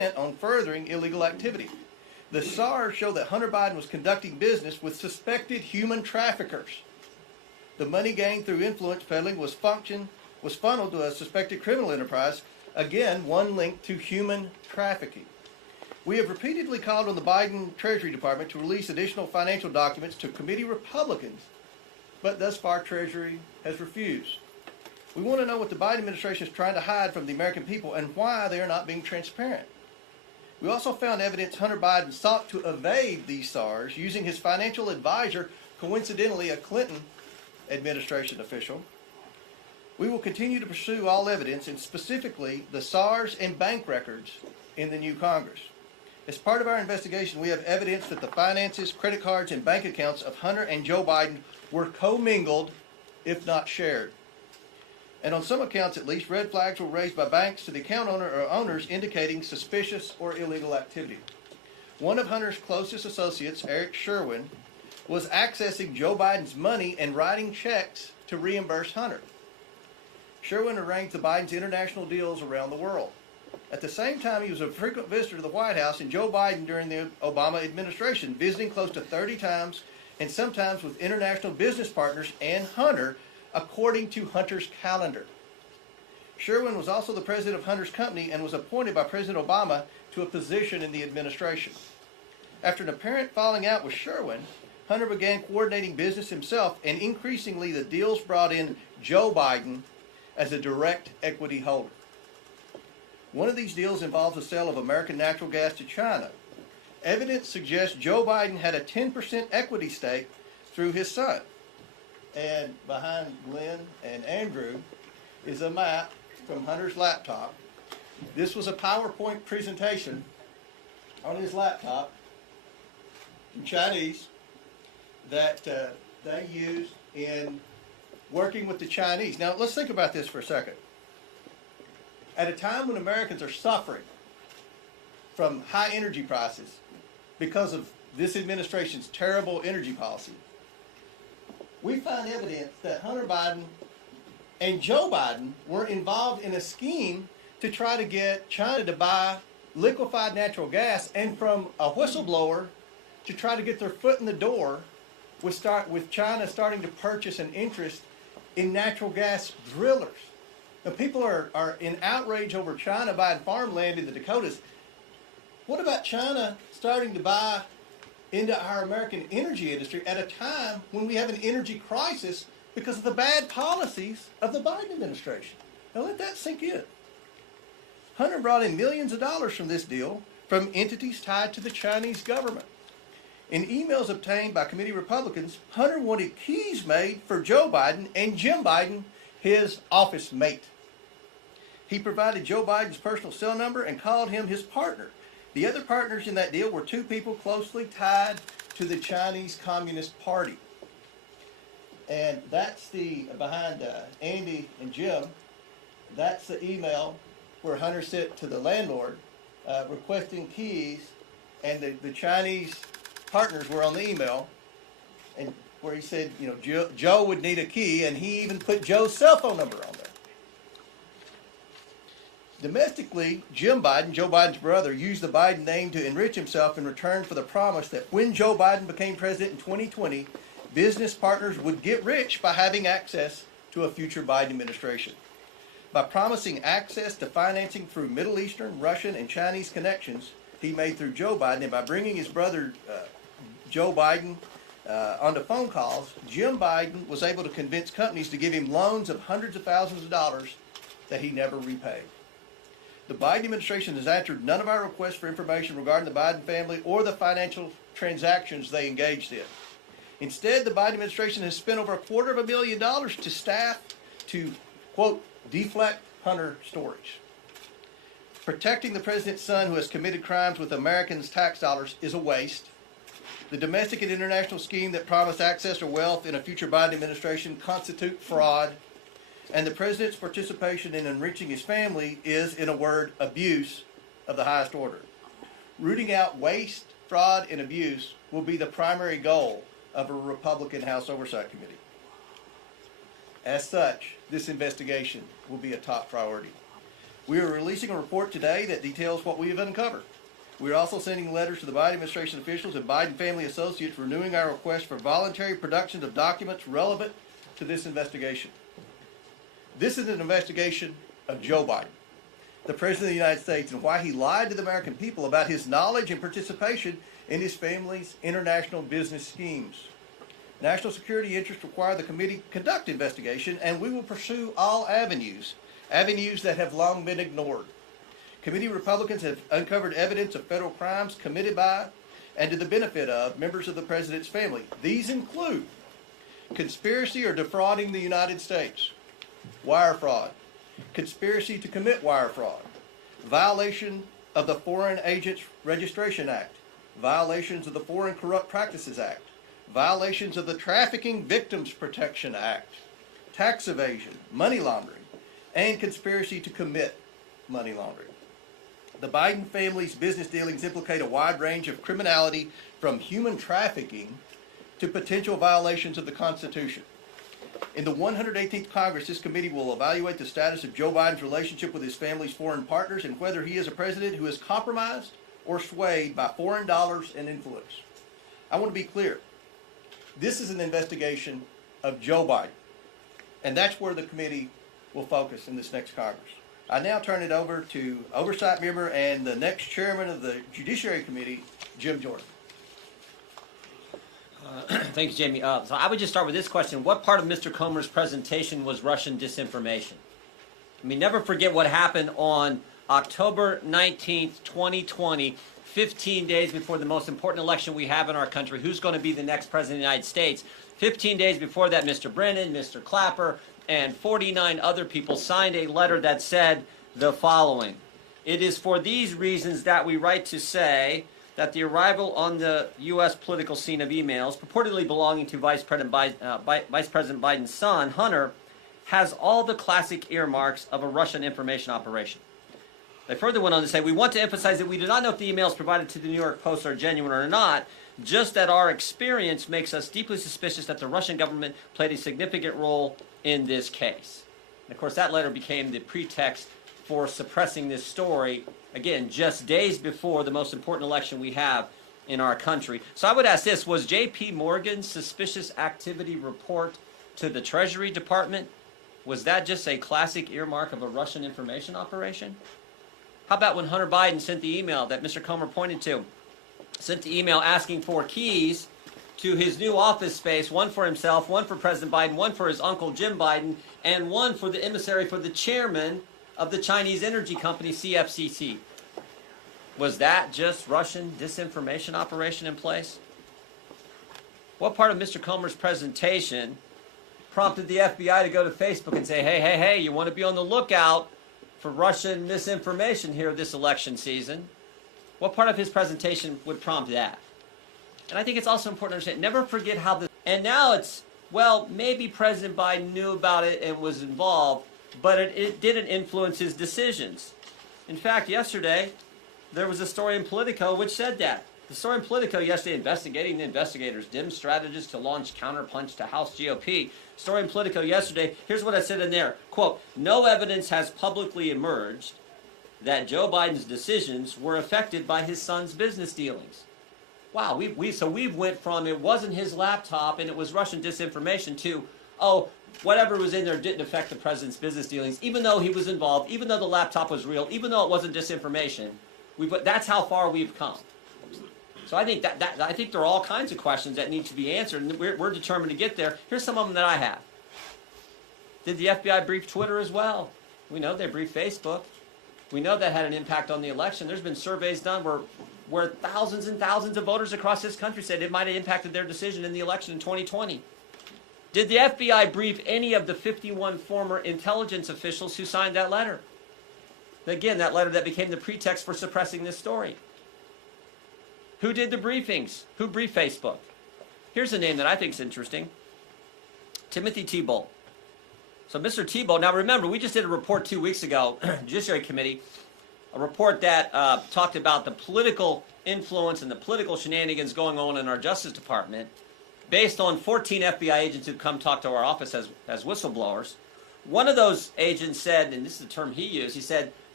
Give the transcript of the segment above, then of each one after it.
on furthering illegal activity. The SARs show that Hunter Biden was conducting business with suspected human traffickers. The money gained through influence peddling was funneled to a suspected criminal enterprise, again, one linked to human trafficking. We have repeatedly called on the Biden Treasury Department to release additional financial documents to committee Republicans, but thus far Treasury has refused. We want to know what the Biden administration is trying to hide from the American people and why they are not being transparent. We also found evidence Hunter Biden sought to evade these SARs using his financial advisor, coincidentally a Clinton administration official. We will continue to pursue all evidence, and specifically the SARs and bank records in the new Congress. As part of our investigation, we have evidence that the finances, credit cards, and bank accounts of Hunter and Joe Biden were commingled, if not shared. And on some accounts at least, red flags were raised by banks to the account owner or owners indicating suspicious or illegal activity. One of Hunter's closest associates, Eric Sherwin, was accessing Joe Biden's money and writing checks to reimburse Hunter. Sherwin arranged the Biden's international deals around the world. At the same time, he was a frequent visitor to the White House and Joe Biden during the Obama administration, visiting close to 30 times and sometimes with international business partners and Hunter, according to Hunter's calendar. Sherwin was also the president of Hunter's company and was appointed by President Obama to a position in the administration. After an apparent falling out with Sherwin, Hunter began coordinating business himself, and increasingly the deals brought in Joe Biden as a direct equity holder. One of these deals involves the sale of American natural gas to China. Evidence suggests Joe Biden had a 10% equity stake through his son. And behind Glenn and Andrew is a map from Hunter's laptop. This was a PowerPoint presentation on his laptop in Chinese that they used in working with the Chinese. Now, let's think about this for a second. At a time when Americans are suffering from high energy prices because of this administration's terrible energy policy, we find evidence that Hunter Biden and Joe Biden were involved in a scheme to try to get China to buy liquefied natural gas, and from a whistleblower to try to get their foot in the door with China starting to purchase an interest in natural gas drillers. Now, people are in outrage over China buying farmland in the Dakotas. What about China starting to buy into our American energy industry at a time when we have an energy crisis because of the bad policies of the Biden administration? Now let that sink in. Hunter brought in millions of dollars from this deal from entities tied to the Chinese government. In emails obtained by committee Republicans, Hunter wanted keys made for Joe Biden and Jim Biden, his office mate. He provided Joe Biden's personal cell number and called him his partner. The other partners in that deal were two people closely tied to the Chinese Communist Party. And that's behind Andy and Jim, that's the email where Hunter sent to the landlord requesting keys, and the Chinese partners were on the email, and where he said, Joe would need a key, and he even put Joe's cell phone number on there. Domestically, Jim Biden, Joe Biden's brother, used the Biden name to enrich himself in return for the promise that when Joe Biden became president in 2020, business partners would get rich by having access to a future Biden administration. By promising access to financing through Middle Eastern, Russian, and Chinese connections he made through Joe Biden, and by bringing his brother Joe Biden onto phone calls, Jim Biden was able to convince companies to give him loans of hundreds of thousands of dollars that he never repaid. The Biden administration has answered none of our requests for information regarding the Biden family or the financial transactions they engaged in. Instead, the Biden administration has spent over $250,000 to staff to, quote, deflect Hunter stories. Protecting the president's son who has committed crimes with Americans' tax dollars is a waste. The domestic and international scheme that promised access to wealth in a future Biden administration constitute fraud. And the president's participation in enriching his family is, in a word, abuse of the highest order. Rooting out waste, fraud, and abuse will be the primary goal of a Republican House Oversight Committee. As such, this investigation will be a top priority. We are releasing a report today that details what we have uncovered. We are also sending letters to the Biden administration officials and Biden family associates renewing our request for voluntary production of documents relevant to this investigation. This is an investigation of Joe Biden, the President of the United States, and why he lied to the American people about his knowledge and participation in his family's international business schemes. National security interests require the committee conduct investigation, and we will pursue all avenues that have long been ignored. Committee Republicans have uncovered evidence of federal crimes committed by and to the benefit of members of the President's family. These include conspiracy or defrauding the United States, wire fraud, conspiracy to commit wire fraud, violation of the Foreign Agents Registration Act, violations of the Foreign Corrupt Practices Act, violations of the Trafficking Victims Protection Act, tax evasion, money laundering, and conspiracy to commit money laundering. The Biden family's business dealings implicate a wide range of criminality, from human trafficking to potential violations of the Constitution. In the 118th Congress, this committee will evaluate the status of Joe Biden's relationship with his family's foreign partners and whether he is a president who is compromised or swayed by foreign dollars and influence. I want to be clear. This is an investigation of Joe Biden, and that's where the committee will focus in this next Congress. I now turn it over to Oversight Member and the next Chairman of the Judiciary Committee, Jim Jordan. Thank you, Jamie. So I would just start with this question. What part of Mr. Comer's presentation was Russian disinformation? I mean, never forget what happened on October 19th, 2020, 15 days before the most important election we have in our country. Who's going to be the next president of the United States? 15 days before that, Mr. Brennan, Mr. Clapper, and 49 other people signed a letter that said the following. It is for these reasons that we write to say that the arrival on the U.S. political scene of emails purportedly belonging to Vice President Biden's son, Hunter, has all the classic earmarks of a Russian information operation. They further went on to say, we want to emphasize that we do not know if the emails provided to the New York Post are genuine or not, just that our experience makes us deeply suspicious that the Russian government played a significant role in this case. And of course, that letter became the pretext for suppressing this story, again, just days before the most important election we have in our country. So I would ask this, was J.P. Morgan's suspicious activity report to the Treasury Department, was that just a classic earmark of a Russian information operation? How about when Hunter Biden sent the email that Mr. Comer pointed to? Sent the email asking for keys to his new office space, one for himself, one for President Biden, one for his uncle Jim Biden, and one for the emissary for the chairman of the Chinese energy company CFCC. Was that just Russian disinformation operation in place? What part of Mr. Comer's presentation prompted the FBI to go to Facebook and say, hey, you want to be on the lookout for Russian misinformation here this election season? What part of his presentation would prompt that? And I think it's also important to understand, never forget how this, and now it's, well, maybe President Biden knew about it and was involved, but it didn't influence his decisions. In fact, yesterday, there was a story in Politico which said that. The story in Politico yesterday, investigating the investigators, dim strategists to launch counterpunch to House GOP. Story in Politico yesterday, here's what I said in there, quote, no evidence has publicly emerged that Joe Biden's decisions were affected by his son's business dealings. Wow, so we've went from it wasn't his laptop and it was Russian disinformation to, oh, whatever was in there didn't affect the president's business dealings, even though he was involved, even though the laptop was real, even though it wasn't disinformation. That's how far we've come. So I think I think there are all kinds of questions that need to be answered, and we're determined to get there. Here's some of them that I have. Did the FBI brief Twitter as well? We know they briefed Facebook. We know that had an impact on the election. There's been surveys done where thousands and thousands of voters across this country said it might have impacted their decision in the election in 2020. Did the FBI brief any of the 51 former intelligence officials who signed that letter? Again, that letter that became the pretext for suppressing this story. Who did the briefings? Who briefed Facebook? Here's a name that I think is interesting. Timothy Tebow. So Mr. Tebow, now remember, we just did a report 2 weeks ago, Judiciary Committee, a report that talked about the political influence and the political shenanigans going on in our Justice Department based on 14 FBI agents who've come talk to our office as whistleblowers. One of those agents said, and this is the term he used, he said,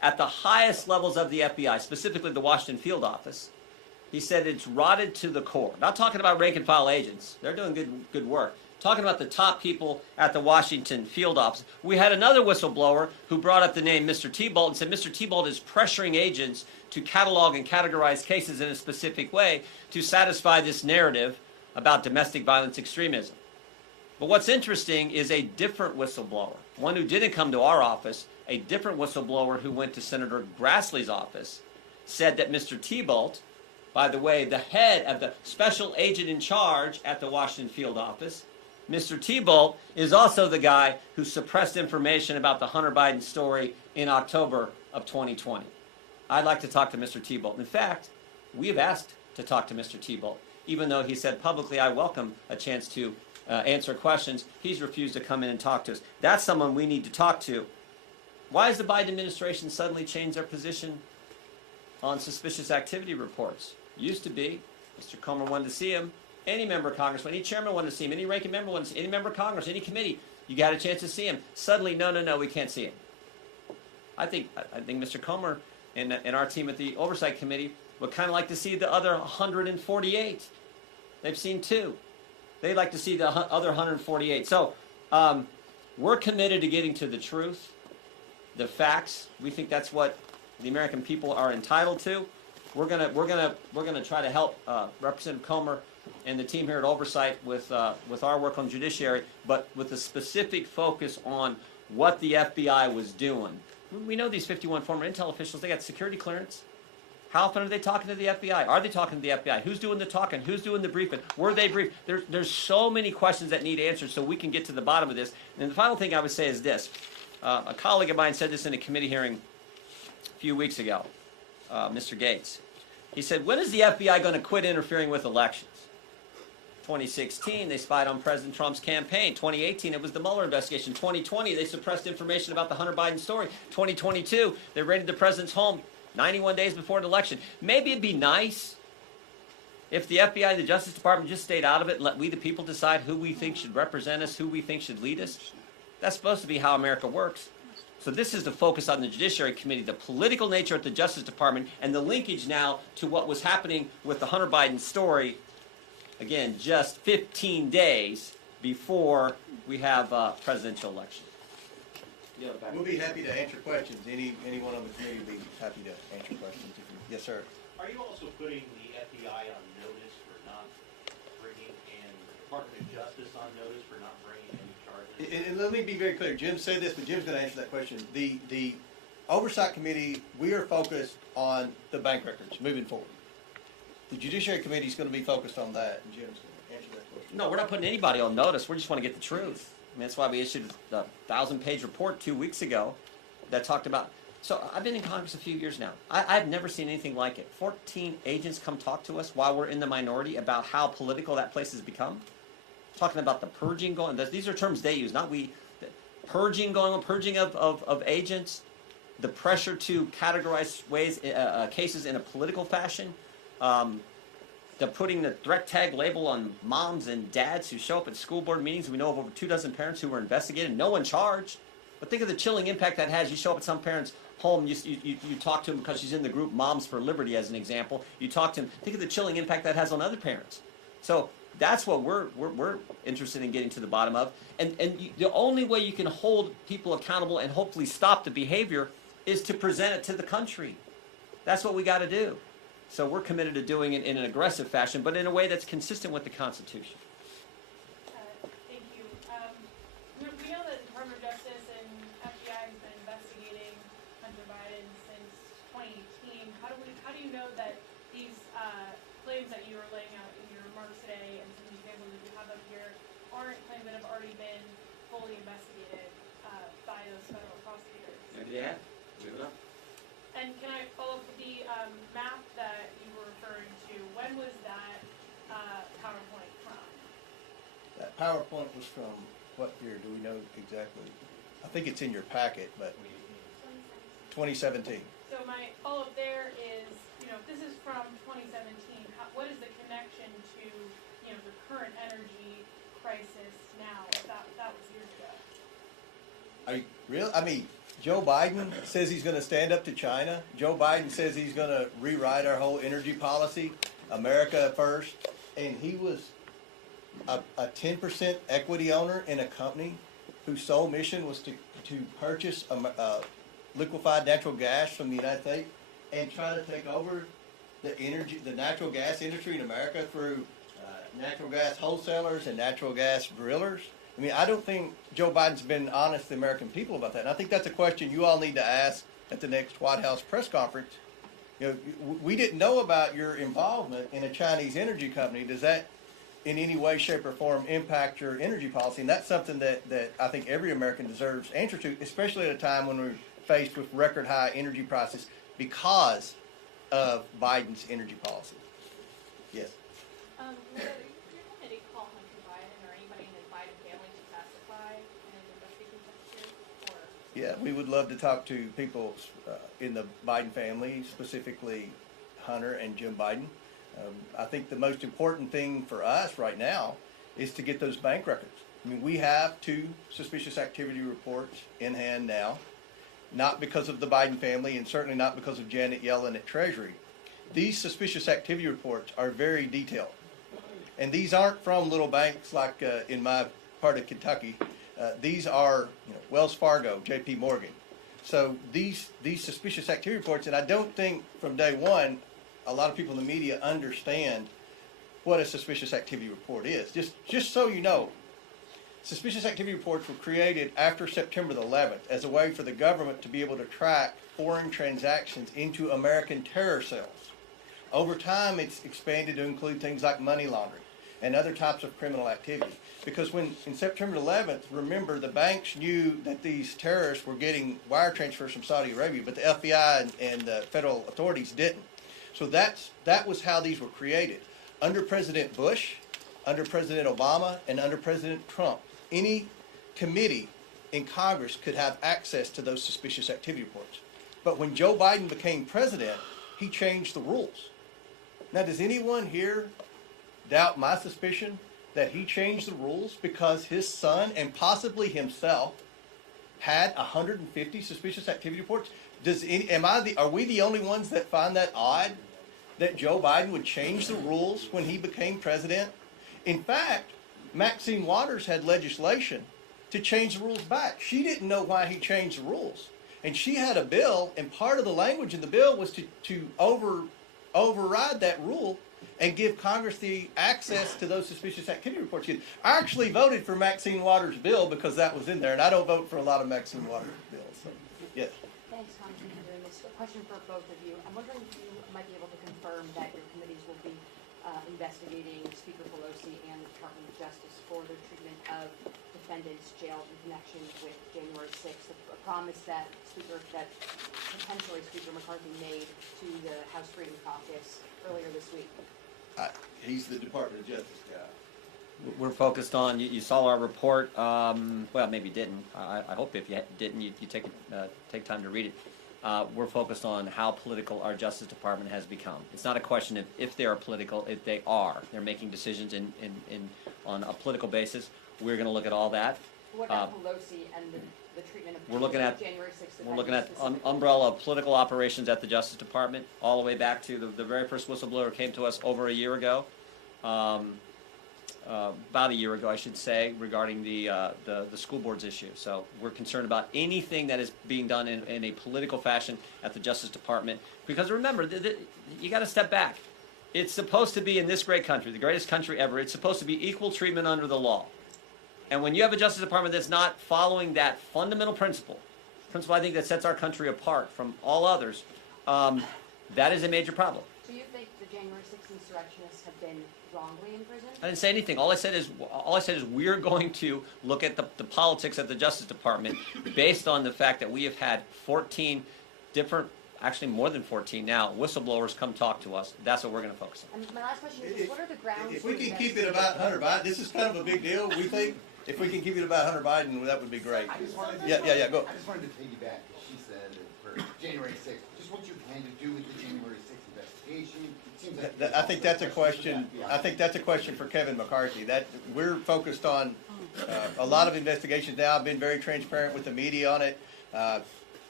at the highest levels of the FBI, specifically the Washington field office. He said it's rotted to the core. Not talking about rank and file agents. They're doing good work. Talking about the top people at the Washington field office. We had another whistleblower who brought up the name Mr. T-Bolt and said Mr. T-Bolt is pressuring agents to catalog and categorize cases in a specific way to satisfy this narrative about domestic violence extremism. But what's interesting is a different whistleblower, one who didn't come to our office, a different whistleblower who went to Senator Grassley's office, said that Mr. T-Bolt, by the way, the head of the special agent in charge at the Washington field office, Mr. T-Bolt is also the guy who suppressed information about the Hunter Biden story in October of 2020. I'd like to talk to Mr. T-Bolt. In fact, we have asked to talk to Mr. T-Bolt. Even though he said publicly, I welcome a chance to answer questions, he's refused to come in and talk to us. That's someone we need to talk to. Why has the Biden administration suddenly changed their position on suspicious activity reports? Used to be, Mr. Comer wanted to see him. Any member of Congress, any chairman wanted to see him, any ranking member wanted to see him, any member of Congress, any committee, you got a chance to see him. Suddenly, no, we can't see him. I think Mr. Comer and our team at the Oversight Committee would kind of like to see the other 148. They've seen 2. They'd like to see the other 148. So we're committed to getting to the truth, the facts. We think that's what the American people are entitled to. We're gonna try to help Representative Comer and the team here at Oversight with our work on judiciary, but with a specific focus on what the FBI was doing. We know these 51 former intel officials, they got security clearance. How often are they talking to the FBI? Are they talking to the FBI? Who's doing the talking? Who's doing the briefing? Were they briefed? There's so many questions that need answers so we can get to the bottom of this. And the final thing I would say is this. A colleague of mine said this in a committee hearing a few weeks ago, Mr. Gates. He said, when is the FBI going to quit interfering with elections? 2016, they spied on President Trump's campaign. 2018, it was the Mueller investigation. 2020, they suppressed information about the Hunter Biden story. 2022, they raided the president's home 91 days before an election. Maybe it'd be nice if the FBI and the Justice Department just stayed out of it and let we the people decide who we think should represent us, who we think should lead us. That's supposed to be how America works. So this is the focus on the Judiciary Committee, the political nature at the Justice Department, and the linkage now to what was happening with the Hunter Biden story. Again, just 15 days before we have a presidential election. We'll be happy to answer questions. Anyone on the committee will be happy to answer questions. Yes, sir. Are you also putting the FBI on notice for not bringing, and the Department of Justice on notice for not bringing any charges? And let me be very clear. Jim said this, but Jim's going to answer that question. The Oversight Committee, we are focused on the bank records moving forward. The Judiciary Committee is going to be focused on that, and Jim's going to answer that question. No, we're not putting anybody on notice. We just want to get the truth. I mean, that's why we issued the 1,000-page report 2 weeks ago that talked about. So I've been in Congress a few years now. I've never seen anything like it. 14 agents come talk to us while we're in the minority about how political that place has become. Talking about the purging going. These are terms they use, not we. The purging going on, purging of agents, the pressure to categorize cases in a political fashion. The putting the threat tag label on moms and dads who show up at school board meetings. We know of over 24 parents who were investigated, no one charged. But think of the chilling impact that has. You show up at some parent's home, you talk to them because she's in the group Moms for Liberty, as an example. You talk to them. Think of the chilling impact that has on other parents. So that's what we're interested in getting to the bottom of. And the only way you can hold people accountable and hopefully stop the behavior is to present it to the country. That's what we got to do. So we're committed to doing it in an aggressive fashion, but in a way that's consistent with the Constitution. Thank you. We know that the Department of Justice and FBI has been investigating Hunter Biden since 2018. How do you know that these claims that you were laying out in your remarks today and some examples that you have up here aren't claims that have already been fully investigated by those federal prosecutors? Yeah, give it up. And can I follow up with the map that you were referring to? When was that PowerPoint from? That PowerPoint was from what year? Do we know exactly? I think it's in your packet, but 2017. So my follow-up there is, if this is from 2017, what is the connection to, the current energy crisis now? That was years ago. Are you real? I mean, Joe Biden says he's going to stand up to China. Joe Biden says he's going to rewrite our whole energy policy, America first. And he was a 10% equity owner in a company whose sole mission was to purchase liquefied natural gas from the United States and try to take over the natural gas industry in America through natural gas wholesalers and natural gas drillers. I mean, I don't think Joe Biden's been honest to the American people about that. And I think that's a question you all need to ask at the next White House press conference. You know, we didn't know about your involvement in a Chinese energy company. Does that in any way, shape, or form impact your energy policy? And that's something that I think every American deserves answer to, especially at a time when we're faced with record high energy prices because of Biden's energy policy. Yes. Would your committee call Hunter Biden or anybody in the Biden family to testify in an investigation purposes? Or Yeah, we would love to talk to people in the Biden family, specifically Hunter and Jim Biden. I think the most important thing for us right now is to get those bank records. I mean, we have 2 suspicious activity reports in hand now, not because of the Biden family and certainly not because of Janet Yellen at Treasury. These suspicious activity reports are very detailed. And these aren't from little banks like in my part of Kentucky. These are Wells Fargo, J.P. Morgan. So these suspicious activity reports, and I don't think from day one a lot of people in the media understand what a suspicious activity report is. Just so you know, suspicious activity reports were created after September the 11th as a way for the government to be able to track foreign transactions into American terror cells. Over time, it's expanded to include things like money laundering and other types of criminal activity. Because when, in September 11th, remember, the banks knew that these terrorists were getting wire transfers from Saudi Arabia, but the FBI and the federal authorities didn't. So that was how these were created. Under President Bush, under President Obama, and under President Trump, any committee in Congress could have access to those suspicious activity reports. But when Joe Biden became president, he changed the rules. Now, does anyone here doubt my suspicion that he changed the rules because his son and possibly himself had 150 suspicious activity reports? Are we the only ones that find that odd that Joe Biden would change the rules when he became president? In fact, Maxine Waters had legislation to change the rules back. She didn't know why he changed the rules. And she had a bill, and part of the language in the bill was to override that rule and give Congress the access to those suspicious activity reports. I actually voted for Maxine Waters' bill because that was in there, and I don't vote for a lot of Maxine Waters' bills. So, yes. Thanks, Congressman, for doing this. A question for both of you. I'm wondering if you might be able to confirm that your committees will be investigating Speaker Pelosi and the Department of Justice for their treatment of defendants jailed in connection with January 6th, a promise that potentially Speaker McCarthy made to the House Freedom Caucus earlier this week. He's the Department of Justice guy. We're focused on, you saw our report, well, maybe you didn't. I hope if you didn't, you take time to read it. We're focused on how political our Justice Department has become. It's not a question of if they are political, if they are. They're making decisions on a political basis. We're going to look at all that. What about Pelosi and the treatment of we're looking at January 6th? We're looking at umbrella of political operations at the Justice Department, all the way back to the very first whistleblower came to us over a year ago. About a year ago, I should say, regarding the school boards issue. So we're concerned about anything that is being done in a political fashion at the Justice Department. Because remember, you got to step back. It's supposed to be, in this great country, the greatest country ever, it's supposed to be equal treatment under the law. And when you have a Justice Department that's not following that fundamental principle I think that sets our country apart from all others, that is a major problem. Do you think the January 6th insurrectionists have been wrongly imprisoned? I didn't say anything. All I said is we're going to look at the politics at the Justice Department based on the fact that we have had 14 different, actually more than 14 now, whistleblowers come talk to us. That's what we're going to focus on. And my last question is, what are the grounds? If we can keep it about Hunter Biden, this is kind of a big deal, we think. If we can keep it about Hunter Biden, that would be great. Go. I just wanted to piggyback what she said for January 6th. Just what you plan to do with the January 6th investigation. It seems like I think that's a question. I think that's a question for Kevin McCarthy. That we're focused on a lot of investigations now. I've been very transparent with the media on it.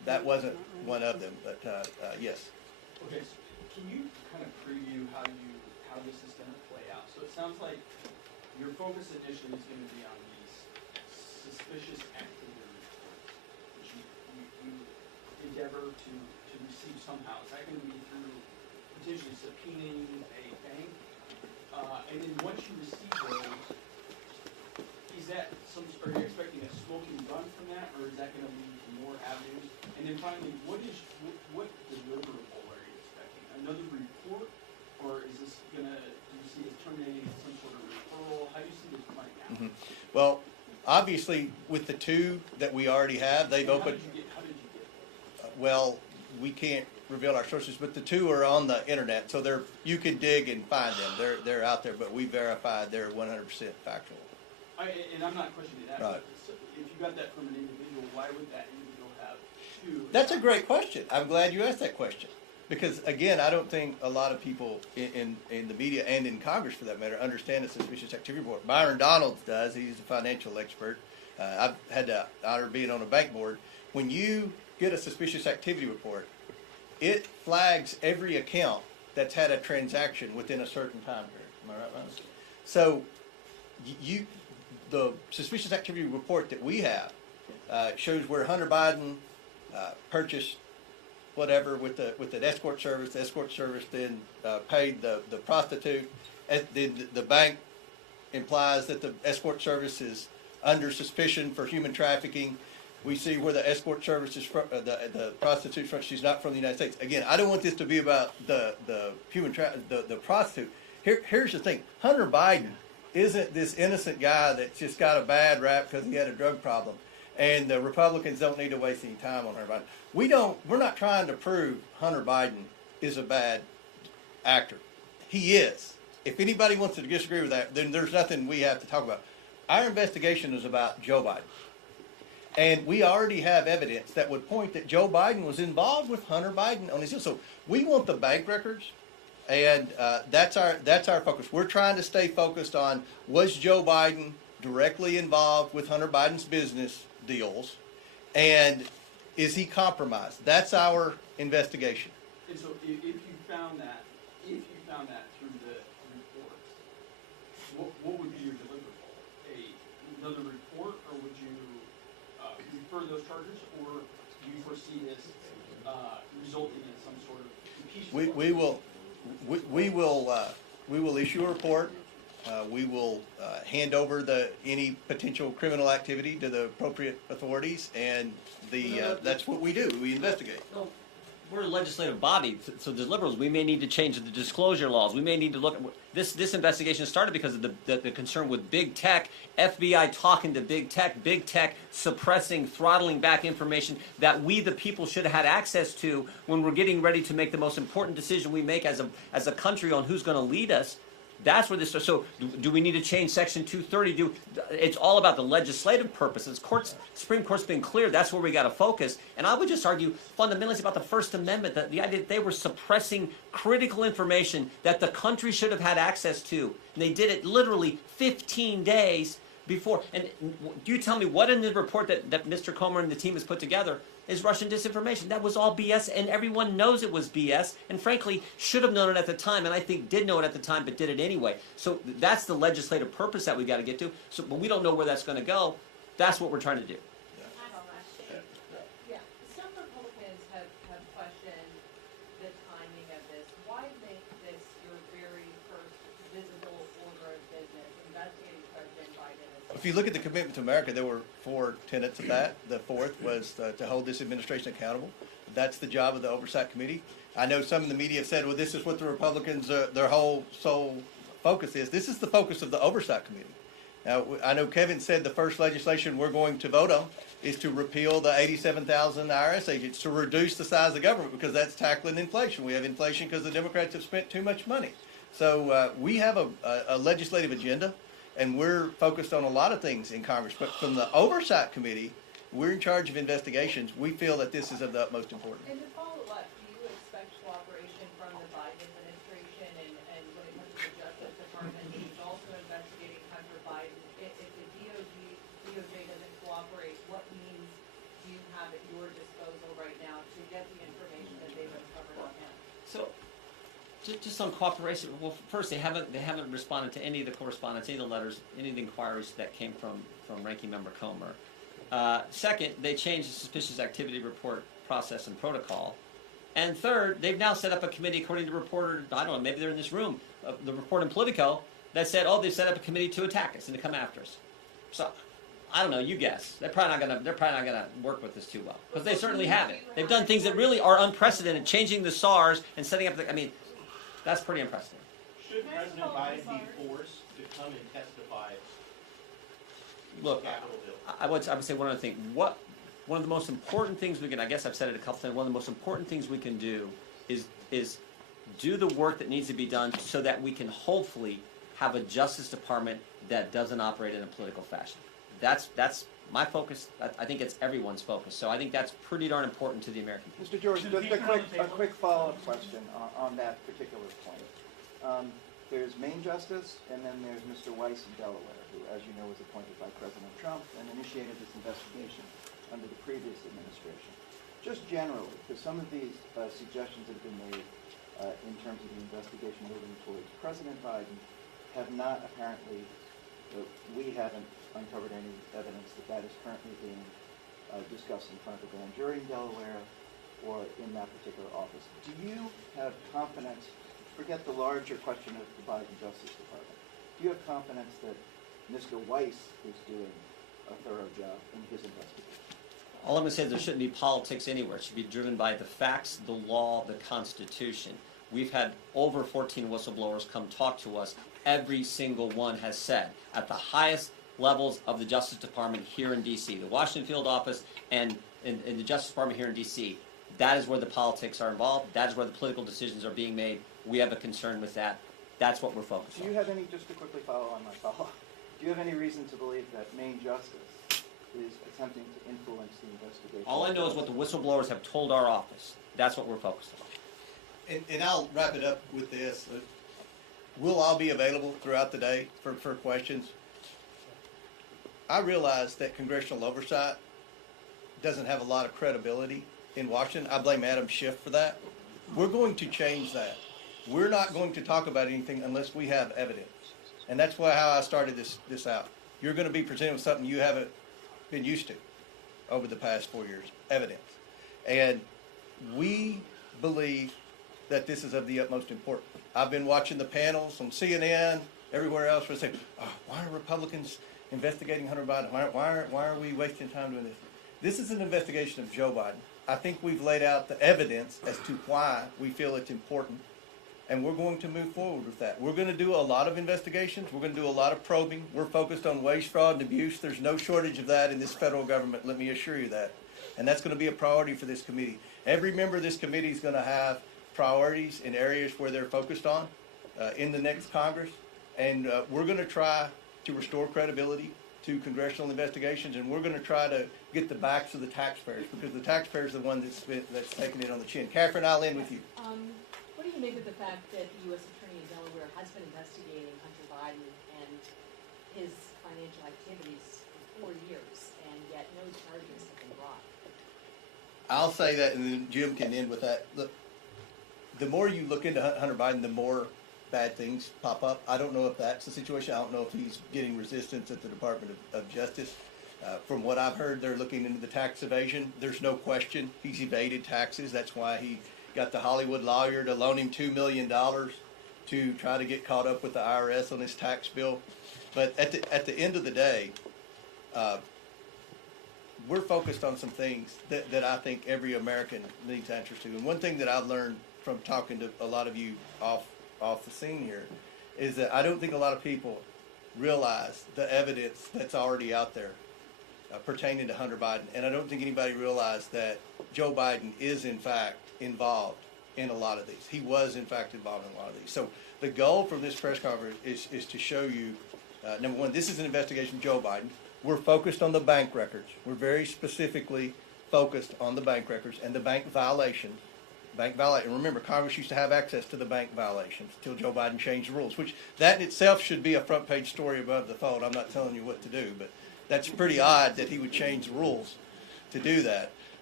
that wasn't one of them, but, yes. Okay, so can you kind of preview how this is gonna play out? So it sounds like your focus initially is gonna be on these suspicious activity reports, which you endeavor to receive somehow. Is that gonna be through potentially subpoenaing a bank? And then once you receive those, is that are you expecting a smoking gun from that, or is that gonna lead to more avenues? And then finally, what deliverable are you expecting? Another report, or is this do you see this terminating in some sort of referral? How do you see this playing out? Mhm. Well, obviously, with the two that we already have, they've And opened, how did you get those? well, we can't reveal our sources, but the two are on the internet, so you can dig and find them. They're out there, but we verified they're 100% factual. And I'm not questioning that, Right. but if you got that from an individual, why would that individual have two? That's a great question. I'm glad you asked that question. Because again, I don't think a lot of people in the media and in Congress for that matter understand the suspicious activity report. Byron Donalds does. He's a financial expert. I've had the honor of being on a bank board. When you get a suspicious activity report, it flags every account that's had a transaction within a certain time period. Am I right, Ryan? So the suspicious activity report that we have shows where Hunter Biden purchased whatever with an escort service. The escort service then paid the prostitute. The bank implies that the escort service is under suspicion for human trafficking. We see where the escort service is from, the prostitute's from. She's not from the United States. Again, I don't want this to be about the prostitute. Here's the thing: Hunter Biden isn't this innocent guy that's just got a bad rap because he had a drug problem. And the Republicans don't need to waste any time on Hunter Biden. We're not trying to prove Hunter Biden is a bad actor. He is. If anybody wants to disagree with that, then there's nothing we have to talk about. Our investigation is about Joe Biden. And we already have evidence that would point that Joe Biden was involved with Hunter Biden on his deal. So we want the bank records. And that's our focus. We're trying to stay focused on, was Joe Biden directly involved with Hunter Biden's business deals, and is he compromised? That's our investigation. And so if you found that through the reports, what would be your deliverable? Another report, or would you refer those charges, or do you foresee this resulting in some sort of impeachment? We will issue a report. We will hand over any potential criminal activity to the appropriate authorities, and that's what we do. We investigate. No, we're a legislative body, so the liberals, we may need to change the disclosure laws. We may need to look at this investigation started because of the concern with big tech, FBI talking to big tech suppressing, throttling back information that we, the people, should have had access to when we're getting ready to make the most important decision we make as a country on who's going to lead us. That's where this. So, do we need to change Section 230? It's all about the legislative purposes. Supreme Court's been clear. That's where we got to focus. And I would just argue fundamentally it's about the First Amendment. That the idea that they were suppressing critical information that the country should have had access to, and they did it literally 15 days before. And do you tell me what in the report that Mr. Comer and the team has put together is Russian disinformation? That was all BS, and everyone knows it was BS, and frankly, should have known it at the time, and I think did know it at the time, but did it anyway. So that's the legislative purpose that we got to get to. So, but we don't know where that's going to go. That's what we're trying to do. Yeah, some Republicans have questioned the timing of this. Why make this your very first visible order of business, investigating President Biden? If you look at the commitment to America, there were 4 tenets of that. The fourth was to hold this administration accountable. That's the job of the Oversight Committee. I know some in the media have said, well, this is what the Republicans, their whole sole focus is. This is the focus of the Oversight Committee. Now, I know Kevin said the first legislation we're going to vote on is to repeal the 87,000 IRS agents, to reduce the size of government, because that's tackling inflation. We have inflation because the Democrats have spent too much money. So we have a legislative agenda, and we're focused on a lot of things in Congress. But from the Oversight Committee, we're in charge of investigations. We feel that this is of the utmost importance. And to follow up, do you expect cooperation from the Biden administration and when it comes to the Justice Department, who's also investigating Hunter Biden? If the DOJ doesn't cooperate, what means do you have have at your disposal right now to get the information that they've uncovered on him? So, just on cooperation, well, first, they haven't responded to any of the correspondence, any of the letters, any of the inquiries that came from Ranking Member Comer. Second, they changed the suspicious activity report process and protocol. And third, they've now set up a committee, according to reporter, I don't know, maybe they're in this room, the report in Politico, that said, oh, they've set up a committee to attack us and to come after us. So, I don't know, you guess. They're probably not gonna work with this too well. Because they certainly haven't. They've done things that really are unprecedented, changing the SARs and setting up I mean, that's pretty unprecedented. Should President Biden be forced to come and testify Look, Capitol Hill? I would say one other thing. One of the most important things we can, I guess I've said it a couple times, one of the most important things we can do is do the work that needs to be done so that we can hopefully have a Justice Department that doesn't operate in a political fashion. That's my focus. I think it's everyone's focus. So I think that's pretty darn important to the American people. Mr. George, just a quick follow-up question on that particular point. There's Maine Justice, and then there's Mr. Weiss in Delaware, who, as you know, was appointed by President Trump and initiated this investigation under the previous administration. Just generally, because some of these suggestions that have been made in terms of the investigation moving towards President Biden have not apparently, we haven't uncovered any evidence that is currently being discussed in front of the grand jury in Delaware or in that particular office. Do you have confidence, forget the larger question of the Biden Justice Department, do you have confidence that Mr. Weiss is doing a thorough job in his investigation? All I'm going to say is there shouldn't be politics anywhere. It should be driven by the facts, the law, the Constitution. We've had over 14 whistleblowers come talk to us. Every single one has said, at the highest levels of the Justice Department here in D.C., the Washington field office and in the Justice Department here in D.C., that is where the politics are involved. That is where the political decisions are being made. We have a concern with that. That's what we're focused on. Do you have any, just to quickly follow on my follow-up, do you have any reason to believe that Maine Justice is attempting to influence the investigation? All I know is what the whistleblowers have told our office. That's what we're focused on. And I'll wrap it up with this. We'll all be available throughout the day for questions. I realize that congressional oversight doesn't have a lot of credibility in Washington. I blame Adam Schiff for that. We're going to change that. We're not going to talk about anything unless we have evidence. And that's how I started this out. You're going to be presented with something you haven't been used to over the past 4 years, evidence. And we believe that this is of the utmost importance. I've been watching the panels on CNN, everywhere else, where they say, oh, why are Republicans investigating Hunter Biden? Why are we wasting time doing this? This is an investigation of Joe Biden. I think we've laid out the evidence as to why we feel it's important, and we're going to move forward with that. We're going to do a lot of investigations. We're going to do a lot of probing. We're focused on waste, fraud, and abuse. There's no shortage of that in this federal government, let me assure you that. And that's going to be a priority for this committee. Every member of this committee is going to have priorities in areas where they're focused on in the next Congress. And we're going to try to restore credibility to congressional investigations, and we're going to try to get the backs of the taxpayers, because the taxpayers are the one that's taking it on the chin. Catherine, I'll end with you. What do you make of the fact that the U.S. Attorney in Delaware has been investigating Hunter Biden and his financial activities for 4 years, and yet no charges have been brought? I'll say that, and then Jim can end with that. Look, the more you look into Hunter Biden, the more bad things pop up. I don't know if that's the situation. I don't know if he's getting resistance at the Department of Justice. From what I've heard, they're looking into the tax evasion. There's no question he's evaded taxes. That's why he got the Hollywood lawyer to loan him $2 million to try to get caught up with the IRS on his tax bill. But at the end of the day, we're focused on some things that I think every American needs answers to. And one thing that I've learned from talking to a lot of you off the scene here is that I don't think a lot of people realize the evidence that's already out there pertaining to Hunter Biden. And I don't think anybody realized that Joe Biden is in fact involved in a lot of these. He was in fact involved in a lot of these. So the goal from this press conference is to show you, number one, this is an investigation of Joe Biden. We're focused on the bank records. We're very specifically focused on the bank records and the bank violations. And remember, Congress used to have access to the bank violations until Joe Biden changed the rules, which that in itself should be a front page story above the fold. I'm not telling you what to do, but that's pretty odd that he would change the rules to do that.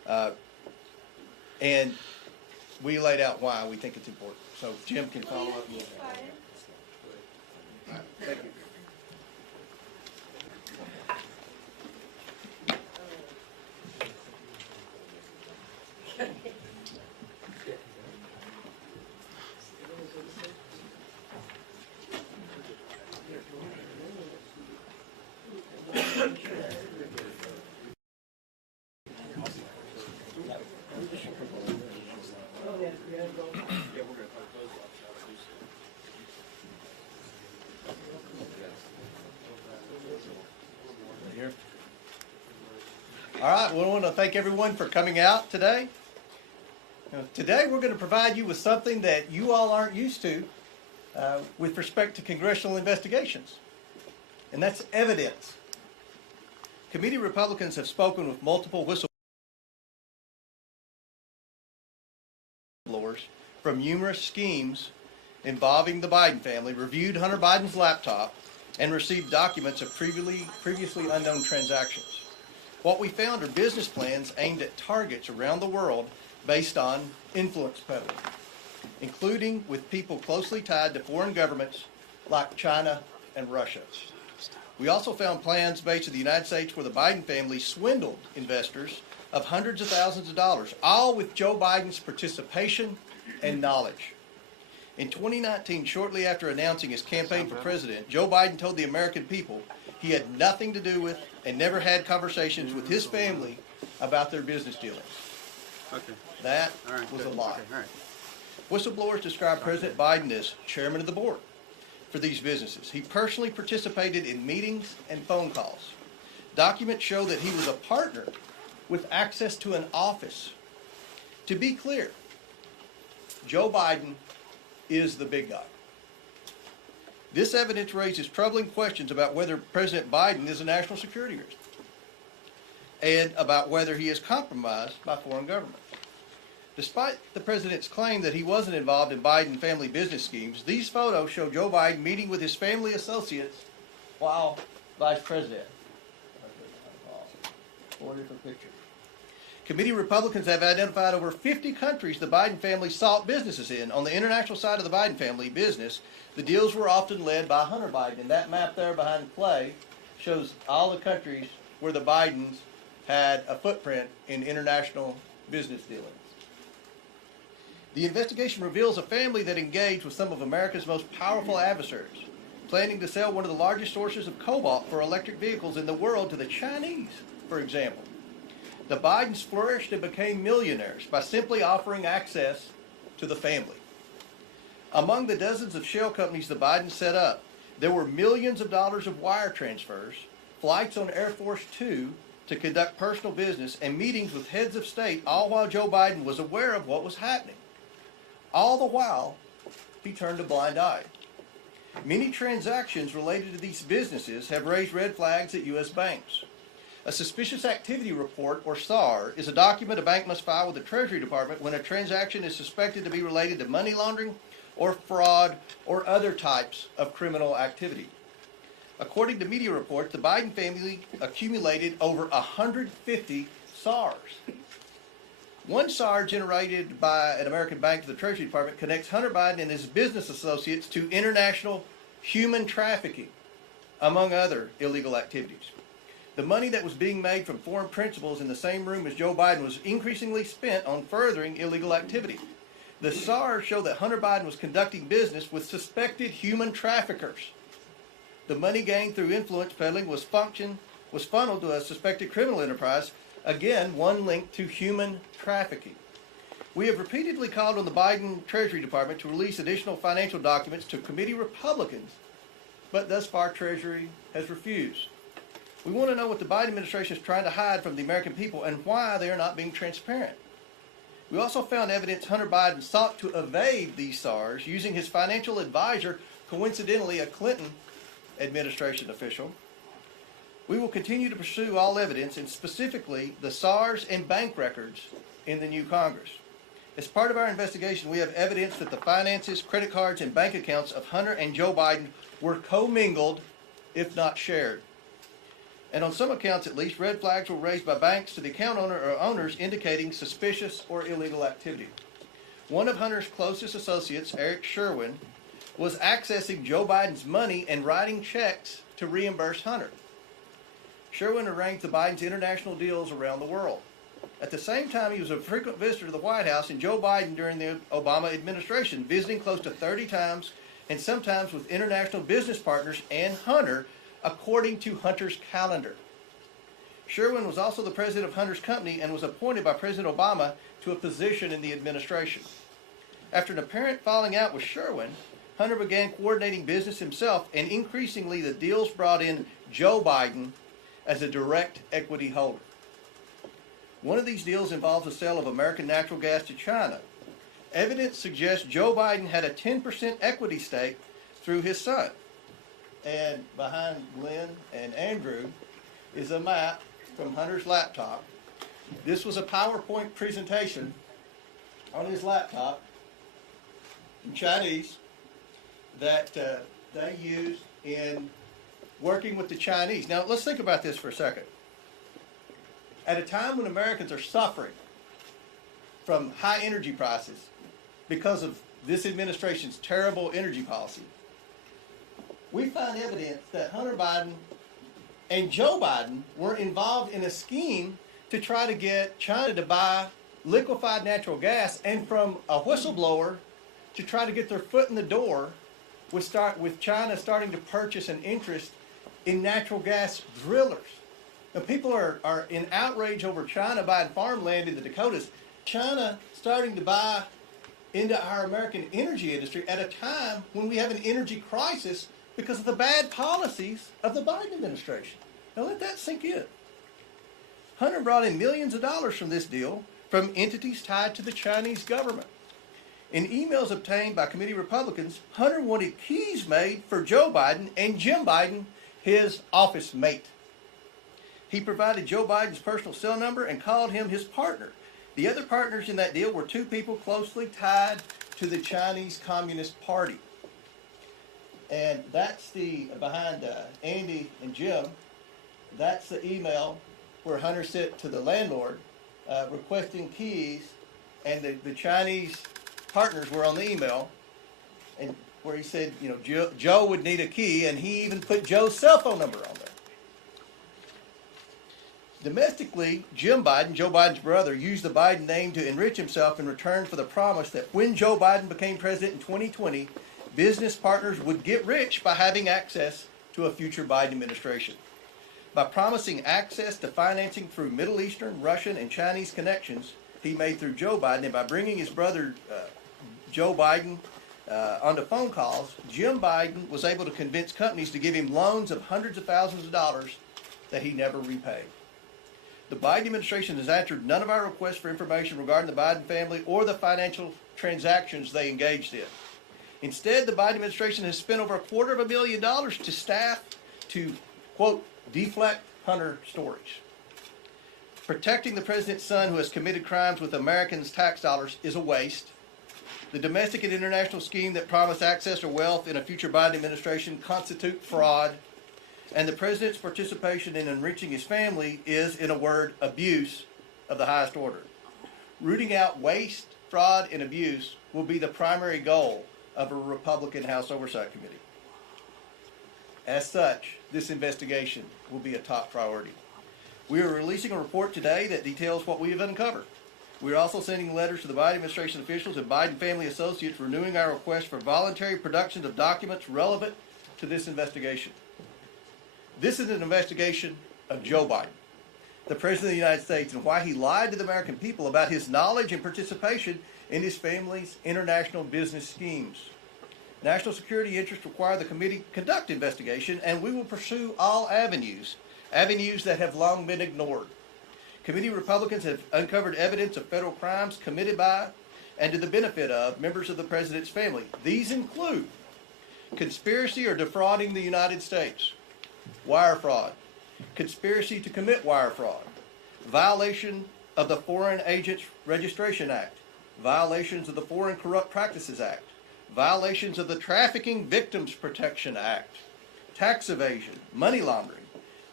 And we laid out why we think it's important. So Jim can follow up. Thank you. Here. All right, well, I want to thank everyone for coming out today. Today we're going to provide you with something that you all aren't used to with respect to congressional investigations, and that's evidence. Committee Republicans have spoken with multiple whistleblowers from numerous schemes involving the Biden family, reviewed Hunter Biden's laptop, and received documents of previously unknown transactions. What we found are business plans aimed at targets around the world based on influence peddling, including with people closely tied to foreign governments like China and Russia. We also found plans based in the United States where the Biden family swindled investors of hundreds of thousands of dollars, all with Joe Biden's participation and knowledge. In 2019, shortly after announcing his campaign for president, Joe Biden told the American people he had nothing to do with and never had conversations with his family about their business dealings. Okay. That All right. was a Good. lie. Okay. All right. Whistleblowers described President Biden as chairman of the board for these businesses. He personally participated in meetings and phone calls. Documents show that he was a partner with access to an office. To be clear, Joe Biden is the big guy. This evidence raises troubling questions about whether President Biden is a national security risk and about whether he is compromised by foreign governments. Despite the president's claim that he wasn't involved in Biden family business schemes, these photos show Joe Biden meeting with his family associates while vice president. 4 different pictures. Committee Republicans have identified over 50 countries the Biden family sought businesses in. On the international side of the Biden family business, the deals were often led by Hunter Biden. And that map there behind Clay shows all the countries where the Bidens had a footprint in international business dealings. The investigation reveals a family that engaged with some of America's most powerful adversaries, planning to sell one of the largest sources of cobalt for electric vehicles in the world to the Chinese, for example. The Bidens flourished and became millionaires by simply offering access to the family. Among the dozens of shell companies the Bidens set up, there were millions of dollars of wire transfers, flights on Air Force Two to conduct personal business, and meetings with heads of state, all while Joe Biden was aware of what was happening. All the while, he turned a blind eye. Many transactions related to these businesses have raised red flags at U.S. banks. A suspicious activity report, or SAR, is a document a bank must file with the Treasury Department when a transaction is suspected to be related to money laundering or fraud or other types of criminal activity. According to media reports, the Biden family accumulated over 150 SARs. One SAR generated by an American bank to the Treasury Department connects Hunter Biden and his business associates to international human trafficking, among other illegal activities. The money that was being made from foreign principals in the same room as Joe Biden was increasingly spent on furthering illegal activity. The SARs show that Hunter Biden was conducting business with suspected human traffickers. The money gained through influence peddling was funneled to a suspected criminal enterprise, again, one linked to human trafficking. We have repeatedly called on the Biden Treasury Department to release additional financial documents to committee Republicans, but thus far Treasury has refused. We want to know what the Biden administration is trying to hide from the American people and why they are not being transparent. We also found evidence Hunter Biden sought to evade these SARs using his financial advisor, coincidentally a Clinton administration official. We will continue to pursue all evidence, and specifically the SARs and bank records in the new Congress. As part of our investigation, we have evidence that the finances, credit cards, and bank accounts of Hunter and Joe Biden were commingled, if not shared. And on some accounts at least, red flags were raised by banks to the account owner or owners indicating suspicious or illegal activity. One of Hunter's closest associates, Eric Sherwin, was accessing Joe Biden's money and writing checks to reimburse Hunter. Sherwin arranged the Biden's international deals around the world. At the same time, he was a frequent visitor to the White House and Joe Biden during the Obama administration, visiting close to 30 times and sometimes with international business partners and Hunter, according to Hunter's calendar. Sherwin was also the president of Hunter's company and was appointed by President Obama to a position in the administration. After an apparent falling out with Sherwin, Hunter began coordinating business himself, and increasingly the deals brought in Joe Biden as a direct equity holder. One of these deals involves the sale of American natural gas to China. Evidence suggests Joe Biden had a 10% equity stake through his son. And behind Glenn and Andrew is a map from Hunter's laptop. This was a PowerPoint presentation on his laptop in Chinese that they used in working with the Chinese. Now, let's think about this for a second. At a time when Americans are suffering from high energy prices because of this administration's terrible energy policy, we find evidence that Hunter Biden and Joe Biden were involved in a scheme to try to get China to buy liquefied natural gas, and from a whistleblower to try to get their foot in the door with China starting to purchase an interest in natural gas drillers. Now, people are in outrage over China buying farmland in the Dakotas. China starting to buy into our American energy industry at a time when we have an energy crisis because of the bad policies of the Biden administration. Now let that sink in. Hunter brought in millions of dollars from this deal from entities tied to the Chinese government. In emails obtained by committee Republicans, Hunter wanted keys made for Joe Biden and Jim Biden, his office mate. He provided Joe Biden's personal cell number and called him his partner. The other partners in that deal were two people closely tied to the Chinese Communist Party. And that's behind Andy and Jim, that's the email where Hunter sent to the landlord requesting keys, and the Chinese partners were on the email, and where he said, you know, Joe would need a key, and he even put Joe's cell phone number on there. Domestically, Jim Biden, Joe Biden's brother, used the Biden name to enrich himself in return for the promise that when Joe Biden became president in 2020, business partners would get rich by having access to a future Biden administration. By promising access to financing through Middle Eastern, Russian, and Chinese connections he made through Joe Biden, and by bringing his brother Joe Biden onto phone calls, Jim Biden was able to convince companies to give him loans of hundreds of thousands of dollars that he never repaid. The Biden administration has answered none of our requests for information regarding the Biden family or the financial transactions they engaged in. Instead, the Biden administration has spent over $250,000 to staff to, quote, deflect Hunter stories. Protecting the president's son who has committed crimes with Americans' tax dollars is a waste. The domestic and international scheme that promised access to wealth in a future Biden administration constitute fraud. And the president's participation in enriching his family is, in a word, abuse of the highest order. Rooting out waste, fraud, and abuse will be the primary goal of a Republican House Oversight Committee. As such, this investigation will be a top priority. We are releasing a report today that details what we have uncovered. We are also sending letters to the Biden administration officials and Biden family associates renewing our request for voluntary production of documents relevant to this investigation. This is an investigation of Joe Biden, the President of the United States, and why he lied to the American people about his knowledge and participation in his family's international business schemes. National security interests require the committee conduct investigation, and we will pursue all avenues that have long been ignored. Committee Republicans have uncovered evidence of federal crimes committed by and to the benefit of members of the president's family. These include conspiracy or defrauding the United States, wire fraud, conspiracy to commit wire fraud, violation of the Foreign Agents Registration Act, violations of the Foreign Corrupt Practices Act, violations of the Trafficking Victims Protection Act, tax evasion, money laundering,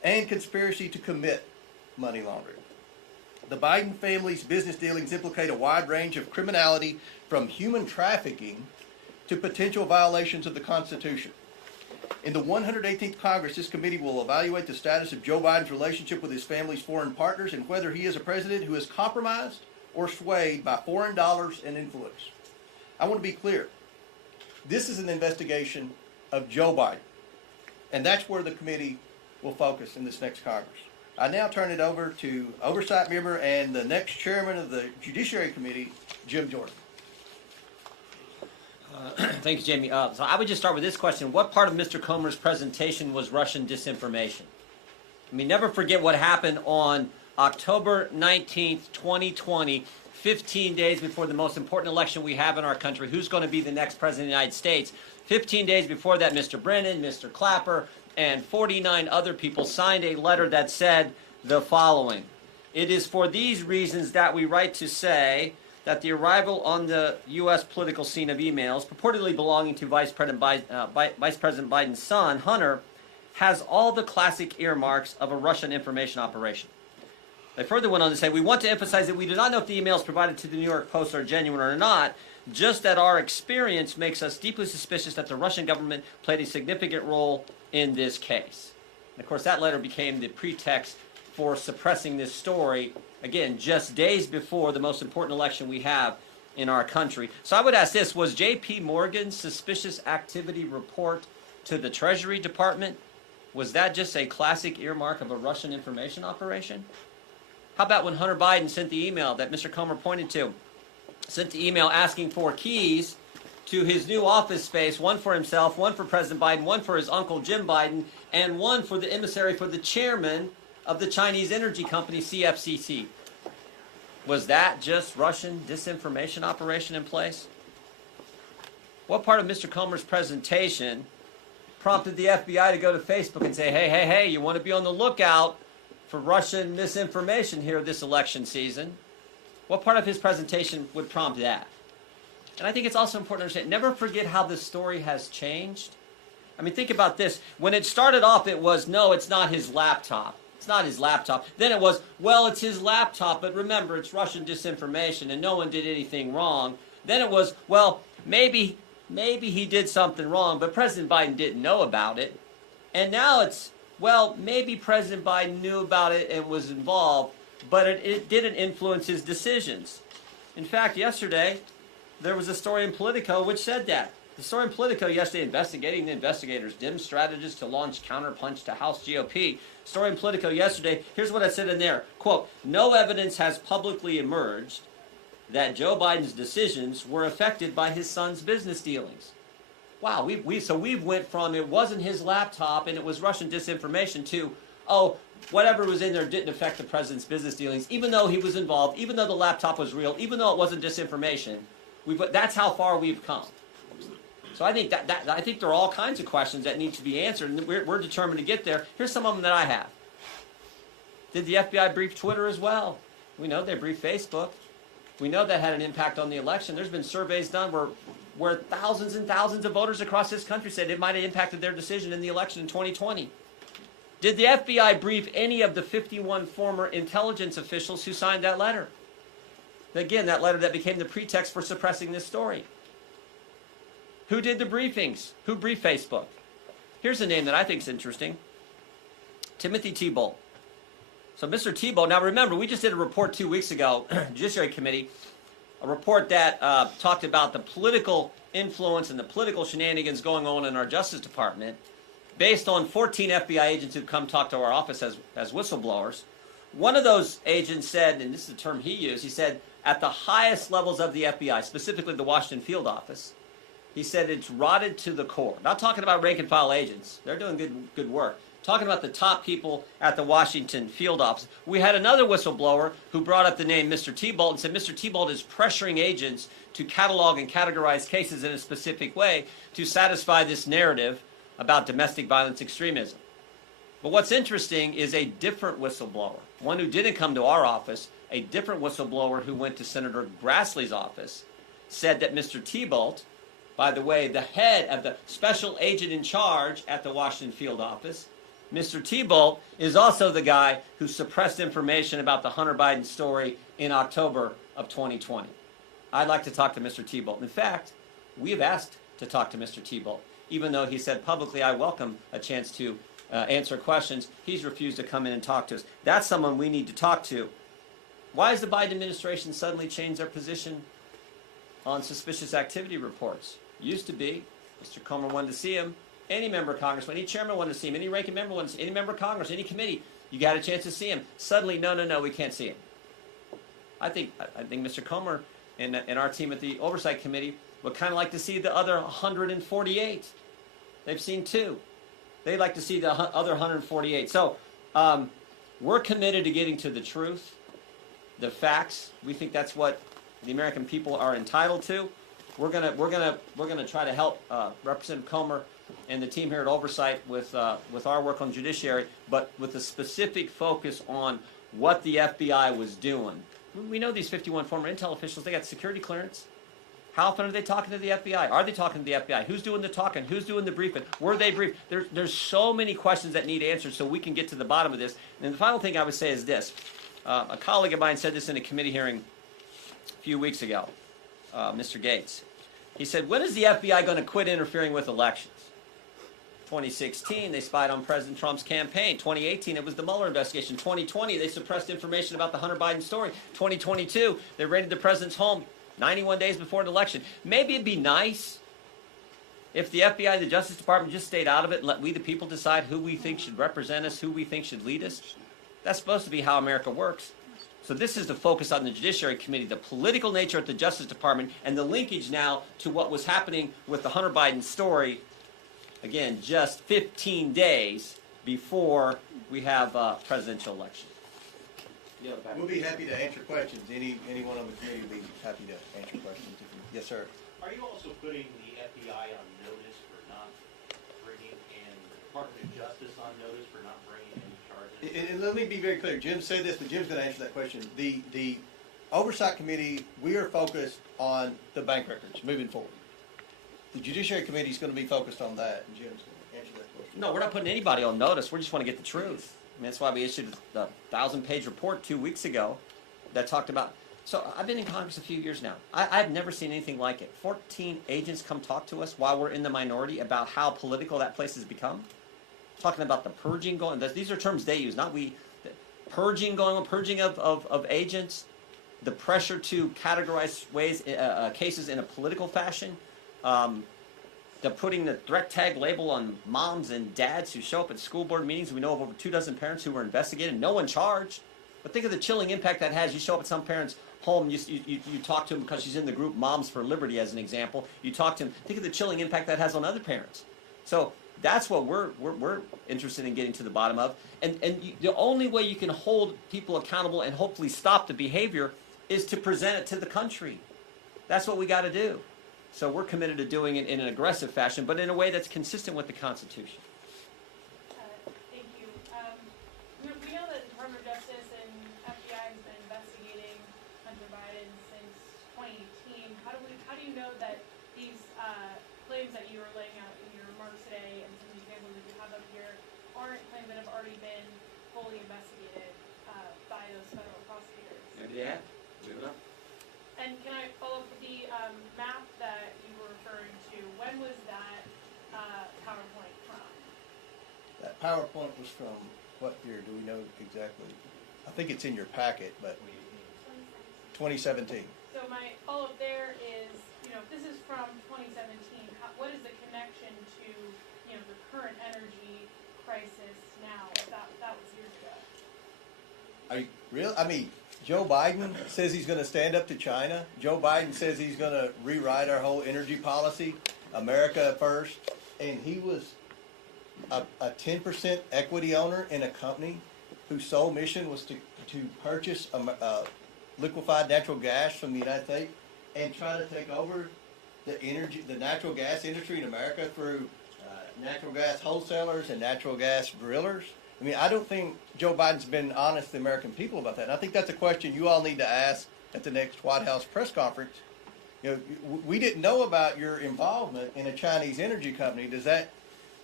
and conspiracy to commit money laundering. The Biden family's business dealings implicate a wide range of criminality, from human trafficking to potential violations of the Constitution. In the 118th Congress, this committee will evaluate the status of Joe Biden's relationship with his family's foreign partners and whether he is a president who is compromised or swayed by foreign dollars and influence. I want to be clear. This is an investigation of Joe Biden, and that's where the committee will focus in this next Congress. I now turn it over to Oversight Member and the next Chairman of the Judiciary Committee, Jim Jordan. Thank you, Jamie. So I would just start with this question. What part of Mr. Comer's presentation was Russian disinformation? I mean, never forget what happened on October 19th, 2020, 15 days before the most important election we have in our country. Who's going to be the next president of the United States? 15 days before that, Mr. Brennan, Mr. Clapper, and 49 other people signed a letter that said the following. It is for these reasons that we write to say that the arrival on the U.S. political scene of emails purportedly belonging to Vice President Biden's son, Hunter, has all the classic earmarks of a Russian information operation. They further went on to say, we want to emphasize that we do not know if the emails provided to the New York Post are genuine or not, just that our experience makes us deeply suspicious that the Russian government played a significant role in this case. And of course, that letter became the pretext for suppressing this story, again, just days before the most important election we have in our country. So I would ask this, was J.P. Morgan's suspicious activity report to the Treasury Department, was that just a classic earmark of a Russian information operation? How about when Hunter Biden sent the email that Mr. Comer pointed to, sent the email asking for keys to his new office space, one for himself, one for President Biden, one for his uncle Jim Biden, and one for the emissary for the chairman of the Chinese energy company CFCC. Was that just Russian disinformation operation in place? What part of Mr. Comer's presentation prompted the FBI to go to Facebook and say, hey, you want to be on the lookout for Russian misinformation here this election season? What part of his presentation would prompt that? And I think it's also important to understand, never forget how this story has changed. I mean, think about this. When it started off, it was, no, it's not his laptop. It's not his laptop. Then it was, well, it's his laptop, but remember, it's Russian disinformation and no one did anything wrong. Then it was, well, maybe he did something wrong, but President Biden didn't know about it. And now it's, well, maybe President Biden knew about it and was involved, but it didn't influence his decisions. In fact, yesterday, there was a story in Politico which said that. The story in Politico yesterday, investigating the investigators, dim strategists to launch counterpunch to House GOP. Story in Politico yesterday, here's what I said in there. Quote, no evidence has publicly emerged that Joe Biden's decisions were affected by his son's business dealings. Wow, we've went from it wasn't his laptop and it was Russian disinformation to, oh, whatever was in there didn't affect the president's business dealings, even though he was involved, even though the laptop was real, even though it wasn't disinformation. That's how far we've come. So I think I think there are all kinds of questions that need to be answered, and we're determined to get there. Here's some of them that I have. Did the FBI brief Twitter as well? We know they briefed Facebook. We know that had an impact on the election. There's been surveys done where thousands and thousands of voters across this country said it might have impacted their decision in the election in 2020. Did the FBI brief any of the 51 former intelligence officials who signed that letter? Again, that letter that became the pretext for suppressing this story. Who did the briefings? Who briefed Facebook? Here's a name that I think is interesting. Timothy Thibault. So Mr. Thibault, now remember, we just did a report 2 weeks ago, Judiciary Committee, a report that talked about the political influence and the political shenanigans going on in our Justice Department based on 14 FBI agents who've come talk to our office as whistleblowers. One of those agents said, and this is the term he used, he said, at the highest levels of the FBI, specifically the Washington field office, he said it's rotted to the core. Not talking about rank and file agents. They're doing good work. Talking about the top people at the Washington field office. We had another whistleblower who brought up the name Mr. Thibault and said Mr. Thibault is pressuring agents to catalog and categorize cases in a specific way to satisfy this narrative about domestic violence extremism. But what's interesting is a different whistleblower, one who didn't come to our office, a different whistleblower who went to Senator Grassley's office, said that Mr. Thibault, by the way, the head of the special agent in charge at the Washington field office, Mr. T-Bolt is also the guy who suppressed information about the Hunter Biden story in October of 2020. I'd like to talk to Mr. T-Bolt. In fact, we have asked to talk to Mr. T-Bolt. Even though he said publicly, I welcome a chance to answer questions, he's refused to come in and talk to us. That's someone we need to talk to. Why has the Biden administration suddenly changed their position on suspicious activity reports? Used to be, Mr. Comer wanted to see him. Any member of Congress, any chairman wanted to see him, any ranking member wanted to see him, any member of Congress, any committee, you got a chance to see him. Suddenly, no, we can't see him. I think Mr. Comer and our team at the Oversight Committee would kind of like to see the other 148. They've seen 2. They'd like to see the other 148. So we're committed to getting to the truth, the facts. We think that's what the American people are entitled to. We're gonna try to help Representative Comer and the team here at Oversight with our work on judiciary, but with a specific focus on what the FBI was doing. We know these 51 former intel officials, they got security clearance. How often are they talking to the FBI? Are they talking to the FBI? Who's doing the talking? Who's doing the briefing? Were they briefed? There's so many questions that need answered so we can get to the bottom of this. And the final thing I would say is this. A colleague of mine said this in a committee hearing a few weeks ago, Mr. Gates. He said, when is the FBI going to quit interfering with elections? 2016, they spied on President Trump's campaign. 2018, it was the Mueller investigation. 2020, they suppressed information about the Hunter Biden story. 2022, they raided the president's home 91 days before an election. Maybe it'd be nice if the FBI and the Justice Department just stayed out of it and let we the people decide who we think should represent us, who we think should lead us. That's supposed to be how America works. So this is the focus on the Judiciary Committee, the political nature at the Justice Department, and the linkage now to what was happening with the Hunter Biden story. Again, just 15 days before we have a presidential election. We'll be happy to answer questions. Anyone on the committee will be happy to answer questions. Yes, sir. Are you also putting the FBI on notice for not bringing, and the Department of Justice on notice for not bringing any charges? And let me be very clear. Jim said this, but Jim's going to answer that question. The Oversight Committee, we are focused on the bank records moving forward. The Judiciary Committee is going to be focused on that, and Jim's going to answer that question. No, we're not putting anybody on notice. We just want to get the truth. I mean, that's why we issued the 1,000-page report 2 weeks ago that talked about. So I've been in Congress a few years now. I've never seen anything like it. 14 agents come talk to us while we're in the minority about how political that place has become. Talking about the purging going. These are terms they use, not we. The purging going on, purging of agents. The pressure to categorize cases in a political fashion. The putting the threat tag label on moms and dads who show up at school board meetings. We know of over 24 parents who were investigated, no one charged. But think of the chilling impact that has. You show up at some parent's home, you talk to him because she's in the group Moms for Liberty, as an example. You talk to him. Think of the chilling impact that has on other parents. So that's what we're interested in getting to the bottom of. And the only way you can hold people accountable and hopefully stop the behavior is to present it to the country. That's what we got to do. So we're committed to doing it in an aggressive fashion, but in a way that's consistent with the Constitution. Thank you. We know that the Department of Justice and FBI has been investigating Hunter Biden since 2018. How do you know that these claims that you were laying out in your remarks today and some of the examples that you have up here aren't claims that have already been fully investigated by those federal prosecutors? Maybe they have. We don't know. And can I follow up with the map that you were referring to? When was that PowerPoint from? That PowerPoint was from what year? Do we know exactly? I think it's in your packet, but 2017. So my follow-up there is, if this is from 2017, what is the connection to, the current energy crisis now? If that was years ago. Are you real? I mean, Joe Biden says he's going to stand up to China. Joe Biden says he's going to rewrite our whole energy policy, America first. And he was a 10% equity owner in a company whose sole mission was to purchase liquefied natural gas from the United States and try to take over the natural gas industry in America through natural gas wholesalers and natural gas drillers. I mean, I don't think Joe Biden's been honest to the American people about that. And I think that's a question you all need to ask at the next White House press conference. We didn't know about your involvement in a Chinese energy company. Does that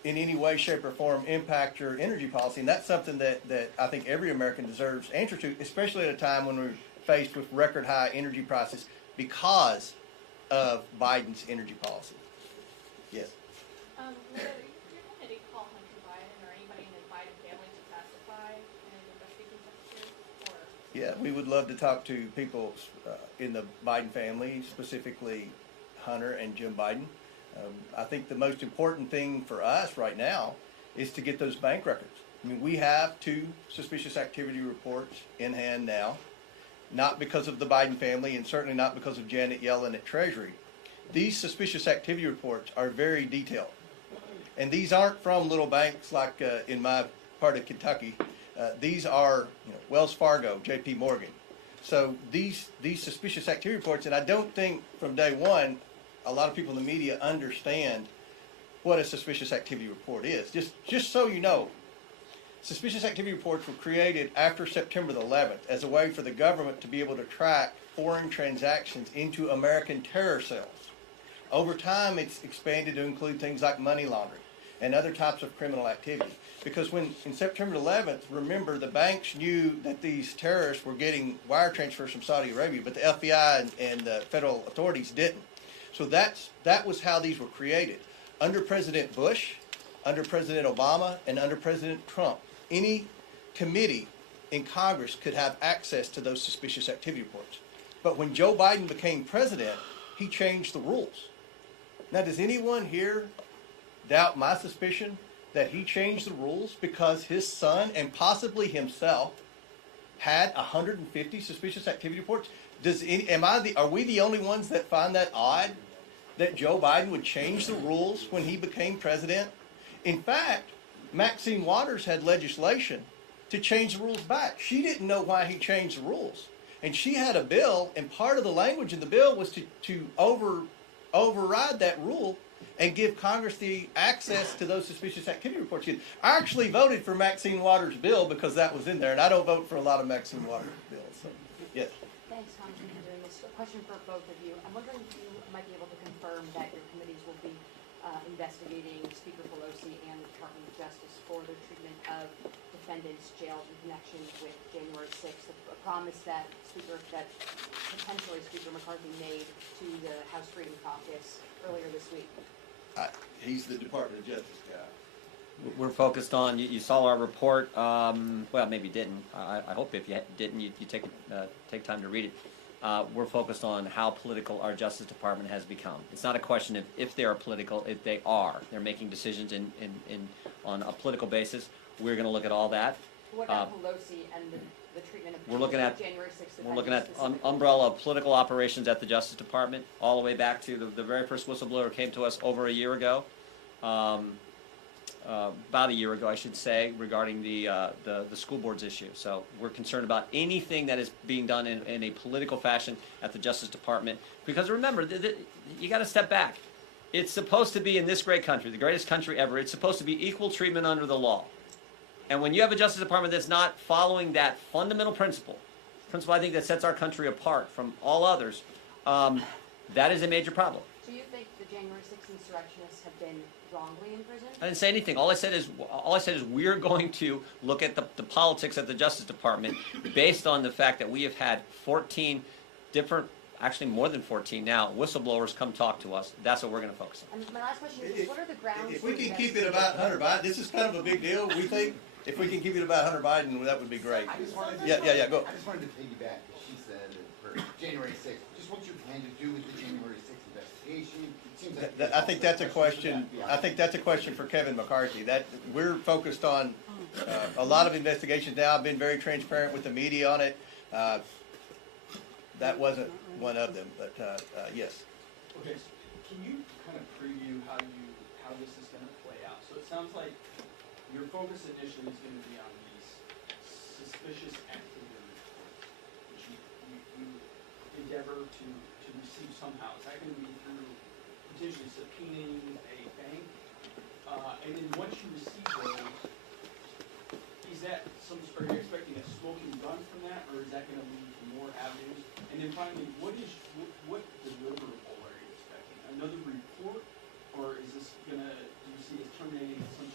in any way, shape, or form impact your energy policy. And that's something that I think every American deserves answers to, especially at a time when we're faced with record high energy prices because of Biden's energy policy. Yes. Linda, your committee call Hunter Biden or anybody in the Biden family to testify in investigating justice? Or Yeah, we would love to talk to people in the Biden family, specifically Hunter and Jim Biden. I think the most important thing for us right now is to get those bank records. I mean, we have 2 suspicious activity reports in hand now, not because of the Biden family and certainly not because of Janet Yellen at Treasury. These suspicious activity reports are very detailed. And these aren't from little banks like in my part of Kentucky. These are Wells Fargo, J.P. Morgan. So these suspicious activity reports, and I don't think from day one a lot of people in the media understand what a suspicious activity report is. Just so you know, suspicious activity reports were created after September the 11th as a way for the government to be able to track foreign transactions into American terror cells. Over time, it's expanded to include things like money laundering and other types of criminal activity. Because when, in September 11th, remember, the banks knew that these terrorists were getting wire transfers from Saudi Arabia, but the FBI and the federal authorities didn't. So that was how these were created. Under President Bush, under President Obama, and under President Trump, any committee in Congress could have access to those suspicious activity reports. But when Joe Biden became president, he changed the rules. Now, does anyone here doubt my suspicion that he changed the rules because his son and possibly himself had 150 suspicious activity reports? Are we the only ones that find that odd that Joe Biden would change the rules when he became president? In fact, Maxine Waters had legislation to change the rules back. She didn't know why he changed the rules. And she had a bill, and part of the language in the bill was to override that rule and give Congress the access to those suspicious activity reports. I actually voted for Maxine Waters' bill because that was in there, and I don't vote for a lot of Maxine Waters' bills. So, yes. Thanks, Congressman, for doing this. A question for both of you. I'm wondering if you might be able to confirm that your committees will be investigating Speaker Pelosi and the Department of Justice for their treatment of defendants jailed in connection with January 6th, a promise that potentially Speaker McCarthy made to the House Freedom Caucus earlier this week. He's the Department of Justice guy. We're focused on, you saw our report, well, maybe you didn't. I hope if you didn't, you take time to read it. We're focused on how political our Justice Department has become. It's not a question of if they are political, if they are. They're making decisions on a political basis. We're going to look at all that. What about Pelosi and the treatment of We're looking at January 6th? We're looking at umbrella of political operations at the Justice Department, all the way back to the very first whistleblower came to us over a year ago. About a year ago, I should say, regarding the school boards issue. So we're concerned about anything that is being done in a political fashion at the Justice Department. Because remember, you got to step back. It's supposed to be, in this great country, the greatest country ever, it's supposed to be equal treatment under the law. And when you have a Justice Department that's not following that fundamental principle I think that sets our country apart from all others, that is a major problem. Do you think the January 6th insurrectionists have been wrongly imprisoned? I didn't say anything. All I said is we're going to look at the politics at the Justice Department based on the fact that we have had 14 different, actually more than 14 now, whistleblowers come talk to us. That's what we're going to focus on. And my last question is, what are the grounds If we can keep it about Hunter Biden, this is kind of a big deal, we think. If we can keep it about Hunter Biden, that would be great. I just wanted to, Yeah, go. I just wanted to piggyback, because she said that for January 6th, just what you plan to do with the January 6th investigation. It seems like I think that's a question. I think that's a question for Kevin McCarthy. That we're focused on a lot of investigations now. I've been very transparent with the media on it. That wasn't one of them, but yes. Okay, so can you kind of preview how this is going to play out? So it sounds like your focus initially is going to be on these suspicious activity reports, which you endeavor to receive somehow. Is that going to be through potentially subpoenaing a bank? And then once you receive those, are you expecting a smoking gun from that, or is that going to lead to more avenues? And then finally, what deliverable are you expecting? Another report, or is this going to, do you see it terminating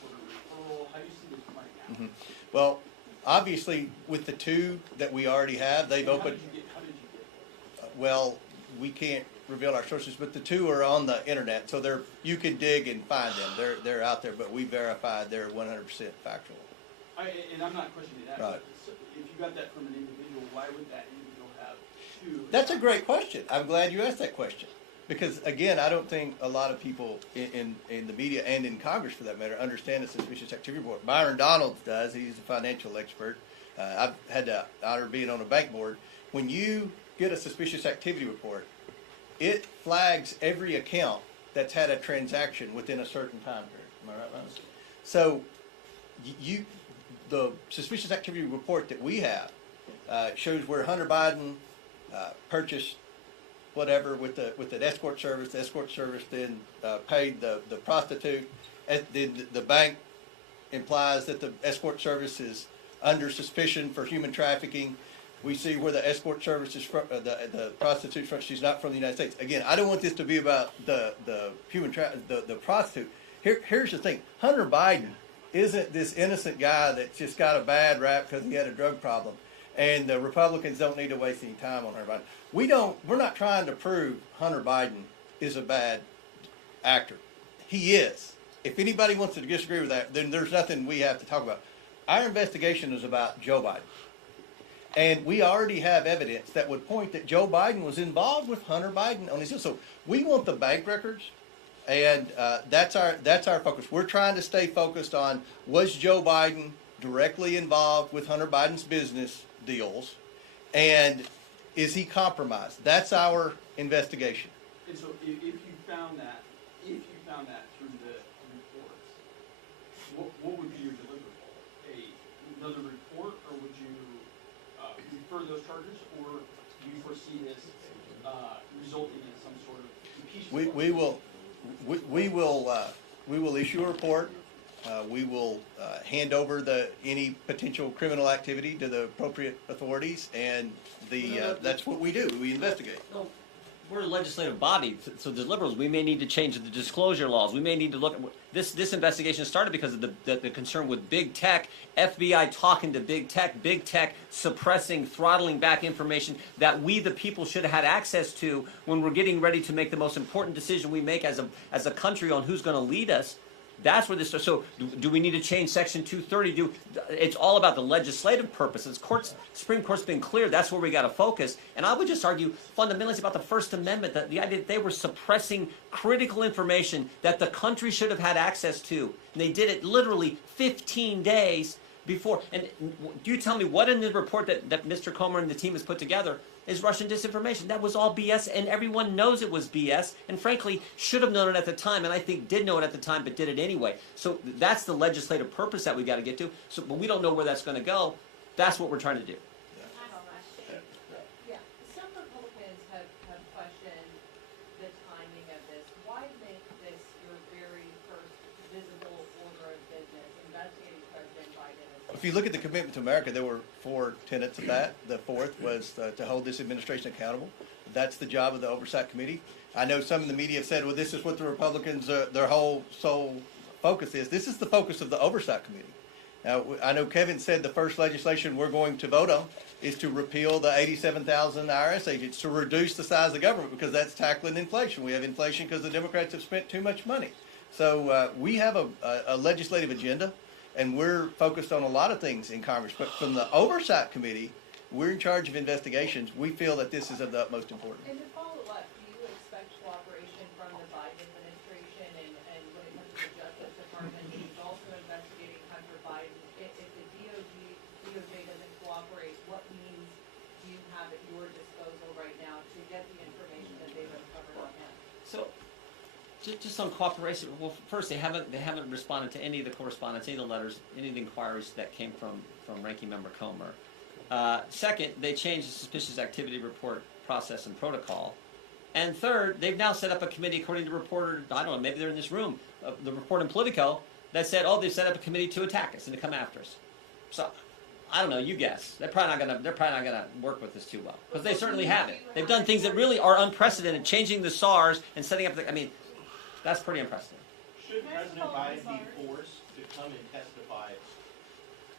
Well, obviously, with the two that we already have, they've How opened, did you get well, we can't reveal our sources, but the two are on the internet, so you can dig and find them. They're out there, but we verified they're 100% factual. and I'm not questioning that, Right. but so if you got that from an individual, why would that individual have two? That's a great question. I'm glad you asked that question. Because again, I don't think a lot of people in the media and in Congress, for that matter, understand the suspicious activity report. Byron Donalds does. He's a financial expert. I've had the honor of being on a bank board. When you get a suspicious activity report, it flags every account that's had a transaction within a certain time period. Am I right, Ron? So the suspicious activity report that we have shows where Hunter Biden purchased whatever with an escort service. The escort service then paid the prostitute. The bank implies that the escort service is under suspicion for human trafficking. We see where the escort service is from, the prostitute's from. She's not from the United States. Again, I don't want this to be about the prostitute. Here's the thing: Hunter Biden isn't this innocent guy that's just got a bad rap because he had a drug problem. And the Republicans don't need to waste any time on Hunter Biden. We're not trying to prove Hunter Biden is a bad actor. He is. If anybody wants to disagree with that, then there's nothing we have to talk about. Our investigation is about Joe Biden. And we already have evidence that would point that Joe Biden was involved with Hunter Biden on his deal. So we want the bank records, and that's our focus. We're trying to stay focused on, was Joe Biden directly involved with Hunter Biden's business deals, and is he compromised? That's our investigation. And so if you found that through the reports, what would be your deliverable? Another report, or would you refer those charges, or do you foresee this resulting in some sort of impeachment? We will issue a report. We will hand over any potential criminal activity to the appropriate authorities, and that's what we do. We investigate. No, we're a legislative body, so the liberals, we may need to change the disclosure laws. We may need to look at this investigation started because of the concern with big tech, FBI talking to big tech suppressing, throttling back information that we, the people, should have had access to when we're getting ready to make the most important decision we make as a country on who's going to lead us. That's where this starts. So do we need to change Section 230? It's all about the legislative purposes. Supreme Court's been clear. That's where we got to focus. And I would just argue fundamentally it's about the First Amendment, that the idea that they were suppressing critical information that the country should have had access to. And they did it literally 15 days before. And do you tell me what in the report that Mr. Comer and the team has put together is Russian disinformation? That was all BS, and everyone knows it was BS, and frankly, should have known it at the time, and I think did know it at the time, but did it anyway. So that's the legislative purpose that we got to get to. So, but we don't know where that's going to go. That's what we're trying to do. Yeah, some Republicans have questioned the timing of this. Why make this your very first visible order of business, investigating President Biden? If you look at the commitment to America, there were 4 tenets of that. The fourth was to hold this administration accountable. That's the job of the Oversight Committee. I know some in the media have said, well, this is what the Republicans, their whole sole focus is. This is the focus of the Oversight Committee. Now, I know Kevin said the first legislation we're going to vote on is to repeal the 87,000 IRS agents, to reduce the size of government, because that's tackling inflation. We have inflation because the Democrats have spent too much money. So we have a legislative agenda, and we're focused on a lot of things in Congress. But from the Oversight Committee, we're in charge of investigations. We feel that this is of the utmost importance. And to follow up, do you expect cooperation from the Biden administration and when it comes to the Justice Department, who's also investigating Hunter Biden? If the DOJ doesn't cooperate, what means do you have at your disposal right now to get the information that they've uncovered on him? So, just on cooperation. Well, first, they haven't responded to any of the correspondence, any of the letters, any of the inquiries that came from Ranking Member Comer. Second, they changed the suspicious activity report process and protocol. And third, they've now set up a committee, according to reporter, I don't know, maybe they're in this room, the report in Politico, that said, oh, they've set up a committee to attack us and to come after us. So, I don't know, you guess. They're probably not gonna work with this too well, because they certainly haven't. They've done things that really are unprecedented, changing the SARS and setting up that's pretty unprecedented. Should President Biden be forced to come and testify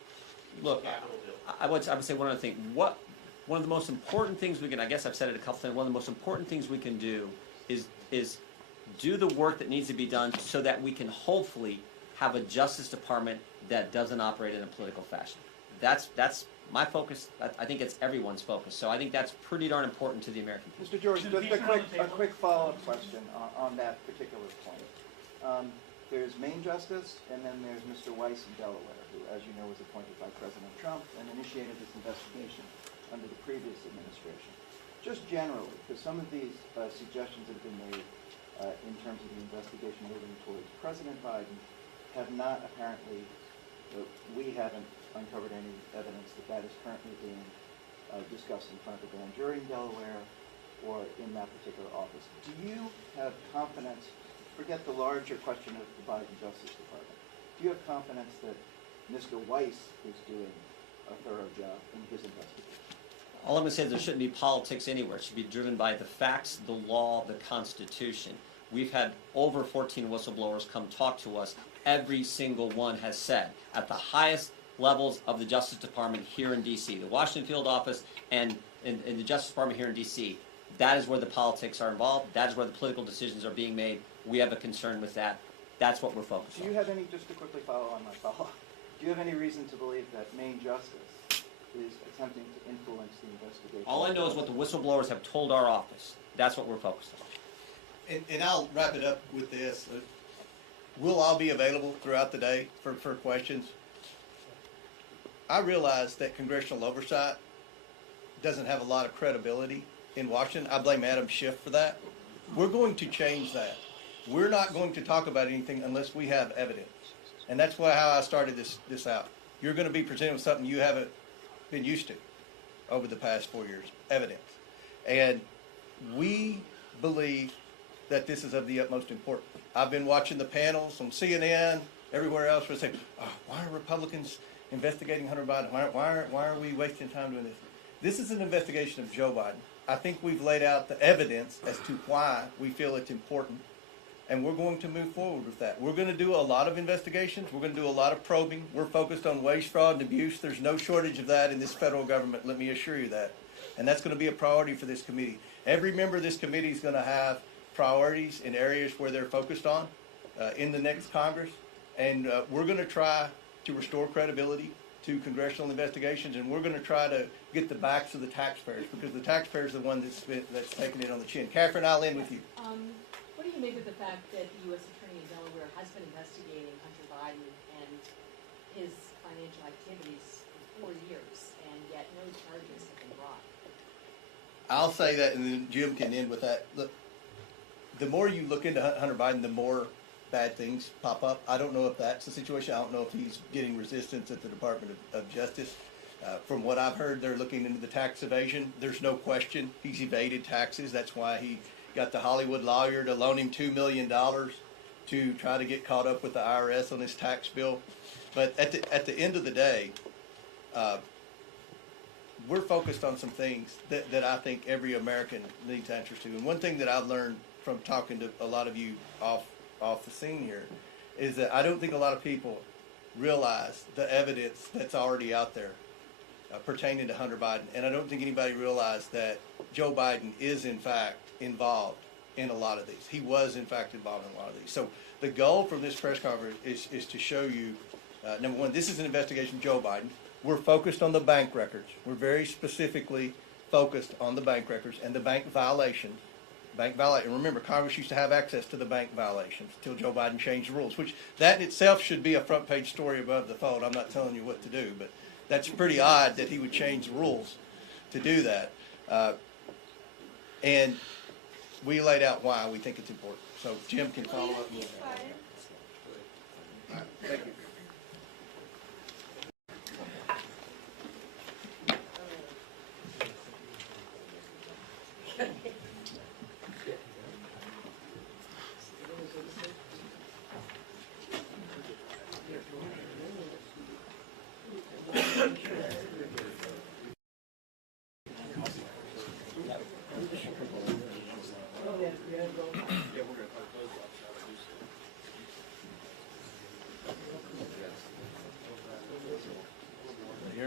Look, Capitol Hill. I would say one other thing. One of the most important things we can, I guess I've said it a couple times, one of the most important things we can do is do the work that needs to be done so that we can hopefully have a Justice Department that doesn't operate in a political fashion. That's my focus. I think it's everyone's focus. So I think that's pretty darn important to the American people. Mr. George, just a quick follow-up question on that particular point. There's Maine Justice, and then there's Mr. Weiss in Delaware, who, as you know, was appointed by President Trump and initiated this investigation under the previous administration. Just generally, because some of these suggestions that have been made in terms of the investigation moving towards President Biden have not apparently, we haven't uncovered any evidence that is currently being discussed in front of the grand jury in Delaware or in that particular office. Do you have confidence, forget the larger question of the Biden Justice Department, do you have confidence that Mr. Weiss is doing a thorough job in his investigation? All I'm going to say is there shouldn't be politics anywhere. It should be driven by the facts, the law, the Constitution. We've had over 14 whistleblowers come talk to us. Every single one has said, at the highest levels of the Justice Department here in D.C., the Washington field office and in the Justice Department here in D.C., that is where the politics are involved. That is where the political decisions are being made. We have a concern with that. That's what we're focused on. Do you have any, just to quickly follow on my follow-up, do you have any reason to believe that Maine Justice is attempting to influence the investigation? All I know is what the whistleblowers have told our office. That's what we're focused on. And I'll wrap it up with this. We'll all be available throughout the day for questions. I realize that congressional oversight doesn't have a lot of credibility in Washington. I blame Adam Schiff for that. We're going to change that. We're not going to talk about anything unless we have evidence. And that's how I started this out. You're going to be presented with something you haven't been used to over the past 4 years, evidence. And we believe that this is of the utmost importance. I've been watching the panels on CNN, everywhere else, where they say, oh, why are Republicans investigating Hunter Biden? Why are we wasting time doing this? This is an investigation of Joe Biden. I think we've laid out the evidence as to why we feel it's important, and we're going to move forward with that. We're going to do a lot of investigations. We're going to do a lot of probing. We're focused on waste, fraud, and abuse. There's no shortage of that in this federal government, let me assure you that. And that's going to be a priority for this committee. Every member of this committee is going to have priorities in areas where they're focused on in the next Congress. And we're going to try to restore credibility to congressional investigations, and we're going to try to get the backs of the taxpayers, because the taxpayers are the one that's taking it on the chin. Catherine, I'll end with you. What do you make of the fact that the U.S. Attorney in Delaware has been investigating Hunter Biden and his financial activities for 4 years, and yet no charges have been brought? I'll say that, and then Jim can end with that. Look, the more you look into Hunter Biden, the more bad things pop up. I don't know if that's the situation. I don't know if he's getting resistance at the Department of Justice. From what I've heard, they're looking into the tax evasion. There's no question he's evaded taxes. That's why he got the Hollywood lawyer to loan him $2 million to try to get caught up with the IRS on his tax bill. But at the end of the day, we're focused on some things that I think every American needs answers to. And one thing that I've learned from talking to a lot of you off the scene here is that I don't think a lot of people realize the evidence that's already out there pertaining to Hunter Biden. And I don't think anybody realized that Joe Biden is in fact involved in a lot of these. He was in fact involved in a lot of these. So the goal from this press conference is to show you, number one, this is an investigation of Joe Biden. We're focused on the bank records. We're very specifically focused on the bank records and the bank violations. And remember, Congress used to have access to the bank violations until Joe Biden changed the rules, which that in itself should be a front page story above the fold. I'm not telling you what to do, but that's pretty odd that he would change the rules to do that. And we laid out why we think it's important. So Jim can follow up. Thank you.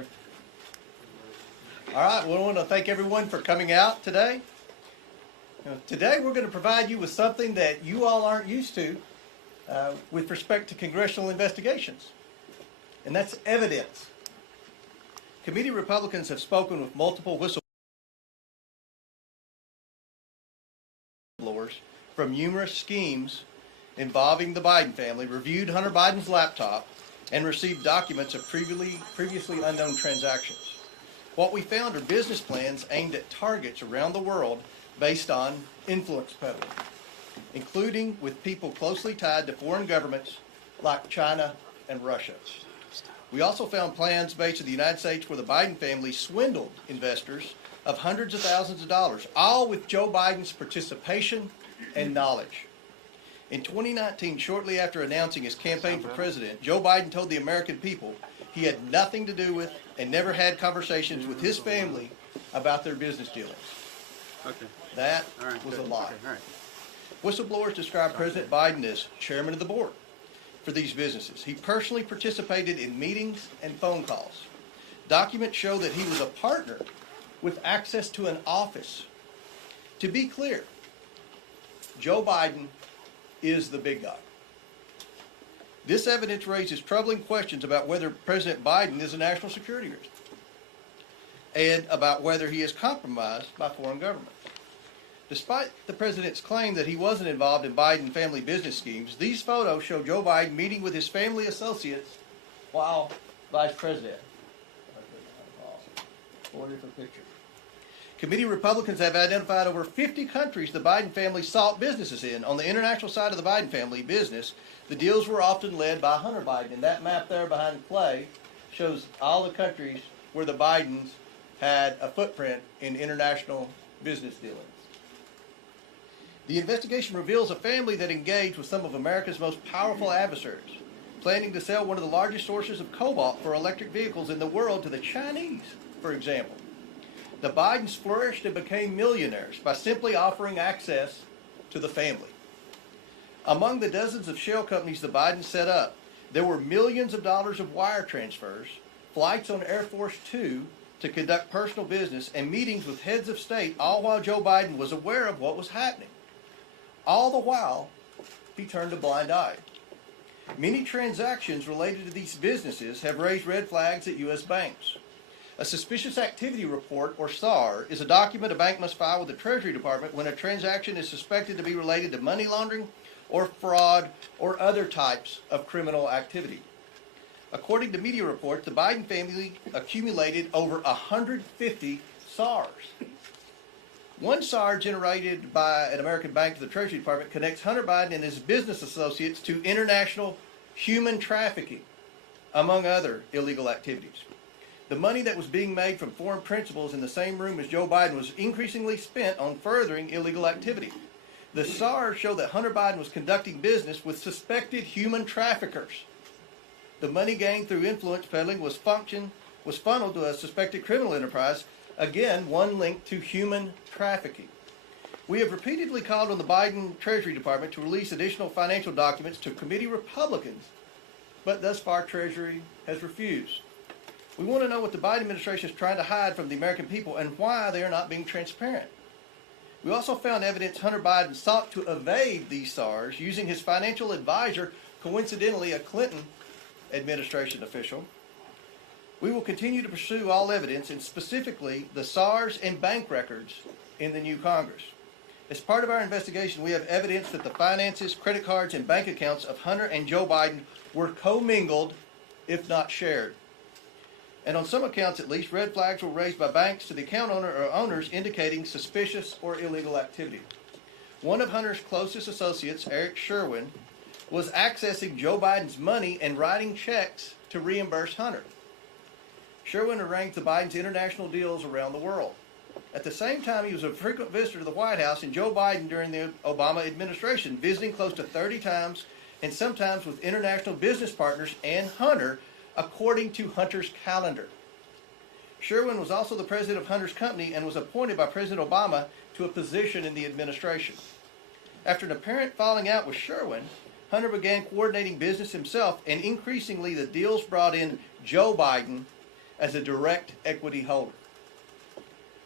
All right, well, I want to thank everyone for coming out today. Today we're going to provide you with something that you all aren't used to with respect to congressional investigations, and that's evidence. Committee Republicans have spoken with multiple whistleblowers from numerous schemes involving the Biden family, reviewed Hunter Biden's laptop, and received documents of previously unknown transactions. What we found are business plans aimed at targets around the world based on influence peddling, including with people closely tied to foreign governments like China and Russia. We also found plans based in the United States where the Biden family swindled investors of hundreds of thousands of dollars, all with Joe Biden's participation and knowledge. In 2019, shortly after announcing his campaign for president, Joe Biden told the American people he had nothing to do with and never had conversations with his family about their business dealings. Okay. That All right. was a good. lie. Okay. All right. Whistleblowers described President Biden as chairman of the board for these businesses. He personally participated in meetings and phone calls. Documents show that he was a partner with access to an office. To be clear, Joe Biden is the big guy. This evidence raises troubling questions about whether President Biden is a national security risk and about whether he is compromised by foreign governments. Despite the president's claim that he wasn't involved in Biden family business schemes, these photos show Joe Biden meeting with his family associates while vice president. 4 different pictures. Committee Republicans have identified over 50 countries the Biden family sought businesses in. On the international side of the Biden family business, the deals were often led by Hunter Biden. And that map there behind Clay shows all the countries where the Bidens had a footprint in international business dealings. The investigation reveals a family that engaged with some of America's most powerful adversaries, planning to sell one of the largest sources of cobalt for electric vehicles in the world to the Chinese, for example. The Bidens flourished and became millionaires by simply offering access to the family. Among the dozens of shell companies the Bidens set up, there were millions of dollars of wire transfers, flights on Air Force Two to conduct personal business, and meetings with heads of state, all while Joe Biden was aware of what was happening. All the while, he turned a blind eye. Many transactions related to these businesses have raised red flags at U.S. banks. A suspicious activity report, or SAR, is a document a bank must file with the Treasury Department when a transaction is suspected to be related to money laundering or fraud or other types of criminal activity. According to media reports, the Biden family accumulated over 150 SARs. One SAR generated by an American bank to the Treasury Department connects Hunter Biden and his business associates to international human trafficking, among other illegal activities. The money that was being made from foreign principals in the same room as Joe Biden was increasingly spent on furthering illegal activity. The SARs show that Hunter Biden was conducting business with suspected human traffickers. The money gained through influence peddling was funneled to a suspected criminal enterprise, again, one linked to human trafficking. We have repeatedly called on the Biden Treasury Department to release additional financial documents to committee Republicans, but thus far Treasury has refused. We want to know what the Biden administration is trying to hide from the American people and why they are not being transparent. We also found evidence Hunter Biden sought to evade these SARs using his financial advisor, coincidentally a Clinton administration official. We will continue to pursue all evidence, and specifically the SARs and bank records in the new Congress. As part of our investigation, we have evidence that the finances, credit cards, and bank accounts of Hunter and Joe Biden were commingled, if not shared. And on some accounts at least, red flags were raised by banks to the account owner or owners indicating suspicious or illegal activity. One of Hunter's closest associates, Eric Sherwin, was accessing Joe Biden's money and writing checks to reimburse Hunter. Sherwin arranged the Biden's international deals around the world. At the same time, he was a frequent visitor to the White House, and Joe Biden during the Obama administration, visiting close to 30 times, and sometimes with international business partners and Hunter, according to Hunter's calendar. Sherwin was also the president of Hunter's company and was appointed by President Obama to a position in the administration. After an apparent falling out with Sherwin, Hunter began coordinating business himself, and increasingly the deals brought in Joe Biden as a direct equity holder.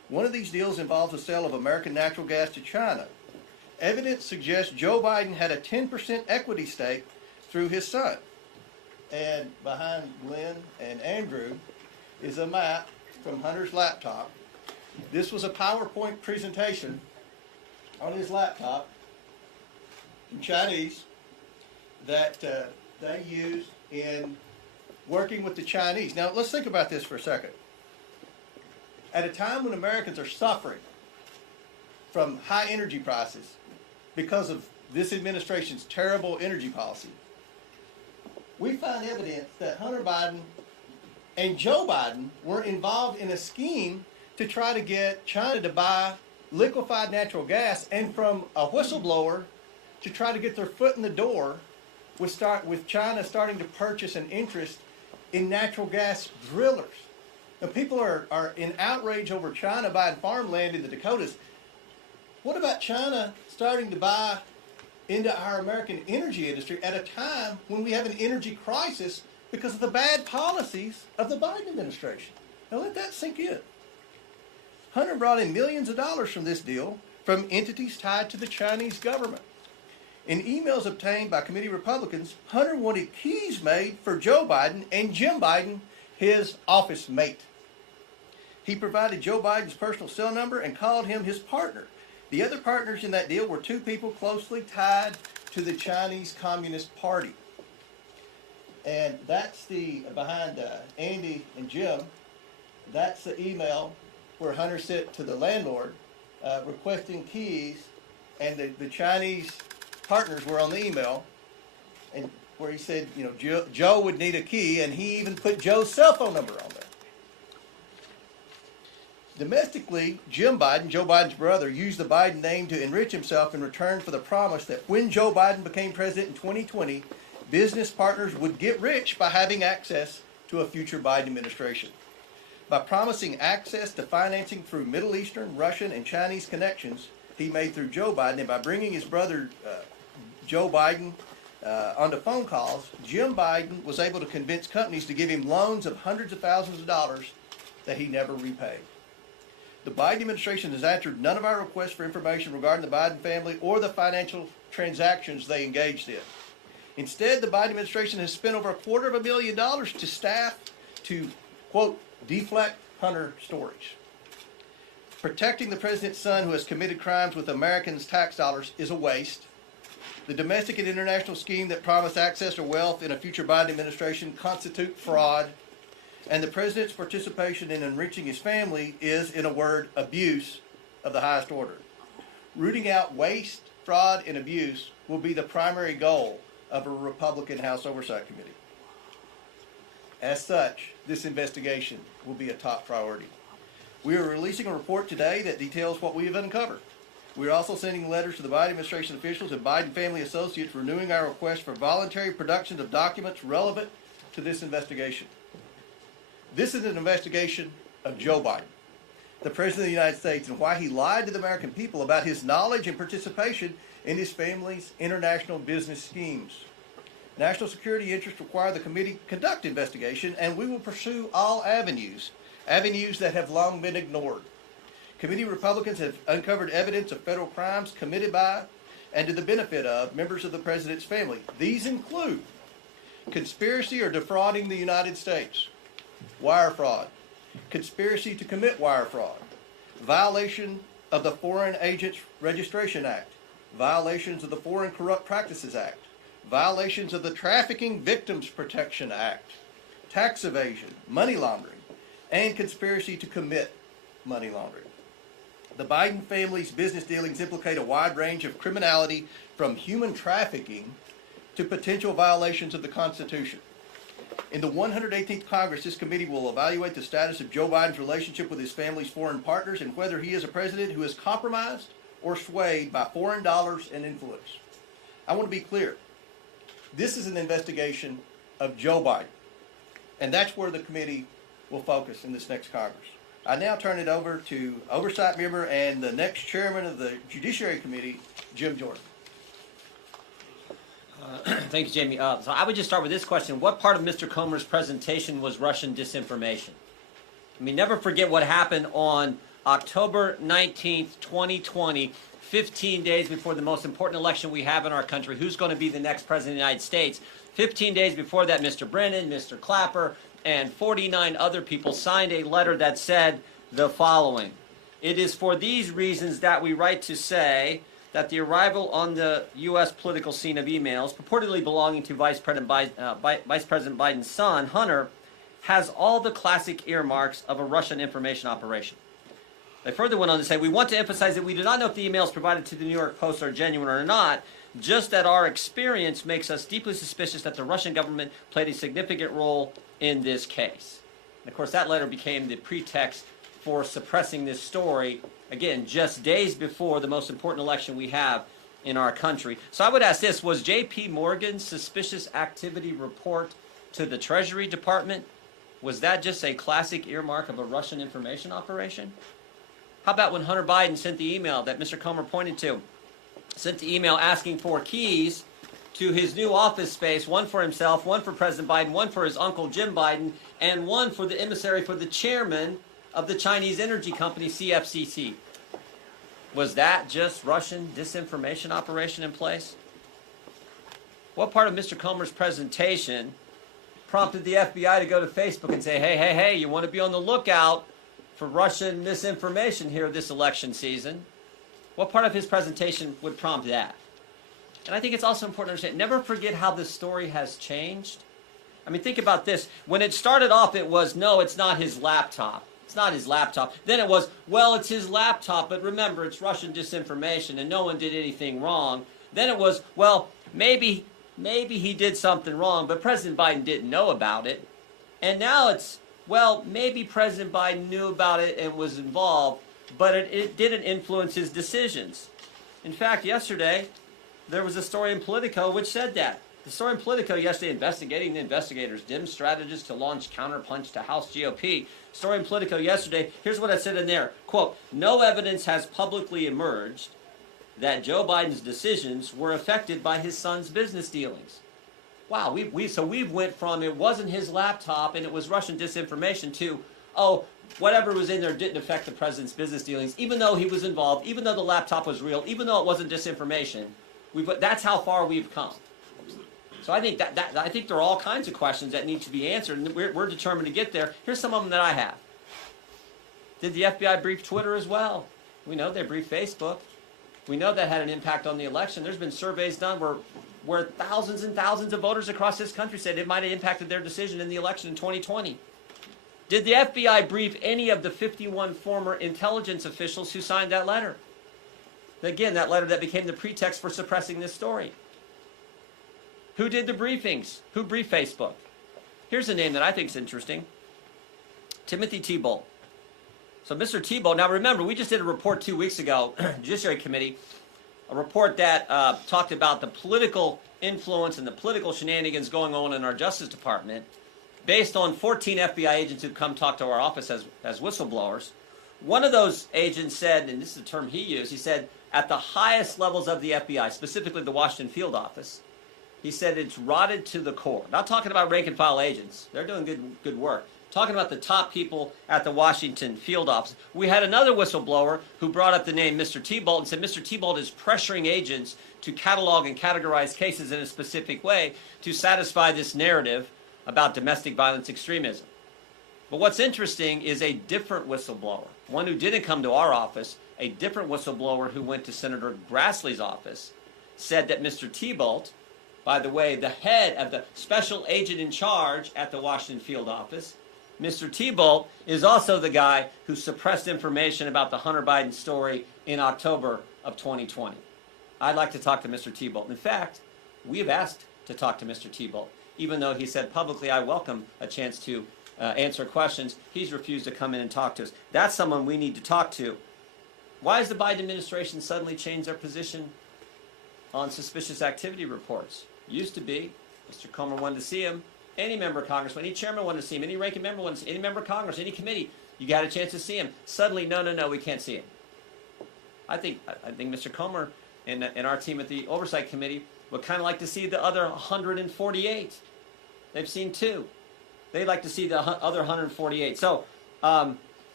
One of these deals involves the sale of American natural gas to China. Evidence suggests Joe Biden had a 10% equity stake through his son. And behind Glenn and Andrew is a map from Hunter's laptop. This was a PowerPoint presentation on his laptop in Chinese that they used in working with the Chinese. Now, let's think about this for a second. At a time when Americans are suffering from high energy prices because of this administration's terrible energy policy, we find evidence that Hunter Biden and Joe Biden were involved in a scheme to try to get China to buy liquefied natural gas, and from a whistleblower to try to get their foot in the door with China starting to purchase an interest in natural gas drillers. Now, people are in outrage over China buying farmland in the Dakotas. What about China starting to buy into our American energy industry at a time when we have an energy crisis because of the bad policies of the Biden administration? Now let that sink in. Hunter brought in millions of dollars from this deal from entities tied to the Chinese government. In emails obtained by committee Republicans, Hunter wanted keys made for Joe Biden and Jim Biden, his office mate. He provided Joe Biden's personal cell number and called him his partner. The other partners in that deal were two people closely tied to the Chinese Communist Party. And that's behind Andy and Jim, that's the email where Hunter sent to the landlord requesting keys, and the Chinese partners were on the email, and where he said, you know, Joe would need a key, and he even put Joe's cell phone number on there. Domestically, Jim Biden, Joe Biden's brother, used the Biden name to enrich himself in return for the promise that when Joe Biden became president in 2020, business partners would get rich by having access to a future Biden administration. By promising access to financing through Middle Eastern, Russian, and Chinese connections he made through Joe Biden, and by bringing his brother Joe Biden onto phone calls, Jim Biden was able to convince companies to give him loans of hundreds of thousands of dollars that he never repaid. The Biden administration has answered none of our requests for information regarding the Biden family or the financial transactions they engaged in. Instead, the Biden administration has spent over $250,000 to staff to, quote, deflect Hunter stories. Protecting the president's son who has committed crimes with Americans' tax dollars is a waste. The domestic and international scheme that promised access to wealth in a future Biden administration constitute fraud. And the president's participation in enriching his family is, in a word, abuse of the highest order. Rooting out waste, fraud, and abuse will be the primary goal of a Republican House Oversight Committee. As such, this investigation will be a top priority. We are releasing a report today that details what we have uncovered. We are also sending letters to the Biden administration officials and Biden family associates renewing our request for voluntary production of documents relevant to this investigation. This is an investigation of Joe Biden, the President of the United States, and why he lied to the American people about his knowledge and participation in his family's international business schemes. National security interests require the committee conduct investigation, and we will pursue all avenues that have long been ignored. Committee Republicans have uncovered evidence of federal crimes committed by and to the benefit of members of the President's family. These include conspiracy or defrauding the United States, wire fraud, conspiracy to commit wire fraud, violation of the Foreign Agents Registration Act, violations of the Foreign Corrupt Practices Act, violations of the Trafficking Victims Protection Act, tax evasion, money laundering, and conspiracy to commit money laundering. The Biden family's business dealings implicate a wide range of criminality, from human trafficking to potential violations of the Constitution. In the 118th Congress, this committee will evaluate the status of Joe Biden's relationship with his family's foreign partners and whether he is a president who is compromised or swayed by foreign dollars and influence. I want to be clear. This is an investigation of Joe Biden, and that's where the committee will focus in this next Congress. I now turn it over to Oversight Member and the next Chairman of the Judiciary Committee, Jim Jordan. Thank you, Jamie. So I would just start with this question. What part of Mr. Comer's presentation was Russian disinformation? I mean, never forget what happened on October 19th, 2020, 15 days before the most important election we have in our country, who's going to be the next president of the United States. 15 days before that, Mr. Brennan, Mr. Clapper, and 49 other people signed a letter that said the following. It is for these reasons that we write to say that the arrival on the U.S. political scene of emails purportedly belonging to Vice President Biden's son, Hunter, has all the classic earmarks of a Russian information operation. They further went on to say, we want to emphasize that we do not know if the emails provided to the New York Post are genuine or not, just that our experience makes us deeply suspicious that the Russian government played a significant role in this case. And of course, that letter became the pretext for suppressing this story, again, just days before the most important election we have in our country. So I would ask this, was J.P. Morgan's suspicious activity report to the Treasury Department, was that just a classic earmark of a Russian information operation? How about when Hunter Biden sent the email that Mr. Comer pointed to? Sent the email asking for keys to his new office space, one for himself, one for President Biden, one for his uncle Jim Biden, and one for the emissary for the chairman of the Chinese energy company CFCC. Was that just Russian disinformation operation in place? What part of Mr. Comer's presentation prompted the FBI to go to Facebook and say, hey, you want to be on the lookout for Russian misinformation here this election season? What part of his presentation would prompt that? And I think it's also important to understand, never forget how this story has changed. I mean, think about this. When it started off, it was, no, it's not his laptop. It's not his laptop. Then it was, well, it's his laptop, but remember, it's Russian disinformation and no one did anything wrong. Then it was, well, maybe he did something wrong, but President Biden didn't know about it. And now it's, well, maybe President Biden knew about it and was involved, but it didn't influence his decisions. In fact, yesterday, there was a story in Politico which said that. The story in Politico yesterday, investigating the investigators, dim strategists to launch counterpunch to House GOP. Story in Politico yesterday, here's what I said in there. Quote, no evidence has publicly emerged that Joe Biden's decisions were affected by his son's business dealings. Wow, we've went from it wasn't his laptop and it was Russian disinformation to, oh, whatever was in there didn't affect the president's business dealings, even though he was involved, even though the laptop was real, even though it wasn't disinformation. That's how far we've come. So I think I think there are all kinds of questions that need to be answered, and we're determined to get there. Here's some of them that I have. Did the FBI brief Twitter as well? We know they briefed Facebook. We know that had an impact on the election. There's been surveys done where thousands and thousands of voters across this country said it might have impacted their decision in the election in 2020. Did the FBI brief any of the 51 former intelligence officials who signed that letter? Again, that letter that became the pretext for suppressing this story. Who did the briefings? Who briefed Facebook? Here's a name that I think is interesting. Timothy Thibault. So Mr. Thibault, now remember, we just did a report 2 weeks ago, Judiciary Committee, a report that talked about the political influence and the political shenanigans going on in our Justice Department based on 14 FBI agents who've come talk to our office as whistleblowers. One of those agents said, and this is the term he used, he said, at the highest levels of the FBI, specifically the Washington field office, he said it's rotted to the core. Not talking about rank and file agents. They're doing good work. Talking about the top people at the Washington field office. We had another whistleblower who brought up the name Mr. Thibault and said Mr. Thibault is pressuring agents to catalog and categorize cases in a specific way to satisfy this narrative about domestic violence extremism. But what's interesting is a different whistleblower, one who didn't come to our office, a different whistleblower who went to Senator Grassley's office, said that Mr. Thibault, by the way, the head of the special agent in charge at the Washington field office, Mr. Thibault is also the guy who suppressed information about the Hunter Biden story in October of 2020. I'd like to talk to Mr. Thibault. In fact, we have asked to talk to Mr. Thibault. Even though he said publicly, I welcome a chance to answer questions, he's refused to come in and talk to us. That's someone we need to talk to. Why has the Biden administration suddenly changed their position on suspicious activity reports? Used to be, Mr. Comer wanted to see him, any member of Congress, any chairman wanted to see him, any ranking member wanted to see him, any member of Congress, any committee, you got a chance to see him. Suddenly, no, we can't see him. I think Mr. Comer and our team at the Oversight Committee would kind of like to see the other 148. They've seen 2. They'd like to see the other 148. So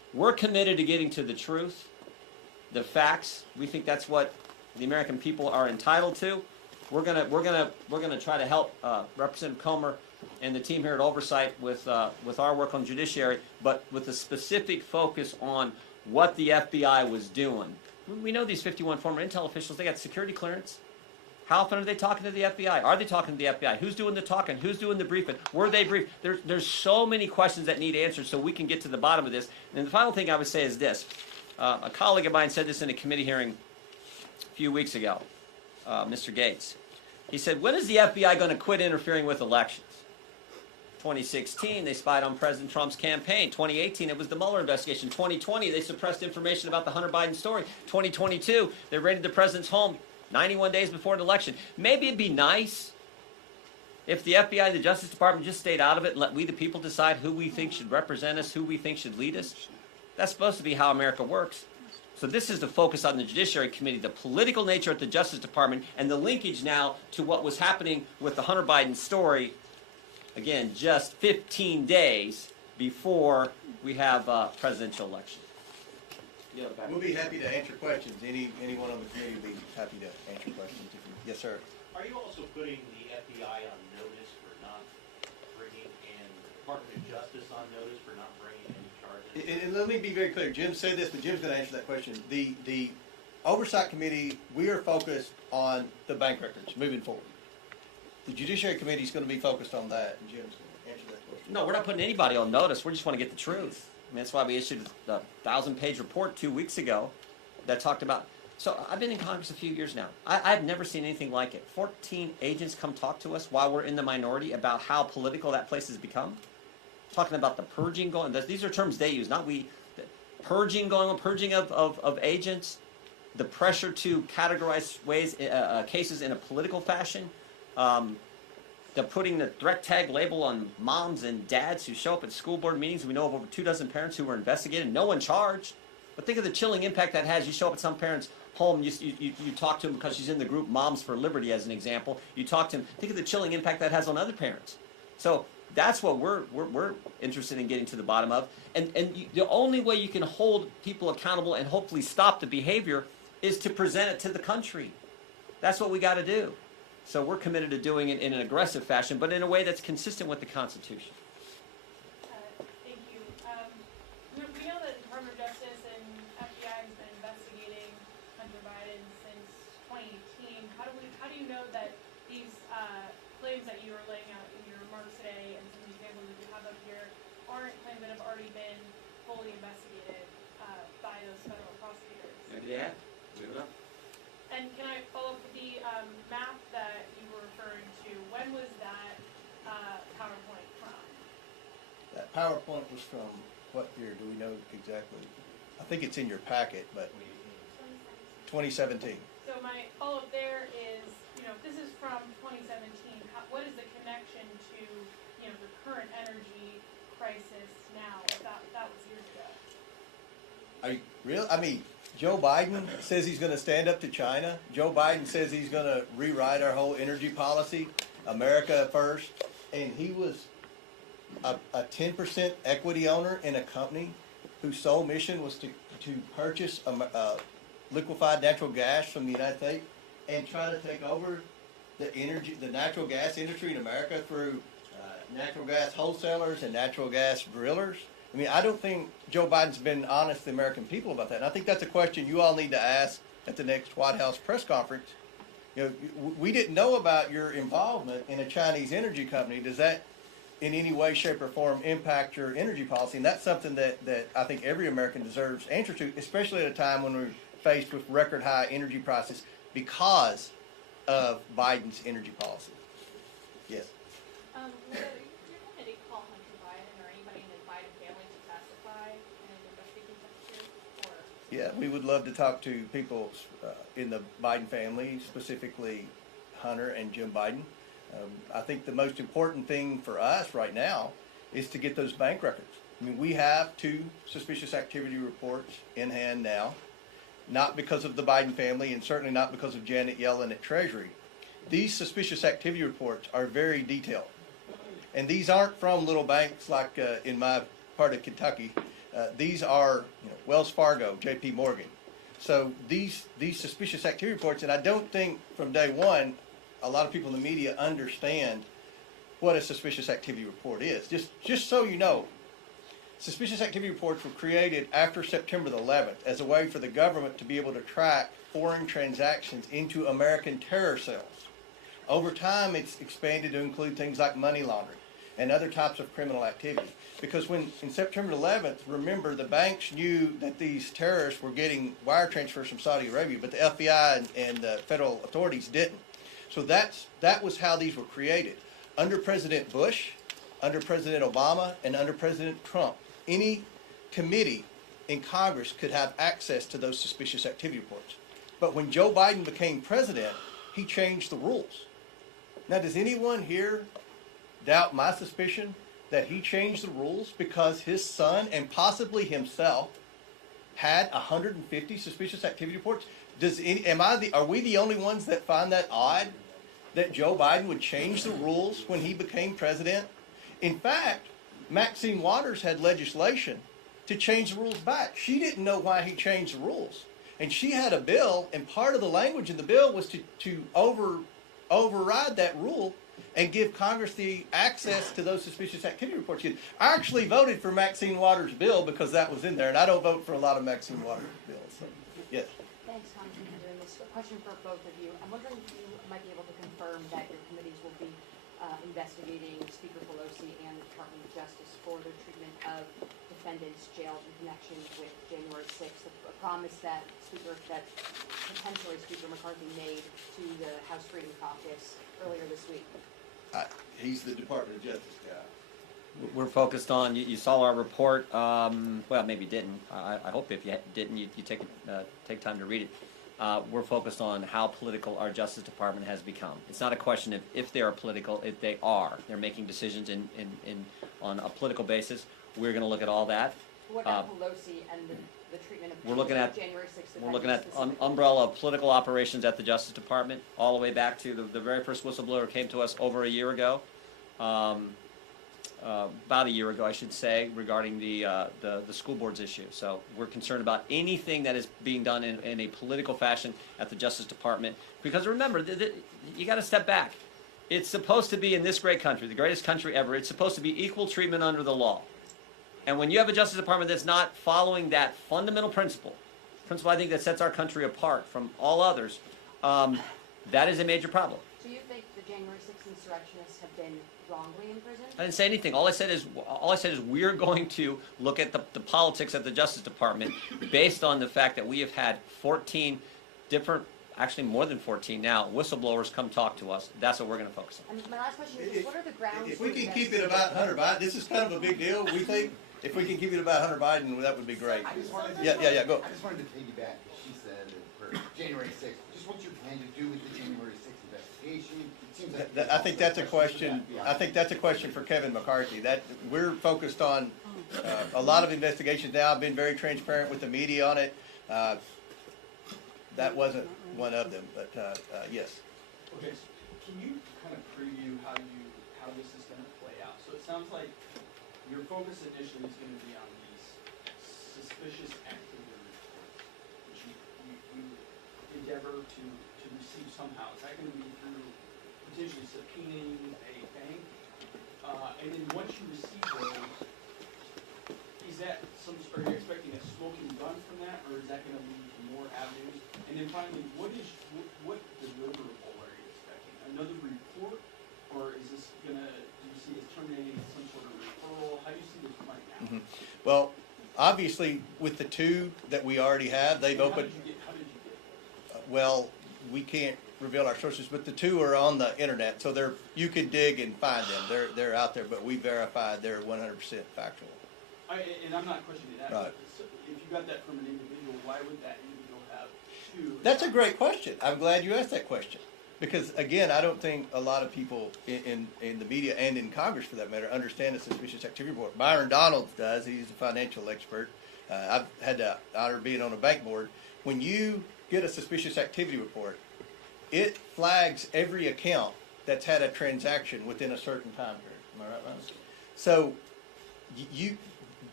We're committed to getting to the truth, the facts. We think that's what the American people are entitled to. We're gonna try to help Representative Comer and the team here at Oversight with our work on judiciary, but with a specific focus on what the FBI was doing. We know these 51 former intel officials, they got security clearance. How often are they talking to the FBI? Are they talking to the FBI? Who's doing the talking? Who's doing the briefing? Were they briefed? There's so many questions that need answered so we can get to the bottom of this. And the final thing I would say is this. A colleague of mine said this in a committee hearing a few weeks ago, Mr. Gates. He said, when is the FBI going to quit interfering with elections? 2016, they spied on President Trump's campaign. 2018, it was the Mueller investigation. 2020, they suppressed information about the Hunter Biden story. 2022, they raided the president's home 91 days before an election. Maybe it'd be nice if the FBI and the Justice Department just stayed out of it and let we the people decide who we think should represent us, who we think should lead us. That's supposed to be how America works. So this is the focus on the Judiciary Committee, the political nature at the Justice Department, and the linkage now to what was happening with the Hunter Biden story. Again, just 15 days before we have a presidential election. We'll be happy to answer questions. Anyone on the committee will be happy to answer questions. Yes, sir. Are you also putting the FBI on notice for not bringing, and the Department of Justice on notice for not bringing any charges? And let me be very clear. Jim said this, but Jim's going to answer that question. The Oversight Committee, we are focused on the bank records moving forward. The Judiciary Committee is going to be focused on that, and Jim's going to answer that question. No, we're not putting anybody on notice. We just want to get the truth. I mean, that's why we issued the 1,000-page report 2 weeks ago that talked about. So I've been in Congress a few years now. I've never seen anything like it. 14 agents come talk to us while we're in the minority about how political that place has become. Talking about the purging going. These are terms they use, not we. The purging going on, purging of agents, the pressure to categorize cases in a political fashion. They're putting the threat tag label on moms and dads who show up at school board meetings. We know of over 24 parents who were investigated, no one charged. But think of the chilling impact that has. You show up at some parent's home, you talk to him because she's in the group Moms for Liberty, as an example. You talk to him. Think of the chilling impact that has on other parents. So that's what we're interested in getting to the bottom of. And the only way you can hold people accountable and hopefully stop the behavior is to present it to the country. That's what we got to do. So we're committed to doing it in an aggressive fashion, but in a way that's consistent with the Constitution. Thank you. We know that the Department of Justice and FBI has been investigating Hunter Biden since 2018. How do you know that these claims that you were laying out in your remarks today and some examples that you have up here aren't claims that have already been fully investigated by those federal prosecutors? Maybe they have. We don't know. And can I follow up with the map that you were referring to? When was that PowerPoint from? That PowerPoint was from what year? Do we know exactly? I think it's in your packet, but 2017. So my follow-up there is, if this is from 2017, what is the connection to, the current energy crisis now, if that was years ago? Are you real? I mean, Joe Biden says he's going to stand up to China. Joe Biden says he's going to rewrite our whole energy policy, America first. And he was a 10% equity owner in a company whose sole mission was to purchase liquefied natural gas from the United States and try to take over the natural gas industry in America through natural gas wholesalers and natural gas drillers. I mean, I don't think Joe Biden's been honest to the American people about that. And I think that's a question you all need to ask at the next White House press conference. We didn't know about your involvement in a Chinese energy company. Does that in any way, shape, or form impact your energy policy? And that's something that I think every American deserves answer to, especially at a time when we're faced with record high energy prices because of Biden's energy policy. Yes. Will your committee call Hunter Biden or anybody in the Biden family to testify in an investigative case? Or? Yeah, we would love to talk to people in the Biden family, specifically Hunter and Jim Biden. I think the most important thing for us right now is to get those bank records. I mean, we have 2 suspicious activity reports in hand now, not because of the Biden family and certainly not because of Janet Yellen at Treasury. These suspicious activity reports are very detailed. And these aren't from little banks like in my part of Kentucky. These are Wells Fargo, J.P. Morgan. So these suspicious activity reports, and I don't think from day one a lot of people in the media understand what a suspicious activity report is. Just so you know, suspicious activity reports were created after September the 11th as a way for the government to be able to track foreign transactions into American terror cells. Over time, it's expanded to include things like money laundering and other types of criminal activity. Because when, in September 11th, remember, the banks knew that these terrorists were getting wire transfers from Saudi Arabia, but the FBI and the federal authorities didn't. So that was how these were created. Under President Bush, under President Obama, and under President Trump, any committee in Congress could have access to those suspicious activity reports. But when Joe Biden became president, he changed the rules. Now, does anyone here doubt my suspicion that he changed the rules because his son and possibly himself had 150 suspicious activity reports? Are we the only ones that find that odd that Joe Biden would change the rules when he became president? In fact, Maxine Waters had legislation to change the rules back. She didn't know why he changed the rules. And she had a bill, and part of the language in the bill was to override that rule and give Congress the access to those suspicious activity reports. I actually voted for Maxine Waters' bill because that was in there, and I don't vote for a lot of Maxine Waters' bills. So, yes. Thanks, Congressman Henry. This is a question for both of you. I'm wondering if you might be able to confirm that your committees will be investigating Speaker Pelosi and the Department of Justice for their treatment of defendants jailed in connection with January 6th, a promise that potentially Speaker McCarthy made to the House Freedom Caucus earlier this week. He's the Department of Justice guy. We're focused on, you saw our report, well, maybe you didn't. I hope if you didn't, you take time to read it. We're focused on how political our Justice Department has become. It's not a question of if they are political, if they are. They're making decisions on a political basis. We're going to look at all that. What about Pelosi and the treatment of We're looking at January 6th? We're looking at umbrella of political operations at the Justice Department, all the way back to the very first whistleblower came to us over a year ago, about a year ago, I should say, regarding the school boards issue. So we're concerned about anything that is being done in a political fashion at the Justice Department. Because remember, you got to step back. It's supposed to be, in this great country, the greatest country ever, it's supposed to be equal treatment under the law. And when you have a Justice Department that's not following that fundamental principle I think that sets our country apart from all others, that is a major problem. So you think the January 6th insurrectionists have been wrongly imprisoned? I didn't say anything. All I said is we're going to look at the politics at the Justice Department based on the fact that we have had 14 different, actually more than 14 now, whistleblowers come talk to us. That's what we're going to focus on. And my last question is, what are the grounds? If we can keep it about Hunter Biden, this is kind of a big deal, we think. If we can keep it about Hunter Biden, that would be great. I just wanted to, Yeah, go. I just wanted to piggyback, she said, for January 6th, just what you plan to do with the January 6th investigation. It seems like I think that's a question. I think that's a question for Kevin McCarthy. That we're focused on a lot of investigations now. I've been very transparent with the media on it. That wasn't one of them, but yes. Okay, so can you kind of preview how this is going to play out? So it sounds like your focus initially is going to be on these suspicious activity reports, which you endeavor to receive somehow. Is that going to be through potentially subpoenaing a bank? And then once you receive those, are you expecting a smoking gun from that, or is that going to lead to more avenues? And then finally, what deliverable are you expecting? Another report, or is this do you see this terminating some sort of referral? How do you see this playing out? Mm-hmm. Well, obviously, with the two that we already have, they've opened. How did you get those? Well, we can't reveal our sources, but the two are on the internet, so you can dig and find them. They're out there, but we verified they're 100% factual. And I'm not questioning that. Right. But if you got that from an individual, why would that individual have two? That's a great question. I'm glad you asked that question. Because, again, I don't think a lot of people in the media and in Congress, for that matter, understand the suspicious activity report. Byron Donalds does. He's a financial expert. I've had the honor of being on a bank board. When you get a suspicious activity report, it flags every account that's had a transaction within a certain time period. Am I right, Ron? So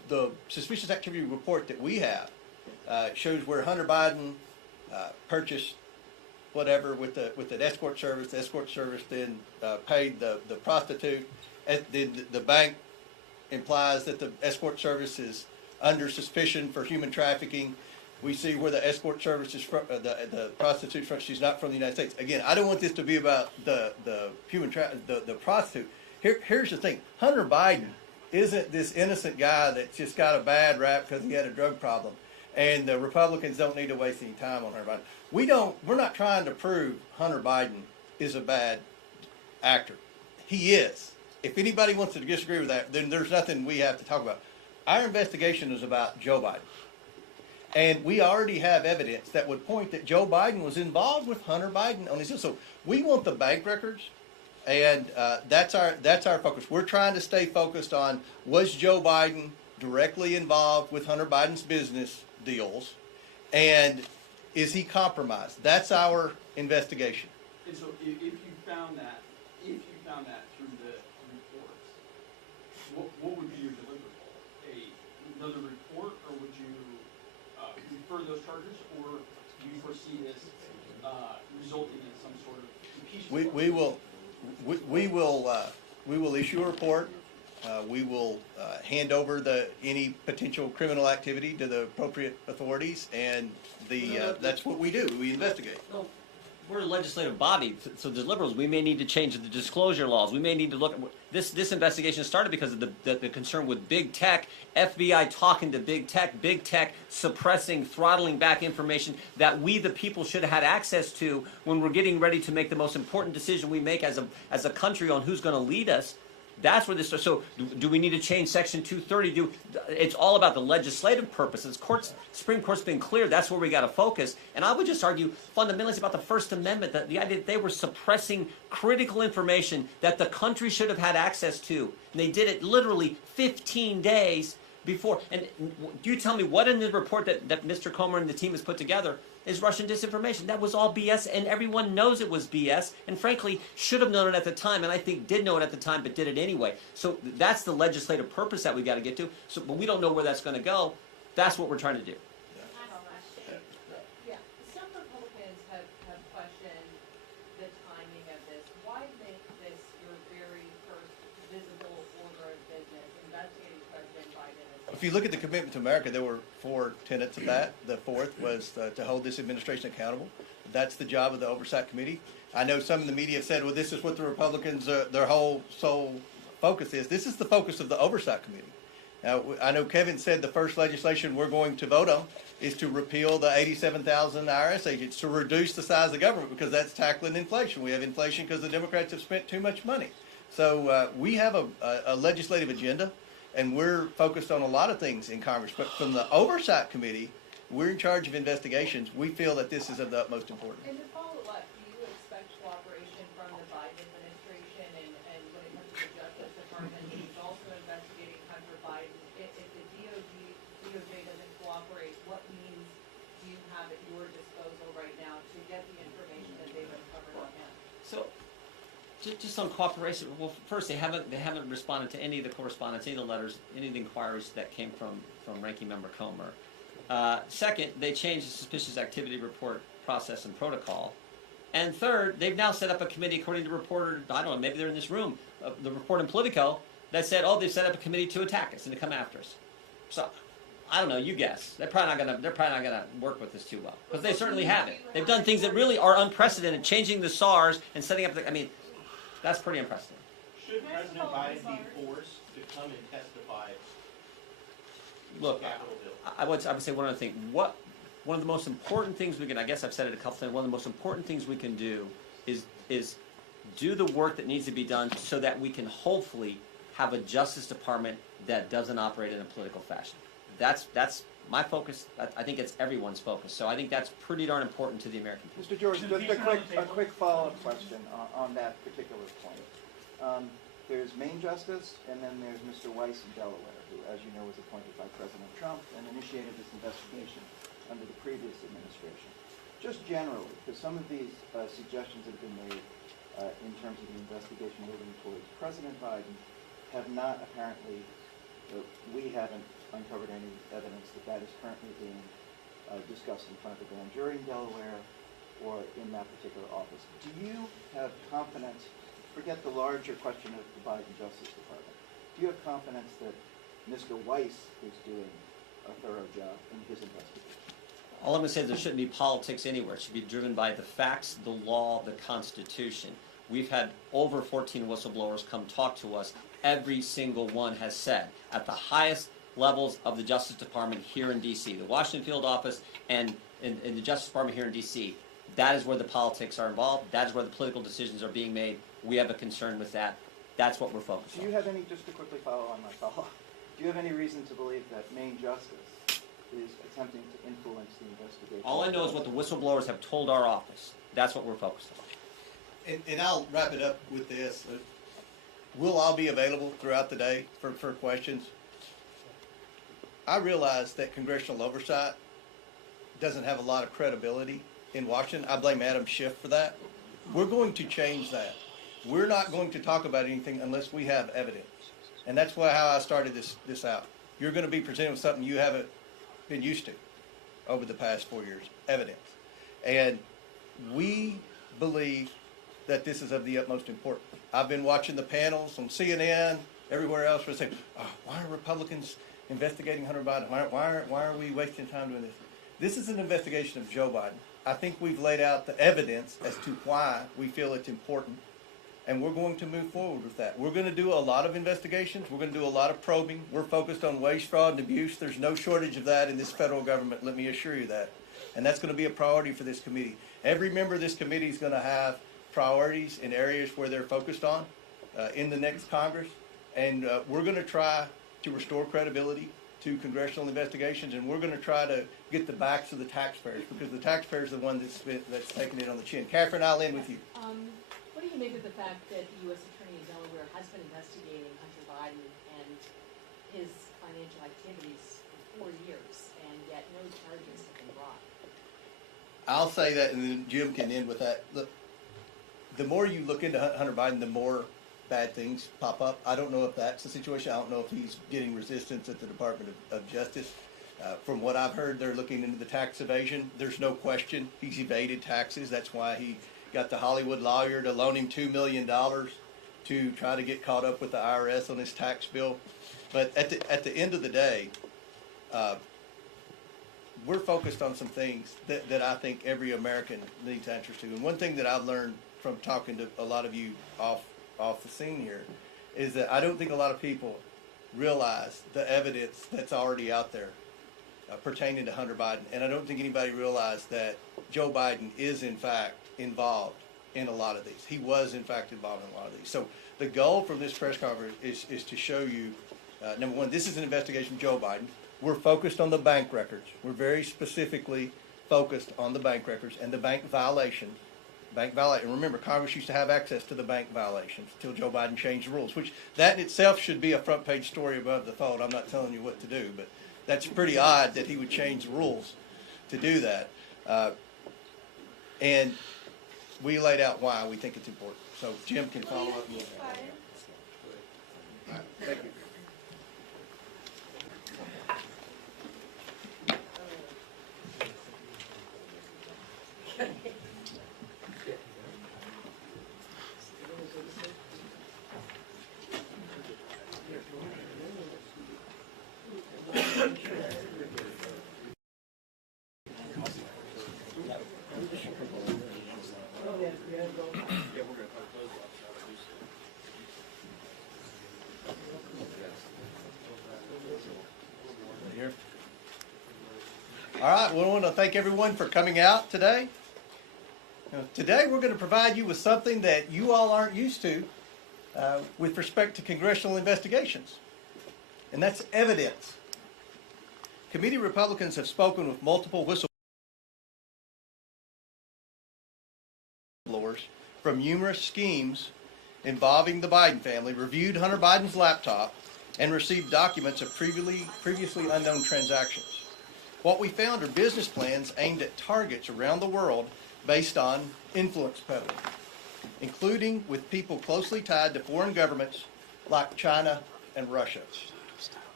the suspicious activity report that we have shows where Hunter Biden purchased whatever with an escort service. The escort service then paid the prostitute. The bank implies that the escort service is under suspicion for human trafficking. We see where the escort service is from, the prostitute from. She's not from the United States. Again, I don't want this to be about the prostitute. Here's the thing: Hunter Biden isn't this innocent guy that just got a bad rap because he had a drug problem, and the Republicans don't need to waste any time on Hunter Biden. We're not trying to prove Hunter Biden is a bad actor. He is. If anybody wants to disagree with that, then there's nothing we have to talk about. Our investigation is about Joe Biden. And we already have evidence that would point that Joe Biden was involved with Hunter Biden on his. So we want the bank records, and that's our focus. We're trying to stay focused on, was Joe Biden directly involved with Hunter Biden's business deals, and is he compromised? That's our investigation. And so if you found that through the reports, what would be your deliverable? Another report, or would you refer those charges, or do you foresee this resulting in some sort of impeachment? We will issue a report. We will hand over any potential criminal activity to the appropriate authorities, and that's what we do. We investigate. No, we're a legislative body, so the liberals, we may need to change the disclosure laws. We may need to look at this investigation started because of the concern with big tech, FBI talking to big tech suppressing, throttling back information that we, the people, should have had access to when we're getting ready to make the most important decision we make as a country on who's going to lead us. That's where this. So, do we need to change Section 230? It's all about the legislative purposes. Supreme Court's been clear. That's where we got to focus. And I would just argue fundamentally it's about the First Amendment. That the idea that they were suppressing critical information that the country should have had access to, and they did it literally 15 days before. And do you tell me what in the report that Mr. Comer and the team has put together is Russian disinformation? That was all BS, and everyone knows it was BS, and frankly, should have known it at the time, and I think did know it at the time, but did it anyway. So that's the legislative purpose that we got to get to. So, but we don't know where that's going to go. That's what we're trying to do. Yeah, some Republicans have questioned the timing of this. Why make this your very first visible order of business, investigating President Biden? If you look at the commitment to America, there were 4 tenets of that. The fourth was to hold this administration accountable. That's the job of the Oversight Committee. I know some in the media have said, well, this is what the Republicans, their whole sole focus is. This is the focus of the Oversight Committee. Now, I know Kevin said the first legislation we're going to vote on is to repeal the 87,000 IRS agents, to reduce the size of government, because that's tackling inflation. We have inflation because the Democrats have spent too much money. So we have a legislative agenda, and we're focused on a lot of things in Congress. But from the Oversight Committee, we're in charge of investigations. We feel that this is of the utmost importance. And to follow up, do you expect cooperation from the Biden administration and when it comes to the Justice Department, who's also investigating Hunter Biden? If the DOJ doesn't cooperate, what means do you have at your disposal right now to get the information that they've uncovered on him? So, just on cooperation. Well, first, they haven't responded to any of the correspondence, any of the letters, any of the inquiries that came from Ranking Member Comer. Second, they changed the suspicious activity report process and protocol. And third, they've now set up a committee, according to reporter, I don't know, maybe they're in this room, the report in Politico, that said, oh, they've set up a committee to attack us and to come after us. So, I don't know, you guess. They're probably not gonna work with this too well, because they certainly haven't. They've done things that really are unprecedented, changing the SARs and setting up that's pretty impressive. Should President Biden be forced to come and testify Look, Capitol Hill? I would say one other thing. One of the most important things we can, I guess I've said it a couple times, one of the most important things we can do is do the work that needs to be done so that we can hopefully have a Justice Department that doesn't operate in a political fashion. That's my focus. I think it's everyone's focus. So I think that's pretty darn important to the American people. Mr. George, just a quick follow-up question on that particular point. There's Maine Justice, and then there's Mr. Weiss in Delaware, who, as you know, was appointed by President Trump and initiated this investigation under the previous administration. Just generally, because some of these suggestions that have been made in terms of the investigation moving towards President Biden have not apparently, we haven't uncovered any evidence that that is currently being discussed in front of the grand jury in Delaware or in that particular office. Do you have confidence, forget the larger question of the Biden Justice Department, do you have confidence that Mr. Weiss is doing a thorough job in his investigation? All I'm going to say is there shouldn't be politics anywhere. It should be driven by the facts, the law, the Constitution. We've had over 14 whistleblowers come talk to us. Every single one has said, at the highest levels of the Justice Department here in D.C., the Washington field office and in the Justice Department here in D.C., that is where the politics are involved. That is where the political decisions are being made. We have a concern with that. That's what we're focused on. Do you have any, just to quickly follow on my follow-up, do you have any reason to believe that Maine Justice is attempting to influence the investigation? All I know is what the whistleblowers have told our office. That's what we're focused on. And I'll wrap it up with this. We'll all be available throughout the day for questions. I realize that congressional oversight doesn't have a lot of credibility in Washington. I blame Adam Schiff for that. We're going to change that. We're not going to talk about anything unless we have evidence. And that's how I started this out. You're going to be presented with something you haven't been used to over the past 4 years, evidence. And we believe that this is of the utmost importance. I've been watching the panels on CNN, everywhere else, where they say, oh, why are Republicans investigating Hunter Biden? Why are we wasting time doing this? This is an investigation of Joe Biden. I think we've laid out the evidence as to why we feel it's important, and we're going to move forward with that. We're going to do a lot of investigations. We're going to do a lot of probing. We're focused on waste, fraud, and abuse. There's no shortage of that in this federal government, let me assure you that. And that's going to be a priority for this committee. Every member of this committee is going to have priorities in areas where they're focused on in the next Congress. And we're going to try to restore credibility to congressional investigations, and we're going to try to get the backs of the taxpayers, because the taxpayers are the one that's taking it on the chin. Catherine, I'll end with you. What do you make of the fact that the U.S. Attorney in Delaware has been investigating Hunter Biden and his financial activities for 4 years, and yet no charges have been brought? I'll say that, and then Jim can end with that. Look, the more you look into Hunter Biden, the more bad things pop up. I don't know if that's the situation. I don't know if he's getting resistance at the Department of Justice. From what I've heard, they're looking into the tax evasion. There's no question he's evaded taxes. That's why he got the Hollywood lawyer to loan him $2 million to try to get caught up with the IRS on his tax bill. But at the end of the day, we're focused on some things that I think every American needs answers to. And one thing that I've learned from talking to a lot of you off the scene here is that I don't think a lot of people realize the evidence that's already out there pertaining to Hunter Biden. And I don't think anybody realized that Joe Biden is in fact involved in a lot of these. He was in fact involved in a lot of these. So the goal from this press conference is to show you, number one, this is an investigation of Joe Biden. We're focused on the bank records. We're very specifically focused on the bank records and the bank violations. And remember, Congress used to have access to the bank violations until Joe Biden changed the rules, which that in itself should be a front page story above the fold. I'm not telling you what to do, but that's pretty odd that he would change the rules to do that. And we laid out why we think it's important. So Jim can follow up. All right, thank you. All right, well, I want to thank everyone for coming out today. Today we're going to provide you with something that you all aren't used to with respect to congressional investigations, and that's evidence. Committee Republicans have spoken with multiple whistleblowers from numerous schemes involving the Biden family, reviewed Hunter Biden's laptop, and received documents of previously unknown transactions. What we found are business plans aimed at targets around the world based on influence peddling, including with people closely tied to foreign governments like China and Russia.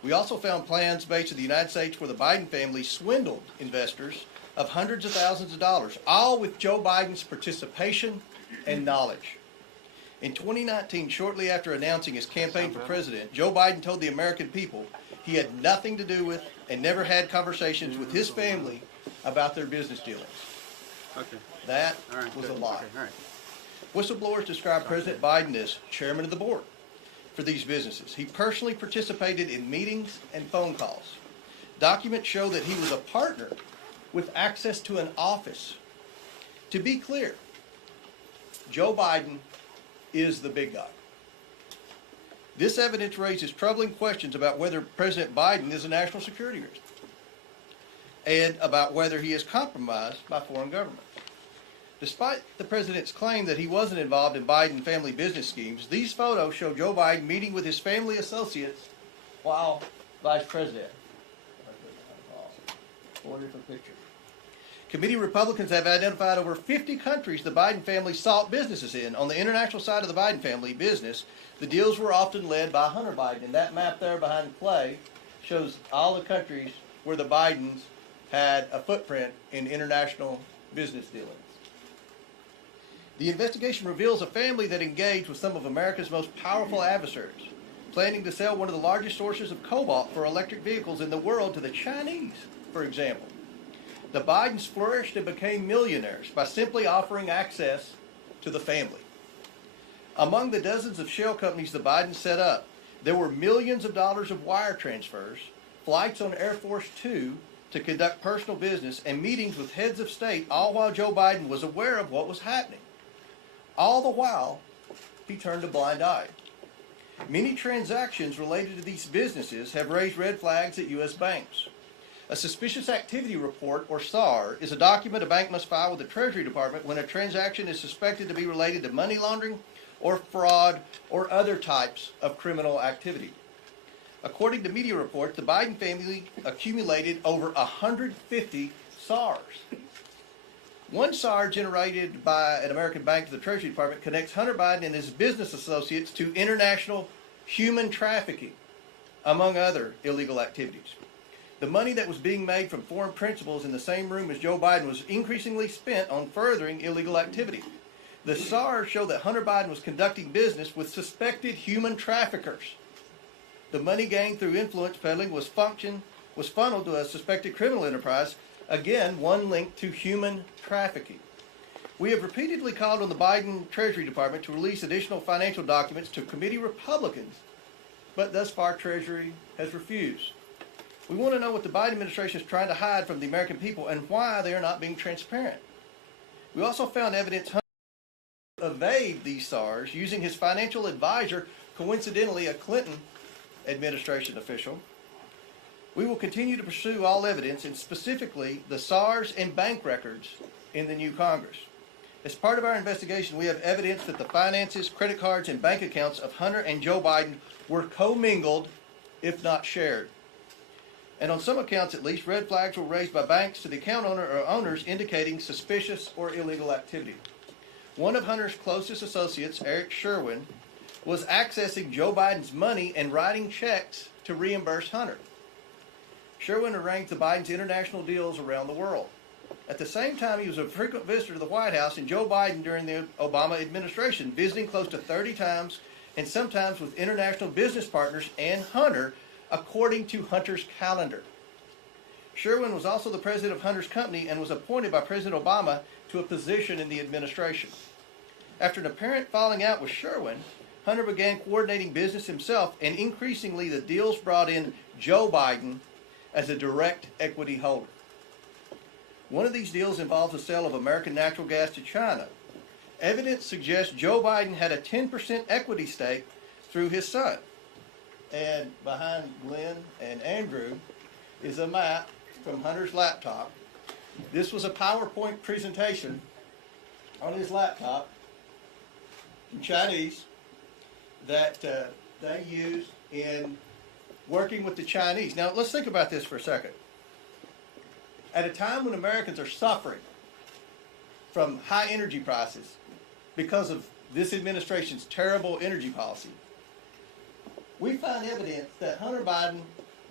We also found plans based in the United States where the Biden family swindled investors of hundreds of thousands of dollars, all with Joe Biden's participation and knowledge. In 2019, shortly after announcing his campaign for president, Joe Biden told the American people he had nothing to do with and never had conversations with his family about their business dealings. Okay. That All right. was good. a lie. Okay. All right. Whistleblowers described President Biden as chairman of the board for these businesses. He personally participated in meetings and phone calls. Documents show that he was a partner with access to an office. To be clear, Joe Biden is the big guy. This evidence raises troubling questions about whether President Biden is a national security risk and about whether he is compromised by foreign governments. Despite the president's claim that he wasn't involved in Biden family business schemes, these photos show Joe Biden meeting with his family associates while vice president. 4 different pictures. Committee Republicans have identified over 50 countries the Biden family sought businesses in. On the international side of the Biden family business, the deals were often led by Hunter Biden. And that map there behind Clay shows all the countries where the Bidens had a footprint in international business dealings. The investigation reveals a family that engaged with some of America's most powerful adversaries, planning to sell one of the largest sources of cobalt for electric vehicles in the world to the Chinese, for example. The Bidens flourished and became millionaires by simply offering access to the family. Among the dozens of shell companies the Bidens set up, there were millions of dollars of wire transfers, flights on Air Force Two to conduct personal business, and meetings with heads of state, all while Joe Biden was aware of what was happening. All the while, he turned a blind eye. Many transactions related to these businesses have raised red flags at U.S. banks. A suspicious activity report, or SAR, is a document a bank must file with the Treasury Department when a transaction is suspected to be related to money laundering or fraud or other types of criminal activity. According to media reports, the Biden family accumulated over 150 SARs. One SAR generated by an American bank to the Treasury Department connects Hunter Biden and his business associates to international human trafficking, among other illegal activities. The money that was being made from foreign principals in the same room as Joe Biden was increasingly spent on furthering illegal activity. The SARs show that Hunter Biden was conducting business with suspected human traffickers. The money gained through influence peddling was funneled to a suspected criminal enterprise. Again, one link to human trafficking. We have repeatedly called on the Biden Treasury Department to release additional financial documents to committee Republicans, but thus far Treasury has refused. We want to know what the Biden administration is trying to hide from the American people and why they are not being transparent. We also found evidence Hunter evade these SARs using his financial advisor, coincidentally a Clinton administration official. We will continue to pursue all evidence, and specifically the SARs and bank records in the new Congress. As part of our investigation, we have evidence that the finances, credit cards, and bank accounts of Hunter and Joe Biden were commingled, if not shared. And on some accounts at least, red flags were raised by banks to the account owner or owners indicating suspicious or illegal activity. One of Hunter's closest associates, Eric Sherwin, was accessing Joe Biden's money and writing checks to reimburse Hunter. Sherwin arranged the Biden's international deals around the world. At the same time, he was a frequent visitor to the White House, and Joe Biden during the Obama administration, visiting close to 30 times, and sometimes with international business partners and Hunter, according to Hunter's calendar. Sherwin was also the president of Hunter's company and was appointed by President Obama to a position in the administration. After an apparent falling out with Sherwin, Hunter began coordinating business himself, and increasingly the deals brought in Joe Biden as a direct equity holder. One of these deals involves the sale of American natural gas to China. Evidence suggests Joe Biden had a 10% equity stake through his son. And behind Glenn and Andrew is a map from Hunter's laptop. This was a PowerPoint presentation on his laptop in Chinese that they used in working with the Chinese. Now, let's think about this for a second. At a time when Americans are suffering from high energy prices because of this administration's terrible energy policy, we find evidence that Hunter Biden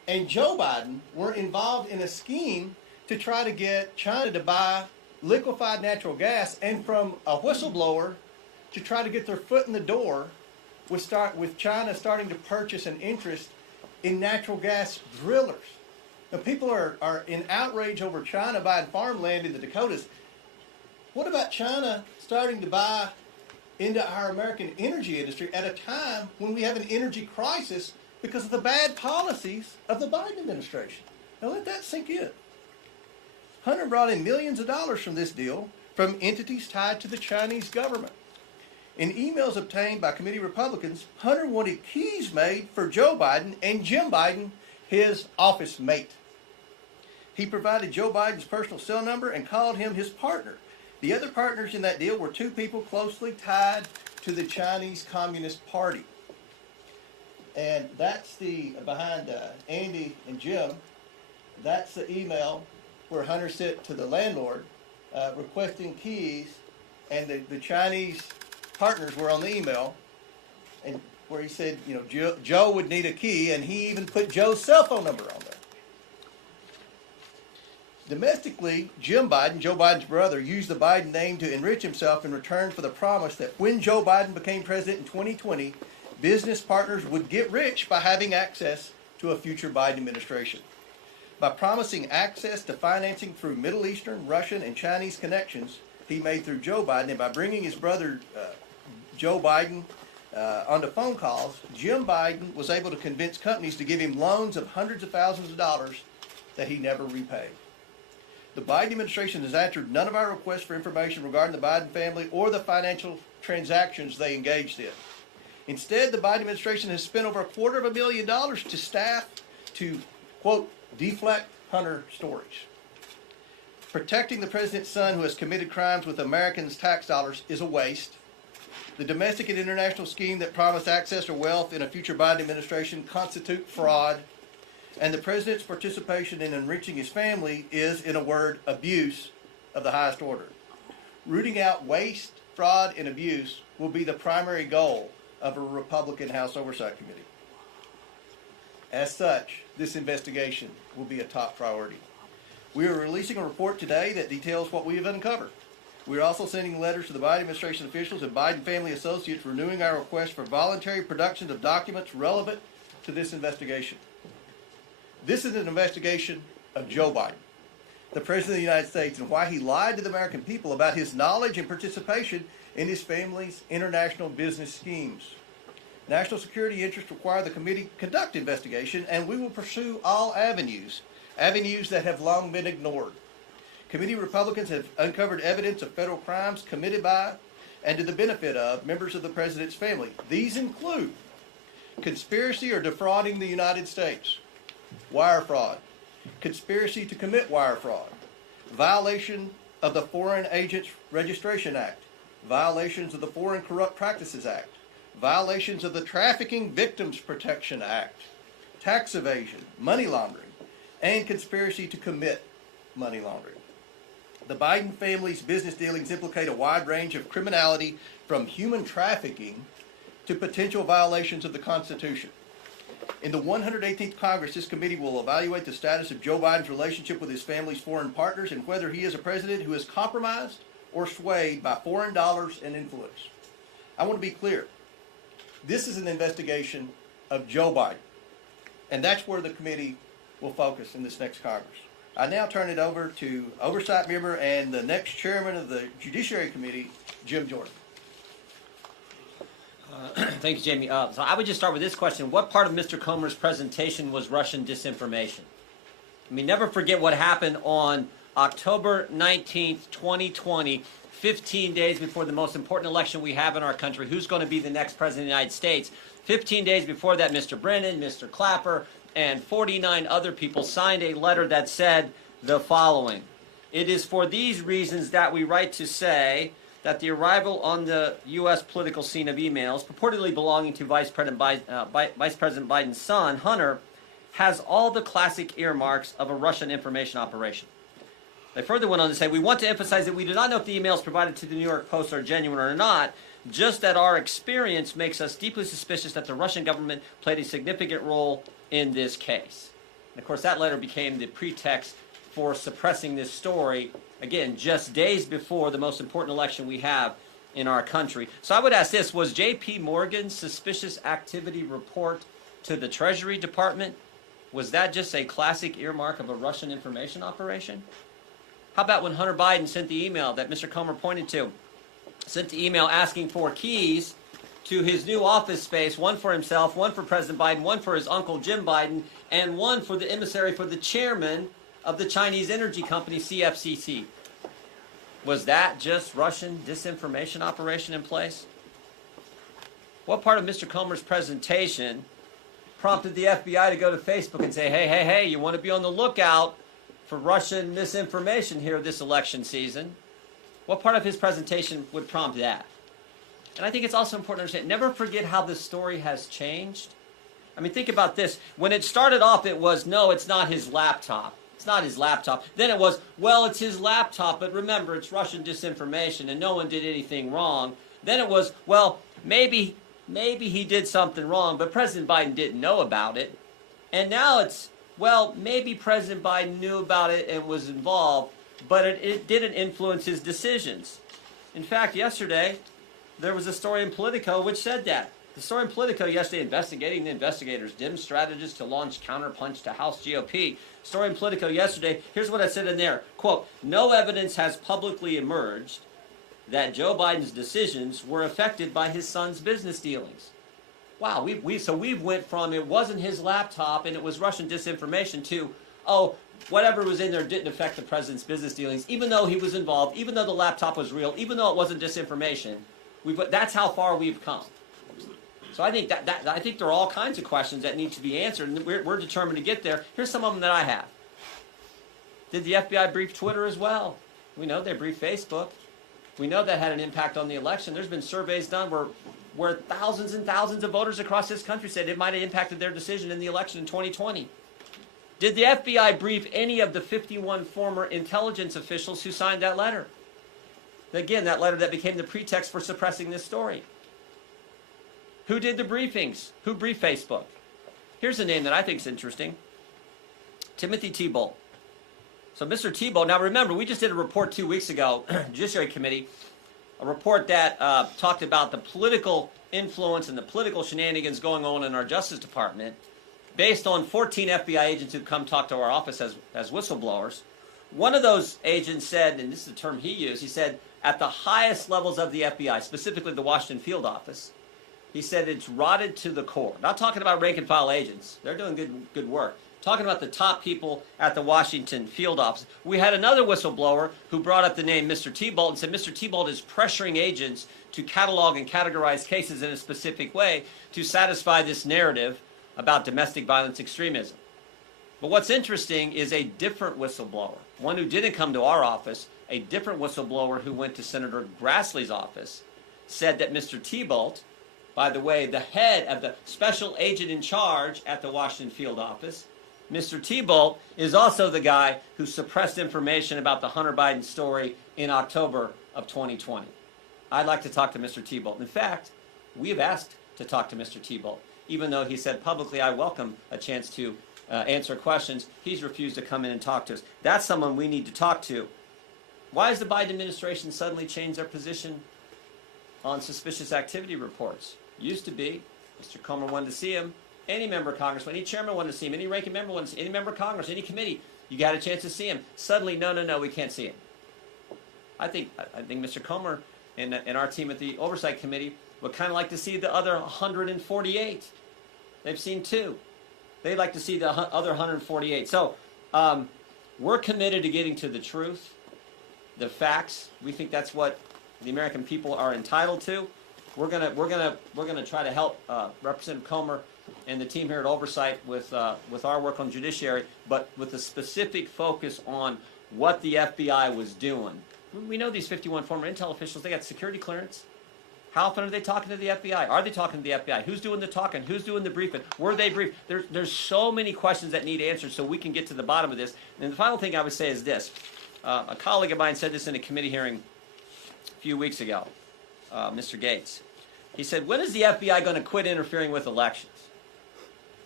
and Joe Biden were involved in a scheme to try to get China to buy liquefied natural gas, and from a whistleblower to try to get their foot in the door with China starting to purchase an interest in natural gas drillers. Now, people are in outrage over China buying farmland in the Dakotas. What about China starting to buy into our American energy industry at a time when we have an energy crisis because of the bad policies of the Biden administration? Now let that sink in. Hunter brought in millions of dollars from this deal from entities tied to the Chinese government. In emails obtained by committee Republicans, Hunter wanted keys made for Joe Biden and Jim Biden, his office mate. He provided Joe Biden's personal cell number and called him his partner. The other partners in that deal were two people closely tied to the Chinese Communist Party. And that's the, behind Andy and Jim, that's the email where Hunter sent to the landlord requesting keys, and the Chinese partners were on the email, and where he said, you know, Joe would need a key, and he even put Joe's cell phone number on there. Domestically, Jim Biden, Joe Biden's brother, used the Biden name to enrich himself in return for the promise that when Joe Biden became president in 2020, business partners would get rich by having access to a future Biden administration. By promising access to financing through Middle Eastern, Russian, and Chinese connections he made through Joe Biden, and by bringing his brother Joe Biden onto phone calls, Jim Biden was able to convince companies to give him loans of hundreds of thousands of dollars that he never repaid. The Biden administration has answered none of our requests for information regarding the Biden family or the financial transactions they engaged in. Instead, the Biden administration has spent over $250,000 to staff to, quote, deflect Hunter stories. Protecting the president's son who has committed crimes with Americans' tax dollars is a waste. The domestic and international scheme that promised access or wealth in a future Biden administration constitute fraud. And the president's participation in enriching his family is, in a word, abuse of the highest order. Rooting out waste, fraud, and abuse will be the primary goal of a Republican House Oversight Committee. As such, this investigation will be a top priority. We are releasing a report today that details what we have uncovered. We are also sending letters to the Biden administration officials and Biden family associates renewing our request for voluntary production of documents relevant to this investigation. This is an investigation of Joe Biden, the President of the United States, and why he lied to the American people about his knowledge and participation in his family's international business schemes. National security interests require the committee conduct investigation, and we will pursue all avenues that have long been ignored. Committee Republicans have uncovered evidence of federal crimes committed by and to the benefit of members of the President's family. These include conspiracy or defrauding the United States, wire fraud, conspiracy to commit wire fraud, violation of the Foreign Agents Registration Act, violations of the Foreign Corrupt Practices Act, violations of the Trafficking Victims Protection Act, tax evasion, money laundering, and conspiracy to commit money laundering. The Biden family's business dealings implicate a wide range of criminality, from human trafficking to potential violations of the Constitution. In the 118th Congress, this committee will evaluate the status of Joe Biden's relationship with his family's foreign partners and whether he is a president who is compromised or swayed by foreign dollars and influence. I want to be clear. This is an investigation of Joe Biden, and that's where the committee will focus in this next Congress. I now turn it over to Oversight Member and the next Chairman of the Judiciary Committee, Jim Jordan. Thank you, Jamie. So I would just start with this question. What part of Mr. Comer's presentation was Russian disinformation? I mean, never forget what happened on October 19th, 2020, 15 days before the most important election we have in our country. Who's going to be the next president of the United States? 15 days before that, Mr. Brennan, Mr. Clapper, and 49 other people signed a letter that said the following. It is for these reasons that we write to say that the arrival on the U.S. political scene of emails purportedly belonging to Vice President Biden's son, Hunter, has all the classic earmarks of a Russian information operation. They further went on to say, we want to emphasize that we do not know if the emails provided to the New York Post are genuine or not, just that our experience makes us deeply suspicious that the Russian government played a significant role in this case. And of course, that letter became the pretext for suppressing this story, again, just days before the most important election we have in our country. So I would ask this, was J.P. Morgan's suspicious activity report to the Treasury Department, was that just a classic earmark of a Russian information operation? How about when Hunter Biden sent the email that Mr. Comer pointed to, sent the email asking for keys to his new office space, one for himself, one for President Biden, one for his uncle Jim Biden, and one for the emissary for the chairman of the Chinese energy company CFCC. Was that just Russian disinformation operation in place? What part of Mr. Comer's presentation prompted the FBI to go to Facebook and say, hey, you want to be on the lookout for Russian misinformation here this election season? What part of his presentation would prompt that? And I think it's also important to understand, never forget how this story has changed. I mean, think about this. When it started off, it was, no, it's not his laptop. It's not his laptop. Then it was, well, it's his laptop, but remember, it's Russian disinformation and no one did anything wrong. Then it was, well, maybe he did something wrong, but President Biden didn't know about it. And now it's, well, maybe President Biden knew about it and was involved, but it didn't influence his decisions. In fact, yesterday, there was a story in Politico which said that. The story in Politico yesterday, investigating the investigators, dim strategists to launch counterpunch to House GOP. Story in Politico yesterday, here's what I said in there. Quote, no evidence has publicly emerged that Joe Biden's decisions were affected by his son's business dealings. Wow, we've went from it wasn't his laptop and it was Russian disinformation to, oh, whatever was in there didn't affect the president's business dealings, even though he was involved, even though the laptop was real, even though it wasn't disinformation. That's how far we've come. So I think I think there are all kinds of questions that need to be answered, and we're determined to get there. Here's some of them that I have. Did the FBI brief Twitter as well? We know they briefed Facebook. We know that had an impact on the election. There's been surveys done where thousands and thousands of voters across this country said it might have impacted their decision in the election in 2020. Did the FBI brief any of the 51 former intelligence officials who signed that letter? Again, that letter that became the pretext for suppressing this story. Who did the briefings? Who briefed Facebook? Here's a name that I think is interesting. Timothy Thibault. So Mr. Thibault, now remember, we just did a report 2 weeks ago, Judiciary Committee, a report that talked about the political influence and the political shenanigans going on in our Justice Department based on 14 FBI agents who come talk to our office as whistleblowers. One of those agents said, and this is the term he used, he said, at the highest levels of the FBI, specifically the Washington field office, he said it's rotted to the core. Not talking about rank and file agents. They're doing good work. Talking about the top people at the Washington field office. We had another whistleblower who brought up the name Mr. Thibault and said Mr. Thibault is pressuring agents to catalog and categorize cases in a specific way to satisfy this narrative about domestic violence extremism. But what's interesting is a different whistleblower, one who didn't come to our office, a different whistleblower who went to Senator Grassley's office, said that Mr. Thibault, by the way, the head of the special agent in charge at the Washington field office, Mr. Thibault is also the guy who suppressed information about the Hunter Biden story in October of 2020. I'd like to talk to Mr. Thibault. In fact, we have asked to talk to Mr. Thibault. Even though he said publicly, I welcome a chance to answer questions, he's refused to come in and talk to us. That's someone we need to talk to. Why has the Biden administration suddenly changed their position on suspicious activity reports? Used to be, Mr. Comer wanted to see him, any member of Congress, any chairman wanted to see him, any ranking member wanted to see him, any member of Congress, any committee, you got a chance to see him. Suddenly, no, we can't see him. I think Mr. Comer and our team at the Oversight Committee would kind of like to see the other 148. They've seen 2. They'd like to see the other 148. So we're committed to getting to the truth, the facts. We think that's what the American people are entitled to. We're gonna try to help Representative Comer and the team here at Oversight with our work on judiciary, but with a specific focus on what the FBI was doing. We know these 51 former intel officials, they got security clearance. How often are they talking to the FBI? Are they talking to the FBI? Who's doing the talking? Who's doing the briefing? Were they briefed? There's so many questions that need answers so we can get to the bottom of this. And the final thing I would say is this. A colleague of mine said this in a committee hearing a few weeks ago, Mr. Gates. He said, when is the FBI going to quit interfering with elections?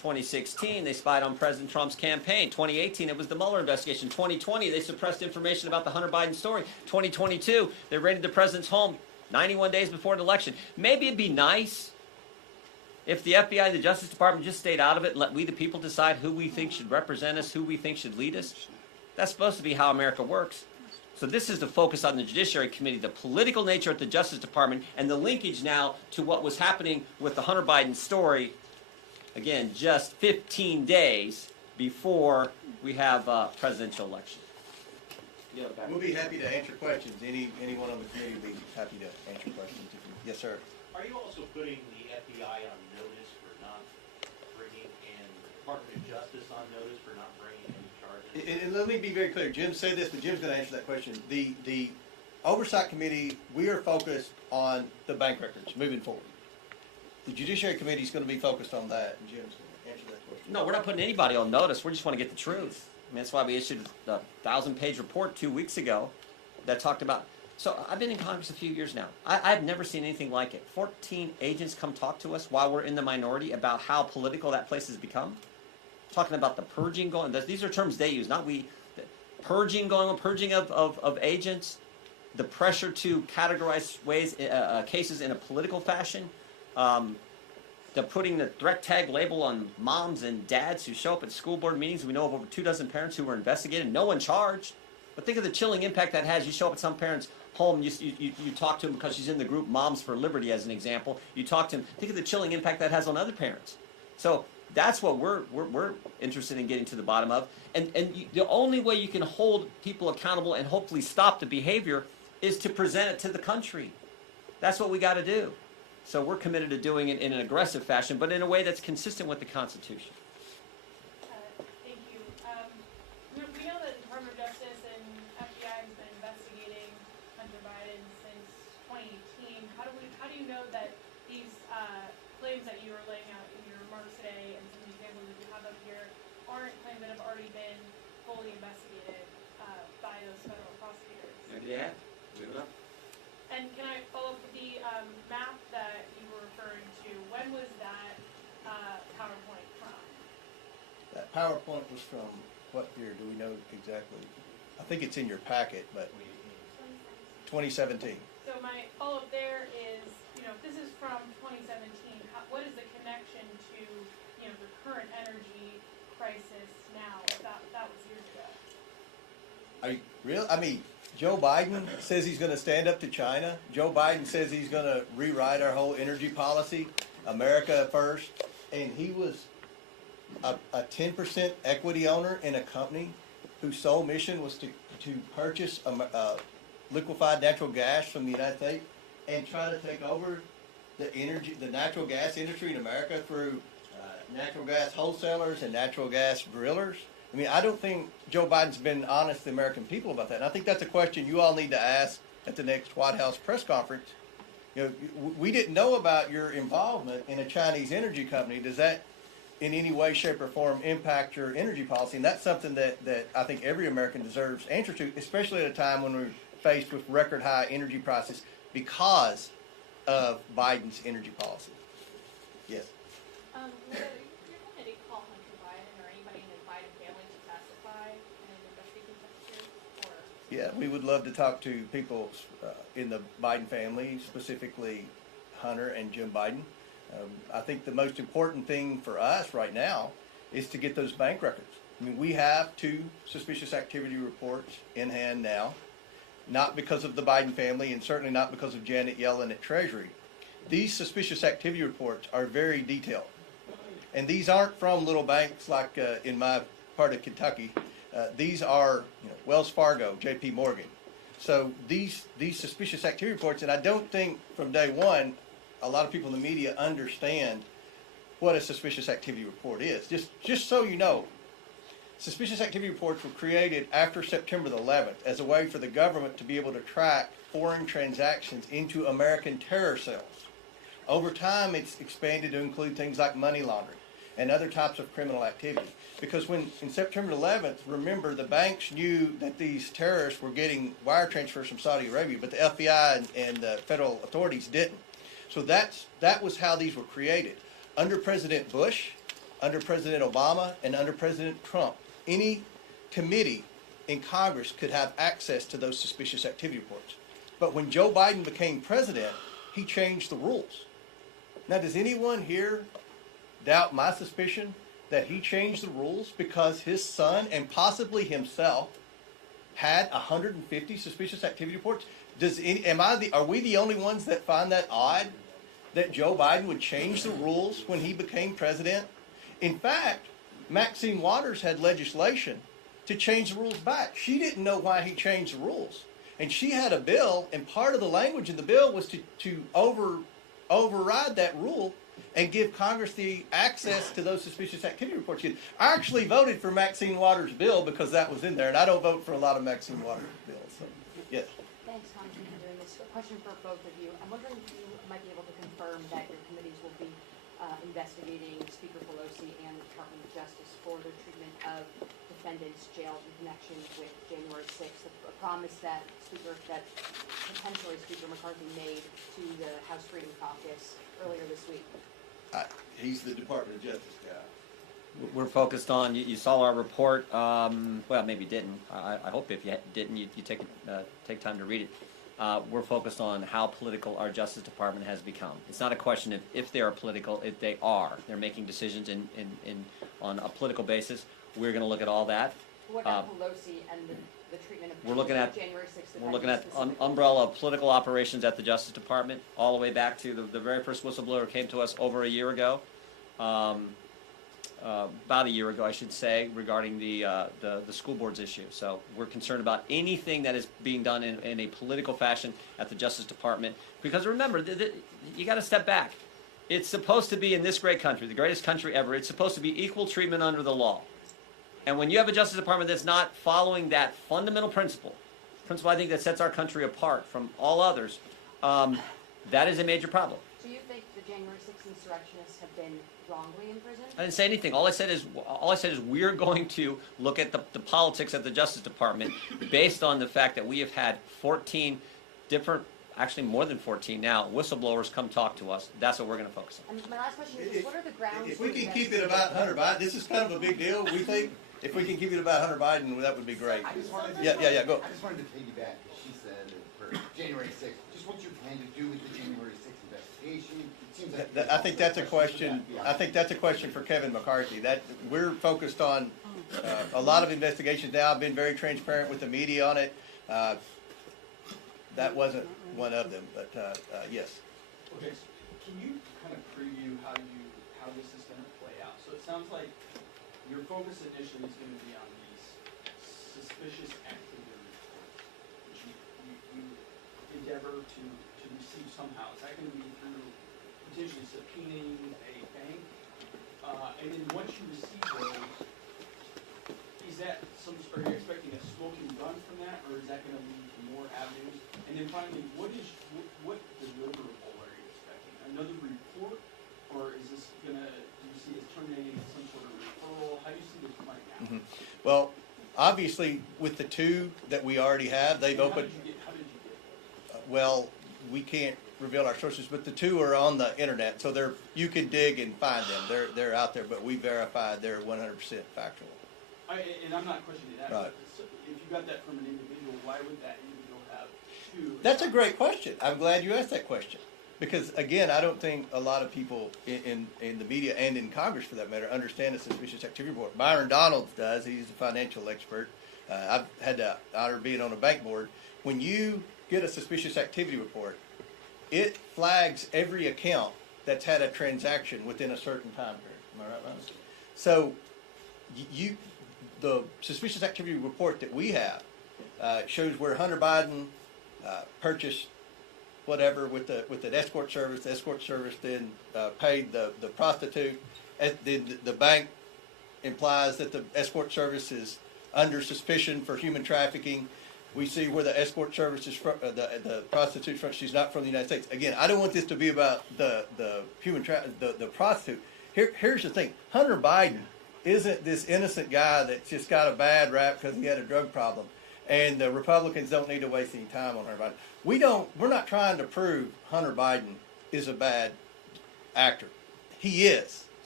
2016, they spied on President Trump's campaign. 2018, it was the Mueller investigation. 2020, they suppressed information about the Hunter Biden story. 2022, they raided the president's home 91 days before an election. Maybe it'd be nice if the FBI and the Justice Department just stayed out of it and let we the people decide who we think should represent us, who we think should lead us. That's supposed to be how America works. So this is the focus on the Judiciary Committee, the political nature at the Justice Department, and the linkage now to what was happening with the Hunter Biden story. Again, just 15 days before we have a presidential election. We'll be happy to answer questions. Anyone on the committee will be happy to answer questions. Yes, sir. Are you also putting the FBI on notice for not bringing, and the Department of Justice on notice for not bringing any charges? And let me be very clear. Jim said this, but Jim's going to answer that question. The Oversight Committee, we are focused on the bank records moving forward. The Judiciary Committee is going to be focused on that, and Jim's going to answer that question. No, we're not putting anybody on notice. We just want to get the truth. I mean, that's why we issued a 1,000-page report 2 weeks ago that talked about. So I've been in Congress a few years now. I've never seen anything like it. 14 agents come talk to us while we're in the minority about how political that place has become. Talking about the purging going. These are terms they use, not we. The purging going on, purging of agents. The pressure to categorize cases in a political fashion. The putting the threat tag label on moms and dads who show up at school board meetings. We know of over 24 parents who were investigated, no one charged. But think of the chilling impact that has. You show up at some parent's home, you talk to them because she's in the group Moms for Liberty, as an example. You talk to them. Think of the chilling impact that has on other parents. So that's what we're interested in getting to the bottom of. And the only way you can hold people accountable and hopefully stop the behavior is to present it to the country. That's what we got to do. So we're committed to doing it in an aggressive fashion, but in a way that's consistent with the Constitution. Thank you. We know that the Department of Justice and FBI has been investigating Hunter Biden since 2018. How do you know that these claims that you were laying out in your remarks today and some of the examples that you have up here aren't claims that have already been fully investigated by those federal prosecutors? Maybe they have. We don't know. And can I follow up with the map that you were referring to? When was that PowerPoint from? That PowerPoint was from what year? Do we know exactly? I think it's in your packet, but 2017. So my follow-up there is, if this is from 2017, what is the connection to, the current energy crisis now? That was years ago. Are you real? I mean, Joe Biden says he's going to stand up to China. Joe Biden says he's going to rewrite our whole energy policy, America first. And he was a 10% equity owner in a company whose sole mission was to purchase liquefied natural gas from the United States and try to take over the natural gas industry in America through natural gas wholesalers and natural gas drillers. I mean, I don't think Joe Biden's been honest to the American people about that. And I think that's a question you all need to ask at the next White House press conference. We didn't know about your involvement in a Chinese energy company. Does that in any way, shape, or form impact your energy policy? And that's something that I think every American deserves answers to, especially at a time when we're faced with record high energy prices because of Biden's energy policy. Yes. Will your committee call Hunter Biden or anybody in the Biden family to testify in an investigation such as this? Or? Yeah, we would love to talk to people in the Biden family, specifically Hunter and Jim Biden. I think the most important thing for us right now is to get those bank records. I mean, we have 2 suspicious activity reports in hand now, not because of the Biden family and certainly not because of Janet Yellen at Treasury. These suspicious activity reports are very detailed. And these aren't from little banks like in my part of Kentucky. These are Wells Fargo, J.P. Morgan. So these suspicious activity reports, and I don't think from day one a lot of people in the media understand what a suspicious activity report is. Just so you know, suspicious activity reports were created after September the 11th as a way for the government to be able to track foreign transactions into American terror cells. Over time, it's expanded to include things like money laundering and other types of criminal activity. Because when, in September 11th, remember, the banks knew that these terrorists were getting wire transfers from Saudi Arabia, but the FBI and the federal authorities didn't. So that was how these were created. Under President Bush, under President Obama and under President Trump, any committee in Congress could have access to those suspicious activity reports. But when Joe Biden became president, he changed the rules. Now, does anyone here doubt my suspicion that he changed the rules because his son and possibly himself had 150 suspicious activity reports? Are we the only ones that find that odd, that Joe Biden would change the rules when he became president? In fact, Maxine Waters had legislation to change the rules back. She didn't know why he changed the rules. And she had a bill, and part of the language in the bill was to override that rule and give Congress the access to those suspicious activity reports. I actually voted for Maxine Waters' bill because that was in there, and I don't vote for a lot of Maxine Waters' bills. So, yes. Thanks, Congressman, for doing this. A question for both of you. I'm wondering if you might be able to confirm that your committees will be investigating Speaker Pelosi and the Department of Justice for their treatment of defendants jailed in connection with January 6th, a promise that potentially Speaker McCarthy made to the House Freedom Caucus earlier this week. He's the Department of Justice guy. We're focused on, you saw our report, well, maybe you didn't. I hope if you didn't, you take time to read it. We're focused on how political our Justice Department has become. It's not a question of if they are political, if they are. They're making decisions on a political basis. We're going to look at all that. What about Pelosi and the treatment of We're looking at January 6th? We're looking at umbrella of political operations at the Justice Department, all the way back to the very first whistleblower came to us over a year ago, about a year ago, I should say, regarding the school boards issue. So we're concerned about anything that is being done in a political fashion at the Justice Department. Because remember, you got to step back. It's supposed to be, in this great country, the greatest country ever, it's supposed to be equal treatment under the law. And when you have a Justice Department that's not following that fundamental principle I think that sets our country apart from all others, that is a major problem. Do you think the January 6th insurrectionists have been wrongly imprisoned? I didn't say anything. All I said is we're going to look at the politics at the Justice Department based on the fact that we have had 14 different, actually more than 14 now, whistleblowers come talk to us. That's what we're going to focus on. And my last question is, what are the grounds? If we can keep it about Hunter Biden, this is kind of a big deal, we think. If we can keep it about Hunter Biden, that would be great. I just wanted to, go. I just wanted to piggyback, because she said for January 6th, just what you plan to do with the January 6th investigation. It seems like I think that's a question. I think that's a question for Kevin McCarthy. That we're focused on a lot of investigations now. I've been very transparent with the media on it. That wasn't one of them, but yes. Okay, so can you kind of preview how this is going to play out? So it sounds like your focus initially is going to be on these suspicious activity reports, which you endeavor to receive somehow. Is that going to be through potentially subpoenaing a bank? And then once you receive those, are you expecting a smoking gun from that, or is that going to lead to more avenues? And then finally, what deliverable are you expecting? Another report, or is this do you see it terminating some sort of referral? How do you see this playing out? Mm-hmm. Well, obviously, with the two that we already have, they've opened. How did you get those? Well, we can't reveal our sources, but the two are on the internet, so you can dig and find them. They're out there, but we verified they're 100% factual. And I'm not questioning that. Right. So if you got that from an individual, why would that individual have two? That's a great question. I'm glad you asked that question. Because, again, I don't think a lot of people in the media and in Congress, for that matter, understand the suspicious activity report. Byron Donalds does. He's a financial expert. I've had the honor of being on a bank board. When you get a suspicious activity report, it flags every account that's had a transaction within a certain time period. Am I right, Ron? So, the suspicious activity report that we have shows where Hunter Biden purchased whatever with the escort service. The escort service then paid the prostitute. The bank implies that the escort service is under suspicion for human trafficking. We see where the escort service is from, the prostitute from. She's not from the United States. Again, I don't want this to be about the prostitute. Here's the thing: Hunter Biden isn't this innocent guy that's just got a bad rap because he had a drug problem. And the Republicans don't need to waste any time on Hunter Biden. We're not trying to prove Hunter Biden is a bad actor. He is.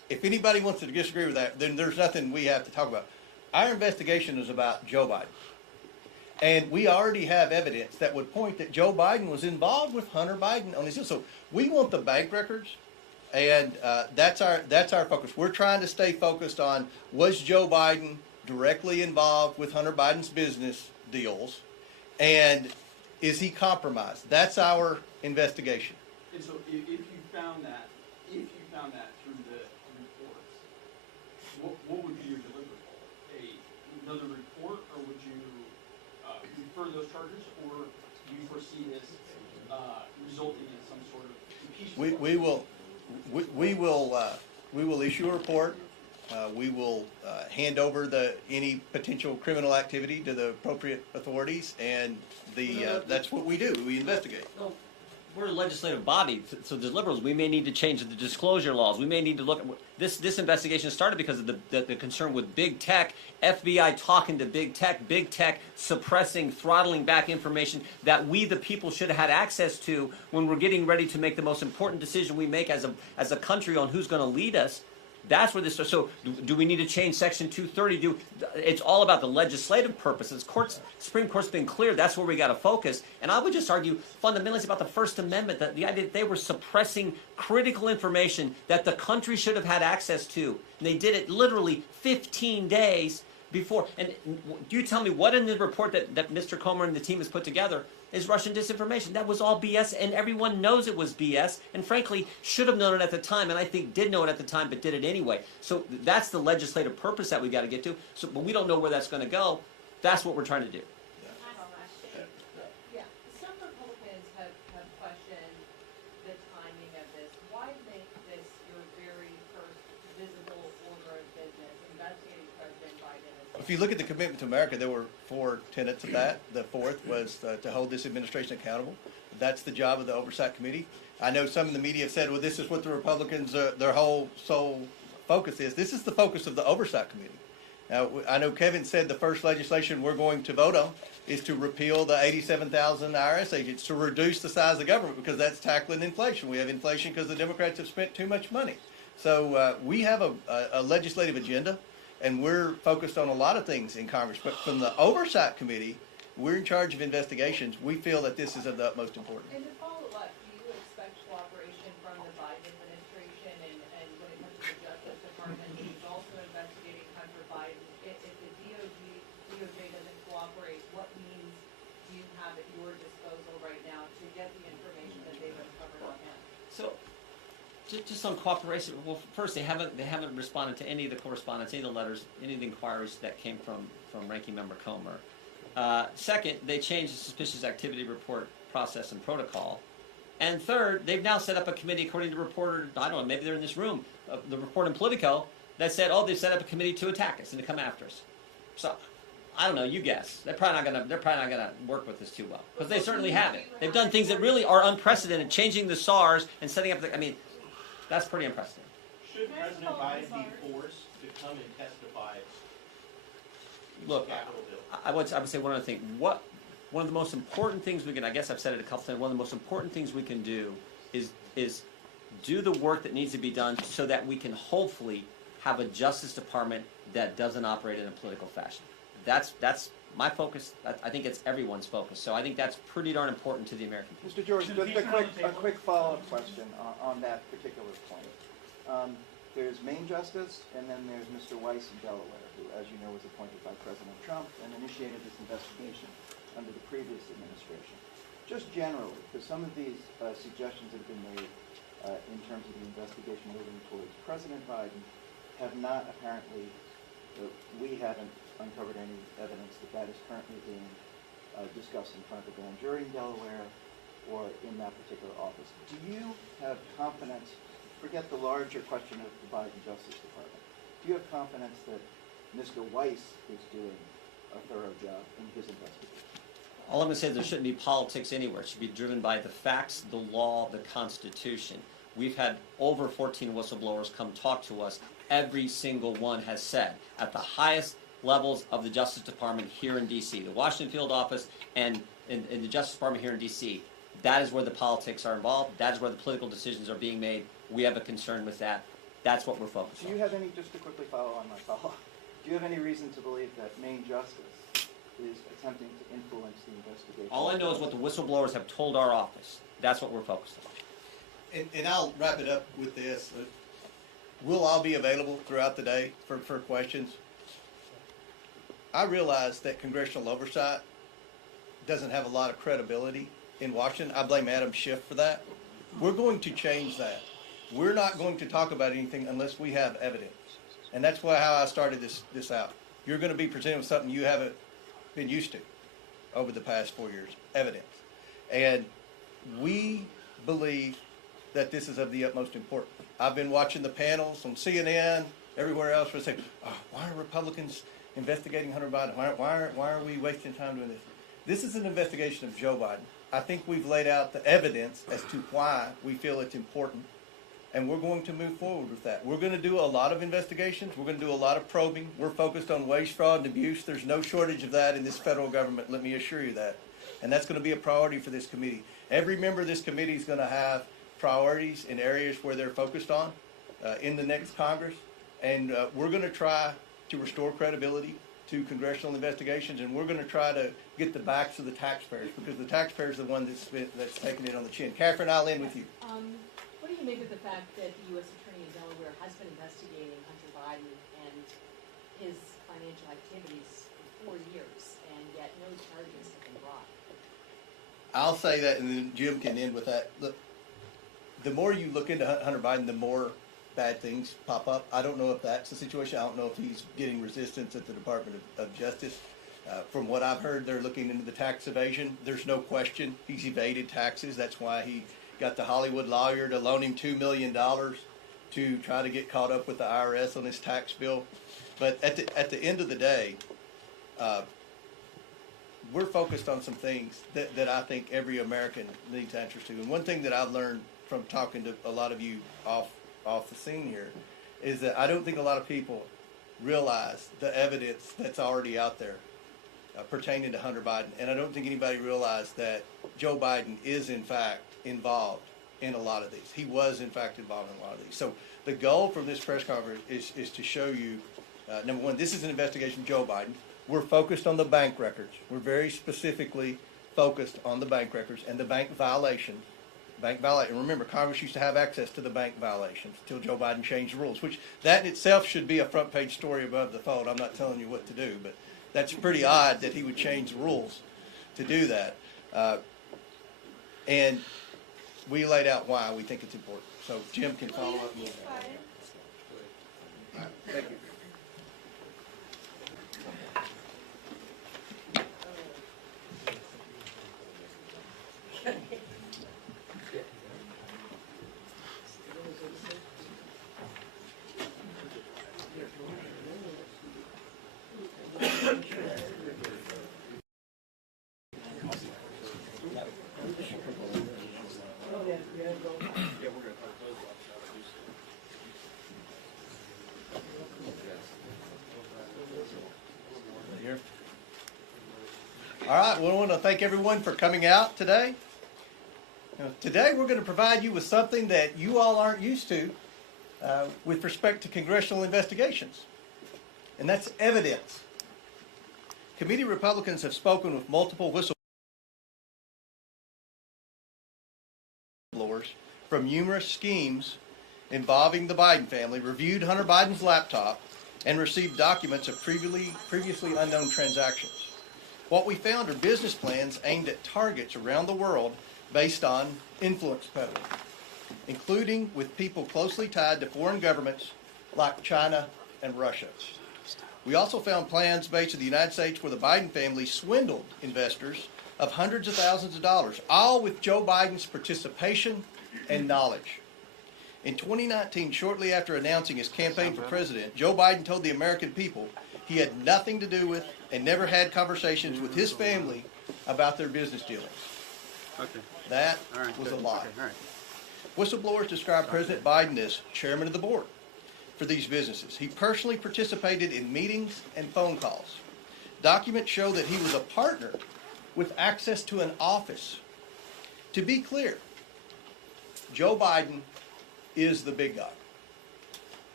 if anybody wants to disagree with that, then there's nothing we have to talk about. Our investigation is about Joe Biden. And we already have evidence that would point that Joe Biden was involved with Hunter Biden on this deal. So we want the bank records, and that's our focus. We're trying to stay focused on, was Joe Biden directly involved with Hunter Biden's business deals, and is he compromised? That's our investigation. And so if you found that through the reports, what would be your deliverable? Another report, or would you refer those charges, or do you foresee this resulting in some sort of impeachment? We will issue a report. We will hand over any potential criminal activity to the appropriate authorities, and that's what we do. We investigate. Well, we're a legislative body, so the liberals, we may need to change the disclosure laws. We may need to look at this investigation started because of the concern with big tech, FBI talking to big tech suppressing, throttling back information that we, the people, should have had access to when we're getting ready to make the most important decision we make as a country on who's going to lead us. That's where this starts. So do we need to change Section 230? It's all about the legislative purposes. Supreme Court's been clear. That's where we got to focus. And I would just argue fundamentally it's about the First Amendment, that the idea that they were suppressing critical information that the country should have had access to. And they did it literally 15 days before. And you tell me what in the report that Mr. Comer and the team has put together is Russian disinformation. That was all BS, and everyone knows it was BS, and frankly, should have known it at the time, and I think did know it at the time, but did it anyway. So that's the legislative purpose that we got to get to, but we don't know where that's going to go. That's what we're trying to do. Yeah, some Republicans have questioned the timing of this. Why make this your very first visible order of business, investigating President Biden? If you look at the commitment to America, there were 4 tenets of that. The fourth was to hold this administration accountable. That's the job of the Oversight Committee. I know some in the media have said, well, this is what the Republicans, their whole sole focus is. This is the focus of the Oversight Committee. Now, I know Kevin said the first legislation we're going to vote on is to repeal the 87,000 IRS agents, to reduce the size of the government, because that's tackling inflation. We have inflation because the Democrats have spent too much money. So we have a legislative agenda, and we're focused on a lot of things in Congress. But from the Oversight Committee, we're in charge of investigations. We feel that this is of the utmost importance. And to follow up, do you expect cooperation from the Biden administration and when it comes to the Justice Department, who's also investigating Hunter Biden? If the DOJ doesn't cooperate, what means do you have at your disposal right now to get the information that they've uncovered on him? So, just on cooperation, well, first, they haven't responded to any of the correspondence, any of the letters, any of the inquiries that came from Ranking Member Comer. Second, they changed the suspicious activity report process and protocol. And third, they've now set up a committee, according to reporter, I don't know, maybe they're in this room, the report in Politico, that said, oh, they've set up a committee to attack us and to come after us. So, I don't know, you guess. They're probably not gonna work with this too well, because they certainly haven't. They've done things that really are unprecedented, changing the SARs and setting up that's pretty impressive. Should President Biden be forced to come and testify Look, Capitol Hill? I would say one other thing. One of the most important things we can, I guess I've said it a couple times, one of the most important things we can do is do the work that needs to be done so that we can hopefully have a Justice Department that doesn't operate in a political fashion. That's my focus. I think it's everyone's focus. So I think that's pretty darn important to the American people. Mr. George, just a quick follow-up question on that particular point. There's Maine Justice, and then there's Mr. Weiss in Delaware, who, as you know, was appointed by President Trump and initiated this investigation under the previous administration. Just generally, because some of these suggestions that have been made in terms of the investigation moving towards President Biden have not apparently, we haven't uncovered any evidence that is currently being discussed in front of the grand jury in Delaware or in that particular office. Do you have confidence, forget the larger question of the Biden Justice Department, do you have confidence that Mr. Weiss is doing a thorough job in his investigation? All I'm going to say is there shouldn't be politics anywhere. It should be driven by the facts, the law, the Constitution. We've had over 14 whistleblowers come talk to us. Every single one has said, at the highest levels of the Justice Department here in D.C., the Washington field office and the Justice Department here in D.C., that is where the politics are involved. That is where the political decisions are being made. We have a concern with that. That's what we're focused Do on. you have any, just to quickly follow on my follow-up, do you have any reason to believe that Maine Justice is attempting to influence the investigation? All I know is what the whistleblowers have told our office. That's what we're focused on. And I'll wrap it up with this. We'll all be available throughout the day for questions. I realize that congressional oversight doesn't have a lot of credibility in Washington. I blame Adam Schiff for that. We're going to change that. We're not going to talk about anything unless we have evidence. And that's how I started this out. You're going to be presented with something you haven't been used to over the past 4 years, evidence. And we believe that this is of the utmost importance. I've been watching the panels on CNN, everywhere else, where they say, oh, why are Republicans investigating Hunter Biden? Why are we wasting time doing this? This is an investigation of Joe Biden. I think we've laid out the evidence as to why we feel it's important, and we're going to move forward with that. We're going to do a lot of investigations. We're going to do a lot of probing. We're focused on waste, fraud, and abuse. There's no shortage of that in this federal government, let me assure you that. And that's going to be a priority for this committee. Every member of this committee is going to have priorities in areas where they're focused on in the next Congress. And we're going to try to restore credibility to congressional investigations, and we're going to try to get the backs of the taxpayers, because the taxpayers are the one that's taking it on the chin. Catherine, I'll end with you. What do you make of the fact that the U.S. Attorney in Delaware has been investigating Hunter Biden and his financial activities for 4 years, and yet no charges have been brought? I'll say that, and then Jim can end with that. Look, the more you look into Hunter Biden, the more bad things pop up. I don't know if that's the situation. I don't know if he's getting resistance at the Department of Justice. From what I've heard, they're looking into the tax evasion. There's no question he's evaded taxes. That's why he got the Hollywood lawyer to loan him $2 million to try to get caught up with the IRS on his tax bill. But at the end of the day, we're focused on some things that I think every American needs answers to. And one thing that I've learned from talking to a lot of you off the scene here is that I don't think a lot of people realize the evidence that's already out there pertaining to Hunter Biden. And I don't think anybody realized that Joe Biden is in fact involved in a lot of these. He was in fact involved in a lot of these. So the goal from this press conference is to show you, number one, this is an investigation of Joe Biden. We're focused on the bank records. We're very specifically focused on the bank records and the bank violations. And remember, Congress used to have access to the bank violations until Joe Biden changed the rules, which that in itself should be a front page story above the fold. I'm not telling you what to do, but that's pretty odd that he would change the rules to do that. And we laid out why we think it's important. So Jim can follow up. All right, thank you. All right, well, I want to thank everyone for coming out today. Today we're going to provide you with something that you all aren't used to with respect to congressional investigations, and that's evidence. Committee Republicans have spoken with multiple whistleblowers from numerous schemes involving the Biden family, reviewed Hunter Biden's laptop, and received documents of previously unknown transactions. What we found are business plans aimed at targets around the world based on influence peddling, including with people closely tied to foreign governments like China and Russia. We also found plans based in the United States where the Biden family swindled investors of hundreds of thousands of dollars, all with Joe Biden's participation and knowledge. In 2019, shortly after announcing his campaign for president, Joe Biden told the American people he had nothing to do with and never had conversations with his family about their business dealings. Okay. That All right, was a good. lie. Okay, all right. Whistleblowers described President Biden as chairman of the board for these businesses. He personally participated in meetings and phone calls. Documents show that he was a partner with access to an office. To be clear, Joe Biden is the big guy.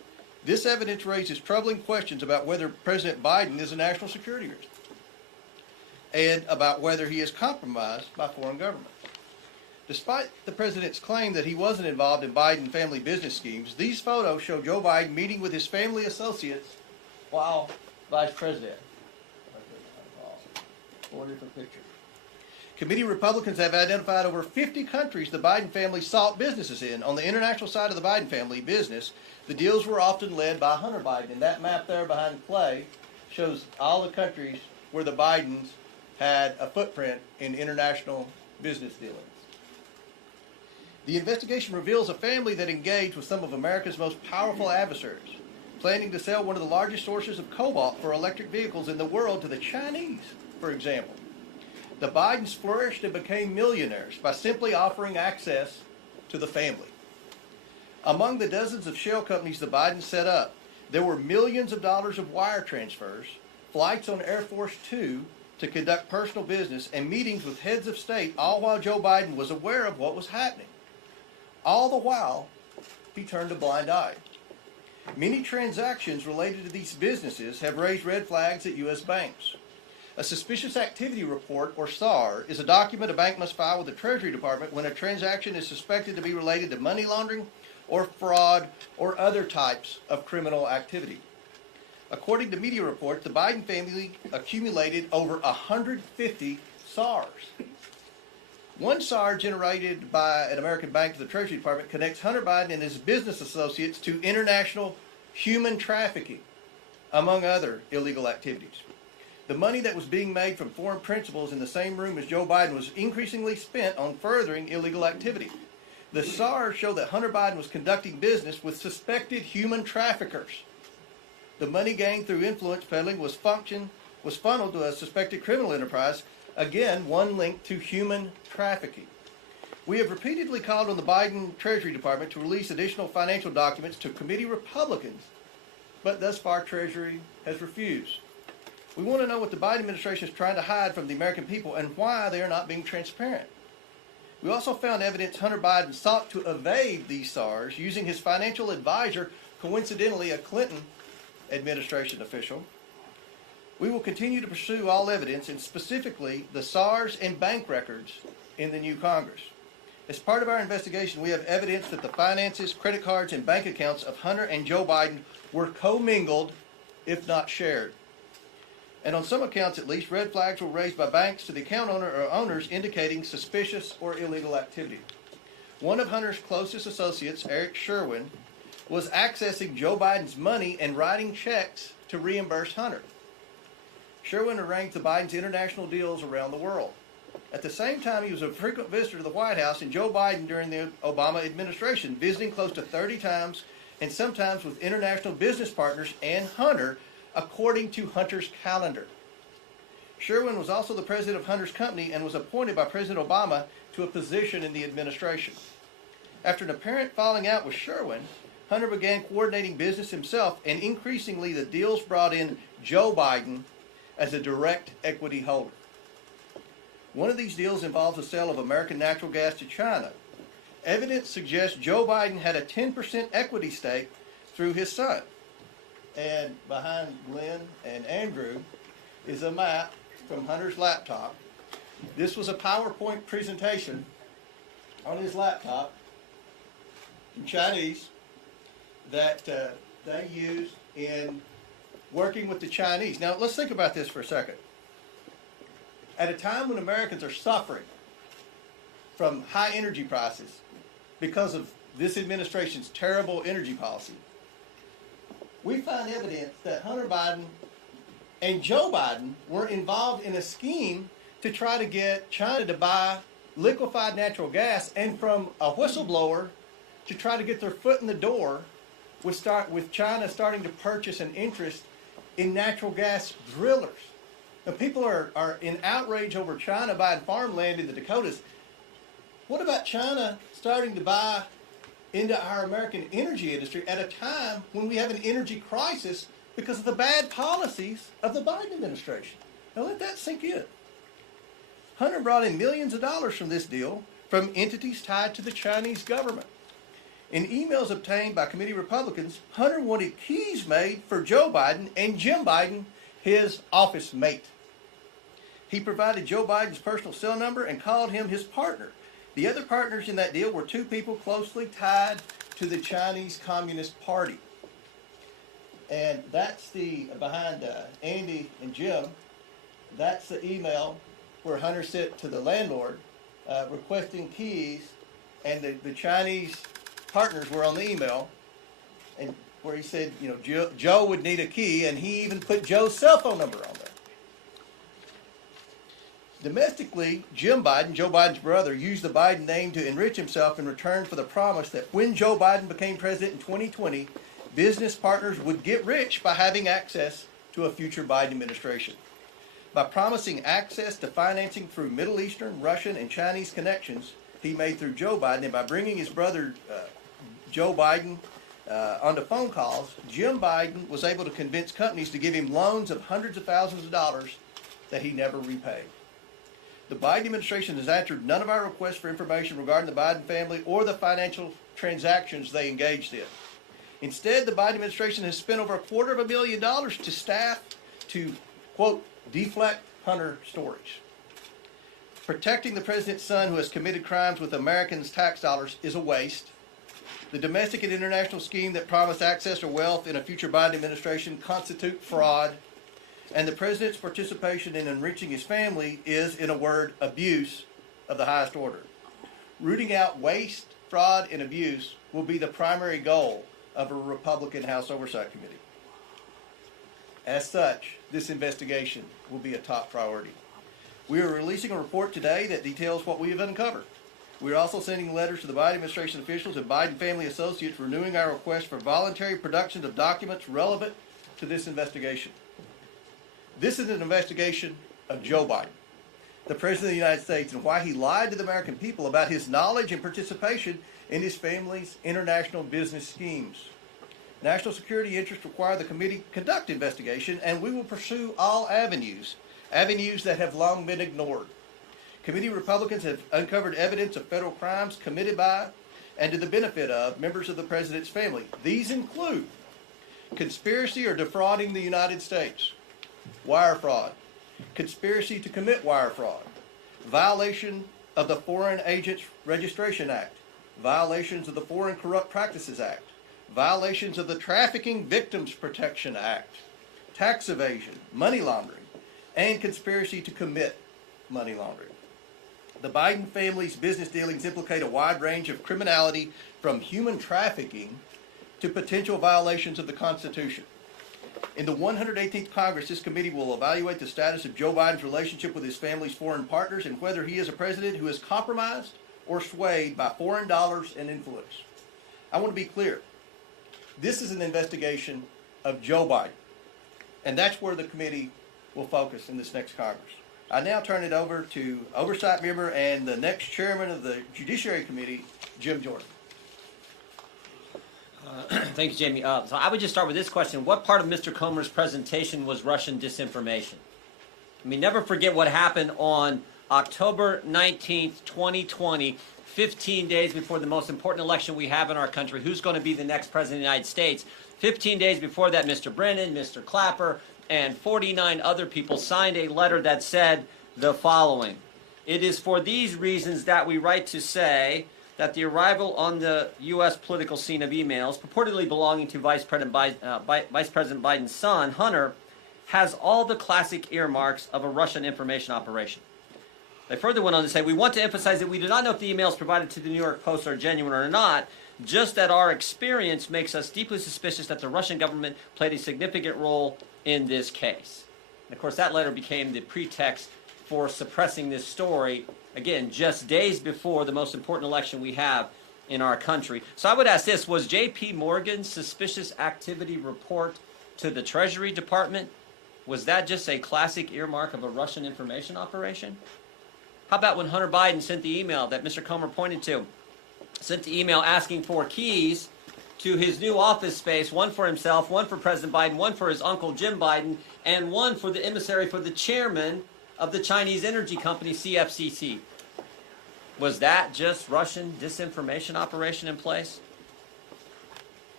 This evidence raises troubling questions about whether President Biden is a national security risk and about whether he is compromised by foreign governments. Despite the president's claim that he wasn't involved in Biden family business schemes, these photos show Joe Biden meeting with his family associates while vice president. Four different pictures. Committee Republicans have identified over 50 countries the Biden family sought businesses in. On the international side of the Biden family business, the deals were often led by Hunter Biden. And that map there behind Clay shows all the countries where the Bidens had a footprint in international business dealings. The investigation reveals a family that engaged with some of America's most powerful adversaries, planning to sell one of the largest sources of cobalt for electric vehicles in the world to the Chinese, for example. The Bidens flourished and became millionaires by simply offering access to the family. Among the dozens of shell companies the Bidens set up, there were millions of dollars of wire transfers, flights on Air Force Two to conduct personal business, and meetings with heads of state, all while Joe Biden was aware of what was happening. All the while, he turned a blind eye. Many transactions related to these businesses have raised red flags at U.S. banks. A suspicious activity report, or SAR, is a document a bank must file with the Treasury Department when a transaction is suspected to be related to money laundering or fraud or other types of criminal activity. According to media reports, the Biden family accumulated over 150 SARs. One SAR generated by an American bank to the Treasury Department connects Hunter Biden and his business associates to international human trafficking, among other illegal activities. The money that was being made from foreign principals in the same room as Joe Biden was increasingly spent on furthering illegal activity. The SARs show that Hunter Biden was conducting business with suspected human traffickers. The money gained through influence peddling was funneled to a suspected criminal enterprise, again, one linked to human trafficking. We have repeatedly called on the Biden Treasury Department to release additional financial documents to committee Republicans, but thus far Treasury has refused. We want to know what the Biden administration is trying to hide from the American people and why they are not being transparent. We also found evidence Hunter Biden sought to evade these SARs using his financial advisor, coincidentally a Clinton administration official. We will continue to pursue all evidence, and specifically the SARs and bank records in the new Congress. As part of our investigation, we have evidence that the finances, credit cards, and bank accounts of Hunter and Joe Biden were commingled, if not shared. And on some accounts at least, red flags were raised by banks to the account owner or owners indicating suspicious or illegal activity. One of Hunter's closest associates, Eric Sherwin, was accessing Joe Biden's money and writing checks to reimburse Hunter. Sherwin arranged the Biden's international deals around the world. At the same time, he was a frequent visitor to the White House, and Joe Biden during the Obama administration, visiting close to 30 times, and sometimes with international business partners and Hunter, according to Hunter's calendar. Sherwin was also the president of Hunter's company and was appointed by President Obama to a position in the administration. After an apparent falling out with Sherwin, Hunter began coordinating business himself, and increasingly the deals brought in Joe Biden as a direct equity holder. One of these deals involves the sale of American natural gas to China. Evidence suggests Joe Biden had a 10% equity stake through his son. And behind Glenn and Andrew is a map from Hunter's laptop. This was a PowerPoint presentation on his laptop in Chinese that they used in working with the Chinese. Now, let's think about this for a second. At a time when Americans are suffering from high energy prices because of this administration's terrible energy policy, we find evidence that Hunter Biden and Joe Biden were involved in a scheme to try to get China to buy liquefied natural gas, and from a whistleblower to try to get their foot in the door with China starting to purchase an interest in natural gas drillers. Now, people are in outrage over China buying farmland in the Dakotas. What about China starting to buy into our American energy industry at a time when we have an energy crisis because of the bad policies of the Biden administration? Now let that sink in. Hunter brought in millions of dollars from this deal from entities tied to the Chinese government. In emails obtained by committee Republicans, Hunter wanted keys made for Joe Biden and Jim Biden, his office mate. He provided Joe Biden's personal cell number and called him his partner. The other partners in that deal were two people closely tied to the Chinese Communist Party. And that's the, behind Andy and Jim, that's the email where Hunter sent to the landlord requesting keys, and the Chinese partners were on the email, and where he said, you know, Joe would need a key, and he even put Joe's cell phone number on there. Domestically, Jim Biden, Joe Biden's brother, used the Biden name to enrich himself in return for the promise that when Joe Biden became president in 2020, business partners would get rich by having access to a future Biden administration. By promising access to financing through Middle Eastern, Russian, and Chinese connections he made through Joe Biden, and by bringing his brother Joe Biden onto phone calls, Jim Biden was able to convince companies to give him loans of hundreds of thousands of dollars that he never repaid. The Biden administration has answered none of our requests for information regarding the Biden family or the financial transactions they engaged in. Instead, the Biden administration has spent over $250,000 to staff to, quote, deflect Hunter stories. Protecting the president's son who has committed crimes with Americans' tax dollars is a waste. The domestic and international scheme that promised access or wealth in a future Biden administration constitute fraud. And the president's participation in enriching his family is, in a word, abuse of the highest order. Rooting out waste, fraud, and abuse will be the primary goal of a Republican House Oversight Committee. As such, this investigation will be a top priority. We are releasing a report today that details what we have uncovered. We are also sending letters to the Biden administration officials and Biden family associates renewing our request for voluntary production of documents relevant to this investigation. This is an investigation of Joe Biden, the President of the United States, and why he lied to the American people about his knowledge and participation in his family's international business schemes. National security interests require the committee conduct investigation, and we will pursue all avenues that have long been ignored. Committee Republicans have uncovered evidence of federal crimes committed by and to the benefit of members of the President's family. These include conspiracy or defrauding the United States, wire fraud, conspiracy to commit wire fraud, violation of the Foreign Agents Registration Act, violations of the Foreign Corrupt Practices Act, violations of the Trafficking Victims Protection Act, tax evasion, money laundering, and conspiracy to commit money laundering. The Biden family's business dealings implicate a wide range of criminality, from human trafficking to potential violations of the Constitution. In the 118th Congress, this committee will evaluate the status of Joe Biden's relationship with his family's foreign partners and whether he is a president who is compromised or swayed by foreign dollars and influence. I want to be clear. This is an investigation of Joe Biden, and that's where the committee will focus in this next Congress. I now turn it over to Oversight Member and the next Chairman of the Judiciary Committee, Jim Jordan. Thank you, Jamie. So I would just start with this question. What part of Mr. Comer's presentation was Russian disinformation? I mean, never forget what happened on October 19th, 2020, 15 days before the most important election we have in our country. Who's going to be the next president of the United States? 15 days before that, Mr. Brennan, Mr. Clapper, and 49 other people signed a letter that said the following. It is for these reasons that we write to say that the arrival on the U.S. political scene of emails purportedly belonging to Vice President Biden's son, Hunter, has all the classic earmarks of a Russian information operation. They further went on to say, we want to emphasize that we do not know if the emails provided to the New York Post are genuine or not, just that our experience makes us deeply suspicious that the Russian government played a significant role in this case. And of course, that letter became the pretext for suppressing this story, again, just days before the most important election we have in our country. So I would ask this, was J.P. Morgan's suspicious activity report to the Treasury Department, was that just a classic earmark of a Russian information operation? How about when Hunter Biden sent the email that Mr. Comer pointed to, sent the email asking for keys to his new office space, one for himself, one for President Biden, one for his uncle Jim Biden, and one for the emissary for the chairman of the Chinese energy company CFCC. Was that just Russian disinformation operation in place?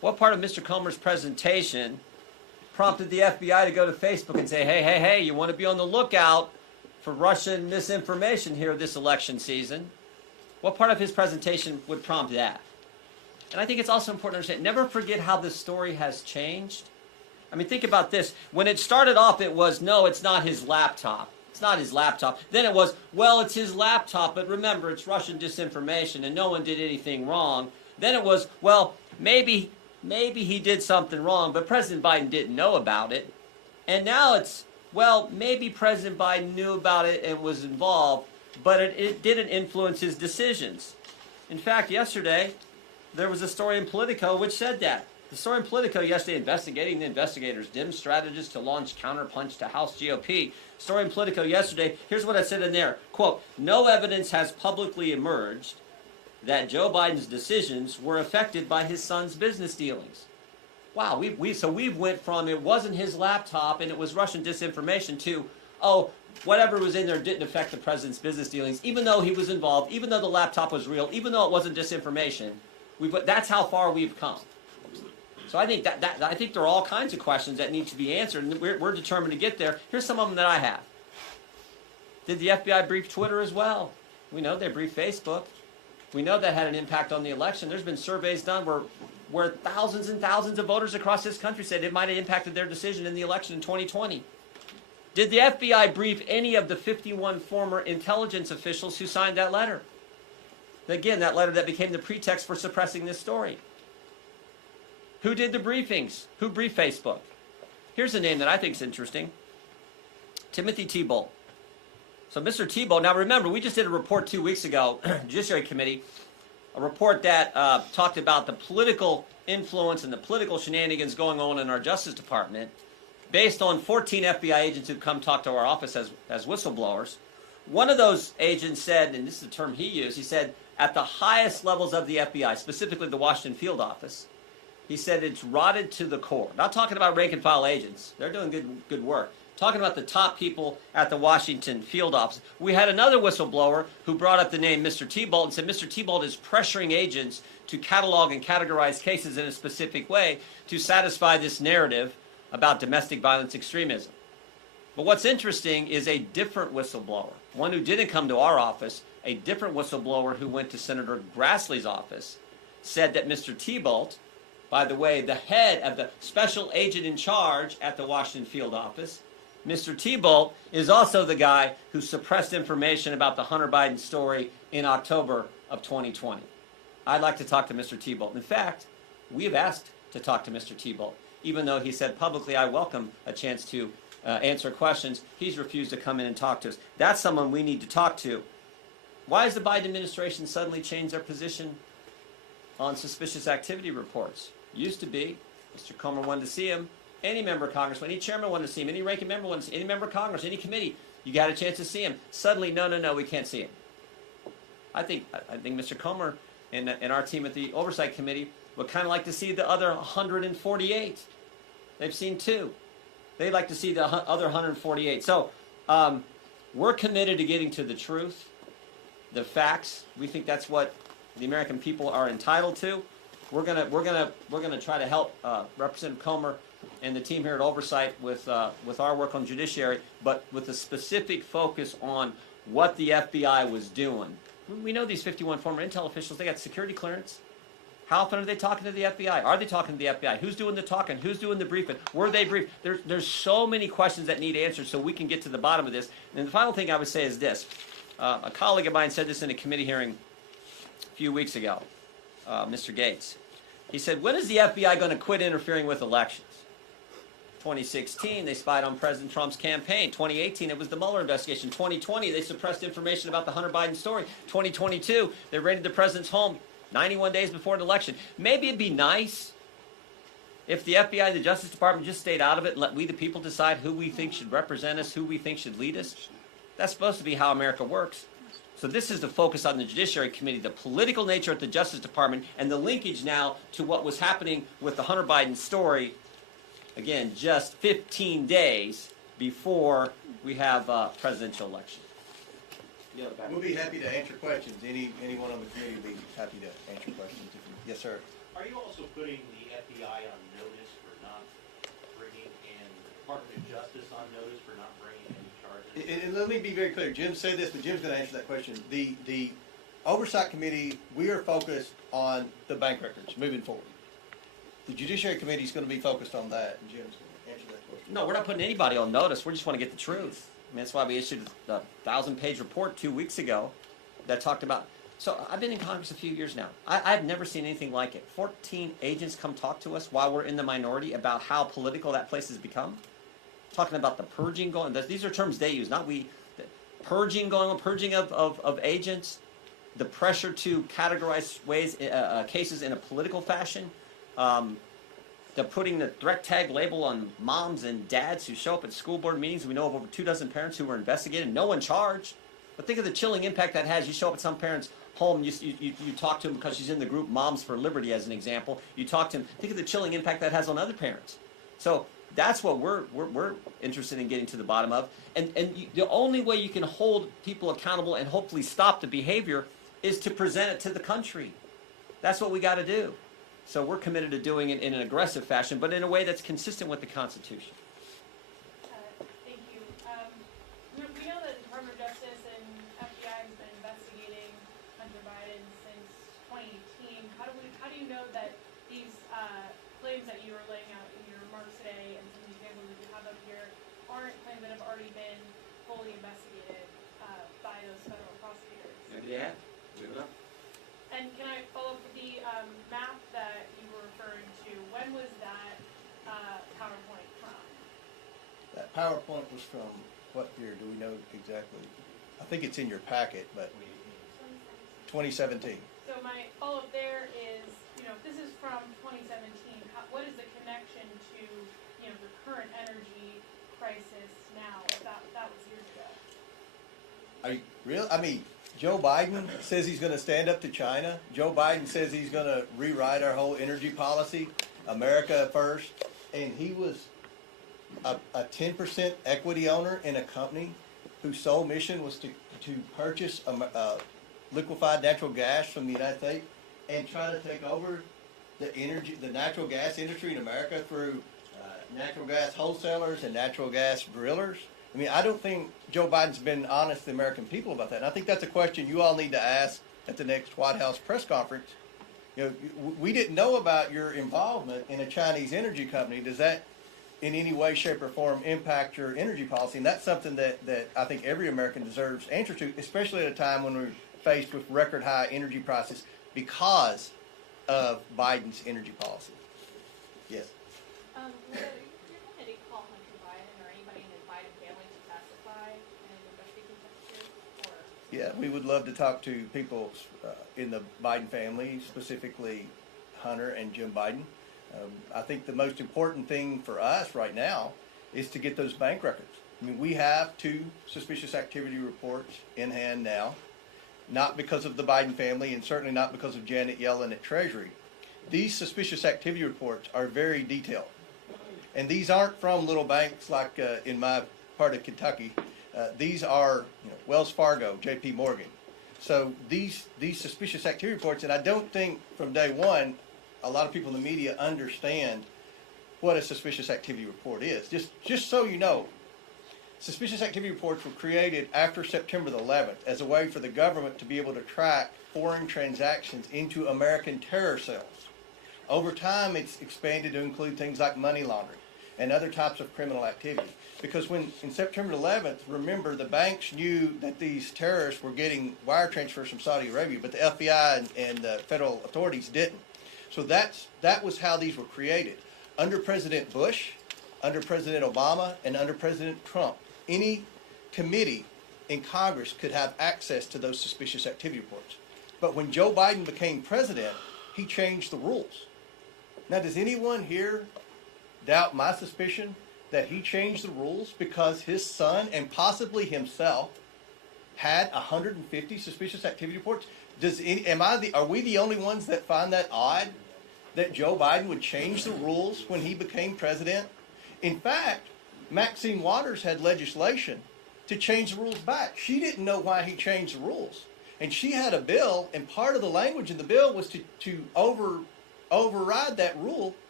what part of Mr. Comer's presentation prompted the FBI to go to Facebook and say, hey, you want to be on the lookout for Russian misinformation here this election season? What part of his presentation would prompt that? And I think it's also important to understand, never forget how this story has changed. I mean, think about this. When it started off, it was, no, it's not his laptop. It's not his laptop. Then it was, well, it's his laptop, but remember, it's Russian disinformation and no one did anything wrong. Then it was, well, maybe he did something wrong, but President Biden didn't know about it. And now it's, well, maybe President Biden knew about it and was involved, but it didn't influence his decisions. In fact, yesterday, there was a story in Politico which said that. The story in Politico yesterday, investigating the investigators, dim strategists to launch counterpunch to House GOP. Story in Politico yesterday, here's what I said in there. Quote, no evidence has publicly emerged that Joe Biden's decisions were affected by his son's business dealings. Wow, we've went from it wasn't his laptop and it was Russian disinformation to, oh, whatever was in there didn't affect the president's business dealings, even though he was involved, even though the laptop was real, even though it wasn't disinformation. That's how far we've come. So I think I think there are all kinds of questions that need to be answered, and we're determined to get there. Here's some of them that I have. Did the FBI brief Twitter as well? We know they briefed Facebook. We know that had an impact on the election. There's been surveys done where thousands and thousands of voters across this country said it might have impacted their decision in the election in 2020. Did the FBI brief any of the 51 former intelligence officials who signed that letter? Again, that letter that became the pretext for suppressing this story. Who did the briefings? Who briefed Facebook? Here's a name that I think is interesting. Timothy Thibault. So Mr. Thibault, now remember, we just did a report 2 weeks ago, Judiciary Committee, a report that talked about the political influence and the political shenanigans going on in our Justice Department based on 14 FBI agents who've come talk to our office as whistleblowers. One of those agents said, and this is the term he used, he said, at the highest levels of the FBI, specifically the Washington field office, he said it's rotted to the core. Not talking about rank and file agents. They're doing good work. Talking about the top people at the Washington field office. We had another whistleblower who brought up the name Mr. Thibault and said Mr. Thibault is pressuring agents to catalog and categorize cases in a specific way to satisfy this narrative about domestic violence extremism. But what's interesting is a different whistleblower, one who didn't come to our office, a different whistleblower who went to Senator Grassley's office, said that Mr. Thibault, by the way, the head of the special agent in charge at the Washington field office, Mr. Thibault is also the guy who suppressed information about the Hunter Biden story in October of 2020. I'd like to talk to Mr. Thibault. In fact, we have asked to talk to Mr. Thibault. Even though he said publicly, I welcome a chance to answer questions, he's refused to come in and talk to us. That's someone we need to talk to. Why has the Biden administration suddenly changed their position on suspicious activity reports? Used to be, Mr. Comer wanted to see him, any member of Congress, any chairman wanted to see him, any ranking member wanted to see him, any member of Congress, any committee, you got a chance to see him. Suddenly, no, we can't see him. I think Mr. Comer and our team at the Oversight Committee would kind of like to see the other 148. They've seen 2. They'd like to see the other 148. So we're committed to getting to the truth, the facts. We think that's what the American people are entitled to. We're gonna try to help Representative Comer and the team here at Oversight with our work on judiciary, but with a specific focus on what the FBI was doing. We know these 51 former intel officials, they got security clearance. How often are they talking to the FBI? Are they talking to the FBI? Who's doing the talking? Who's doing the briefing? Were they briefed? There's so many questions that need answers so we can get to the bottom of this. And the final thing I would say is this. A colleague of mine said this in a committee hearing a few weeks ago, Mr. Gates. He said, when is the FBI going to quit interfering with elections? 2016, they spied on President Trump's campaign. 2018, it was the Mueller investigation. 2020, they suppressed information about the Hunter Biden story. 2022, they raided the president's home 91 days before an election. Maybe it'd be nice if the FBI and the Justice Department just stayed out of it and let we the people decide who we think should represent us, who we think should lead us. That's supposed to be how America works. So this is the focus on the Judiciary Committee, the political nature at the Justice Department, and the linkage now to what was happening with the Hunter Biden story. Again, just 15 days before we have a presidential election. We'll be happy to answer questions. Anyone on the committee will be happy to answer questions. Yes, sir. Are you also putting the FBI on notice for not bringing, and the Department of Justice on notice for not bringing any charges? And let me be very clear. Jim said this, but Jim's going to answer that question. The Oversight Committee, we are focused on the bank records moving forward. The Judiciary Committee is going to be focused on that, and Jim's going to answer that question. No, we're not putting anybody on notice. We just want to get the truth. I mean, that's why we issued a 1,000-page report 2 weeks ago that talked about. So I've been in Congress a few years now. I've never seen anything like it. 14 agents come talk to us while we're in the minority about how political that place has become. Talking about the purging going. These are terms they use, not we. The purging going on, purging of agents. The pressure to categorize cases in a political fashion. The putting the threat tag label on moms and dads who show up at school board meetings. We know of over 24 parents who were investigated, no one charged. But think of the chilling impact that has. You show up at some parent's home, you talk to them because she's in the group Moms for Liberty, as an example. You talk to them. Think of the chilling impact that has on other parents. So that's what we're interested in getting to the bottom of. And the only way you can hold people accountable and hopefully stop the behavior is to present it to the country. That's what we got to do. So we're committed to doing it in an aggressive fashion, but in a way that's consistent with the Constitution. Thank you. We know that the Department of Justice and FBI has been investigating Hunter Biden since 2018. How do you know that these claims that you were laying out in your remarks today and some of the examples that you have up here aren't claims that have already been fully investigated by those federal prosecutors? Maybe they have. We don't know. And can I follow up with the map that you were referring to? When was that PowerPoint from? That PowerPoint was from what year? Do we know exactly? I think it's in your packet, but 2017. So my follow-up there is, if this is from 2017, what is the connection to, the current energy crisis now? If that was years ago. Are you real? I mean, Joe Biden says he's going to stand up to China. Joe Biden says he's going to rewrite our whole energy policy, America first. And he was a 10% equity owner in a company whose sole mission was to purchase liquefied natural gas from the United States and try to take over the natural gas industry in America through natural gas wholesalers and natural gas drillers. I mean, I don't think Joe Biden's been honest to the American people about that. And I think that's a question you all need to ask at the next White House press conference. We didn't know about your involvement in a Chinese energy company. Does that in any way, shape, or form impact your energy policy? And that's something that I think every American deserves answers to, especially at a time when we're faced with record high energy prices because of Biden's energy policy. Yes. Will your committee call Hunter Biden or anybody in the Biden family to testify in an investigative pursuit? Or? Yeah, we would love to talk to people in the Biden family, specifically Hunter and Jim Biden. I think the most important thing for us right now is to get those bank records. I mean, we have 2 suspicious activity reports in hand now, not because of the Biden family and certainly not because of Janet Yellen at Treasury. These suspicious activity reports are very detailed. And these aren't from little banks like in my part of Kentucky. These are Wells Fargo, J.P. Morgan. So these suspicious activity reports, and I don't think from day one a lot of people in the media understand what a suspicious activity report is. Just so you know, suspicious activity reports were created after September the 11th as a way for the government to be able to track foreign transactions into American terror cells. Over time, it's expanded to include things like money laundering and other types of criminal activity. Because when, in September 11th, remember, the banks knew that these terrorists were getting wire transfers from Saudi Arabia, but the FBI and the federal authorities didn't. So that was how these were created. Under President Bush, under President Obama, and under President Trump, any committee in Congress could have access to those suspicious activity reports. But when Joe Biden became president, he changed the rules. Now, does anyone here doubt my suspicion that he changed the rules because his son and possibly himself had 150 suspicious activity reports? Are we the only ones that find that odd that Joe Biden would change the rules when he became president? In fact, Maxine Waters had legislation to change the rules back. She didn't know why he changed the rules. And she had a bill, and part of the language in the bill was to override that rule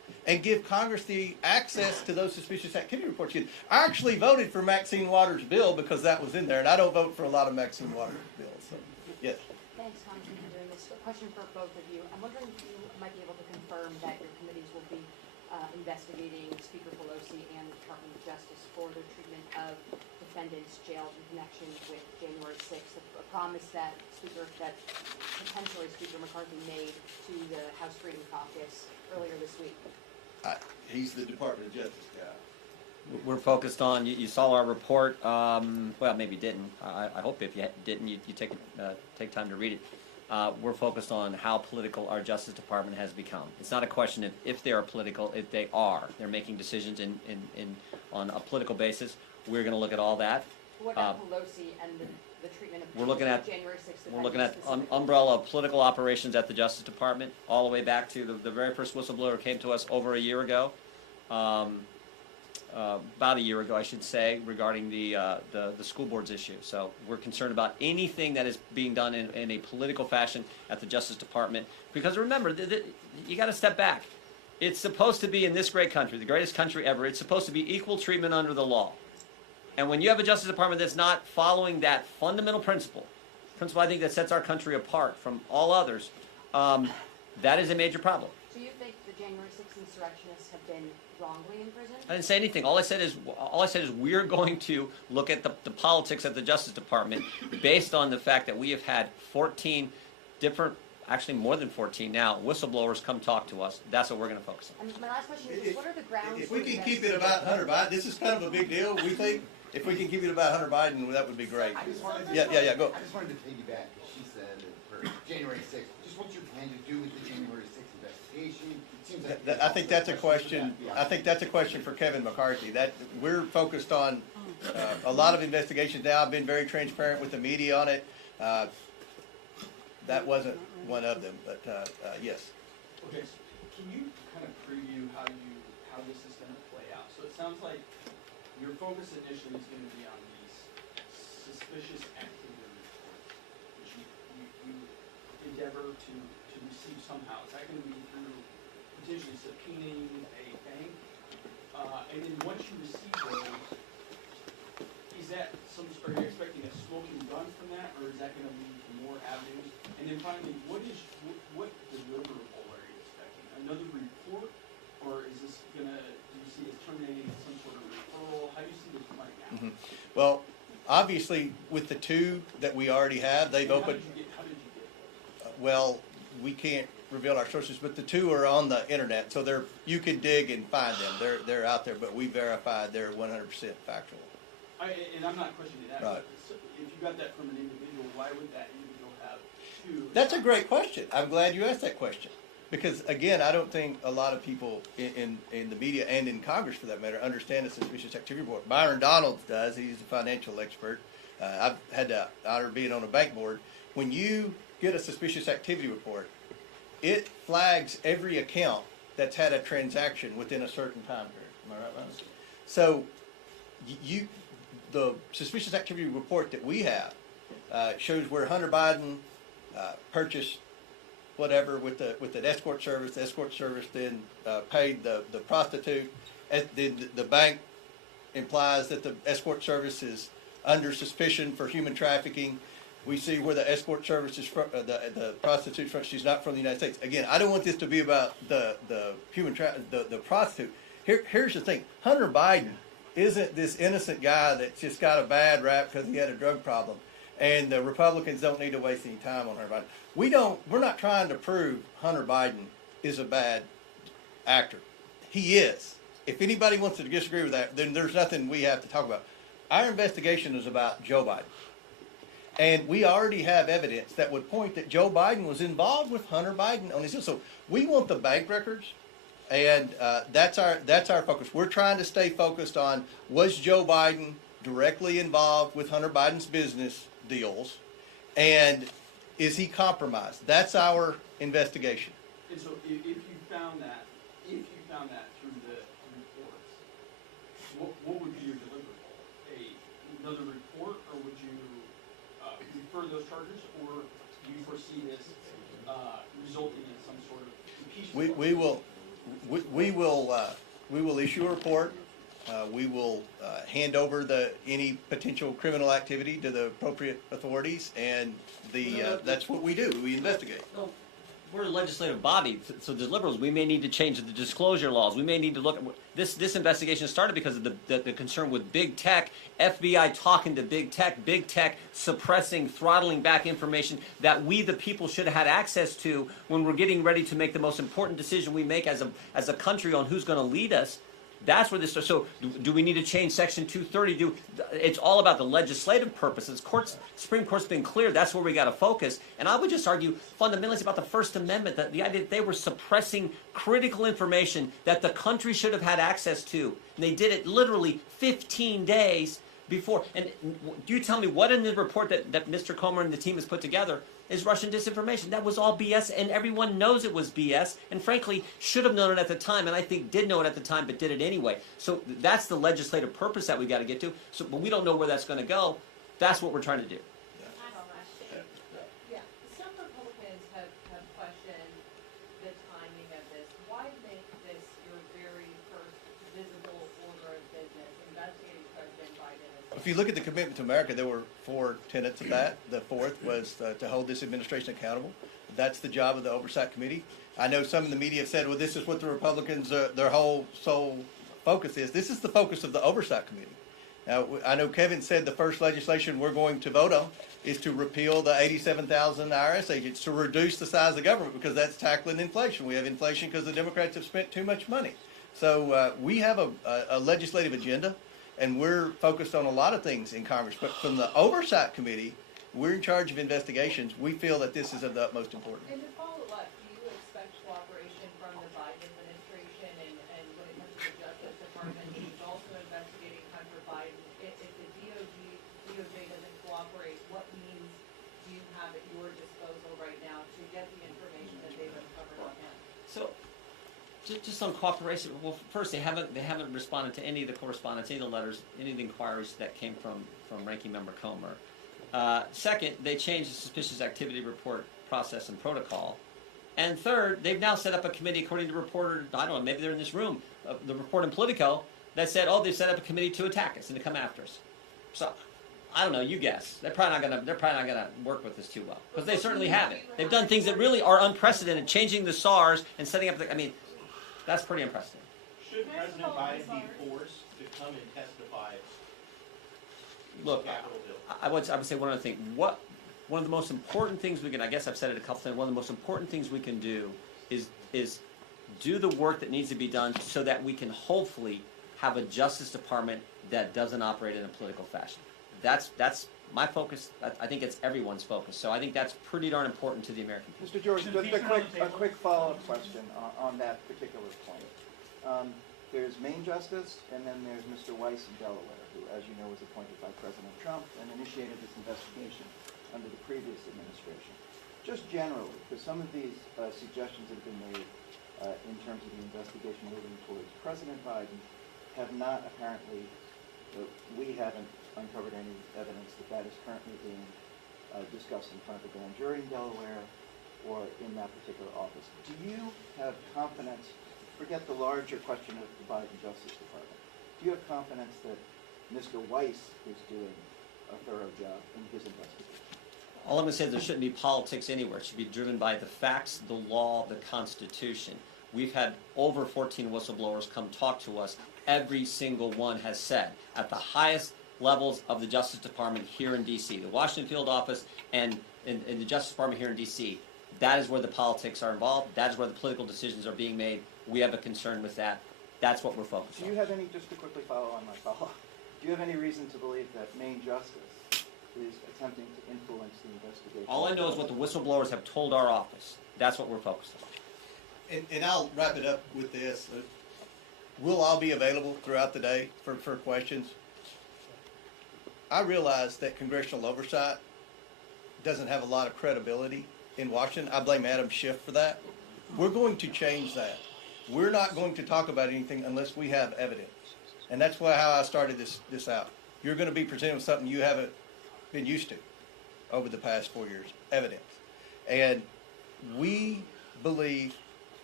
and give Congress the access to those suspicious activity reports. I actually voted for Maxine Waters' bill because that was in there, and I don't vote for a lot of Maxine Waters' bills. So, yes. Thanks, Congressman, for doing this. A question for both of you. I'm wondering if you might be able to confirm that your committees will be investigating Speaker Pelosi and the Department of Justice for their treatment of defendants jailed in connection with January 6th, a promise that potentially Speaker McCarthy made to the House Freedom Caucus earlier this week. He's the Department of Justice guy. We're focused on, you saw our report, well, maybe you didn't. I hope if you didn't, you take time to read it. We're focused on how political our Justice Department has become. It's not a question of if they are political, if they are. They're making decisions on a political basis. We're going to look at all that. What about Pelosi and the treatment of We're looking at January 6th? We're looking at umbrella of political operations at the Justice Department, all the way back to the very first whistleblower came to us over a year ago, about a year ago, I should say, regarding the school boards issue. So we're concerned about anything that is being done in a political fashion at the Justice Department. Because remember, you got to step back. It's supposed to be in this great country, the greatest country ever. It's supposed to be equal treatment under the law. And when you have a Justice Department that's not following that fundamental principle I think that sets our country apart from all others, that is a major problem. So you think the January 6th insurrectionists have been wrongly imprisoned? I didn't say anything. All I said is we're going to look at the politics at the Justice Department based on the fact that we have had 14 different, actually more than 14 now, whistleblowers come talk to us. That's what we're going to focus on. And my last question is, what are the grounds If we for can keep it about Hunter Biden, this is kind of a big deal, we think. If we can keep it about Hunter Biden, that would be great. I just wanted to, Yeah, go. I just wanted to piggyback, because she said for January 6th, just what you plan to do with the January 6th investigation. It seems like I think that's a question. I think that's a question for Kevin McCarthy. That we're focused on a lot of investigations now. I've been very transparent with the media on it. That wasn't one of them, but yes. Okay, so can you kind of preview how this is going to play out? So it sounds like your focus initially is going to be on these suspicious activity reports, which you endeavor to receive somehow. Is that going to be through potentially subpoenaing a bank? And then once you receive those, is that are you expecting a smoking gun from that, or is that going to lead to more avenues? And then finally, what deliverable are you expecting? Another report, or is this do you see it terminating some sort of referral? How do you see this playing out? Mm-hmm. Well, obviously, with the two that we already have, they've opened. How did you get those? Well, we can't reveal our sources, but the two are on the internet, so you can dig and find them. They're out there, but we verified they're 100% factual. And I'm not questioning that. Right. But if you got that from an individual, why would that individual have two? That's a great question. I'm glad you asked that question. Because, again, I don't think a lot of people in the media and in Congress, for that matter, understand the suspicious activity report. Byron Donalds does. He's a financial expert. I've had the honor of being on a bank board. When you get a suspicious activity report, it flags every account that's had a transaction within a certain time period. Am I right, Ryan? So, the suspicious activity report that we have shows where Hunter Biden purchased whatever with an escort service. The escort service then paid the prostitute. The bank implies that the escort service is under suspicion for human trafficking. We see where the escort service is from, the prostitute's from. She's not from the United States. Again, I don't want this to be about the prostitute. Here's the thing: Hunter Biden isn't this innocent guy that's just got a bad rap because he had a drug problem. And the Republicans don't need to waste any time on Hunter Biden. We're not trying to prove Hunter Biden is a bad actor. He is. If anybody wants to disagree with that, then there's nothing we have to talk about. Our investigation is about Joe Biden. And we already have evidence that would point that Joe Biden was involved with Hunter Biden on his deal. So we want the bank records, and that's our focus. We're trying to stay focused on, was Joe Biden directly involved with Hunter Biden's business deals, and is he compromised? That's our investigation. And so if you found that through the reports, what would be your deliverable? Another report, or would you refer those charges, or do you foresee this resulting in some sort of impeachment? We will issue a report. We will hand over any potential criminal activity to the appropriate authorities, and that's what we do. We investigate. No, we're a legislative body, so the liberals, we may need to change the disclosure laws. We may need to look at this investigation started because of the concern with big tech, FBI talking to big tech suppressing, throttling back information that we, the people, should have had access to when we're getting ready to make the most important decision we make as a country on who's going to lead us. That's where this starts. So do we need to change Section 230? It's all about the legislative purposes. Supreme Court's been clear. That's where we got to focus. And I would just argue fundamentally it's about the First Amendment, that the idea that they were suppressing critical information that the country should have had access to. And they did it literally 15 days before. And do you tell me what in the report that Mr. Comer and the team has put together is Russian disinformation? That was all BS, and everyone knows it was BS, and frankly, should have known it at the time, and I think did know it at the time, but did it anyway. So that's the legislative purpose that we got to get to. So, but we don't know where that's going to go. That's what we're trying to do. Yeah, some Republicans have questioned the timing of this. Why make this your very first visible order of business, investigating President Biden? If you look at the commitment to America, there were 4 tenets of that. The fourth was to hold this administration accountable. That's the job of the Oversight Committee. I know some in the media have said, well, this is what the Republicans, their whole sole focus is. This is the focus of the Oversight Committee. Now, I know Kevin said the first legislation we're going to vote on is to repeal the 87,000 IRS agents, to reduce the size of the government, because that's tackling inflation. We have inflation because the Democrats have spent too much money. So we have a legislative agenda, and we're focused on a lot of things in Congress. But from the Oversight Committee, we're in charge of investigations. We feel that this is of the utmost importance. And to follow up, do you expect cooperation from the Biden administration and when it comes to the Justice Department, who's also investigating Hunter Biden? If the DOJ doesn't cooperate, what means do you have at your disposal right now to get the information that they've uncovered on him? So, just on cooperation, well, first, they haven't responded to any of the correspondence, any of the letters, any of the inquiries that came from Ranking Member Comer. Second, they changed the suspicious activity report process and protocol. And third, they've now set up a committee, according to reporter, I don't know, maybe they're in this room, the report in Politico, that said, oh, they've set up a committee to attack us and to come after us. So, I don't know, you guess. They're probably not gonna work with this too well, because they certainly haven't. They've done things that really are unprecedented, changing the SARs and setting up that's pretty impressive. Should President Biden be forced to come and testify? Look, Capitol Hill? I would say one other thing. One of the most important things we can, I guess I've said it a couple times, one of the most important things we can do is do the work that needs to be done so that we can hopefully have a Justice Department that doesn't operate in a political fashion. That's my focus. I think it's everyone's focus. So I think that's pretty darn important to the American people. Mr. George, just a quick follow-up question on that particular point. There's Maine Justice, and then there's Mr. Weiss in Delaware, who, as you know, was appointed by President Trump and initiated this investigation under the previous administration. Just generally, because some of these suggestions that have been made in terms of the investigation moving towards President Biden have not apparently, we haven't uncovered any evidence that is currently being discussed in front of the grand jury in Delaware or in that particular office. Do you have confidence, forget the larger question of the Biden Justice Department, do you have confidence that Mr. Weiss is doing a thorough job in his investigation? All I'm going to say is there shouldn't be politics anywhere. It should be driven by the facts, the law, the Constitution. We've had over 14 whistleblowers come talk to us. Every single one has said, at the highest levels of the Justice Department here in D.C., the Washington field office and the Justice Department here in D.C., that is where the politics are involved. That is where the political decisions are being made. We have a concern with that. That's what we're focused on. Do you have any, just to quickly follow on my follow-up, do you have any reason to believe that Maine Justice is attempting to influence the investigation? All I know is what the whistleblowers have told our office. That's what we're focused on. And I'll wrap it up with this. We'll all be available throughout the day for questions. I realize that congressional oversight doesn't have a lot of credibility in Washington. I blame Adam Schiff for that. We're going to change that. We're not going to talk about anything unless we have evidence. And that's how I started this out. You're going to be presented with something you haven't been used to over the past 4 years, evidence. And we believe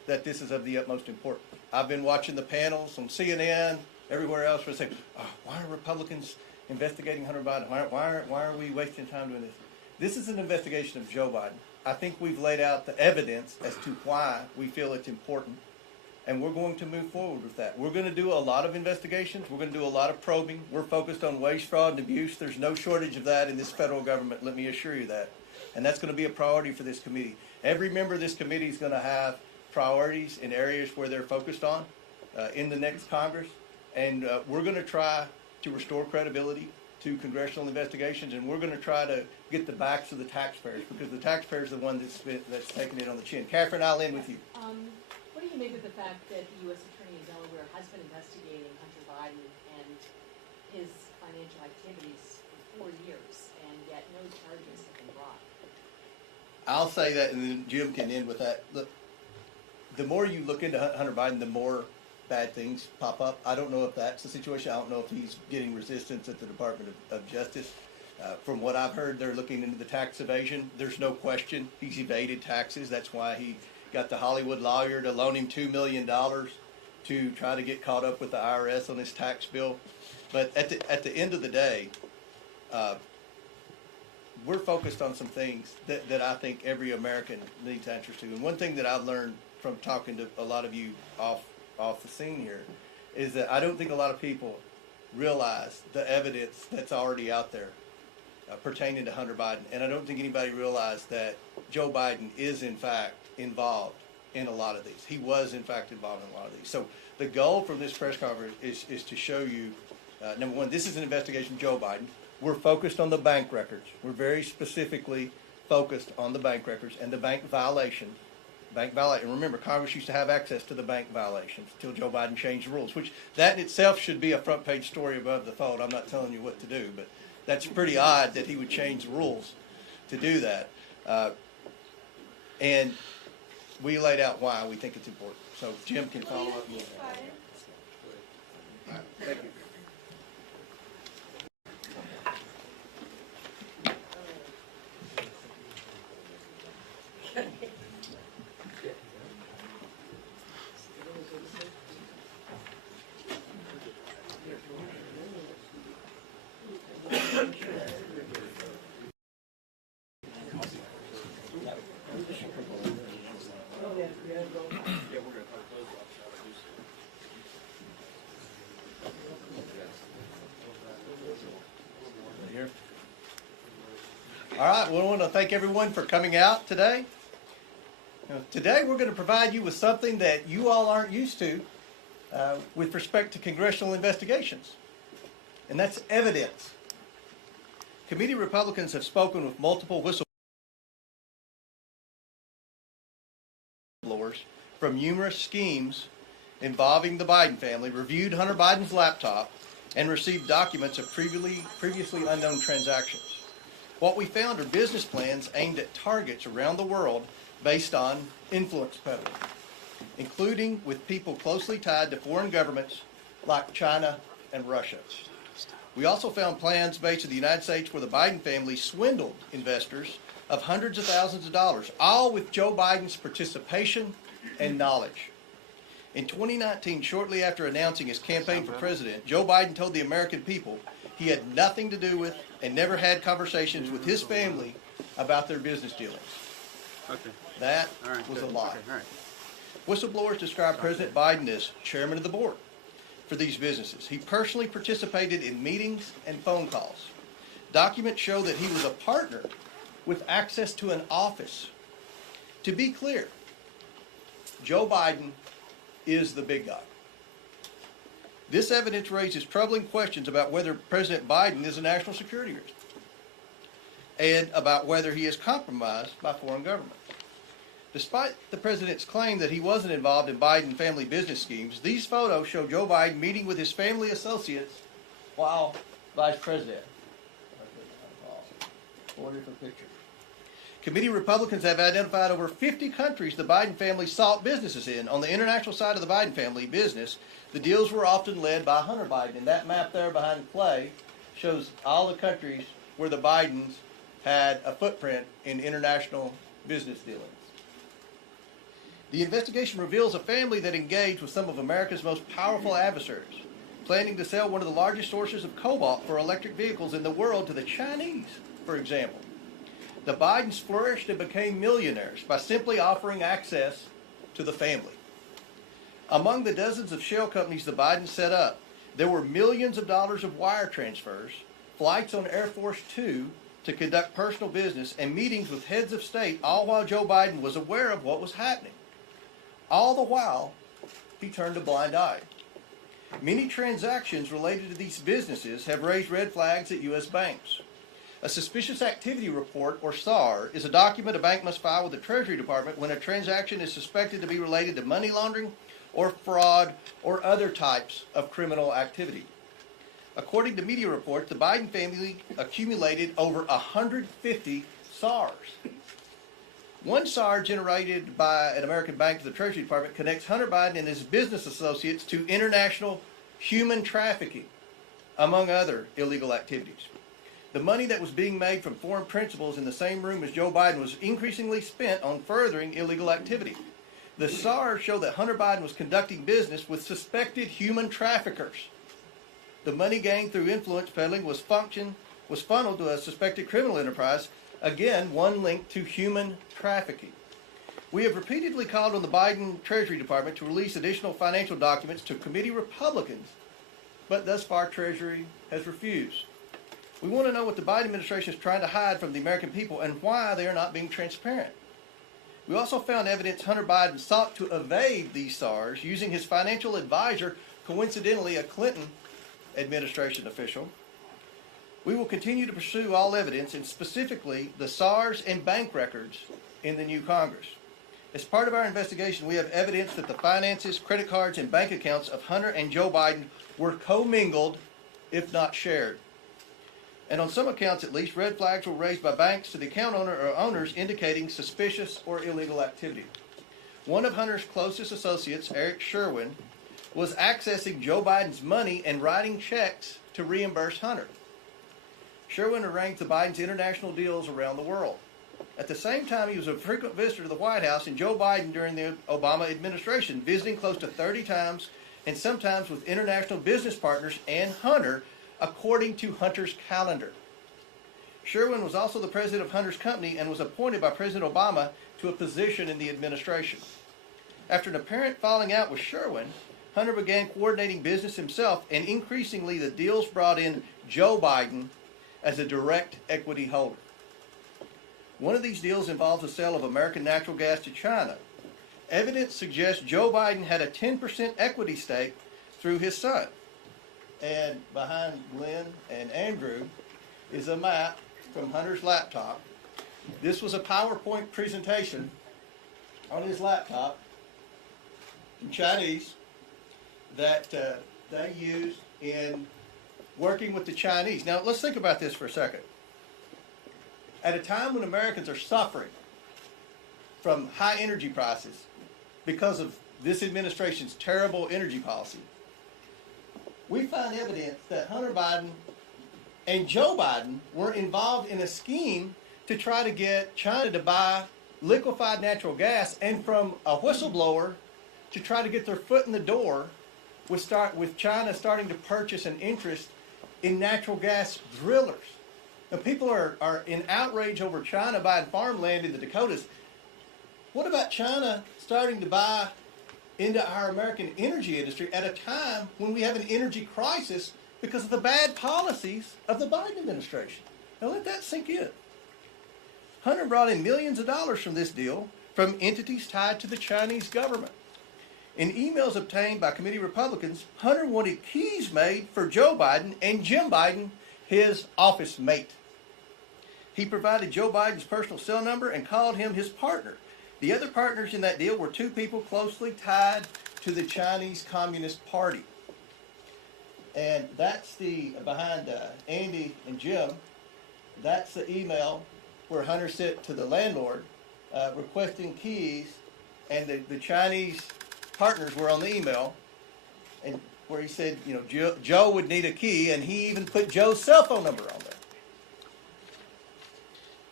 that this is of the utmost importance. I've been watching the panels on CNN, everywhere else, where they say, oh, why are Republicans investigating Hunter Biden? Why are we wasting time doing this? This is an investigation of Joe Biden. I think we've laid out the evidence as to why we feel it's important, and we're going to move forward with that. We're going to do a lot of investigations. We're going to do a lot of probing. We're focused on waste, fraud, and abuse. There's no shortage of that in this federal government, let me assure you that. And that's going to be a priority for this committee. Every member of this committee is going to have priorities in areas where they're focused on in the next Congress. And we're going to try to restore credibility to congressional investigations, and we're going to try to get the backs of the taxpayers, because the taxpayers are the one that's taking it on the chin. Catherine, I'll end with you. What do you make of the fact that the U.S. Attorney in Delaware has been investigating Hunter Biden and his financial activities for 4 years, and yet no charges have been brought? I'll say that, and then Jim can end with that. Look, the more you look into Hunter Biden, the more bad things pop up. I don't know if that's the situation. I don't know if he's getting resistance at the Department of Justice. From what I've heard, they're looking into the tax evasion. There's no question he's evaded taxes. That's why he got the Hollywood lawyer to loan him $2 million to try to get caught up with the IRS on his tax bill. But at the end of the day, we're focused on some things that I think every American needs answers to. And one thing that I've learned from talking to a lot of you off the scene here is that I don't think a lot of people realize the evidence that's already out there pertaining to Hunter Biden. And I don't think anybody realized that Joe Biden is in fact involved in a lot of these. He was in fact involved in a lot of these. So the goal from this press conference is to show you, number one, this is an investigation of Joe Biden. We're focused on the bank records. We're very specifically focused on the bank records and the bank violations. And remember, Congress used to have access to the bank violations until Joe Biden changed the rules, which that in itself should be a front page story above the fold. I'm not telling you what to do, but that's pretty odd that he would change the rules to do that. And we laid out why we think it's important. So Jim can follow up with that. All right, thank you. All right, well, I want to thank everyone for coming out today. Today we're going to provide you with something that you all aren't used to with respect to congressional investigations, and that's evidence. Committee Republicans have spoken with multiple whistleblowers from numerous schemes involving the Biden family, reviewed Hunter Biden's laptop, and received documents of previously unknown transactions. What we found are business plans aimed at targets around the world based on influence peddling, including with people closely tied to foreign governments like China and Russia. We also found plans based in the United States where the Biden family swindled investors of hundreds of thousands of dollars, all with Joe Biden's participation and knowledge. In 2019, shortly after announcing his campaign for president, Joe Biden told the American people he had nothing to do with and never had conversations with his family about their business dealings. Okay. That All right, was a good. lie. Okay, all right. Whistleblowers described President Biden as chairman of the board for these businesses. He personally participated in meetings and phone calls. Documents show that he was a partner with access to an office. To be clear, Joe Biden is the big guy. This evidence raises troubling questions about whether President Biden is a national security risk and about whether he is compromised by foreign governments. Despite the president's claim that he wasn't involved in Biden family business schemes, these photos show Joe Biden meeting with his family associates while vice president. Wonderful picture. Committee Republicans have identified over 50 countries the Biden family sought businesses in. On the international side of the Biden family business, the deals were often led by Hunter Biden. And that map there behind Clay shows all the countries where the Bidens had a footprint in international business dealings. The investigation reveals a family that engaged with some of America's most powerful adversaries, planning to sell one of the largest sources of cobalt for electric vehicles in the world to the Chinese, for example. The Bidens flourished and became millionaires by simply offering access to the family. Among the dozens of shell companies the Bidens set up, there were millions of dollars of wire transfers, flights on Air Force Two to conduct personal business, and meetings with heads of state, all while Joe Biden was aware of what was happening. All the while, he turned a blind eye. Many transactions related to these businesses have raised red flags at U.S. banks. A suspicious activity report, or SAR, is a document a bank must file with the Treasury Department when a transaction is suspected to be related to money laundering or fraud or other types of criminal activity. According to media reports, the Biden family accumulated over 150 SARs. One SAR generated by an American bank to the Treasury Department connects Hunter Biden and his business associates to international human trafficking, among other illegal activities. The money that was being made from foreign principals in the same room as Joe Biden was increasingly spent on furthering illegal activity. The SARs show that Hunter Biden was conducting business with suspected human traffickers. The money gained through influence peddling was funneled to a suspected criminal enterprise, again, one linked to human trafficking. We have repeatedly called on the Biden Treasury Department to release additional financial documents to committee Republicans, but thus far Treasury has refused. We want to know what the Biden administration is trying to hide from the American people and why they are not being transparent. We also found evidence Hunter Biden sought to evade these SARs using his financial advisor, coincidentally a Clinton administration official. We will continue to pursue all evidence, and specifically the SARs and bank records in the new Congress. As part of our investigation, we have evidence that the finances, credit cards, and bank accounts of Hunter and Joe Biden were commingled, if not shared. And on some accounts at least, red flags were raised by banks to the account owner or owners indicating suspicious or illegal activity. One of Hunter's closest associates, Eric Sherwin, was accessing Joe Biden's money and writing checks to reimburse Hunter. Sherwin arranged the Biden's international deals around the world. At the same time, he was a frequent visitor to the White House, and Joe Biden during the Obama administration, visiting close to 30 times, and sometimes with international business partners and Hunter, according to Hunter's calendar. Sherwin was also the president of Hunter's company and was appointed by President Obama to a position in the administration. After an apparent falling out with Sherwin, Hunter began coordinating business himself, and increasingly the deals brought in Joe Biden as a direct equity holder. One of these deals involves the sale of American natural gas to China. Evidence suggests Joe Biden had a 10% equity stake through his son. And behind Glenn and Andrew is a map from Hunter's laptop. This was a PowerPoint presentation on his laptop in Chinese that they used in working with the Chinese. Now, let's think about this for a second. At a time when Americans are suffering from high energy prices because of this administration's terrible energy policy, we find evidence that Hunter Biden and Joe Biden were involved in a scheme to try to get China to buy liquefied natural gas, and from a whistleblower to try to get their foot in the door with China starting to purchase an interest in natural gas drillers. Now, people are in outrage over China buying farmland in the Dakotas. What about China starting to buy into our American energy industry at a time when we have an energy crisis because of the bad policies of the Biden administration? Now let that sink in. Hunter brought in millions of dollars from this deal from entities tied to the Chinese government. In emails obtained by committee Republicans, Hunter wanted keys made for Joe Biden and Jim Biden, his office mate. He provided Joe Biden's personal cell number and called him his partner. The other partners in that deal were two people closely tied to the Chinese Communist Party. And that's behind Andy and Jim, that's the email where Hunter sent to the landlord requesting keys, and the Chinese partners were on the email, and where he said, you know, Joe would need a key, and he even put Joe's cell phone number on there.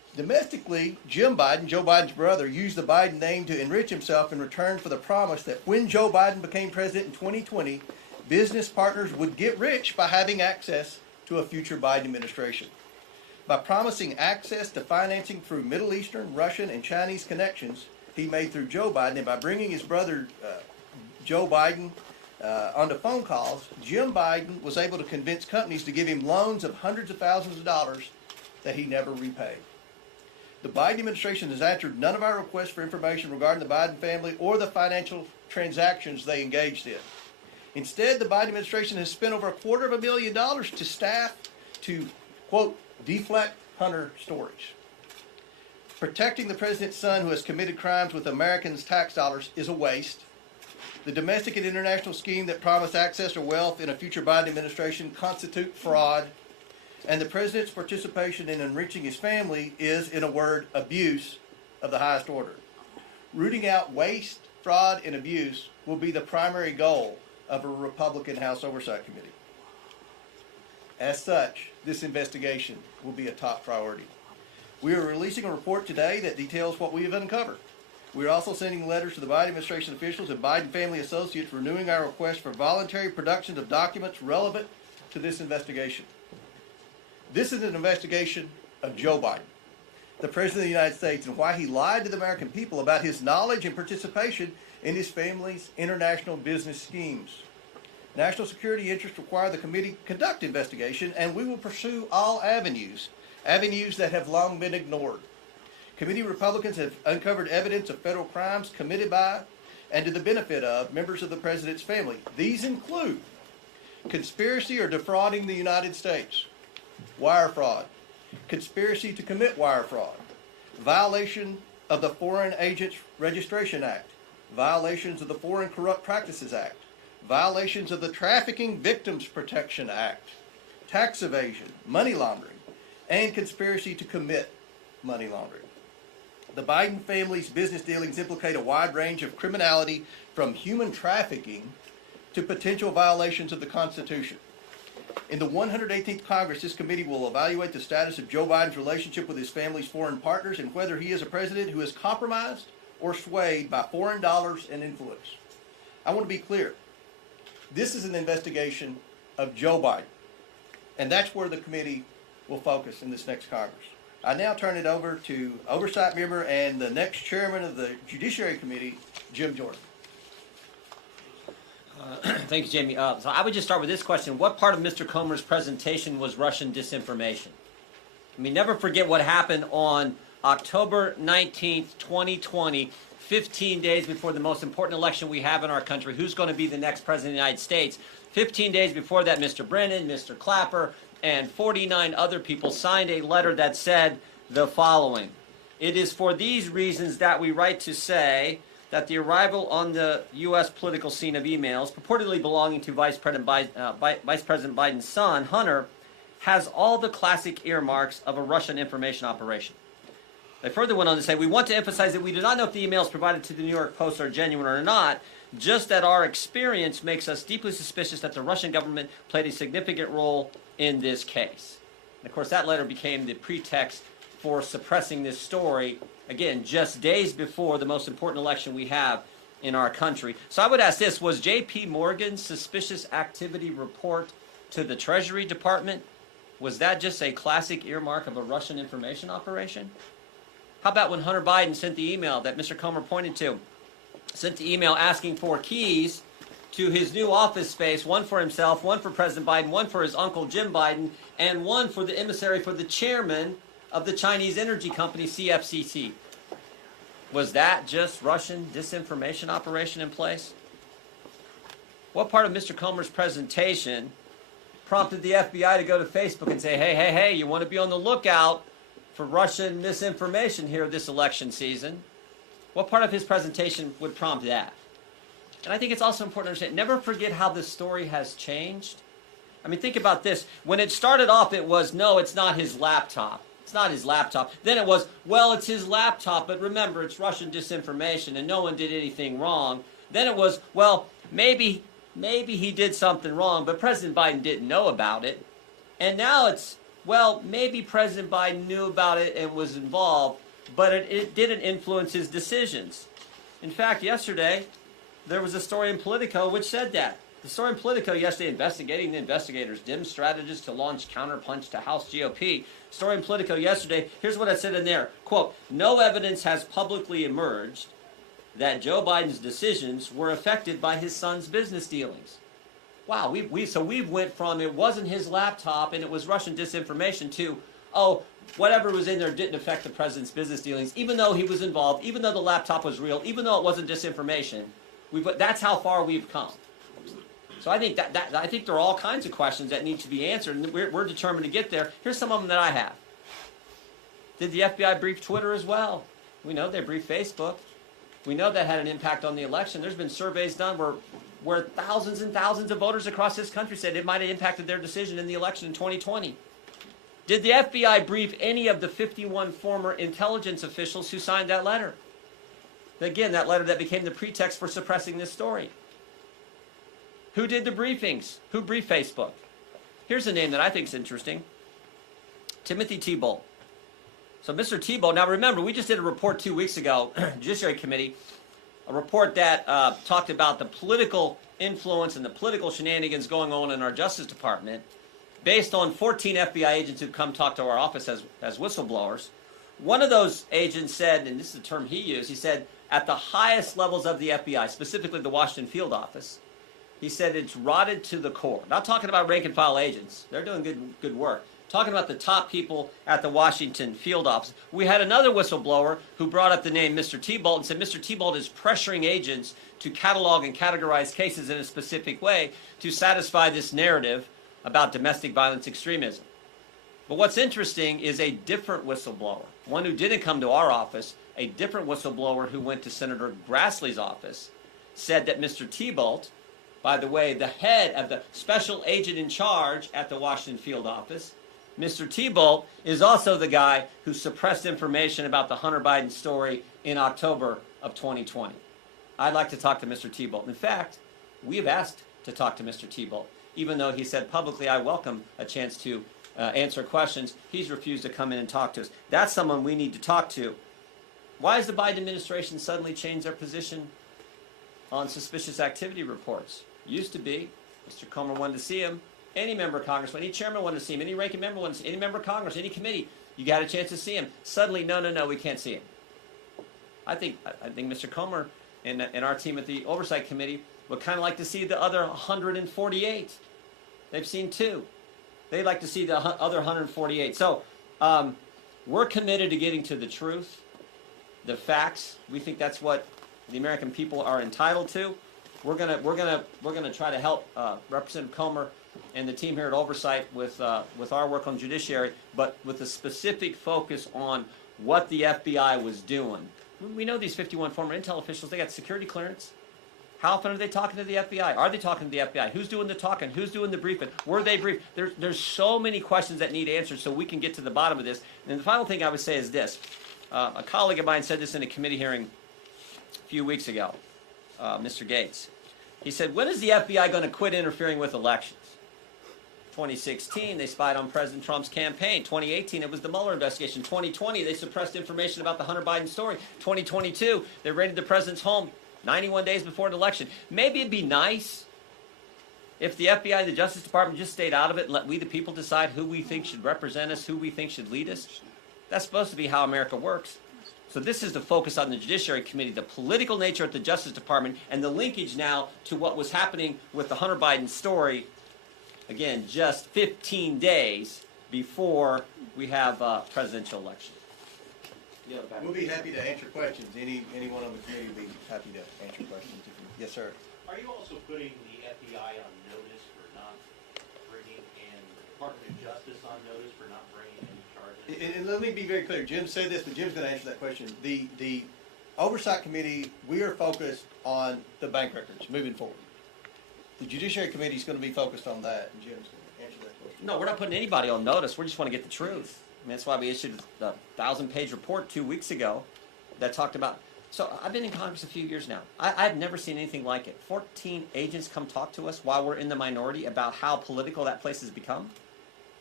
Domestically, Jim Biden, Joe Biden's brother, used the Biden name to enrich himself in return for the promise that when Joe Biden became president in 2020, business partners would get rich by having access to a future Biden administration. By promising access to financing through Middle Eastern, Russian, and Chinese connections he made through Joe Biden, and by bringing his brother Joe Biden onto phone calls, Jim Biden was able to convince companies to give him loans of hundreds of thousands of dollars that he never repaid. The Biden administration has answered none of our requests for information regarding the Biden family or the financial transactions they engaged in. Instead, the Biden administration has spent over $250,000 to staff to, quote, deflect Hunter stories. Protecting the president's son who has committed crimes with Americans' tax dollars is a waste. The domestic and international scheme that promised access to wealth in a future Biden administration constitute fraud. And the president's participation in enriching his family is, in a word, abuse of the highest order. Rooting out waste, fraud, and abuse will be the primary goal of a Republican House Oversight Committee. As such, this investigation will be a top priority. We are releasing a report today that details what we have uncovered. We are also sending letters to the Biden administration officials and Biden family associates renewing our request for voluntary production of documents relevant to this investigation. This is an investigation of Joe Biden, the President of the United States, and why he lied to the American people about his knowledge and participation in his family's international business schemes. National security interests require the committee conduct investigation, and we will pursue all avenues that have long been ignored. Committee Republicans have uncovered evidence of federal crimes committed by and to the benefit of members of the President's family. These include conspiracy or defrauding the United States, wire fraud, conspiracy to commit wire fraud, violation of the Foreign Agents Registration Act, violations of the Foreign Corrupt Practices Act, violations of the Trafficking Victims Protection Act, tax evasion, money laundering, and conspiracy to commit money laundering. The Biden family's business dealings implicate a wide range of criminality, from human trafficking to potential violations of the Constitution. In the 118th Congress, this committee will evaluate the status of Joe Biden's relationship with his family's foreign partners and whether he is a president who is compromised or swayed by foreign dollars and influence. I want to be clear. This is an investigation of Joe Biden, and that's where the committee will focus in this next Congress. I now turn it over to Oversight Member and the next Chairman of the Judiciary Committee, Jim Jordan. Thank you, Jamie. So I would just start with this question. What part of Mr. Comer's presentation was Russian disinformation? I mean, never forget what happened on October 19th, 2020, 15 days before the most important election we have in our country. Who's going to be the next president of the United States? 15 days before that, Mr. Brennan, Mr. Clapper, and 49 other people signed a letter that said the following. It is for these reasons that we write to say that the arrival on the U.S. political scene of emails purportedly belonging to Vice President Biden's son, Hunter, has all the classic earmarks of a Russian information operation. They further went on to say, we want to emphasize that we do not know if the emails provided to the New York Post are genuine or not, just that our experience makes us deeply suspicious that the Russian government played a significant role in this case. And of course, that letter became the pretext for suppressing this story, again, just days before the most important election we have in our country. So I would ask this, was J.P. Morgan's suspicious activity report to the Treasury Department, was that just a classic earmark of a Russian information operation? How about when Hunter Biden sent the email that Mr. Comer pointed to, sent the email asking for keys to his new office space, one for himself, one for President Biden, one for his uncle Jim Biden, and one for the emissary for the chairman of the Chinese energy company CFCC. Was that just Russian disinformation operation in place? What part of Mr. Comer's presentation prompted the FBI to go to Facebook and say, hey, you want to be on the lookout for Russian misinformation here this election season? What part of his presentation would prompt that? And I think it's also important to understand, never forget how this story has changed. I mean, think about this. When it started off, it was, no, it's not his laptop. It's not his laptop. Then it was, well, it's his laptop, but remember, it's Russian disinformation and no one did anything wrong. Then it was, well, maybe he did something wrong, but President Biden didn't know about it. And now it's, Well, maybe President Biden knew about it and was involved, but it didn't influence his decisions. In fact, yesterday, there was a story in Politico which said that. The story in Politico yesterday, investigating the investigators, dim strategists to launch counterpunch to House GOP. Story in Politico yesterday, here's what it said in there. Quote, no evidence has publicly emerged that Joe Biden's decisions were affected by his son's business dealings. Wow, we've went from it wasn't his laptop and it was Russian disinformation to, oh, whatever was in there didn't affect the president's business dealings, even though he was involved, even though the laptop was real, even though it wasn't disinformation. That's how far we've come. So I think I think there are all kinds of questions that need to be answered, and we're determined to get there. Here's some of them that I have. Did the FBI brief Twitter as well? We know they briefed Facebook. We know that had an impact on the election. There's been surveys done where thousands and thousands of voters across this country said it might have impacted their decision in the election in 2020. Did the FBI brief any of the 51 former intelligence officials who signed that letter? Again, that letter that became the pretext for suppressing this story. Who did the briefings? Who briefed Facebook? Here's a name that I think is interesting. Timothy Tebow. So Mr. Tebow, now remember, we just did a report 2 weeks ago, Judiciary Committee, a report that talked about the political influence and the political shenanigans going on in our Justice Department based on 14 FBI agents who've come talk to our office as whistleblowers. One of those agents said, and this is the term he used, he said, at the highest levels of the FBI, specifically the Washington field office, he said it's rotted to the core. Not talking about rank and file agents. They're doing good work. Talking about the top people at the Washington field office. We had another whistleblower who brought up the name Mr. Tebow and said Mr. Tebow is pressuring agents to catalog and categorize cases in a specific way to satisfy this narrative about domestic violence extremism. But what's interesting is a different whistleblower, one who didn't come to our office, a different whistleblower who went to Senator Grassley's office, said that Mr. Tebow, by the way, the head of the special agent in charge at the Washington field office, Mr. Tebow is also the guy who suppressed information about the Hunter Biden story in October of 2020. I'd like to talk to Mr. Tebow. In fact, we have asked to talk to Mr. Tebow. Even though he said publicly, I welcome a chance to answer questions, he's refused to come in and talk to us. That's someone we need to talk to. Why has the Biden administration suddenly changed their position on suspicious activity reports? Used to be, Mr. Comer wanted to see him. Any member of Congress, any chairman wanted to see him, any ranking member wanted to see him, any member of Congress, any committee, you got a chance to see him. Suddenly, no, we can't see him. I think Mr. Comer and our team at the Oversight Committee would kind of like to see the other 148. They've seen 2. They'd like to see the other 148. So we're committed to getting to the truth, the facts. We think that's what the American people are entitled to. We're gonna try to help Representative Comer and the team here at Oversight with our work on judiciary, but with a specific focus on what the FBI was doing. We know these 51 former intel officials, they got security clearance. How often are they talking to the FBI? Are they talking to the FBI? Who's doing the talking? Who's doing the briefing? Were they briefed? There's so many questions that need answers so we can get to the bottom of this. And the final thing I would say is this. A colleague of mine said this in a committee hearing a few weeks ago, Mr. Gates. He said, when is the FBI going to quit interfering with elections? 2016, they spied on President Trump's campaign. 2018, it was the Mueller investigation. 2020, they suppressed information about the Hunter Biden story. 2022, they raided the president's home 91 days before an election. Maybe it'd be nice if the FBI and the Justice Department just stayed out of it and let we the people decide who we think should represent us, who we think should lead us. That's supposed to be how America works. So this is the focus on the Judiciary Committee, the political nature at the Justice Department, and the linkage now to what was happening with the Hunter Biden story. Again, just 15 days before we have a presidential election. We'll be happy to answer questions. Anyone on the committee will be happy to answer questions. Yes, sir. Are you also putting the FBI on notice for not bringing, and the Department of Justice on notice for not bringing any charges? And let me be very clear. Jim said this, but Jim's going to answer that question. The Oversight Committee, we are focused on the bank records moving forward. The Judiciary Committee is going to be focused on that, and Jim's going to answer that question. No, we're not putting anybody on notice. We just want to get the truth. I mean, that's why we issued a 1,000-page report 2 weeks ago that talked about. So I've been in Congress a few years now. I've never seen anything like it. 14 agents come talk to us while we're in the minority about how political that place has become.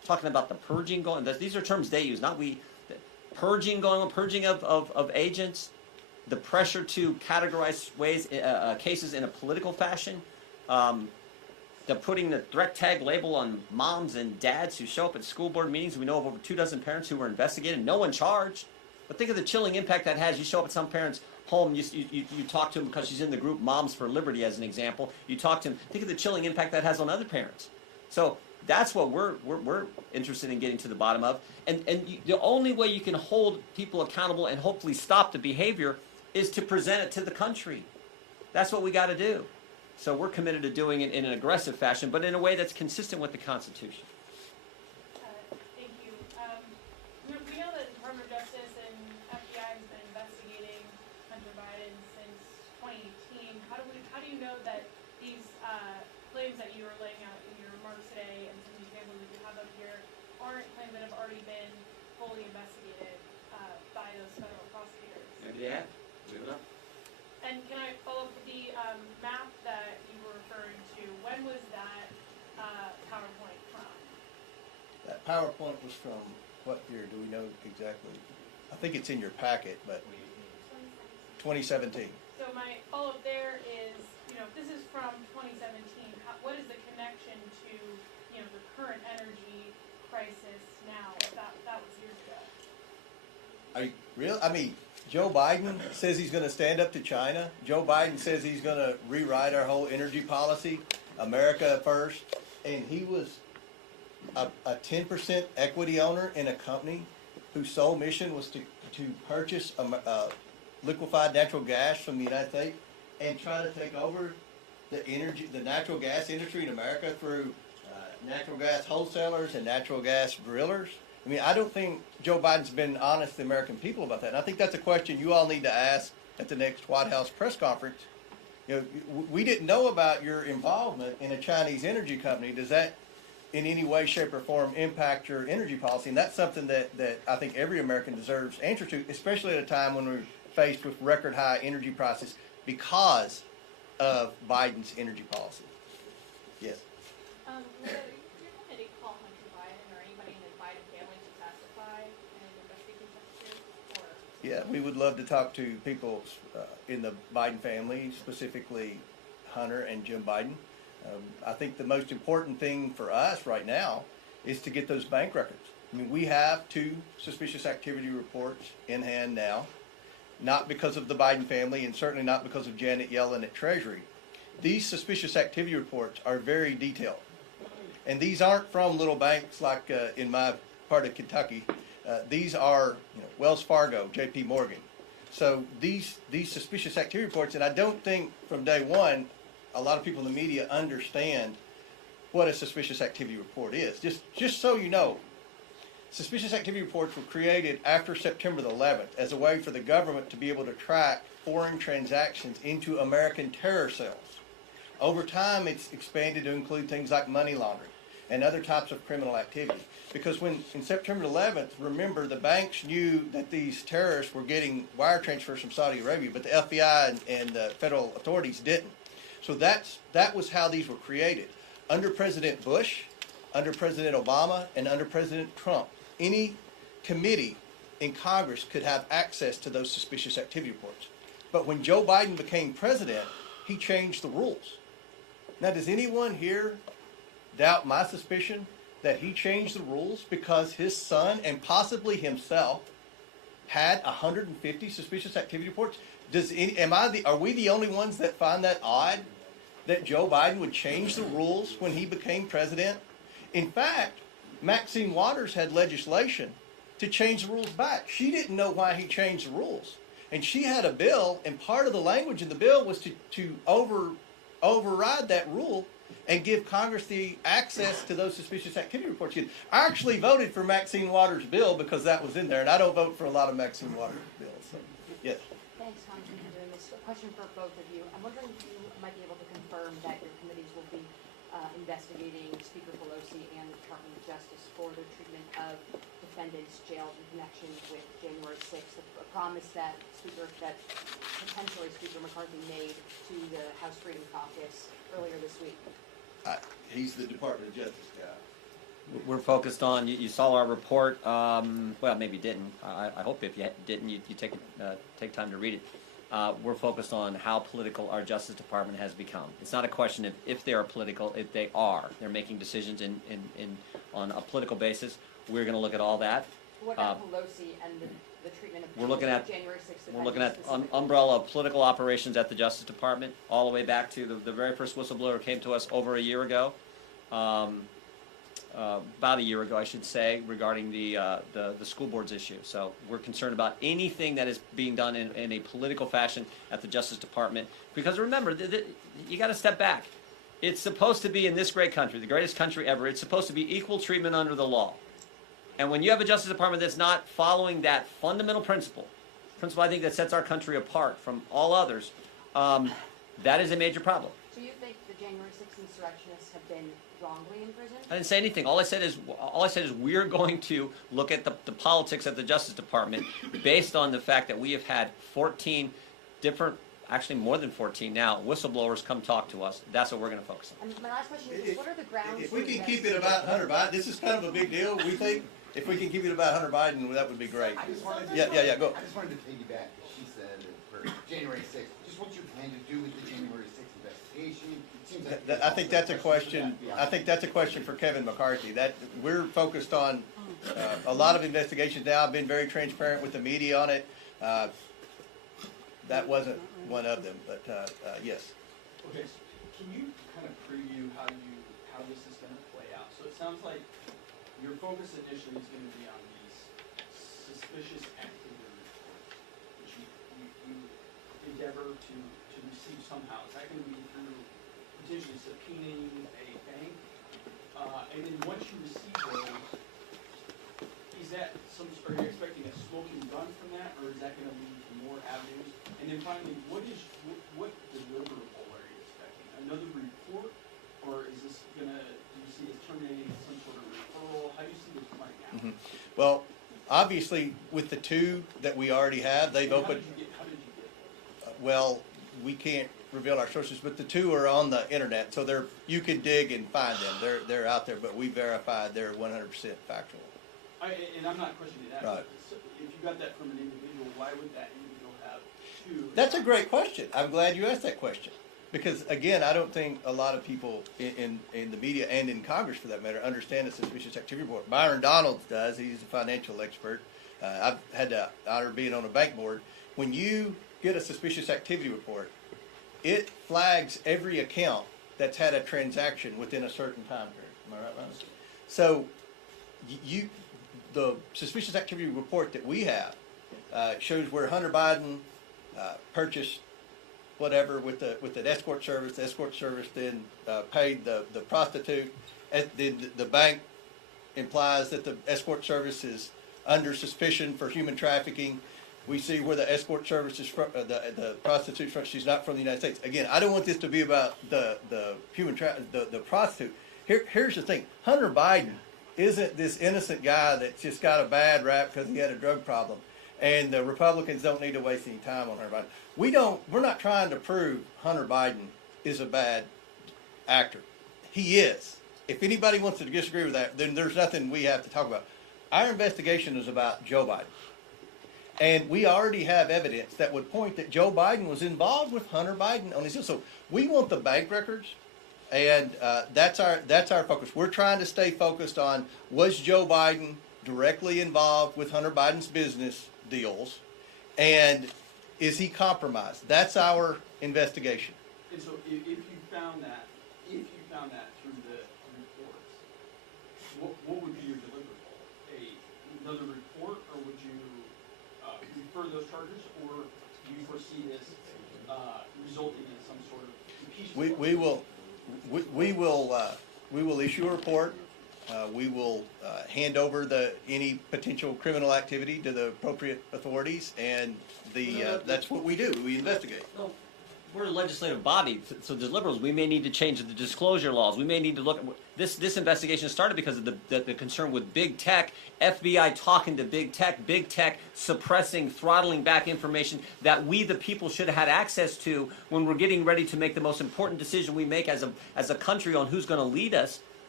talking about the purging going. These are terms they use, not we. Purging going on, purging of agents, the pressure to categorize cases in a political fashion, the putting the threat tag label on moms and dads who show up at school board meetings. We know of over 24 parents who were investigated, no one charged. But think of the chilling impact that has. You show up at some parent's home, you talk to them because she's in the group Moms for Liberty, as an example. You talk to them. Think of the chilling impact that has on other parents. So that's what we're interested in getting to the bottom of. And the only way you can hold people accountable and hopefully stop the behavior is to present it to the country. That's what we got to do. So we're committed to doing it in an aggressive fashion, but in a way that's consistent with the Constitution. Thank you. We know that the Department of Justice and FBI has been investigating Hunter Biden since 2018. How do you know that these claims that you are laying out in your remarks today and some examples that you have up here aren't claims that have already been fully investigated by those federal prosecutors? Maybe they have. We don't know. And can I follow up with the map that you were referring to? When was that PowerPoint from? That PowerPoint was from what year? Do we know exactly? I think it's in your packet, but 2017. So my follow-up there is, if this is from 2017, what is the connection to, the current energy crisis now? If that was years ago. Are you real? I mean, Joe Biden says he's going to stand up to China. Joe Biden says he's going to rewrite our whole energy policy, America first. And he was a 10% equity owner in a company whose sole mission was to purchase liquefied natural gas from the United States and try to take over the natural gas industry in America through natural gas wholesalers and natural gas drillers. I mean, I don't think Joe Biden's been honest to the American people about that. And I think that's a question you all need to ask at the next White House press conference. We didn't know about your involvement in a Chinese energy company. Does that in any way, shape, or form impact your energy policy? And that's something that I think every American deserves answers to, especially at a time when we're faced with record high energy prices because of Biden's energy policy. Yes. Will your committee call Hunter Biden or anybody in the Biden family to testify in an investigation such as? Yeah, we would love to talk to people in the Biden family, specifically Hunter and Jim Biden. I think the most important thing for us right now is to get those bank records. I mean, we have 2 suspicious activity reports in hand now, not because of the Biden family and certainly not because of Janet Yellen at Treasury. These suspicious activity reports are very detailed. And these aren't from little banks like in my part of Kentucky. These are Wells Fargo, J.P. Morgan. So these suspicious activity reports, and I don't think from day one a lot of people in the media understand what a suspicious activity report is. Just so you know, suspicious activity reports were created after September the 11th as a way for the government to be able to track foreign transactions into American terror cells. Over time, it's expanded to include things like money laundering and other types of criminal activity. Because when, in September 11th, remember, the banks knew that these terrorists were getting wire transfers from Saudi Arabia, but the FBI and the federal authorities didn't. So that was how these were created. Under President Bush, under President Obama, and under President Trump, any committee in Congress could have access to those suspicious activity reports. But when Joe Biden became president, he changed the rules. Now, does anyone here doubt my suspicion that he changed the rules because his son and possibly himself had 150 suspicious activity reports? Are we the only ones that find that odd that Joe Biden would change the rules when he became president? In fact, Maxine Waters had legislation to change the rules back. She didn't know why he changed the rules. And she had a bill, and part of the language in the bill was to override that rule and give Congress the access to those suspicious activity reports. I actually voted for Maxine Waters' bill because that was in there, and I don't vote for a lot of Maxine Waters' bills. So, yes. Thanks, Congressman, for doing this. A question for both of you. I'm wondering if you might be able to confirm that your committees will be investigating Speaker Pelosi and the Department of Justice for their treatment of defendants jailed in connection with January 6th, a promise that potentially Speaker McCarthy made to the House Freedom Caucus earlier this week. He's the Department of Justice guy. We're focused on, you saw our report, well, maybe you didn't. I hope if you didn't, you take time to read it. We're focused on how political our Justice Department has become. It's not a question of if they are political, if they are. They're making decisions on a political basis. We're going to look at all that. What about Pelosi and the treatment of We're looking at January 6th? We're looking at umbrella of political operations at the Justice Department, all the way back to the very first whistleblower came to us over a year ago. About a year ago, I should say, regarding the school boards issue. So we're concerned about anything that is being done in a political fashion at the Justice Department. Because remember, you got to step back. It's supposed to be in this great country, the greatest country ever. It's supposed to be equal treatment under the law. And when you have a Justice Department that's not following that fundamental principle I think that sets our country apart from all others, that is a major problem. Do you think the January 6th insurrectionists have been wrongly imprisoned? I didn't say anything. All I said is we're going to look at the politics at the Justice Department based on the fact that we have had 14 different, actually more than 14 now, whistleblowers come talk to us. That's what we're going to focus on. And my last question is, what are the grounds? If we can keep it about Hunter Biden, this is kind of a big deal, we think. If we can keep it about Hunter Biden, that would be great. I just wanted to, Yeah, go. I just wanted to piggyback, because she said that for January 6th, just what you plan to do with the January 6th investigation. It seems like I think that's a question. I think that's a question for Kevin McCarthy. That we're focused on a lot of investigations now. I've been very transparent with the media on it. That wasn't one of them, but yes. Okay, so can you kind of preview how this is going to play out? So it sounds like your focus initially is going to be on these suspicious activity reports, which you endeavor to receive somehow. Is that going to be through potentially subpoenaing a bank? And then once you receive those, is that are you expecting a smoking gun from that, or is that going to lead to more avenues? And then finally, what deliverable are you expecting? Another report, or is this do you see it terminating some sort of referral? How do you see this playing out? Mm-hmm. Well, obviously, with the two that we already have, they've opened. How did you get those? Well, we can't reveal our sources, but the two are on the internet, so you can dig and find them. They're out there, but we verified they're 100% factual. And I'm not questioning that. Right. So if you got that from an individual, why would that individual have two? That's a great question. I'm glad you asked that question. Because, again, I don't think a lot of people in the media and in Congress, for that matter, understand the suspicious activity report. Byron Donalds does. He's a financial expert. I've had the honor of being on a bank board. When you get a suspicious activity report, it flags every account that's had a transaction within a certain time period. Am I right, Ryan? So, the suspicious activity report that we have shows where Hunter Biden purchased whatever with an escort service. The escort service then paid the prostitute. The bank implies that the escort service is under suspicion for human trafficking. We see where the escort service is from, the prostitute from. She's not from the United States. Again, I don't want this to be about the prostitute. Here's the thing: Hunter Biden isn't this innocent guy that's just got a bad rap because he had a drug problem. And the Republicans don't need to waste any time on Hunter Biden. We're not trying to prove Hunter Biden is a bad actor. He is. If anybody wants to disagree with that, then there's nothing we have to talk about. Our investigation is about Joe Biden. And we already have evidence that would point that Joe Biden was involved with Hunter Biden on his deal. So we want the bank records, and that's our focus. We're trying to stay focused on, was Joe Biden directly involved with Hunter Biden's business deals, and is he compromised? That's our investigation. And so if you found that through the reports, what would be your deliverable? Another report, or would you refer those charges, or do you foresee this resulting in some sort of impeachment? We will issue a report. We will hand over any potential criminal activity to the appropriate authorities, and that's what we do. We investigate. Well, we're a legislative body, so as liberals, we may need to change the disclosure laws. We may need to look at this investigation started because of the concern with big tech, FBI talking to big tech suppressing, throttling back information that we, the people, should have had access to when we're getting ready to make the most important decision we make as a country on who's going to lead us.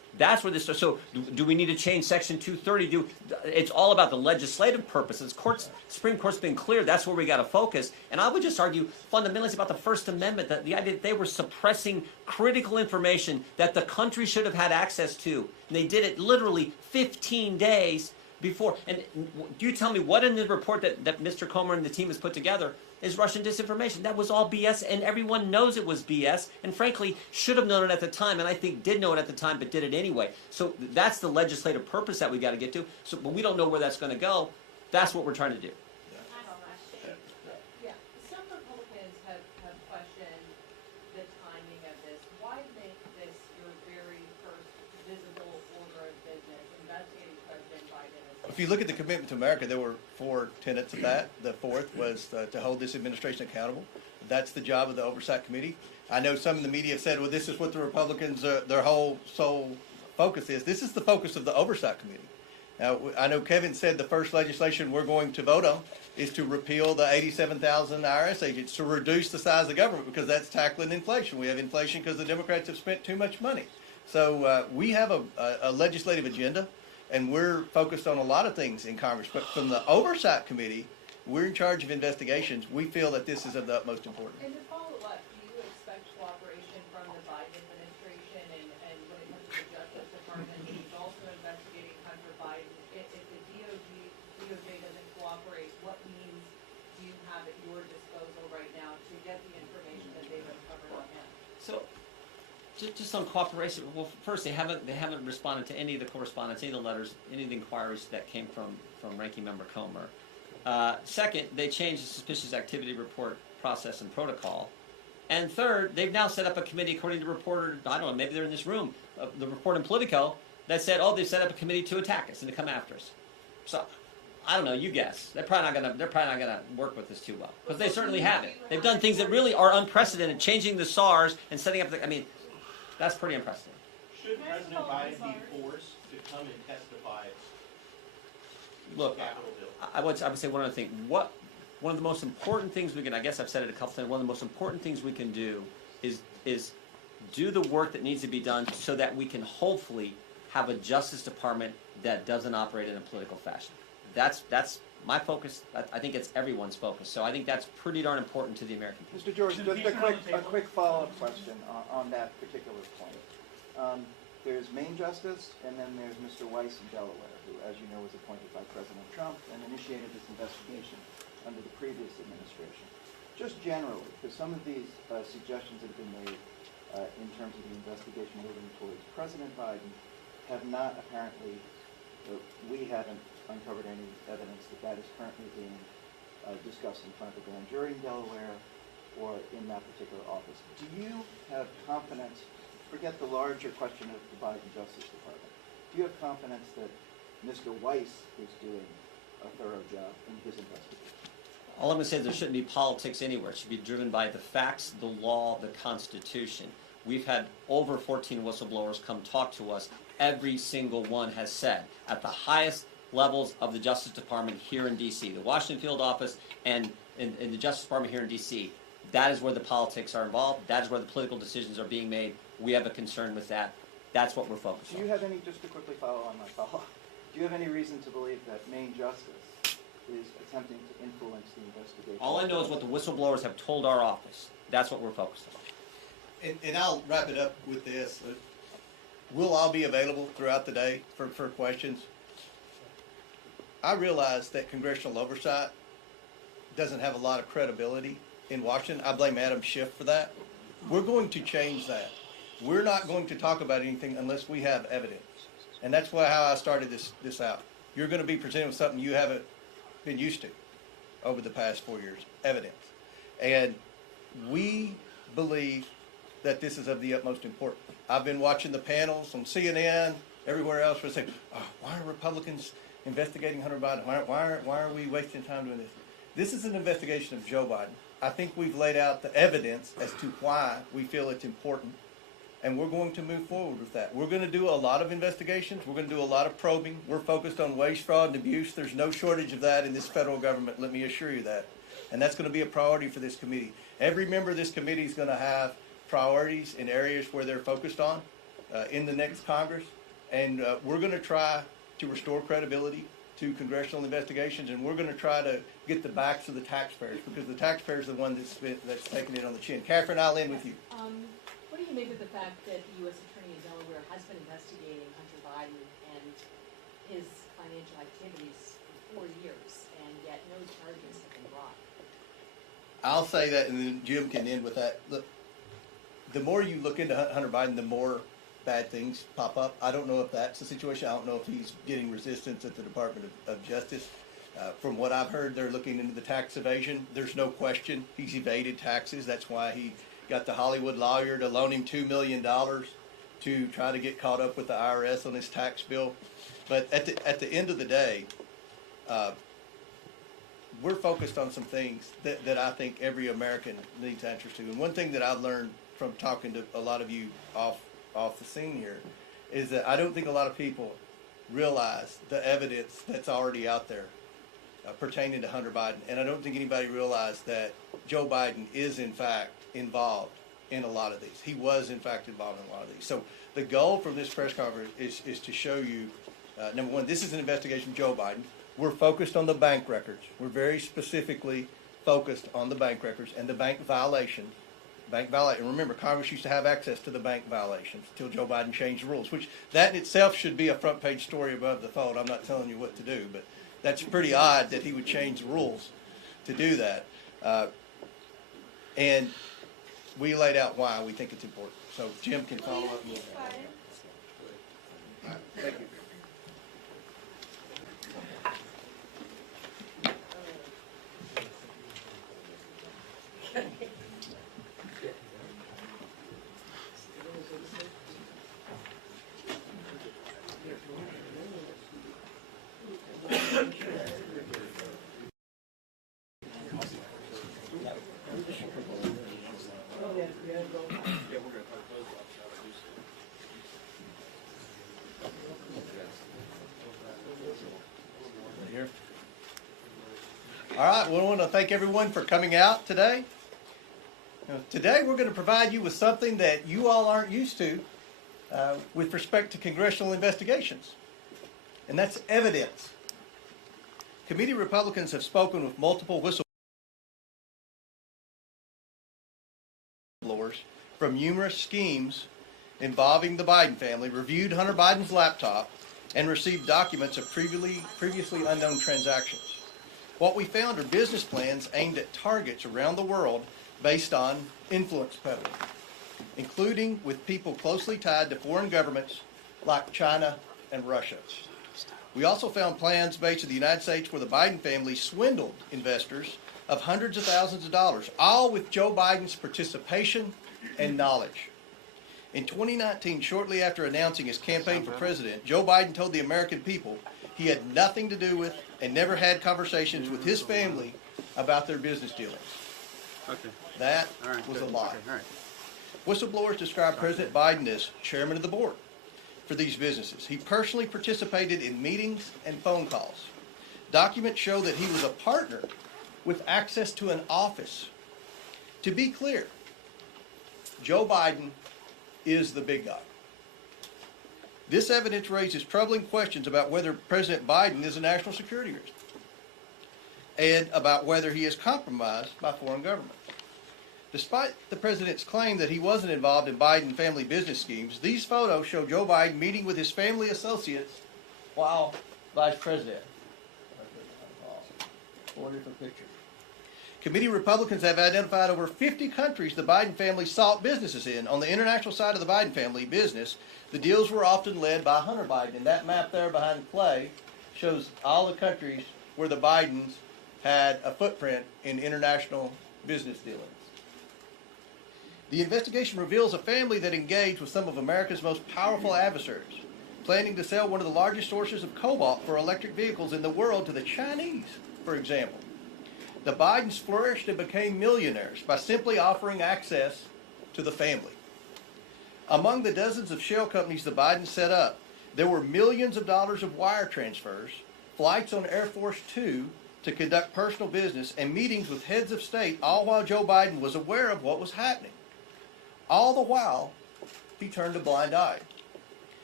That's where this. So, do we need to change Section 230? It's all about the legislative purposes. Supreme Court's been clear. That's where we got to focus. And I would just argue fundamentally it's about the First Amendment. That the idea that they were suppressing critical information that the country should have had access to, and they did it literally 15 days before. And you tell me what in the report that Mr. Comer and the team has put together is Russian disinformation. That was all BS, and everyone knows it was BS, and frankly, should have known it at the time, and I think did know it at the time, but did it anyway. So that's the legislative purpose that we got to get to. So, but we don't know where that's going to go. That's what we're trying to do. Yeah, some Republicans have questioned the timing of this. Why make this your very first visible order of business, investigating President Biden? If you look at the commitment to America, there were 4 tenets of that. The fourth was to hold this administration accountable. That's the job of the Oversight Committee. I know some in the media have said, well, this is what the Republicans, their whole sole focus is. This is the focus of the Oversight Committee. Now, I know Kevin said the first legislation we're going to vote on is to repeal the 87,000 IRS agents, to reduce the size of the government, because that's tackling inflation. We have inflation because the Democrats have spent too much money. So we have a legislative agenda, and we're focused on a lot of things in Congress. But from the Oversight Committee, we're in charge of investigations. We feel that this is of the utmost importance. And to follow up, do you expect cooperation from the Biden administration and when it comes to the Justice Department, who's also investigating Hunter Biden? If the DOJ doesn't cooperate, what means do you have at your disposal right now to get the information that they've uncovered on him? So, just on cooperation. Well, first, they haven't responded to any of the correspondence, any of the letters, any of the inquiries that came from Ranking Member Comer. Second, they changed the suspicious activity report process and protocol. And third, they've now set up a committee, according to reporter, I don't know, maybe they're in this room, the report in Politico, that said, oh, they've set up a committee to attack us and to come after us. So, I don't know, you guess. They're probably not gonna work with this too well, because they certainly haven't. They've done things that really are unprecedented, changing the SARs and setting up that's pretty unprecedented. Should President Biden be forced to come and testify Look, Capitol Hill? I would say one other thing. One of the most important things we can, I guess I've said it a couple times, one of the most important things we can do is do the work that needs to be done so that we can hopefully have a Justice Department that doesn't operate in a political fashion. That's my focus. I think it's everyone's focus. So I think that's pretty darn important to the American people. Mr. George, just a quick follow-up question on that particular point. There's Maine Justice, and then there's Mr. Weiss in Delaware, who, as you know, was appointed by President Trump and initiated this investigation under the previous administration. Just generally, because some of these suggestions that have been made in terms of the investigation moving towards President Biden have not apparently, we haven't uncovered any evidence that is currently being discussed in front of the grand jury in Delaware or in that particular office. Do you have confidence, forget the larger question of the Biden Justice Department, do you have confidence that Mr. Weiss is doing a thorough job in his investigation? All I'm going to say is there shouldn't be politics anywhere. It should be driven by the facts, the law, the Constitution. We've had over 14 whistleblowers come talk to us. Every single one has said, at the highest levels of the Justice Department here in D.C., the Washington field office and the Justice Department here in D.C., that is where the politics are involved. That is where the political decisions are being made. We have a concern with that. That's what we're focused on. Do you have any, just to quickly follow on my follow-up, do you have any reason to believe that Maine Justice is attempting to influence the investigation? All I know is what the whistleblowers have told our office. That's what we're focused on. And I'll wrap it up with this. We'll all be available throughout the day for questions. I realize that congressional oversight doesn't have a lot of credibility in Washington. I blame Adam Schiff for that. We're going to change that. We're not going to talk about anything unless we have evidence. And that's how I started this out. You're going to be presented with something you haven't been used to over the past 4 years, evidence. And we believe that this is of the utmost importance. I've been watching the panels on CNN, everywhere else, where they say, oh, why are Republicans investigating Hunter Biden? Why are we wasting time doing this? This is an investigation of Joe Biden. I think we've laid out the evidence as to why we feel it's important, and we're going to move forward with that. We're going to do a lot of investigations. We're going to do a lot of probing. We're focused on waste, fraud, and abuse. There's no shortage of that in this federal government, let me assure you that. And that's going to be a priority for this committee. Every member of this committee is going to have priorities in areas where they're focused on in the next Congress. And we're going to try to restore credibility to congressional investigations, and we're going to try to get the backs of the taxpayers, because the taxpayers are the one that's taking it on the chin. Catherine, I'll end with you. What do you make of the fact that the U.S. Attorney in Delaware has been investigating Hunter Biden and his financial activities for 4 years, and yet no charges have been brought? I'll say that, and then Jim can end with that. Look, the more you look into Hunter Biden, the more bad things pop up. I don't know if that's the situation. I don't know if he's getting resistance at the Department of Justice. From what I've heard, they're looking into the tax evasion. There's no question he's evaded taxes. That's why he got the Hollywood lawyer to loan him $2 million to try to get caught up with the IRS on his tax bill. But at the end of the day, we're focused on some things that I think every American needs answers to. And one thing that I've learned from talking to a lot of you off the scene here is that I don't think a lot of people realize the evidence that's already out there pertaining to Hunter Biden. And I don't think anybody realized that Joe Biden is in fact involved in a lot of these. He was in fact involved in a lot of these. So the goal from this press conference is to show you, number one, this is an investigation of Joe Biden. We're focused on the bank records. We're very specifically focused on the bank records and the bank violations. And remember, Congress used to have access to the bank violations until Joe Biden changed the rules, which that in itself should be a front page story above the fold. I'm not telling you what to do, but that's pretty odd that he would change the rules to do that. And we laid out why we think it's important. So Jim can follow up. Please, All right, thank you. All right, well, I want to thank everyone for coming out today. Today we're going to provide you with something that you all aren't used to with respect to congressional investigations, and that's evidence. Committee Republicans have spoken with multiple whistleblowers from numerous schemes involving the Biden family, reviewed Hunter Biden's laptop, and received documents of previously unknown transactions. What we found are business plans aimed at targets around the world based on influence peddling, including with people closely tied to foreign governments like China and Russia. We also found plans based in the United States where the Biden family swindled investors of hundreds of thousands of dollars, all with Joe Biden's participation and knowledge. In 2019, shortly after announcing his campaign for president, Joe Biden told the American people he had nothing to do with and never had conversations with his family about their business dealings. Okay. That All right, was good. a lie. Okay, all right. Whistleblowers described President Biden as chairman of the board for these businesses. He personally participated in meetings and phone calls. Documents show that he was a partner with access to an office. To be clear, Joe Biden is the big guy. This evidence raises troubling questions about whether President Biden is a national security risk and about whether he is compromised by foreign governments. Despite the president's claim that he wasn't involved in Biden family business schemes, these photos show Joe Biden meeting with his family associates while vice president. Four different pictures. Committee Republicans have identified over 50 countries the Biden family sought businesses in. On the international side of the Biden family business, the deals were often led by Hunter Biden. And that map there behind Clay shows all the countries where the Bidens had a footprint in international business dealings. The investigation reveals a family that engaged with some of America's most powerful adversaries, planning to sell one of the largest sources of cobalt for electric vehicles in the world to the Chinese, for example. The Bidens flourished and became millionaires by simply offering access to the family. Among the dozens of shell companies the Bidens set up, there were millions of dollars of wire transfers, flights on Air Force Two to conduct personal business, and meetings with heads of state, all while Joe Biden was aware of what was happening. All the while, he turned a blind eye.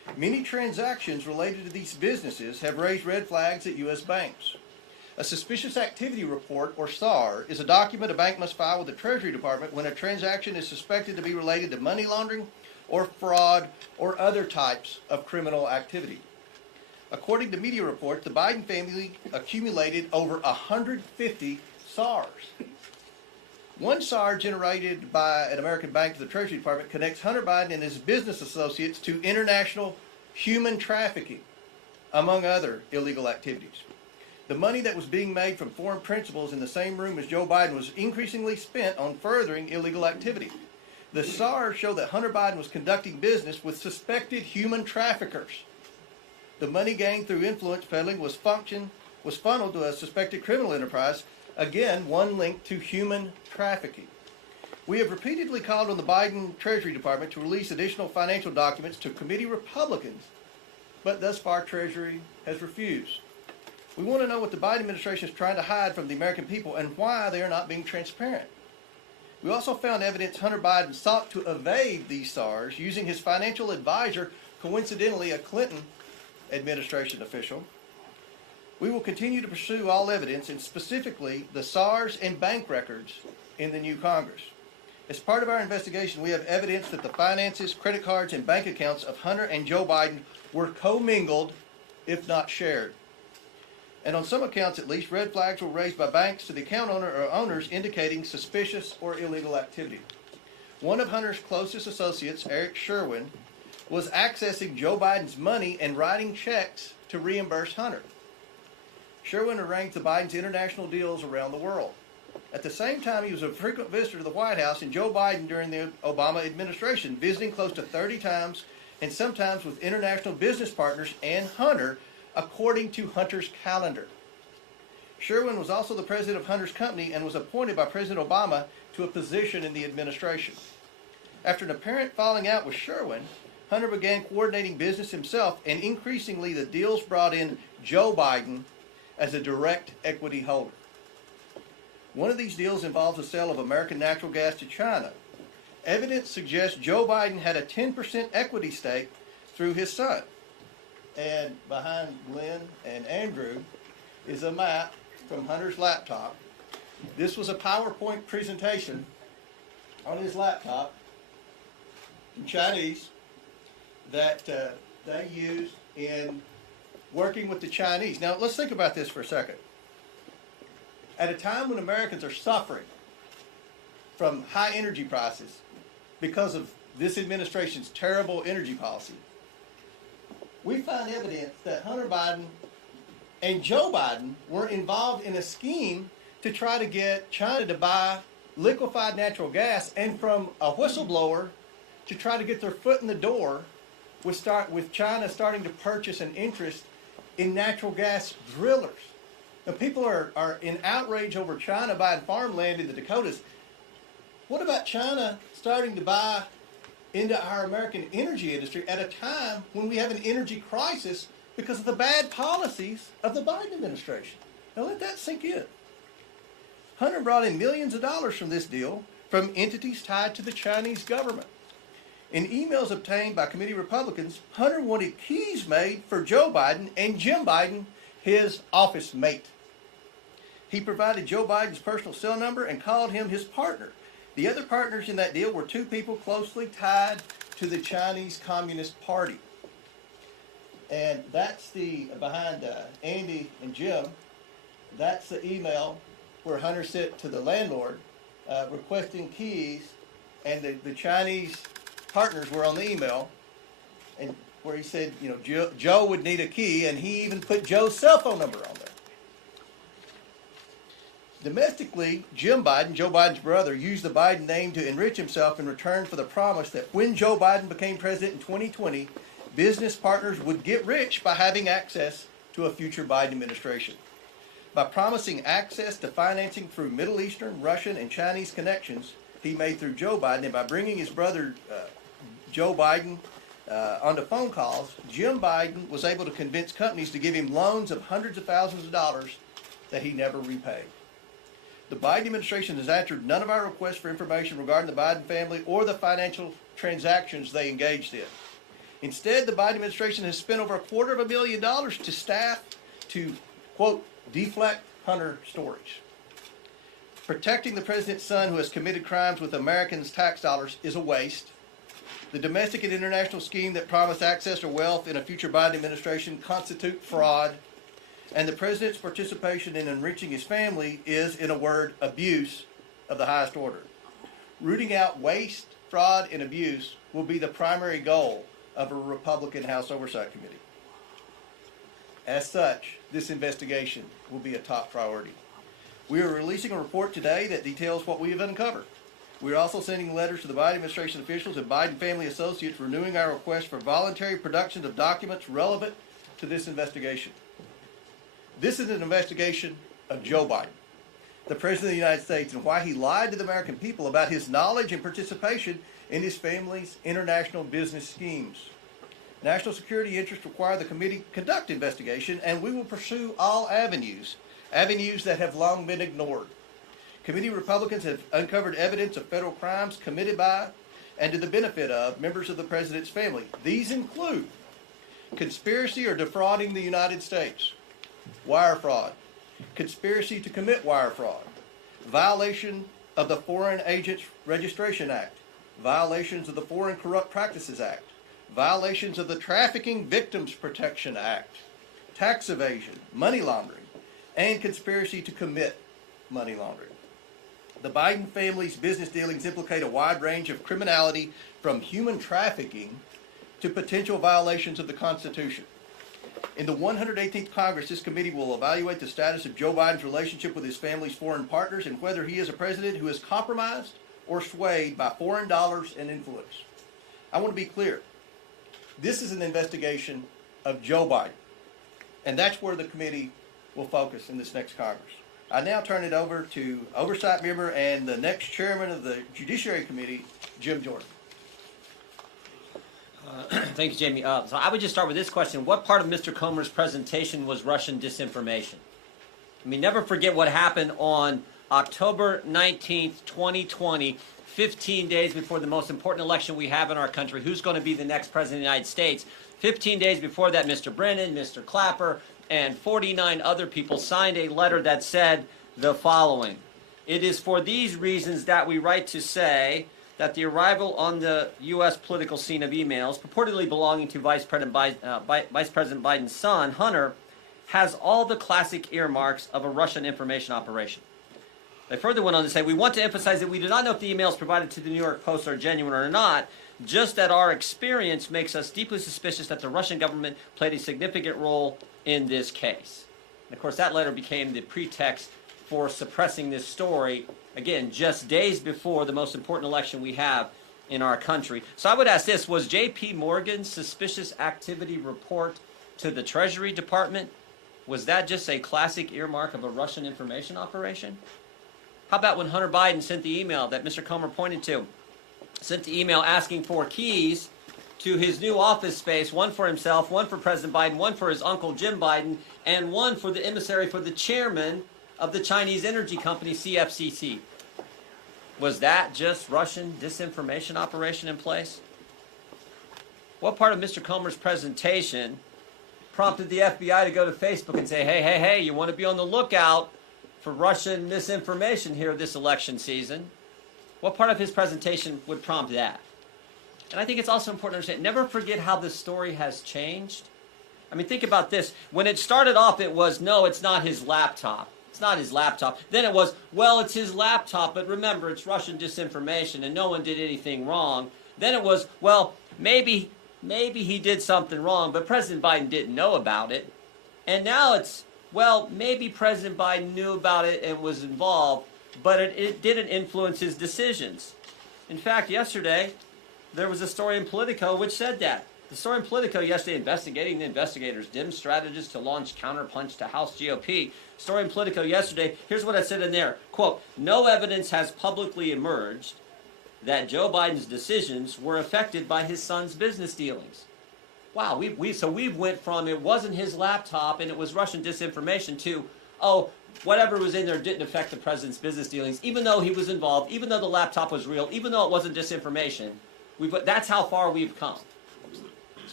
Many transactions related to these businesses have raised red flags at U.S. banks. A suspicious activity report, or SAR, is a document a bank must file with the Treasury Department when a transaction is suspected to be related to money laundering or fraud or other types of criminal activity. According to media reports, the Biden family accumulated over 150 SARs. One SAR generated by an American bank to the Treasury Department connects Hunter Biden and his business associates to international human trafficking, among other illegal activities. The money that was being made from foreign principals in the same room as Joe Biden was increasingly spent on furthering illegal activity. The SARs show that Hunter Biden was conducting business with suspected human traffickers. The money gained through influence peddling was funneled to a suspected criminal enterprise, again, one linked to human trafficking. We have repeatedly called on the Biden Treasury Department to release additional financial documents to committee Republicans, but thus far Treasury has refused. We want to know what the Biden administration is trying to hide from the American people and why they are not being transparent. We also found evidence Hunter Biden sought to evade these SARs using his financial advisor, coincidentally a Clinton administration official. We will continue to pursue all evidence, and specifically the SARs and bank records in the new Congress. As part of our investigation, we have evidence that the finances, credit cards, and bank accounts of Hunter and Joe Biden were commingled, if not shared. And on some accounts at least, red flags were raised by banks to the account owner or owners indicating suspicious or illegal activity. One of Hunter's closest associates, Eric Sherwin, was accessing Joe Biden's money and writing checks to reimburse Hunter. Sherwin arranged the Biden's international deals around the world. At the same time, he was a frequent visitor to the White House, and Joe Biden during the Obama administration, visiting close to 30 times, and sometimes with international business partners and Hunter, according to Hunter's calendar. Sherwin was also the president of Hunter's company and was appointed by President Obama to a position in the administration. After an apparent falling out with Sherwin, Hunter began coordinating business himself, and increasingly the deals brought in Joe Biden as a direct equity holder. One of these deals involves the sale of American natural gas to China. Evidence suggests Joe Biden had a 10% equity stake through his son. And behind Glenn and Andrew is a map from Hunter's laptop. This was a PowerPoint presentation on his laptop in Chinese that they used in working with the Chinese. Now, let's think about this for a second. At a time when Americans are suffering from high energy prices because of this administration's terrible energy policy, we find evidence that Hunter Biden and Joe Biden were involved in a scheme to try to get China to buy liquefied natural gas, and from a whistleblower to try to get their foot in the door with China starting to purchase an interest in natural gas drillers. Now, people are in outrage over China buying farmland in the Dakotas. What about China starting to buy into our American energy industry at a time when we have an energy crisis because of the bad policies of the Biden administration? Now let that sink in. Hunter brought in millions of dollars from this deal from entities tied to the Chinese government. In emails obtained by committee Republicans, Hunter wanted keys made for Joe Biden and Jim Biden, his office mate. He provided Joe Biden's personal cell number and called him his partner. The other partners in that deal were two people closely tied to the Chinese Communist Party. And that's behind Andy and Jim, that's the email where Hunter sent to the landlord requesting keys, and the Chinese partners were on the email, and where he said, Joe would need a key, and he even put Joe's cell phone number on there. Domestically, Jim Biden, Joe Biden's brother, used the Biden name to enrich himself in return for the promise that when Joe Biden became president in 2020, business partners would get rich by having access to a future Biden administration. By promising access to financing through Middle Eastern, Russian, and Chinese connections he made through Joe Biden, and by bringing his brother Joe Biden onto phone calls, Jim Biden was able to convince companies to give him loans of hundreds of thousands of dollars that he never repaid. The Biden administration has answered none of our requests for information regarding the Biden family or the financial transactions they engaged in. Instead, the Biden administration has spent over $250,000 to staff to, quote, deflect Hunter stories. Protecting the president's son who has committed crimes with Americans' tax dollars is a waste. The domestic and international scheme that promised access to wealth in a future Biden administration constitute fraud. And the president's participation in enriching his family is, in a word, abuse of the highest order. Rooting out waste, fraud, and abuse will be the primary goal of a Republican House Oversight Committee. As such, this investigation will be a top priority. We are releasing a report today that details what we have uncovered. We are also sending letters to the Biden administration officials and Biden family associates renewing our request for voluntary production of documents relevant to this investigation. This is an investigation of Joe Biden, the President of the United States, and why he lied to the American people about his knowledge and participation in his family's international business schemes. National security interests require the committee conduct investigation, and we will pursue all avenues that have long been ignored. Committee Republicans have uncovered evidence of federal crimes committed by and to the benefit of members of the president's family. These include conspiracy or defrauding the United States, wire fraud, conspiracy to commit wire fraud, violation of the Foreign Agents Registration Act, violations of the Foreign Corrupt Practices Act, violations of the Trafficking Victims Protection Act, tax evasion, money laundering, and conspiracy to commit money laundering. The Biden family's business dealings implicate a wide range of criminality, from human trafficking to potential violations of the Constitution. In the 118th Congress, this committee will evaluate the status of Joe Biden's relationship with his family's foreign partners and whether he is a president who is compromised or swayed by foreign dollars and influence. I want to be clear. This is an investigation of Joe Biden, and that's where the committee will focus in this next Congress. I now turn it over to Oversight Member and the next Chairman of the Judiciary Committee, Jim Jordan. Thank you, Jamie. So I would just start with this question. What part of Mr. Comer's presentation was Russian disinformation? I mean, never forget what happened on October 19th, 2020, 15 days before the most important election we have in our country. Who's going to be the next president of the United States? 15 days before that, Mr. Brennan, Mr. Clapper, and 49 other people signed a letter that said the following. It is for these reasons that we write to say that the arrival on the U.S. political scene of emails purportedly belonging to Vice President Biden's son, Hunter, has all the classic earmarks of a Russian information operation. They further went on to say, we want to emphasize that we do not know if the emails provided to the New York Post are genuine or not, just that our experience makes us deeply suspicious that the Russian government played a significant role in this case. And of course, that letter became the pretext for suppressing this story, again, just days before the most important election we have in our country. So I would ask this, was J.P. Morgan's suspicious activity report to the Treasury Department, was that just a classic earmark of a Russian information operation? How about when Hunter Biden sent the email that Mr. Comer pointed to, sent the email asking for keys to his new office space, one for himself, one for President Biden, one for his uncle Jim Biden, and one for the emissary for the chairman of the Chinese energy company CFCC. Was that just Russian disinformation operation in place? What part of Mr. Comer's presentation prompted the FBI to go to Facebook and say, hey, you want to be on the lookout for Russian misinformation here this election season? What part of his presentation would prompt that? And I think it's also important to understand, never forget how this story has changed. I mean, think about this. When it started off, it was, no, it's not his laptop. It's not his laptop. Then it was, well, it's his laptop, but remember, it's Russian disinformation and no one did anything wrong. Then it was, well, maybe he did something wrong, but President Biden didn't know about it. And now it's, well, maybe President Biden knew about it and was involved, but it didn't influence his decisions. In fact, yesterday, there was a story in Politico which said that. The story in Politico yesterday, investigating the investigators, dim strategists to launch counterpunch to House GOP. Story in Politico yesterday, here's what I said in there. Quote, no evidence has publicly emerged that Joe Biden's decisions were affected by his son's business dealings. Wow, we went from it wasn't his laptop and it was Russian disinformation to, oh, whatever was in there didn't affect the president's business dealings, even though he was involved, even though the laptop was real, even though it wasn't disinformation. That's how far we've come. So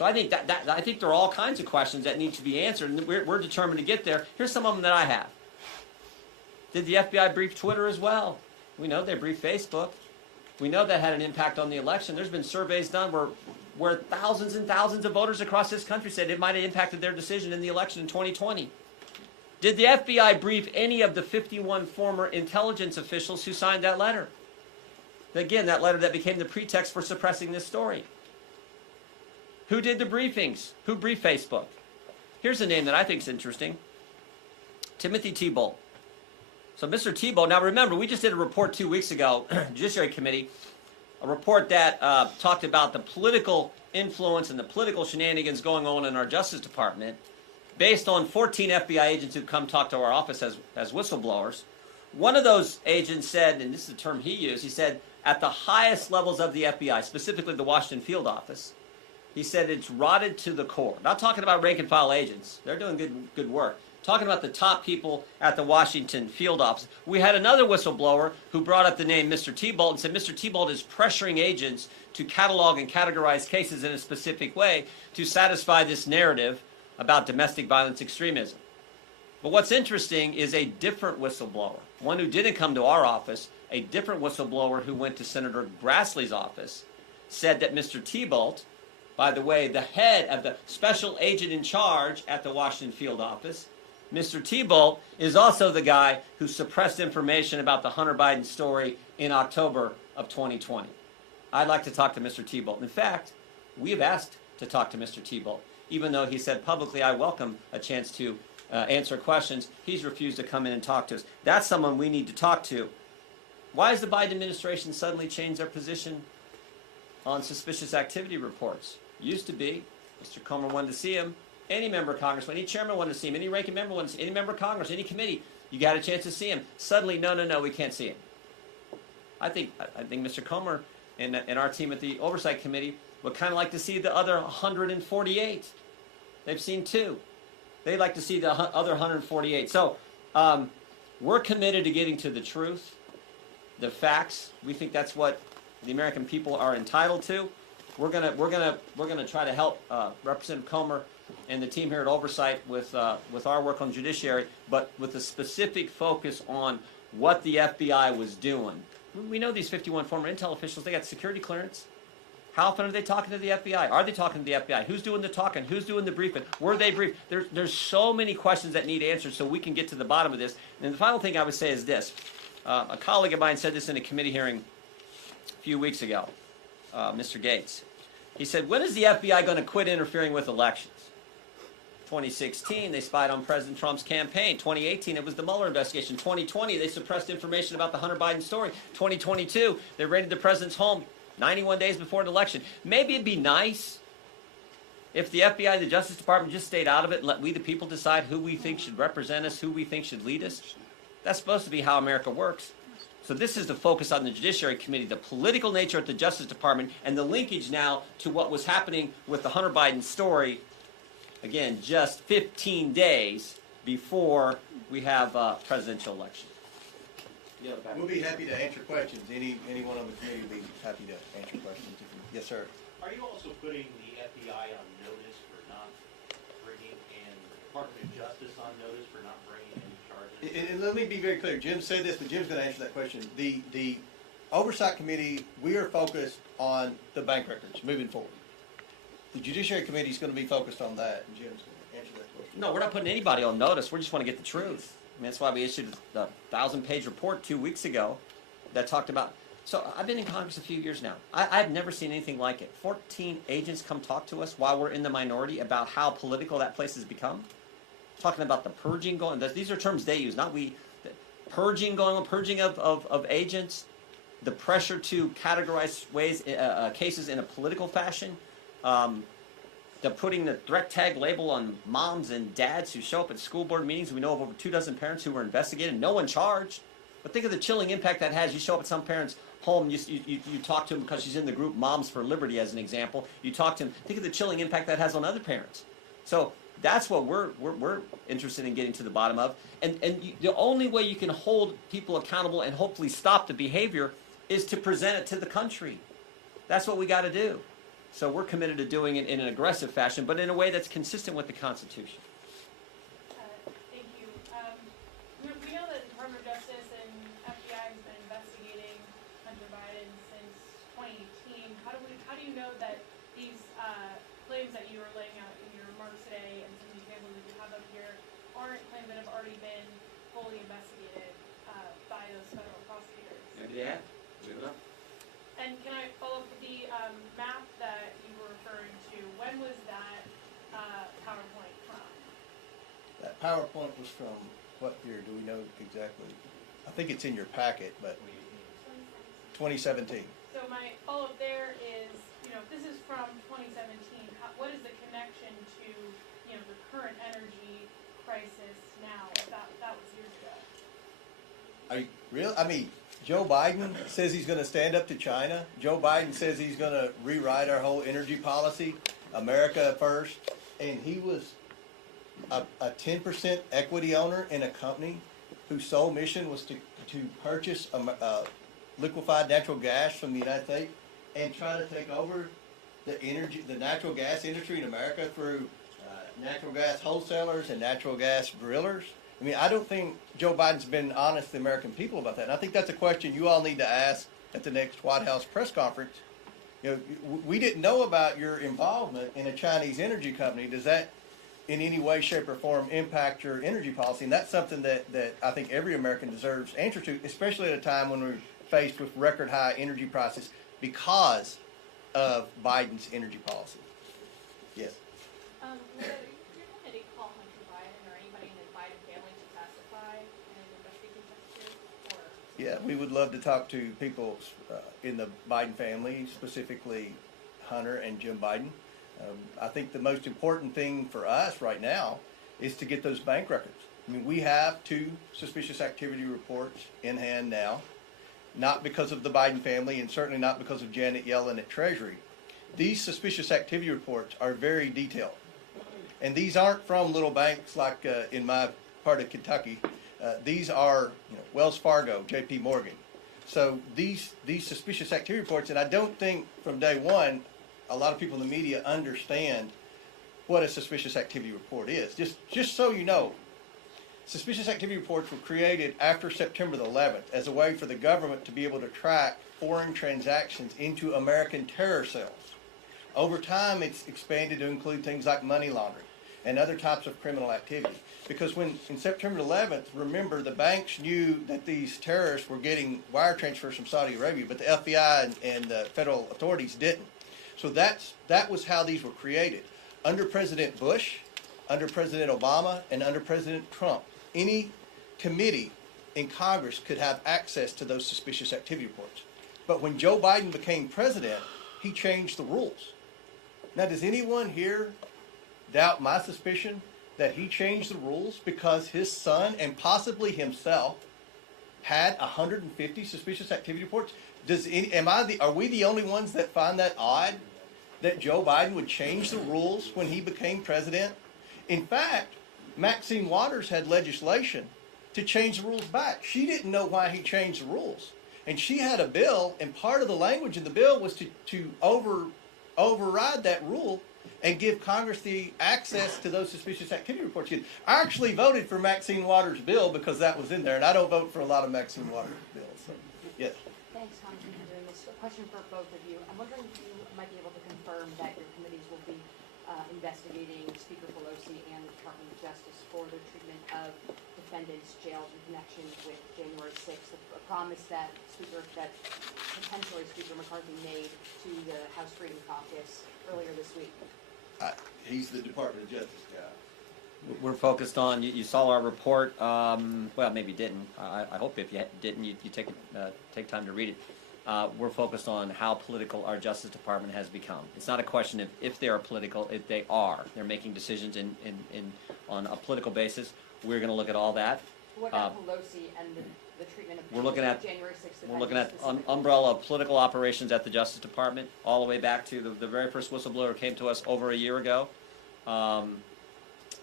So I think I think there are all kinds of questions that need to be answered, and we're determined to get there. Here's some of them that I have. Did the FBI brief Twitter as well? We know they briefed Facebook. We know that had an impact on the election. There's been surveys done where thousands and thousands of voters across this country said it might have impacted their decision in the election in 2020. Did the FBI brief any of the 51 former intelligence officials who signed that letter? Again, that letter that became the pretext for suppressing this story. Who did the briefings? Who briefed Facebook? Here's a name that I think is interesting. Timothy Tebow. So Mr. Tebow, now remember, we just did a report 2 weeks ago, Judiciary Committee, a report that talked about the political influence and the political shenanigans going on in our Justice Department based on 14 FBI agents who come talk to our office as whistleblowers. One of those agents said, and this is the term he used, he said, at the highest levels of the FBI, specifically the Washington field office, he said it's rotted to the core. Not talking about rank and file agents. They're doing good work. Talking about the top people at the Washington field office. We had another whistleblower who brought up the name Mr. Tebow and said Mr. Tebow is pressuring agents to catalog and categorize cases in a specific way to satisfy this narrative about domestic violence extremism. But what's interesting is a different whistleblower, one who didn't come to our office, a different whistleblower who went to Senator Grassley's office, said that Mr. Tebow, by the way, the head of the special agent in charge at the Washington field office, Mr. Tebow is also the guy who suppressed information about the Hunter Biden story in October of 2020. I'd like to talk to Mr. Tebow. In fact, we have asked to talk to Mr. Tebow. Even though he said publicly, I welcome a chance to answer questions, he's refused to come in and talk to us. That's someone we need to talk to. Why has the Biden administration suddenly changed their position on suspicious activity reports? Used to be, Mr. Comer wanted to see him. Any member of Congress, any chairman wanted to see him, any ranking member wanted to see him, any member of Congress, any committee, you got a chance to see him. Suddenly, no, we can't see him. I think Mr. Comer and our team at the Oversight Committee would kind of like to see the other 148. They've seen 2. They'd like to see the other 148. So we're committed to getting to the truth, the facts. We think that's what the American people are entitled to. We're gonna try to help Representative Comer and the team here at Oversight with our work on judiciary, but with a specific focus on what the FBI was doing. We know these 51 former intel officials, they got security clearance. How often are they talking to the FBI? Are they talking to the FBI? Who's doing the talking? Who's doing the briefing? Were they briefed? There's so many questions that need answers so we can get to the bottom of this. And the final thing I would say is this. A colleague of mine said this in a committee hearing a few weeks ago, Mr. Gates. He said, when is the FBI going to quit interfering with elections? 2016, they spied on President Trump's campaign. 2018, it was the Mueller investigation. 2020, they suppressed information about the Hunter Biden story. 2022, they raided the president's home 91 days before an election. Maybe it'd be nice if the FBI and the Justice Department just stayed out of it and let we the people decide who we think should represent us, who we think should lead us. That's supposed to be how America works. So this is the focus on the Judiciary Committee, the political nature at the Justice Department, and the linkage now to what was happening with the Hunter Biden story. Again, just 15 days before we have a presidential election. Yeah, We'll be happy to answer questions. Anyone on the committee will be happy to answer questions. Yes, sir. Are you also putting the FBI on notice for not bringing, and the Department of Justice on notice for not bringing any charges? And let me be very clear. Jim said this, but Jim's going to answer that question. The Oversight Committee, we are focused on the bank records moving forward. The Judiciary Committee is going to be focused on that, and Jim's going to answer that question. No, we're not putting anybody on notice. We just want to get the truth. I mean, that's why we issued the 1,000-page report 2 weeks ago that talked about. So I've been in Congress a few years now. I've never seen anything like it. 14 agents come talk to us while we're in the minority about how political that place has become. Talking about the purging going. These are terms they use, not we. The purging going on, purging of agents, the pressure to categorize cases in a political fashion. The putting the threat tag label on moms and dads who show up at school board meetings. We know of over 24 parents who were investigated, no one charged. But think of the chilling impact that has. You show up at some parent's home, you talk to them because she's in the group Moms for Liberty, as an example. You talk to them. Think of the chilling impact that has on other parents. So that's what we're interested in getting to the bottom of. And the only way you can hold people accountable and hopefully stop the behavior is to present it to the country. That's what we got to do. So we're committed to doing it in an aggressive fashion, but in a way that's consistent with the Constitution. Thank you. We know that the Department of Justice and FBI has been investigating Hunter Biden since 2018. How do you know that these claims that you were laying out in your remarks today and some of the examples that you have up here aren't claims that have already been fully investigated by those federal prosecutors? Maybe they have. We don't know. And can I follow up with the map that you were referring to? When was that PowerPoint from? That PowerPoint was from what year? Do we know exactly? I think it's in your packet, but 2017. So my follow-up there is, if this is from 2017, what is the connection to, the current energy crisis now, if that was years ago? Are you real? I mean, Joe Biden says he's going to stand up to China. Joe Biden says he's going to rewrite our whole energy policy, America first. And he was a 10% equity owner in a company whose sole mission was to purchase liquefied natural gas from the United States and try to take over the natural gas industry in America through natural gas wholesalers and natural gas drillers. I mean, I don't think Joe Biden's been honest to the American people about that. And I think that's a question you all need to ask at the next White House press conference. We didn't know about your involvement in a Chinese energy company. Does that in any way, shape, or form impact your energy policy? And that's something that I think every American deserves answers to, especially at a time when we're faced with record high energy prices because of Biden's energy policy. Yes. Would your committee call Hunter Biden or anybody in the Biden family to testify in an investigation such or? Yeah, we would love to talk to people in the Biden family, specifically Hunter and Jim Biden. I think the most important thing for us right now is to get those bank records. I mean, we have 2 suspicious activity reports in hand now, not because of the Biden family and certainly not because of Janet Yellen at Treasury. These suspicious activity reports are very detailed. And these aren't from little banks like in my part of Kentucky. These are Wells Fargo, J.P. Morgan. So these suspicious activity reports, and I don't think from day one a lot of people in the media understand what a suspicious activity report is. Just so you know, suspicious activity reports were created after September the 11th as a way for the government to be able to track foreign transactions into American terror cells. Over time, it's expanded to include things like money laundering and other types of criminal activity. Because when, in September 11th, remember, the banks knew that these terrorists were getting wire transfers from Saudi Arabia, but the FBI and the federal authorities didn't. So that was how these were created. Under President Bush, under President Obama, and under President Trump, any committee in Congress could have access to those suspicious activity reports. But when Joe Biden became president, he changed the rules. Now, does anyone here doubt my suspicion that he changed the rules because his son and possibly himself had 150 suspicious activity reports? Are we the only ones that find that odd that Joe Biden would change the rules when he became president? In fact, Maxine Waters had legislation to change the rules back. She didn't know why he changed the rules. And she had a bill, and part of the language in the bill was to override that rule and give Congress the access to those suspicious activity reports. I actually voted for Maxine Waters' bill because that was in there, and I don't vote for a lot of Maxine Waters' bills. So, yes. Thanks, Congressman, for doing this. A question for both of you. I'm wondering if you might be able to confirm that your committees will be investigating Speaker Pelosi and the Department of Justice for their treatment of defendants jailed in connection with January 6th, a promise that potentially Speaker McCarthy made to the House Freedom Caucus earlier this week. He's the Department of Justice guy. We're focused on, you saw our report, well, maybe you didn't. I hope if you didn't, you take time to read it. We're focused on how political our Justice Department has become. It's not a question of if they are political, if they are. They're making decisions on a political basis. We're going to look at all that. What about Pelosi and the treatment of we're looking at January 6th? We're looking at umbrella of political operations at the Justice Department, all the way back to the very first whistleblower came to us over a year ago.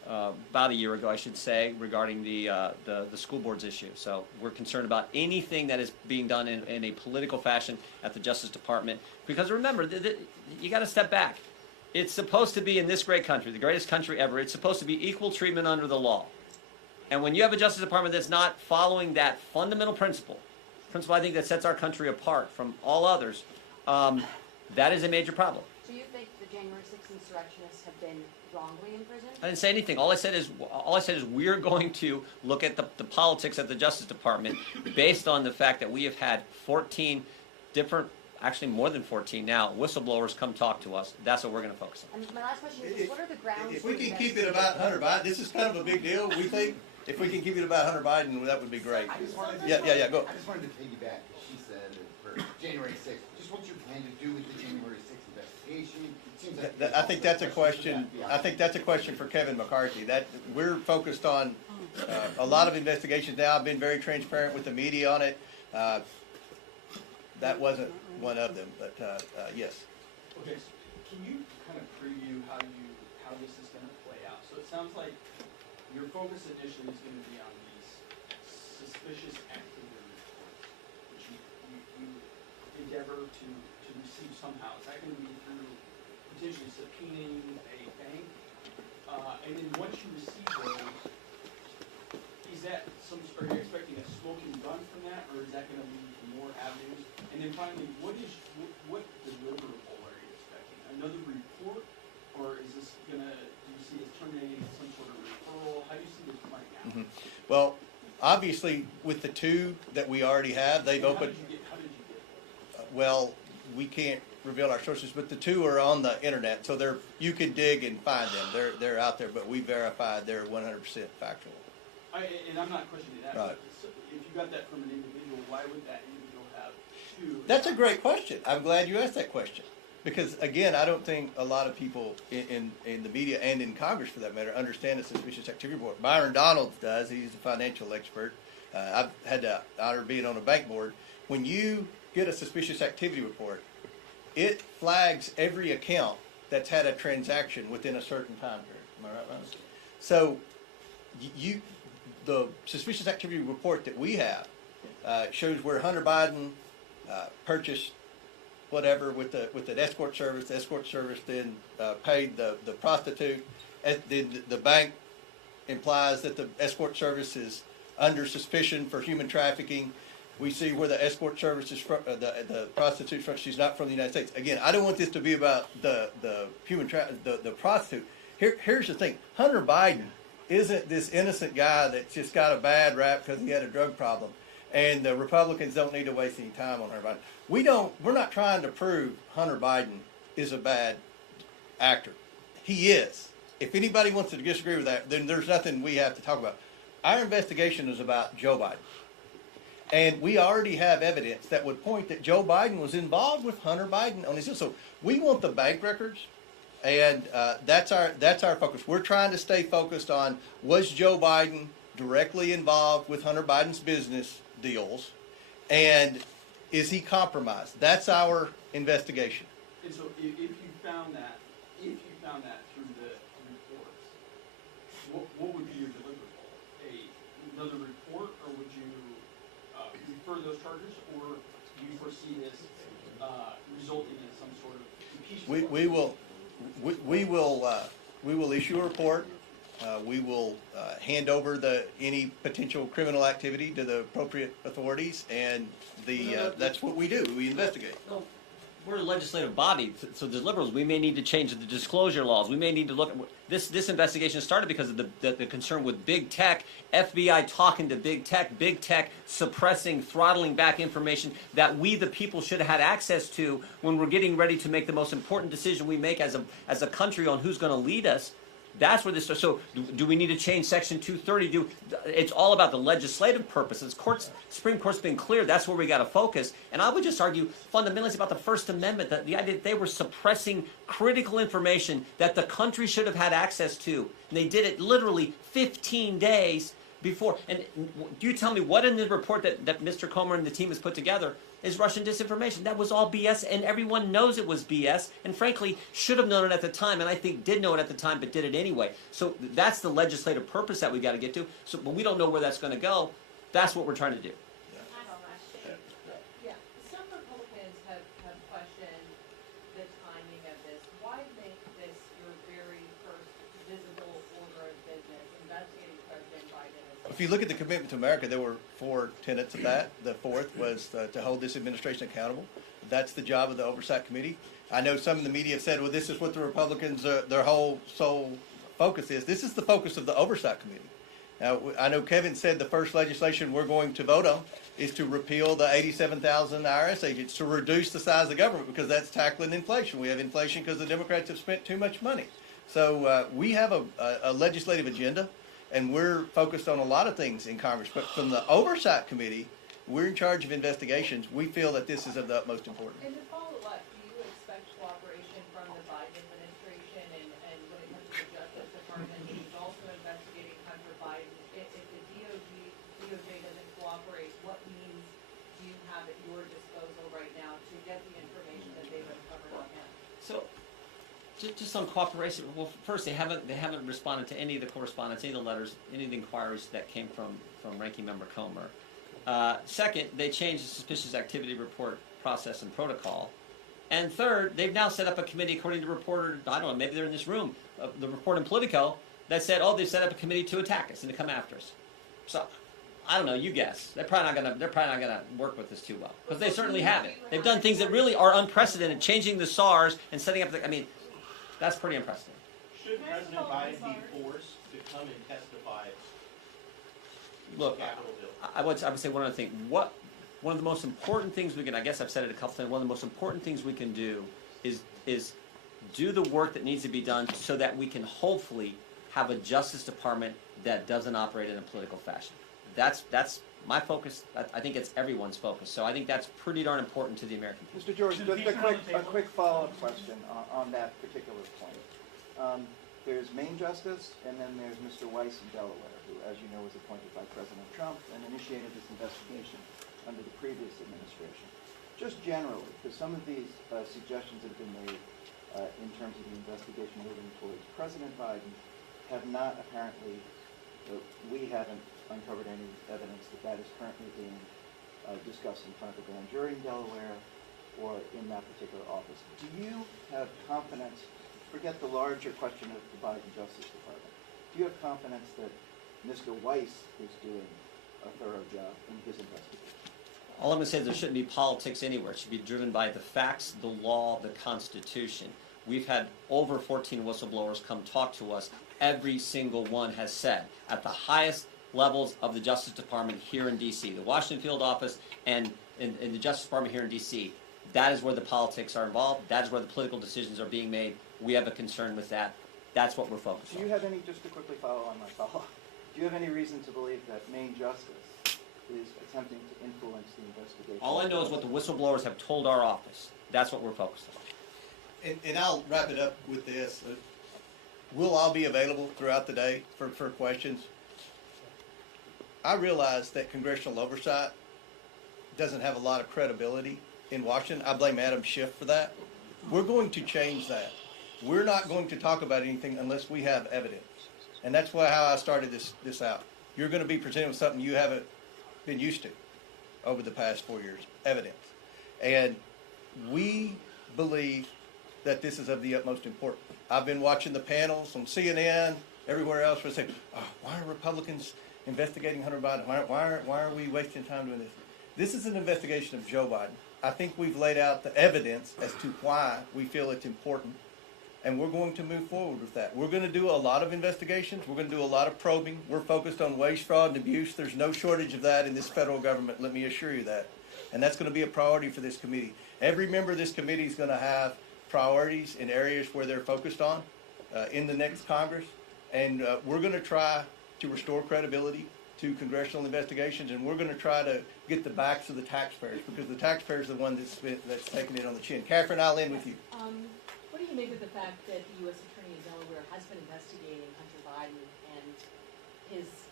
about a year ago, I should say, regarding the school boards issue. So we're concerned about anything that is being done in a political fashion at the Justice Department. Because remember, you got to step back. It's supposed to be, in this great country, the greatest country ever, it's supposed to be equal treatment under the law. And when you have a Justice Department that's not following that fundamental principle I think that sets our country apart from all others, that is a major problem. Do you think the January 6th insurrectionists have been wrongly imprisoned? I didn't say anything. All I said is we're going to look at the politics at the Justice Department based on the fact that we have had 14 different, actually more than 14 now, whistleblowers come talk to us. That's what we're going to focus on. And my last question is, what are the grounds If for we can keep it investigating- about Hunter Biden, this is kind of a big deal, we think. If we can keep it about Hunter Biden, that would be great. I just wanted to. Yeah, go. I just wanted to piggyback, because she said that for January sixth, just what you plan to do with the January sixth investigation. It seems like. I think that's a question, I think that's a question for Kevin McCarthy. That, we're focused on a lot of investigations now. I've been very transparent with the media on it. That wasn't one of them, but yes. Okay, so can you kind of preview how this is gonna play out? So it sounds like your focus initially is gonna be on these suspicious activity reports, which you endeavor to receive somehow. Is that gonna be through potentially subpoenaing a bank? And then once you receive those, is that are you expecting a smoking gun from that, or is that gonna lead to more avenues? And then finally, what deliverable are you expecting? Another report, or is this do you see this terminating some sort of referral? How do you see this playing out? Mhm. Well, obviously, with the two that we already have, they've And opened. How did you get those? Well, we can't reveal our sources, but the two are on the internet, so you can dig and find them. They're out there, but we verified they're 100% factual. And I'm not questioning that. Right. But so if you got that from an individual, why would that individual have two? That's a great question. I'm glad you asked that question. Because again, I don't think a lot of people in the media and in Congress, for that matter, understand the suspicious activity report. Byron Donalds does. He's a financial expert. I've had the honor of being on a bank board. When you get a suspicious activity report, it flags every account that's had a transaction within a certain time period. Am I right, Ron? So the suspicious activity report that we have shows where Hunter Biden purchased whatever with the escort service. The escort service then paid the prostitute. The bank implies that the escort service is under suspicion for human trafficking. We see where the escort service is from, the prostitute from. She's not from the United States. Again, I don't want this to be about the prostitute. Here's the thing: Hunter Biden isn't this innocent guy that's just got a bad rap because he had a drug problem. And the Republicans don't need to waste any time on Hunter Biden. We're not trying to prove Hunter Biden is a bad actor. He is. If anybody wants to disagree with that, then there's nothing we have to talk about. Our investigation is about Joe Biden. And we already have evidence that would point that Joe Biden was involved with Hunter Biden on his deal. So we want the bank records, and that's our focus. We're trying to stay focused on, was Joe Biden directly involved with Hunter Biden's business deals, and is he compromised? That's our investigation. And so if you found that through the reports, what would be your deliverable? Another report, or would you refer those charges, or do you foresee this resulting in some sort of impeachment? We will issue a report. We will hand over any potential criminal activity to the appropriate authorities, and that's what we do. We investigate. No, we're a legislative body, so the liberals, we may need to change the disclosure laws. We may need to look at this investigation started because of the concern with big tech, FBI talking to big tech suppressing, throttling back information that we, the people, should have had access to when we're getting ready to make the most important decision we make as a country on who's going to lead us. That's where this starts. So do we need to change Section 230? It's all about the legislative purposes. Supreme Court's been clear. That's where we got to focus. And I would just argue fundamentally it's about the First Amendment, the idea that they were suppressing critical information that the country should have had access to. And they did it literally 15 days before. And you tell me what in the report that Mr. Comer and the team has put together is Russian disinformation. That was all BS, and everyone knows it was BS, and frankly, should have known it at the time, and I think did know it at the time, but did it anyway. So that's the legislative purpose that we got to get to. So, but we don't know where that's going to go. That's what we're trying to do. Yeah, some Republicans have questioned the timing of this. Why make this your very first visible order of business, investigating President Biden? If you look at the commitment to America, there were 4 tenets of that. The fourth was to hold this administration accountable. That's the job of the Oversight Committee. I know some in the media have said, well, this is what the Republicans, their whole sole focus is. This is the focus of the Oversight Committee. Now, I know Kevin said the first legislation we're going to vote on is to repeal the 87,000 IRS agents, to reduce the size of the government, because that's tackling inflation. We have inflation because the Democrats have spent too much money. So we have a legislative agenda, and we're focused on a lot of things in Congress. But from the Oversight Committee, we're in charge of investigations. We feel that this is of the utmost importance. And to follow up, do you expect cooperation from the Biden administration and when it comes to the Justice Department, who's also investigating Hunter Biden? If the DOJ doesn't cooperate, what means do you have at your disposal right now to get the information that they've uncovered on him? So, just on cooperation. Well, first, they haven't responded to any of the correspondence, any of the letters, any of the inquiries that came from Ranking Member Comer. Second, they changed the suspicious activity report process and protocol. And third, they've now set up a committee, according to reporter, I don't know, maybe they're in this room, the report in Politico, that said, oh, they've set up a committee to attack us and to come after us. So, I don't know, you guess. They're probably not gonna work with this too well, because they certainly haven't. They've done things that really are unprecedented, changing the SARs and setting up that's pretty impressive. Should President Biden be forced to come and testify Look, Capitol Hill? I would say one other thing. One of the most important things we can, I guess I've said it a couple times, one of the most important things we can do is do the work that needs to be done so that we can hopefully have a Justice Department that doesn't operate in a political fashion. That's my focus. I think it's everyone's focus. So I think that's pretty darn important to the American people. Mr. George, just a quick follow-up question on that particular point. There's Maine Justice, and then there's Mr. Weiss in Delaware, who, as you know, was appointed by President Trump and initiated this investigation under the previous administration. Just generally, because some of these suggestions that have been made in terms of the investigation moving towards President Biden have not apparently, we haven't uncovered any evidence that is currently being discussed in front of the grand jury in Delaware or in that particular office. Do you have confidence, forget the larger question of the Biden Justice Department, do you have confidence that Mr. Weiss is doing a thorough job in his investigation? All I'm going to say is there shouldn't be politics anywhere. It should be driven by the facts, the law, the Constitution. We've had over 14 whistleblowers come talk to us. Every single one has said, at the highest levels of the Justice Department here in D.C., the Washington field office and in the Justice Department here in D.C., that is where the politics are involved. That is where the political decisions are being made. We have a concern with that. That's what we're focused on. Do you have any, just to quickly follow on my follow-up, do you have any reason to believe that Maine Justice is attempting to influence the investigation? All I know is what the whistleblowers have told our office. That's what we're focused on. And I'll wrap it up with this. We'll all be available throughout the day for questions. I realize that congressional oversight doesn't have a lot of credibility in Washington. I blame Adam Schiff for that. We're going to change that. We're not going to talk about anything unless we have evidence. And that's how I started this out. You're going to be presented with something you haven't been used to over the past 4 years, evidence. And we believe that this is of the utmost importance. I've been watching the panels on CNN, everywhere else, where they say, oh, why are Republicans investigating Hunter Biden? Why are we wasting time doing this? This is an investigation of Joe Biden. I think we've laid out the evidence as to why we feel it's important, and we're going to move forward with that. We're going to do a lot of investigations. We're going to do a lot of probing. We're focused on waste, fraud, and abuse. There's no shortage of that in this federal government, let me assure you that. And that's going to be a priority for this committee. Every member of this committee is going to have priorities in areas where they're focused on in the next Congress. And we're going to try to restore credibility to congressional investigations, and we're going to try to get the backs of the taxpayers, because the taxpayers are the one that's taking it on the chin. Catherine, I'll end with you. What do you make of the fact that the U.S. Attorney in Delaware has been investigating Hunter Biden and his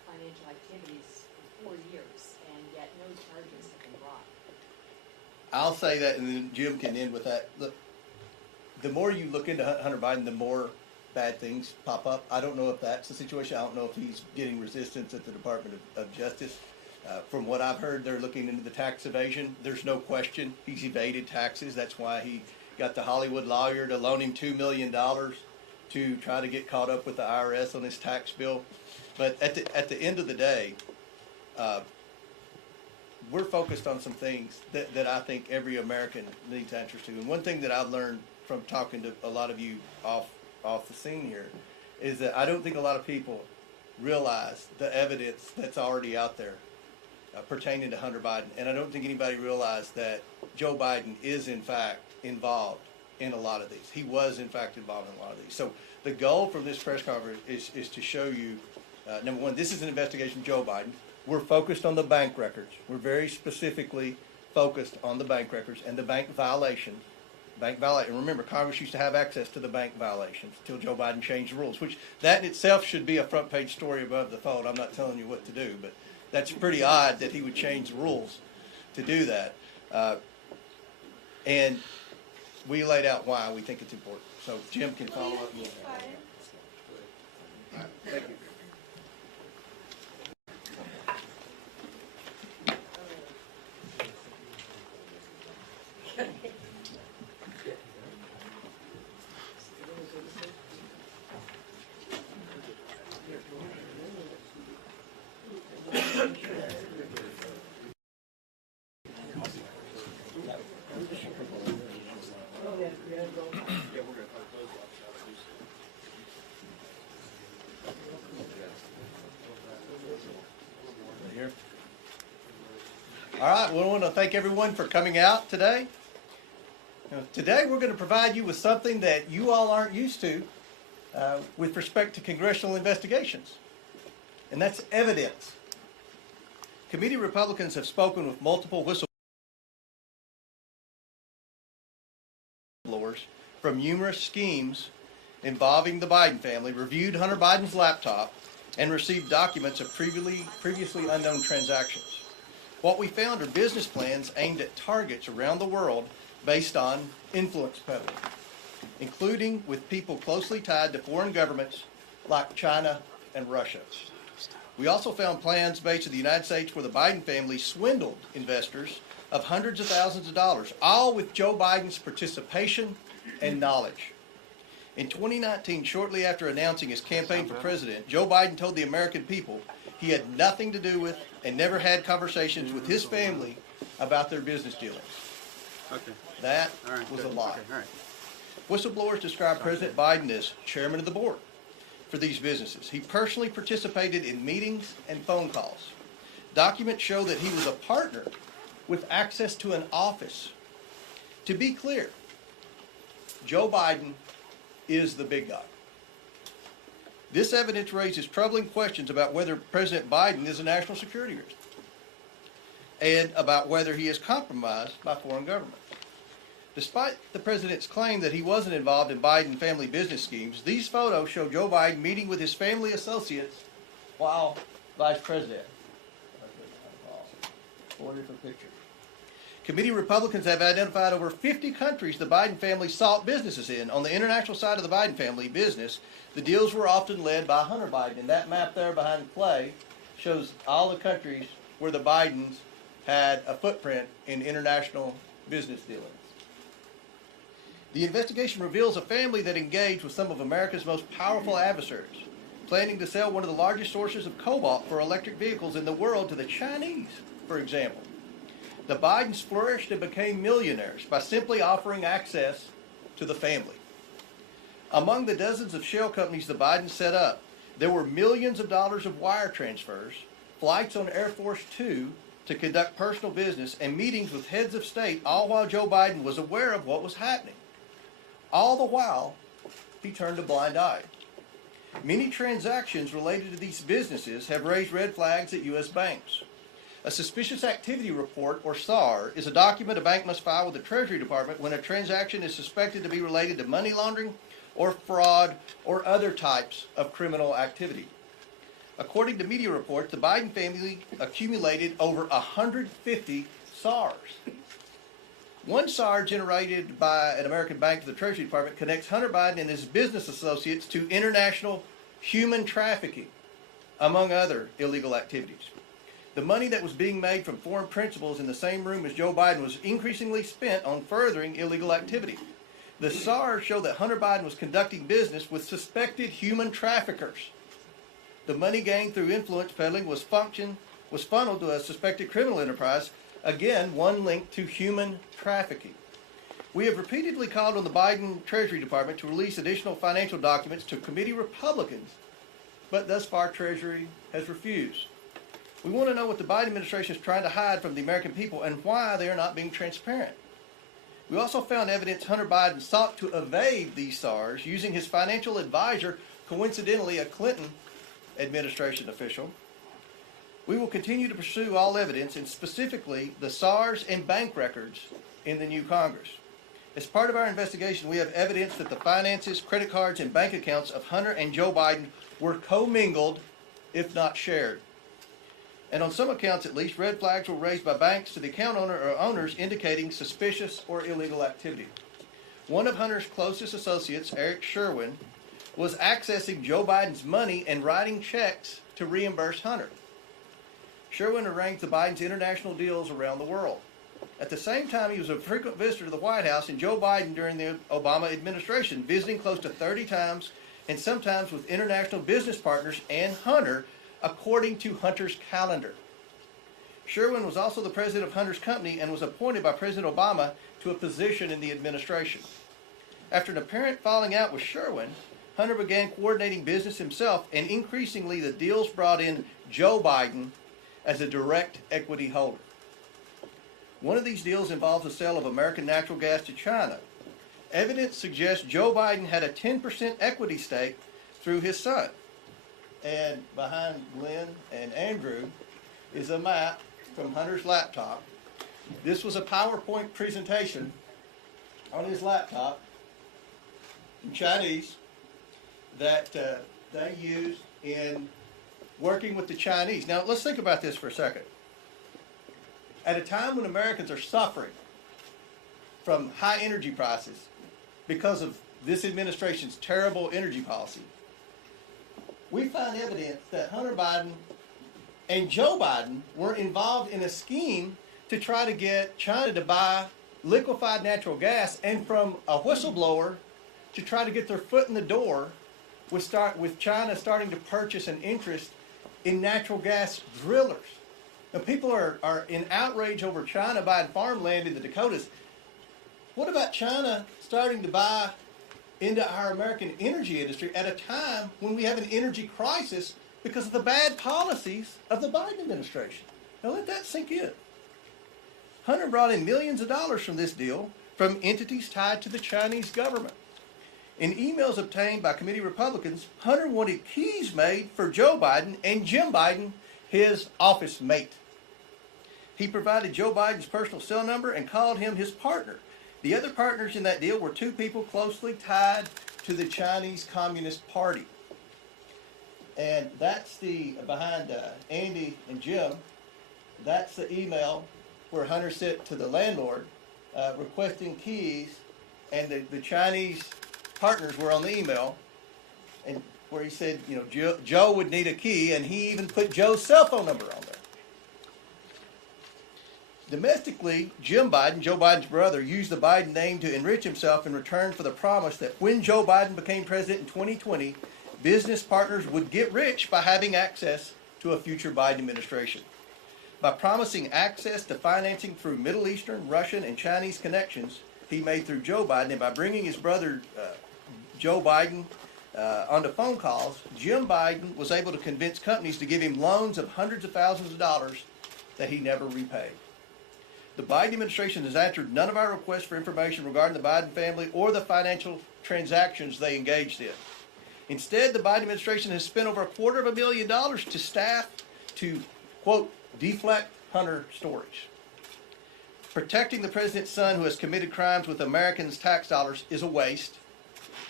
financial activities for 4 years, and yet no charges have been brought. I'll say that, and then Jim can end with that. Look, the more you look into Hunter Biden, the more bad things pop up. I don't know if that's the situation. I don't know if he's getting resistance at the Department of Justice. From what I've heard, they're looking into the tax evasion. There's no question he's evaded taxes. That's why he got the Hollywood lawyer to loan him $2 million to try to get caught up with the IRS on his tax bill. But at the end of the day, we're focused on some things that I think every American needs answers to. And one thing that I've learned from talking to a lot of you off the scene here is that I don't think a lot of people realize the evidence that's already out there pertaining to Hunter Biden. And I don't think anybody realized that Joe Biden is in fact involved in a lot of these. He was in fact involved in a lot of these. So the goal from this press conference is to show you, number one, this is an investigation of Joe Biden. We're focused on the bank records. We're very specifically focused on the bank records and the bank violations. And remember, Congress used to have access to the bank violations until Joe Biden changed the rules, which that in itself should be a front page story above the fold. I'm not telling you what to do, but that's pretty odd that he would change the rules to do that. And we laid out why we think it's important. So Jim can follow up. All right, thank you. Here. All right, well, I want to thank everyone for coming out today. Today we're going to provide you with something that you all aren't used to with respect to congressional investigations, and that's evidence. Committee Republicans have spoken with multiple whistleblowers from numerous schemes involving the Biden family, reviewed Hunter Biden's laptop, and received documents of previously unknown transactions. What we found are business plans aimed at targets around the world based on influence peddling, including with people closely tied to foreign governments like China and Russia. We also found plans based in the United States where the Biden family swindled investors of hundreds of thousands of dollars, all with Joe Biden's participation and knowledge. In 2019, shortly after announcing his campaign for president, Joe Biden told the American people he had nothing to do with and never had conversations with his family about their business dealings. Okay. That All right, was good. a lie. Okay, all right. Whistleblowers described President Biden as chairman of the board for these businesses. He personally participated in meetings and phone calls. Documents show that he was a partner with access to an office. To be clear, Joe Biden is the big guy. This evidence raises troubling questions about whether President Biden is a national security risk and about whether he is compromised by foreign governments. Despite the president's claim that he wasn't involved in Biden family business schemes, these photos show Joe Biden meeting with his family associates while vice president. 4 different pictures. Committee Republicans have identified over 50 countries the Biden family sought businesses in. On the international side of the Biden family business, the deals were often led by Hunter Biden. And that map there behind Clay shows all the countries where the Bidens had a footprint in international business dealings. The investigation reveals a family that engaged with some of America's most powerful adversaries, planning to sell one of the largest sources of cobalt for electric vehicles in the world to the Chinese, for example. The Bidens flourished and became millionaires by simply offering access to the family. Among the dozens of shell companies the Bidens set up, there were millions of dollars of wire transfers, flights on Air Force Two to conduct personal business, and meetings with heads of state, all while Joe Biden was aware of what was happening. All the while, he turned a blind eye. Many transactions related to these businesses have raised red flags at U.S. banks. A suspicious activity report, or SAR, is a document a bank must file with the Treasury Department when a transaction is suspected to be related to money laundering or fraud or other types of criminal activity. According to media reports, the Biden family accumulated over 150 SARs. One SAR generated by an American bank to the Treasury Department connects Hunter Biden and his business associates to international human trafficking, among other illegal activities. The money that was being made from foreign principals in the same room as Joe Biden was increasingly spent on furthering illegal activity. The SARs show that Hunter Biden was conducting business with suspected human traffickers. The money gained through influence peddling was funneled to a suspected criminal enterprise, again, one linked to human trafficking. We have repeatedly called on the Biden Treasury Department to release additional financial documents to committee Republicans, but thus far Treasury has refused. We want to know what the Biden administration is trying to hide from the American people and why they are not being transparent. We also found evidence Hunter Biden sought to evade these SARs using his financial advisor, coincidentally a Clinton administration official. We will continue to pursue all evidence, and specifically the SARs and bank records in the new Congress. As part of our investigation, we have evidence that the finances, credit cards, and bank accounts of Hunter and Joe Biden were commingled, if not shared. And on some accounts at least, red flags were raised by banks to the account owner or owners indicating suspicious or illegal activity. One of Hunter's closest associates, Eric Sherwin, was accessing Joe Biden's money and writing checks to reimburse Hunter. Sherwin arranged the Biden's international deals around the world. At the same time, he was a frequent visitor to the White House and Joe Biden during the Obama administration, visiting close to 30 times and sometimes with international business partners and Hunter, according to Hunter's calendar. Sherwin was also the president of Hunter's company and was appointed by President Obama to a position in the administration. After an apparent falling out with Sherwin, Hunter began coordinating business himself, and increasingly the deals brought in Joe Biden as a direct equity holder. One of these deals involves the sale of American natural gas to China. Evidence suggests Joe Biden had a 10% equity stake through his son. And behind Glenn and Andrew is a map from Hunter's laptop. This was a PowerPoint presentation on his laptop in Chinese that they used in working with the Chinese. Now, let's think about this for a second. At a time when Americans are suffering from high energy prices because of this administration's terrible energy policy, we find evidence that Hunter Biden and Joe Biden were involved in a scheme to try to get China to buy liquefied natural gas, and from a whistleblower to try to get their foot in the door with China starting to purchase an interest in natural gas drillers. Now, people are in outrage over China buying farmland in the Dakotas. What about China starting to buy into our American energy industry at a time when we have an energy crisis because of the bad policies of the Biden administration? Now let that sink in. Hunter brought in millions of dollars from this deal from entities tied to the Chinese government. In emails obtained by committee Republicans, Hunter wanted keys made for Joe Biden and Jim Biden, his office mate. He provided Joe Biden's personal cell number and called him his partner. The other partners in that deal were two people closely tied to the Chinese Communist Party. And that's behind Andy and Jim, that's the email where Hunter sent to the landlord requesting keys, and the Chinese partners were on the email, and where he said, Joe would need a key, and he even put Joe's cell phone number on there. Domestically, Jim Biden, Joe Biden's brother, used the Biden name to enrich himself in return for the promise that when Joe Biden became president in 2020, business partners would get rich by having access to a future Biden administration. By promising access to financing through Middle Eastern, Russian, and Chinese connections he made through Joe Biden, and by bringing his brother Joe Biden onto phone calls, Jim Biden was able to convince companies to give him loans of hundreds of thousands of dollars that he never repaid. The Biden administration has answered none of our requests for information regarding the Biden family or the financial transactions they engaged in. Instead, the Biden administration has spent over $250,000 to staff to, quote, deflect Hunter stories. Protecting the president's son who has committed crimes with Americans' tax dollars is a waste.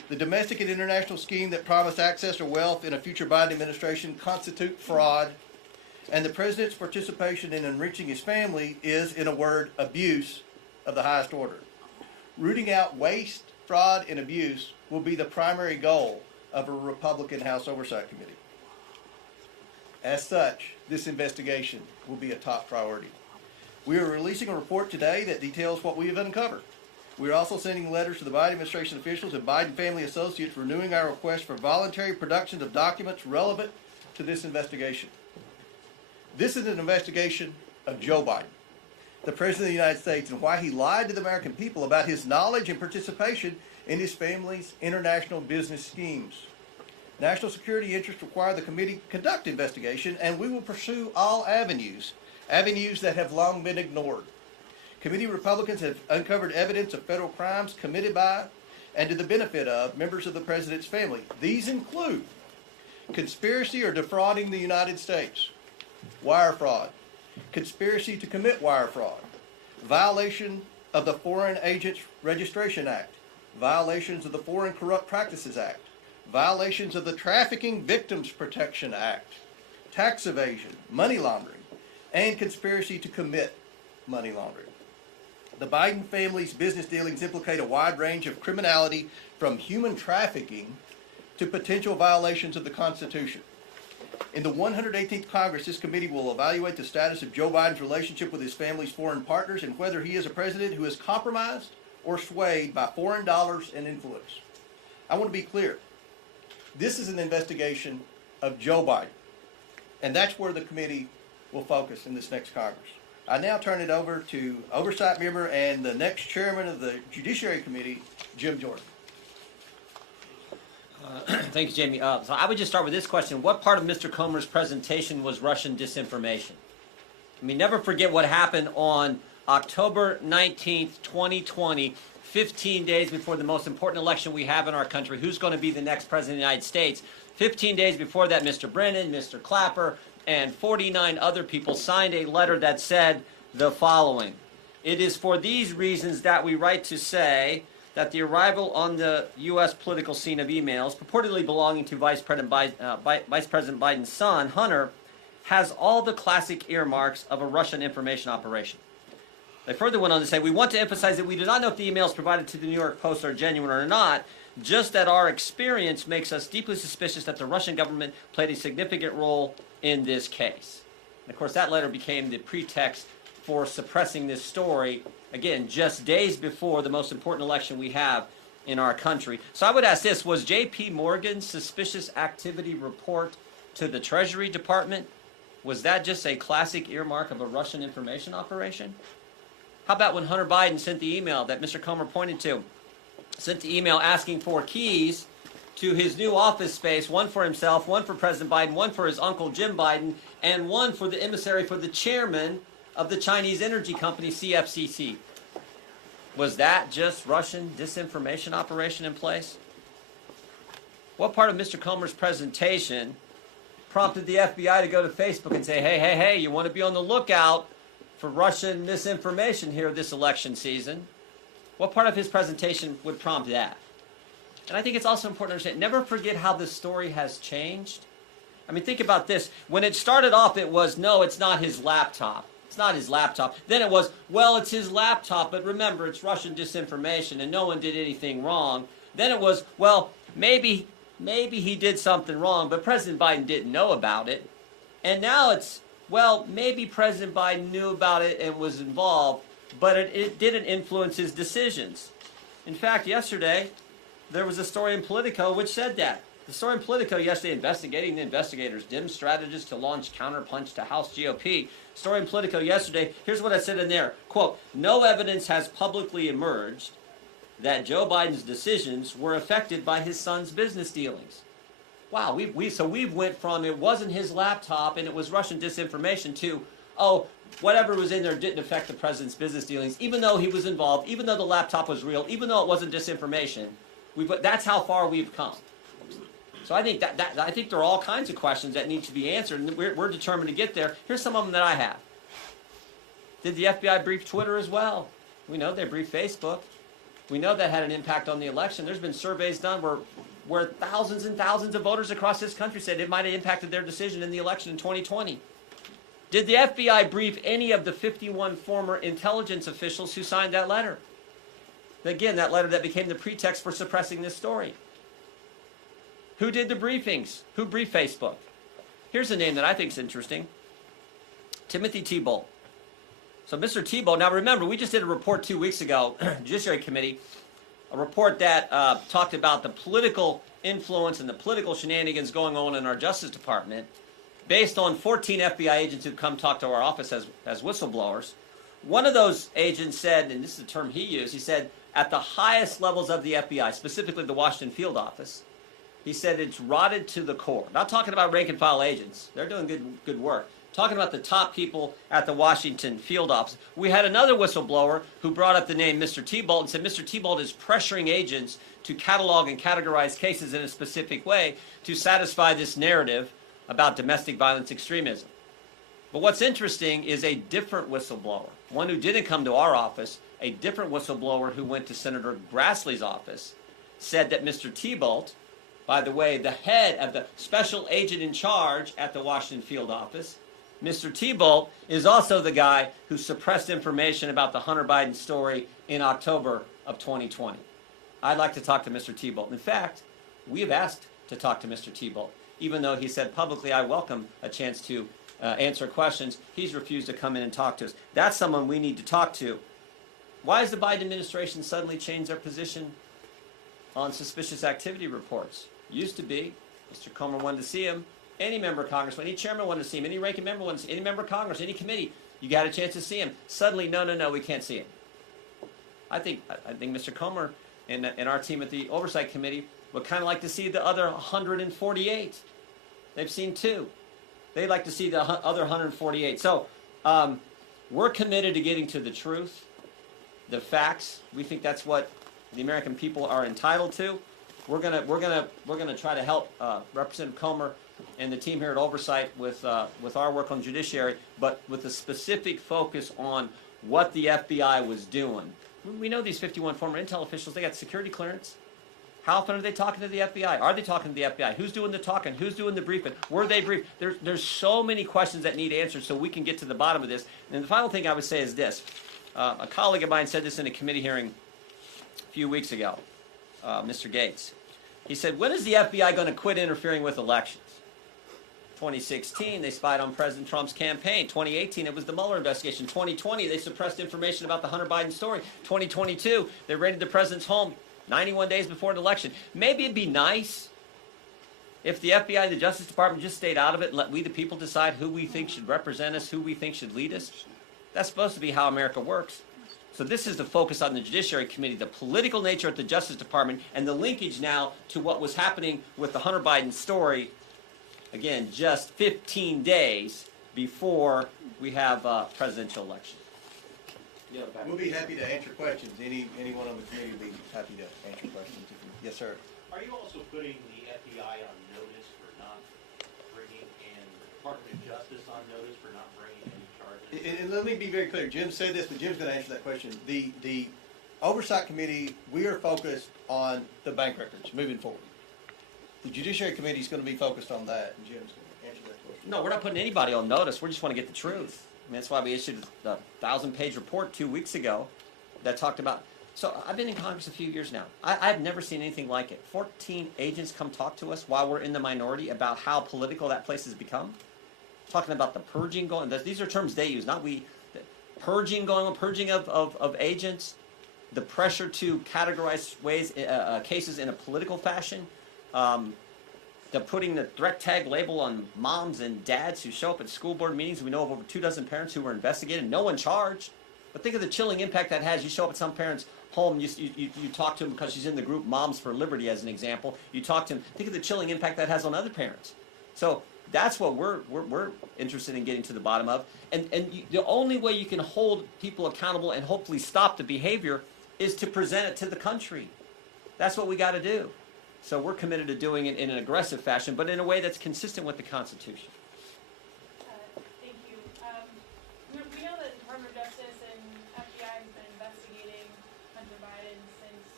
The domestic and international scheme that promised access to wealth in a future Biden administration constitute fraud, and the president's participation in enriching his family is, in a word, abuse of the highest order. Rooting out waste, fraud, and abuse will be the primary goal of a Republican House Oversight Committee. As such, this investigation will be a top priority. We are releasing a report today that details what we have uncovered. We are also sending letters to the Biden administration officials and Biden family associates renewing our request for voluntary production of documents relevant to this investigation. This is an investigation of Joe Biden, the President of the United States, and why he lied to the American people about his knowledge and participation in his family's international business schemes. National security interests require the committee conduct investigation, and we will pursue all avenues that have long been ignored. Committee Republicans have uncovered evidence of federal crimes committed by and to the benefit of members of the President's family. These include conspiracy or defrauding the United States, wire fraud, conspiracy to commit wire fraud, violation of the Foreign Agents Registration Act, violations of the Foreign Corrupt Practices Act, violations of the Trafficking Victims Protection Act, tax evasion, money laundering, and conspiracy to commit money laundering. The Biden family's business dealings implicate a wide range of criminality, from human trafficking to potential violations of the Constitution. In the 118th Congress, this committee will evaluate the status of Joe Biden's relationship with his family's foreign partners and whether he is a president who is compromised or swayed by foreign dollars and influence. I want to be clear. This is an investigation of Joe Biden, and that's where the committee will focus in this next Congress. I now turn it over to Oversight Member and the next Chairman of the Judiciary Committee, Jim Jordan. Thank you, Jamie. So I would just start with this question. What part of Mr. Comer's presentation was Russian disinformation? I mean, never forget what happened on October 19th, 2020, 15 days before the most important election we have in our country. Who's going to be the next president of the United States? 15 days before that, Mr. Brennan, Mr. Clapper, and 49 other people signed a letter that said the following. It is for these reasons that we write to say that the arrival on the U.S. political scene of emails purportedly belonging to Vice President Biden's son, Hunter, has all the classic earmarks of a Russian information operation. They further went on to say, we want to emphasize that we do not know if the emails provided to the New York Post are genuine or not, just that our experience makes us deeply suspicious that the Russian government played a significant role in this case. And of course, that letter became the pretext for suppressing this story, again, just days before the most important election we have in our country. So I would ask this, was J.P. Morgan's suspicious activity report to the Treasury Department, was that just a classic earmark of a Russian information operation? How about when Hunter Biden sent the email that Mr. Comer pointed to, sent the email asking for keys to his new office space, one for himself, one for President Biden, one for his uncle Jim Biden, and one for the emissary for the chairman of the Chinese energy company CFCC. Was that just Russian disinformation operation in place? What part of Mr. Comer's presentation prompted the FBI to go to Facebook and say, hey, you want to be on the lookout for Russian misinformation here this election season? What part of his presentation would prompt that? And I think it's also important to understand, never forget how this story has changed. I mean, think about this. When it started off, it was, no, it's not his laptop. It's not his laptop. Then it was, well, it's his laptop, but remember, it's Russian disinformation and no one did anything wrong. Then it was, well, maybe he did something wrong, but President Biden didn't know about it. And now it's, well, maybe President Biden knew about it and was involved, but it didn't influence his decisions. In fact, yesterday, there was a story in Politico which said that. The story in Politico yesterday, investigating the investigators, dim strategist to launch counterpunch to House GOP. Story in Politico yesterday, here's what I said in there. Quote, no evidence has publicly emerged that Joe Biden's decisions were affected by his son's business dealings. Wow, we've went from it wasn't his laptop and it was Russian disinformation to, oh, whatever was in there didn't affect the president's business dealings, even though he was involved, even though the laptop was real, even though it wasn't disinformation. That's how far we've come. So I think I think there are all kinds of questions that need to be answered, and we're determined to get there. Here's some of them that I have. Did the FBI brief Twitter as well? We know they briefed Facebook. We know that had an impact on the election. There's been surveys done where thousands and thousands of voters across this country said it might have impacted their decision in the election in 2020. Did the FBI brief any of the 51 former intelligence officials who signed that letter? Again, that letter that became the pretext for suppressing this story. Who did the briefings? Who briefed Facebook? Here's a name that I think is interesting. Timothy Tebow. So Mr. Tebow, now remember, we just did a report 2 weeks ago, Judiciary Committee, a report that talked about the political influence and the political shenanigans going on in our Justice Department based on 14 FBI agents who come talk to our office as whistleblowers. One of those agents said, and this is the term he used, he said, at the highest levels of the FBI, specifically the Washington field office, he said it's rotted to the core. Not talking about rank and file agents. They're doing good work. Talking about the top people at the Washington field office. We had another whistleblower who brought up the name Mr. Tebow and said Mr. Tebow is pressuring agents to catalog and categorize cases in a specific way to satisfy this narrative about domestic violence extremism. But what's interesting is a different whistleblower, one who didn't come to our office, a different whistleblower who went to Senator Grassley's office, said that Mr. Tebow, by the way, the head of the special agent in charge at the Washington field office, Mr. Tebow is also the guy who suppressed information about the Hunter Biden story in October of 2020. I'd like to talk to Mr. Tebow. In fact, we have asked to talk to Mr. Tebow. Even though he said publicly, I welcome a chance to answer questions, he's refused to come in and talk to us. That's someone we need to talk to. Why has the Biden administration suddenly changed their position on suspicious activity reports? Used to be, Mr. Comer wanted to see him. Any member of Congress, any chairman wanted to see him, any ranking member wanted to see him, any member of Congress, any committee, you got a chance to see him. Suddenly, no, we can't see him. I think Mr. Comer and our team at the Oversight Committee would kind of like to see the other 148. They've seen 2. They'd like to see the other 148. So we're committed to getting to the truth, the facts. We think that's what the American people are entitled to. We're gonna try to help Representative Comer and the team here at Oversight with our work on judiciary, but with a specific focus on what the FBI was doing. We know these 51 former intel officials, they got security clearance. How often are they talking to the FBI? Are they talking to the FBI? Who's doing the talking? Who's doing the briefing? Were they briefed? There's so many questions that need answers so we can get to the bottom of this. And the final thing I would say is this. A colleague of mine said this in a committee hearing a few weeks ago, Mr. Gates. He said, when is the FBI going to quit interfering with elections? 2016, they spied on President Trump's campaign. 2018, it was the Mueller investigation. 2020, they suppressed information about the Hunter Biden story. 2022, they raided the president's home 91 days before an election. Maybe it'd be nice if the FBI and the Justice Department just stayed out of it and let we the people decide who we think should represent us, who we think should lead us. That's supposed to be how America works. So this is the focus on the Judiciary Committee, the political nature at the Justice Department, and the linkage now to what was happening with the Hunter Biden story, again, just 15 days before we have a presidential election. We'll be happy to answer questions. Anyone on the committee will be happy to answer questions. Yes, sir. Are you also putting the FBI on notice for not bringing, and the Department of Justice on notice for not bringing any charges? And let me be very clear. Jim said this, but Jim's going to answer that question. The Oversight Committee, we are focused on the bank records moving forward. The Judiciary Committee is going to be focused on that, and Jim's going to answer that question. No, we're not putting anybody on notice. We just want to get the truth. I mean, that's why we issued a 1,000-page report 2 weeks ago that talked about. So I've been in Congress a few years now. I've never seen anything like it. 14 agents come talk to us while we're in the minority about how political that place has become. Talking about the purging going. These are terms they use, not we. The purging going on, purging of agents, the pressure to categorize cases in a political fashion. The putting the threat tag label on moms and dads who show up at school board meetings. We know of over 24 parents who were investigated, no one charged. But think of the chilling impact that has. You show up at some parent's home, you talk to him because she's in the group Moms for Liberty, as an example. You talk to him. Think of the chilling impact that has on other parents. So that's what we're interested in getting to the bottom of. And the only way you can hold people accountable and hopefully stop the behavior is to present it to the country. That's what we got to do. So we're committed to doing it in an aggressive fashion, but in a way that's consistent with the Constitution. Thank you. We know that the Department of Justice and FBI has been investigating Hunter Biden since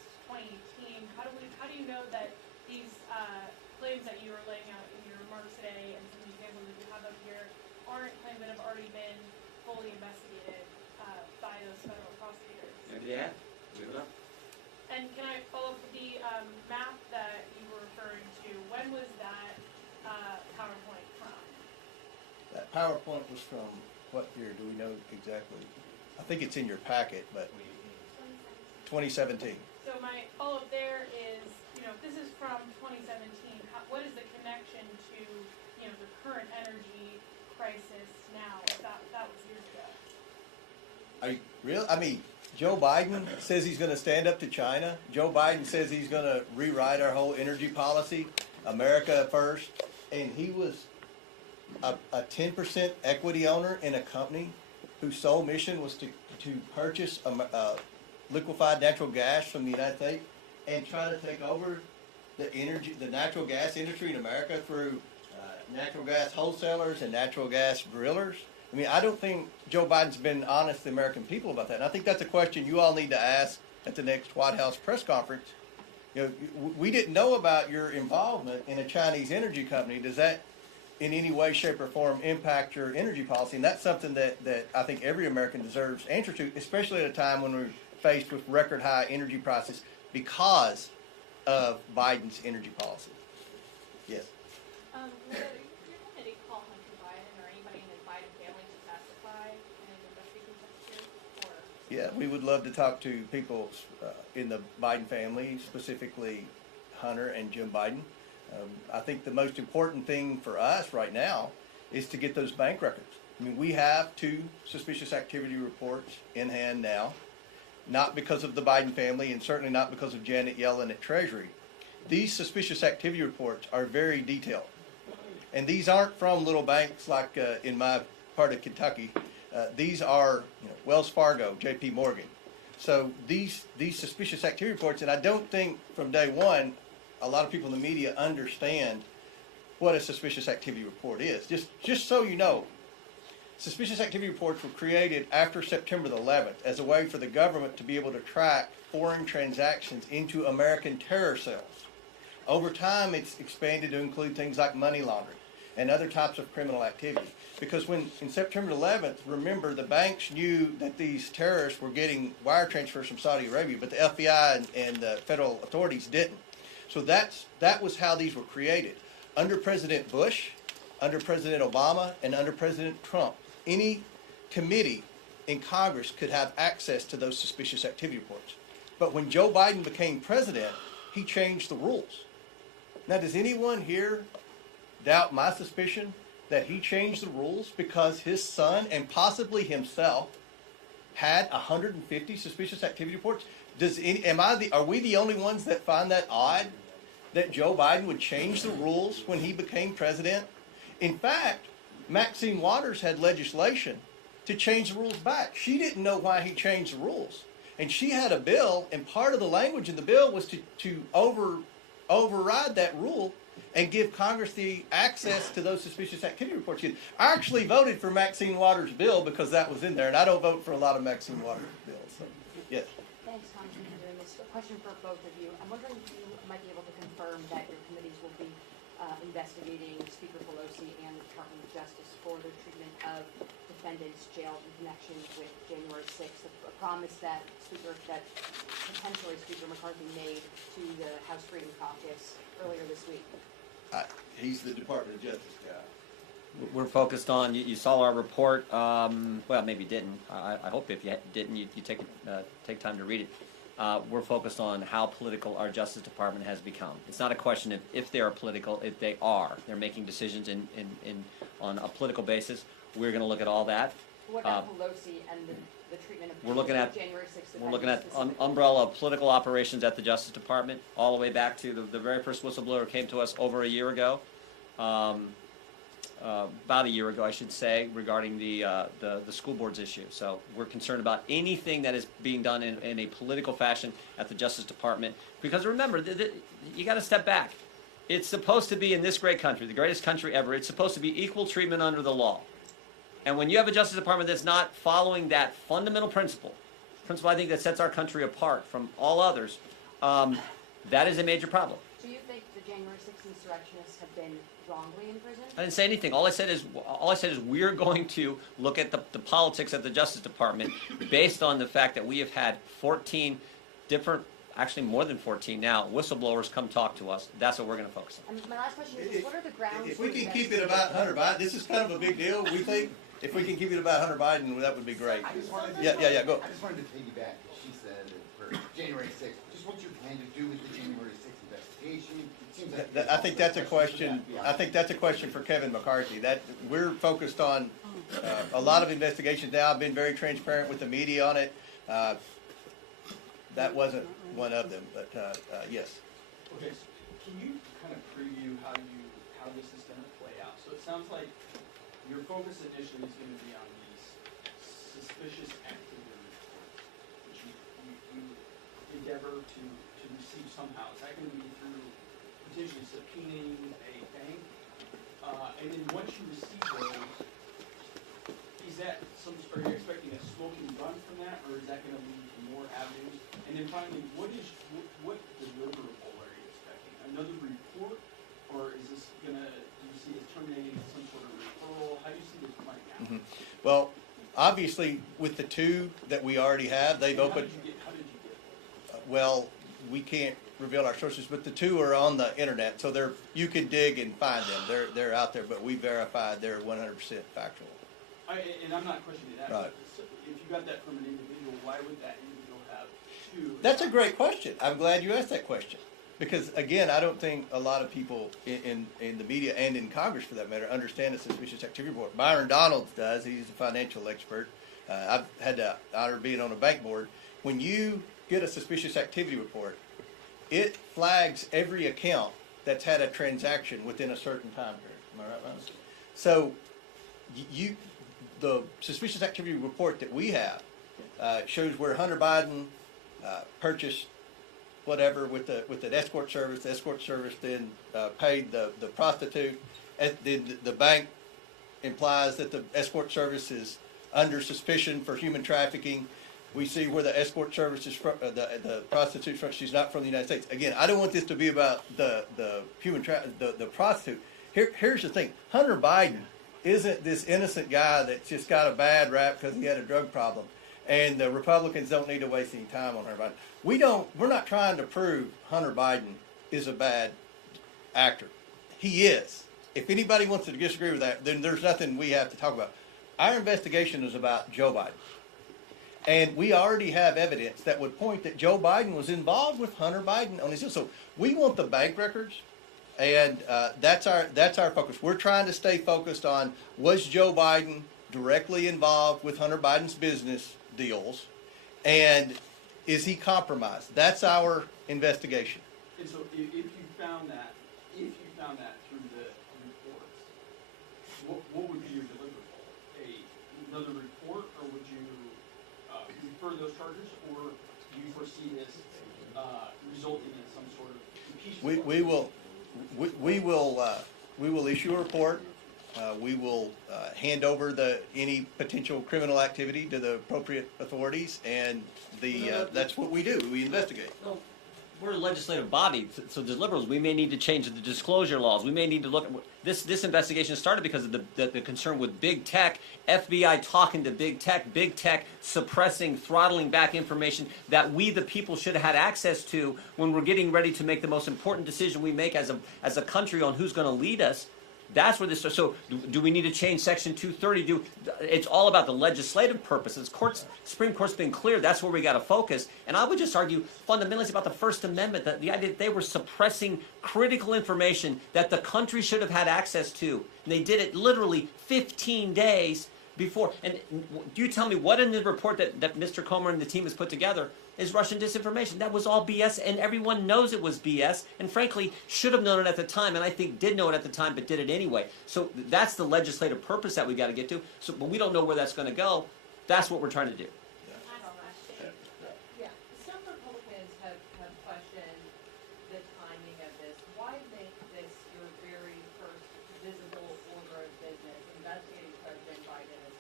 2018. How do you know that these claims that you were laying out in your remarks today and some examples that you have up here aren't claims that have already been fully investigated by those federal prosecutors? Yeah. Good enough. And can I follow up with the map that you were referring to? When was that PowerPoint from? That PowerPoint was from what year? Do we know exactly? I think it's in your packet, but 2017. So my follow-up there is, if this is from 2017, what is the connection to, the current energy crisis now? If that was years ago. Are you real? I mean, Joe Biden says he's going to stand up to China. Joe Biden says he's going to rewrite our whole energy policy, America first. And he was a 10% equity owner in a company whose sole mission was to purchase liquefied natural gas from the United States and try to take over the natural gas industry in America through natural gas wholesalers and natural gas drillers. I mean, I don't think Joe Biden's been honest to the American people about that. And I think that's a question you all need to ask at the next White House press conference. We didn't know about your involvement in a Chinese energy company. Does that in any way, shape, or form impact your energy policy? And that's something that I think every American deserves answer to, especially at a time when we're faced with record high energy prices because of Biden's energy policy. Yes. Would your committee call Hunter Biden or anybody in the Biden family to testify in an investigative case? Or? Yeah, we would love to talk to people in the Biden family, specifically Hunter and Jim Biden. I think the most important thing for us right now is to get those bank records. I mean, we have 2 suspicious activity reports in hand now, not because of the Biden family and certainly not because of Janet Yellen at Treasury. These suspicious activity reports are very detailed. And these aren't from little banks like in my part of Kentucky. These are Wells Fargo, J.P. Morgan. So these suspicious activity reports, and I don't think from day one a lot of people in the media understand what a suspicious activity report is. Just so you know, suspicious activity reports were created after September the 11th as a way for the government to be able to track foreign transactions into American terror cells. Over time, it's expanded to include things like money laundering and other types of criminal activity. Because when, in September 11th, remember, the banks knew that these terrorists were getting wire transfers from Saudi Arabia, but the FBI and the federal authorities didn't. So that was how these were created. Under President Bush, under President Obama, and under President Trump, any committee in Congress could have access to those suspicious activity reports. But when Joe Biden became president, he changed the rules. Now, does anyone here doubt my suspicion that he changed the rules because his son and possibly himself had 150 suspicious activity reports? Are we the only ones that find that odd that Joe Biden would change the rules when he became president? In fact, Maxine Waters had legislation to change the rules back. She didn't know why he changed the rules. And she had a bill, and part of the language in the bill was to override that rule and give Congress the access to those suspicious activity reports. I actually voted for Maxine Waters' bill because that was in there, and I don't vote for a lot of Maxine Waters' bills. So, yes. Thanks, Congressman, for doing this. A question for both of you. I'm wondering if you might be able to confirm that your committees will be investigating Speaker Pelosi and the Department of Justice for their treatment of defendants jailed in connection with January 6th, a promise that potentially Speaker McCarthy made to the House Freedom Caucus earlier this week. He's the Department of Justice guy. We're focused on, you saw our report, well, maybe you didn't. I hope if you didn't, you take time to read it. We're focused on how political our Justice Department has become. It's not a question of if they are political, if they are. They're making decisions on a political basis. We're going to look at all that. What about Pelosi and the treatment of we're looking at January 6th? We're looking at umbrella political operations at the Justice Department, all the way back to the very first whistleblower came to us over a year ago. About a year ago, I should say, regarding the school boards issue. So we're concerned about anything that is being done in a political fashion at the Justice Department. Because remember, you got to step back. It's supposed to be, in this great country, the greatest country ever, it's supposed to be equal treatment under the law. And when you have a Justice Department that's not following that fundamental principle I think that sets our country apart from all others, That is a major problem. Do you think the January 6th insurrectionists have been wrongly imprisoned? I didn't say anything. All I said is we're going to look at the politics of the Justice Department based on the fact that we have had 14 different, actually more than 14 now, whistleblowers come talk to us. That's what we're going to focus on. And my last question is, what are the grounds? If we for can keep it investigating- about Hunter Biden, this is kind of a big deal, we think. If we can keep it about Hunter Biden, that would be great. I just wanted to. Yeah, go. I just wanted to piggyback, because she said that for January sixth, just what you had to do with the January sixth investigation. It seems like. I think that's a question, I think that's a question for Kevin McCarthy. That, we're focused on a lot of investigations now. I've been very transparent with the media on it. That wasn't one of them, but yes. Okay, so can you kind of preview how this is gonna play out? So it sounds like your focus initially is gonna be on these suspicious activity reports, which you endeavor to receive somehow. Is that gonna be through potentially subpoenaing a bank? And then once you receive those, is that are you expecting a smoking gun from that, or is that gonna lead to more avenues? And then finally, what deliverable are you expecting? Another report, or is this do you see it terminating with some sort of referral? How do you see this playing out? Mhm. Well, obviously, with the two that we already have, they've How opened, did you get those? well, we can't reveal our sources, but the two are on the internet, so you can dig and find them. They're out there, but we verified they're 100% factual. And I'm not questioning that. Right. But if you got that from an individual, why would that individual have two? That's a great question. I'm glad you asked that question. Because again, I don't think a lot of people in the media and in Congress, for that matter, understand the suspicious activity report. Byron Donalds does. He's a financial expert. I've had the honor of being on a bank board. When you get a suspicious activity report, it flags every account that's had a transaction within a certain time period. Am I right, Ron? So the suspicious activity report that we have shows where Hunter Biden purchased whatever with an escort service. The escort service then paid the prostitute. The bank implies that the escort service is under suspicion for human trafficking. We see where the escort service is from, the prostitute's from. She's not from the United States. Again, I don't want this to be about the prostitute. Here's the thing: Hunter Biden isn't this innocent guy that's just got a bad rap because he had a drug problem, and the Republicans don't need to waste any time on Hunter Biden. We're not trying to prove Hunter Biden is a bad actor. He is. If anybody wants to disagree with that, then there's nothing we have to talk about. Our investigation is about Joe Biden. And we already have evidence that would point that Joe Biden was involved with Hunter Biden on his deal. So we want the bank records, and that's our focus. We're trying to stay focused on, was Joe Biden directly involved with Hunter Biden's business deals, and is he compromised? That's our investigation. And so if you found that through the reports, what would be your deliverable? Another report, or would you refer those charges, or do you foresee this resulting in some sort of impeachment? We will issue a report. We will hand over any potential criminal activity to the appropriate authorities, and that's what we do. We investigate. No, we're a legislative body, so as liberals, we may need to change the disclosure laws. We may need to look at this investigation started because of the concern with big tech, FBI talking to big tech suppressing, throttling back information that we, the people, should have had access to when we're getting ready to make the most important decision we make as a country on who's going to lead us. That's where this. So, do we need to change Section 230? It's all about the legislative purposes. Supreme Court's been clear. That's where we got to focus. And I would just argue fundamentally it's about the First Amendment. The idea that they were suppressing critical information that the country should have had access to, and they did it literally 15 days before. And do you tell me what in the report that Mr. Comer and the team has put together is Russian disinformation? That was all BS, and everyone knows it was BS, and frankly, should have known it at the time, and I think did know it at the time, but did it anyway. So that's the legislative purpose that we got to get to. So, but we don't know where that's going to go. That's what we're trying to do. Yeah, some Republicans have questioned the timing of this. Why make this your very first visible order of business, investigating President Biden as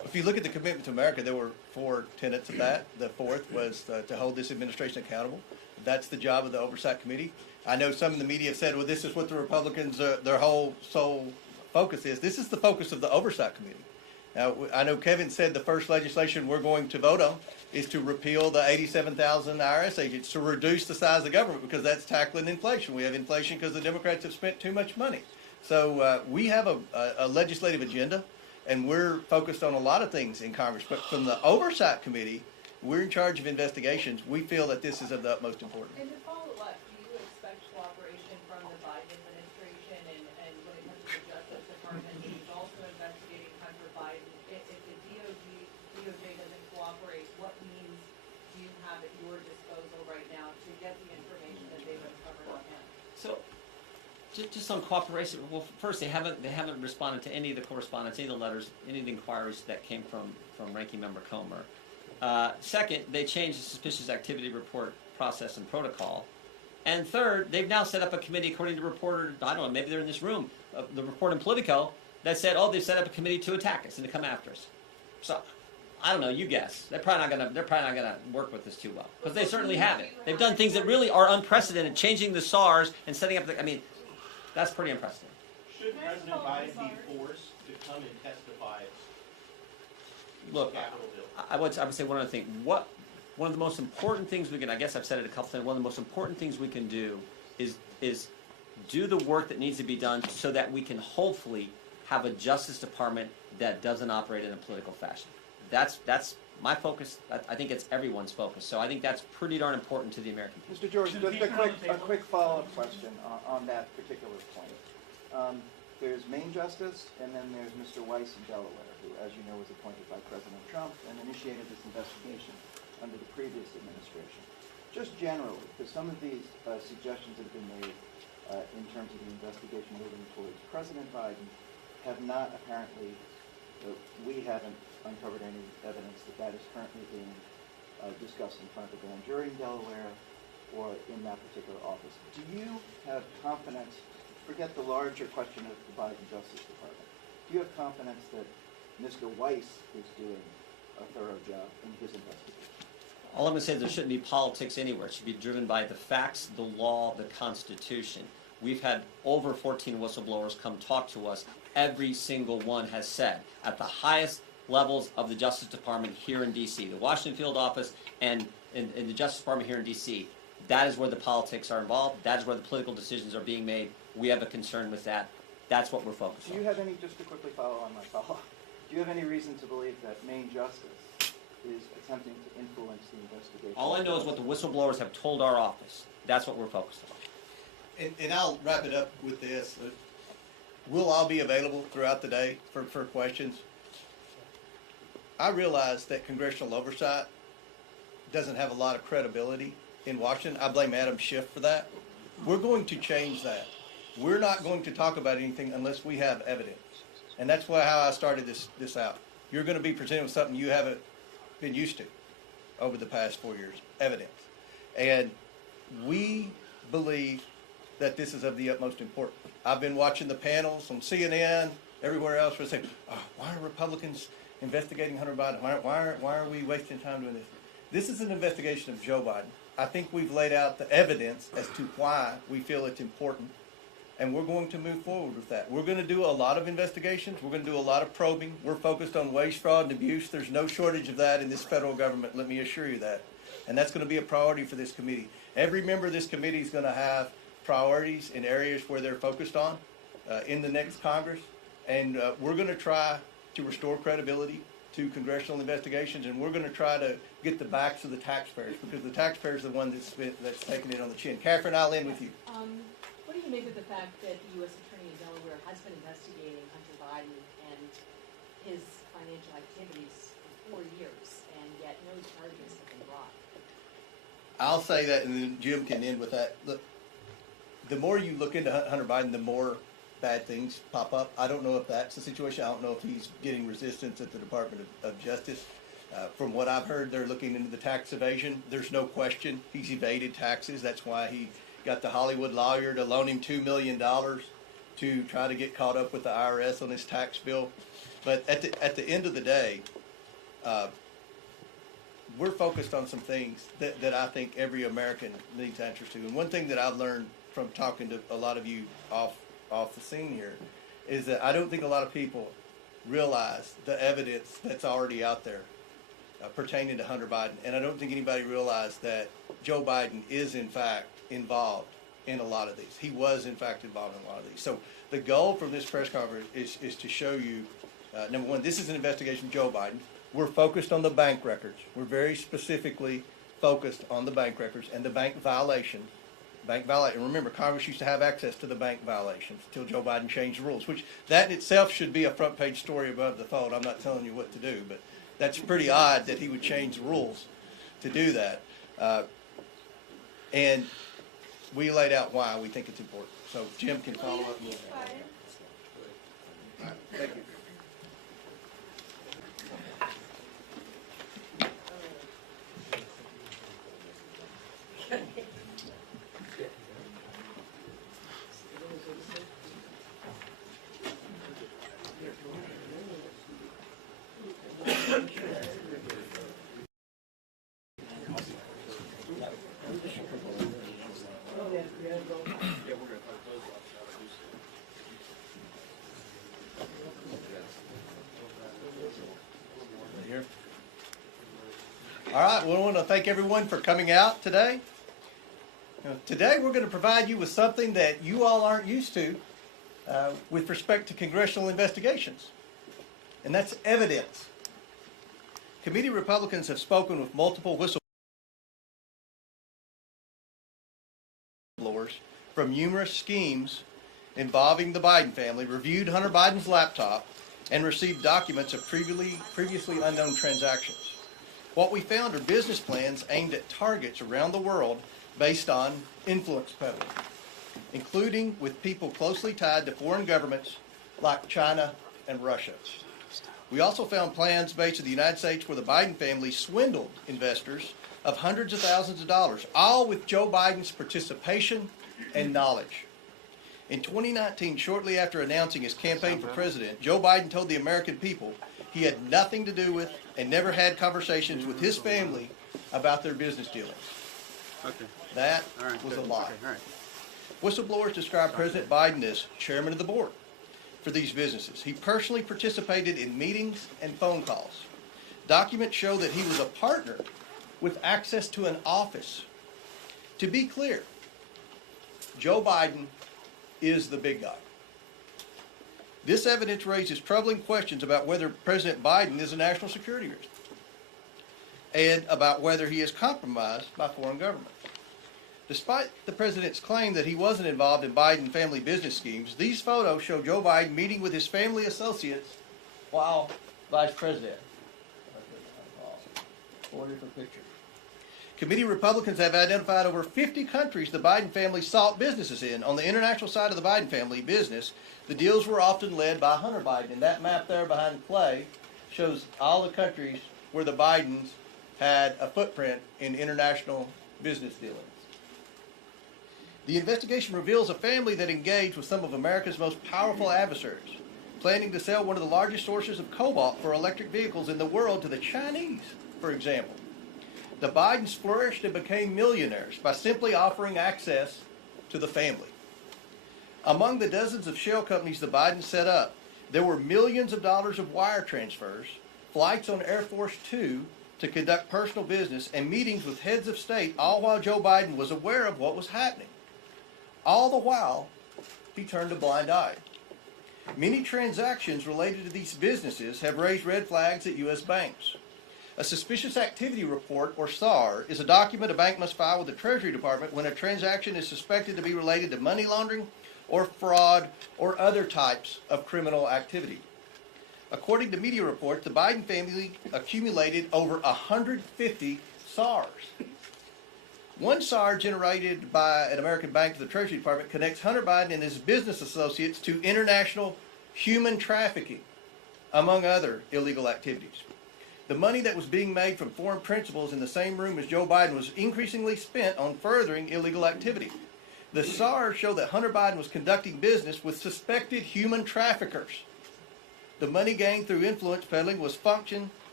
if you look at the commitment to America, there were 4 tenets of that. The fourth was to hold this administration accountable. That's the job of the Oversight Committee. I know some in the media have said, well, this is what the Republicans, their whole sole focus is. This is the focus of the Oversight Committee. Now, I know Kevin said the first legislation we're going to vote on is to repeal the 87,000 IRS agents, to reduce the size of government, because that's tackling inflation. We have inflation because the Democrats have spent too much money. So we have a legislative agenda, and we're focused on a lot of things in Congress. But from the Oversight Committee, we're in charge of investigations. We feel that this is of the utmost importance. And to follow up, do you expect cooperation from the Biden administration and when it comes to the Justice Department, who's also investigating Hunter Biden? If the DOJ doesn't cooperate, what means do you have at your disposal right now to get the information that they've uncovered on him? So, just on cooperation, well, first, they haven't responded to any of the correspondence, any of the letters, any of the inquiries that came from Ranking Member Comer. Second, they changed the suspicious activity report process and protocol. And third, they've now set up a committee, according to reporter, I don't know, maybe they're in this room, the report in Politico, that said, oh, they've set up a committee to attack us and to come after us. So, I don't know, you guess. They're probably not gonna work with this too well, because they certainly haven't. They've done things that really are unprecedented, changing the SARs and setting up the, I mean, that's pretty unprecedented. Should President Biden be forced to come and testify Look, Capitol Hill? I would say one other thing. One of the most important things we can, I guess I've said it a couple times, one of the most important things we can do is do the work that needs to be done so that we can hopefully have a Justice Department that doesn't operate in a political fashion. That's my focus. I think it's everyone's focus. So I think that's pretty darn important to the American people. Mr. George, just a quick follow-up question on that particular point. There's Maine Justice, and then there's Mr. Weiss in Delaware, who, as you know, was appointed by President Trump and initiated this investigation under the previous administration. Just generally, because some of these suggestions that have been made in terms of the investigation moving towards President Biden have not apparently, we haven't uncovered any evidence that is currently being discussed in front of the grand jury in Delaware or in that particular office. Do you have confidence, forget the larger question of the Biden Justice Department, do you have confidence that Mr. Weiss is doing a thorough job in his investigation? All I'm going to say is there shouldn't be politics anywhere. It should be driven by the facts, the law, the Constitution. We've had over 14 whistleblowers come talk to us. Every single one has said, at the highest levels of the Justice Department here in D.C., the Washington field office and in the Justice Department here in D.C., that is where the politics are involved. That is where the political decisions are being made. We have a concern with that. That's what we're focused on. Do you have any, just to quickly follow on my follow-up, do you have any reason to believe that Maine Justice is attempting to influence the investigation? All I know is what the whistleblowers have told our office. That's what we're focused on. And I'll wrap it up with this. We'll all be available throughout the day for questions. I realize that congressional oversight doesn't have a lot of credibility in Washington. I blame Adam Schiff for that. We're going to change that. We're not going to talk about anything unless we have evidence. And that's how I started this out. You're going to be presented with something you haven't been used to over the past 4 years, evidence. And we believe that this is of the utmost importance. I've been watching the panels on CNN, everywhere else, where they say, oh, why are Republicans investigating Hunter Biden? Why are we wasting time doing this? This is an investigation of Joe Biden. I think we've laid out the evidence as to why we feel it's important, and we're going to move forward with that. We're going to do a lot of investigations. We're going to do a lot of probing. We're focused on waste, fraud, and abuse. There's no shortage of that in this federal government, let me assure you that. And that's going to be a priority for this committee. Every member of this committee is going to have priorities in areas where they're focused on in the next Congress. And we're going to try to restore credibility to congressional investigations, and we're going to try to get the backs of the taxpayers, because the taxpayers are the one that's taking it on the chin. Catherine, I'll end with you. What do you make of the fact that the U.S. Attorney in Delaware has been investigating Hunter Biden and his financial activities for 4 years, and yet no charges have been brought? I'll say that, and then Jim can end with that. Look, the more you look into Hunter Biden, the more bad things pop up. I don't know if that's the situation. I don't know if he's getting resistance at the Department of Justice. From what I've heard, they're looking into the tax evasion. There's no question he's evaded taxes. That's why he got the Hollywood lawyer to loan him $2 million to try to get caught up with the IRS on his tax bill. But at the end of the day, we're focused on some things that I think every American needs answers to. And one thing that I've learned from talking to a lot of you off the scene here is that I don't think a lot of people realize the evidence that's already out there pertaining to Hunter Biden. And I don't think anybody realized that Joe Biden is in fact involved in a lot of these. He was in fact involved in a lot of these. So the goal from this press conference is to show you, number one, this is an investigation of Joe Biden. We're focused on the bank records. We're very specifically focused on the bank records and the bank violations. And remember, Congress used to have access to the bank violations until Joe Biden changed the rules, which that in itself should be a front page story above the fold. I'm not telling you what to do, but that's pretty odd that he would change the rules to do that. And we laid out why we think it's important. So Jim can follow up. Thank you. Here. All right, well, I want to thank everyone for coming out today. Today we're going to provide you with something that you all aren't used to with respect to congressional investigations, and that's evidence. Committee Republicans have spoken with multiple whistleblowers from numerous schemes involving the Biden family, reviewed Hunter Biden's laptop, and received documents of previously unknown transactions. What we found are business plans aimed at targets around the world based on influence peddling, including with people closely tied to foreign governments like China and Russia. We also found plans based in the United States where the Biden family swindled investors of hundreds of thousands of dollars, all with Joe Biden's participation and knowledge. In 2019, shortly after announcing his campaign for president, Joe Biden told the American people he had nothing to do with and never had conversations with his family about their business dealings. Okay. That All right, was good. a lie. Okay, all right. Whistleblowers describe President Biden as chairman of the board for these businesses. He personally participated in meetings and phone calls. Documents show that he was a partner with access to an office. To be clear, Joe Biden is the big guy. This evidence raises troubling questions about whether President Biden is a national security risk and about whether he is compromised by foreign governments. Despite the president's claim that he wasn't involved in Biden family business schemes, these photos show Joe Biden meeting with his family associates while vice president. 4 different pictures. Committee Republicans have identified over 50 countries the Biden family sought businesses in. On the international side of the Biden family business, the deals were often led by Hunter Biden. And that map there behind Clay shows all the countries where the Bidens had a footprint in international business dealings. The investigation reveals a family that engaged with some of America's most powerful adversaries, planning to sell one of the largest sources of cobalt for electric vehicles in the world to the Chinese, for example. The Bidens flourished and became millionaires by simply offering access to the family. Among the dozens of shell companies the Bidens set up, there were millions of dollars of wire transfers, flights on Air Force Two to conduct personal business, and meetings with heads of state, all while Joe Biden was aware of what was happening. All the while, he turned a blind eye. Many transactions related to these businesses have raised red flags at U.S. banks. A suspicious activity report, or SAR, is a document a bank must file with the Treasury Department when a transaction is suspected to be related to money laundering or fraud or other types of criminal activity. According to media reports, the Biden family accumulated over 150 SARs. One SAR generated by an American bank to the Treasury Department connects Hunter Biden and his business associates to international human trafficking, among other illegal activities. The money that was being made from foreign principals in the same room as Joe Biden was increasingly spent on furthering illegal activity. The SARs show that Hunter Biden was conducting business with suspected human traffickers. The money gained through influence peddling was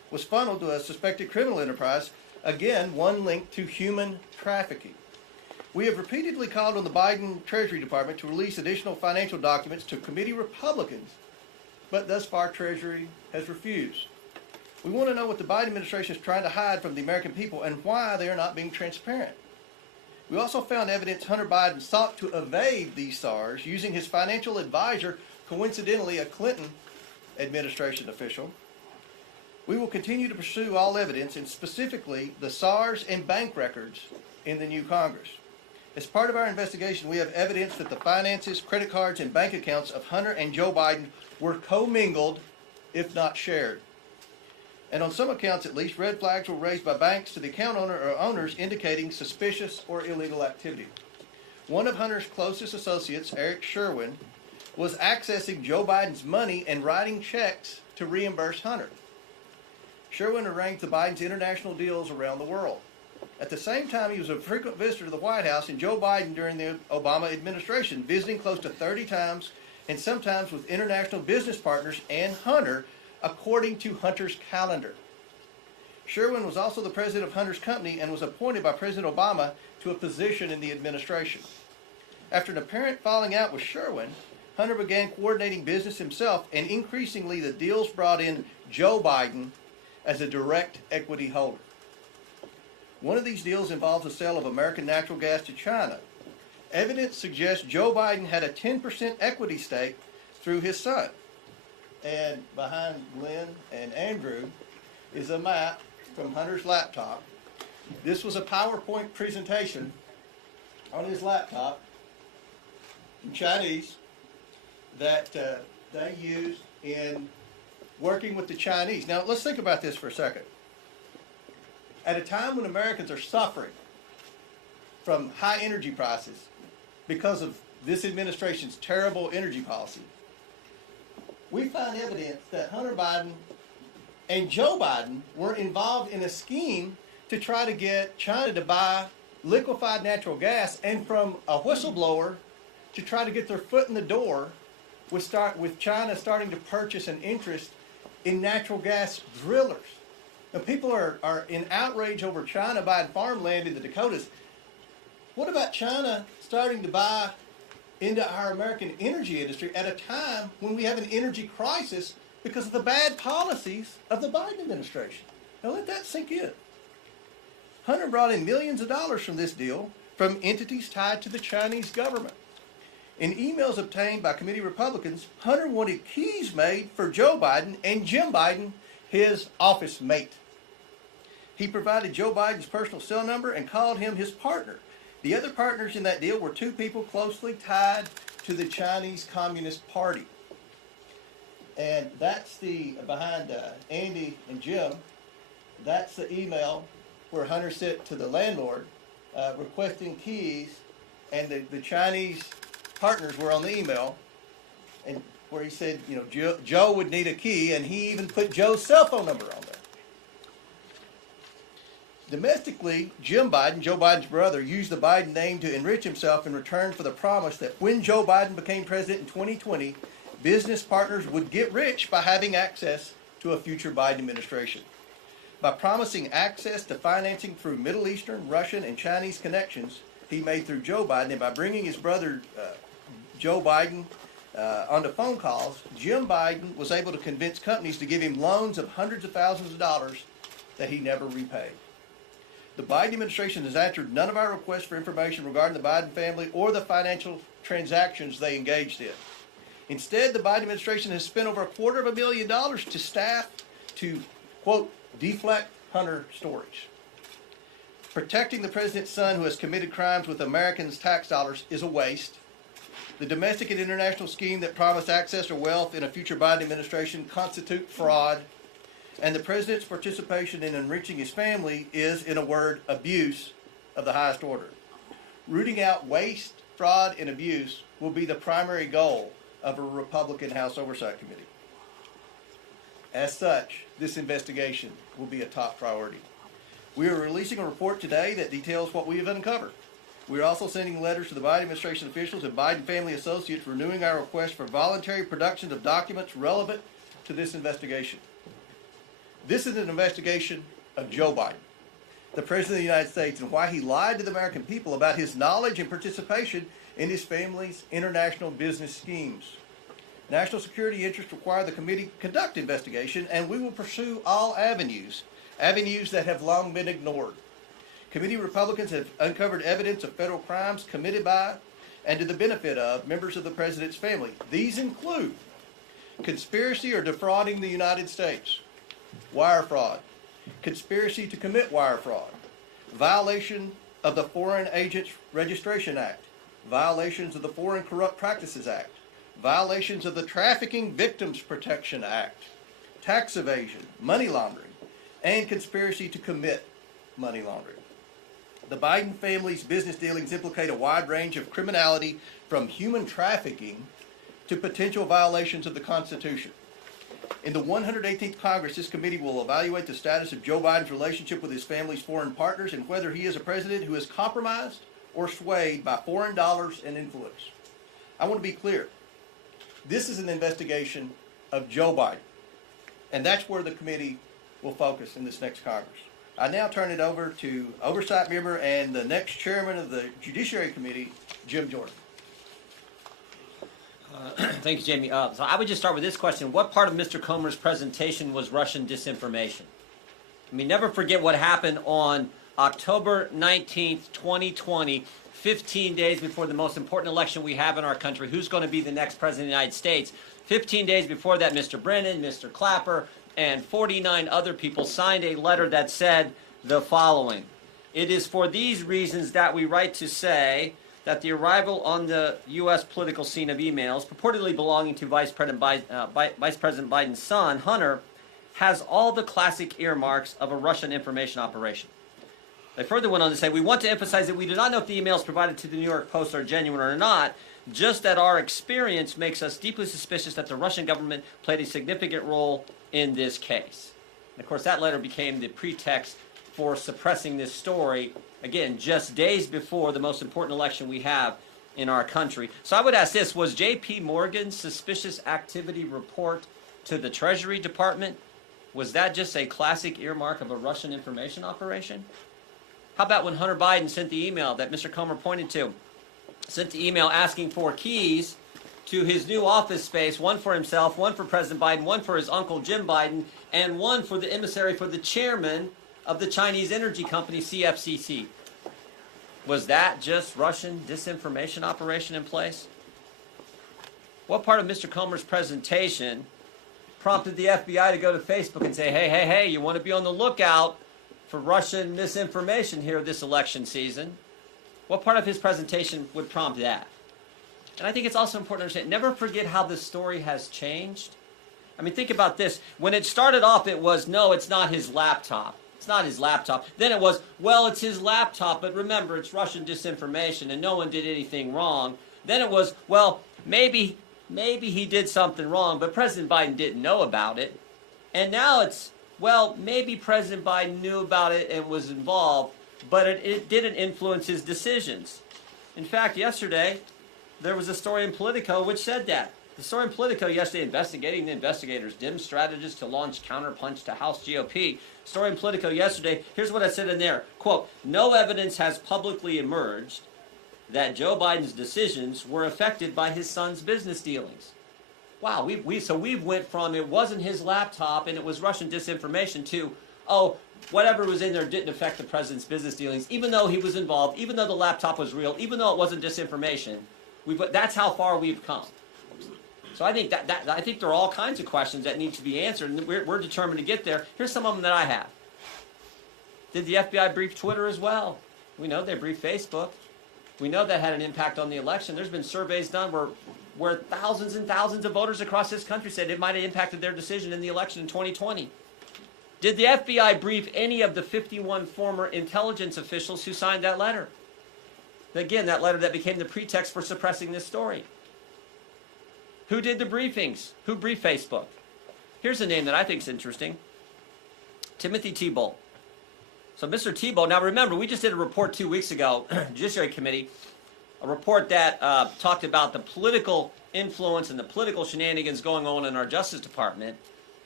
was funneled to a suspected criminal enterprise, again, one linked to human trafficking. We have repeatedly called on the Biden Treasury Department to release additional financial documents to committee Republicans, but thus far Treasury has refused. We want to know what the Biden administration is trying to hide from the American people and why they are not being transparent. We also found evidence Hunter Biden sought to evade these SARs using his financial advisor, coincidentally a Clinton administration official. We will continue to pursue all evidence, and specifically the SARs and bank records in the new Congress. As part of our investigation, we have evidence that the finances, credit cards, and bank accounts of Hunter and Joe Biden were commingled, if not shared. And on some accounts at least, red flags were raised by banks to the account owner or owners indicating suspicious or illegal activity. One of Hunter's closest associates, Eric Sherwin, was accessing Joe Biden's money and writing checks to reimburse Hunter. Sherwin arranged the Biden's international deals around the world. At the same time, he was a frequent visitor to the White House and Joe Biden during the Obama administration, visiting close to 30 times and sometimes with international business partners and Hunter, according to Hunter's calendar. Sherwin was also the president of Hunter's company and was appointed by President Obama to a position in the administration. After an apparent falling out with Sherwin, Hunter began coordinating business himself, and increasingly the deals brought in Joe Biden as a direct equity holder. One of these deals involves the sale of American natural gas to China. Evidence suggests Joe Biden had a 10% equity stake through his son. And behind Glenn and Andrew is a map from Hunter's laptop. This was a PowerPoint presentation on his laptop in Chinese that they used in working with the Chinese. Now, let's think about this for a second. At a time when Americans are suffering from high energy prices because of this administration's terrible energy policy, we find evidence that Hunter Biden and Joe Biden were involved in a scheme to try to get China to buy liquefied natural gas, and from a whistleblower to try to get their foot in the door with China starting to purchase an interest in natural gas drillers. Now, people are in outrage over China buying farmland in the Dakotas. What about China starting to buy into our American energy industry at a time when we have an energy crisis because of the bad policies of the Biden administration? Now let that sink in. Hunter brought in millions of dollars from this deal from entities tied to the Chinese government. In emails obtained by committee Republicans, Hunter wanted keys made for Joe Biden and Jim Biden, his office mate. He provided Joe Biden's personal cell number and called him his partner. The other partners in that deal were two people closely tied to the Chinese Communist Party. And that's behind Andy and Jim, that's the email where Hunter sent to the landlord requesting keys, and the Chinese partners were on the email, and where he said, Joe would need a key, and he even put Joe's cell phone number on there. Domestically, Jim Biden, Joe Biden's brother, used the Biden name to enrich himself in return for the promise that when Joe Biden became president in 2020, business partners would get rich by having access to a future Biden administration. By promising access to financing through Middle Eastern, Russian, and Chinese connections he made through Joe Biden, and by bringing his brother Joe Biden onto phone calls, Jim Biden was able to convince companies to give him loans of hundreds of thousands of dollars that he never repaid. The Biden administration has answered none of our requests for information regarding the Biden family or the financial transactions they engaged in. Instead, the Biden administration has spent over $250,000 to staff to, quote, deflect Hunter stories. Protecting the president's son who has committed crimes with Americans' tax dollars is a waste. The domestic and international scheme that promised access to wealth in a future Biden administration constitute fraud. And the president's participation in enriching his family is, in a word, abuse of the highest order. Rooting out waste, fraud, and abuse will be the primary goal of a Republican House Oversight Committee. As such, this investigation will be a top priority. We are releasing a report today that details what we have uncovered. We are also sending letters to the Biden administration officials and Biden family associates renewing our request for voluntary production of documents relevant to this investigation. This is an investigation of Joe Biden, the President of the United States, and why he lied to the American people about his knowledge and participation in his family's international business schemes. National security interests require the committee conduct investigation, and we will pursue all avenues that have long been ignored. Committee Republicans have uncovered evidence of federal crimes committed by and to the benefit of members of the President's family. These include conspiracy or defrauding the United States, wire fraud, conspiracy to commit wire fraud, violation of the Foreign Agents Registration Act, violations of the Foreign Corrupt Practices Act, violations of the Trafficking Victims Protection Act, tax evasion, money laundering, and conspiracy to commit money laundering. The Biden family's business dealings implicate a wide range of criminality, from human trafficking to potential violations of the Constitution. In the 118th Congress, this committee will evaluate the status of Joe Biden's relationship with his family's foreign partners and whether he is a president who is compromised or swayed by foreign dollars and influence. I want to be clear. This is an investigation of Joe Biden, and that's where the committee will focus in this next Congress. I now turn it over to Oversight Member and the next Chairman of the Judiciary Committee, Jim Jordan. Thank you, Jamie. So I would just start with this question. What part of Mr. Comer's presentation was Russian disinformation? I mean, never forget what happened on October 19th, 2020, 15 days before the most important election we have in our country. Who's going to be the next president of the United States? 15 days before that, Mr. Brennan, Mr. Clapper, and 49 other people signed a letter that said the following. It is for these reasons that we write to say that the arrival on the U.S. political scene of emails purportedly belonging to Vice President Biden's son, Hunter, has all the classic earmarks of a Russian information operation. They further went on to say, we want to emphasize that we do not know if the emails provided to the New York Post are genuine or not, just that our experience makes us deeply suspicious that the Russian government played a significant role in this case. And of course, that letter became the pretext for suppressing this story, again, just days before the most important election we have in our country. So I would ask this, was J.P. Morgan's suspicious activity report to the Treasury Department, was that just a classic earmark of a Russian information operation? How about when Hunter Biden sent the email that Mr. Comer pointed to, sent the email asking for keys to his new office space, one for himself, one for President Biden, one for his uncle Jim Biden, and one for the emissary for the chairman of the Chinese energy company CFCC. Was that just Russian disinformation operation in place? What part of Mr. Comer's presentation prompted the FBI to go to Facebook and say, hey, you want to be on the lookout for Russian misinformation here this election season? What part of his presentation would prompt that? And I think it's also important to understand, never forget how this story has changed. I mean, think about this. When it started off, it was, no, it's not his laptop. It's not his laptop. Then it was, well, it's his laptop, but remember, it's Russian disinformation and no one did anything wrong. Then it was, well, maybe he did something wrong, but President Biden didn't know about it. And now it's, well, maybe President Biden knew about it and was involved, but it didn't influence his decisions. In fact, yesterday, there was a story in Politico which said that. The story in Politico yesterday, investigating the investigators, dim strategists to launch counterpunch to House GOP. Story in Politico yesterday, here's what I said in there. Quote, no evidence has publicly emerged that Joe Biden's decisions were affected by his son's business dealings. Wow, we've went from it wasn't his laptop and it was Russian disinformation to, oh, whatever was in there didn't affect the president's business dealings, even though he was involved, even though the laptop was real, even though it wasn't disinformation. That's how far we've come. So I think I think there are all kinds of questions that need to be answered, and we're determined to get there. Here's some of them that I have. Did the FBI brief Twitter as well? We know they briefed Facebook. We know that had an impact on the election. There's been surveys done where thousands and thousands of voters across this country said it might have impacted their decision in the election in 2020. Did the FBI brief any of the 51 former intelligence officials who signed that letter? Again, that letter that became the pretext for suppressing this story. Who did the briefings? Who briefed Facebook? Here's a name that I think is interesting. Timothy Tebow. So Mr. Tebow, now remember, we just did a report 2 weeks ago, Judiciary Committee, a report that talked about the political influence and the political shenanigans going on in our Justice Department.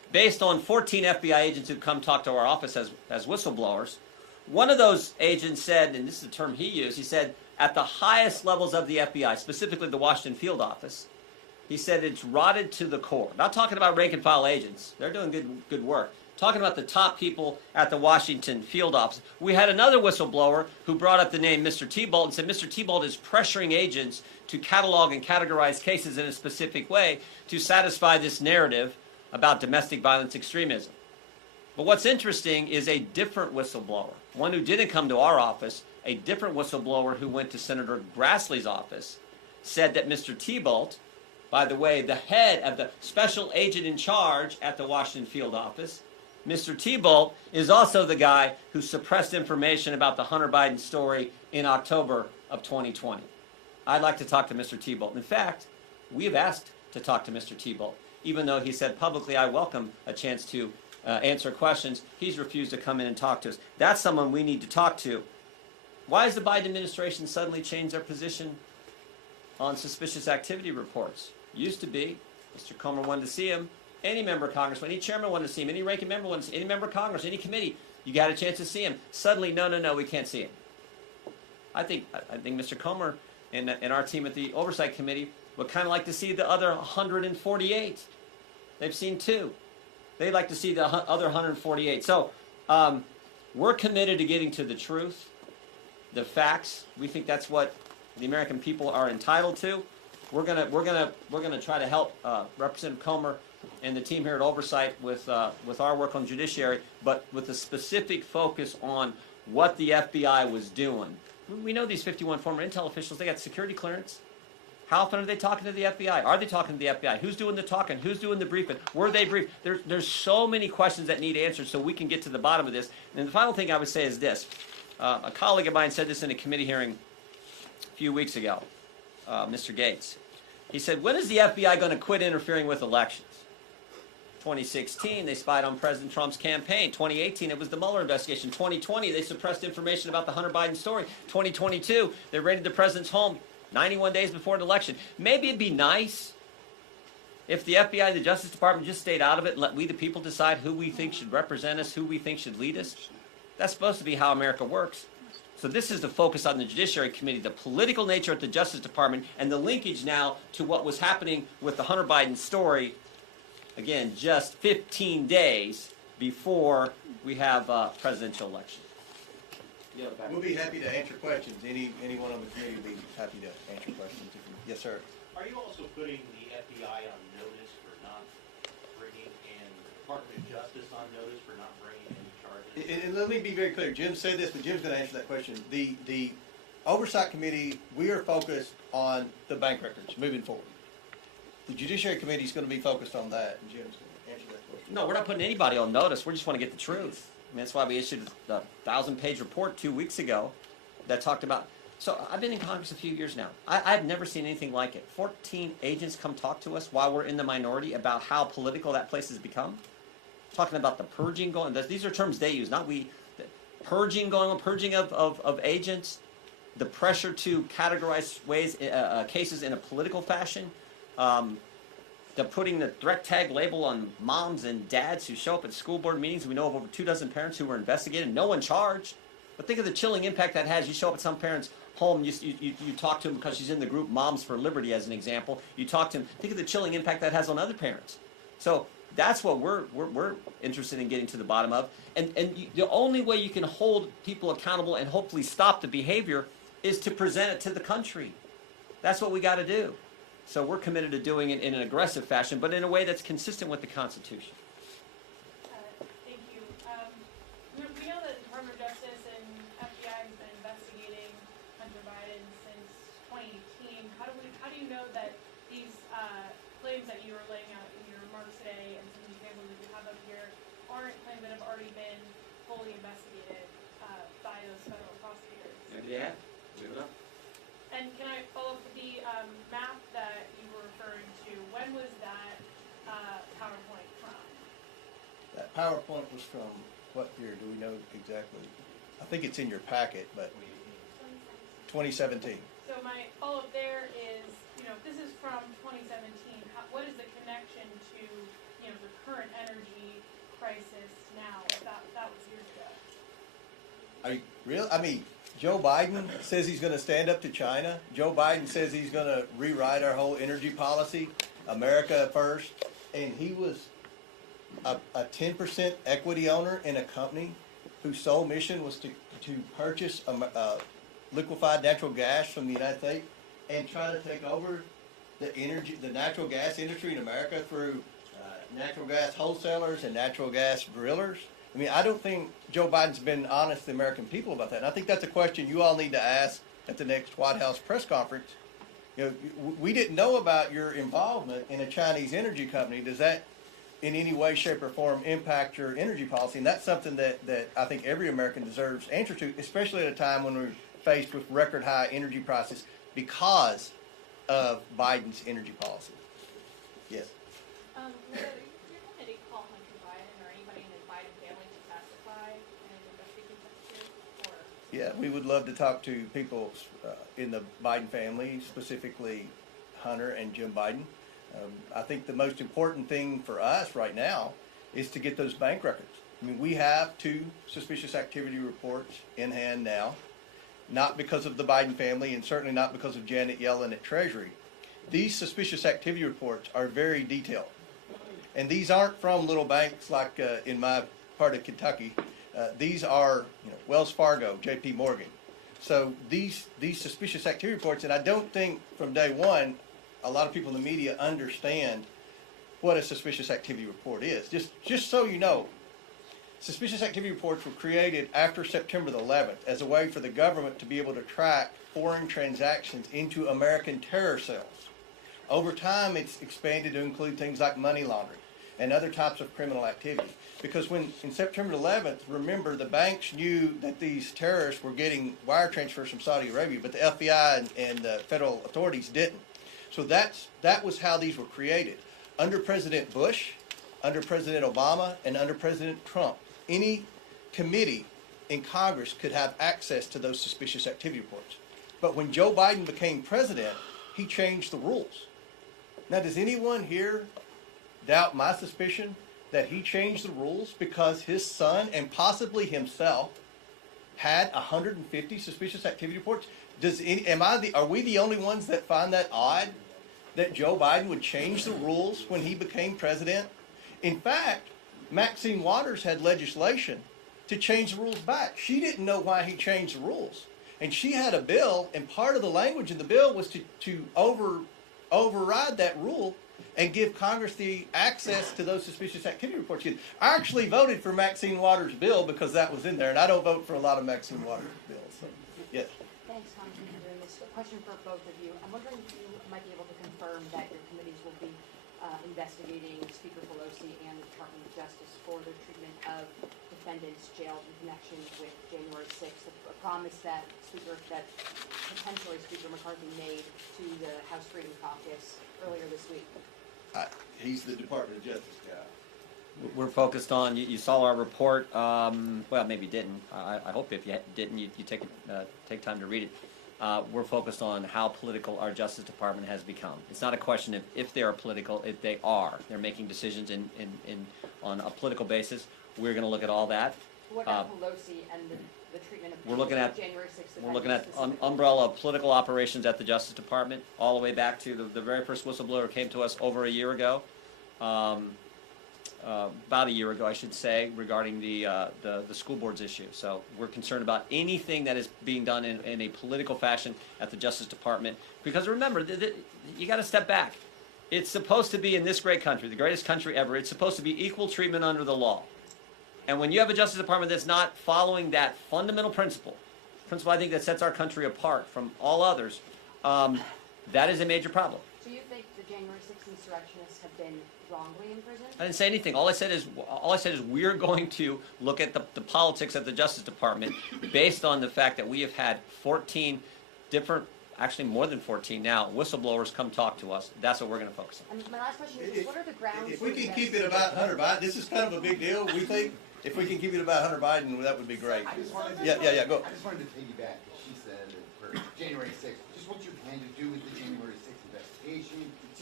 based on 14 FBI agents who come talk to our office as whistleblowers. One of those agents said, and this is a term he used, he said, at the highest levels of the FBI, specifically the Washington field office, he said it's rotted to the core. Not talking about rank and file agents. They're doing good work. Talking about the top people at the Washington field office. We had another whistleblower who brought up the name Mr. T-Bolt and said Mr. T-Bolt is pressuring agents to catalog and categorize cases in a specific way to satisfy this narrative about domestic violence extremism. But what's interesting is a different whistleblower, one who didn't come to our office, a different whistleblower who went to Senator Grassley's office, said that Mr. T-Bolt, by the way, the head of the special agent in charge at the Washington field office, Mr. T-Bolt is also the guy who suppressed information about the Hunter Biden story in October of 2020. I'd like to talk to Mr. T-Bolt. In fact, we have asked to talk to Mr. T-Bolt. Even though he said publicly, I welcome a chance to answer questions, he's refused to come in and talk to us. That's someone we need to talk to. Why has the Biden administration suddenly changed their position on suspicious activity reports? Used to be, Mr. Comer wanted to see him. Any member of Congress, any chairman wanted to see him, any ranking member wanted to see him, any member of Congress, any committee, you got a chance to see him. Suddenly, no, we can't see him. I think Mr. Comer and our team at the Oversight Committee would kind of like to see the other 148. They've seen 2. They'd like to see the other 148. So we're committed to getting to the truth, the facts. We think that's what the American people are entitled to. We're gonna try to help Representative Comer and the team here at Oversight with our work on judiciary, but with a specific focus on what the FBI was doing. We know these 51 former intel officials, they got security clearance. How often are they talking to the FBI? Are they talking to the FBI? Who's doing the talking? Who's doing the briefing? Were they briefed? There's so many questions that need answered so we can get to the bottom of this. And the final thing I would say is this. A colleague of mine said this in a committee hearing a few weeks ago, Mr. Gates. He said, when is the FBI going to quit interfering with elections? 2016, they spied on President Trump's campaign. 2018, it was the Mueller investigation. 2020, they suppressed information about the Hunter Biden story. 2022, they raided the president's home 91 days before an election. Maybe it'd be nice if the FBI and the Justice Department just stayed out of it and let we the people decide who we think should represent us, who we think should lead us. That's supposed to be how America works. So this is the focus on the Judiciary Committee, the political nature at the Justice Department, and the linkage now to what was happening with the Hunter Biden story. Again, just 15 days before we have a presidential election. We'll be happy to answer questions. Anyone on the committee will be happy to answer questions. Yes, sir. Are you also putting the FBI on notice for not bringing, and the Department of Justice on notice for not bringing any charges? And let me be very clear. Jim said this, but Jim's going to answer that question. The Oversight Committee, we are focused on the bank records moving forward. The Judiciary Committee is going to be focused on that, and Jim's going to answer that question. No, we're not putting anybody on notice. We just want to get the truth. I mean, that's why we issued the 1,000-page report 2 weeks ago that talked about. So I've been in Congress a few years now. I've never seen anything like it. 14 agents come talk to us while we're in the minority about how political that place has become. Talking about the purging going. These are terms they use, not we. The purging going on, purging of agents, the pressure to categorize cases in a political fashion. The putting the threat tag label on moms and dads who show up at school board meetings. We know of over 24 parents who were investigated, no one charged. But think of the chilling impact that has. You show up at some parent's home, you talk to him because she's in the group Moms for Liberty, as an example. You talk to him. Think of the chilling impact that has on other parents. So that's what we're interested in getting to the bottom of. And the only way you can hold people accountable and hopefully stop the behavior is to present it to the country. That's what we got to do. So we're committed to doing it in an aggressive fashion, but in a way that's consistent with the Constitution. Thank you. We know that the Department of Justice and FBI has been investigating Hunter Biden since 2018. How do you know that these claims that you were laying out in your remarks today and some examples that you have up here aren't claims that have already been fully investigated by those federal prosecutors? Yeah. Good enough. And can I follow up with the map that you were referring to? When was that PowerPoint from? That PowerPoint was from what year? Do we know exactly? I think it's in your packet, but 2017. So my follow-up there is, if this is from 2017, what is the connection to you know, the current energy crisis now, if that was years ago. Are you real? I mean, Joe Biden says he's going to stand up to China. Joe Biden says he's going to rewrite our whole energy policy, America first. And he was a 10% equity owner in a company whose sole mission was to purchase liquefied natural gas from the United States and try to take over the natural gas industry in America through natural gas wholesalers and natural gas drillers. I mean, I don't think Joe Biden's been honest to the American people about that. And I think that's a question you all need to ask at the next White House press conference. You know, we didn't know about your involvement in a Chinese energy company. Does that in any way, shape, or form impact your energy policy? And that's something that I think every American deserves answer to, especially at a time when we're faced with record high energy prices because of Biden's energy policy. Yes. Linda, your committee call Hunter Biden or anybody in the Biden family to testify in investigating this, or? Yeah, we would love to talk to people in the Biden family, specifically Hunter and Jim Biden. I think the most important thing for us right now is to get those bank records. I mean, we have 2 suspicious activity reports in hand now, not because of the Biden family and certainly not because of Janet Yellen at Treasury. These suspicious activity reports are very detailed. And these aren't from little banks like in my part of Kentucky. These are Wells Fargo, J.P. Morgan. So these suspicious activity reports, and I don't think from day one a lot of people in the media understand what a suspicious activity report is. Just so you know, suspicious activity reports were created after September the 11th as a way for the government to be able to track foreign transactions into American terror cells. Over time, it's expanded to include things like money laundering and other types of criminal activity. Because when, in September 11th, remember, the banks knew that these terrorists were getting wire transfers from Saudi Arabia, but the FBI and the federal authorities didn't. So that was how these were created. Under President Bush, under President Obama, and under President Trump, any committee in Congress could have access to those suspicious activity reports. But when Joe Biden became president, he changed the rules. Now, does anyone here doubt my suspicion that he changed the rules because his son and possibly himself had 150 suspicious activity reports? Are we the only ones that find that odd that Joe Biden would change the rules when he became president? In fact, Maxine Waters had legislation to change the rules back. She didn't know why he changed the rules. And she had a bill, and part of the language in the bill was to override that rule and give Congress the access to those suspicious activity reports. I actually voted for Maxine Waters' bill because that was in there, and I don't vote for a lot of Maxine Waters' bills. So, yes. Thanks, Congressman, for doing this. A question for both of you. I'm wondering if you might be able to confirm that your committees will be investigating Speaker Pelosi and the Department of Justice for their treatment of defendants jailed in connection with January 6th, a promise that potentially Speaker McCarthy made to the House Freedom Caucus earlier this week. He's the Department of Justice guy. We're focused on, you saw our report, well, maybe you didn't. I hope if you didn't, you take time to read it. We're focused on how political our Justice Department has become. It's not a question of if they are political, if they are. They're making decisions on a political basis. We're going to look at all that. What about Pelosi and the treatment of We're looking at January 6th? We're looking at umbrella of political operations at the Justice Department, all the way back to the very first whistleblower came to us over a year ago. About a year ago, I should say, regarding the school boards issue. So we're concerned about anything that is being done in a political fashion at the Justice Department. Because remember, you got to step back. It's supposed to be, in this great country, the greatest country ever, it's supposed to be equal treatment under the law. And when you have a Justice Department that's not following that fundamental principle I think that sets our country apart from all others, that is a major problem. So you think the January 6th insurrectionists have been wrongly imprisoned? I didn't say anything. All I said is we're going to look at the politics at the Justice Department based on the fact that we have had 14 different, actually more than 14 now, whistleblowers come talk to us. That's what we're going to focus on. And my last question is, what are the grounds? If we can keep it about Hunter Biden, this is kind of a big deal, we think. If we can keep it about Hunter Biden, that would be great. I just wanted to, Yeah, go. I just wanted to piggyback, because she said that for January 6th, just what you plan to do with the January 6th investigation. It seems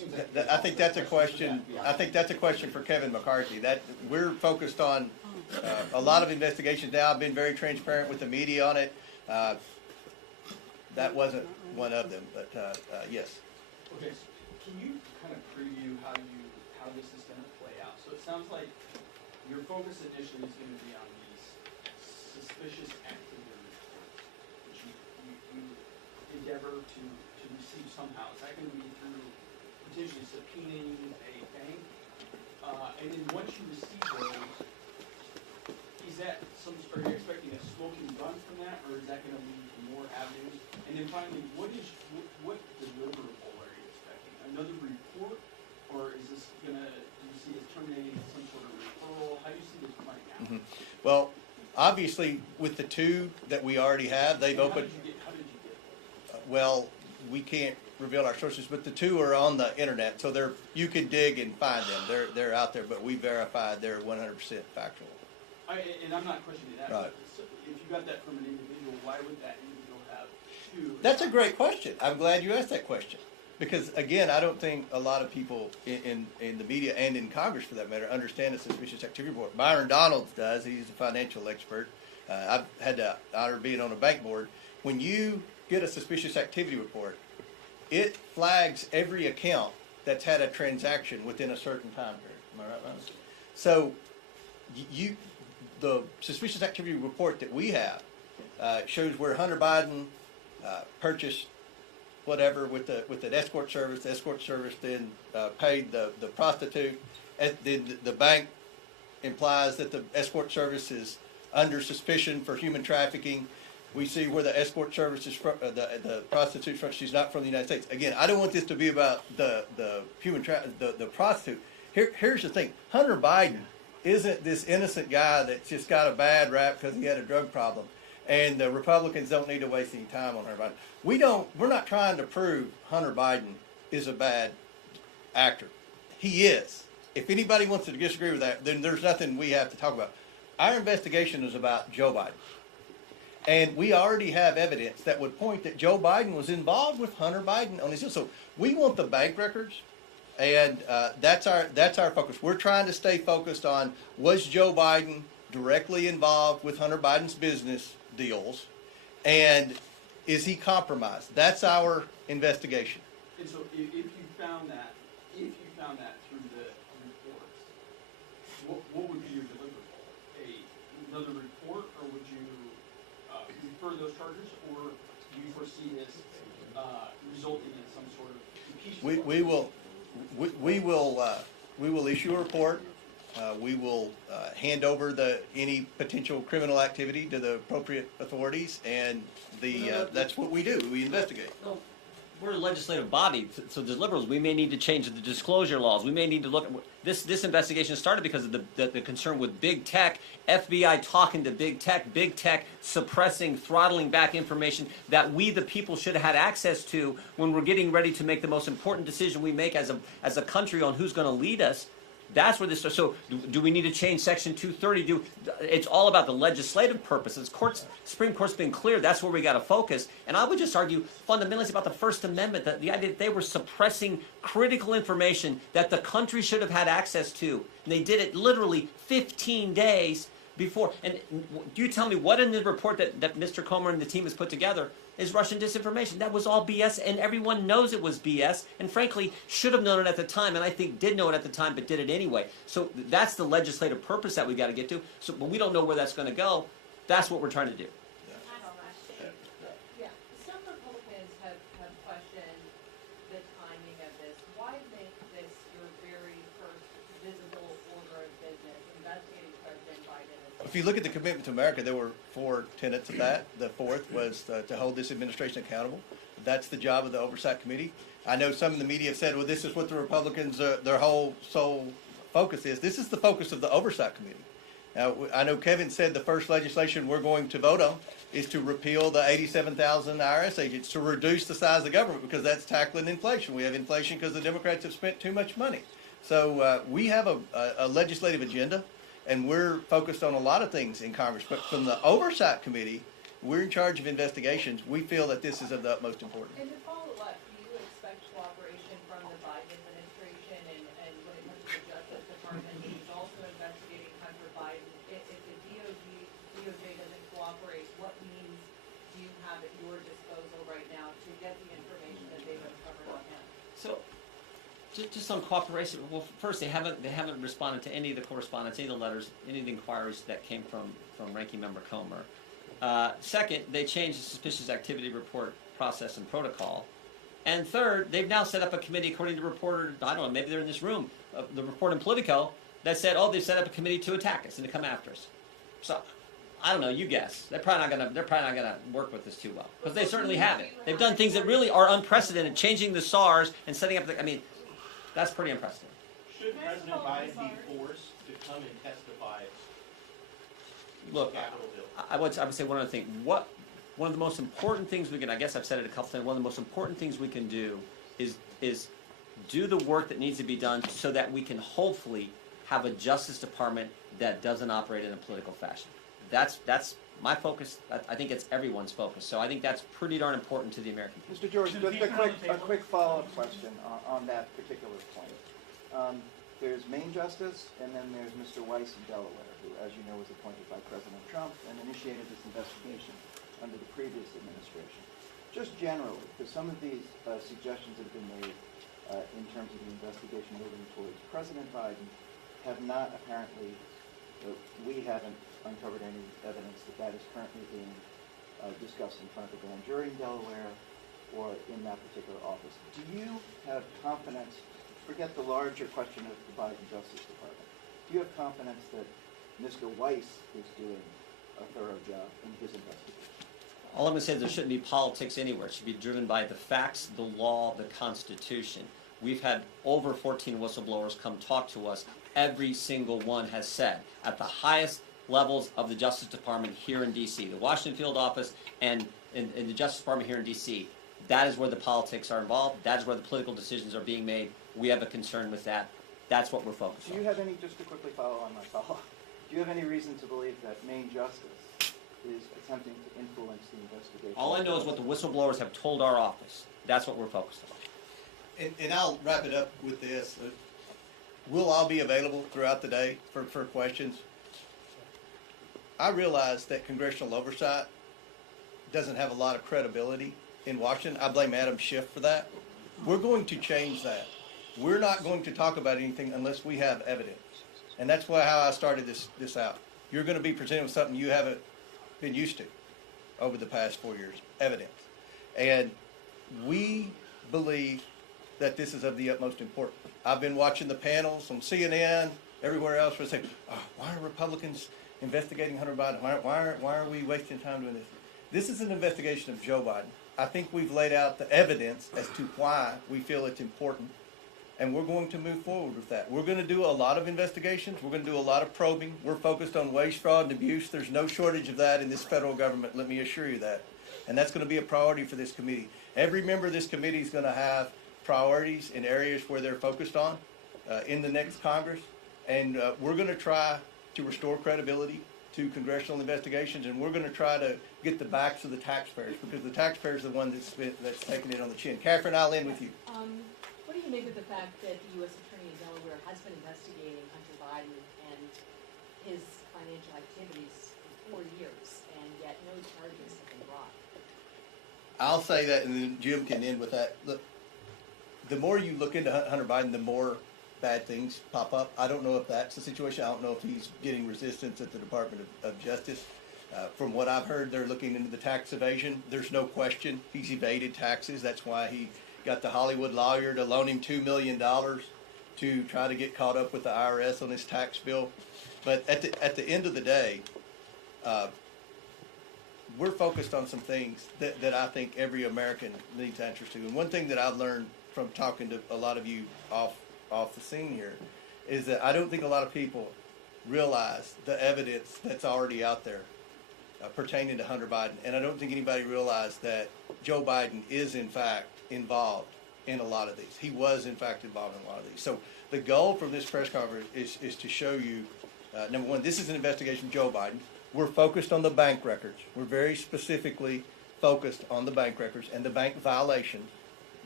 seems like. I think that's a question. I think that's a question for Kevin McCarthy. That we're focused on a lot of investigations now. I've been very transparent with the media on it. That wasn't one of them, but yes. Okay, so can you kind of preview how this is gonna play out? So it sounds like your focus initially is gonna be on these suspicious activity reports, which you endeavor to receive somehow. Is that gonna be through potentially subpoenaing a bank? And then once you receive those, are you expecting a smoking gun from that, or is that gonna lead to more avenues? And then finally, what deliverable are you expecting? Another report, or is this do you see it terminating some sort of referral? How do you see this playing out? Mm-hmm. Well, obviously, with the two that we already have, they've opened. How did you get those? Well, we can't reveal our sources, but the two are on the internet, so you can dig and find them. They're out there, but we verified they're 100% factual. And I'm not questioning that. Right. So if you got that from an individual, why would that individual have two? That's a great question. I'm glad you asked that question. Because, again, I don't think a lot of people in the media and in Congress, for that matter, understand the suspicious activity report. Byron Donalds does. He's a financial expert. I've had the honor of being on a bank board. When you get a suspicious activity report, it flags every account that's had a transaction within a certain time period. Am I right, Ron? So, the suspicious activity report that we have shows where Hunter Biden purchased whatever with an escort service. The escort service then paid the prostitute. The bank implies that the escort service is under suspicion for human trafficking. We see where the escort service is from, the prostitute's from. She's not from the United States. Again, I don't want this to be about the prostitute. Here's the thing: Hunter Biden isn't this innocent guy that's just got a bad rap because he had a drug problem. And the Republicans don't need to waste any time on Hunter Biden. We're not trying to prove Hunter Biden is a bad actor. He is. If anybody wants to disagree with that, then there's nothing we have to talk about. Our investigation is about Joe Biden. And we already have evidence that would point that Joe Biden was involved with Hunter Biden on his deal. So we want the bank records. And that's our focus. We're trying to stay focused on, was Joe Biden directly involved with Hunter Biden's business deals, and is he compromised? That's our investigation. And so if you found that through the reports, what would be your deliverable? Another report, or would you refer those charges, or do you foresee this resulting in some sort of impeachment? We will issue a report. We will hand over any potential criminal activity to the appropriate authorities, and that's what we do. We investigate. No, we're a legislative body, so the liberals, we may need to change the disclosure laws. We may need to look at this investigation started because of the concern with big tech, FBI talking to big tech suppressing, throttling back information that we, the people, should have had access to when we're getting ready to make the most important decision we make as a country on who's going to lead us. That's where this starts. So do we need to change Section 230? It's all about the legislative purposes. Supreme Court's been clear. That's where we got to focus. And I would just argue fundamentally it's about the First Amendment, the idea that they were suppressing critical information that the country should have had access to. And they did it literally 15 days before. And do you tell me what in the report that Mr. Comer and the team has put together is Russian disinformation? That was all BS, and everyone knows it was BS, and frankly, should have known it at the time, and I think did know it at the time, but did it anyway. So that's the legislative purpose that we got to get to. So, but we don't know where that's going to go. That's what we're trying to do. Yeah, some Republicans have questioned the timing of this. Why make this your very first visible order of business, investigating President Biden? If you look at the commitment to America, there were 4 tenets of that. The fourth was to hold this administration accountable. That's the job of the Oversight Committee. I know some in the media have said, well, this is what the Republicans, their whole sole focus is. This is the focus of the Oversight Committee. Now, I know Kevin said the first legislation we're going to vote on is to repeal the 87,000 IRS agents, to reduce the size of government, because that's tackling inflation. We have inflation because the Democrats have spent too much money. So we have a legislative agenda, and we're focused on a lot of things in Congress. But from the Oversight Committee, we're in charge of investigations. We feel that this is of the utmost importance. And to follow up, do you expect expect cooperation from the Biden administration and when it comes to the Justice Department, which is also investigating Hunter Biden? If the DOJ doesn't cooperate, what means do you have at your disposal right now to get the information that they've uncovered on him? So, just on cooperation, well, first, they haven't responded to any of the correspondence, any of the letters, any of the inquiries that came from Ranking Member Comer. Second, they changed the suspicious activity report process and protocol. And third, they've now set up a committee, according to reporter, I don't know, maybe they're in this room, the report in Politico, that said, oh, they've set up a committee to attack us and to come after us. So, I don't know, you guess. They're probably not gonna work with this too well. Because they certainly haven't. They've done things that really are unprecedented, changing the SARs and setting up the, I mean, that's pretty unprecedented. Should President Biden be forced to come and testify Look, Capitol Hill? I would say one other thing. One of the most important things we can, I guess I've said it a couple times, one of the most important things we can do is do the work that needs to be done so that we can hopefully have a Justice Department that doesn't operate in a political fashion. That's my focus. I think it's everyone's focus. So I think that's pretty darn important to the American people. Mr. George, just a quick follow-up question on that particular point. There's Maine Justice, and then there's Mr. Weiss in Delaware, who, as you know, was appointed by President Trump and initiated this investigation under the previous administration. Just generally, because some of these suggestions that have been made in terms of the investigation moving towards President Biden have not apparently, we haven't uncovered any evidence that that is currently being discussed in front of a grand jury in Delaware or in that particular office. Do you have confidence, forget the larger question of the Biden Justice Department, do you have confidence that Mr. Weiss is doing a thorough job in his investigation? All I'm going to say is there shouldn't be politics anywhere. It should be driven by the facts, the law, the Constitution. We've had over 14 whistleblowers come talk to us. Every single one has said, at the highest levels of the Justice Department here in D.C., the Washington field office and in the Justice Department here in D.C., that is where the politics are involved. That is where the political decisions are being made. We have a concern with that. That's what we're focused on. Do you have any, just to quickly follow on my follow-up, do you have any reason to believe that Maine Justice is attempting to influence the investigation? All I know is what the whistleblowers have told our office. That's what we're focused on. And I'll wrap it up with this. We'll all be available throughout the day for questions. I realize that congressional oversight doesn't have a lot of credibility in Washington. I blame Adam Schiff for that. We're going to change that. We're not going to talk about anything unless we have evidence. And that's how I started this out. You're going to be presented with something you haven't been used to over the past 4 years, evidence. And we believe that this is of the utmost importance. I've been watching the panels on CNN, everywhere else, where they say, oh, why are Republicans investigating Hunter Biden? Why are we wasting time doing this? This is an investigation of Joe Biden. I think we've laid out the evidence as to why we feel it's important, and we're going to move forward with that. We're going to do a lot of investigations. We're going to do a lot of probing. We're focused on waste, fraud, and abuse. There's no shortage of that in this federal government, let me assure you that. And that's going to be a priority for this committee. Every member of this committee is going to have priorities in areas where they're focused on in the next Congress. And we're going to try to restore credibility to congressional investigations, and we're going to try to get the backs of the taxpayers, because the taxpayers are the one that's taking it on the chin. Catherine, I'll end with you. What do you make of the fact that the U.S. Attorney in Delaware has been investigating Hunter Biden and his financial activities for 4 years, and yet no charges have been brought? I'll say that, and then Jim can end with that. Look, the more you look into Hunter Biden, the more bad things pop up. I don't know if that's the situation. I don't know if he's getting resistance at the Department of Justice. From what I've heard, they're looking into the tax evasion. There's no question he's evaded taxes. That's why he got the Hollywood lawyer to loan him $2 million to try to get caught up with the IRS on his tax bill. But at the end of the day, we're focused on some things that I think every American needs answers to. And one thing that I've learned from talking to a lot of you off the scene here is that I don't think a lot of people realize the evidence that's already out there pertaining to Hunter Biden. And I don't think anybody realized that Joe Biden is in fact involved in a lot of these. He was in fact involved in a lot of these. So the goal from this press conference is to show you, number one, this is an investigation of Joe Biden. We're focused on the bank records. We're very specifically focused on the bank records and the bank violations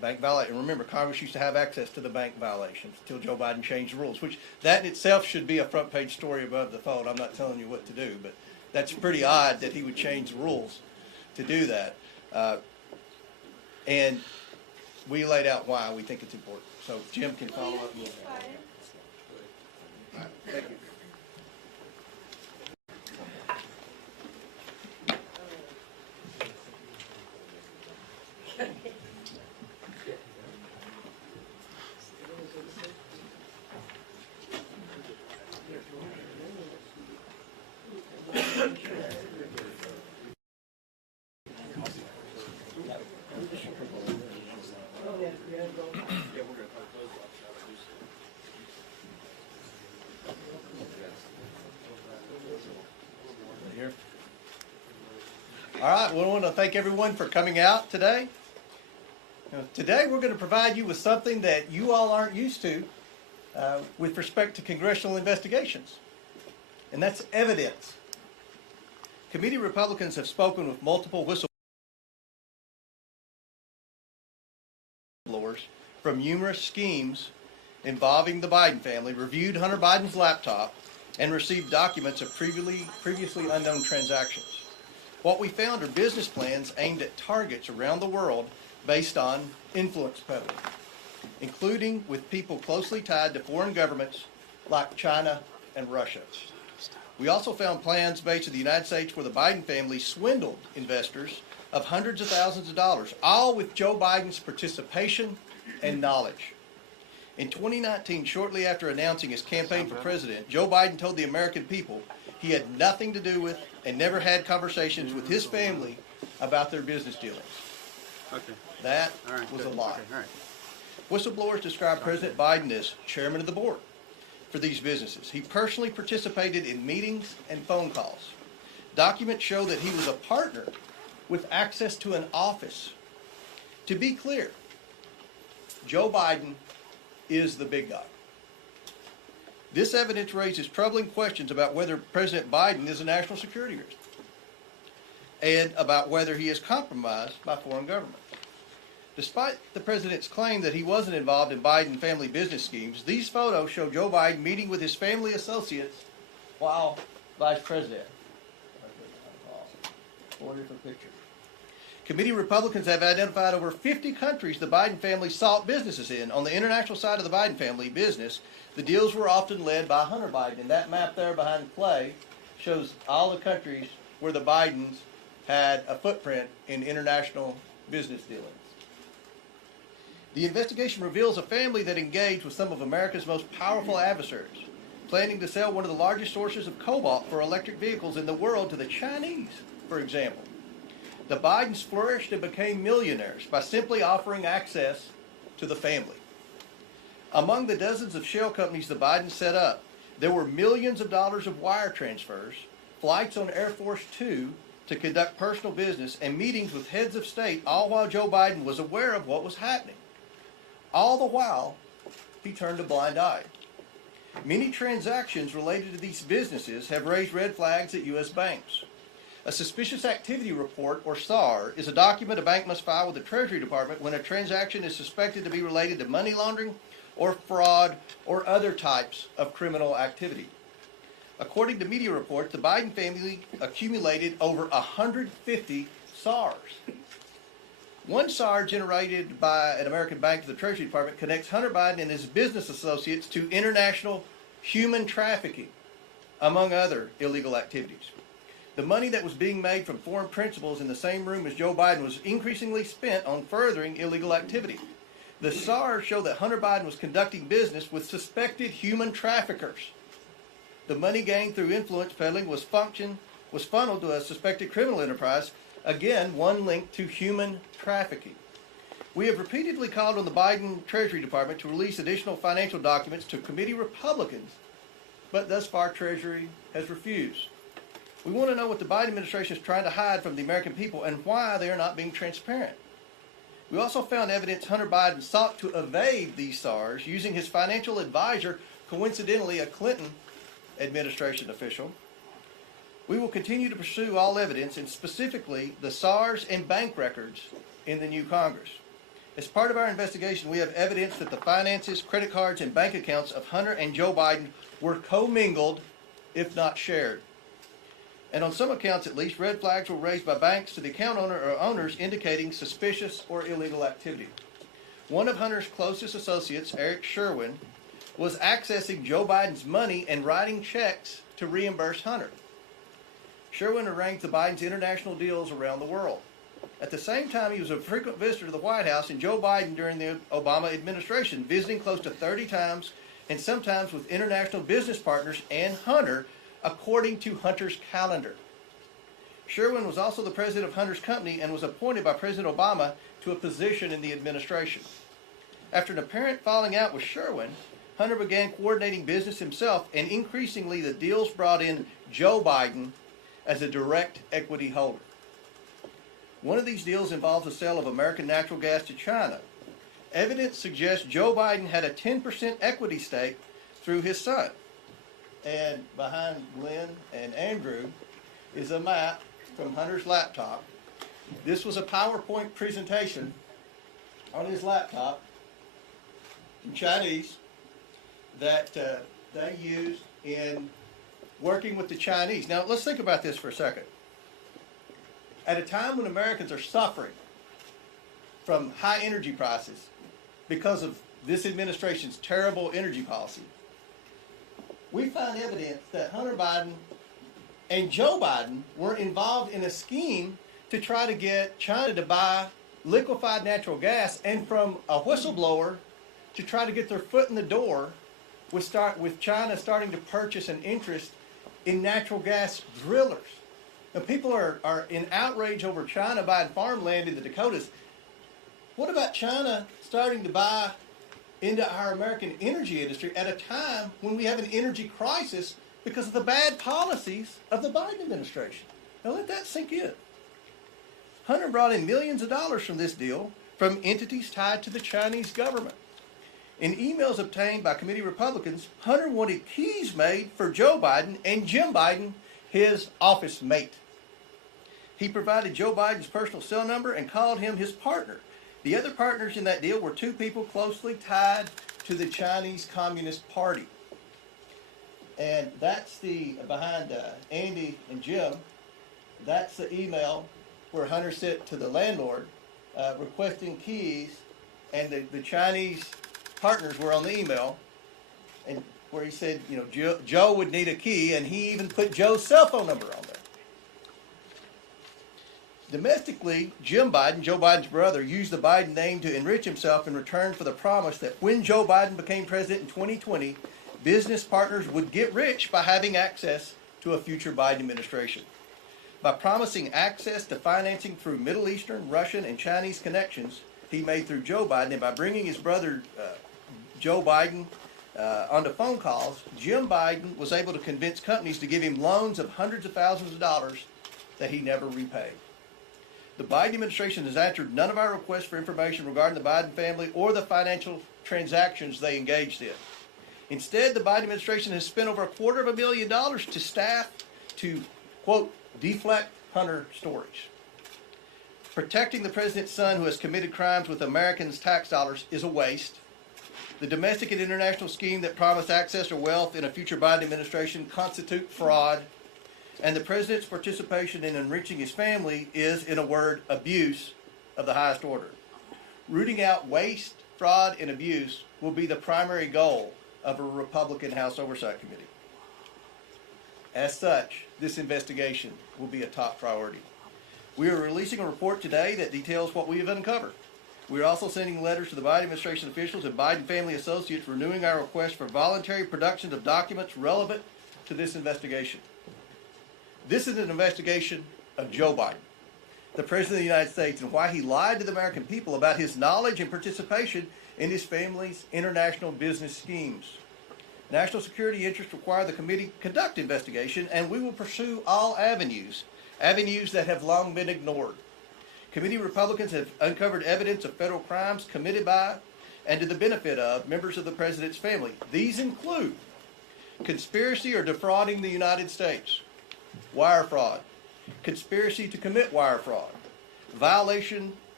bank violation. And remember, Congress used to have access to the bank violations until Joe Biden changed the rules, which that in itself should be a front page story above the fold. I'm not telling you what to do, but that's pretty odd that he would change the rules to do that. And we laid out why we think it's important. So Jim can follow up. Please, Biden. All right, thank you. Here. All right, well, I want to thank everyone for coming out today. Today we're going to provide you with something that you all aren't used to with respect to congressional investigations, and that's evidence. Committee Republicans have spoken with multiple whistleblowers from numerous schemes involving the Biden family, reviewed Hunter Biden's laptop, and received documents of previously unknown transactions. What we found are business plans aimed at targets around the world based on influence peddling, including with people closely tied to foreign governments like China and Russia. We also found plans based in the United States where the Biden family swindled investors of hundreds of thousands of dollars, all with Joe Biden's participation and knowledge. In 2019, shortly after announcing his campaign for president, Joe Biden told the American people he had nothing to do with and never had conversations with his family about their business dealings. Okay. That All right. was a Good. lie. Okay. All right. Whistleblowers described President Biden as chairman of the board for these businesses. He personally participated in meetings and phone calls. Documents show that he was a partner with access to an office. To be clear, Joe Biden is the big guy. This evidence raises troubling questions about whether President Biden is a national security risk and about whether he is compromised by foreign governments. Despite the president's claim that he wasn't involved in Biden family business schemes, these photos show Joe Biden meeting with his family associates while vice president. Awesome. 4 different pictures. Committee Republicans have identified over 50 countries the Biden family sought businesses in. On the international side of the Biden family business, the deals were often led by Hunter Biden. And that map there behind Clay shows all the countries where the Bidens had a footprint in international business dealings. The investigation reveals a family that engaged with some of America's most powerful adversaries, planning to sell one of the largest sources of cobalt for electric vehicles in the world to the Chinese, for example. The Bidens flourished and became millionaires by simply offering access to the family. Among the dozens of shell companies the Bidens set up, there were millions of dollars of wire transfers, flights on Air Force Two to conduct personal business, and meetings with heads of state, all while Joe Biden was aware of what was happening. All the while, he turned a blind eye. Many transactions related to these businesses have raised red flags at U.S. banks. A suspicious activity report, or SAR, is a document a bank must file with the Treasury Department when a transaction is suspected to be related to money laundering or fraud or other types of criminal activity. According to media reports, the Biden family accumulated over 150 SARs. One SAR generated by an American bank to the Treasury Department connects Hunter Biden and his business associates to international human trafficking, among other illegal activities. The money that was being made from foreign principals in the same room as Joe Biden was increasingly spent on furthering illegal activity. The SARs show that Hunter Biden was conducting business with suspected human traffickers. The money gained through influence peddling was funneled to a suspected criminal enterprise, again, one linked to human trafficking. We have repeatedly called on the Biden Treasury Department to release additional financial documents to committee Republicans, but thus far Treasury has refused. We want to know what the Biden administration is trying to hide from the American people and why they are not being transparent. We also found evidence Hunter Biden sought to evade these SARs using his financial advisor, coincidentally a Clinton administration official. We will continue to pursue all evidence, and specifically the SARs and bank records in the new Congress. As part of our investigation, we have evidence that the finances, credit cards, and bank accounts of Hunter and Joe Biden were commingled, if not shared. And on some accounts at least, red flags were raised by banks to the account owner or owners indicating suspicious or illegal activity. One of Hunter's closest associates, Eric Sherwin, was accessing Joe Biden's money and writing checks to reimburse Hunter. Sherwin arranged the Biden's international deals around the world. At the same time, he was a frequent visitor to the White House and Joe Biden during the Obama administration, visiting close to 30 times and sometimes with international business partners and Hunter, according to Hunter's calendar. Sherwin was also the president of Hunter's company and was appointed by President Obama to a position in the administration. After an apparent falling out with Sherwin, Hunter began coordinating business himself, and increasingly the deals brought in Joe Biden as a direct equity holder. One of these deals involves the sale of American natural gas to China. Evidence suggests Joe Biden had a 10% equity stake through his son. And behind Glenn and Andrew is a map from Hunter's laptop. This was a PowerPoint presentation on his laptop in Chinese that they used in working with the Chinese. Now, let's think about this for a second. At a time when Americans are suffering from high energy prices because of this administration's terrible energy policy, we find evidence that Hunter Biden and Joe Biden were involved in a scheme to try to get China to buy liquefied natural gas, and from a whistleblower to try to get their foot in the door with China starting to purchase an interest in natural gas drillers. Now, people are in outrage over China buying farmland in the Dakotas. What about China starting to buy into our American energy industry at a time when we have an energy crisis because of the bad policies of the Biden administration? Now let that sink in. Hunter brought in millions of dollars from this deal from entities tied to the Chinese government. In emails obtained by committee Republicans, Hunter wanted keys made for Joe Biden and Jim Biden, his office mate. He provided Joe Biden's personal cell number and called him his partner. The other partners in that deal were two people closely tied to the Chinese Communist Party. And that's behind Andy and Jim, that's the email where Hunter sent to the landlord requesting keys, and the Chinese partners were on the email, and where he said, you know, Joe would need a key, and he even put Joe's cell phone number on there. Domestically, Jim Biden, Joe Biden's brother, used the Biden name to enrich himself in return for the promise that when Joe Biden became president in 2020, business partners would get rich by having access to a future Biden administration. By promising access to financing through Middle Eastern, Russian, and Chinese connections he made through Joe Biden, and by bringing his brother Joe Biden onto phone calls, Jim Biden was able to convince companies to give him loans of hundreds of thousands of dollars that he never repaid. The Biden administration has answered none of our requests for information regarding the Biden family or the financial transactions they engaged in. Instead, the Biden administration has spent over $250,000 to staff to, quote, deflect Hunter stories. Protecting the president's son who has committed crimes with Americans' tax dollars is a waste. The domestic and international scheme that promised access to wealth in a future Biden administration constitute fraud. And the president's participation in enriching his family is, in a word, abuse of the highest order. Rooting out waste, fraud, and abuse will be the primary goal of a Republican House Oversight Committee. As such, this investigation will be a top priority. We are releasing a report today that details what we have uncovered. We are also sending letters to the Biden administration officials and Biden family associates renewing our request for voluntary production of documents relevant to this investigation. This is an investigation of Joe Biden, the President of the United States, and why he lied to the American people about his knowledge and participation in his family's international business schemes. National security interests require the committee conduct investigation, and we will pursue all avenues that have long been ignored. Committee Republicans have uncovered evidence of federal crimes committed by and to the benefit of members of the President's family. These include conspiracy or defrauding the United States, wire fraud, conspiracy to commit wire fraud, violation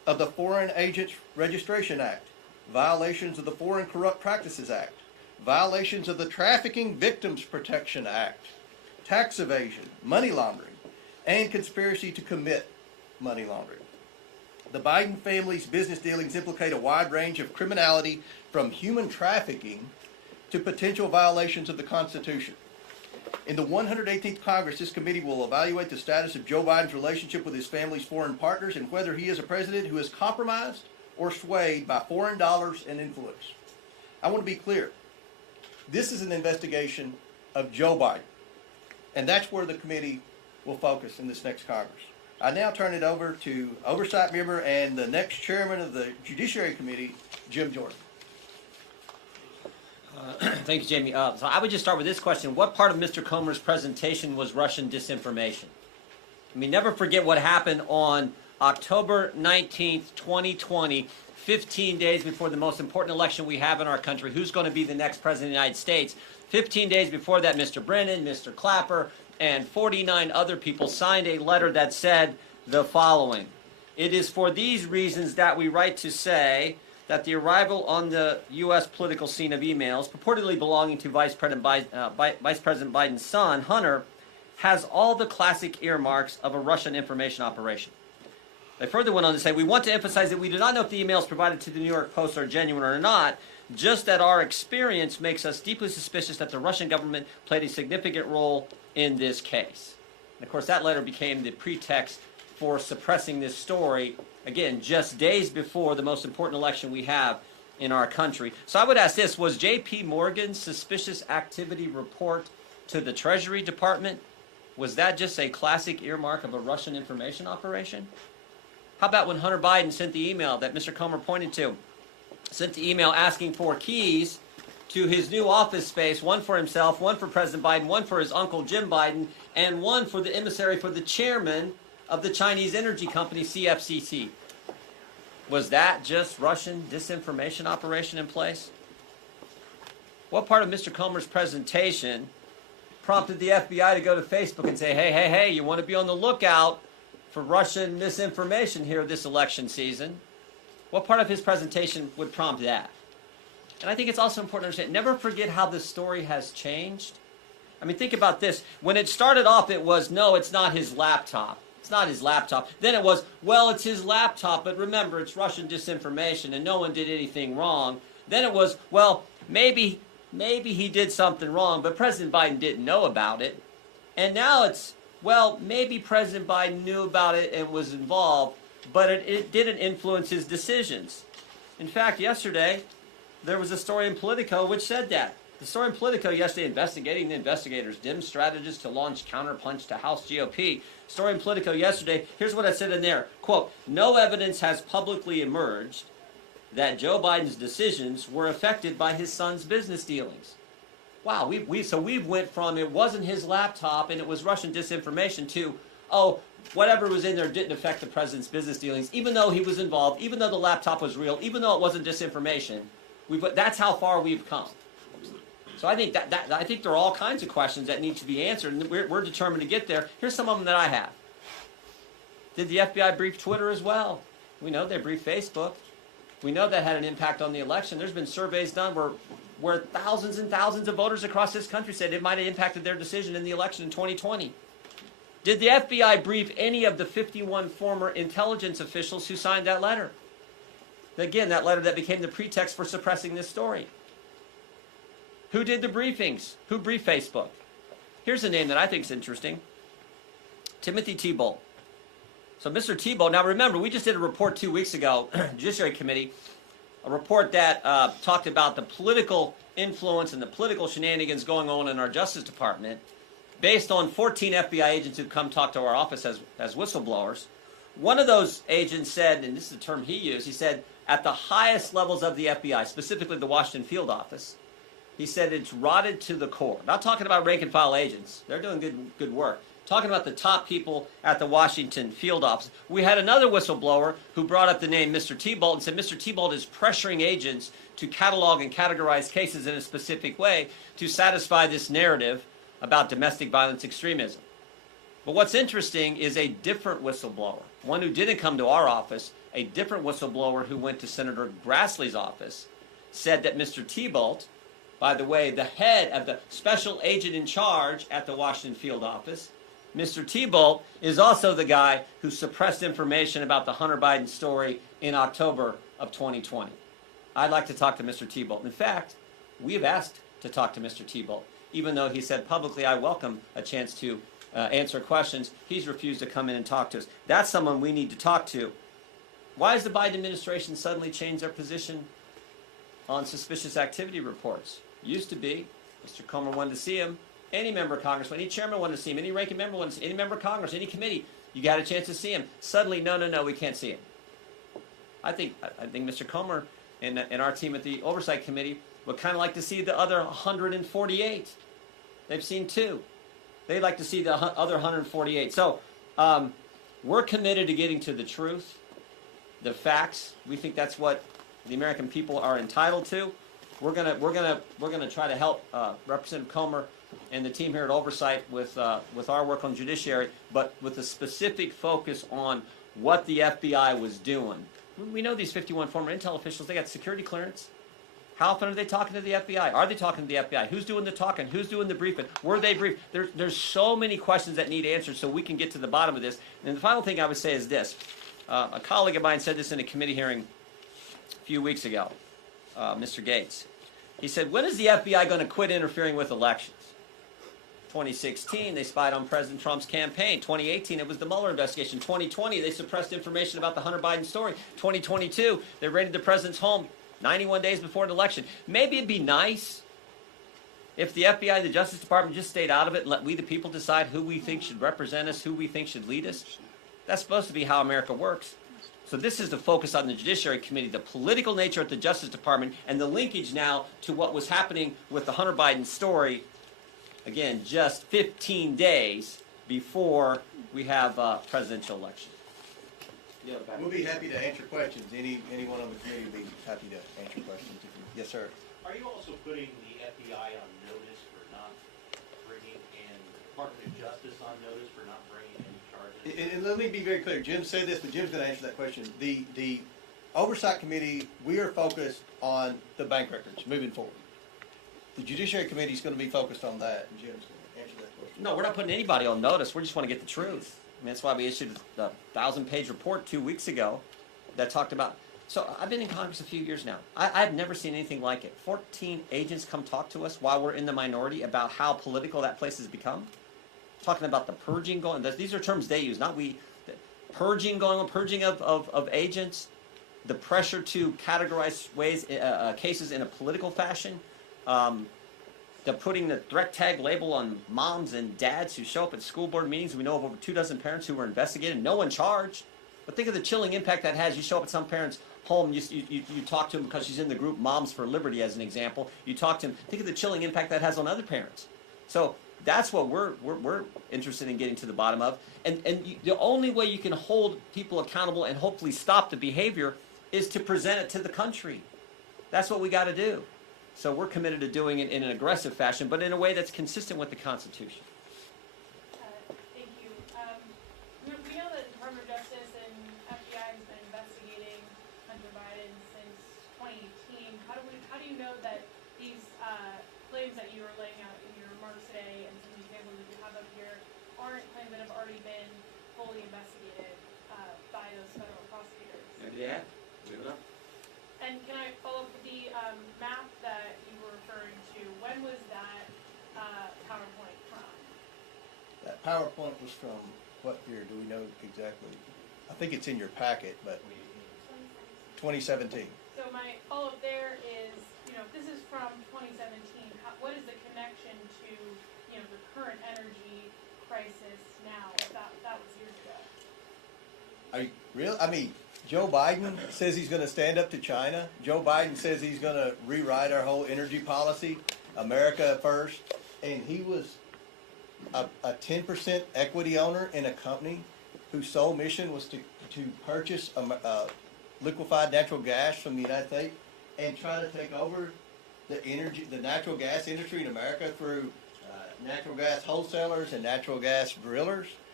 of the Foreign Agents Registration Act, violations of the Foreign Corrupt Practices Act, violations of the Trafficking Victims Protection Act, tax evasion, money laundering, and conspiracy to commit money laundering. The Biden family's business dealings implicate a wide range of criminality, from human trafficking to potential violations of the Constitution. In the 118th Congress, this committee will evaluate the status of Joe Biden's relationship with his family's foreign partners and whether he is a president who is compromised or swayed by foreign dollars and influence. I want to be clear. This is an investigation of Joe Biden, and that's where the committee will focus in this next Congress. I now turn it over to Oversight Member and the next Chairman of the Judiciary Committee, Jim Jordan. Thank you, Jamie. So I would just start with this question. What part of Mr. Comer's presentation was Russian disinformation? I mean, never forget what happened on October 19th, 2020, 15 days before the most important election we have in our country. Who's going to be the next president of the United States? 15 days before that, Mr. Brennan, Mr. Clapper, and 49 other people signed a letter that said the following. It is for these reasons that we write to say that the arrival on the U.S. political scene of emails purportedly belonging to Vice President Biden's son, Hunter, has all the classic earmarks of a Russian information operation. They further went on to say, we want to emphasize that we do not know if the emails provided to the New York Post are genuine or not, just that our experience makes us deeply suspicious that the Russian government played a significant role in this case. And of course, that letter became the pretext for suppressing this story, again, just days before the most important election we have in our country. So I would ask this, was J.P. Morgan's suspicious activity report to the Treasury Department, was that just a classic earmark of a Russian information operation? How about when Hunter Biden sent the email that Mr. Comer pointed to, sent the email asking for keys to his new office space, one for himself, one for President Biden, one for his uncle Jim Biden, and one for the emissary for the chairman of the Chinese energy company CFCC. Was that just Russian disinformation operation in place? What part of Mr. Comer's presentation prompted the FBI to go to Facebook and say, hey, you want to be on the lookout for Russian misinformation here this election season? What part of his presentation would prompt that? And I think it's also important to understand, never forget how this story has changed. I mean, think about this. When it started off, it was, no, it's not his laptop. It's not his laptop. Then it was, well, it's his laptop, but remember, it's Russian disinformation and no one did anything wrong. Then it was, well, maybe he did something wrong, but President Biden didn't know about it. And now it's, well, maybe President Biden knew about it and was involved, but it didn't influence his decisions. In fact, yesterday, there was a story in Politico which said that. The story in Politico yesterday, investigating the investigators, dim strategists to launch counterpunch to House GOP. Story in Politico yesterday, here's what I said in there. Quote, no evidence has publicly emerged that Joe Biden's decisions were affected by his son's business dealings. Wow, so we've went from it wasn't his laptop and it was Russian disinformation to, oh, whatever was in there didn't affect the president's business dealings, even though he was involved, even though the laptop was real, even though it wasn't disinformation. That's how far we've come. So I think I think there are all kinds of questions that need to be answered, and we're determined to get there. Here's some of them that I have. Did the FBI brief Twitter as well? We know they briefed Facebook. We know that had an impact on the election. There's been surveys done where thousands and thousands of voters across this country said it might have impacted their decision in the election in 2020. Did the FBI brief any of the 51 former intelligence officials who signed that letter? Again, that letter that became the pretext for suppressing this story. Who did the briefings? Who briefed Facebook? Here's a name that I think is interesting. Timothy Thibault. So Mr. Thibault, now remember, we just did a report 2 weeks ago, Judiciary Committee, a report that talked about the political influence and the political shenanigans going on in our Justice Department based on 14 FBI agents who've come talk to our office as whistleblowers. One of those agents said, and this is the term he used, he said, at the highest levels of the FBI, specifically the Washington field office, he said it's rotted to the core. Not talking about rank and file agents. They're doing good work. Talking about the top people at the Washington field office. We had another whistleblower who brought up the name Mr. Thibault and said Mr. Thibault is pressuring agents to catalog and categorize cases in a specific way to satisfy this narrative about domestic violence extremism. But what's interesting is a different whistleblower, one who didn't come to our office, a different whistleblower who went to Senator Grassley's office said that Mr. Thibault, by the way, the head of the special agent in charge at the Washington field office, Mr. Thibault is also the guy who suppressed information about the Hunter Biden story in October of 2020. I'd like to talk to Mr. Thibault. In fact, we have asked to talk to Mr. Thibault. Even though he said publicly, I welcome a chance to answer questions, he's refused to come in and talk to us. That's someone we need to talk to. Why has the Biden administration suddenly changed their position on suspicious activity reports? Used to be, Mr. Comer wanted to see him, any member of Congress, any chairman wanted to see him, any ranking member wanted to see him, any member of Congress, any committee, you got a chance to see him. Suddenly, no, we can't see him. I think Mr. Comer and our team at the Oversight Committee would kind of like to see the other 148. They've seen 2. They'd like to see the other 148. So we're committed to getting to the truth, the facts. We think that's what the American people are entitled to. We're gonna try to help Representative Comer and the team here at Oversight with our work on judiciary, but with a specific focus on what the FBI was doing. We know these 51 former intel officials, they got security clearance. How often are they talking to the FBI? Are they talking to the FBI? Who's doing the talking? Who's doing the briefing? Were they briefed? There's so many questions that need answered so we can get to the bottom of this. And the final thing I would say is this. A colleague of mine said this in a committee hearing a few weeks ago, Mr. Gates. He said, when is the FBI going to quit interfering with elections? 2016, they spied on President Trump's campaign. 2018, it was the Mueller investigation. 2020, they suppressed information about the Hunter Biden story. 2022, they raided the president's home 91 days before an election. Maybe it'd be nice if the FBI and the Justice Department just stayed out of it and let we the people decide who we think should represent us, who we think should lead us. That's supposed to be how America works. So this is the focus on the Judiciary Committee, the political nature at the Justice Department, and the linkage now to what was happening with the Hunter Biden story. Again, just 15 days before we have a presidential election. We'll be happy to answer questions. Anyone on the committee will be happy to answer questions. Yes, sir. Are you also putting the FBI on notice for not bringing, and the Department of Justice on notice for not bringing any charges? And let me be very clear. Jim said this, but Jim's going to answer that question. The Oversight Committee, we are focused on the bank records moving forward. The Judiciary Committee is going to be focused on that, and Jim's going to answer that question. No, we're not putting anybody on notice. We just want to get the truth. I mean, that's why we issued a 1,000-page report 2 weeks ago that talked about. So I've been in Congress a few years now. I've never seen anything like it. 14 agents come talk to us while we're in the minority about how political that place has become. Talking about the purging going. These are terms they use, not we. Purging going on, purging of agents, the pressure to categorize cases in a political fashion. The putting the threat tag label on moms and dads who show up at school board meetings. We know of over 24 parents who were investigated, no one charged. But think of the chilling impact that has. You show up at some parent's home, you talk to them because she's in the group Moms for Liberty as an example. You talk to them. Think of the chilling impact that has on other parents. So that's what we're interested in getting to the bottom of. And the only way you can hold people accountable and hopefully stop the behavior is to present it to the country. That's what we got to do. So we're committed to doing it in an aggressive fashion, but in a way that's consistent with the Constitution. Thank you. We know that the Department of Justice and FBI has been investigating Hunter Biden since 2018. How do you know that these claims that you were laying out in your remarks today and some of the examples that you have up here aren't claims that have already been fully investigated by those federal prosecutors? Yeah. Good enough. And can I follow up with the map that you were referring to? When was that PowerPoint from? That PowerPoint was from what year? Do we know exactly? I think it's in your packet, but 2017. So my follow-up there is, if this is from 2017, what is the connection to, the current energy crisis now? If that was years ago. Are you real? I mean, Joe Biden says he's going to stand up to China. Joe Biden says he's going to rewrite our whole energy policy, America first. And he was a 10% equity owner in a company whose sole mission was to purchase liquefied natural gas from the United States and try to take over the natural gas industry in America through natural gas wholesalers and natural gas drillers.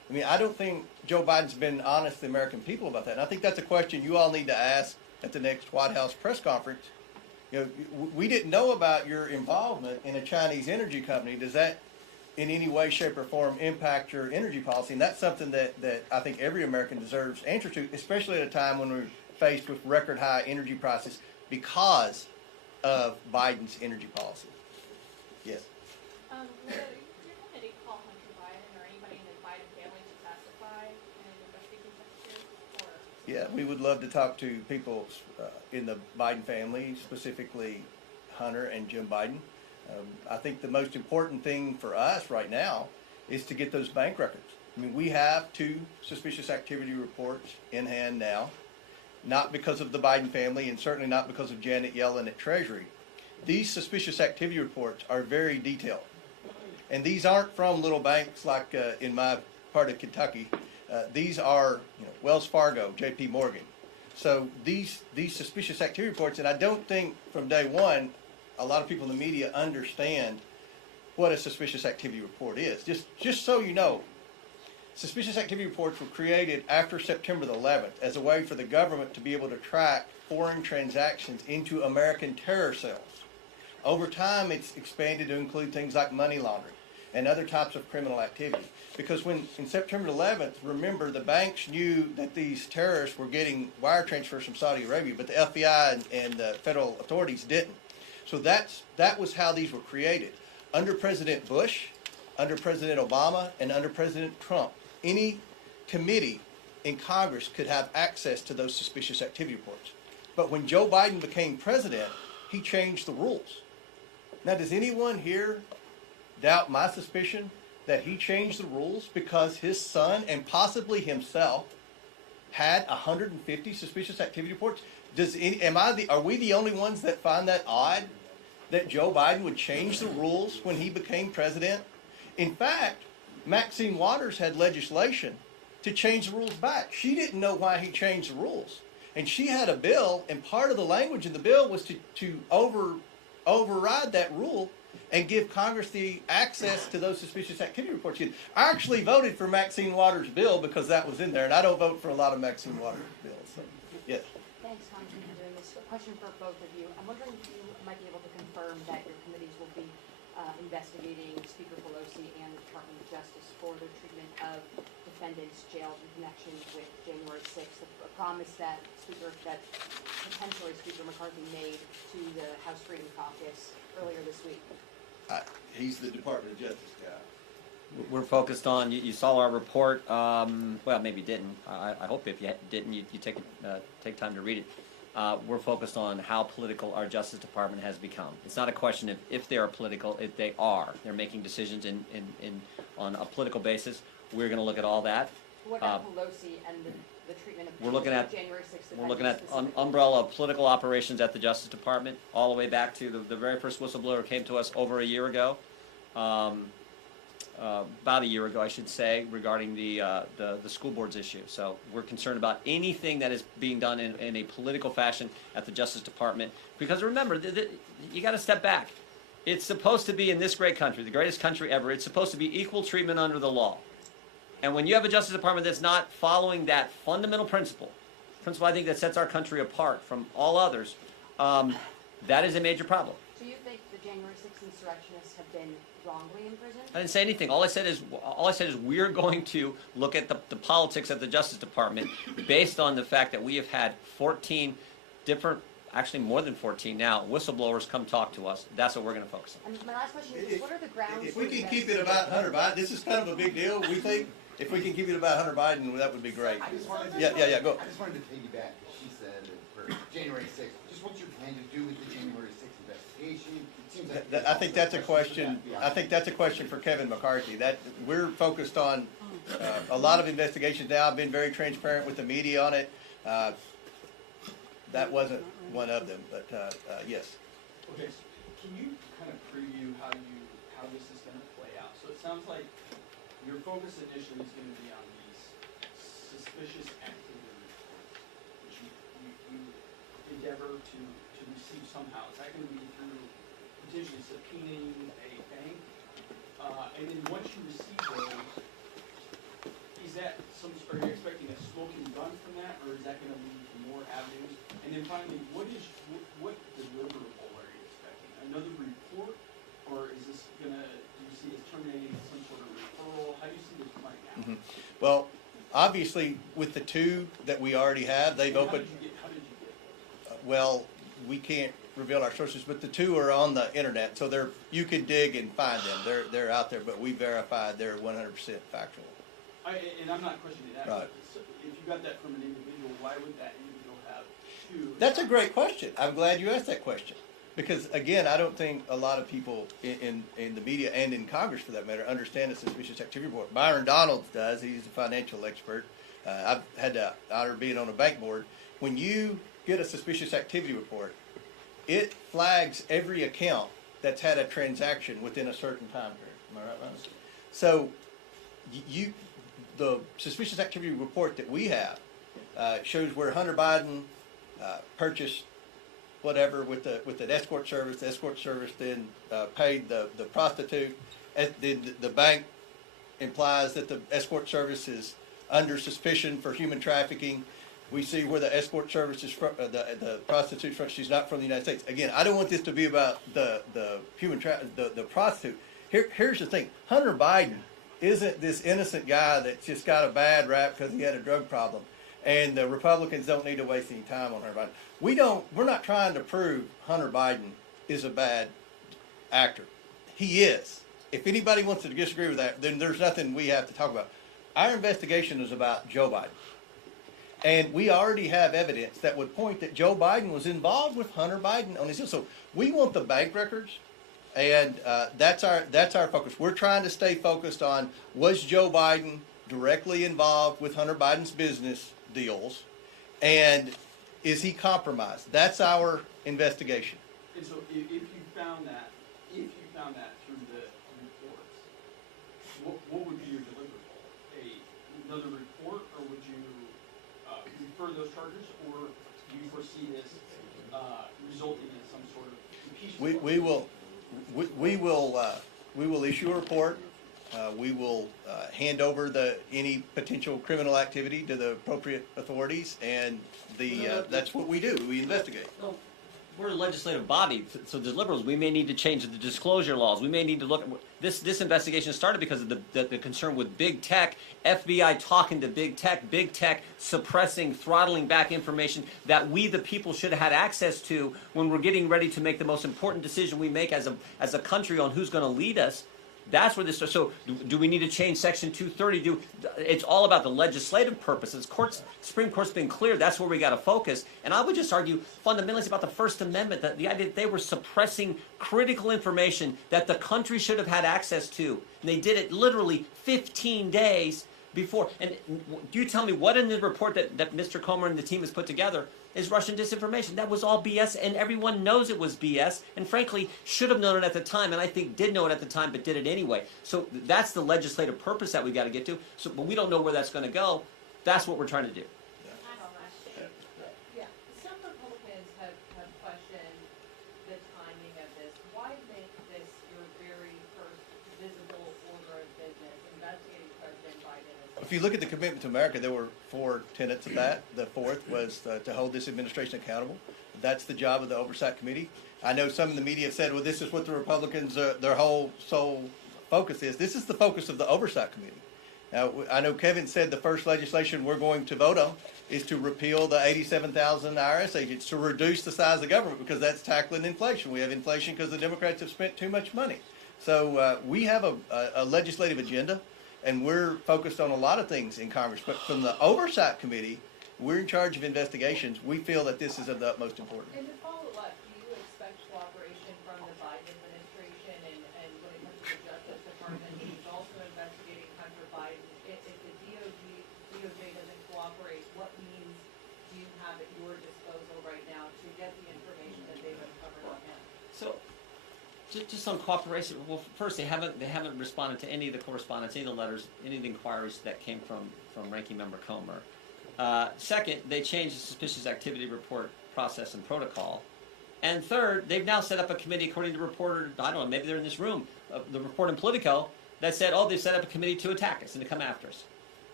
I mean, I don't think Joe Biden's been honest to the American people about that. And I think that's a question you all need to ask at the next White House press conference. You know, we didn't know about your involvement in a Chinese energy company. Does that in any way, shape, or form impact your energy policy? And that's something that I think every American deserves answers to, especially at a time when we're faced with record high energy prices because of Biden's energy policy. Yes. Will your committee call Hunter Biden or anybody in the Biden family to testify in an investigative case? Or Yeah, we would love to talk to people in the Biden family, specifically Hunter and Jim Biden. I think the most important thing for us right now is to get those bank records. I mean, we have 2 suspicious activity reports in hand now, not because of the Biden family and certainly not because of Janet Yellen at Treasury. These suspicious activity reports are very detailed. And these aren't from little banks like in my part of Kentucky. These are Wells Fargo, J.P. Morgan. So these suspicious activity reports, and I don't think from day one a lot of people in the media understand what a suspicious activity report is. Just so you know, suspicious activity reports were created after September the 11th as a way for the government to be able to track foreign transactions into American terror cells. Over time, it's expanded to include things like money laundering and other types of criminal activity. Because when, in September 11th, remember, the banks knew that these terrorists were getting wire transfers from Saudi Arabia, but the FBI and the federal authorities didn't. So that was how these were created. Under President Bush, under President Obama, and under President Trump, any committee in Congress could have access to those suspicious activity reports. But when Joe Biden became president, he changed the rules. Now, does anyone here doubt my suspicion that he changed the rules because his son and possibly himself had 150 suspicious activity reports? Are we the only ones that find that odd that Joe Biden would change the rules when he became president? In fact, Maxine Waters had legislation to change the rules back. She didn't know why he changed the rules. And she had a bill, and part of the language in the bill was to override that rule and give Congress the access to those suspicious activity reports. I actually voted for Maxine Waters' bill because that was in there, and I don't vote for a lot of Maxine Waters' bills. So, yes. Thanks, Congressman, for doing this. A question for both of you. I'm wondering if you might be able to confirm that your committees will be investigating Speaker Pelosi and the Department of Justice for their treatment of defendants jailed in connection with January 6th, a promise that potentially Speaker McCarthy made to the House Freedom Caucus earlier this week. He's the Department of Justice guy. We're focused on, you saw our report, well, maybe you didn't. I hope if you didn't, you take time to read it. We're focused on how political our Justice Department has become. It's not a question of if they are political, if they are. They're making decisions on a political basis. We're going to look at all that. What about Pelosi and the treatment of We're looking at January 6th? We're looking at umbrella of political operations at the Justice Department, all the way back to the very first whistleblower came to us over a year ago, about a year ago, I should say, regarding the school boards issue. So we're concerned about anything that is being done in a political fashion at the Justice Department. Because remember, you got to step back. It's supposed to be, in this great country, the greatest country ever, it's supposed to be equal treatment under the law. And when you have a Justice Department that's not following that fundamental principle I think that sets our country apart from all others, that is a major problem. So you think the January 6th insurrectionists have been wrongly imprisoned? I didn't say anything. All I said is we're going to look at the politics at the Justice Department based on the fact that we have had 14 different, actually more than 14 now, whistleblowers come talk to us. That's what we're going to focus on. And my last question is, what are the grounds If for we can keep it about Hunter Biden, this is kind of a big deal, we think. If we can keep it about Hunter Biden, that would be great. I just wanted to, Yeah, go. I just wanted to piggyback, because she said that for January 6th, just what you plan to do with the January 6th investigation. It seems like I think that's a question. I think that's a question for Kevin McCarthy. That we're focused on a lot of investigations now. I've been very transparent with the media on it. That wasn't one of them, but yes. Okay, so can you kind of preview how this is going to play out? So it sounds like your focus initially is going to be on these suspicious activity reports, which you endeavor to receive somehow. Is that going to be through potentially subpoenaing a bank? And then once you receive those, is that are you expecting a smoking gun from that, or is that gonna lead to more avenues? And then finally, what deliverable are you expecting? Another report, or is this do you see this terminating some sort of referral? How do you see this playing out? Well, obviously, with the two that we already have, they've opened. How did you get those? Well, we can't reveal our sources, but the two are on the internet, so you could dig and find them. They're out there, but we verified they're 100% factual. And I'm not questioning that. Right. But if you got that from an individual, why would that individual have two? That's a great question. I'm glad you asked that question. Because, again, I don't think a lot of people in the media and in Congress, for that matter, understand the suspicious activity report. Byron Donalds does. He's a financial expert. I've had the honor of being on a bank board. When you get a suspicious activity report, it flags every account that's had a transaction within a certain time period. Am I right, Ron? So, the suspicious activity report that we have shows where Hunter Biden purchased whatever with an escort service. The escort service then paid the prostitute. The bank implies that the escort service is under suspicion for human trafficking. We see where the escort service is from, the prostitute's from. She's not from the United States. Again, I don't want this to be about the prostitute. Here's the thing: Hunter Biden isn't this innocent guy that's just got a bad rap because he had a drug problem. And the Republicans don't need to waste any time on Hunter Biden. We're not trying to prove Hunter Biden is a bad actor. He is. If anybody wants to disagree with that, then there's nothing we have to talk about. Our investigation is about Joe Biden. And we already have evidence that would point that Joe Biden was involved with Hunter Biden on his deal. So we want the bank records, and that's our focus. We're trying to stay focused on, was Joe Biden directly involved with Hunter Biden's business deals, and is he compromised? That's our investigation. And so if you found that through the reports, what would be your deliverable? Another report, or would you refer those charges, or do you foresee this resulting in some sort of impeachment? We will issue a report. We will hand over any potential criminal activity to the appropriate authorities, and that's what we do. We investigate. No, we're a legislative body, so the liberals, we may need to change the disclosure laws. We may need to look at this investigation started because of the concern with big tech, FBI talking to big tech suppressing, throttling back information that we, the people, should have had access to when we're getting ready to make the most important decision we make as a country on who's going to lead us. That's where this starts. So do we need to change Section 230? It's all about the legislative purposes. Supreme Court's been clear. That's where we got to focus. And I would just argue fundamentally it's about the First Amendment, that the idea that they were suppressing critical information that the country should have had access to. And they did it literally 15 days before. And do you tell me what in the report that Mr. Comer and the team has put together is Russian disinformation? That was all BS, and everyone knows it was BS, and frankly, should have known it at the time, and I think did know it at the time, but did it anyway. So that's the legislative purpose that we got to get to. So, but we don't know where that's going to go. That's what we're trying to do. Yeah, some Republicans have questioned the timing of this. Why make this your very first visible order of business, investigating President Biden? If you look at the commitment to America, there were 4 tenets of that. The fourth was to hold this administration accountable. That's the job of the Oversight Committee. I know some in the media have said, well, this is what the Republicans, their whole sole focus is. This is the focus of the Oversight Committee. Now, I know Kevin said the first legislation we're going to vote on is to repeal the 87,000 IRS agents, to reduce the size of the government, because that's tackling inflation. We have inflation because the Democrats have spent too much money. So we have a legislative agenda, and we're focused on a lot of things in Congress. But from the Oversight Committee, we're in charge of investigations. We feel that this is of the utmost importance. And to follow up, do you expect cooperation from the Biden administration and when it comes to the Justice Department, who's also investigating Hunter Biden? If the DOJ doesn't cooperate, what means do you have at your disposal right now to get the information that they've uncovered on him? So, just on cooperation. Well, first, they haven't responded to any of the correspondence, any of the letters, any of the inquiries that came from Ranking Member Comer. Second, they changed the suspicious activity report process and protocol. And third, they've now set up a committee, according to reporter, I don't know, maybe they're in this room, the report in Politico, that said, oh, they've set up a committee to attack us and to come after us.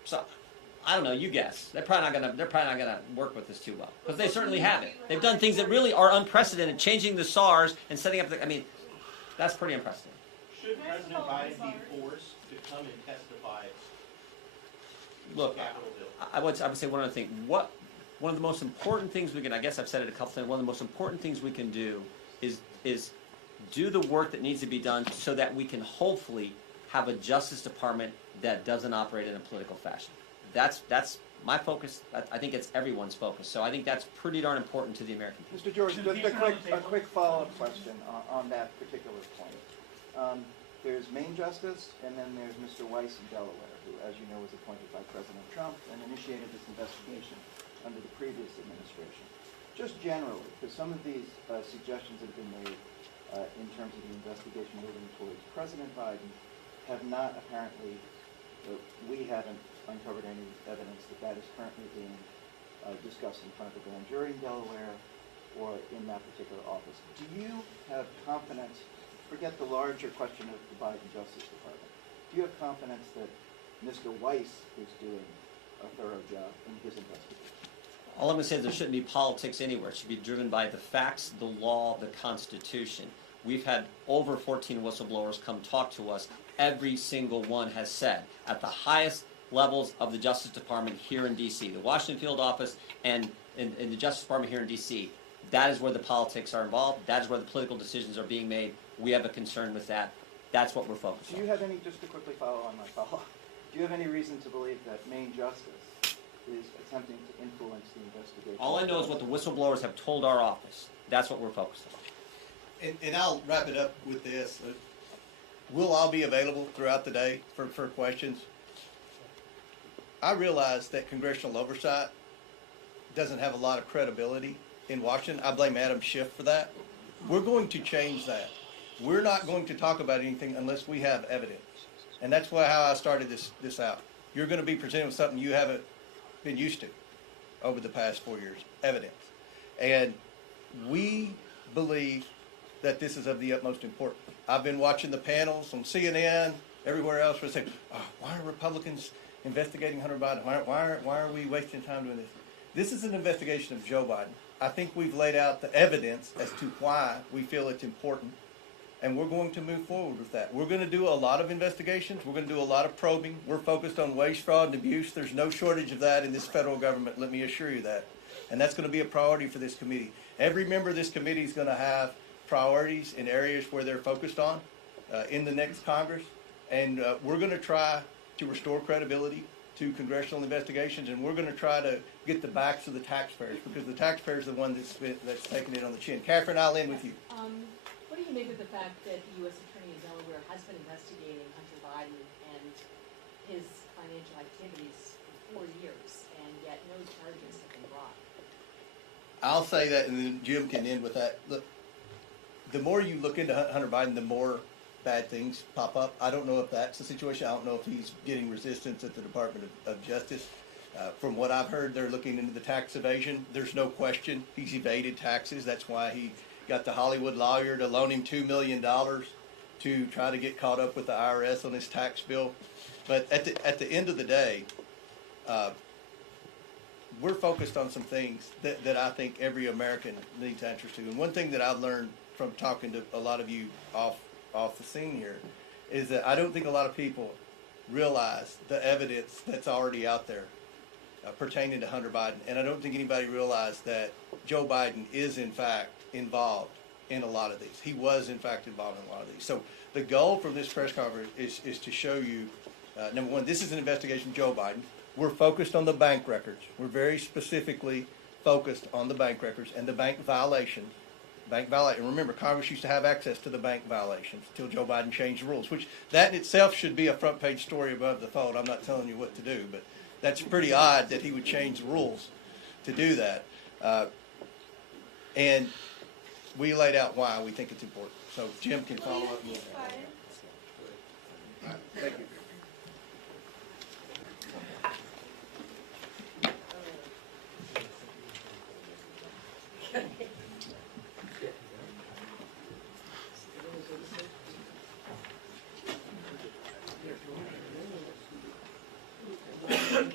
So, I don't know. You guess. They're probably not gonna work with us too well because they certainly haven't. They've done things that really are unprecedented, changing the SARs and setting up. I mean, that's pretty unprecedented. Should President Biden be forced to come and testify Look, Capitol Hill? I would say one other thing. One of the most important things we can, I guess I've said it a couple times, one of the most important things we can do is do the work that needs to be done so that we can hopefully have a Justice Department that doesn't operate in a political fashion. That's my focus. I think it's everyone's focus. So I think that's pretty darn important to the American people. Mr. George, just a quick follow-up question on that particular point. There's Maine Justice, and then there's Mr. Weiss in Delaware, who, as you know, was appointed by President Trump and initiated this investigation under the previous administration. Just generally, because some of these suggestions that have been made in terms of the investigation moving towards President Biden have not apparently, we haven't uncovered any evidence that is currently being discussed in front of the grand jury in Delaware or in that particular office. Do you have confidence, forget the larger question of the Biden Justice Department, do you have confidence that Mr. Weiss is doing a thorough job in his investigation? All I'm going to say is there shouldn't be politics anywhere. It should be driven by the facts, the law, the Constitution. We've had over 14 whistleblowers come talk to us. Every single one has said, at the highest levels of the Justice Department here in D.C., the Washington field office and in the Justice Department here in D.C., that is where the politics are involved. That is where the political decisions are being made. We have a concern with that. That's what we're focused on. Do you have any, just to quickly follow on my follow-up, do you have any reason to believe that Maine Justice is attempting to influence the investigation? All I know is what the whistleblowers have told our office. That's what we're focused on. And I'll wrap it up with this. We'll all be available throughout the day for questions. I realize that congressional oversight doesn't have a lot of credibility in Washington. I blame Adam Schiff for that. We're going to change that. We're not going to talk about anything unless we have evidence. And that's how I started this out. You're going to be presented with something you haven't been used to over the past 4 years, evidence. And we believe that this is of the utmost importance. I've been watching the panels on CNN, everywhere else, where they say, oh, why are Republicans investigating Hunter Biden? Why are we wasting time doing this? This is an investigation of Joe Biden. I think we've laid out the evidence as to why we feel it's important, and we're going to move forward with that. We're going to do a lot of investigations. We're going to do a lot of probing. We're focused on waste, fraud, and abuse. There's no shortage of that in this federal government, let me assure you that. And that's going to be a priority for this committee. Every member of this committee is going to have priorities in areas where they're focused on in the next Congress. And we're going to try to restore credibility to congressional investigations, and we're going to try to get the backs of the taxpayers, because the taxpayers are the one that's taking it on the chin. Catherine, I'll end with you. What do you make of the fact that the U.S. Attorney in Delaware has been investigating Hunter Biden and his financial activities for 4 years, and yet no charges have been brought? I'll say that, and then Jim can end with that. Look, the more you look into Hunter Biden, the more bad things pop up. I don't know if that's the situation. I don't know if he's getting resistance at the Department of Justice. From what I've heard, they're looking into the tax evasion. There's no question he's evaded taxes. That's why he got the Hollywood lawyer to loan him $2 million to try to get caught up with the IRS on his tax bill. But at the end of the day, we're focused on some things that I think every American needs answers to. And one thing that I've learned from talking to a lot of you off the scene here is that I don't think a lot of people realize the evidence that's already out there pertaining to Hunter Biden. And I don't think anybody realized that Joe Biden is in fact involved in a lot of these. He was in fact involved in a lot of these. So the goal from this press conference is to show you, number one, this is an investigation of Joe Biden. We're focused on the bank records. We're very specifically focused on the bank records and the bank violations. And remember, Congress used to have access to the bank violations until Joe Biden changed the rules, which that in itself should be a front page story above the fold. I'm not telling you what to do, but that's pretty odd that he would change the rules to do that. And we laid out why we think it's important. So Jim can follow up. All right, thank you.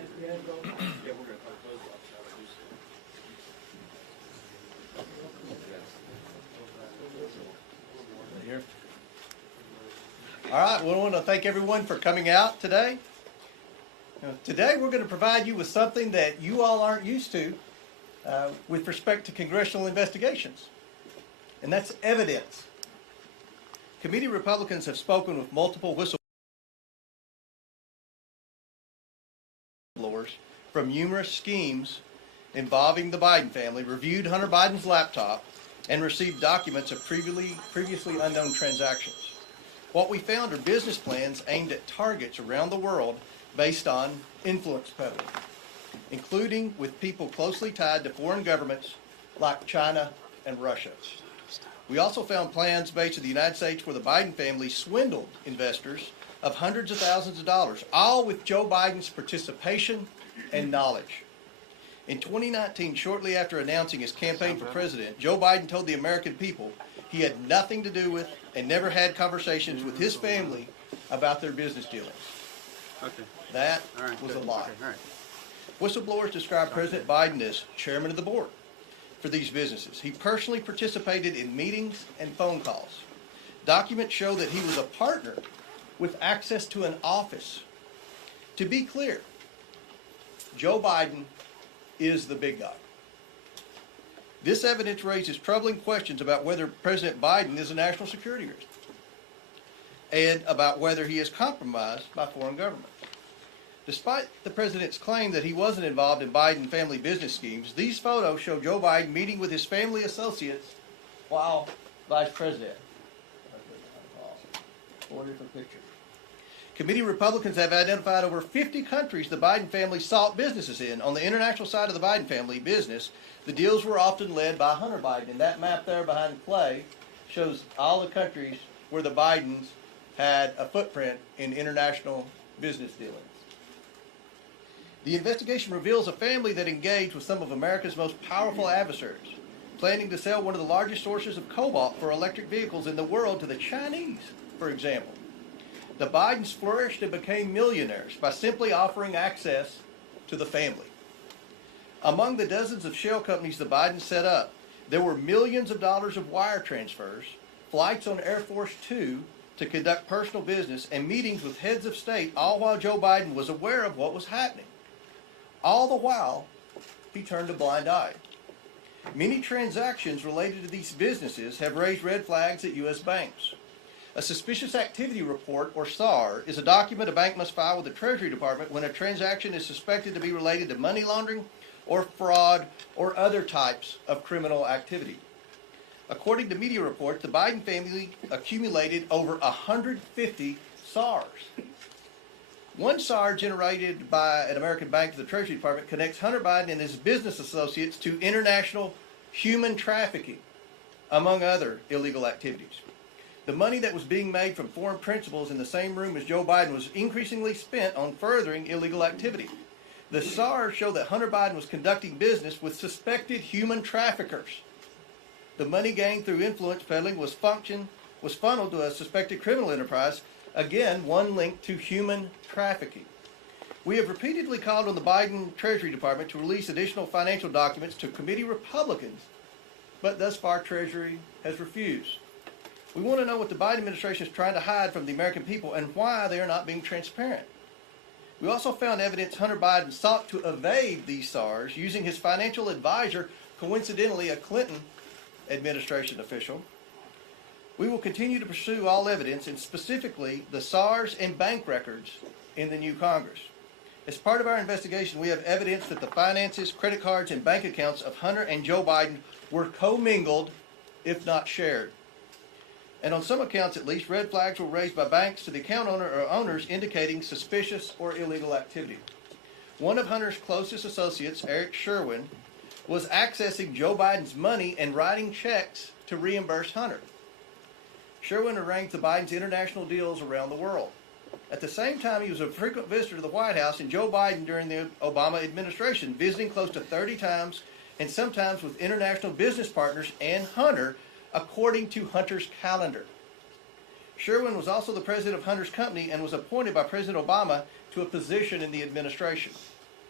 Here. All right, well, I want to thank everyone for coming out today. Today we're going to provide you with something that you all aren't used to with respect to congressional investigations, and that's evidence. Committee Republicans have spoken with multiple whistleblowers from numerous schemes involving the Biden family, reviewed Hunter Biden's laptop, and received documents of previously unknown transactions. What we found are business plans aimed at targets around the world based on influence peddling, including with people closely tied to foreign governments like China and Russia. We also found plans based in the United States where the Biden family swindled investors of hundreds of thousands of dollars, all with Joe Biden's participation and knowledge. In 2019, shortly after announcing his campaign for president, Joe Biden told the American people he had nothing to do with and never had conversations with his family about their business dealings. Okay. That All right. was a Good. lie. Okay. All right. Whistleblowers described President Biden as chairman of the board for these businesses. He personally participated in meetings and phone calls. Documents show that he was a partner with access to an office. To be clear, Joe Biden is the big guy. This evidence raises troubling questions about whether President Biden is a national security risk and about whether he is compromised by foreign governments. Despite the president's claim that he wasn't involved in Biden family business schemes, these photos show Joe Biden meeting with his family associates while vice president. 4 different pictures. Committee Republicans have identified over 50 countries the Biden family sought businesses in. On the international side of the Biden family business, the deals were often led by Hunter Biden. And that map there behind Clay shows all the countries where the Bidens had a footprint in international business dealings. The investigation reveals a family that engaged with some of America's most powerful adversaries, planning to sell one of the largest sources of cobalt for electric vehicles in the world to the Chinese, for example. The Bidens flourished and became millionaires by simply offering access to the family. Among the dozens of shell companies the Bidens set up, there were millions of dollars of wire transfers, flights on Air Force Two to conduct personal business, and meetings with heads of state, all while Joe Biden was aware of what was happening. All the while, he turned a blind eye. Many transactions related to these businesses have raised red flags at U.S. banks. A suspicious activity report, or SAR, is a document a bank must file with the Treasury Department when a transaction is suspected to be related to money laundering or fraud or other types of criminal activity. According to media reports, the Biden family accumulated over 150 SARs. One SAR generated by an American bank to the Treasury Department connects Hunter Biden and his business associates to international human trafficking, among other illegal activities. The money that was being made from foreign principals in the same room as Joe Biden was increasingly spent on furthering illegal activity. The SARs show that Hunter Biden was conducting business with suspected human traffickers. The money gained through influence peddling was funneled to a suspected criminal enterprise, again, one linked to human trafficking. We have repeatedly called on the Biden Treasury Department to release additional financial documents to committee Republicans, but thus far Treasury has refused. We want to know what the Biden administration is trying to hide from the American people and why they are not being transparent. We also found evidence Hunter Biden sought to evade these SARs using his financial advisor, coincidentally a Clinton administration official. We will continue to pursue all evidence, and specifically the SARs and bank records in the new Congress. As part of our investigation, we have evidence that the finances, credit cards, and bank accounts of Hunter and Joe Biden were commingled, if not shared. And on some accounts at least, red flags were raised by banks to the account owner or owners indicating suspicious or illegal activity. One of Hunter's closest associates, Eric Sherwin, was accessing Joe Biden's money and writing checks to reimburse Hunter. Sherwin arranged the Biden's international deals around the world. At the same time, he was a frequent visitor to the White House and Joe Biden during the Obama administration, visiting close to 30 times and sometimes with international business partners and Hunter, according to Hunter's calendar. Sherwin was also the president of Hunter's company and was appointed by President Obama to a position in the administration.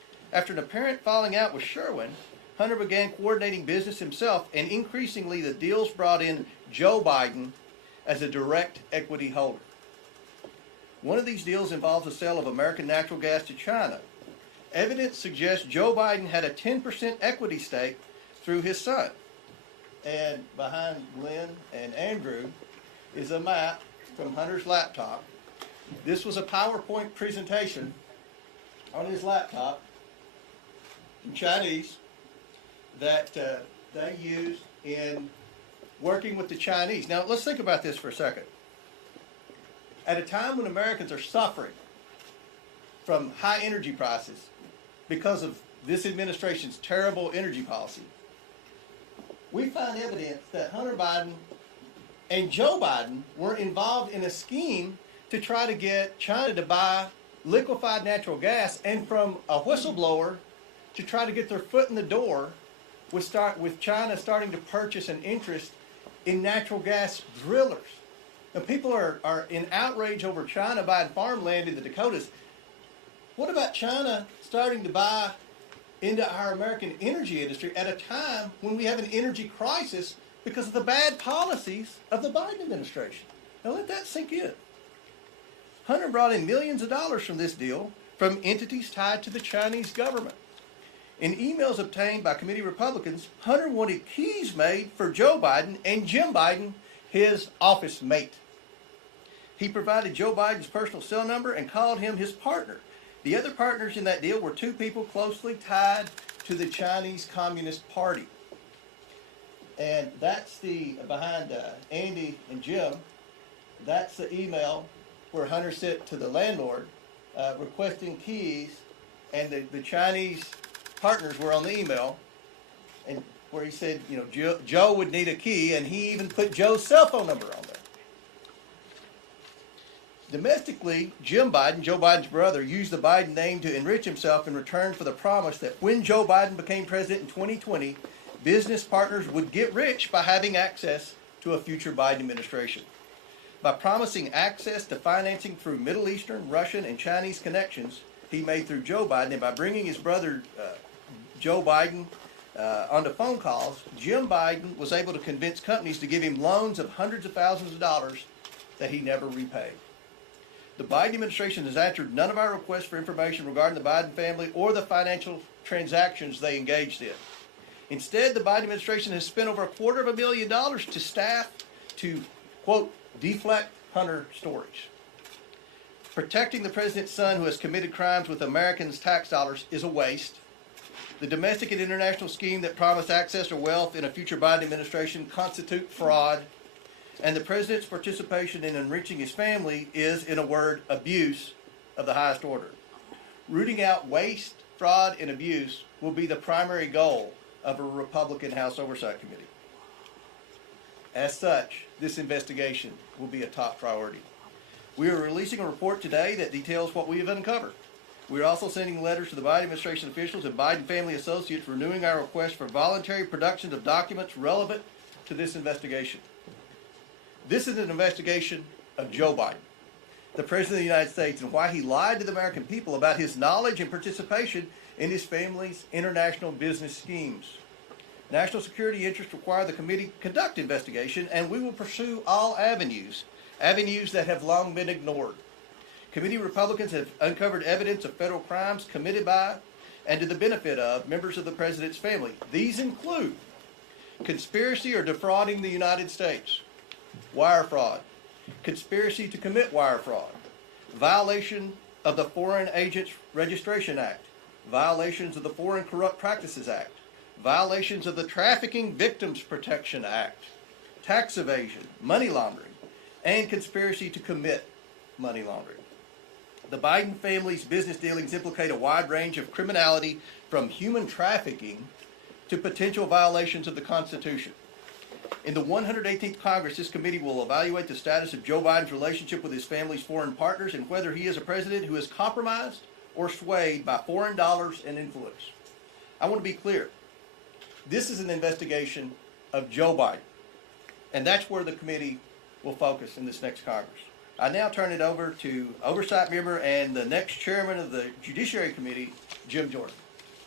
After an apparent falling out with Sherwin, Hunter began coordinating business himself, and increasingly the deals brought in Joe Biden as a direct equity holder. One of these deals involves the sale of American natural gas to China. Evidence suggests Joe Biden had a 10% equity stake through his son. And behind Glenn and Andrew is a map from Hunter's laptop. This was a PowerPoint presentation on his laptop in Chinese that they used in working with the Chinese. Now, let's think about this for a second. At a time when Americans are suffering from high energy prices because of this administration's terrible energy policy, we find evidence that Hunter Biden and Joe Biden were involved in a scheme to try to get China to buy liquefied natural gas, and from a whistleblower to try to get their foot in the door with China starting to purchase an interest in natural gas drillers. Now, people are in outrage over China buying farmland in the Dakotas. What about China starting to buy into our American energy industry at a time when we have an energy crisis because of the bad policies of the Biden administration? Now, let that sink in. Hunter brought in millions of dollars from this deal from entities tied to the Chinese government. In emails obtained by committee Republicans, Hunter wanted keys made for Joe Biden and Jim Biden, his office mate. He provided Joe Biden's personal cell number and called him his partner. The other partners in that deal were two people closely tied to the Chinese Communist Party. And that's behind Andy and Jim, that's the email where Hunter sent to the landlord requesting keys, and the Chinese partners were on the email, and where he said, you know, Joe would need a key, and he even put Joe's cell phone number on there. Domestically, Jim Biden, Joe Biden's brother, used the Biden name to enrich himself in return for the promise that when Joe Biden became president in 2020, business partners would get rich by having access to a future Biden administration. By promising access to financing through Middle Eastern, Russian, and Chinese connections he made through Joe Biden, and by bringing his brother Joe Biden onto phone calls, Jim Biden was able to convince companies to give him loans of hundreds of thousands of dollars that he never repaid. The Biden administration has answered none of our requests for information regarding the Biden family or the financial transactions they engaged in. Instead, the Biden administration has spent over $250,000 to staff to, quote, deflect Hunter stories. Protecting the president's son who has committed crimes with Americans' tax dollars is a waste. The domestic and international scheme that promised access to wealth in a future Biden administration constitute fraud. And the president's participation in enriching his family is, in a word, abuse of the highest order. Rooting out waste, fraud, and abuse will be the primary goal of a Republican House Oversight Committee. As such, this investigation will be a top priority. We are releasing a report today that details what we have uncovered. We are also sending letters to the Biden administration officials and Biden family associates renewing our request for voluntary production of documents relevant to this investigation. This is an investigation of Joe Biden, the President of the United States, and why he lied to the American people about his knowledge and participation in his family's international business schemes. National security interests require the committee conduct investigation, and we will pursue all avenues that have long been ignored. Committee Republicans have uncovered evidence of federal crimes committed by and to the benefit of members of the president's family. These include conspiracy or defrauding the United States, wire fraud, conspiracy to commit wire fraud, violation of the Foreign Agents Registration Act, violations of the Foreign Corrupt Practices Act, violations of the Trafficking Victims Protection Act, tax evasion, money laundering, and conspiracy to commit money laundering. The Biden family's business dealings implicate a wide range of criminality, from human trafficking to potential violations of the Constitution. In the 118th Congress, this committee will evaluate the status of Joe Biden's relationship with his family's foreign partners and whether he is a president who is compromised or swayed by foreign dollars and influence. I want to be clear. This is an investigation of Joe Biden, and that's where the committee will focus in this next Congress. I now turn it over to Oversight Member and the next Chairman of the Judiciary Committee, Jim Jordan.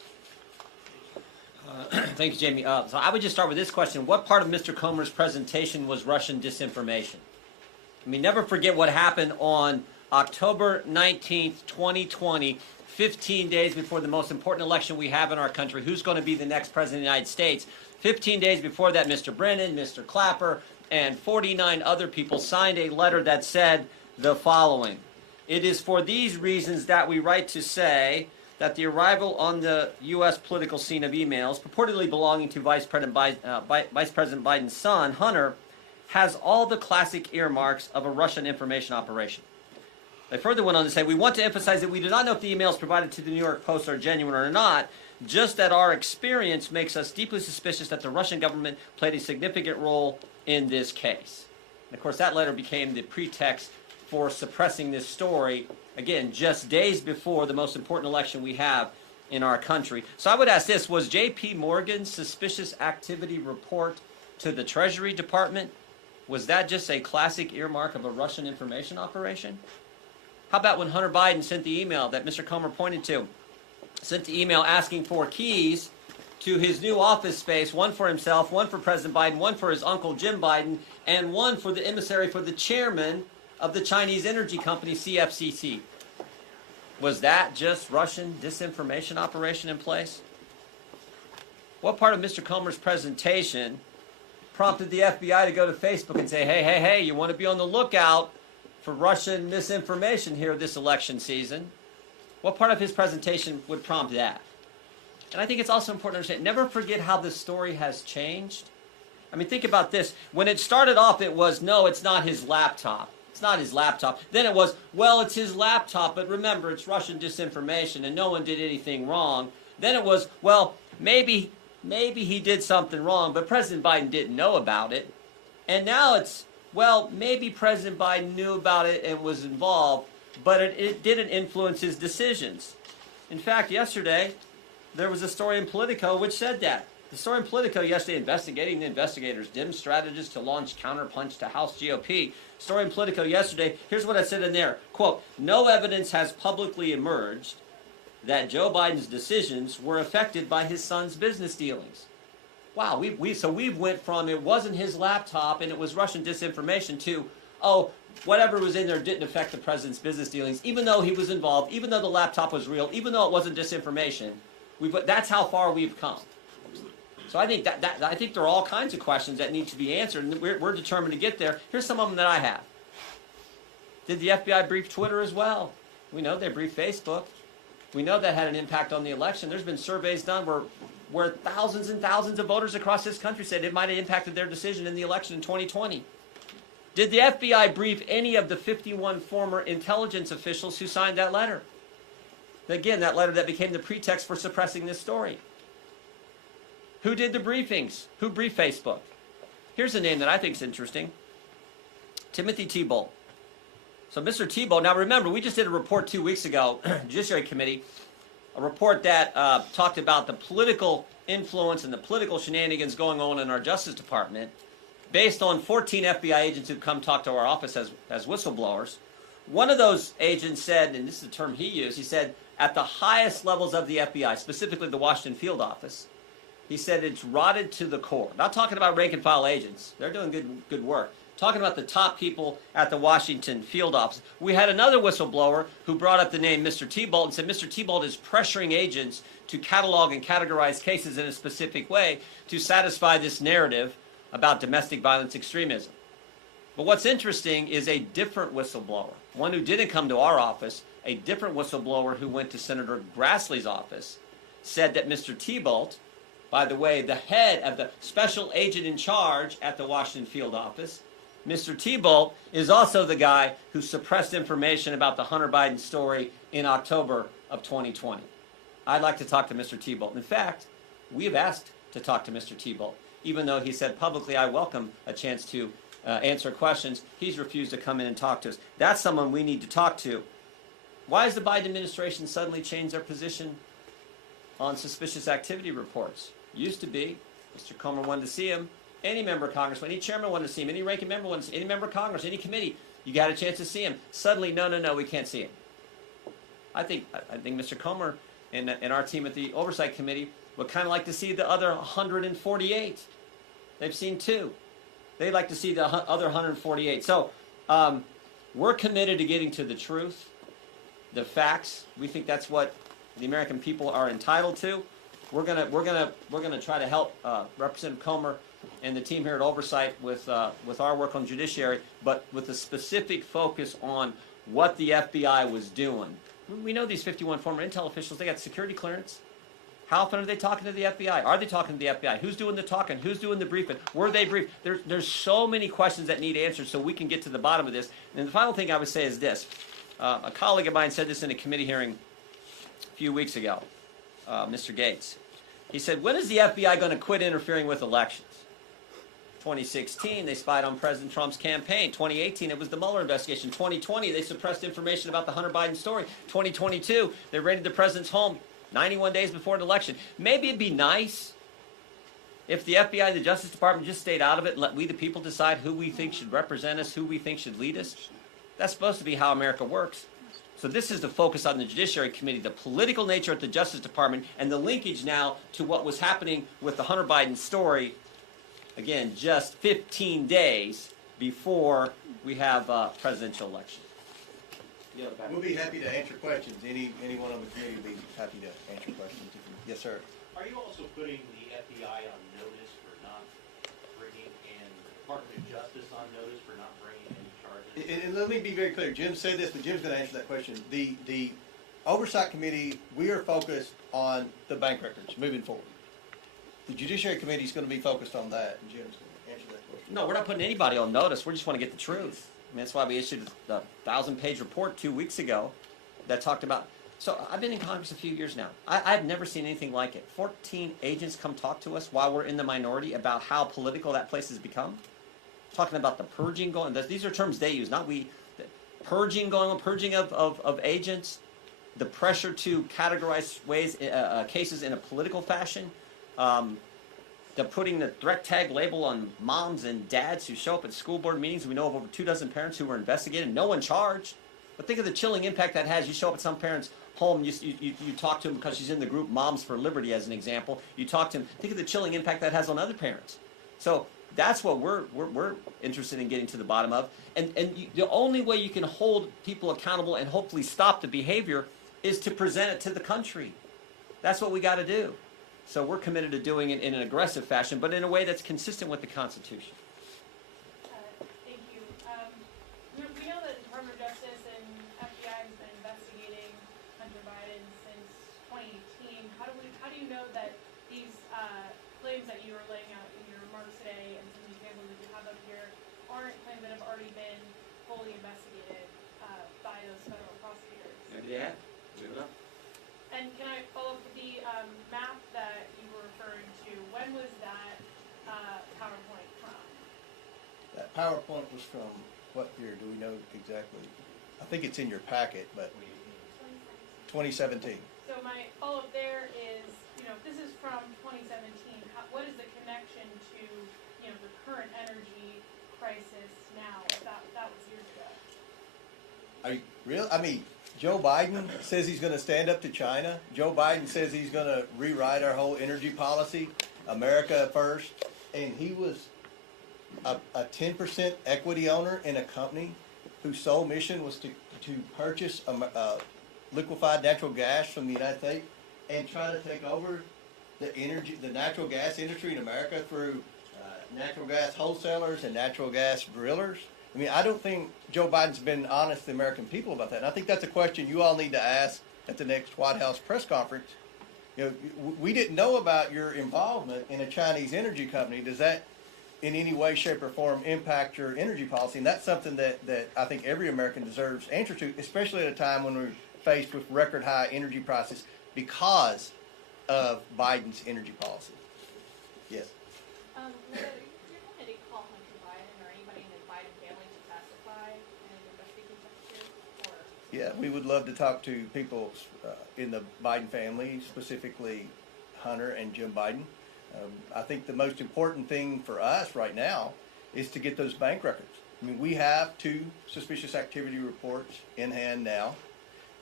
Thank you, Jamie. So I would just start with this question. What part of Mr. Comer's presentation was Russian disinformation? I mean, never forget what happened on October 19th, 2020, 15 days before the most important election we have in our country. Who's going to be the next president of the United States? 15 days before that, Mr. Brennan, Mr. Clapper, and 49 other people signed a letter that said the following. It is for these reasons that we write to say that the arrival on the U.S. political scene of emails purportedly belonging to Vice President Biden's son, Hunter, has all the classic earmarks of a Russian information operation. They further went on to say, we want to emphasize that we do not know if the emails provided to the New York Post are genuine or not, just that our experience makes us deeply suspicious that the Russian government played a significant role in this case. And of course, that letter became the pretext for suppressing this story, again, just days before the most important election we have in our country. So I would ask this, was J.P. Morgan's suspicious activity report to the Treasury Department, was that just a classic earmark of a Russian information operation? How about when Hunter Biden sent the email that Mr. Comer pointed to? Sent the email asking for keys to his new office space, one for himself, one for President Biden, one for his uncle Jim Biden, and one for the emissary for the chairman of the Chinese energy company CFCC. Was that just Russian disinformation operation in place? What part of Mr. Comer's presentation prompted the FBI to go to Facebook and say, hey, you want to be on the lookout for Russian misinformation here this election season? What part of his presentation would prompt that? And I think it's also important to understand, never forget how this story has changed. I mean, think about this. When it started off, it was, no, it's not his laptop. It's not his laptop. Then it was, well, it's his laptop, but remember, it's Russian disinformation and no one did anything wrong. Then it was, well, maybe he did something wrong, but President Biden didn't know about it. And now it's, well, maybe President Biden knew about it and was involved, but it didn't influence his decisions. In fact, yesterday, there was a story in Politico which said that. The story in Politico yesterday, investigating the investigators, dim strategists to launch counterpunch to House GOP. Story in Politico yesterday, here's what I said in there. Quote, no evidence has publicly emerged that Joe Biden's decisions were affected by his son's business dealings. Wow, so we've went from it wasn't his laptop and it was Russian disinformation to, oh, whatever was in there didn't affect the president's business dealings, even though he was involved, even though the laptop was real, even though it wasn't disinformation. That's how far we've come. So I think I think there are all kinds of questions that need to be answered, and we're determined to get there. Here's some of them that I have. Did the FBI brief Twitter as well? We know they briefed Facebook. We know that had an impact on the election. There's been surveys done where thousands and thousands of voters across this country said it might have impacted their decision in the election in 2020. Did the FBI brief any of the 51 former intelligence officials who signed that letter? Again, that letter that became the pretext for suppressing this story. Who did the briefings? Who briefed Facebook? Here's a name that I think is interesting. Timothy Thibault. So Mr. Thibault, now remember, we just did a report 2 weeks ago, Judiciary Committee, a report that talked about the political influence and the political shenanigans going on in our Justice Department based on 14 FBI agents who've come talk to our office as whistleblowers. One of those agents said, and this is the term he used, he said, at the highest levels of the FBI, specifically the Washington field office, he said it's rotted to the core. Not talking about rank and file agents. They're doing good work. Talking about the top people at the Washington field office. We had another whistleblower who brought up the name Mr. Thibault and said Mr. Thibault is pressuring agents to catalog and categorize cases in a specific way to satisfy this narrative about domestic violence extremism. But what's interesting is a different whistleblower, one who didn't come to our office, a different whistleblower who went to Senator Grassley's office, said that Mr. Thibault, by the way, the head of the special agent in charge at the Washington field office, Mr. Thibault is also the guy who suppressed information about the Hunter Biden story in October of 2020. I'd like to talk to Mr. Thibault. In fact, we have asked to talk to Mr. Thibault. Even though he said publicly, I welcome a chance to answer questions, he's refused to come in and talk to us. That's someone we need to talk to. Why has the Biden administration suddenly changed their position on suspicious activity reports? Used to be, Mr. Comer wanted to see him, any member of Congress, any chairman wanted to see him, any ranking member wanted to see him, any member of Congress, any committee, you got a chance to see him. Suddenly, no, we can't see him. I think Mr. Comer and our team at the Oversight Committee would kind of like to see the other 148. They've seen 2. They'd like to see the other 148. So we're committed to getting to the truth, the facts. We think that's what the American people are entitled to. We're gonna try to help Representative Comer and the team here at Oversight with our work on judiciary, but with a specific focus on what the FBI was doing. We know these 51 former intel officials, they got security clearance. How often are they talking to the FBI? Are they talking to the FBI? Who's doing the talking? Who's doing the briefing? Were they briefed? There's so many questions that need answers so we can get to the bottom of this. And the final thing I would say is this. A colleague of mine said this in a committee hearing a few weeks ago, Mr. Gates. He said, when is the FBI going to quit interfering with elections? 2016, they spied on President Trump's campaign. 2018, it was the Mueller investigation. 2020, they suppressed information about the Hunter Biden story. 2022, they raided the president's home 91 days before an election. Maybe it'd be nice if the FBI and the Justice Department just stayed out of it and let we the people decide who we think should represent us, who we think should lead us. That's supposed to be how America works. So this is the focus on the Judiciary Committee, the political nature at the Justice Department, and the linkage now to what was happening with the Hunter Biden story. Again, just 15 days before we have a presidential election. We'll be happy to answer questions. Anyone on the committee will be happy to answer questions. Yes, sir. Are you also putting the FBI on notice for not bringing, and the Department of Justice on notice for not bringing any charges? And let me be very clear. Jim said this, but Jim's going to answer that question. The Oversight Committee, we are focused on the bank records moving forward. The Judiciary Committee is going to be focused on that, and Jim's going to answer that question. No, we're not putting anybody on notice. We just want to get the truth. I mean, that's why we issued the 1,000-page report 2 weeks ago that talked about. So I've been in Congress a few years now. I've never seen anything like it. 14 agents come talk to us while we're in the minority about how political that place has become. Talking about the purging going. These are terms they use, not we. The purging going on, purging of agents, the pressure to categorize cases in a political fashion. The putting the threat tag label on moms and dads who show up at school board meetings. We know of over 24 parents who were investigated, no one charged. But think of the chilling impact that has. You show up at some parent's home, you talk to them because she's in the group Moms for Liberty as an example. You talk to them. Think of the chilling impact that has on other parents. So that's what we're interested in getting to the bottom of. And the only way you can hold people accountable and hopefully stop the behavior is to present it to the country. That's what we got to do. So we're committed to doing it in an aggressive fashion, but in a way that's consistent with the Constitution. Thank you. We know that the Department of Justice and FBI has been investigating Hunter Biden since 2018. How do you know that these claims that you were laying out in your remarks today and some examples that you have up here aren't claims that have already been fully investigated by those federal prosecutors? Maybe they have. Maybe not. And can I follow up with the map that you were referring to? When was that PowerPoint from? That PowerPoint was from what year? Do we know exactly? I think it's in your packet, but 2017. So my follow-up there is, if this is from 2017, what is the connection to, the current energy crisis now? That was years ago. Are you real? I mean, Joe Biden says he's going to stand up to China. Joe Biden says he's going to rewrite our whole energy policy, America first. And he was a 10% equity owner in a company whose sole mission was to purchase liquefied natural gas from the United States and try to take over the natural gas industry in America through natural gas wholesalers and natural gas drillers. I mean, I don't think Joe Biden's been honest to the American people about that. And I think that's a question you all need to ask at the next White House press conference. We didn't know about your involvement in a Chinese energy company. Does that in any way, shape, or form impact your energy policy? And that's something that I think every American deserves answer to, especially at a time when we're faced with record high energy prices because of Biden's energy policy. Yes. Would your committee call Hunter Biden or anybody in the Biden family to testify in an investigation such as? Yeah, we would love to talk to people in the Biden family, specifically Hunter and Jim Biden. I think the most important thing for us right now is to get those bank records. I mean, we have 2 suspicious activity reports in hand now.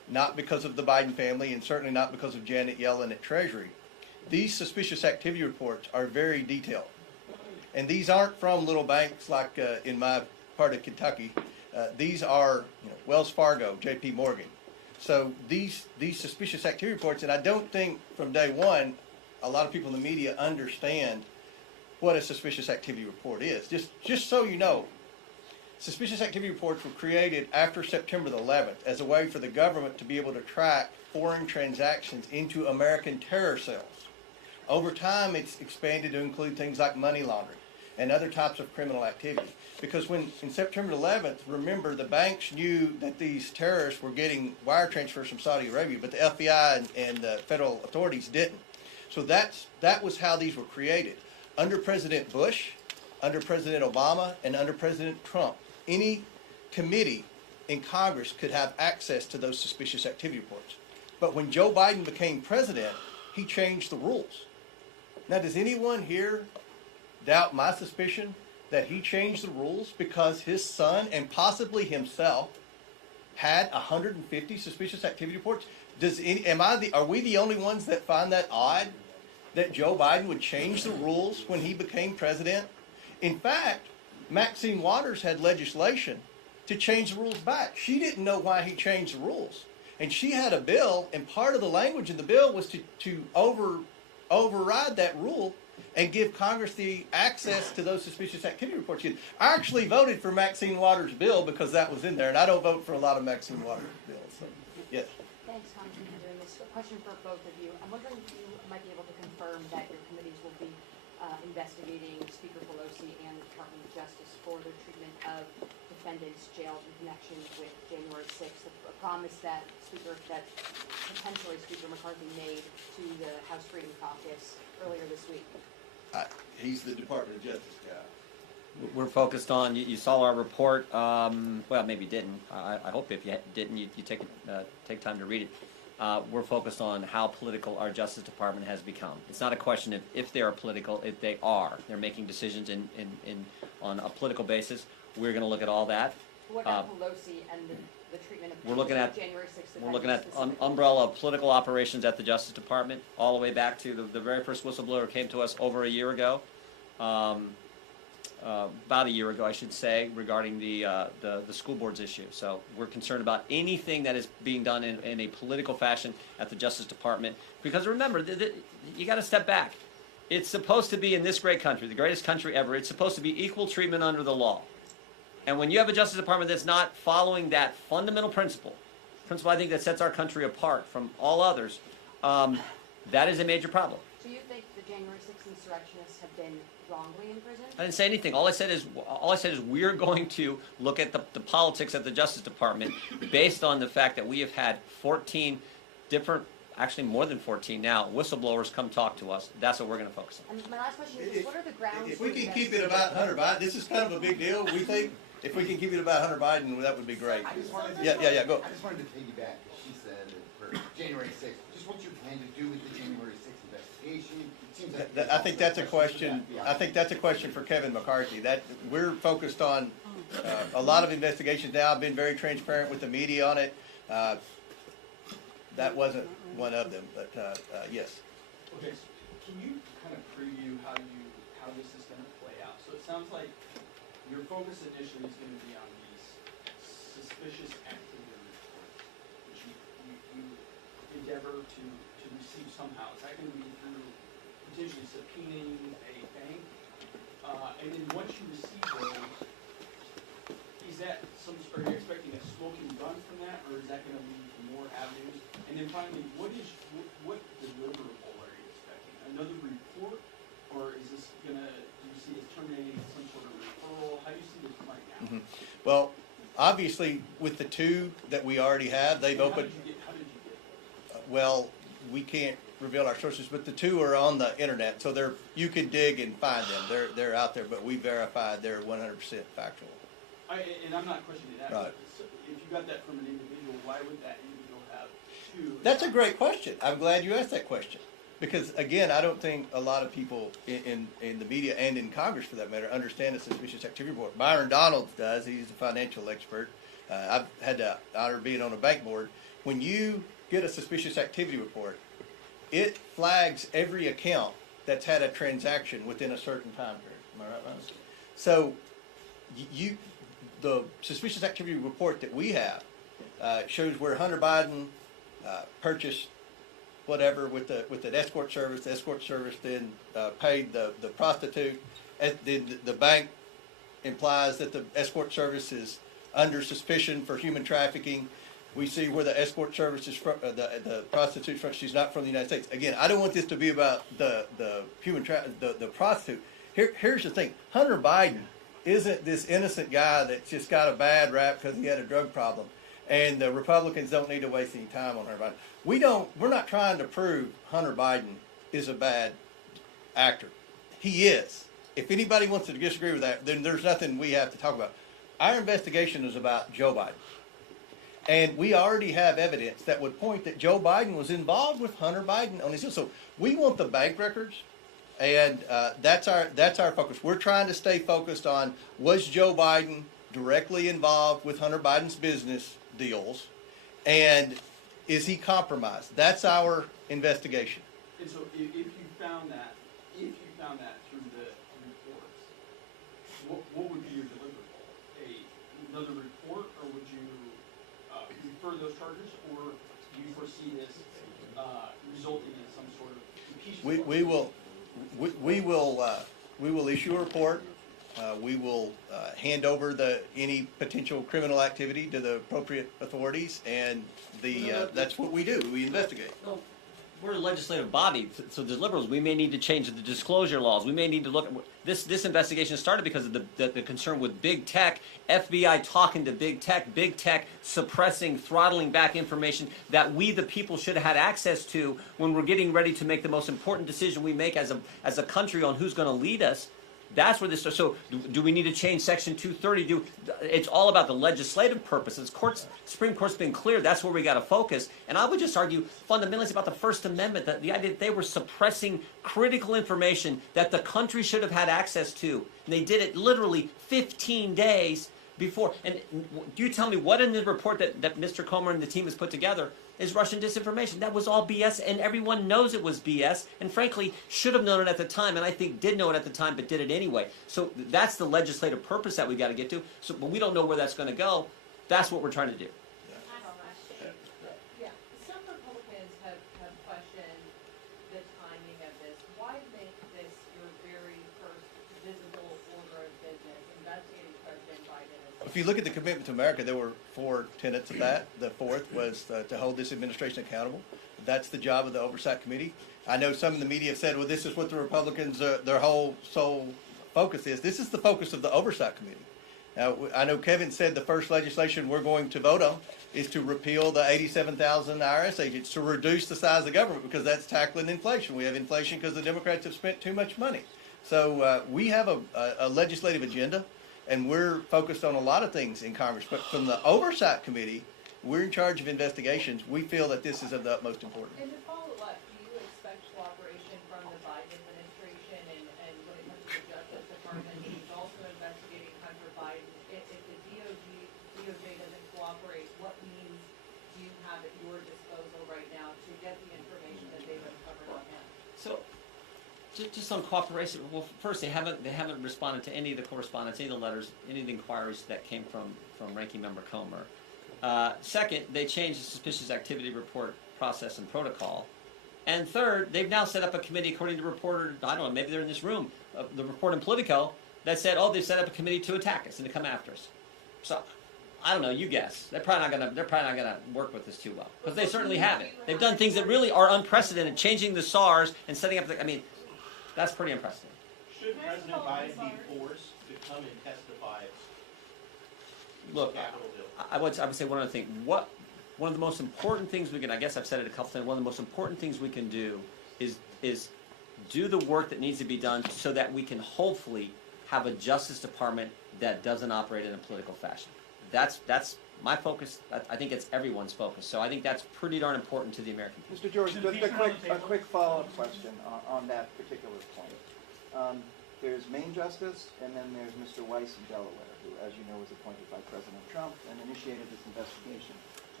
not because of the Biden family, and certainly not because of Janet Yellen at Treasury. These suspicious activity reports are very detailed. And these aren't from little banks like in my part of Kentucky. These are Wells Fargo, J.P. Morgan. So these suspicious activity reports, and I don't think from day one a lot of people in the media understand what a suspicious activity report is. Just so you know, suspicious activity reports were created after September the 11th as a way for the government to be able to track foreign transactions into American terror cells. Over time, it's expanded to include things like money laundering and other types of criminal activity. Because when, in September 11th, remember, the banks knew that these terrorists were getting wire transfers from Saudi Arabia, but the FBI and the federal authorities didn't. So that was how these were created. Under President Bush, under President Obama, and under President Trump, any committee in Congress could have access to those suspicious activity reports. But when Joe Biden became president, he changed the rules. Now, does anyone here doubt my suspicion that he changed the rules because his son and possibly himself had 150 suspicious activity reports? Are we the only ones that find that odd that Joe Biden would change the rules when he became president? In fact, Maxine Waters had legislation to change the rules back. She didn't know why he changed the rules. And she had a bill, and part of the language in the bill was to override that rule and give Congress the access to those suspicious activity reports. I actually voted for Maxine Waters' bill because that was in there, and I don't vote for a lot of Maxine Waters' bills. So, yes. Thanks, Congressman, for doing this. A question for both of you. I'm wondering if you might be able to confirm that your committees will be investigating Speaker Pelosi and the Department of Justice for their treatment of defendants jailed in connection with January 6th, a promise that potentially Speaker McCarthy made to the House Freedom Caucus earlier this week. He's the Department of Justice guy. We're focused on, you saw our report, well, maybe you didn't. I hope if you didn't, you take time to read it. We're focused on how political our Justice Department has become. It's not a question of if they are political, if they are. They're making decisions on a political basis. We're going to look at all that. What about Pelosi and the treatment of We're looking at January 6th? We're looking at umbrella of political operations at the Justice Department, all the way back to the very first whistleblower came to us over a year ago, about a year ago, I should say, regarding the school boards issue. So we're concerned about anything that is being done in a political fashion at the Justice Department. Because remember, you got to step back. It's supposed to be, in this great country, the greatest country ever, it's supposed to be equal treatment under the law. And when you have a Justice Department that's not following that fundamental principle I think that sets our country apart from all others, that is a major problem. So you think the January 6th insurrectionists have been wrongly imprisoned? I didn't say anything. All I said is we're going to look at the politics at the Justice Department based on the fact that we have had 14 different, actually more than 14 now, whistleblowers come talk to us. That's what we're going to focus on. And my last question is, what are the grounds? If we can keep it about Hunter Biden, this is kind of a big deal, we think. If we can keep it about Hunter Biden, that would be great. I just wanted to, go. I just wanted to piggyback, because she said that for January 6th, just what you plan to do with the January 6th investigation. It seems like I think that's a question. I think that's a question for Kevin McCarthy. That we're focused on a lot of investigations now. I've been very transparent with the media on it. That wasn't one of them, but yes. Okay, so can you kind of preview how this is going to play out? So it sounds like your focus initially is going to be on these suspicious activity reports, which you endeavor to receive somehow. Is that going to be through potentially subpoenaing a bank? And then once you receive those, are you expecting a smoking gun from that, or is that going to lead to more avenues? And then finally, what deliverable are you expecting? Another report, or is this do you see this terminating some sort of referral? How do you see this playing out? Mm-hmm. Well, obviously, with the two that we already have, they've opened. How did you get those? Well, we can't reveal our sources, but the two are on the internet, so you can dig and find them. They're out there, but we verified they're 100% factual. And I'm not questioning that. Right. So if you got that from an individual, why would that individual have two? That's a great question. I'm glad you asked that question. Because, again, I don't think a lot of people in the media and in Congress, for that matter, understand the suspicious activity report. Byron Donalds does. He's a financial expert. I've had the honor of being on a bank board. when you get a suspicious activity report, it flags every account that's had a transaction within a certain time period. Am I right, Ron? So the suspicious activity report that we have shows where Hunter Biden purchased whatever with an escort service. The escort service then paid the prostitute. The bank implies that the escort service is under suspicion for human trafficking. We see where the escort service is from, the prostitute's from. She's not from the United States. Again, I don't want this to be about the prostitute. Here's the thing: Hunter Biden isn't this innocent guy that's just got a bad rap because he had a drug problem, and the Republicans don't need to waste any time on Hunter Biden. We're not trying to prove Hunter Biden is a bad actor. He is. If anybody wants to disagree with that, then there's nothing we have to talk about. Our investigation is about Joe Biden. And we already have evidence that would point that Joe Biden was involved with Hunter Biden on his. So we want the bank records, and that's our focus. We're trying to stay focused on, was Joe Biden directly involved with Hunter Biden's business deals, and is he compromised? That's our investigation. And so if you found that through the reports, what would be your deliverable? Another report, or would you refer those charges, or do you foresee this resulting in some sort of impeachment? We will issue a report. We will hand over any potential criminal activity to the appropriate authorities, and that's what we do. We investigate. No, we're a legislative body, so the liberals, we may need to change the disclosure laws. We may need to look at this investigation started because of the concern with big tech, FBI talking to big tech suppressing, throttling back information that we, the people, should have had access to when we're getting ready to make the most important decision we make as a country on who's going to lead us. That's where this starts. So do we need to change Section 230? It's all about the legislative purposes. Supreme Court's been clear. That's where we got to focus. And I would just argue fundamentally about the First Amendment, that the idea that they were suppressing critical information that the country should have had access to. And they did it literally 15 days before. And do you tell me what in the report that Mr. Comer and the team has put together is Russian disinformation? That was all BS, and everyone knows it was BS, and frankly, should have known it at the time, and I think did know it at the time, but did it anyway. So that's the legislative purpose that we got to get to. So, but we don't know where that's going to go. That's what we're trying to do. Yeah, some Republicans have questioned the timing of this. Why make this your very first visible order of business, investigating President Biden? If you look at the commitment to America, there were 4 tenets of that. The fourth was to hold this administration accountable. That's the job of the Oversight Committee. I know some in the media have said, well, this is what the Republicans, their whole sole focus is. This is the focus of the Oversight Committee. Now, I know Kevin said the first legislation we're going to vote on is to repeal the 87,000 IRS agents, to reduce the size of the government, because that's tackling inflation. We have inflation because the Democrats have spent too much money. So we have a legislative agenda, and we're focused on a lot of things in Congress. But from the Oversight Committee, we're in charge of investigations. We feel that this is of the utmost importance. And to follow up, do you expect cooperation from the Biden administration and when it comes to the Justice Department, who's also investigating Hunter Biden? If the DOJ doesn't cooperate, what means do you have at your disposal right now to get the information that they've uncovered on him? So, just on cooperation. Well, first, they haven't responded to any of the correspondence, any of the letters, any of the inquiries that came from Ranking Member Comer. Second, they changed the suspicious activity report process and protocol. And third, they've now set up a committee, according to reporter, I don't know, maybe they're in this room, the report in Politico, that said, oh, they've set up a committee to attack us and to come after us. So, I don't know, you guess. They're probably not gonna work with this too well, because they certainly haven't. They've done things that really are unprecedented, changing the SARS and setting up that's pretty unprecedented. Should President Biden be forced to come and testify Look, Capitol Hill? I would say one other thing. One of the most important things we can, I guess I've said it a couple times, one of the most important things we can do is do the work that needs to be done so that we can hopefully have a Justice Department that doesn't operate in a political fashion. That's my focus. I think it's everyone's focus. So I think that's pretty darn important to the American people. Mr. George, just a quick follow-up question on that particular point. There's Maine Justice, and then there's Mr. Weiss in Delaware, who, as you know, was appointed by President Trump and initiated this investigation.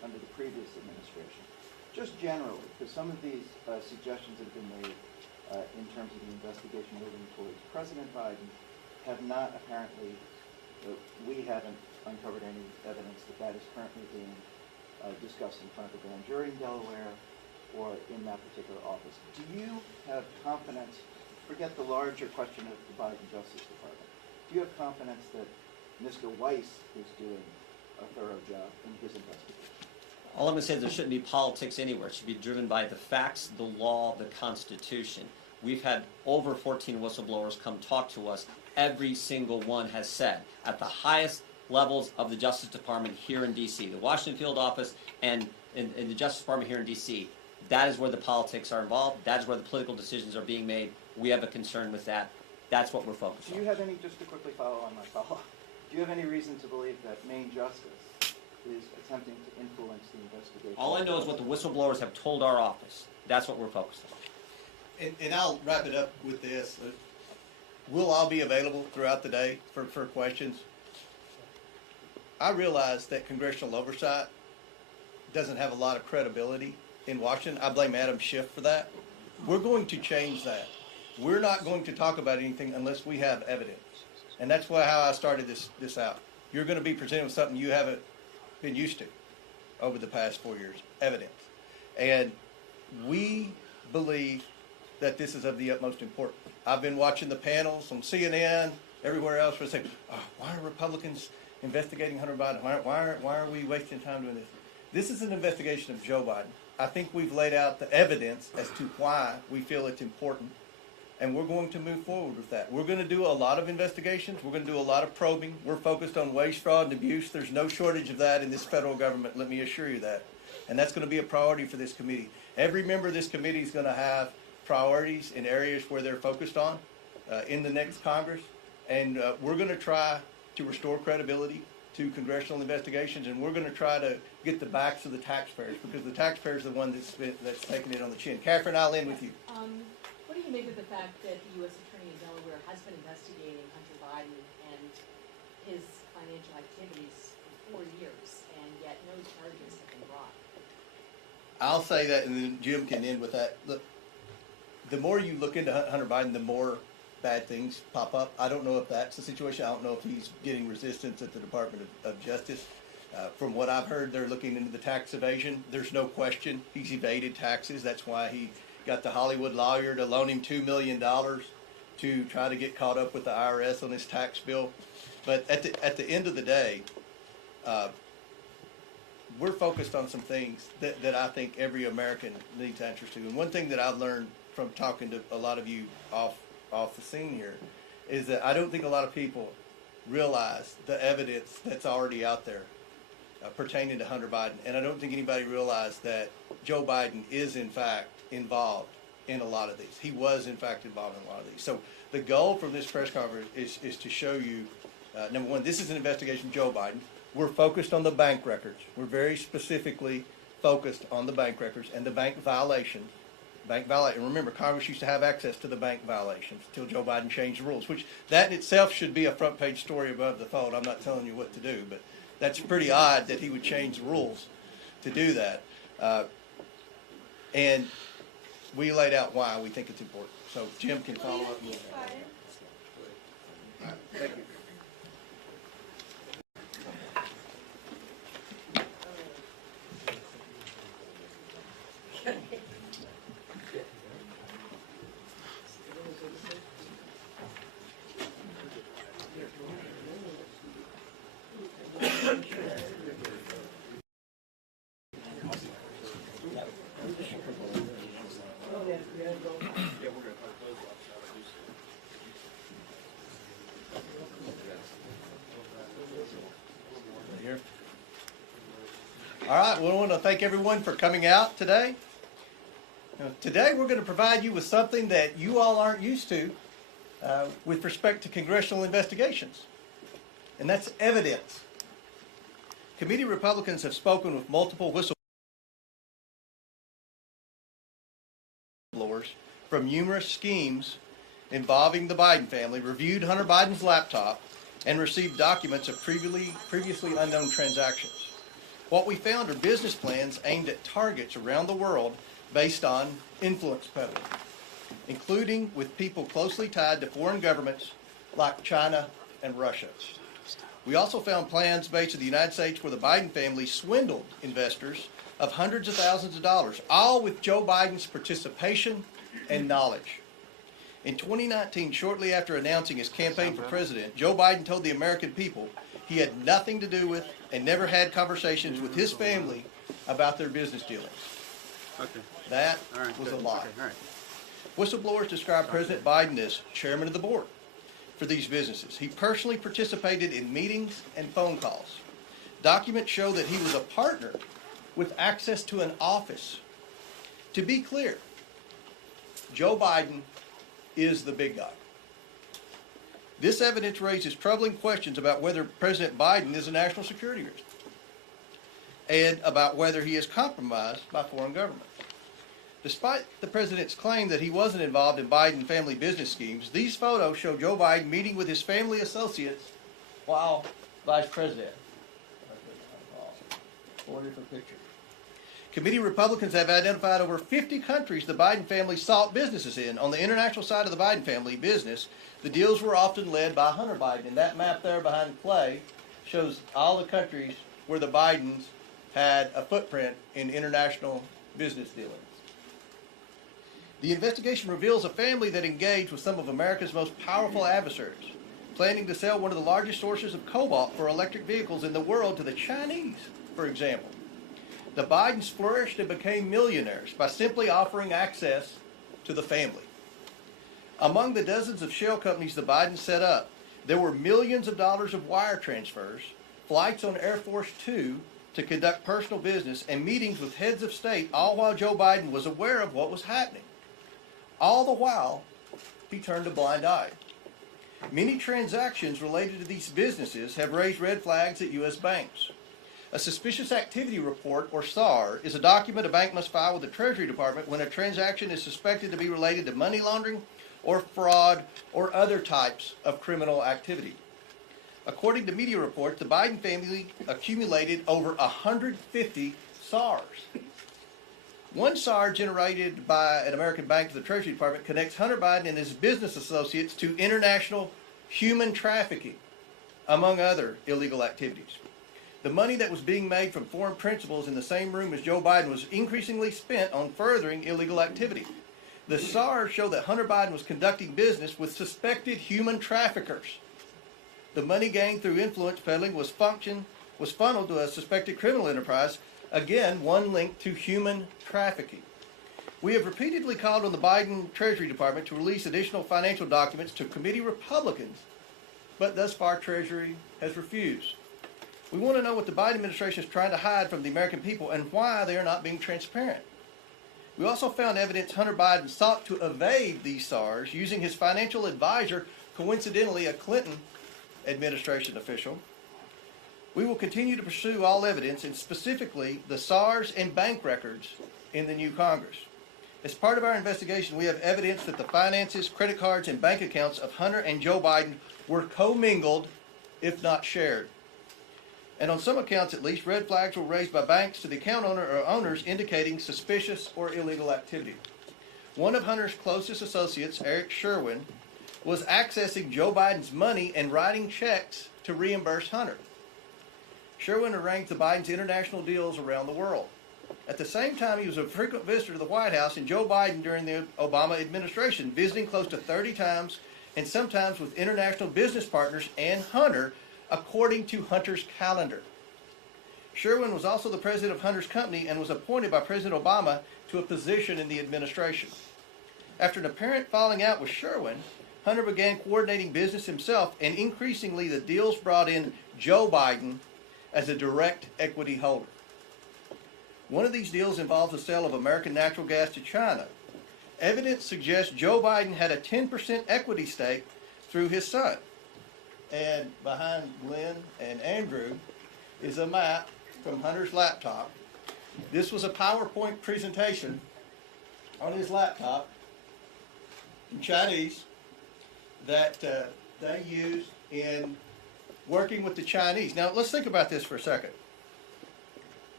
under the previous administration. Just generally, because some of these suggestions that have been made in terms of the investigation moving towards President Biden have not apparently, we haven't uncovered any evidence that that is currently being discussed in front of the grand jury in Delaware or in that particular office. Do you have confidence, forget the larger question of the Biden Justice Department, do you have confidence that Mr. Weiss is doing a thorough job in his investigation? All I'm going to say is there shouldn't be politics anywhere. It should be driven by the facts, the law, the Constitution. We've had over 14 whistleblowers come talk to us. Every single one has said, at the highest levels of the Justice Department here in D.C., the Washington field office and in the Justice Department here in D.C., that is where the politics are involved. That is where the political decisions are being made. We have a concern with that. That's what we're focused on. Do you have any, just to quickly follow on my follow-up, do you have any reason to believe that Maine Justice is attempting to influence the investigation? All I know is what the whistleblowers have told our office. That's what we're focused on. And I'll wrap it up with this. We'll all be available throughout the day for questions. I realize that congressional oversight doesn't have a lot of credibility in Washington. I blame Adam Schiff for that. We're going to change that. We're not going to talk about anything unless we have evidence. And that's how I started this out. You're going to be presented with something you haven't been used to over the past 4 years, evidence. And we believe that this is of the utmost importance. I've been watching the panels on CNN, everywhere else, where they say, oh, why are Republicans investigating Hunter Biden? Why are we wasting time doing this? This is an investigation of Joe Biden. I think we've laid out the evidence as to why we feel it's important, and we're going to move forward with that. We're going to do a lot of investigations. We're going to do a lot of probing. We're focused on waste, fraud, and abuse. There's no shortage of that in this federal government, let me assure you that. And that's going to be a priority for this committee. Every member of this committee is going to have priorities in areas where they're focused on in the next Congress. And we're going to try to restore credibility to congressional investigations, and we're going to try to get the backs of the taxpayers, because the taxpayers are the one that's taking it on the chin. Catherine, I'll end with you. What do you make of the fact that the U.S. Attorney in Delaware has been investigating Hunter Biden and his financial activities for 4 years, and yet no charges have been brought? I'll say that, and then Jim can end with that. Look, the more you look into Hunter Biden, the more bad things pop up. I don't know if that's the situation. I don't know if he's getting resistance at the Department of Justice. From what I've heard, they're looking into the tax evasion. There's no question he's evaded taxes. That's why he got the Hollywood lawyer to loan him $2 million to try to get caught up with the IRS on his tax bill. But at the end of the day, we're focused on some things that I think every American needs answers to. And one thing that I've learned from talking to a lot of you off the scene here is that I don't think a lot of people realize the evidence that's already out there pertaining to Hunter Biden. And I don't think anybody realized that Joe Biden is in fact involved in a lot of these. He was in fact involved in a lot of these. So the goal from this press conference is to show you, number one, this is an investigation of Joe Biden. We're focused on the bank records. We're very specifically focused on the bank records and the bank violations. And remember, Congress used to have access to the bank violations until Joe Biden changed the rules, which that in itself should be a front page story above the fold. I'm not telling you what to do, but that's pretty odd that he would change the rules to do that. And we laid out why we think it's important. So Jim can follow up. Thank you. All right, well, I want to thank everyone for coming out today. Today we're going to provide you with something that you all aren't used to with respect to congressional investigations, and that's evidence. Committee Republicans have spoken with multiple whistleblowers from numerous schemes involving the Biden family, reviewed Hunter Biden's laptop, and received documents of previously unknown transactions. What we found are business plans aimed at targets around the world based on influence peddling, including with people closely tied to foreign governments like China and Russia. We also found plans based in the United States where the Biden family swindled investors of hundreds of thousands of dollars, all with Joe Biden's participation and knowledge. In 2019, shortly after announcing his campaign for president, Joe Biden told the American people he had nothing to do with and never had conversations with his family about their business dealings. Okay. That All right. was good. a lie. Okay. All right. Whistleblowers described President Biden as chairman of the board for these businesses. He personally participated in meetings and phone calls. Documents show that he was a partner with access to an office. To be clear, Joe Biden is the big guy. This evidence raises troubling questions about whether President Biden is a national security risk and about whether he is compromised by foreign governments. Despite the president's claim that he wasn't involved in Biden family business schemes, these photos show Joe Biden meeting with his family associates while vice president. 4 different pictures. Committee Republicans have identified over 50 countries the Biden family sought businesses in. On the international side of the Biden family business, the deals were often led by Hunter Biden. And that map there behind Clay shows all the countries where the Bidens had a footprint in international business dealings. The investigation reveals a family that engaged with some of America's most powerful adversaries, planning to sell one of the largest sources of cobalt for electric vehicles in the world to the Chinese, for example. The Bidens flourished and became millionaires by simply offering access to the family. Among the dozens of shell companies the Bidens set up, there were millions of dollars of wire transfers, flights on Air Force Two to conduct personal business, and meetings with heads of state, all while Joe Biden was aware of what was happening. All the while, he turned a blind eye. Many transactions related to these businesses have raised red flags at U.S. banks. A suspicious activity report, or SAR, is a document a bank must file with the Treasury Department when a transaction is suspected to be related to money laundering or fraud or other types of criminal activity. According to media reports, the Biden family accumulated over 150 SARs. One SAR generated by an American bank to the Treasury Department connects Hunter Biden and his business associates to international human trafficking, among other illegal activities. The money that was being made from foreign principals in the same room as Joe Biden was increasingly spent on furthering illegal activity. The SARs show that Hunter Biden was conducting business with suspected human traffickers. The money gained through influence peddling was funneled to a suspected criminal enterprise, again, one linked to human trafficking. We have repeatedly called on the Biden Treasury Department to release additional financial documents to committee Republicans, but thus far Treasury has refused. We want to know what the Biden administration is trying to hide from the American people and why they are not being transparent. We also found evidence Hunter Biden sought to evade these SARs using his financial advisor, coincidentally a Clinton administration official. We will continue to pursue all evidence, and specifically the SARs and bank records in the new Congress. As part of our investigation, we have evidence that the finances, credit cards, and bank accounts of Hunter and Joe Biden were commingled, if not shared. And on some accounts at least, red flags were raised by banks to the account owner or owners indicating suspicious or illegal activity. One of Hunter's closest associates, Eric Sherwin, was accessing Joe Biden's money and writing checks to reimburse Hunter. Sherwin arranged the Biden's international deals around the world. At the same time, he was a frequent visitor to the White House and Joe Biden during the Obama administration, visiting close to 30 times and sometimes with international business partners and Hunter, according to Hunter's calendar. Sherwin was also the president of Hunter's company and was appointed by President Obama to a position in the administration. After an apparent falling out with Sherwin, Hunter began coordinating business himself, and increasingly the deals brought in Joe Biden as a direct equity holder. One of these deals involves the sale of American natural gas to China. Evidence suggests Joe Biden had a 10% equity stake through his son. And behind Glenn and Andrew is a map from Hunter's laptop. This was a PowerPoint presentation on his laptop in Chinese that they used in working with the Chinese. Now, let's think about this for a second.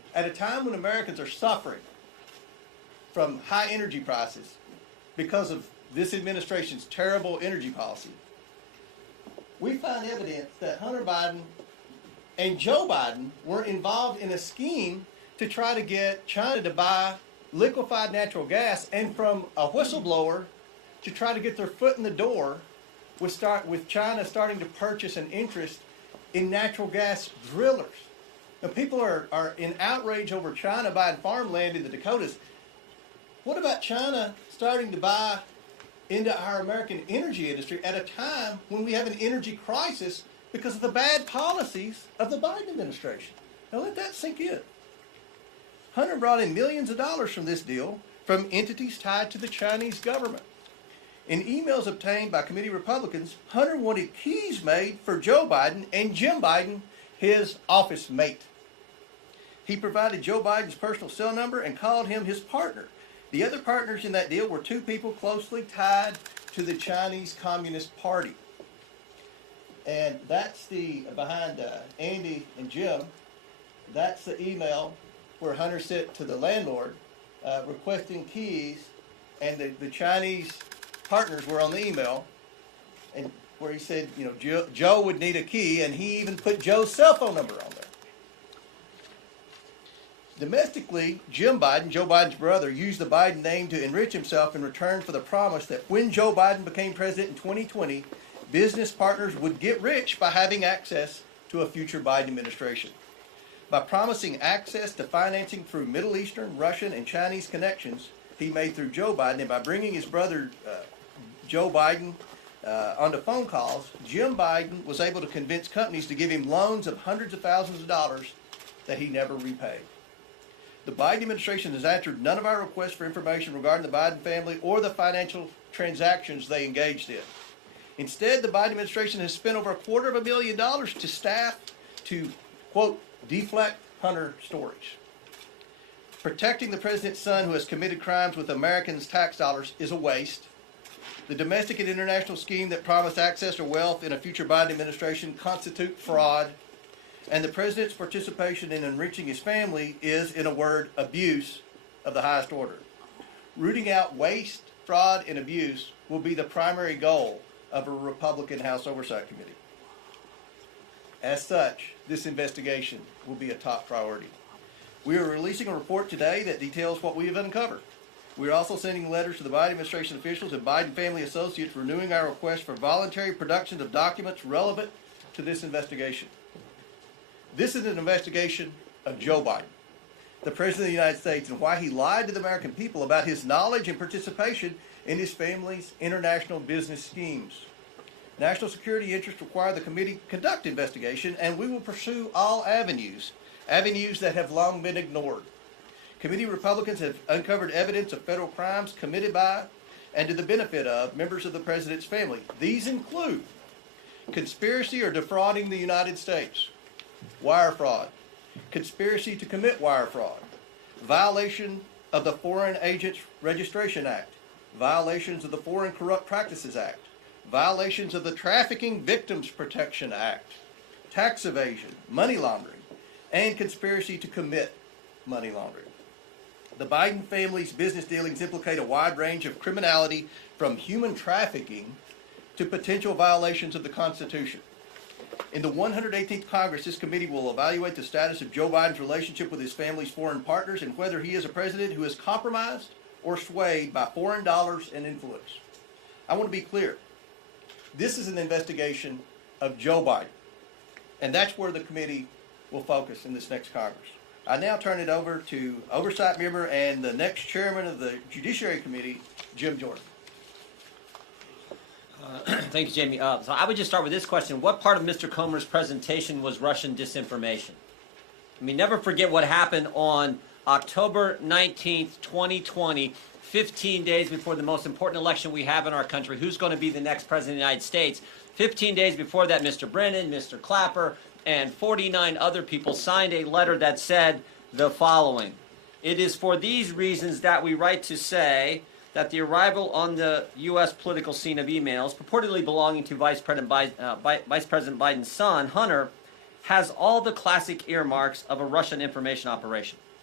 at a time when Americans are suffering from high energy prices because of this administration's terrible energy policy, we find evidence that Hunter Biden and Joe Biden were involved in a scheme to try to get China to buy liquefied natural gas, and from a whistleblower to try to get their foot in the door with China starting to purchase an interest in natural gas drillers. Now, people are in outrage over China buying farmland in the Dakotas. What about China starting to buy into our American energy industry at a time when we have an energy crisis because of the bad policies of the Biden administration? Now let that sink in. Hunter brought in millions of dollars from this deal from entities tied to the Chinese government. In emails obtained by committee Republicans, Hunter wanted keys made for Joe Biden and Jim Biden, his office mate. He provided Joe Biden's personal cell number and called him his partner. The other partners in that deal were two people closely tied to the Chinese Communist Party. And that's behind Andy and Jim, that's the email where Hunter sent to the landlord requesting keys, and the Chinese partners were on the email, and where he said, you know, Joe would need a key, and he even put Joe's cell phone number on there. Domestically, Jim Biden, Joe Biden's brother, used the Biden name to enrich himself in return for the promise that when Joe Biden became president in 2020, business partners would get rich by having access to a future Biden administration. By promising access to financing through Middle Eastern, Russian, and Chinese connections he made through Joe Biden, and by bringing his brother Joe Biden onto phone calls, Jim Biden was able to convince companies to give him loans of hundreds of thousands of dollars that he never repaid. The Biden administration has answered none of our requests for information regarding the Biden family or the financial transactions they engaged in. Instead, the Biden administration has spent over $250,000 to staff to, quote, deflect Hunter stories. Protecting the president's son who has committed crimes with Americans' tax dollars is a waste. The domestic and international scheme that promised access to wealth in a future Biden administration constitute fraud. And the president's participation in enriching his family is, in a word, abuse of the highest order. Rooting out waste, fraud, and abuse will be the primary goal of a Republican House Oversight Committee. As such, this investigation will be a top priority. We are releasing a report today that details what we have uncovered. We are also sending letters to the Biden administration officials and Biden family associates renewing our request for voluntary production of documents relevant to this investigation. This is an investigation of Joe Biden, the President of the United States, and why he lied to the American people about his knowledge and participation in his family's international business schemes. National security interests require the committee conduct investigation, and we will pursue all avenues that have long been ignored. Committee Republicans have uncovered evidence of federal crimes committed by and to the benefit of members of the President's family. These include conspiracy or defrauding the United States, wire fraud, conspiracy to commit wire fraud, violation of the Foreign Agents Registration Act, violations of the Foreign Corrupt Practices Act, violations of the Trafficking Victims Protection Act, tax evasion, money laundering, and conspiracy to commit money laundering. The Biden family's business dealings implicate a wide range of criminality, from human trafficking to potential violations of the Constitution. In the 118th Congress, this committee will evaluate the status of Joe Biden's relationship with his family's foreign partners and whether he is a president who is compromised or swayed by foreign dollars and influence. I want to be clear. This is an investigation of Joe Biden, and that's where the committee will focus in this next Congress. I now turn it over to Oversight Member and the next Chairman of the Judiciary Committee, Jim Jordan. Thank you, Jamie. So I would just start with this question. What part of Mr. Comer's presentation was Russian disinformation? I mean, never forget what happened on October 19th, 2020, 15 days before the most important election we have in our country. Who's going to be the next president of the United States? 15 days before that, Mr. Brennan, Mr. Clapper, and 49 other people signed a letter that said the following. It is for these reasons that we write to say that the arrival on the U.S. political scene of emails purportedly belonging to Vice President Biden's son, Hunter, has all the classic earmarks of a Russian information operation.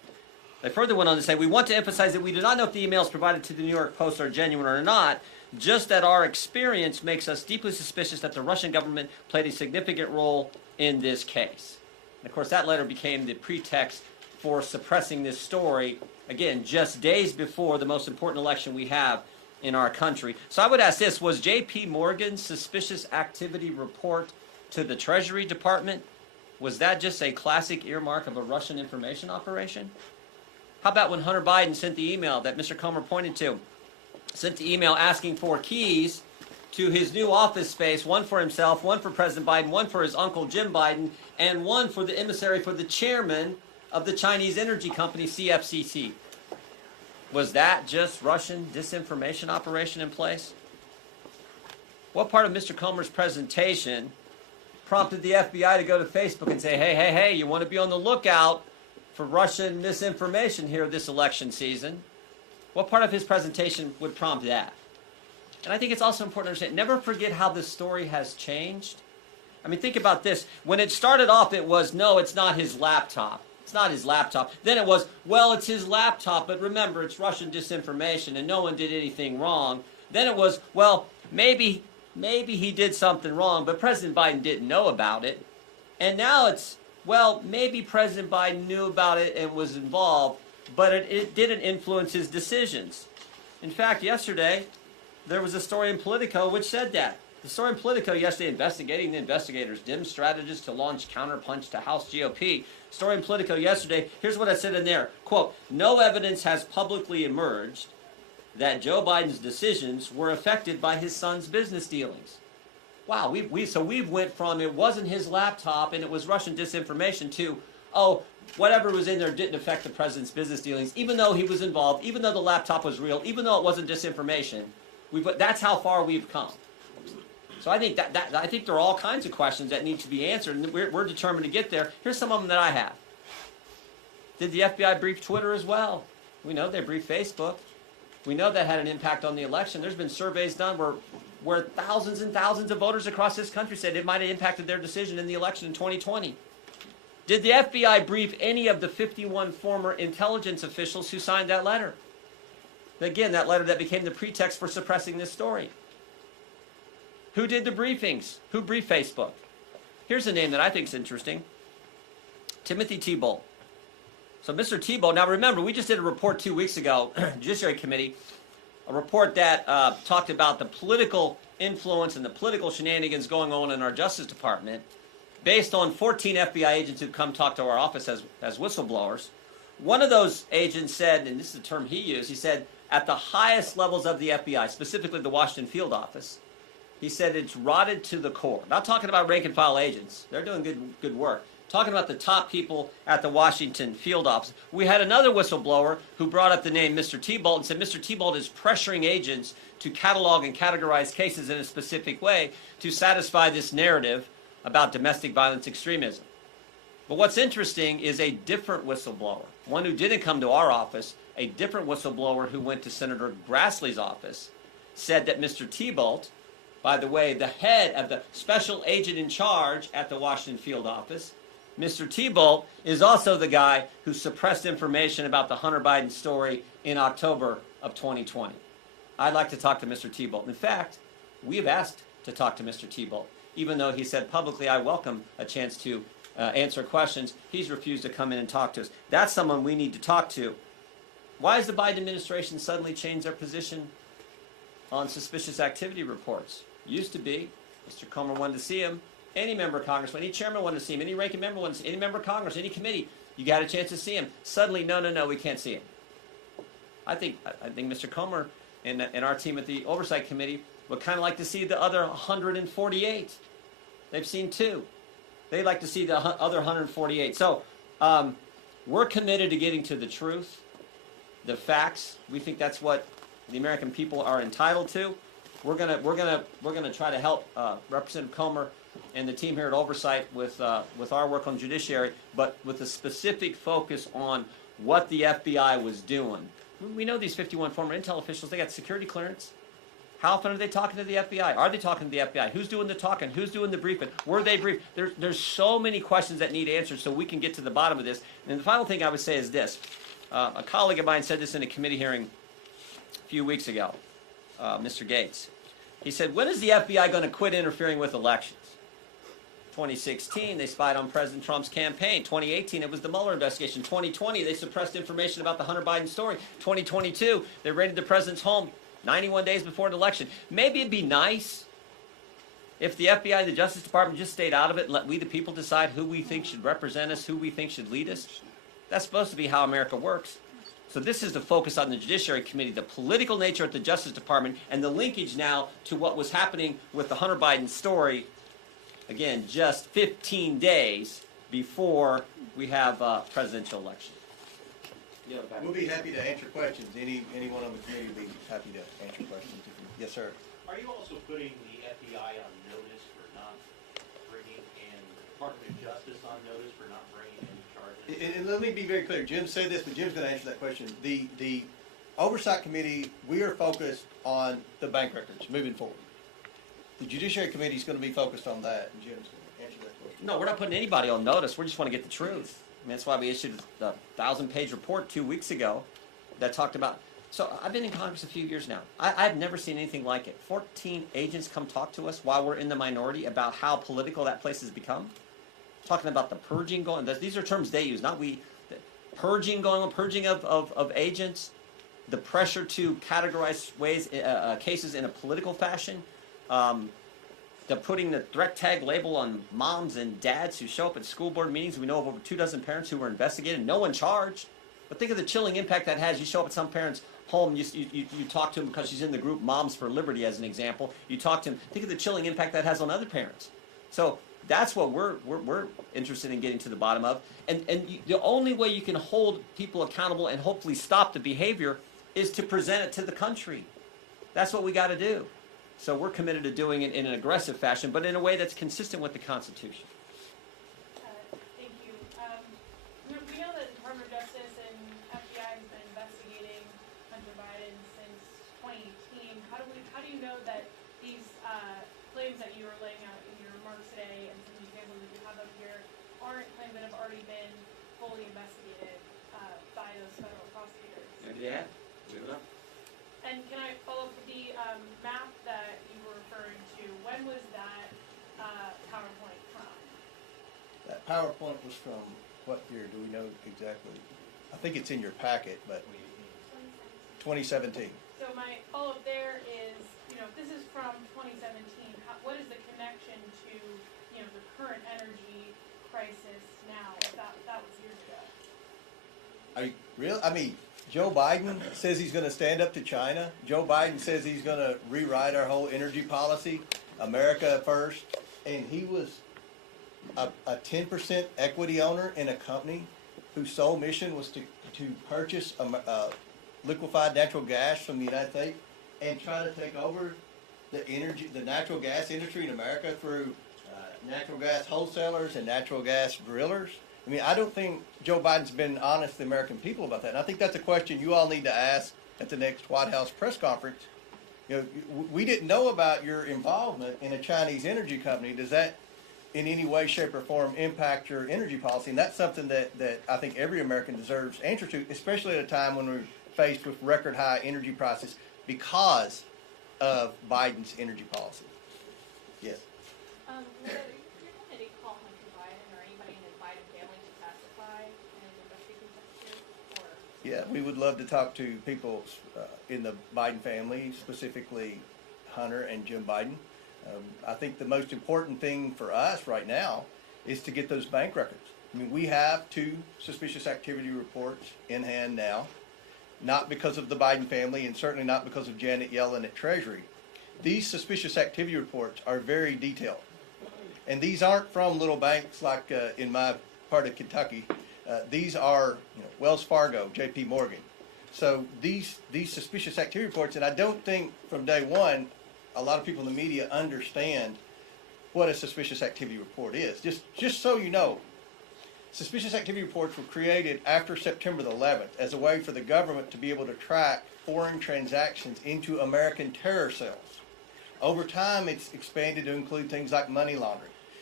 They further went on to say, we want to emphasize that we do not know if the emails provided to the New York Post are genuine or not, just that our experience makes us deeply suspicious that the Russian government played a significant role in this case. And of course, that letter became the pretext for suppressing this story, again, just days before the most important election we have in our country. So I would ask this, was J.P. Morgan's suspicious activity report to the Treasury Department, was that just a classic earmark of a Russian information operation? How about when Hunter Biden sent the email that Mr. Comer pointed to, sent the email asking for keys to his new office space, one for himself, one for President Biden, one for his uncle Jim Biden, and one for the emissary for the chairman of the Chinese energy company CFCC. Was that just Russian disinformation operation in place? What part of Mr. Comer's presentation prompted the FBI to go to Facebook and say, hey, you want to be on the lookout for Russian misinformation here this election season? What part of his presentation would prompt that? And I think it's also important to understand, never forget how this story has changed. I mean, think about this. When it started off, it was, no, it's not his laptop. It's not his laptop. Then it was, well, it's his laptop, but remember, it's Russian disinformation and no one did anything wrong. Then it was, well, maybe he did something wrong, but President Biden didn't know about it. And now it's, well, maybe President Biden knew about it and was involved, but it didn't influence his decisions. In fact, yesterday, there was a story in Politico which said that. The story in Politico yesterday, investigating the investigators, dim strategists to launch counterpunch to House GOP. Story in Politico yesterday, here's what I said in there. Quote, no evidence has publicly emerged that Joe Biden's decisions were affected by his son's business dealings. Wow, we've went from it wasn't his laptop and it was Russian disinformation to, oh, whatever was in there didn't affect the president's business dealings, even though he was involved, even though the laptop was real, even though it wasn't disinformation. That's how far we've come. So I think I think there are all kinds of questions that need to be answered, and we're determined to get there. Here's some of them that I have. Did the FBI brief Twitter as well? We know they briefed Facebook. We know that had an impact on the election. There's been surveys done where thousands and thousands of voters across this country said it might have impacted their decision in the election in 2020. Did the FBI brief any of the 51 former intelligence officials who signed that letter? Again, that letter that became the pretext for suppressing this story. Who did the briefings? Who briefed Facebook? Here's a name that I think is interesting. Timothy Thibault. So Mr. Thibault, now remember, we just did a report 2 weeks ago, Judiciary Committee, a report that talked about the political influence and the political shenanigans going on in our Justice Department based on 14 FBI agents who've come talk to our office as whistleblowers. One of those agents said, and this is the term he used, he said, at the highest levels of the FBI, specifically the Washington field office, he said it's rotted to the core. Not talking about rank and file agents. They're doing good work. Talking about the top people at the Washington field office. We had another whistleblower who brought up the name Mr. Thibault and said Mr. Thibault is pressuring agents to catalog and categorize cases in a specific way to satisfy this narrative about domestic violence extremism. But what's interesting is a different whistleblower, one who didn't come to our office, a different whistleblower who went to Senator Grassley's office, said that Mr. Thibault, by the way, the head of the special agent in charge at the Washington field office, Mr. Thibault is also the guy who suppressed information about the Hunter Biden story in October of 2020. I'd like to talk to Mr. Thibault. In fact, we have asked to talk to Mr. Thibault. Even though he said publicly, I welcome a chance to answer questions, he's refused to come in and talk to us. That's someone we need to talk to. Why has the Biden administration suddenly changed their position on suspicious activity reports? Used to be, Mr. Comer wanted to see him, any member of Congress, any chairman wanted to see him, any ranking member wanted to see him, any member of Congress, any committee, you got a chance to see him. Suddenly, no, we can't see him. I think Mr. Comer and our team at the Oversight Committee would kind of like to see the other 148. They've seen 2. They'd like to see the other 148. So we're committed to getting to the truth, the facts. We think that's what the American people are entitled to. We're gonna try to help Representative Comer and the team here at Oversight with our work on judiciary, but with a specific focus on what the FBI was doing. We know these 51 former intel officials, they got security clearance. How often are they talking to the FBI? Are they talking to the FBI? Who's doing the talking? Who's doing the briefing? Were they briefed? There's so many questions that need answers so we can get to the bottom of this. And the final thing I would say is this. A colleague of mine said this in a committee hearing a few weeks ago, Mr. Gates. He said, when is the FBI going to quit interfering with elections? 2016, they spied on President Trump's campaign. 2018, it was the Mueller investigation. 2020, they suppressed information about the Hunter Biden story. 2022, they raided the president's home 91 days before an election. Maybe it'd be nice if the FBI and the Justice Department just stayed out of it and let we the people decide who we think should represent us, who we think should lead us. That's supposed to be how America works. So this is the focus on the Judiciary Committee, the political nature at the Justice Department, and the linkage now to what was happening with the Hunter Biden story. Again, just 15 days before we have a presidential election. We'll be happy to answer questions. Anyone on the committee will be happy to answer questions. Yes, sir. Are you also putting the FBI on notice for not bringing, and the Department of Justice on notice for not bringing any charges? And let me be very clear. Jim said this, but Jim's going to answer that question. The Oversight Committee, we are focused on the bank records moving forward. The Judiciary Committee is going to be focused on that, and Jim's going to answer that question. No, we're not putting anybody on notice. We just want to get the truth. I mean, that's why we issued the 1,000-page report 2 weeks ago that talked about. So I've been in Congress a few years now. I've never seen anything like it. 14 agents come talk to us while we're in the minority about how political that place has become. Talking about the purging going. These are terms they use, not we. The purging going on, purging of agents, the pressure to categorize cases in a political fashion. The putting the threat tag label on moms and dads who show up at school board meetings. We know of over 24 parents who were investigated, no one charged. But think of the chilling impact that has. You show up at some parent's home, you talk to him because she's in the group Moms for Liberty, as an example. You talk to him. Think of the chilling impact that has on other parents. So that's what we're interested in getting to the bottom of. And the only way you can hold people accountable and hopefully stop the behavior is to present it to the country. That's what we got to do. So we're committed to doing it in an aggressive fashion, but in a way that's consistent with the Constitution. Thank you. We know that the Department of Justice and FBI has been investigating Hunter Biden since 2018. How do you know that these claims that you were laying out in your remarks today and some examples that you have up here aren't claims that have already been fully investigated by those federal prosecutors? Maybe they have. We don't know. And can I follow up with the map that you were referring to? When was that PowerPoint from? That PowerPoint was from what year? Do we know exactly? I think it's in your packet, but 2017. So my follow-up there is, if this is from 2017, what is the connection to, the current energy crisis now? If that was years ago. Are you real? I mean, Joe Biden says he's going to stand up to China. Joe Biden says he's going to rewrite our whole energy policy, America first. And he was a 10% equity owner in a company whose sole mission was to purchase liquefied natural gas from the United States and try to take over the natural gas industry in America through natural gas wholesalers and natural gas drillers. I mean, I don't think Joe Biden's been honest to the American people about that. And I think that's a question you all need to ask at the next White House press conference. We didn't know about your involvement in a Chinese energy company. Does that in any way, shape, or form impact your energy policy? And that's something that I think every American deserves answers to, especially at a time when we're faced with record high energy prices because of Biden's energy policy. Yes. Will your committee call Hunter Biden or anybody in the Biden family to testify in investigating such cases? Yeah, we would love to talk to people in the Biden family, specifically Hunter and Jim Biden. I think the most important thing for us right now is to get those bank records. I mean, we have 2 suspicious activity reports in hand now, not because of the Biden family and certainly not because of Janet Yellen at Treasury. These suspicious activity reports are very detailed. And these aren't from little banks like in my part of Kentucky. These are Wells Fargo, J.P. Morgan. So these suspicious activity reports, and I don't think from day one a lot of people in the media understand what a suspicious activity report is. Just so you know, suspicious activity reports were created after September the 11th as a way for the government to be able to track foreign transactions into American terror cells. Over time, it's expanded to include things like money laundering.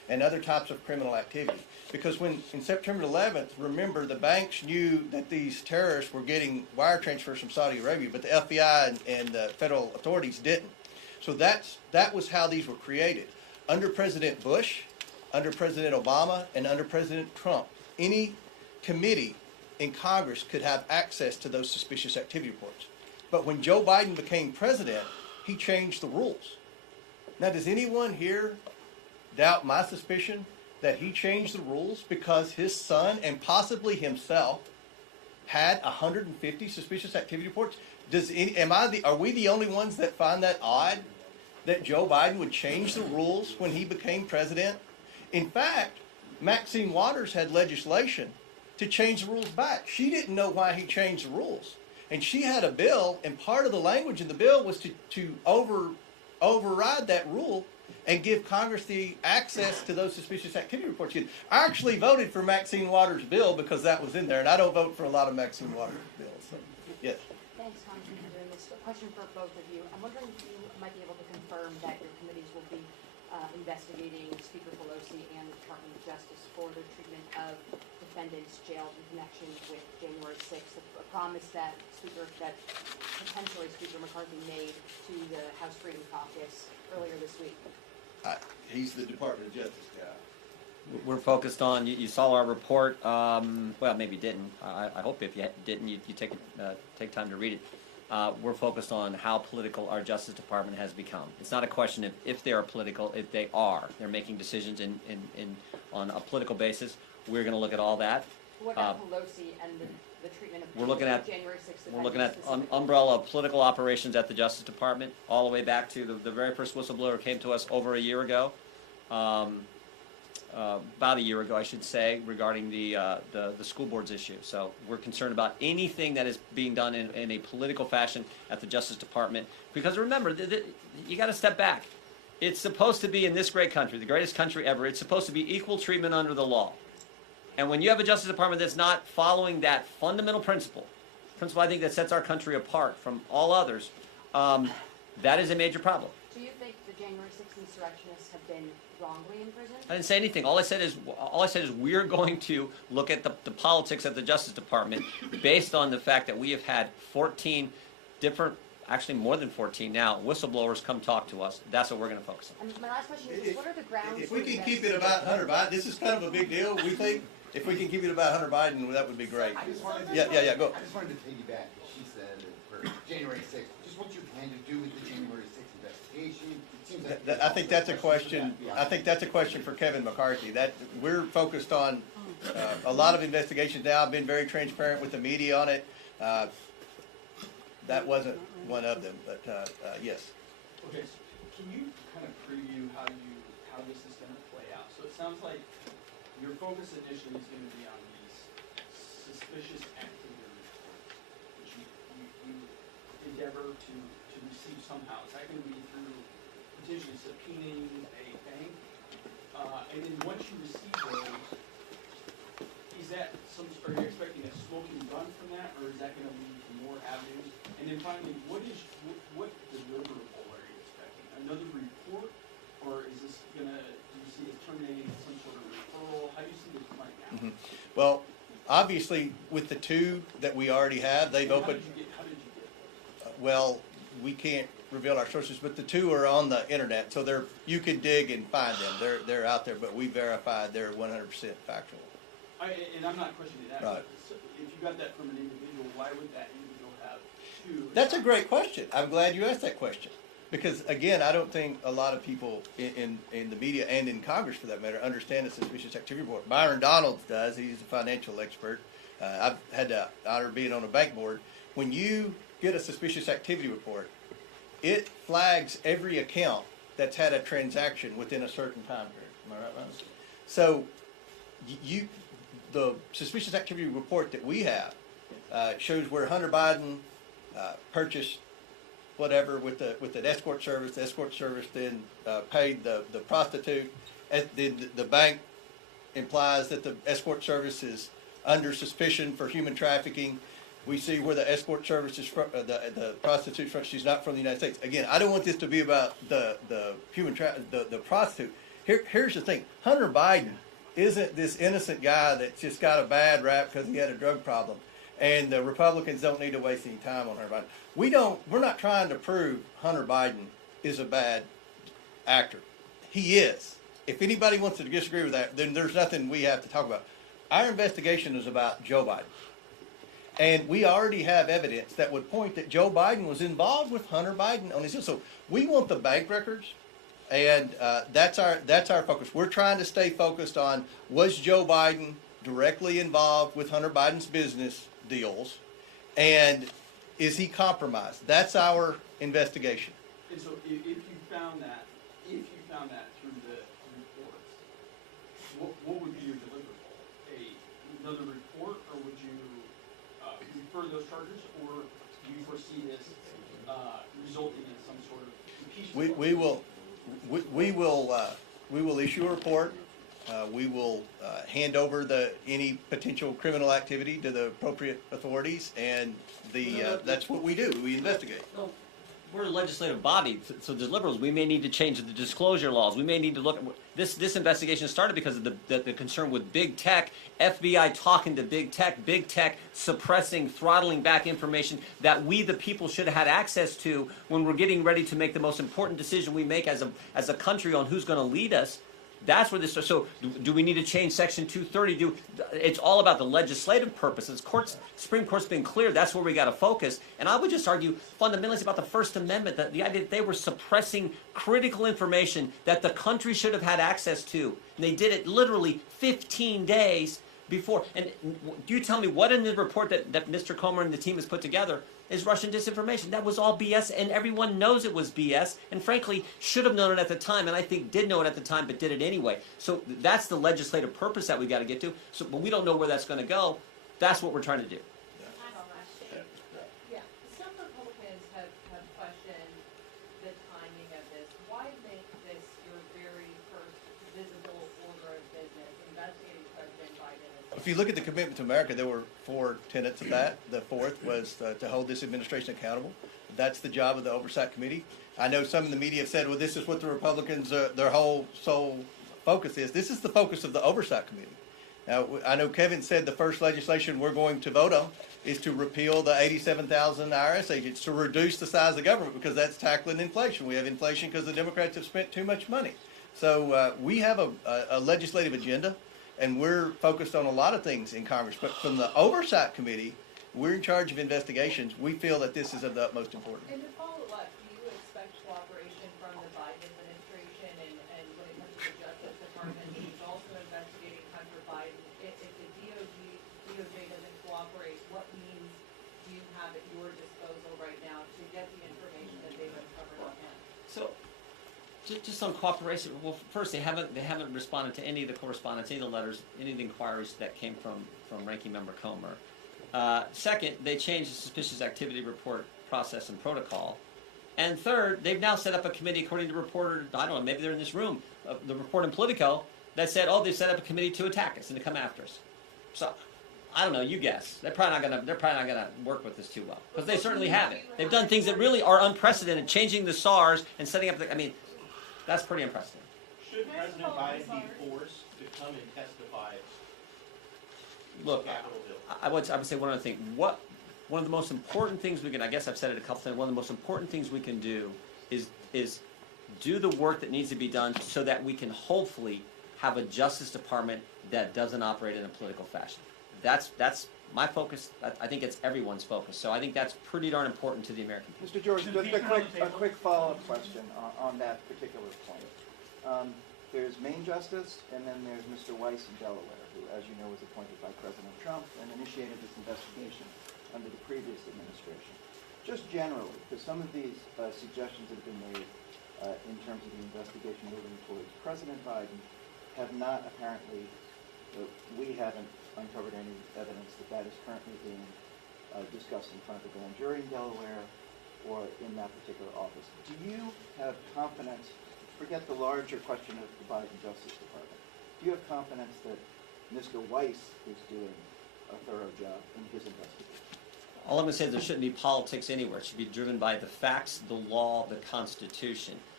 and other types of criminal activity. Because when, in September 11th, remember, the banks knew that these terrorists were getting wire transfers from Saudi Arabia, but the FBI and the federal authorities didn't. So that was how these were created. Under President Bush, under President Obama, and under President Trump, any committee in Congress could have access to those suspicious activity reports. But when Joe Biden became president, he changed the rules. Now, does anyone here doubt my suspicion that he changed the rules because his son and possibly himself had 150 suspicious activity reports? Are we the only ones that find that odd that Joe Biden would change the rules when he became president? In fact, Maxine Waters had legislation to change the rules back. She didn't know why he changed the rules. And she had a bill, and part of the language in the bill was to override that rule and give Congress the access to those suspicious activity reports. I actually voted for Maxine Waters' bill because that was in there, and I don't vote for a lot of Maxine Waters' bills. So, yes. Thanks, Congressman, for doing this. A question for both of you. I'm wondering if you might be able to confirm that your committees will be investigating Speaker Pelosi and the Department of Justice for their treatment of defendants jailed in connection with January 6th, a promise that potentially Speaker McCarthy made to the House Freedom Caucus earlier this week. He's the Department of Justice guy. We're focused on, you saw our report, well, maybe you didn't. I hope if you didn't, you take time to read it. We're focused on how political our Justice Department has become. It's not a question of if they are political, if they are. They're making decisions on a political basis. We're going to look at all that. What about Pelosi and the treatment of We're looking at January 6th? We're looking at umbrella of political operations at the Justice Department, all the way back to the very first whistleblower came to us over a year ago, about a year ago, I should say, regarding the school boards issue. So we're concerned about anything that is being done in a political fashion at the Justice Department. Because remember, you got to step back. It's supposed to be, in this great country, the greatest country ever, it's supposed to be equal treatment under the law. And when you have a Justice Department that's not following that fundamental principle I think that sets our country apart from all others, that is a major problem. Do you think the January 6th insurrectionists have been wrongly imprisoned? I didn't say anything. All I said is we're going to look at the politics at the Justice Department based on the fact that we have had 14 different, actually more than 14 now, whistleblowers come talk to us. That's what we're going to focus on. And my last question is, what are the grounds? If we can keep it about Hunter Biden, this is kind of a big deal, we think. If we can keep it about Hunter Biden, that would be great. I just wanted to, Yeah, go. I just wanted to piggyback, because she said that for January 6th, just what you plan to do with the January 6th investigation. It seems like I think that's a question. I think that's a question for Kevin McCarthy. That we're focused on a lot of investigations now. I've been very transparent with the media on it. That wasn't one of them, but yes. Okay, so can you kind of preview how this is going to play out? So it sounds like your focus initially is going to be on these suspicious activity reports, which you endeavor to receive somehow. Is that going to be through potentially subpoenaing a bank? And then once you receive those, are you expecting a smoking gun from that, or is that going to lead to more avenues? And then finally, what deliverable are you expecting? Another report, or is this do you see it terminating some sort of referral? How do you see this playing out? Mm-hmm. Well, obviously, with the two that we already have, they've opened. How did you get those? Well, we can't reveal our sources, but the two are on the internet, so you can dig and find them. They're out there, but we verified they're 100% factual. And I'm not questioning that. Right. So if you got that from an individual, why would that individual have two? That's a great question. I'm glad you asked that question. Because, again, I don't think a lot of people in the media and in Congress, for that matter, understand the suspicious activity report. Byron Donalds does. He's a financial expert. I've had the honor of being on a bank board. When you get a suspicious activity report, it flags every account that's had a transaction within a certain time period. Am I right, Ron? So, the suspicious activity report that we have shows where Hunter Biden purchased whatever with an escort service. The escort service then paid the prostitute. The bank implies that the escort service is under suspicion for human trafficking. We see where the escort service is from, the prostitute from. She's not from the United States. Again, I don't want this to be about the prostitute. Here's the thing. Hunter Biden isn't this innocent guy that's just got a bad rap because he had a drug problem. And the Republicans don't need to waste any time on Hunter Biden. We're not trying to prove Hunter Biden is a bad actor. He is. If anybody wants to disagree with that, then there's nothing we have to talk about. Our investigation is about Joe Biden. And we already have evidence that would point that Joe Biden was involved with Hunter Biden on his deal. So we want the bank records, and that's our focus. We're trying to stay focused on, was Joe Biden directly involved with Hunter Biden's business deals, and is he compromised? That's our investigation. And so if you found that through the reports, what would be your deliverable? Another report, or would you refer those charges, or do you foresee this resulting in some sort of impeachment? We will issue a report. We will hand over any potential criminal activity to the appropriate authorities, and that's what we do. We investigate. No, we're a legislative body, so the liberals, we may need to change the disclosure laws. We may need to look at this investigation started because of the concern with big tech, FBI talking to big tech suppressing, throttling back information that we, the people, should have had access to when we're getting ready to make the most important decision we make as a country on who's going to lead us. That's where this. So, do we need to change Section 230? It's all about the legislative purposes. Supreme Court's been clear. That's where we got to focus. And I would just argue fundamentally it's about the First Amendment, the idea that they were suppressing critical information that the country should have had access to, and they did it literally 15 days before. And you tell me what in the report that Mr. Comer and the team has put together is Russian disinformation. That was all BS, and everyone knows it was BS, and frankly, should have known it at the time, and I think did know it at the time, but did it anyway. So that's the legislative purpose that we got to get to. So, but we don't know where that's going to go. That's what we're trying to do. Yeah, some Republicans have questioned the timing of this. Why make this your very first visible order of business, investigating President Biden? If you look at the commitment to America, there were 4 tenets of that. The fourth was to hold this administration accountable. That's the job of the Oversight Committee. I know some in the media have said, well, this is what the Republicans, their whole sole focus is. This is the focus of the Oversight Committee. Now, I know Kevin said the first legislation we're going to vote on is to repeal the 87,000 IRS agents, to reduce the size of government, because that's tackling inflation. We have inflation because the Democrats have spent too much money. So we have a legislative agenda, and we're focused on a lot of things in Congress. But from the Oversight Committee, we're in charge of investigations. We feel that this is of the utmost importance. And to follow up, do you expect cooperation from the Biden administration and when it comes to the Justice Department, who's also investigating Hunter Biden? If the DOJ doesn't cooperate, what means do you have at your disposal right now to get the information that they've uncovered on him? So, just on cooperation. Well, first, they haven't responded to any of the correspondence, any of the letters, any of the inquiries that came from Ranking Member Comer. Second, they changed the suspicious activity report process and protocol. And third, they've now set up a committee, according to reporter, I don't know, maybe they're in this room, the report in Politico, that said, oh, they've set up a committee to attack us and to come after us. So, I don't know, you guess. They're probably not gonna work with this too well, because they certainly haven't. They've done things that really are unprecedented, changing the SARs and setting up that's pretty impressive. Should President Biden be forced to come and testify Look, Capitol Hill? I would say one other thing. One of the most important things we can, I guess I've said it a couple times, one of the most important things we can do is do the work that needs to be done so that we can hopefully have a Justice Department that doesn't operate in a political fashion. That's my focus. I think it's everyone's focus. So I think that's pretty darn important to the American people. Mr. George, just a quick follow-up question on that particular point. There's Maine Justice, and then there's Mr. Weiss in Delaware, who, as you know, was appointed by President Trump and initiated this investigation under the previous administration. Just generally, because some of these suggestions that have been made in terms of the investigation moving towards President Biden have not apparently, we haven't uncovered any evidence that is currently being discussed in front of the grand jury in Delaware or in that particular office. Do you have confidence, forget the larger question of the Biden Justice Department, do you have confidence that Mr. Weiss is doing a thorough job in his investigation? All I'm going to say is there shouldn't be politics anywhere. It should be driven by the facts, the law, the Constitution.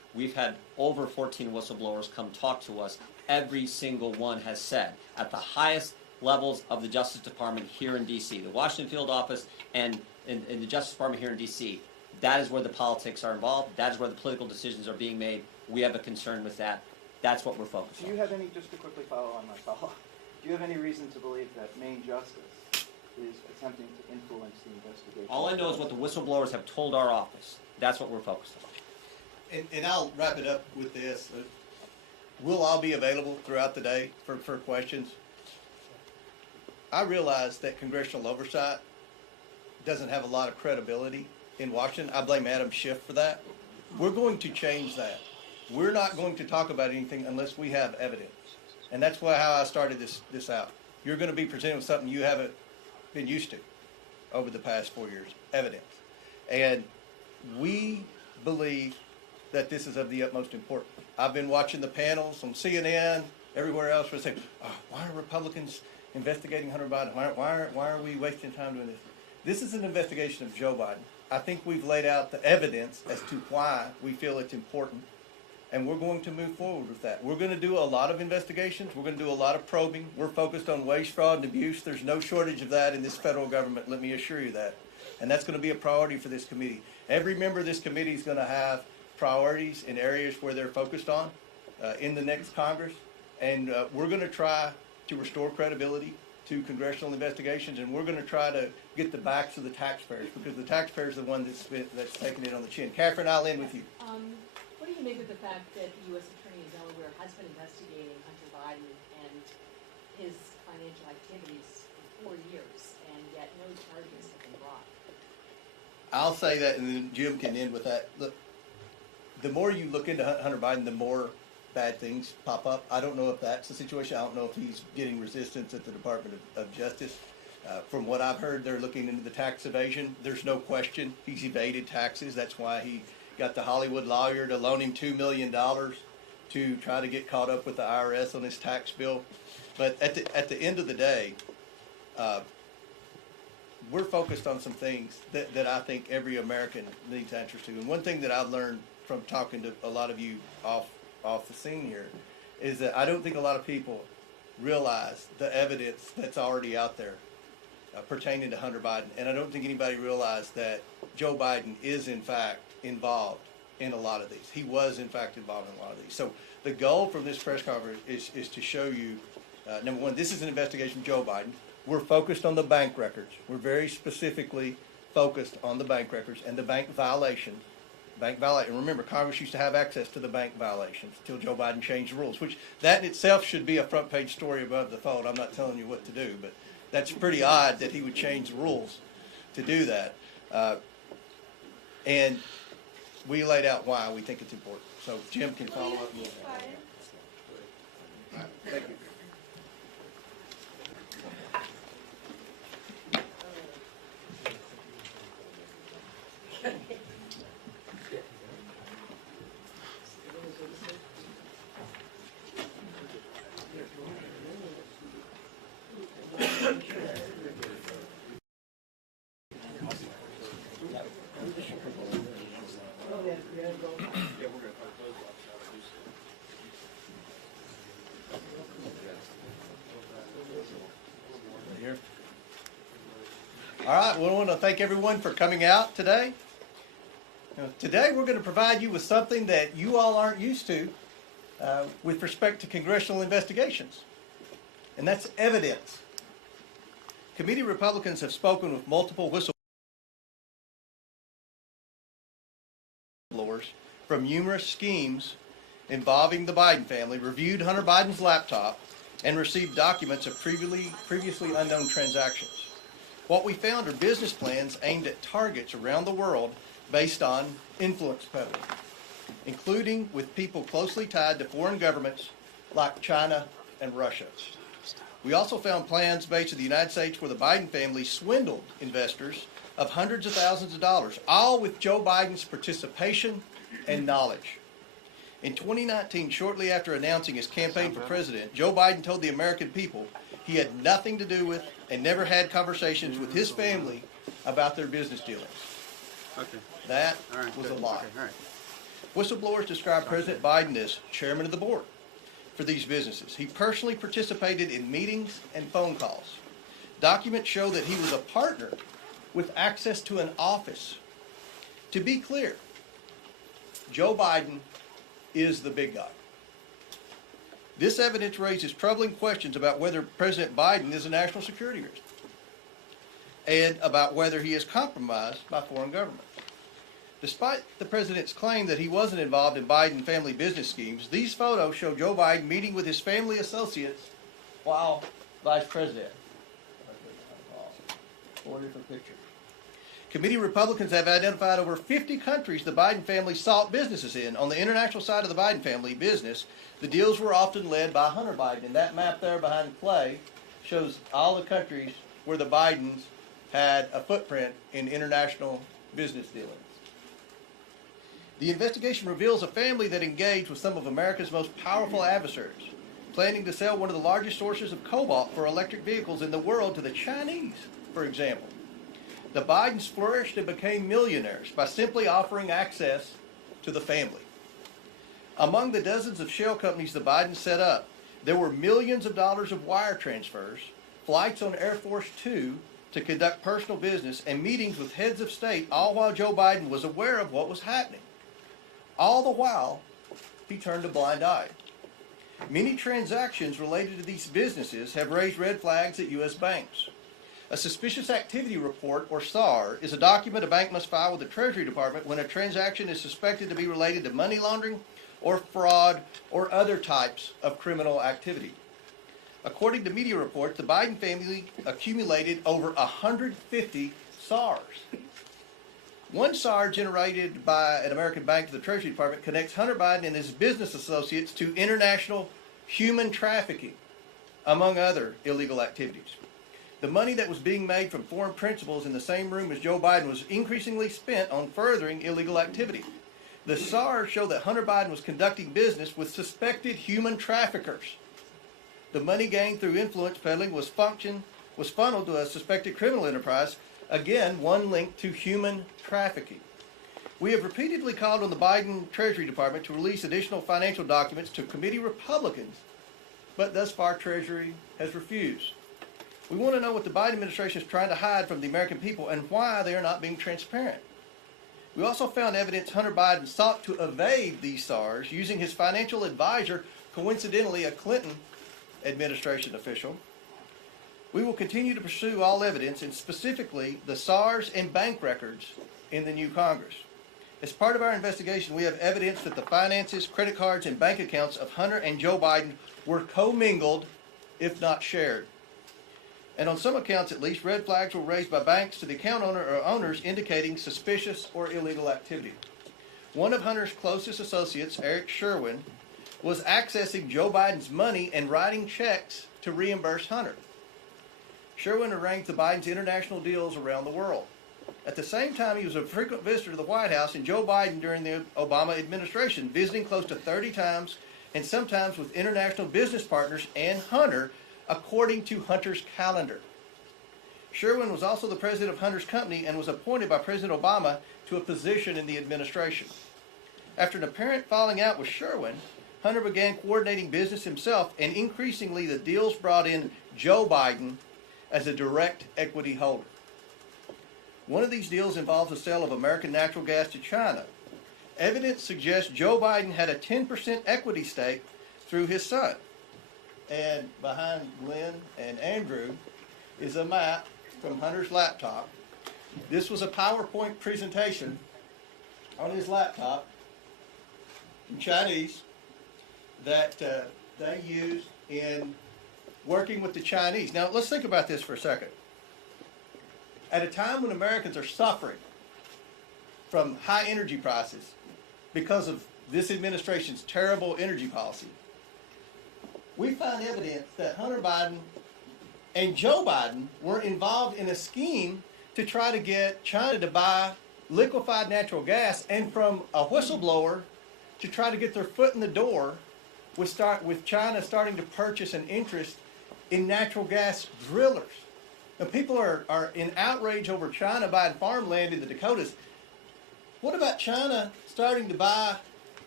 We've had over 14 whistleblowers come talk to us. Every single one has said, at the highest levels of the Justice Department here in D.C., the Washington field office and in the Justice Department here in D.C., that is where the politics are involved. That is where the political decisions are being made. We have a concern with that. That's what we're focused Do on. you have any, just to quickly follow on my follow-up, do you have any reason to believe that Maine Justice is attempting to influence the investigation? All I know is what the whistleblowers have told our office. That's what we're focused on. And I'll wrap it up with this. We'll all be available throughout the day for questions. I realize that congressional oversight doesn't have a lot of credibility in Washington. I blame Adam Schiff for that. We're going to change that. We're not going to talk about anything unless we have evidence. And that's how I started this out. You're going to be presented with something you haven't been used to over the past 4 years, evidence. And we believe that this is of the utmost importance. I've been watching the panels on CNN, everywhere else, where they say, oh, why are Republicans investigating Hunter Biden? Why are we wasting time doing this? This is an investigation of Joe Biden. I think we've laid out the evidence as to why we feel it's important, and we're going to move forward with that. We're going to do a lot of investigations. We're going to do a lot of probing. We're focused on waste, fraud, and abuse. There's no shortage of that in this federal government, let me assure you that. And that's going to be a priority for this committee. Every member of this committee is going to have priorities in areas where they're focused on in the next Congress. And we're going to try to restore credibility to congressional investigations, and we're going to try to get the backs of the taxpayers, because the taxpayers are the one that's taking it on the chin. Catherine, I'll end with you. What do you make of the fact that the U.S. Attorney in Delaware has been investigating Hunter Biden and his financial activities for 4 years, and yet no charges have been brought? I'll say that, and then Jim can end with that. Look, the more you look into Hunter Biden, the more bad things pop up. I don't know if that's the situation. I don't know if he's getting resistance at the Department of Justice. From what I've heard, they're looking into the tax evasion. There's no question he's evaded taxes. That's why he got the Hollywood lawyer to loan him $2 million to try to get caught up with the IRS on his tax bill. But at the end of the day, we're focused on some things that I think every American needs answers to. And one thing that I've learned from talking to a lot of you off the scene here is that I don't think a lot of people realize the evidence that's already out there pertaining to Hunter Biden. And I don't think anybody realized that Joe Biden is in fact involved in a lot of these. He was in fact involved in a lot of these. So the goal from this press conference is to show you, number one, this is an investigation of Joe Biden. We're focused on the bank records. We're very specifically focused on the bank records and the bank violations. And remember, Congress used to have access to the bank violations until Joe Biden changed the rules, which that in itself should be a front page story above the fold. I'm not telling you what to do, but that's pretty odd that he would change the rules to do that. And we laid out why we think it's important. So Jim can follow up. Thank you. Here. All right, well, I want to thank everyone for coming out today. Today we're going to provide you with something that you all aren't used to with respect to congressional investigations, and that's evidence. Committee Republicans have spoken with multiple whistleblowers from numerous schemes involving the Biden family, reviewed Hunter Biden's laptop, and received documents of previously unknown transactions. What we found are business plans aimed at targets around the world based on influence peddling, including with people closely tied to foreign governments like China and Russia. We also found plans based in the United States where the Biden family swindled investors of hundreds of thousands of dollars, all with Joe Biden's participation and knowledge. In 2019, shortly after announcing his campaign for president, Joe Biden told the American people he had nothing to do with and never had conversations with his family about their business dealings. Okay. That All right. was Good. a lie. Okay. All right. Whistleblowers describe President Biden as chairman of the board for these businesses. He personally participated in meetings and phone calls. Documents show that he was a partner with access to an office. To be clear, Joe Biden is the big guy. This evidence raises troubling questions about whether President Biden is a national security risk and about whether he is compromised by foreign governments. Despite the president's claim that he wasn't involved in Biden family business schemes, these photos show Joe Biden meeting with his family associates while vice president. 4 different pictures. Committee Republicans have identified over 50 countries the Biden family sought businesses in. On the international side of the Biden family business, the deals were often led by Hunter Biden. And that map there behind Clay shows all the countries where the Bidens had a footprint in international business dealings. The investigation reveals a family that engaged with some of America's most powerful adversaries, planning to sell one of the largest sources of cobalt for electric vehicles in the world to the Chinese, for example. The Bidens flourished and became millionaires by simply offering access to the family. Among the dozens of shell companies the Bidens set up, there were millions of dollars of wire transfers, flights on Air Force Two to conduct personal business, and meetings with heads of state, all while Joe Biden was aware of what was happening. All the while, he turned a blind eye. Many transactions related to these businesses have raised red flags at U.S. banks. A suspicious activity report, or SAR, is a document a bank must file with the Treasury Department when a transaction is suspected to be related to money laundering or fraud or other types of criminal activity. According to media reports, the Biden family accumulated over 150 SARs. One SAR generated by an American bank to the Treasury Department connects Hunter Biden and his business associates to international human trafficking, among other illegal activities. The money that was being made from foreign principals in the same room as Joe Biden was increasingly spent on furthering illegal activity. The SARs show that Hunter Biden was conducting business with suspected human traffickers. The money gained through influence peddling was funneled to a suspected criminal enterprise, again, one linked to human trafficking. We have repeatedly called on the Biden Treasury Department to release additional financial documents to committee Republicans, but thus far Treasury has refused. We want to know what the Biden administration is trying to hide from the American people and why they are not being transparent. We also found evidence Hunter Biden sought to evade these SARs using his financial advisor, coincidentally a Clinton administration official. We will continue to pursue all evidence, and specifically the SARs and bank records in the new Congress. As part of our investigation, we have evidence that the finances, credit cards, and bank accounts of Hunter and Joe Biden were commingled, if not shared. And on some accounts at least, red flags were raised by banks to the account owner or owners indicating suspicious or illegal activity. One of Hunter's closest associates, Eric Sherwin, was accessing Joe Biden's money and writing checks to reimburse Hunter. Sherwin arranged the Biden's international deals around the world. At the same time, he was a frequent visitor to the White House, and Joe Biden during the Obama administration, visiting close to 30 times, and sometimes with international business partners and Hunter, according to Hunter's calendar. Sherwin was also the president of Hunter's company and was appointed by President Obama to a position in the administration. After an apparent falling out with Sherwin, Hunter began coordinating business himself, and increasingly the deals brought in Joe Biden as a direct equity holder. One of these deals involves the sale of American natural gas to China. Evidence suggests Joe Biden had a 10% equity stake through his son. And behind Glenn and Andrew is a map from Hunter's laptop. This was a PowerPoint presentation on his laptop in Chinese that they used in working with the Chinese. Now, let's think about this for a second. At a time when Americans are suffering from high energy prices because of this administration's terrible energy policy, we find evidence that Hunter Biden and Joe Biden were involved in a scheme to try to get China to buy liquefied natural gas, and from a whistleblower to try to get their foot in the door with China starting to purchase an interest in natural gas drillers. Now, people are in outrage over China buying farmland in the Dakotas. What about China starting to buy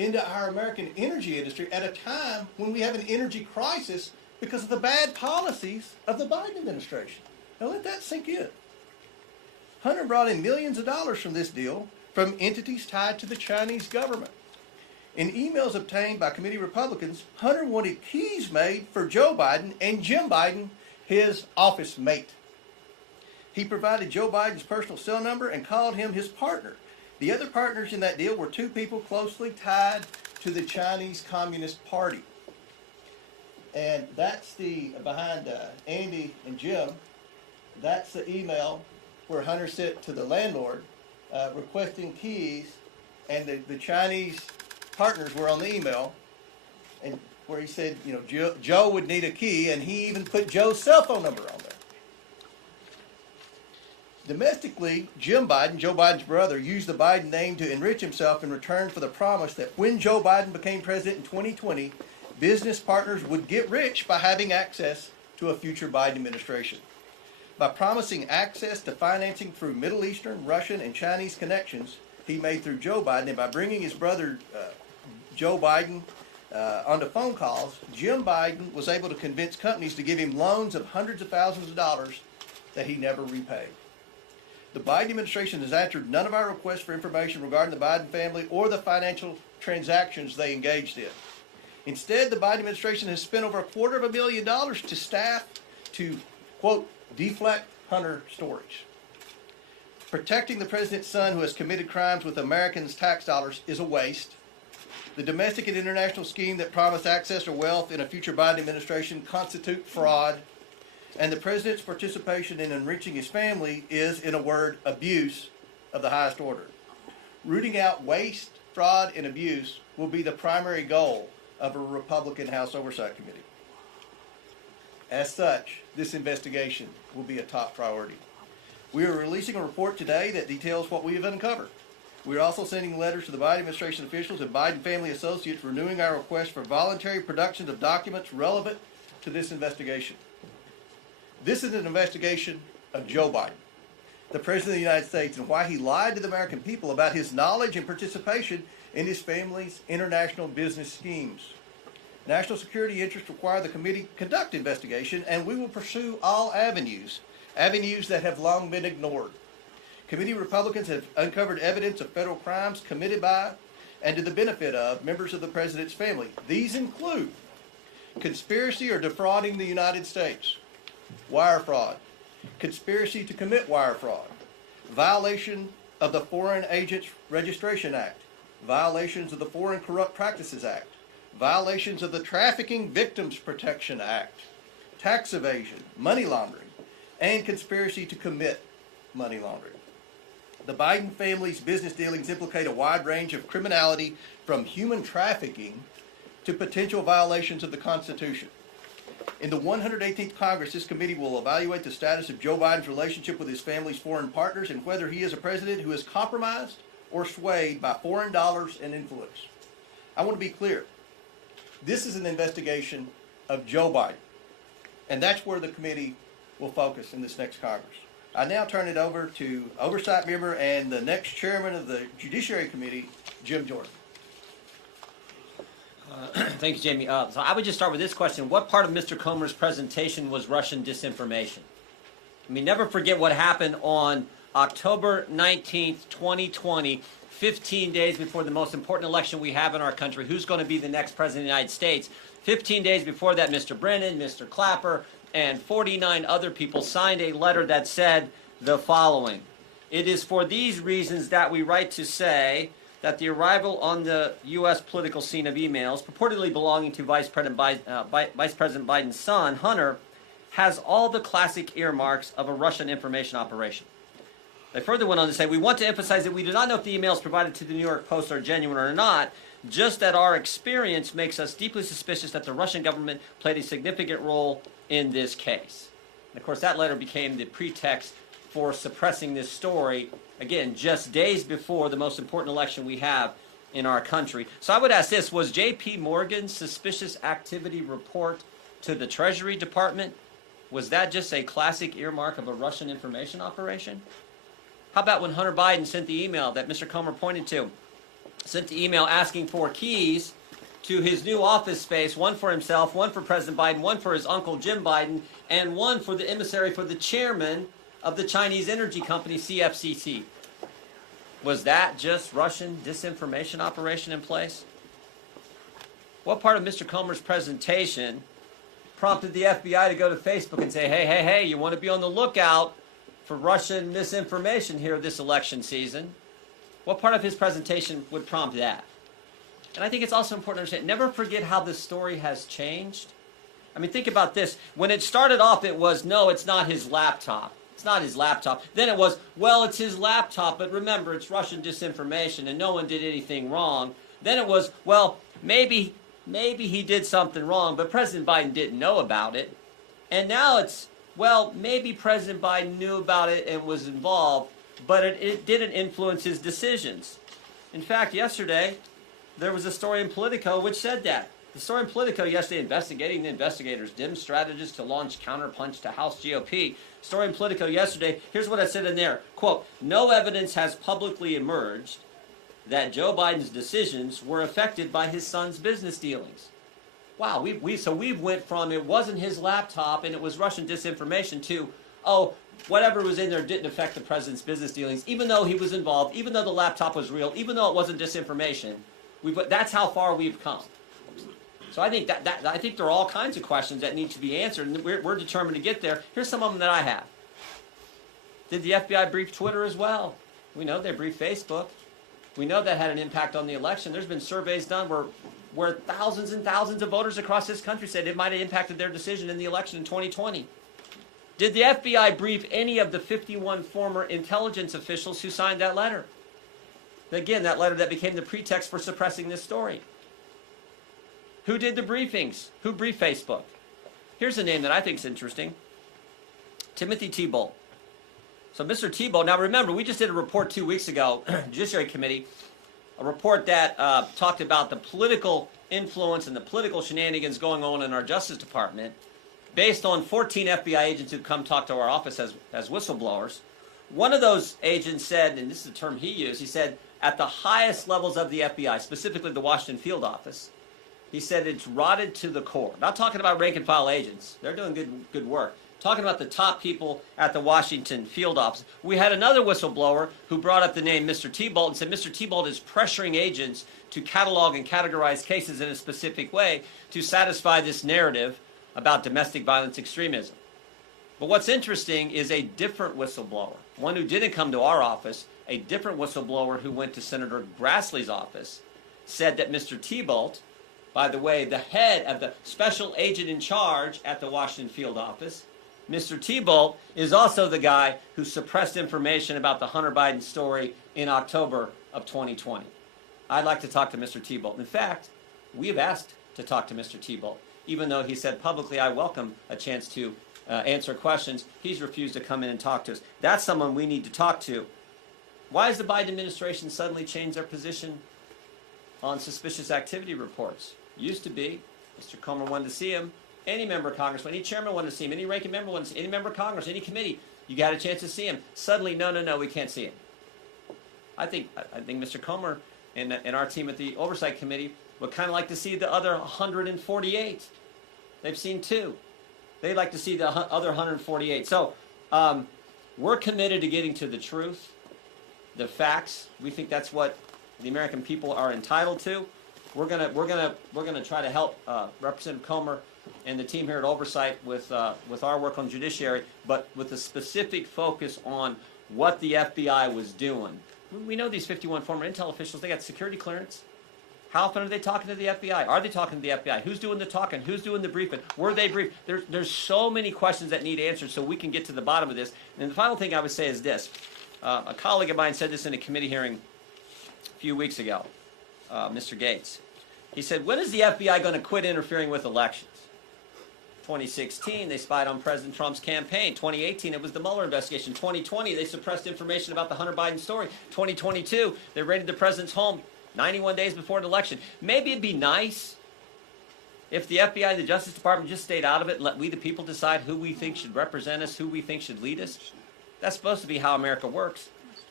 into our American energy industry at a time when we have an energy crisis because of the bad policies of the Biden administration. Now let that sink in. Hunter brought in millions of dollars from this deal from entities tied to the Chinese government. In emails obtained by committee Republicans, Hunter wanted keys made for Joe Biden and Jim Biden, his office mate. He provided Joe Biden's personal cell number and called him his partner. The other partners in that deal were two people closely tied to the Chinese Communist Party. And that's the, behind Andy and Jim, that's the email where Hunter sent to the landlord requesting keys, and the Chinese partners were on the email, and where he said, you know, Joe would need a key, and he even put Joe's cell phone number on there. Domestically, Jim Biden, Joe Biden's brother, used the Biden name to enrich himself in return for the promise that when Joe Biden became president in 2020, business partners would get rich by having access to a future Biden administration. By promising access to financing through Middle Eastern, Russian, and Chinese connections he made through Joe Biden, and by bringing his brother Joe Biden onto phone calls, Jim Biden was able to convince companies to give him loans of hundreds of thousands of dollars that he never repaid. The Biden administration has answered none of our requests for information regarding the Biden family or the financial transactions they engaged in. Instead, the Biden administration has spent over $250 million to staff to, quote, deflect Hunter stories. Protecting the president's son who has committed crimes with Americans' tax dollars is a waste. The domestic and international scheme that promised access to wealth in a future Biden administration constitute fraud. And the president's participation in enriching his family is, in a word, abuse of the highest order. Rooting out waste, fraud, and abuse will be the primary goal of a Republican House Oversight Committee. As such, this investigation will be a top priority. We are releasing a report today that details what we have uncovered. We are also sending letters to the Biden administration officials and Biden family associates renewing our request for voluntary production of documents relevant to this investigation. This is an investigation of Joe Biden, the President of the United States, and why he lied to the American people about his knowledge and participation in his family's international business schemes. National security interests require the committee conduct investigation, and we will pursue all avenues that have long been ignored. Committee Republicans have uncovered evidence of federal crimes committed by and to the benefit of members of the President's family. These include conspiracy or defrauding the United States, wire fraud, conspiracy to commit wire fraud, violation of the Foreign Agents Registration Act, violations of the Foreign Corrupt Practices Act, violations of the Trafficking Victims Protection Act, tax evasion, money laundering, and conspiracy to commit money laundering. The Biden family's business dealings implicate a wide range of criminality, from human trafficking to potential violations of the Constitution. In the 118th Congress, this committee will evaluate the status of Joe Biden's relationship with his family's foreign partners and whether he is a president who is compromised or swayed by foreign dollars and influence. I want to be clear. This is an investigation of Joe Biden, and that's where the committee will focus in this next Congress. I now turn it over to Oversight Member and the next Chairman of the Judiciary Committee, Jim Jordan. Thank you, Jamie. So I would just start with this question. What part of Mr. Comer's presentation was Russian disinformation? I mean, never forget what happened on October 19th, 2020, 15 days before the most important election we have in our country. Who's going to be the next president of the United States? 15 days before that, Mr. Brennan, Mr. Clapper, and 49 other people signed a letter that said the following. It is for these reasons that we write to say that the arrival on the U.S. political scene of emails purportedly belonging to Vice President Biden's son, Hunter, has all the classic earmarks of a Russian information operation. They further went on to say, we want to emphasize that we do not know if the emails provided to the New York Post are genuine or not, just that our experience makes us deeply suspicious that the Russian government played a significant role in this case. And of course, that letter became the pretext for suppressing this story, again, just days before the most important election we have in our country. So I would ask this, was J.P. Morgan's suspicious activity report to the Treasury Department, was that just a classic earmark of a Russian information operation? How about when Hunter Biden sent the email that Mr. Comer pointed to sent the email asking for keys to his new office space, one for himself, one for President Biden, one for his uncle Jim Biden, and one for the emissary for the chairman of the Chinese energy company CFCC. Was that just Russian disinformation operation in place? What part of Mr. Comer's presentation prompted the FBI to go to Facebook and say, hey, you want to be on the lookout for Russian misinformation here this election season? What part of his presentation would prompt that? And I think it's also important to understand, never forget how the story has changed. I mean, think about this. When it started off, it was, no, it's not his laptop. It's not his laptop. Then it was, well, it's his laptop, but remember, it's Russian disinformation and no one did anything wrong. Then it was, well, maybe he did something wrong, but President Biden didn't know about it. And now it's, well, maybe President Biden knew about it and was involved, but it didn't influence his decisions. In fact, yesterday, there was a story in Politico which said that. The story in Politico yesterday, investigating the investigators, dim strategists to launch counterpunch to House GOP. Story in Politico yesterday, here's what I said in there. Quote, no evidence has publicly emerged that Joe Biden's decisions were affected by his son's business dealings. Wow, we've went from it wasn't his laptop and it was Russian disinformation to, oh, whatever was in there didn't affect the president's business dealings, even though he was involved, even though the laptop was real, even though it wasn't disinformation. That's how far we've come. So I think I think there are all kinds of questions that need to be answered, and we're determined to get there. Here's some of them that I have. Did the FBI brief Twitter as well? We know they briefed Facebook. We know that had an impact on the election. There's been surveys done where thousands and thousands of voters across this country said it might have impacted their decision in the election in 2020. Did the FBI brief any of the 51 former intelligence officials who signed that letter? Again, that letter that became the pretext for suppressing this story. Who did the briefings? Who briefed Facebook? Here's a name that I think is interesting. Timothy Thibault. So Mr. Thibault, now remember, we just did a report 2 weeks ago, Judiciary Committee, a report that talked about the political influence and the political shenanigans going on in our Justice Department based on 14 FBI agents who come talk to our office as whistleblowers. One of those agents said, and this is the term he used, he said, at the highest levels of the FBI, specifically the Washington field office, he said it's rotted to the core. Not talking about rank and file agents. They're doing good work. Talking about the top people at the Washington field office. We had another whistleblower who brought up the name Mr. Thibault and said Mr. Thibault is pressuring agents to catalog and categorize cases in a specific way to satisfy this narrative about domestic violence extremism. But what's interesting is a different whistleblower, one who didn't come to our office, a different whistleblower who went to Senator Grassley's office, said that Mr. Thibault, by the way, the head of the special agent in charge at the Washington field office, Mr. Thibault is also the guy who suppressed information about the Hunter Biden story in October of 2020. I'd like to talk to Mr. Thibault. In fact, we have asked to talk to Mr. Thibault. Even though he said publicly, I welcome a chance to answer questions, he's refused to come in and talk to us. That's someone we need to talk to. Why has the Biden administration suddenly changed their position on suspicious activity reports? Used to be, Mr. Comer wanted to see him, any member of Congress, any chairman wanted to see him, any ranking member wanted to see him, any member of Congress, any committee, you got a chance to see him. Suddenly, no, we can't see him. I think Mr. Comer and our team at the Oversight Committee would kind of like to see the other 148. They've seen 2. They'd like to see the other 148. So we're committed to getting to the truth, the facts. We think that's what the American people are entitled to. We're gonna try to help Representative Comer and the team here at Oversight with our work on judiciary, but with a specific focus on what the FBI was doing. We know these 51 former intel officials, they got security clearance. How often are they talking to the FBI? Are they talking to the FBI? Who's doing the talking? Who's doing the briefing? Were they briefed? There's so many questions that need answered so we can get to the bottom of this. And the final thing I would say is this. A colleague of mine said this in a committee hearing a few weeks ago, Mr. Gates. He said, when is the FBI going to quit interfering with elections? 2016, they spied on President Trump's campaign. 2018, it was the Mueller investigation. 2020, they suppressed information about the Hunter Biden story. 2022, they raided the president's home 91 days before the election. Maybe it'd be nice if the FBI and the Justice Department just stayed out of it and let we the people decide who we think should represent us, who we think should lead us. That's supposed to be how America works.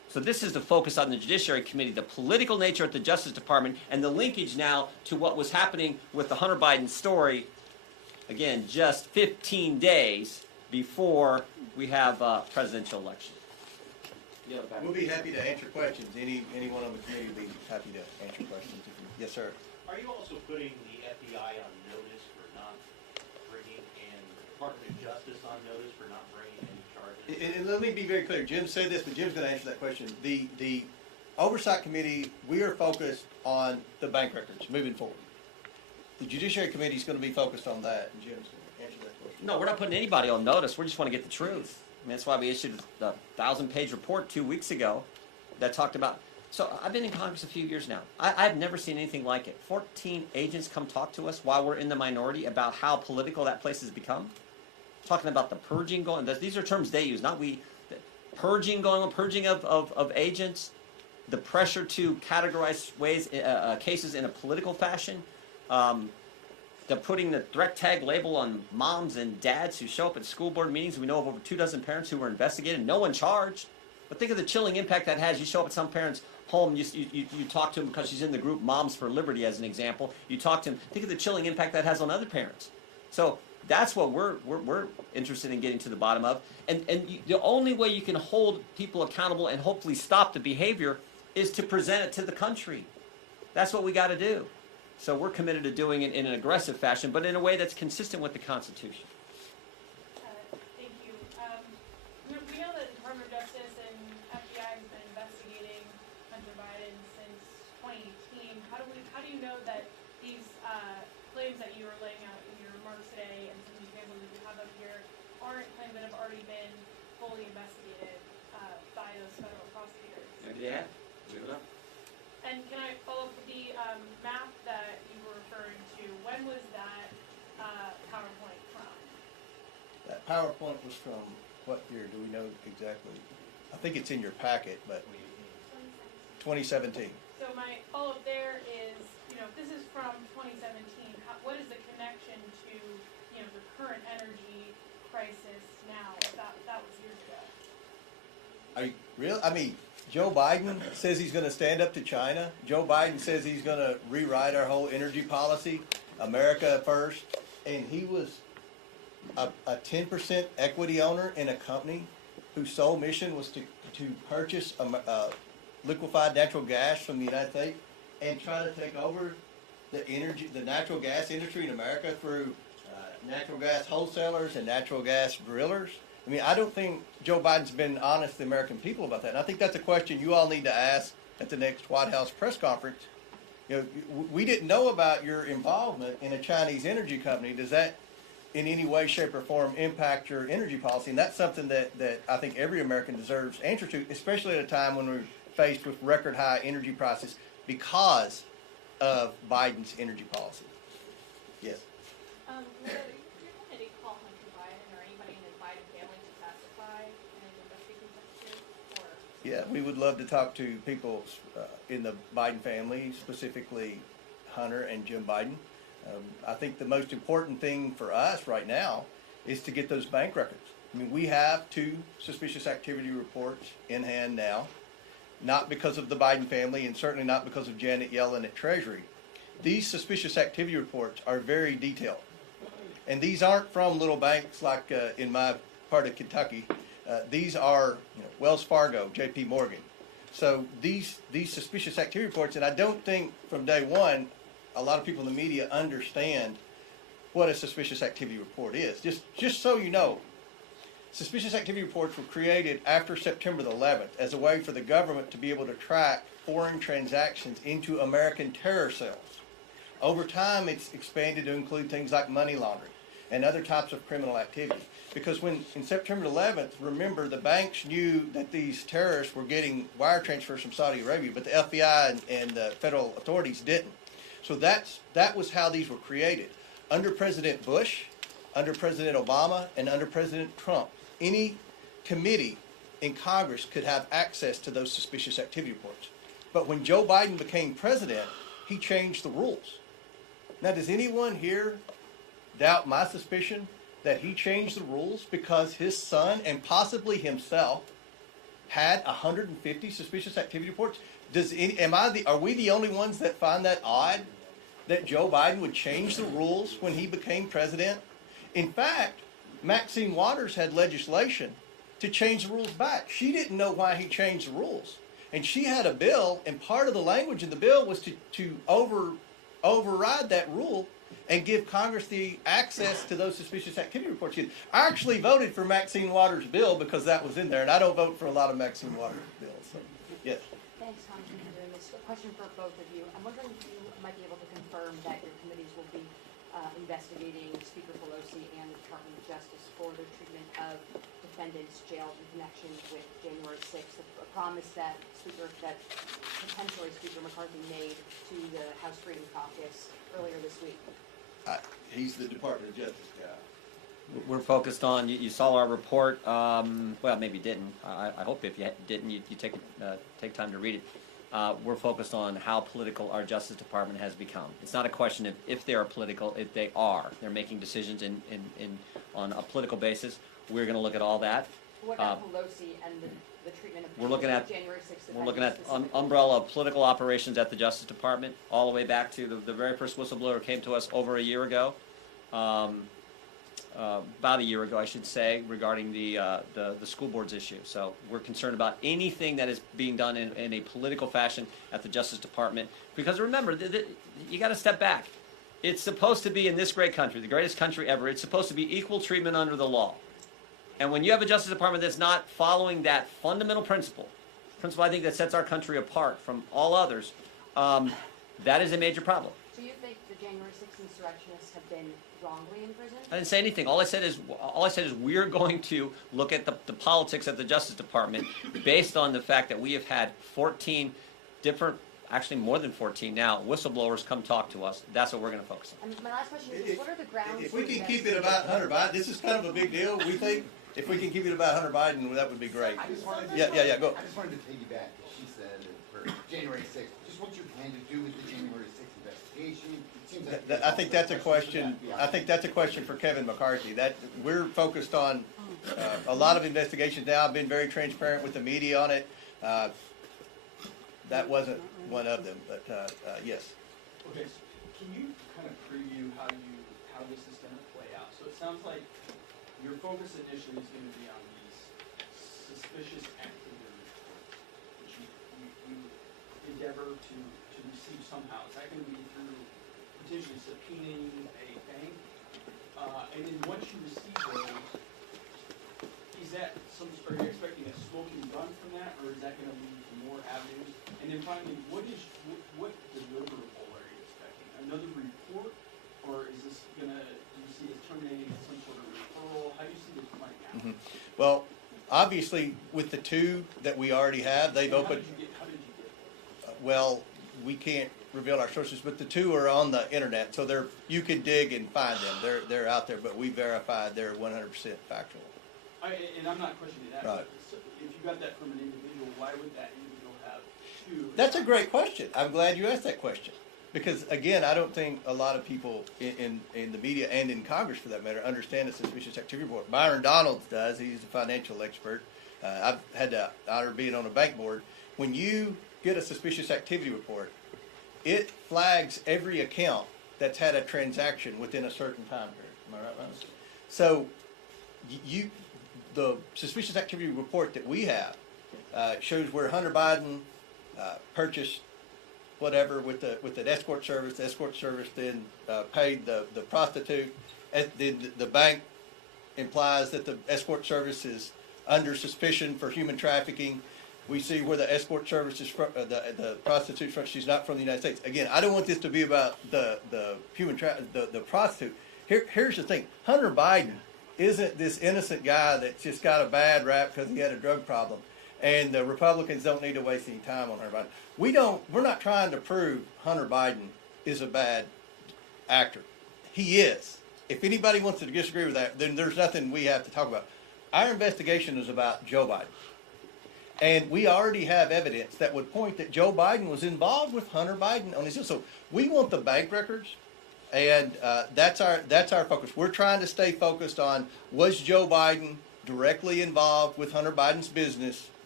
So this is the focus on the Judiciary Committee, the political nature at the Justice Department, and the linkage now to what was happening with the Hunter Biden story, again, just 15 days before we have a presidential election. We'll be happy to answer questions. Anyone on the committee will be happy to answer questions. Yes, sir. Are you also putting the FBI on notice for not bringing, and the Department of Justice on notice for not bringing any charges? And let me be very clear. Jim said this, but Jim's going to answer that question. The Oversight Committee, we are focused on the bank records moving forward. The Judiciary Committee is going to be focused on that, and Jim's going to answer that question. No, we're not putting anybody on notice. We just want to get the truth. I mean, that's why we issued the 1,000-page report 2 weeks ago that talked about. So I've been in Congress a few years now. I've never seen anything like it. 14 agents come talk to us while we're in the minority about how political that place has become. Talking about the purging going. These are terms they use, not we. The purging going on, purging of agents. The pressure to categorize cases in a political fashion. The putting the threat tag label on moms and dads who show up at school board meetings. We know of over 24 parents who were investigated, no one charged. But think of the chilling impact that has. You show up at some parent's home, you talk to him because she's in the group Moms for Liberty, as an example. You talk to him. Think of the chilling impact that has on other parents. So that's what we're interested in getting to the bottom of. And the only way you can hold people accountable and hopefully stop the behavior is to present it to the country. That's what we got to do. So we're committed to doing it in an aggressive fashion, but in a way that's consistent with the Constitution. Thank you. We know that the Department of Justice and FBI has been investigating Hunter Biden since 2018. How do you know that these claims that you are laying out in your remarks today and some examples that you have up here aren't claims that have already been fully investigated by those federal prosecutors? Yeah. Good enough. And can I follow up with the map that you were referring to? When was that PowerPoint from? That PowerPoint was from what year? Do we know exactly? I think it's in your packet, but 2017. So my follow-up there is, if this is from 2017, what is the connection to, the current energy crisis now? If that was years ago. Are you real? I mean, Joe Biden says he's going to stand up to China. Joe Biden says he's going to rewrite our whole energy policy, America first. And he was a 10% equity owner in a company whose sole mission was to purchase liquefied natural gas from the United States and try to take over the natural gas industry in America through natural gas wholesalers and natural gas drillers. I mean, I don't think Joe Biden's been honest to the American people about that. And I think that's a question you all need to ask at the next White House press conference. We didn't know about your involvement in a Chinese energy company. Does that in any way, shape, or form impact your energy policy? And that's something that I think every American deserves answers to, especially at a time when we're faced with record high energy prices because of Biden's energy policy. Yes. Will your committee call Hunter Biden or anybody in the Biden family to testify in an investigation such as? Yeah, we would love to talk to people in the Biden family, specifically Hunter and Jim Biden. I think the most important thing for us right now is to get those bank records. I mean, we have 2 suspicious activity reports in hand now, not because of the Biden family and certainly not because of Janet Yellen at Treasury. These suspicious activity reports are very detailed. And these aren't from little banks like in my part of Kentucky. These are Wells Fargo, J.P. Morgan. So these suspicious activity reports, and I don't think from day one a lot of people in the media understand what a suspicious activity report is. Just so you know, suspicious activity reports were created after September the 11th as a way for the government to be able to track foreign transactions into American terror cells. Over time, it's expanded to include things like money laundering and other types of criminal activity. Because when, in September 11th, remember, the banks knew that these terrorists were getting wire transfers from Saudi Arabia, but the FBI and the federal authorities didn't. So that was how these were created. Under President Bush, under President Obama, and under President Trump, any committee in Congress could have access to those suspicious activity reports. But when Joe Biden became president, he changed the rules. Now, does anyone here doubt my suspicion that he changed the rules because his son and possibly himself had 150 suspicious activity reports? Are we the only ones that find that odd that Joe Biden would change the rules when he became president? In fact, Maxine Waters had legislation to change the rules back. She didn't know why he changed the rules. And she had a bill, and part of the language in the bill was to override that rule and give Congress the access to those suspicious activity reports. I actually voted for Maxine Waters' bill because that was in there, and I don't vote for a lot of Maxine Waters' bills. So, yes. Thanks, Congressman, for doing this. A question for both of you. I'm wondering if you might be able to confirm that your committees will be investigating Speaker Pelosi and the Department of Justice for their treatment of defendants jailed in connection with January 6th, a promise that potentially Speaker McCarthy made to the House Freedom Caucus earlier this week. He's the Department of Justice guy. We're focused on, you saw our report, well, maybe you didn't. I hope if you didn't, you take time to read it. We're focused on how political our Justice Department has become. It's not a question of if they are political, if they are. They're making decisions on a political basis. We're going to look at all that. What about Pelosi and the treatment of We're looking at January 6th? We're looking at umbrella of political operations at the Justice Department, all the way back to the very first whistleblower came to us over a year ago, about a year ago, I should say, regarding the school boards issue. So we're concerned about anything that is being done in a political fashion at the Justice Department. Because remember, you got to step back. It's supposed to be, in this great country, the greatest country ever, it's supposed to be equal treatment under the law. And when you have a Justice Department that's not following that fundamental principle I think that sets our country apart from all others, that is a major problem. So you think the January 6th insurrectionists have been wrongly imprisoned? I didn't say anything. All I said is we're going to look at the politics at the Justice Department based on the fact that we have had 14 different, actually more than 14 now, whistleblowers come talk to us. That's what we're going to focus on. And my last question is, what are the grounds? If we can keep it about Hunter Biden, this is kind of a big deal, we think. If we can keep it about Hunter Biden, that would be great. I just wanted Yeah, go. I just wanted to piggyback, because she said that for January 6th, just what you plan to do with the January 6th investigation. It seems like I think that's a question. I think that's a question for Kevin McCarthy. That we're focused on a lot of investigations now. I've been very transparent with the media on it. That wasn't one of them, but yes. Okay, so can you kind of preview how this is going to play out? So it sounds like your focus initially is going to be on these suspicious activity reports, which you endeavor to receive somehow. Is that going to be through potentially subpoenaing a bank? And then once you receive those, are you expecting a smoking gun from that, or is that going to lead to more avenues? And then finally, what deliverable are you expecting? Another report, or is this do you see it terminating some sort of referral? How do you see this playing out? Mm-hmm. Well, obviously, with the two that we already have, they've opened. How did you get those? Well, we can't reveal our sources, but the two are on the internet, so you can dig and find them. They're out there, but we verified they're 100% factual. And I'm not questioning that. Right. So if you got that from an individual, why would that individual have two? That's a great question. I'm glad you asked that question. Because, again, I don't think a lot of people in the media and in Congress, for that matter, understand the suspicious activity report. Byron Donalds does. He's a financial expert. I've had the honor of being on a bank board. When you get a suspicious activity report, it flags every account that's had a transaction within a certain time period. Am I right, Ryan? So, the suspicious activity report that we have shows where Hunter Biden purchased whatever with an escort service. The escort service then paid the prostitute. The bank implies that the escort service is under suspicion for human trafficking. We see where the escort service is from, the prostitute from. She's not from the United States. Again, I don't want this to be about the prostitute. Here's the thing: Hunter Biden isn't this innocent guy that's just got a bad rap because he had a drug problem. And the Republicans don't need to waste any time on Hunter Biden. We're not trying to prove Hunter Biden is a bad actor. He is. If anybody wants to disagree with that, then there's nothing we have to talk about. Our investigation is about Joe Biden. And we already have evidence that would point that Joe Biden was involved with Hunter Biden on his deal. So we want the bank records, and that's our focus. We're trying to stay focused on, was Joe Biden directly involved with Hunter Biden's business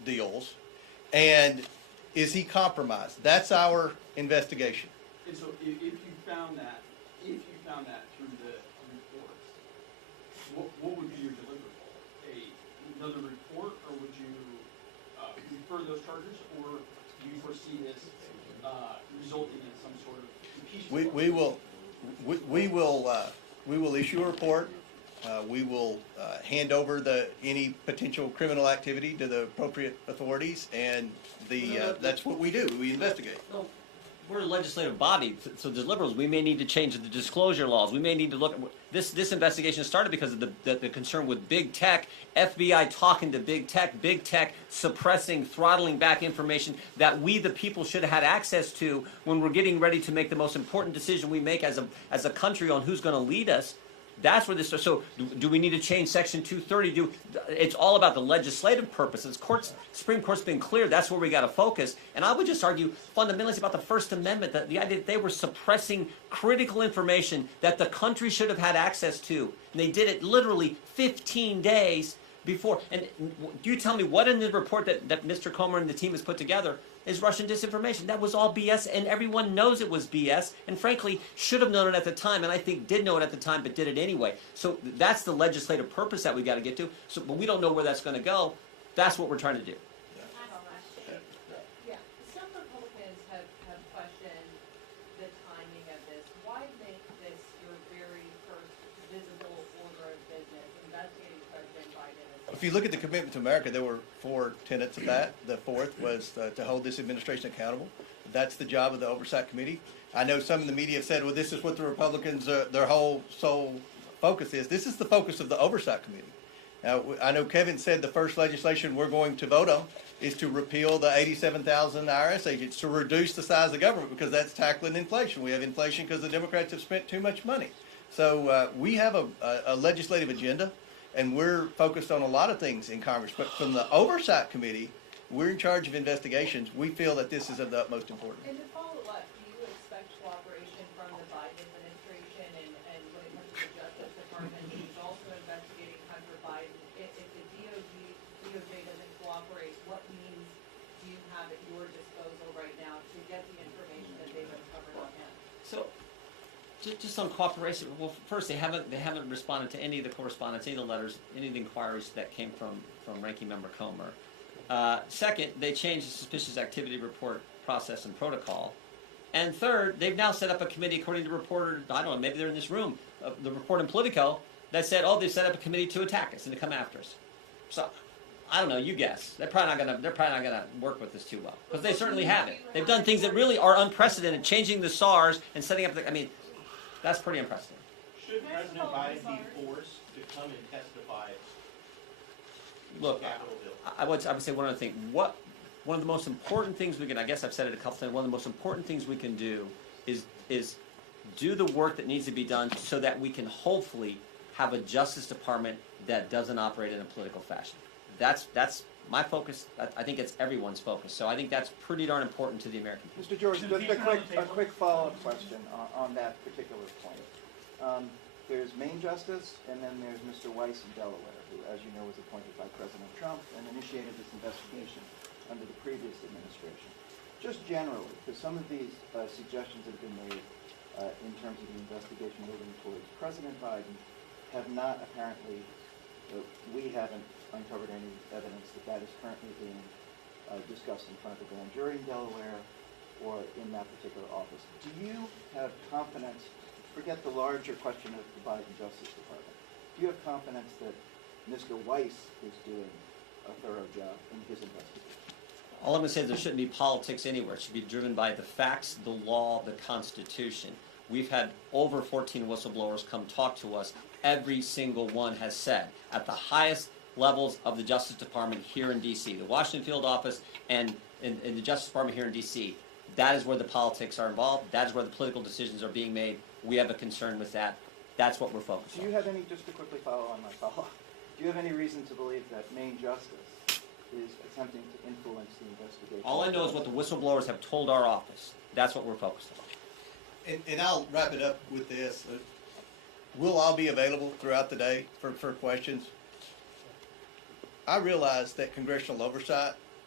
deals, and is he compromised? That's our investigation. And so if you found that through the reports, what would be your deliverable? Another report, or would you refer those charges, or do you foresee this resulting in some sort of impeachment? We will issue a report. We will hand over any potential criminal activity to the appropriate authorities, and that's what we do. We investigate. No, we're a legislative body, so the liberals, we may need to change the disclosure laws. We may need to look at this investigation started because of the concern with big tech, FBI talking to big tech suppressing, throttling back information that we, the people, should have had access to when we're getting ready to make the most important decision we make as a country on who's going to lead us. That's where this. So, do we need to change Section 230? It's all about the legislative purposes. Supreme Court's been clear. That's where we got to focus. And I would just argue fundamentally about the First Amendment, that the idea that they were suppressing critical information that the country should have had access to, and they did it literally 15 days before. And you tell me what in the report that Mr. Comer and the team has put together is Russian disinformation. That was all BS, and everyone knows it was BS, and frankly, should have known it at the time, and I think did know it at the time, but did it anyway. So that's the legislative purpose that we got to get to. So, but we don't know where that's going to go. That's what we're trying to do. Yeah, some Republicans have questioned the timing of this. Why make this your very first visible order of business, investigating President Biden? If you look at the commitment to America, there were 4 tenets of that. The fourth was to hold this administration accountable. That's the job of the Oversight Committee. I know some in the media have said, well, this is what the Republicans, their whole sole focus is. This is the focus of the Oversight Committee. Now, I know Kevin said the first legislation we're going to vote on is to repeal the 87,000 IRS agents, to reduce the size of government, because that's tackling inflation. We have inflation because the Democrats have spent too much money. So we have a legislative agenda, and we're focused on a lot of things in Congress. But from the Oversight Committee, we're in charge of investigations. We feel that this is of the utmost importance. And to follow up, do you expect cooperation from the Biden administration and when it comes to the Justice Department, who's also investigating Hunter Biden? If the DOJ doesn't cooperate, what means do you have at your disposal right now to get the information that they've uncovered on him? So, just on cooperation. Well, first, they haven't responded to any of the correspondence, any of the letters, any of the inquiries that came from Ranking Member Comer. Second, they changed the suspicious activity report process and protocol. And third, they've now set up a committee, according to reporter, I don't know, maybe they're in this room, the report in Politico, that said, oh, they've set up a committee to attack us and to come after us. So, I don't know, you guess. They're probably not gonna work with this too well, because they certainly haven't. They've done things that really are unprecedented, changing the SARs and setting up that's pretty impressive. Should President Biden be forced to come and testify Look, Capitol Hill? I would say one other thing. One of the most important things we can, I guess I've said it a couple times, one of the most important things we can do is do the work that needs to be done so that we can hopefully have a Justice Department that doesn't operate in a political fashion. That's my focus. I think it's everyone's focus. So I think that's pretty darn important to the American people. Mr. George, just a quick follow-up question on that particular point. There's Maine Justice, and then there's Mr. Weiss in Delaware, who, as you know, was appointed by President Trump and initiated this investigation under the previous administration. Just generally, because some of these suggestions that have been made in terms of the investigation moving towards President Biden have not apparently, we haven't uncovered any evidence that is currently being discussed in front of the grand jury in Delaware or in that particular office. Do you have confidence, forget the larger question of the Biden Justice Department, do you have confidence that Mr. Weiss is doing a thorough job in his investigation? All I'm going to say is there shouldn't be politics anywhere. It should be driven by the facts, the law, the Constitution. We've had over 14 whistleblowers come talk to us. Every single one has said, at the highest levels of the Justice Department here in D.C., the Washington field office and in the Justice Department here in D.C., that is where the politics are involved. That is where the political decisions are being made. We have a concern with that. That's what we're focused on. Do you have any, just to quickly follow on my follow-up, do you have any reason to believe that Maine Justice is attempting to influence the investigation? All I know is what the whistleblowers have told our office. That's what we're focused on. And I'll wrap it up with this. We'll all be available throughout the day for questions. I realize that congressional oversight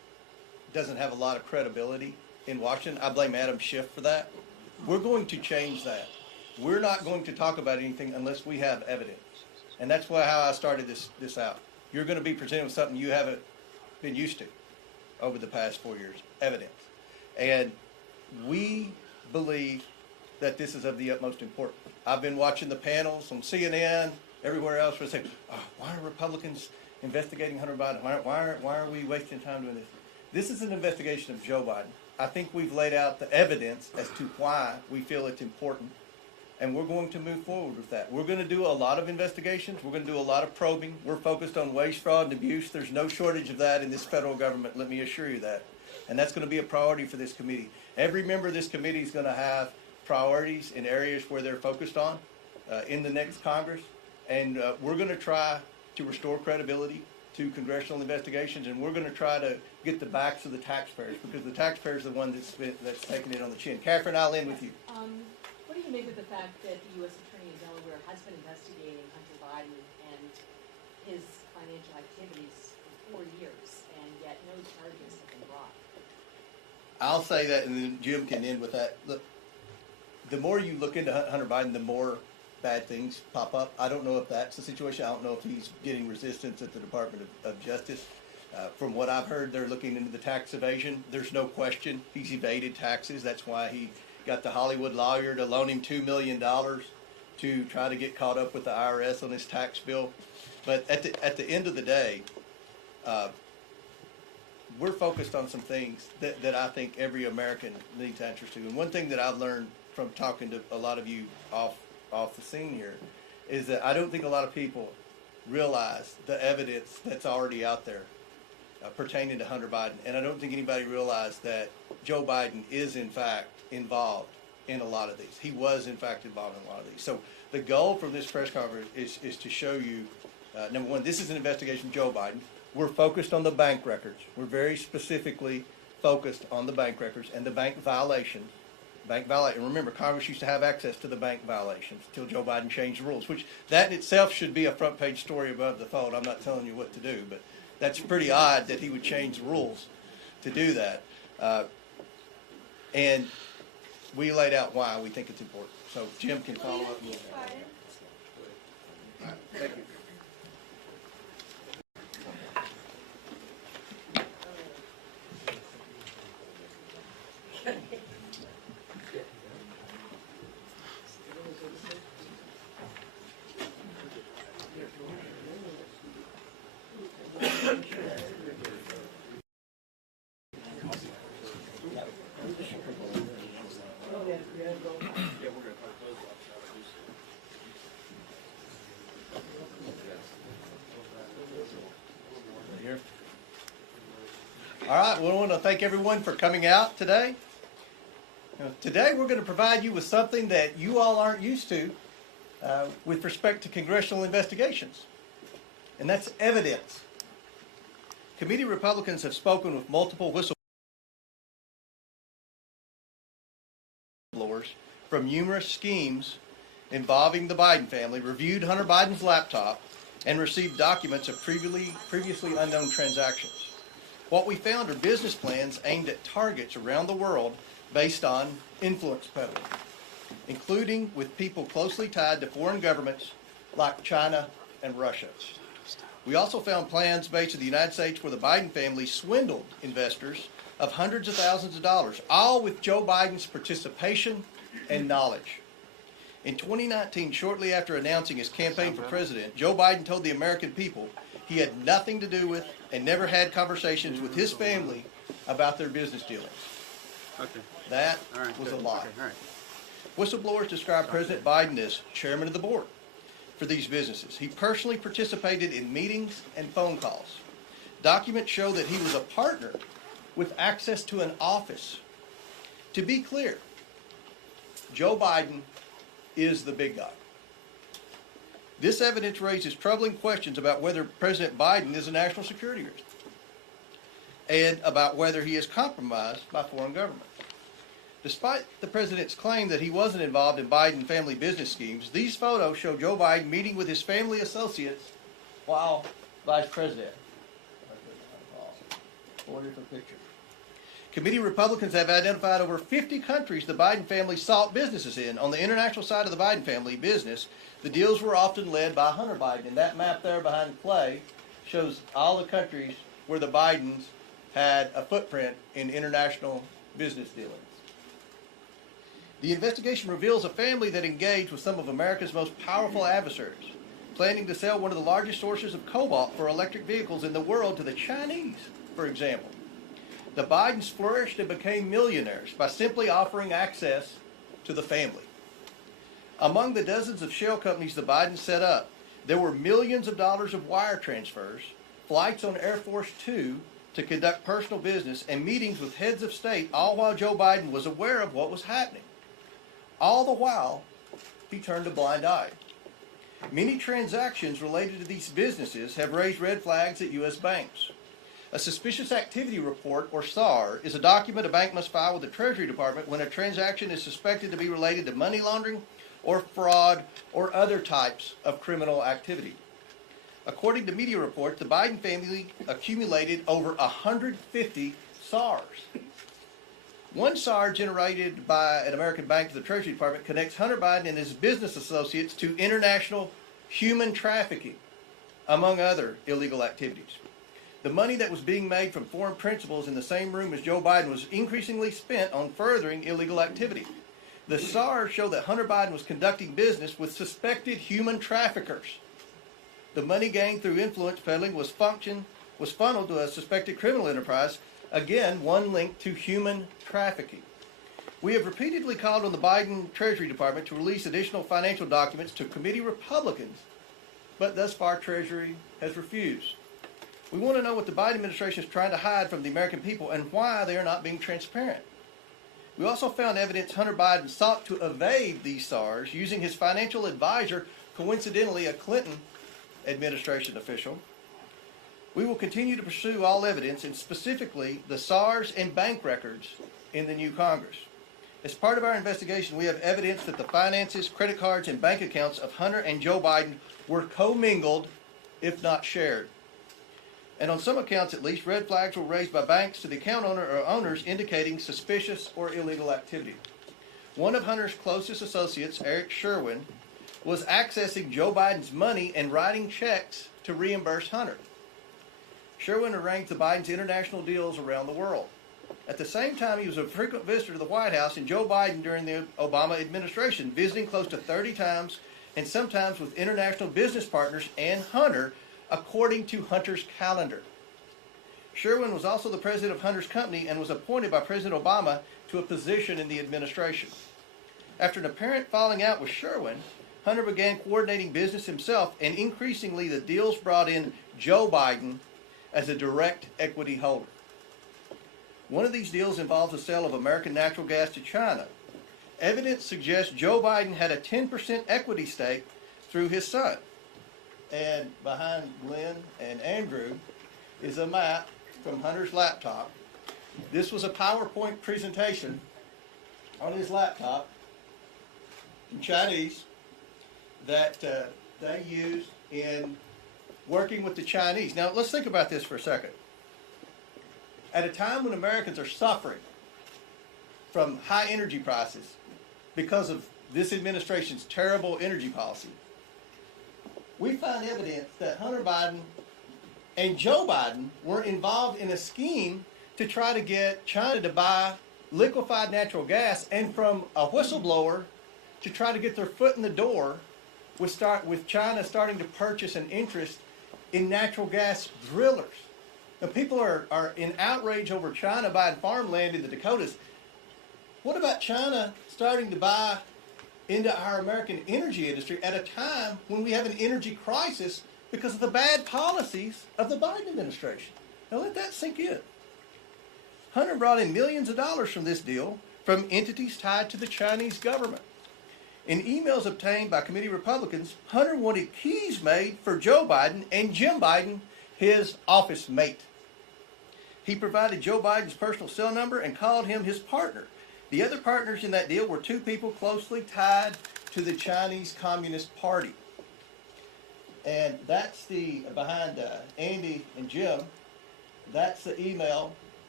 doesn't have a lot of credibility in Washington. I blame Adam Schiff for that. We're going to change that. We're not going to talk about anything unless we have evidence. And that's how I started this out. You're going to be presented with something you haven't been used to over the past 4 years, evidence. And we believe that this is of the utmost importance. I've been watching the panels on CNN, everywhere else, where they say, oh, why are Republicans investigating Hunter Biden? Why are we wasting time doing this? This is an investigation of Joe Biden. I think we've laid out the evidence as to why we feel it's important, and we're going to move forward with that. We're going to do a lot of investigations. We're going to do a lot of probing. We're focused on waste, fraud, and abuse. There's no shortage of that in this federal government, let me assure you that. And that's going to be a priority for this committee. Every member of this committee is going to have priorities in areas where they're focused on in the next Congress. And we're going to try to restore credibility to congressional investigations, and we're going to try to get the backs of the taxpayers, because the taxpayers are the one that's taking it on the chin. Catherine, I'll end with you. What do you make of the fact that the U.S. Attorney in Delaware has been investigating Hunter Biden and his financial activities for 4 years, and yet no charges have been brought? I'll say that, and then Jim can end with that. Look, the more you look into Hunter Biden, the more bad things pop up. I don't know if that's the situation. I don't know if he's getting resistance at the Department of Justice. From what I've heard, they're looking into the tax evasion. There's no question he's evaded taxes. That's why he got the Hollywood lawyer to loan him $2 million to try to get caught up with the IRS on his tax bill. But at the end of the day, we're focused on some things that I think every American needs answers to. And one thing that I've learned from talking to a lot of you off the scene here is that I don't think a lot of people realize the evidence that's already out there pertaining to Hunter Biden. And I don't think anybody realized that Joe Biden is in fact involved in a lot of these. He was in fact involved in a lot of these. So the goal from this press conference is to show you, number one, this is an investigation of Joe Biden. We're focused on the bank records. We're very specifically focused on the bank records and the bank violations. And remember, Congress used to have access to the bank violations until Joe Biden changed the rules, which that in itself should be a front page story above the fold. I'm not telling you what to do, but that's pretty odd that he would change the rules to do that. And we laid out why we think it's important. So Jim can follow up. All right, thank you. All right, well, I want to thank everyone for coming out today. Today we're going to provide you with something that you all aren't used to with respect to congressional investigations, and that's evidence. Committee Republicans have spoken with multiple whistleblowers from numerous schemes involving the Biden family, reviewed Hunter Biden's laptop, and received documents of previously unknown transactions. What we found are business plans aimed at targets around the world based on influence peddling, including with people closely tied to foreign governments like China and Russia. We also found plans based in the United States where the Biden family swindled investors of hundreds of thousands of dollars, all with Joe Biden's participation and knowledge. In 2019, shortly after announcing his campaign for president, Joe Biden told the American people he had nothing to do with and never had conversations with his family about their business dealings. Okay. That All right. was a Good. lie. Okay. All right. Whistleblowers described President Biden as chairman of the board for these businesses. He personally participated in meetings and phone calls. Documents show that he was a partner with access to an office. To be clear, Joe Biden is the big guy. This evidence raises troubling questions about whether President Biden is a national security risk and about whether he is compromised by foreign governments. Despite the president's claim that he wasn't involved in Biden family business schemes, these photos show Joe Biden meeting with his family associates while vice president. 4 different pictures. Committee Republicans have identified over 50 countries the Biden family sought businesses in. On the international side of the Biden family business, the deals were often led by Hunter Biden. And that map there behind Clay shows all the countries where the Bidens had a footprint in international business dealings. The investigation reveals a family that engaged with some of America's most powerful adversaries, planning to sell one of the largest sources of cobalt for electric vehicles in the world to the Chinese, for example. The Bidens flourished and became millionaires by simply offering access to the family. Among the dozens of shell companies the Bidens set up, there were millions of dollars of wire transfers, flights on Air Force Two to conduct personal business, and meetings with heads of state, all while Joe Biden was aware of what was happening. All the while, he turned a blind eye. Many transactions related to these businesses have raised red flags at U.S. banks. A suspicious activity report, or SAR, is a document a bank must file with the Treasury Department when a transaction is suspected to be related to money laundering or fraud or other types of criminal activity. According to media reports, the Biden family accumulated over 150 SARs. One SAR generated by an American bank to the Treasury Department connects Hunter Biden and his business associates to international human trafficking, among other illegal activities. The money that was being made from foreign principals in the same room as Joe Biden was increasingly spent on furthering illegal activity. The SARs show that Hunter Biden was conducting business with suspected human traffickers. The money gained through influence peddling was funneled to a suspected criminal enterprise, again, one linked to human trafficking. We have repeatedly called on the Biden Treasury Department to release additional financial documents to committee Republicans, but thus far Treasury has refused. We want to know what the Biden administration is trying to hide from the American people and why they are not being transparent. We also found evidence Hunter Biden sought to evade these SARs using his financial advisor, coincidentally a Clinton administration official. We will continue to pursue all evidence, and specifically the SARs and bank records in the new Congress. As part of our investigation, we have evidence that the finances, credit cards, and bank accounts of Hunter and Joe Biden were commingled, if not shared. And on some accounts at least, red flags were raised by banks to the account owner or owners indicating suspicious or illegal activity. One of Hunter's closest associates, Eric Sherwin, was accessing Joe Biden's money and writing checks to reimburse Hunter. Sherwin arranged the Biden's international deals around the world. At the same time, he was a frequent visitor to the White House and Joe Biden during the Obama administration, visiting close to 30 times and sometimes with international business partners and Hunter, according to Hunter's calendar. Sherwin was also the president of Hunter's company and was appointed by President Obama to a position in the administration. After an apparent falling out with Sherwin, Hunter began coordinating business himself, and increasingly the deals brought in Joe Biden as a direct equity holder. One of these deals involves the sale of American natural gas to China. Evidence suggests Joe Biden had a 10% equity stake through his son. And behind Glenn and Andrew is a map from Hunter's laptop. This was a PowerPoint presentation on his laptop in Chinese that they used in working with the Chinese. Now, let's think about this for a second. At a time when Americans are suffering from high energy prices because of this administration's terrible energy policy, we find evidence that Hunter Biden and Joe Biden were involved in a scheme to try to get China to buy liquefied natural gas, and from a whistleblower to try to get their foot in the door with China starting to purchase an interest in natural gas drillers. Now, people are in outrage over China buying farmland in the Dakotas. What about China starting to buy into our American energy industry at a time when we have an energy crisis because of the bad policies of the Biden administration? Now let that sink in. Hunter brought in millions of dollars from this deal from entities tied to the Chinese government. In emails obtained by committee Republicans, Hunter wanted keys made for Joe Biden and Jim Biden, his office mate. He provided Joe Biden's personal cell number and called him his partner. The other partners in that deal were two people closely tied to the Chinese Communist Party. And that's behind Andy and Jim, that's the email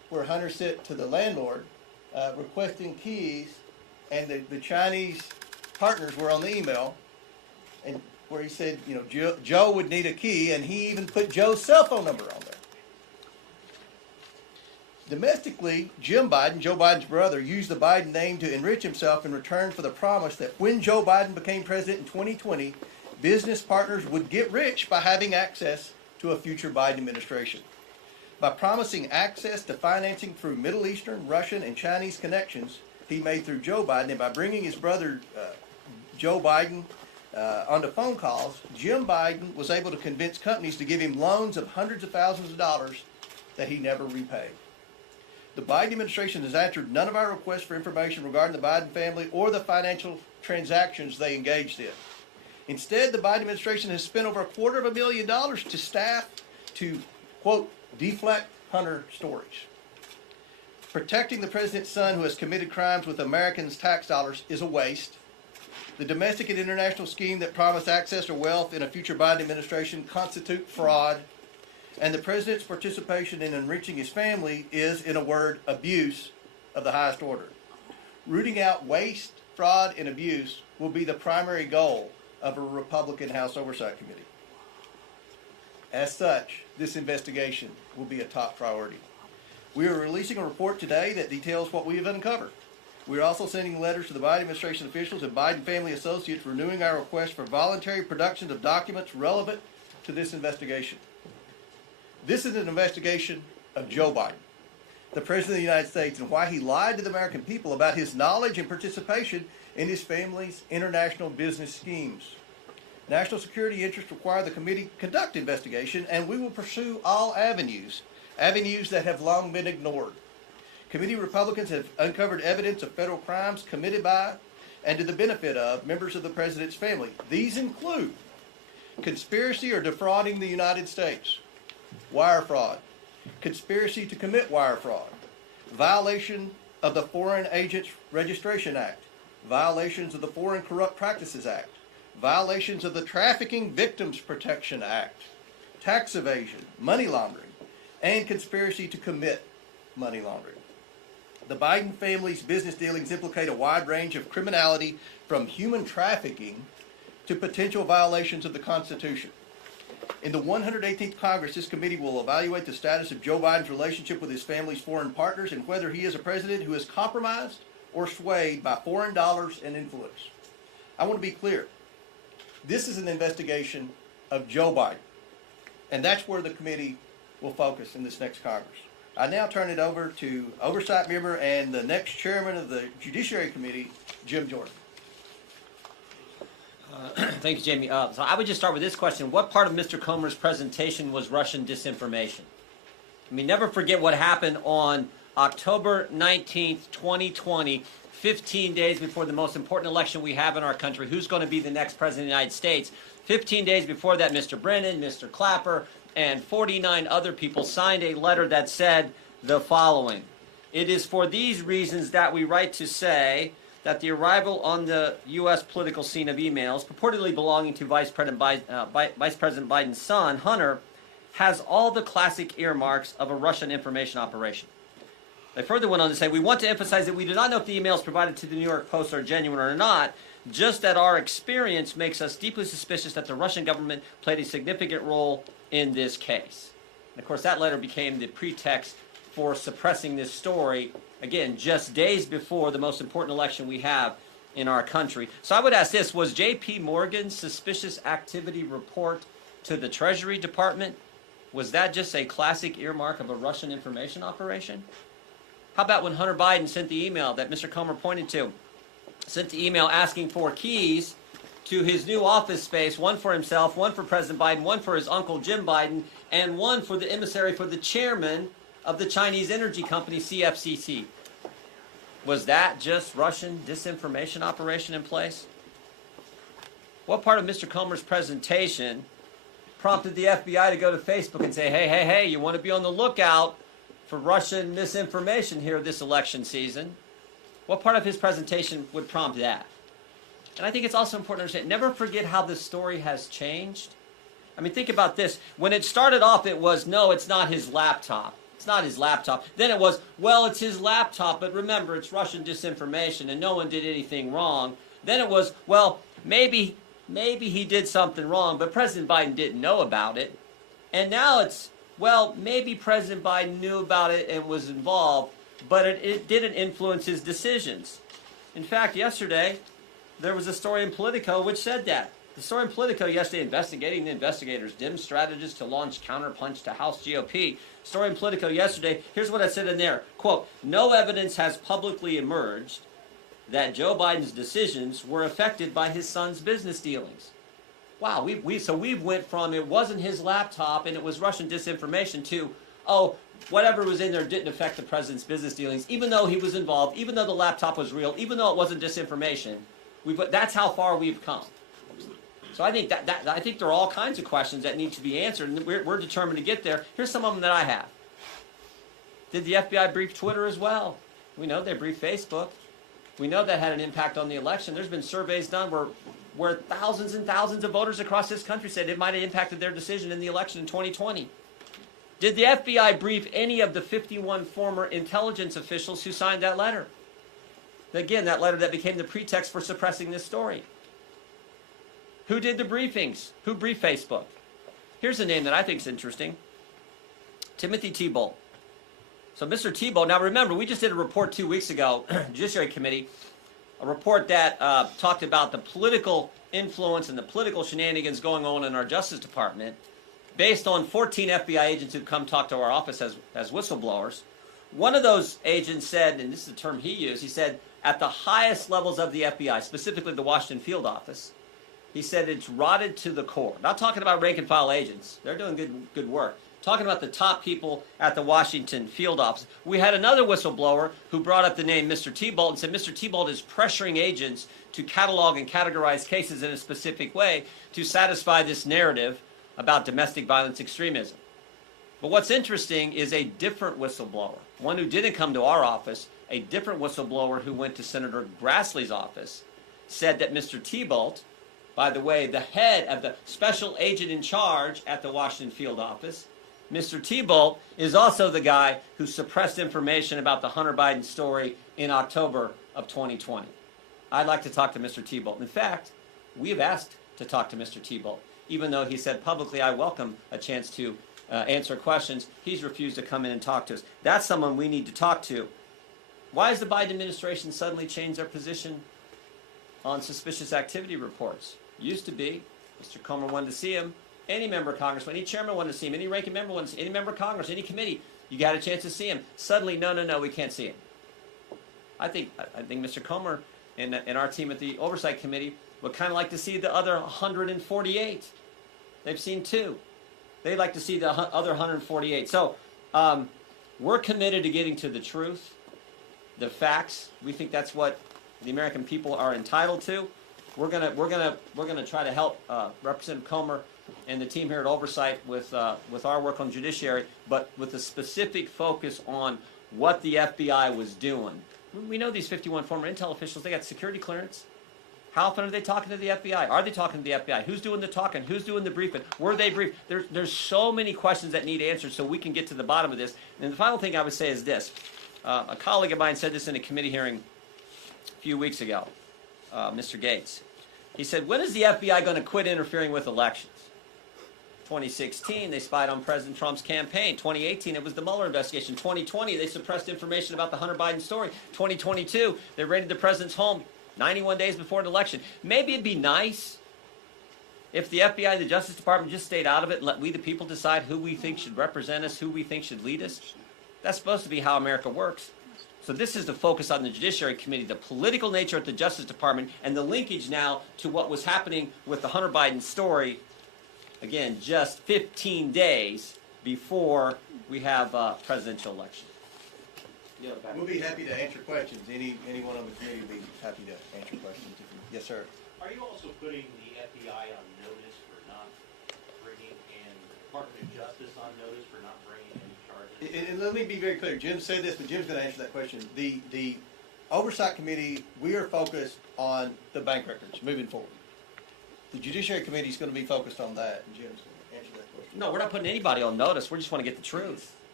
where Hunter sent to the landlord requesting keys, and the Chinese partners were on the email, and where he said, you know, Joe would need a key, and he even put Joe's cell phone number on there. Domestically, Jim Biden, Joe Biden's brother, used the Biden name to enrich himself in return for the promise that when Joe Biden became president in 2020, business partners would get rich by having access to a future Biden administration. By promising access to financing through Middle Eastern, Russian, and Chinese connections he made through Joe Biden, and by bringing his brother Joe Biden onto phone calls, Jim Biden was able to convince companies to give him loans of hundreds of thousands of dollars that he never repaid. The Biden administration has answered none of our requests for information regarding the Biden family or the financial transactions they engaged in. Instead, the Biden administration has spent over $250,000 to staff to, quote, deflect Hunter stories. Protecting the president's son who has committed crimes with Americans' tax dollars is a waste. The domestic and international scheme that promised access to wealth in a future Biden administration constitute fraud. And the president's participation in enriching his family is, in a word, abuse of the highest order. Rooting out waste, fraud, and abuse will be the primary goal of a Republican House Oversight Committee. As such, this investigation will be a top priority. We are releasing a report today that details what we have uncovered. We are also sending letters to the Biden administration officials and Biden family associates renewing our request for voluntary production of documents relevant to this investigation. This is an investigation of Joe Biden, the President of the United States, and why he lied to the American people about his knowledge and participation in his family's international business schemes. National security interests require the committee conduct investigation, and we will pursue all avenues that have long been ignored. Committee Republicans have uncovered evidence of federal crimes committed by and to the benefit of members of the president's family. These include conspiracy or defrauding the United States, wire fraud, conspiracy to commit wire fraud, violation of the Foreign Agents Registration Act, violations of the Foreign Corrupt Practices Act, violations of the Trafficking Victims Protection Act, tax evasion, money laundering, and conspiracy to commit money laundering. The Biden family's business dealings implicate a wide range of criminality, from human trafficking to potential violations of the Constitution. In the 118th Congress, this committee will evaluate the status of Joe Biden's relationship with his family's foreign partners and whether he is a president who is compromised or swayed by foreign dollars and influence. I want to be clear. This is an investigation of Joe Biden, and that's where the committee will focus in this next Congress. I now turn it over to Oversight Member and the next Chairman of the Judiciary Committee, Jim Jordan. Thank you, Jamie. So I would just start with this question. What part of Mr. Comer's presentation was Russian disinformation? I mean, never forget what happened on October 19th, 2020, 15 days before the most important election we have in our country. Who's going to be the next president of the United States? 15 days before that, Mr. Brennan, Mr. Clapper, and 49 other people signed a letter that said the following. It is for these reasons that we write to say that the arrival on the U.S. political scene of emails purportedly belonging to Vice President Biden's son, Hunter, has all the classic earmarks of a Russian information operation. They further went on to say, we want to emphasize that we do not know if the emails provided to the New York Post are genuine or not, just that our experience makes us deeply suspicious that the Russian government played a significant role in this case. And of course, that letter became the pretext for suppressing this story, again, just days before the most important election we have in our country. So I would ask this, was J.P. Morgan's suspicious activity report to the Treasury Department, was that just a classic earmark of a Russian information operation? How about when Hunter Biden sent the email that Mr. Comer pointed to, sent the email asking for keys to his new office space, one for himself, one for President Biden, one for his uncle Jim Biden, and one for the emissary for the chairman of the Chinese energy company CFCC. Was that just Russian disinformation operation in place? What part of Mr. Comer's presentation prompted the FBI to go to Facebook and say, hey, you want to be on the lookout for Russian misinformation here this election season? What part of his presentation would prompt that? And I think it's also important to understand, never forget how this story has changed. I mean, think about this. When it started off, it was, no, it's not his laptop. It's not his laptop. Then it was, well, it's his laptop, but remember, it's Russian disinformation and no one did anything wrong. Then it was, well, maybe he did something wrong, but President Biden didn't know about it. And now it's, well, maybe President Biden knew about it and was involved, but it didn't influence his decisions. In fact, yesterday, there was a story in Politico which said that. The story in Politico yesterday, investigating the investigators, dim strategists to launch counterpunch to House GOP. Story in Politico yesterday, here's what I said in there. Quote, no evidence has publicly emerged that Joe Biden's decisions were affected by his son's business dealings. Wow, we've went from it wasn't his laptop and it was Russian disinformation to, oh, whatever was in there didn't affect the president's business dealings, even though he was involved, even though the laptop was real, even though it wasn't disinformation. That's how far we've come. So I think I think there are all kinds of questions that need to be answered, and we're determined to get there. Here's some of them that I have. Did the FBI brief Twitter as well? We know they briefed Facebook. We know that had an impact on the election. There's been surveys done where thousands and thousands of voters across this country said it might have impacted their decision in the election in 2020. Did the FBI brief any of the 51 former intelligence officials who signed that letter? Again, that letter that became the pretext for suppressing this story. Who did the briefings? Who briefed Facebook? Here's a name that I think is interesting. Timothy Thibault. So Mr. Thibault, now remember, we just did a report 2 weeks ago, Judiciary Committee, a report that talked about the political influence and the political shenanigans going on in our Justice Department based on 14 FBI agents who've come talk to our office as whistleblowers. One of those agents said, and this is the term he used, he said, at the highest levels of the FBI, specifically the Washington field office, he said it's rotted to the core. Not talking about rank and file agents. They're doing good work. Talking about the top people at the Washington field office. We had another whistleblower who brought up the name Mr. Thibault and said Mr. Thibault is pressuring agents to catalog and categorize cases in a specific way to satisfy this narrative about domestic violence extremism. But what's interesting is a different whistleblower, one who didn't come to our office, a different whistleblower who went to Senator Grassley's office, said that Mr. Thibault, by the way, the head of the special agent in charge at the Washington field office, Mr. Thibault is also the guy who suppressed information about the Hunter Biden story in October of 2020. I'd like to talk to Mr. Thibault. In fact, we have asked to talk to Mr. Thibault. Even though he said publicly, I welcome a chance to answer questions, he's refused to come in and talk to us. That's someone we need to talk to. Why has the Biden administration suddenly changed their position on suspicious activity reports? Used to be, Mr. Comer wanted to see him, any member of Congress, any chairman wanted to see him, any ranking member wanted to see him, any member of Congress, any committee, you got a chance to see him. Suddenly, no, we can't see him. I think Mr. Comer and our team at the Oversight Committee would kind of like to see the other 148. They've seen 2. They'd like to see the other 148. So we're committed to getting to the truth, the facts. We think that's what the American people are entitled to. We're gonna try to help Representative Comer and the team here at Oversight with our work on judiciary, but with a specific focus on what the FBI was doing. We know these 51 former intel officials, they got security clearance. How often are they talking to the FBI? Are they talking to the FBI? Who's doing the talking? Who's doing the briefing? Were they briefed? There's so many questions that need answers so we can get to the bottom of this. And the final thing I would say is this. A colleague of mine said this in a committee hearing a few weeks ago, Mr. Gates. He said, when is the FBI going to quit interfering with elections? 2016, they spied on President Trump's campaign. 2018, it was the Mueller investigation. 2020, they suppressed information about the Hunter Biden story. 2022, they raided the president's home 91 days before an election. Maybe it'd be nice if the FBI and the Justice Department just stayed out of it and let we the people decide who we think should represent us, who we think should lead us. That's supposed to be how America works. So this is the focus on the Judiciary Committee, the political nature at the Justice Department, and the linkage now to what was happening with the Hunter Biden story, again, just 15 days before we have a presidential election. We'll be happy to answer questions. Anyone on the committee will be happy to answer questions. Yes, sir. Are you also putting the FBI on notice for not bringing, and the Department of Justice on notice for not bringing any charges? And let me be very clear. Jim said this, but Jim's going to answer that question. The Oversight Committee, we are focused on the bank records moving forward. The Judiciary Committee is going to be focused on that, and Jim's going to answer that question. No, we're not putting anybody on notice. We just want to get the truth.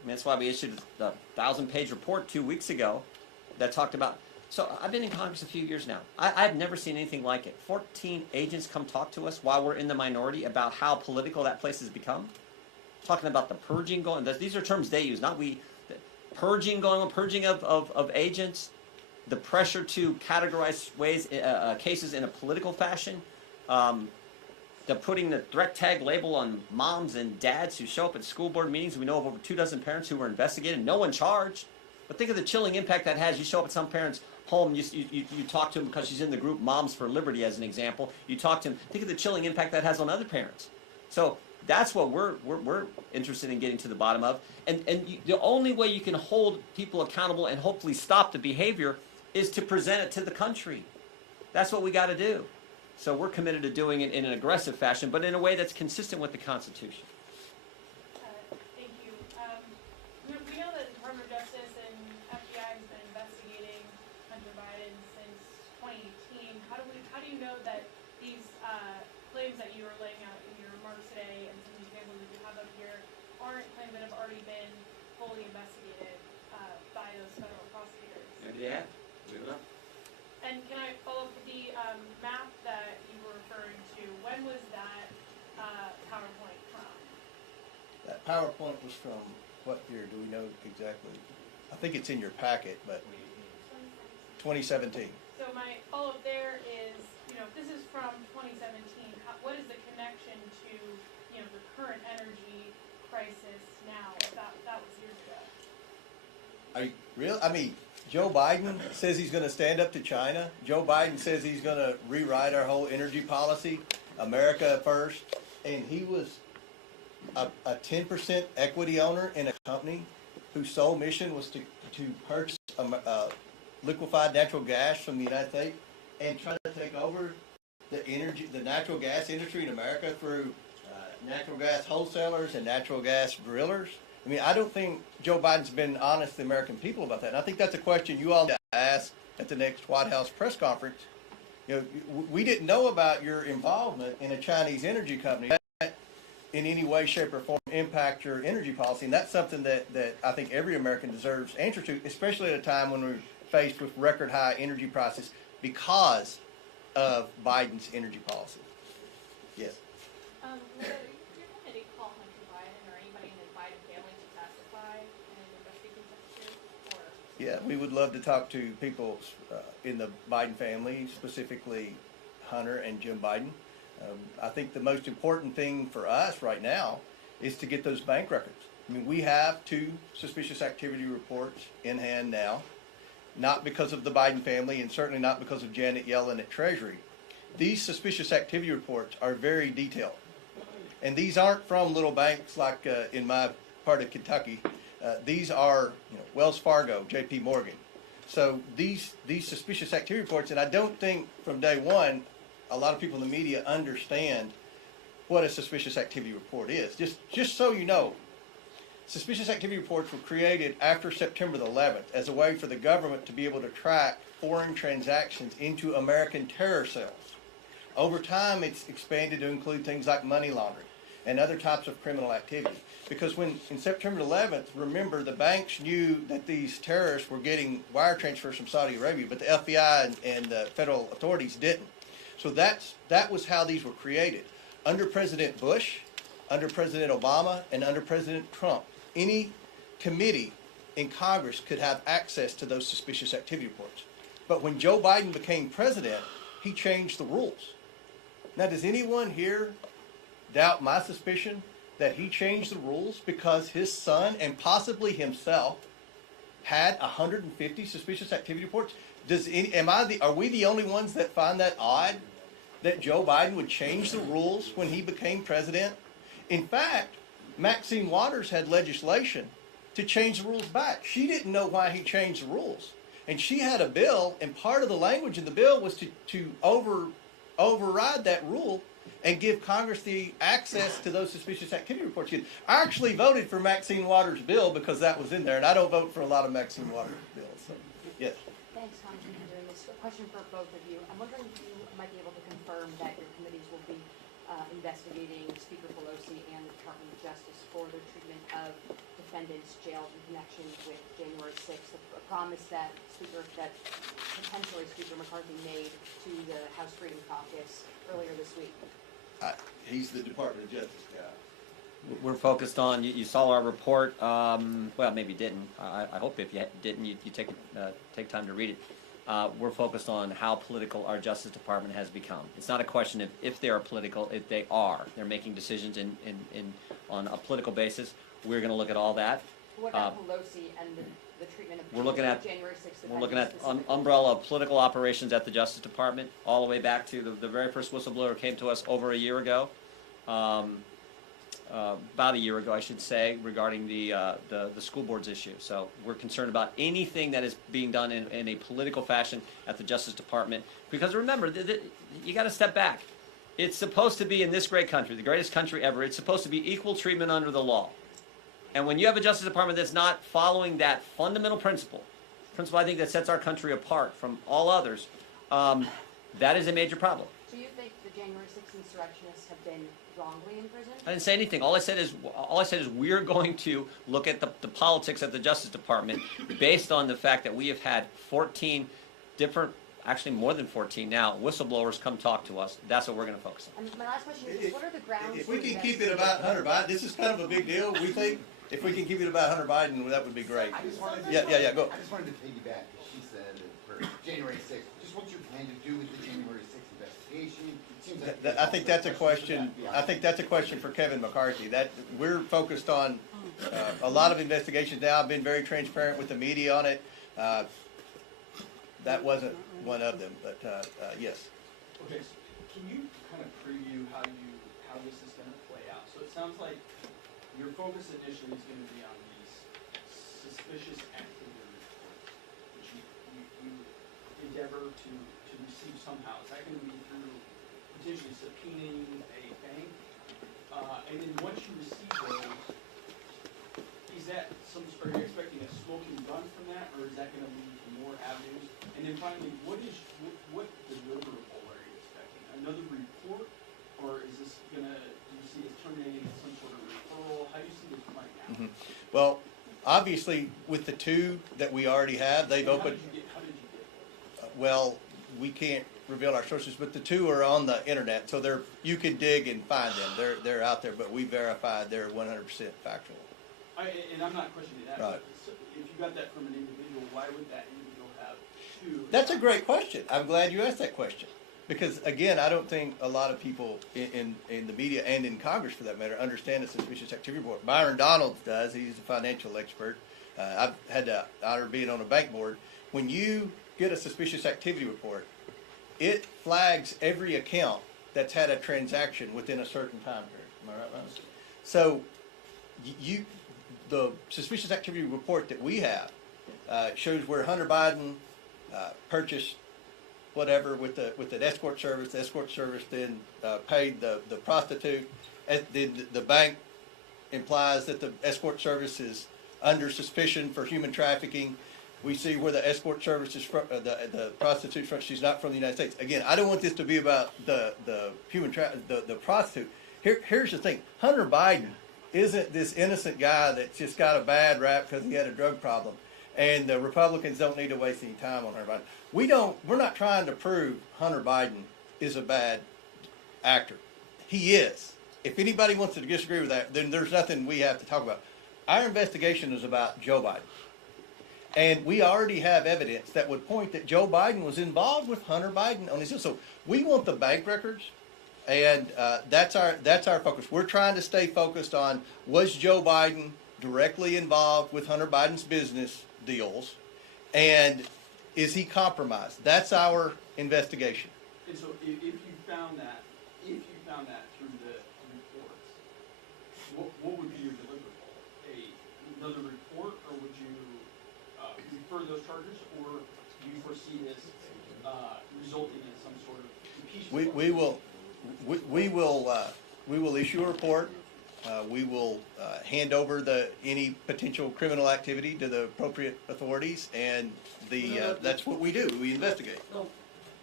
mean, that's why we issued the 1,000-page report 2 weeks ago that talked about. So I've been in Congress a few years now. I've never seen anything like it. 14 agents come talk to us while we're in the minority about how political that place has become. Talking about the purging going. These are terms they use, not we. The purging going on, purging of agents, the pressure to categorize cases in a political fashion. The putting the threat tag label on moms and dads who show up at school board meetings. We know of over 24 parents who were investigated, no one charged. But think of the chilling impact that has. You show up at some parent's home, you talk to them because she's in the group Moms for Liberty, as an example. You talk to them. Think of the chilling impact that has on other parents. So that's what we're interested in getting to the bottom of. And the only way you can hold people accountable and hopefully stop the behavior is to present it to the country. That's what we got to do. So we're committed to doing it in an aggressive fashion, but in a way that's consistent with the Constitution. Thank you. We know that the Department of Justice and FBI has been investigating Hunter Biden since 2018. How do you know that these claims that you were laying out in your remarks today and some examples that you have up here aren't claims that have already been fully investigated by those federal prosecutors? Yeah, we don't know. And can I follow up with the map that you were referring to? When was that PowerPoint from? That PowerPoint was from what year? Do we know exactly? I think it's in your packet, but 2017. So my follow-up there is, if this is from 2017, what is the connection to, the current energy crisis now? That was years ago. Are you real? I mean, Joe Biden says he's going to stand up to China. Joe Biden says he's going to rewrite our whole energy policy, America first. And he was a 10% equity owner in a company whose sole mission was to purchase liquefied natural gas from the United States and try to take over the natural gas industry in America through natural gas wholesalers and natural gas drillers. I mean, I don't think Joe Biden's been honest to the American people about that. And I think that's a question you all need to ask at the next White House press conference. We didn't know about your involvement in a Chinese energy company that in any way, shape, or form impact your energy policy. And that's something that I think every American deserves answers to, especially at a time when we're faced with record high energy prices because of Biden's energy policy. Yes. Will your committee call Hunter Biden or anybody in the Biden family to testify in an investigating session? Yeah, we would love to talk to people in the Biden family, specifically Hunter and Jim Biden. I think the most important thing for us right now is to get those bank records. I mean, we have 2 suspicious activity reports in hand now, not because of the Biden family and certainly not because of Janet Yellen at Treasury. These suspicious activity reports are very detailed. And these aren't from little banks like in my part of Kentucky. These are Wells Fargo, J.P. Morgan. So these suspicious activity reports, and I don't think from day one a lot of people in the media understand what a suspicious activity report is. Just so you know, suspicious activity reports were created after September the 11th as a way for the government to be able to track foreign transactions into American terror cells. Over time, it's expanded to include things like money laundering and other types of criminal activity. Because when, in September 11th, remember, the banks knew that these terrorists were getting wire transfers from Saudi Arabia, but the FBI and the federal authorities didn't. So that was how these were created. Under President Bush, under President Obama, and under President Trump, any committee in Congress could have access to those suspicious activity reports. But when Joe Biden became president, he changed the rules. Now, does anyone here doubt my suspicion that he changed the rules because his son and possibly himself had 150 suspicious activity reports? Are we the only ones that find that odd that Joe Biden would change the rules when he became president? In fact, Maxine Waters had legislation to change the rules back. She didn't know why he changed the rules. And she had a bill, and part of the language in the bill was to override that rule and give Congress the access to those suspicious activity reports. I actually voted for Maxine Waters' bill because that was in there, and I don't vote for a lot of Maxine Waters' bills. So, yes. Thanks, Congressman Henry. This is a question for both of you. I'm wondering if you might be able to confirm that your committees will be investigating Speaker Pelosi and the Department of Justice for their treatment of defendants jailed in connection with January 6th, a promise that potentially Speaker McCarthy made to the House Freedom Caucus earlier this week? He's the Department of Justice guy. We're focused on, you saw our report, well, maybe you didn't. I hope if you didn't, you take time to read it. We're focused on how political our Justice Department has become. It's not a question of if they are political, if they are. They're making decisions on a political basis. We're going to look at all that. What about Pelosi and the treatment of We're looking at January 6th? We're looking at umbrella of political operations at the Justice Department, all the way back to the very first whistleblower came to us over a year ago. About a year ago, I should say, regarding the school boards issue. So we're concerned about anything that is being done in a political fashion at the Justice Department. Because remember, you got to step back. It's supposed to be, in this great country, the greatest country ever, it's supposed to be equal treatment under the law. And when you have a Justice Department that's not following that fundamental principle I think that sets our country apart from all others, that is a major problem. Do you think the January 6th insurrectionists have been wrongly in prison? I didn't say anything. All I said is we're going to look at the politics at the Justice Department based on the fact that we have had 14 different, actually more than 14 now, whistleblowers come talk to us. That's what we're going to focus on. And my last question is, what are the grounds? If we can keep it about Hunter Biden, this is kind of a big deal, we think. If we can keep it about Hunter Biden, that would be great. I just wanted to, Yeah, go. I just wanted to piggyback, because she said that for January 6th, just what you plan to do with the January 6th investigation. It seems like I think that's a question. I think that's a question for Kevin McCarthy. That we're focused on a lot of investigations now. I've been very transparent with the media on it. That wasn't one of them, but yes. Okay, so can you kind of preview how this is going to play out? So it sounds like your focus initially is going to be on these suspicious activity reports, which you endeavor to receive somehow. Is that going to be through potentially subpoenaing a bank? And then once you receive those, is that are you expecting a smoking gun from that, or is that going to lead to more avenues? And then finally, what deliverable are you expecting? Another report, or is this do you see it terminating some sort of referral? How do you see this playing out? Mm-hmm. Well, obviously, with the two that we already have, they've opened. How did you get those? Well, we can't reveal our sources, but the two are on the internet, so you can dig and find them. They're out there, but we verified they're 100% factual. And I'm not questioning that. Right. But so if you got that from an individual, why would that individual have two? That's a great question. I'm glad you asked that question. Because, again, I don't think a lot of people in the media and in Congress, for that matter, understand the suspicious activity report. Byron Donalds does. He's a financial expert. I've had the honor of being on a bank board. When you get a suspicious activity report, it flags every account that's had a transaction within a certain time period. Am I right, Ron? So, the suspicious activity report that we have shows where Hunter Biden purchased whatever with an escort service. The escort service then paid the prostitute. The bank implies that the escort service is under suspicion for human trafficking. We see where the escort service is from, the prostitute from. She's not from the United States. Again, I don't want this to be about the prostitute. Here's the thing: Hunter Biden isn't this innocent guy that's just got a bad rap because he had a drug problem. And the Republicans don't need to waste any time on Hunter Biden. We're not trying to prove Hunter Biden is a bad actor. He is. If anybody wants to disagree with that, then there's nothing we have to talk about. Our investigation is about Joe Biden. And we already have evidence that would point that Joe Biden was involved with Hunter Biden on his own. So we want the bank records, and that's our focus. We're trying to stay focused on, was Joe Biden directly involved with Hunter Biden's business deals, and is he compromised? That's our investigation. And so if you found that through the reports, what would be your deliverable? Another report, or would you refer those charges, or do you foresee this resulting in some sort of impeachment? We will issue a report. We will hand over any potential criminal activity to the appropriate authorities, and that's what we do. We investigate.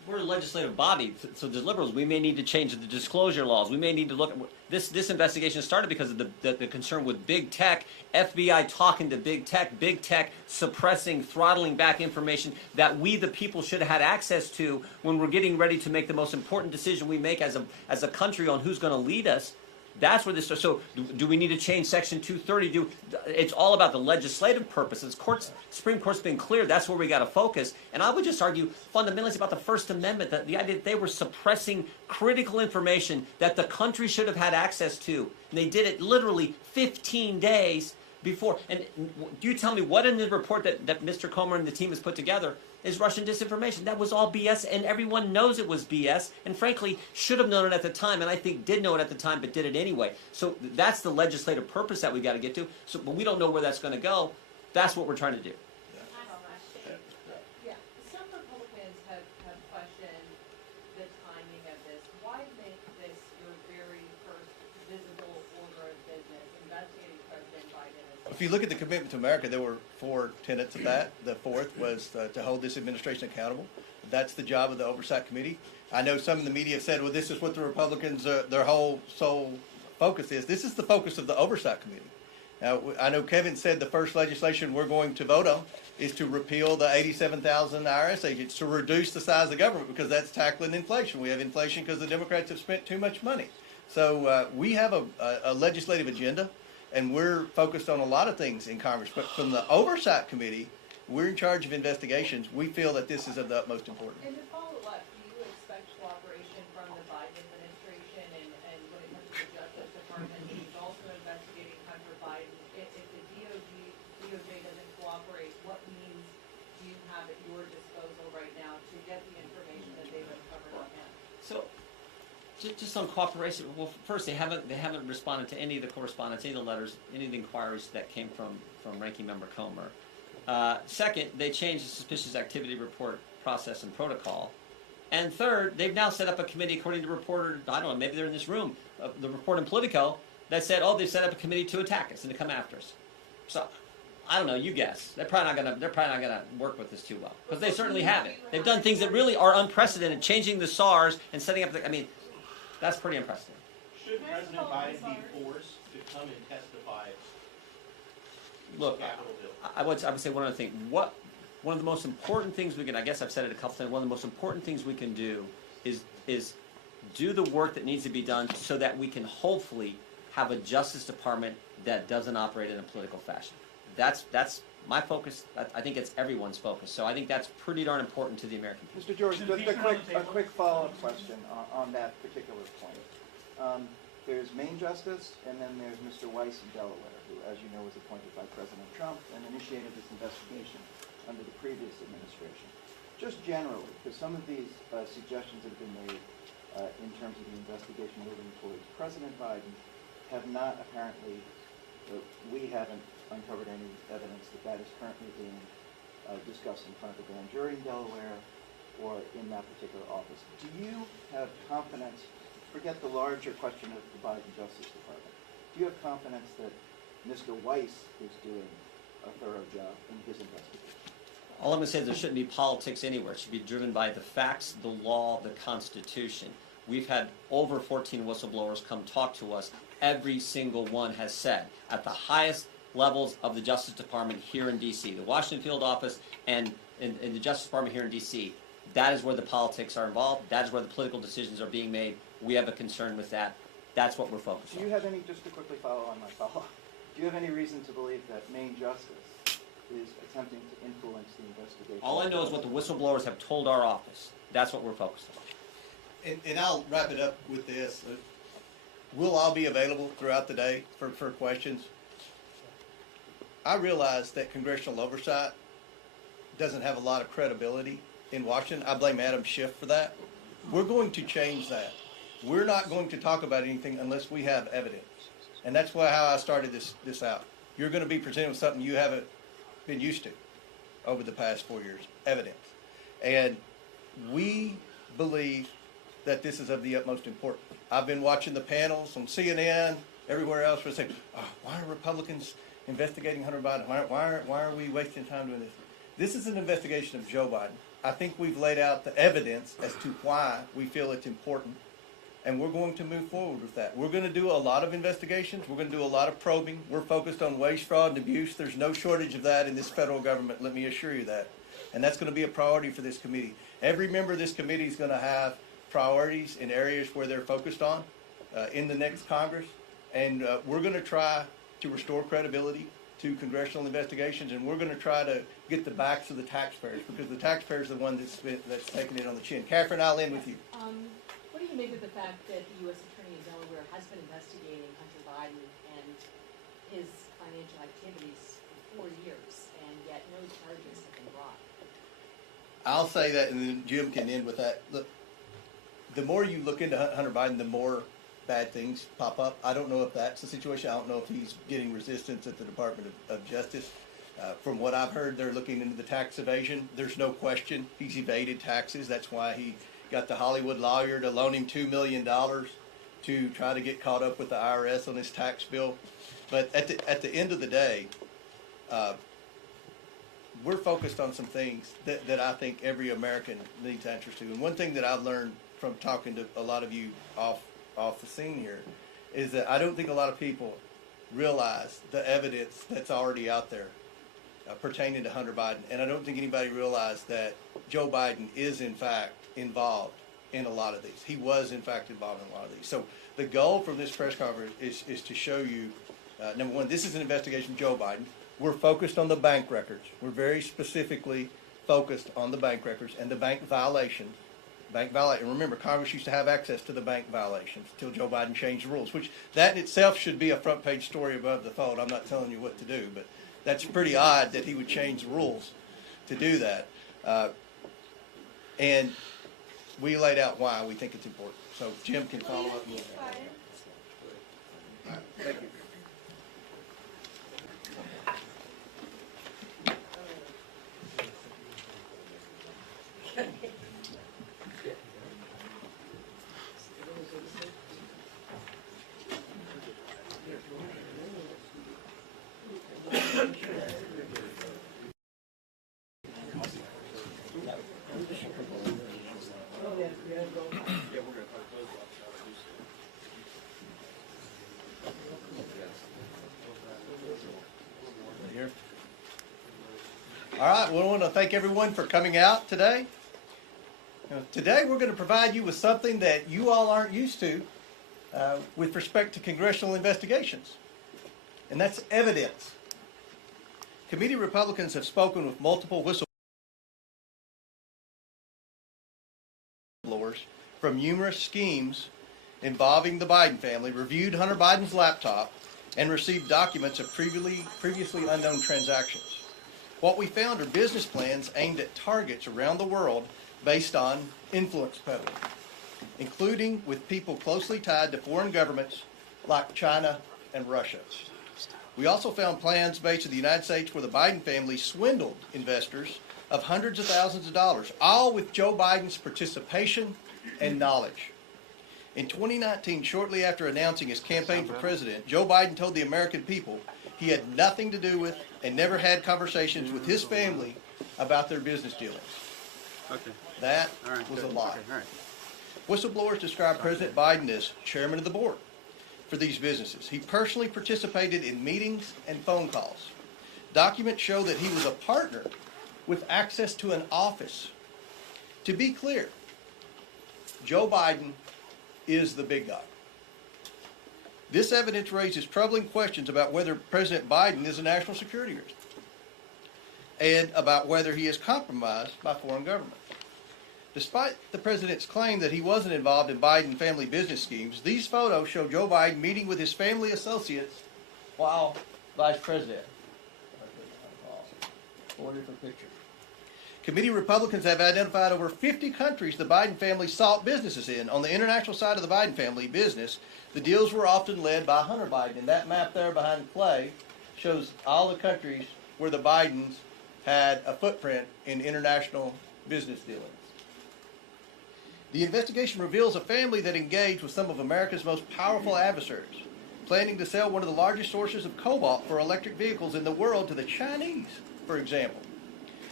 we're a legislative body, so the liberals, we may need to change the disclosure laws. We may need to look at this investigation started because of the concern with big tech, FBI talking to big tech suppressing, throttling back information that we, the people, should have had access to when we're getting ready to make the most important decision we make as a country on who's going to lead us. That's where this starts. So do we need to change Section 230? It's all about the legislative purposes. Supreme Court's been clear. That's where we got to focus. And I would just argue fundamentally it's about the First Amendment, that the idea that they were suppressing critical information that the country should have had access to. And they did it literally 15 days before. And do you tell me what in the report that Mr. Comer and the team has put together is Russian disinformation? That was all BS, and everyone knows it was BS, and frankly, should have known it at the time, and I think did know it at the time, but did it anyway. So that's the legislative purpose that we got to get to. So, but we don't know where that's going to go. That's what we're trying to do. Yeah, some Republicans have questioned the timing of this. Why make this your very first visible order of business, investigating President Biden? If you look at the commitment to America, there were 4 tenets of that. The fourth was to hold this administration accountable. That's the job of the Oversight Committee. I know some in the media said, well, this is what the Republicans, their whole sole focus is. This is the focus of the Oversight Committee. Now, I know Kevin said the first legislation we're going to vote on is to repeal the 87,000 IRS agents, to reduce the size of the government, because that's tackling inflation. We have inflation because the Democrats have spent too much money. So we have a legislative agenda, and we're focused on a lot of things in Congress. But from the Oversight Committee, we're in charge of investigations. We feel that this is of the utmost importance. And to follow up, do you expect cooperation from the Biden administration and when it comes to the Justice Department, who's also investigating Hunter Biden? If the DOJ doesn't cooperate, what means do you have at your disposal right now to get the information that they've uncovered on him? So, just on cooperation. Well, first, they haven't responded to any of the correspondence, any of the letters, any of the inquiries that came from Ranking Member Comer. Second, they changed the suspicious activity report process and protocol. And third, they've now set up a committee, according to reporter, I don't know, maybe they're in this room, the report in Politico, that said, oh, they've set up a committee to attack us and to come after us. So, I don't know, you guess. They're probably not gonna work with this too well, because they certainly haven't. They've done things that really are unprecedented, changing the SARs and setting up that's pretty impressive. Should President Biden be forced to come and testify Look, Capitol Hill? I would say one other thing. One of the most important things we can, I guess I've said it a couple times, one of the most important things we can do is do the work that needs to be done so that we can hopefully have a Justice Department that doesn't operate in a political fashion. That's my focus. I think it's everyone's focus. So I think that's pretty darn important to the American people. Mr. George, just a quick follow-up question on that particular point. There's Maine Justice, and then there's Mr. Weiss in Delaware, who, as you know, was appointed by President Trump and initiated this investigation under the previous administration. Just generally, because some of these suggestions that have been made in terms of the investigation moving towards President Biden have not apparently, we haven't uncovered any evidence that is currently being discussed in front of the grand jury in Delaware or in that particular office. Do you have confidence, forget the larger question of the Biden Justice Department, do you have confidence that Mr. Weiss is doing a thorough job in his investigation? All I'm going to say is there shouldn't be politics anywhere. It should be driven by the facts, the law, the Constitution. We've had over 14 whistleblowers come talk to us. Every single one has said, at the highest levels of the Justice Department here in D.C., the Washington field office and the Justice Department here in D.C., that is where the politics are involved. That is where the political decisions are being made. We have a concern with that. That's what we're focused on. Do you have any, just to quickly follow on my follow-up, do you have any reason to believe that Maine Justice is attempting to influence the investigation? All I know is what the whistleblowers have told our office. That's what we're focused on. And I'll wrap it up with this. We'll all be available throughout the day for questions. I realize that congressional oversight doesn't have a lot of credibility in Washington. I blame Adam Schiff for that. We're going to change that. We're not going to talk about anything unless we have evidence. And that's how I started this out. You're going to be presented with something you haven't been used to over the past 4 years, evidence. And we believe that this is of the utmost importance. I've been watching the panels on CNN, everywhere else, where they say, oh, why are Republicans investigating Hunter Biden? Why are we wasting time doing this? This is an investigation of Joe Biden. I think we've laid out the evidence as to why we feel it's important, and we're going to move forward with that. We're going to do a lot of investigations. We're going to do a lot of probing. We're focused on waste, fraud, and abuse. There's no shortage of that in this federal government, let me assure you that. And that's going to be a priority for this committee. Every member of this committee is going to have priorities in areas where they're focused on in the next Congress. And we're going to try to restore credibility to congressional investigations, and we're going to try to get the backs of the taxpayers, because the taxpayers are the one that's taking it on the chin. Catherine, I'll end with you. What do you make of the fact that the U.S. Attorney in Delaware has been investigating Hunter Biden and his financial activities for 4 years, and yet no charges have been brought? I'll say that, and then Jim can end with that. Look, the more you look into Hunter Biden, the more bad things pop up. I don't know if that's the situation. I don't know if he's getting resistance at the Department of Justice. From what I've heard, they're looking into the tax evasion. There's no question he's evaded taxes. That's why he got the Hollywood lawyer to loan him $2 million to try to get caught up with the IRS on his tax bill. But at the end of the day, we're focused on some things that I think every American needs answers to. And one thing that I've learned from talking to a lot of you off the scene here is that I don't think a lot of people realize the evidence that's already out there pertaining to Hunter Biden. And I don't think anybody realized that Joe Biden is in fact involved in a lot of these. He was in fact involved in a lot of these. So the goal from this press conference is to show you, number one, this is an investigation of Joe Biden. We're focused on the bank records. We're very specifically focused on the bank records and the bank violations. And remember, Congress used to have access to the bank violations until Joe Biden changed the rules, which that in itself should be a front page story above the fold. I'm not telling you what to do, but that's pretty odd that he would change the rules to do that. And we laid out why we think it's important. So Jim can follow up. All right, thank you. All right, well, I want to thank everyone for coming out today. Today we're going to provide you with something that you all aren't used to with respect to congressional investigations, and that's evidence. Committee Republicans have spoken with multiple whistleblowers from numerous schemes involving the Biden family, reviewed Hunter Biden's laptop, and received documents of previously unknown transactions. What we found are business plans aimed at targets around the world based on influence peddling, including with people closely tied to foreign governments like China and Russia. We also found plans based in the United States where the Biden family swindled investors of hundreds of thousands of dollars, all with Joe Biden's participation and knowledge. In 2019, shortly after announcing his campaign for president, Joe Biden told the American people he had nothing to do with and never had conversations with his family about their business dealings. Okay. That All right, was good. a lie. Okay, all right. Whistleblowers described President Biden as chairman of the board for these businesses. He personally participated in meetings and phone calls. Documents show that he was a partner with access to an office. To be clear, Joe Biden is the big guy. This evidence raises troubling questions about whether President Biden is a national security risk and about whether he is compromised by foreign governments. Despite the president's claim that he wasn't involved in Biden family business schemes, these photos show Joe Biden meeting with his family associates while vice president. Four different pictures. Committee Republicans have identified over 50 countries the Biden family sought businesses in. On the international side of the Biden family business, the deals were often led by Hunter Biden. And that map there behind Clay shows all the countries where the Bidens had a footprint in international business dealings. The investigation reveals a family that engaged with some of America's most powerful adversaries, planning to sell one of the largest sources of cobalt for electric vehicles in the world to the Chinese, for example.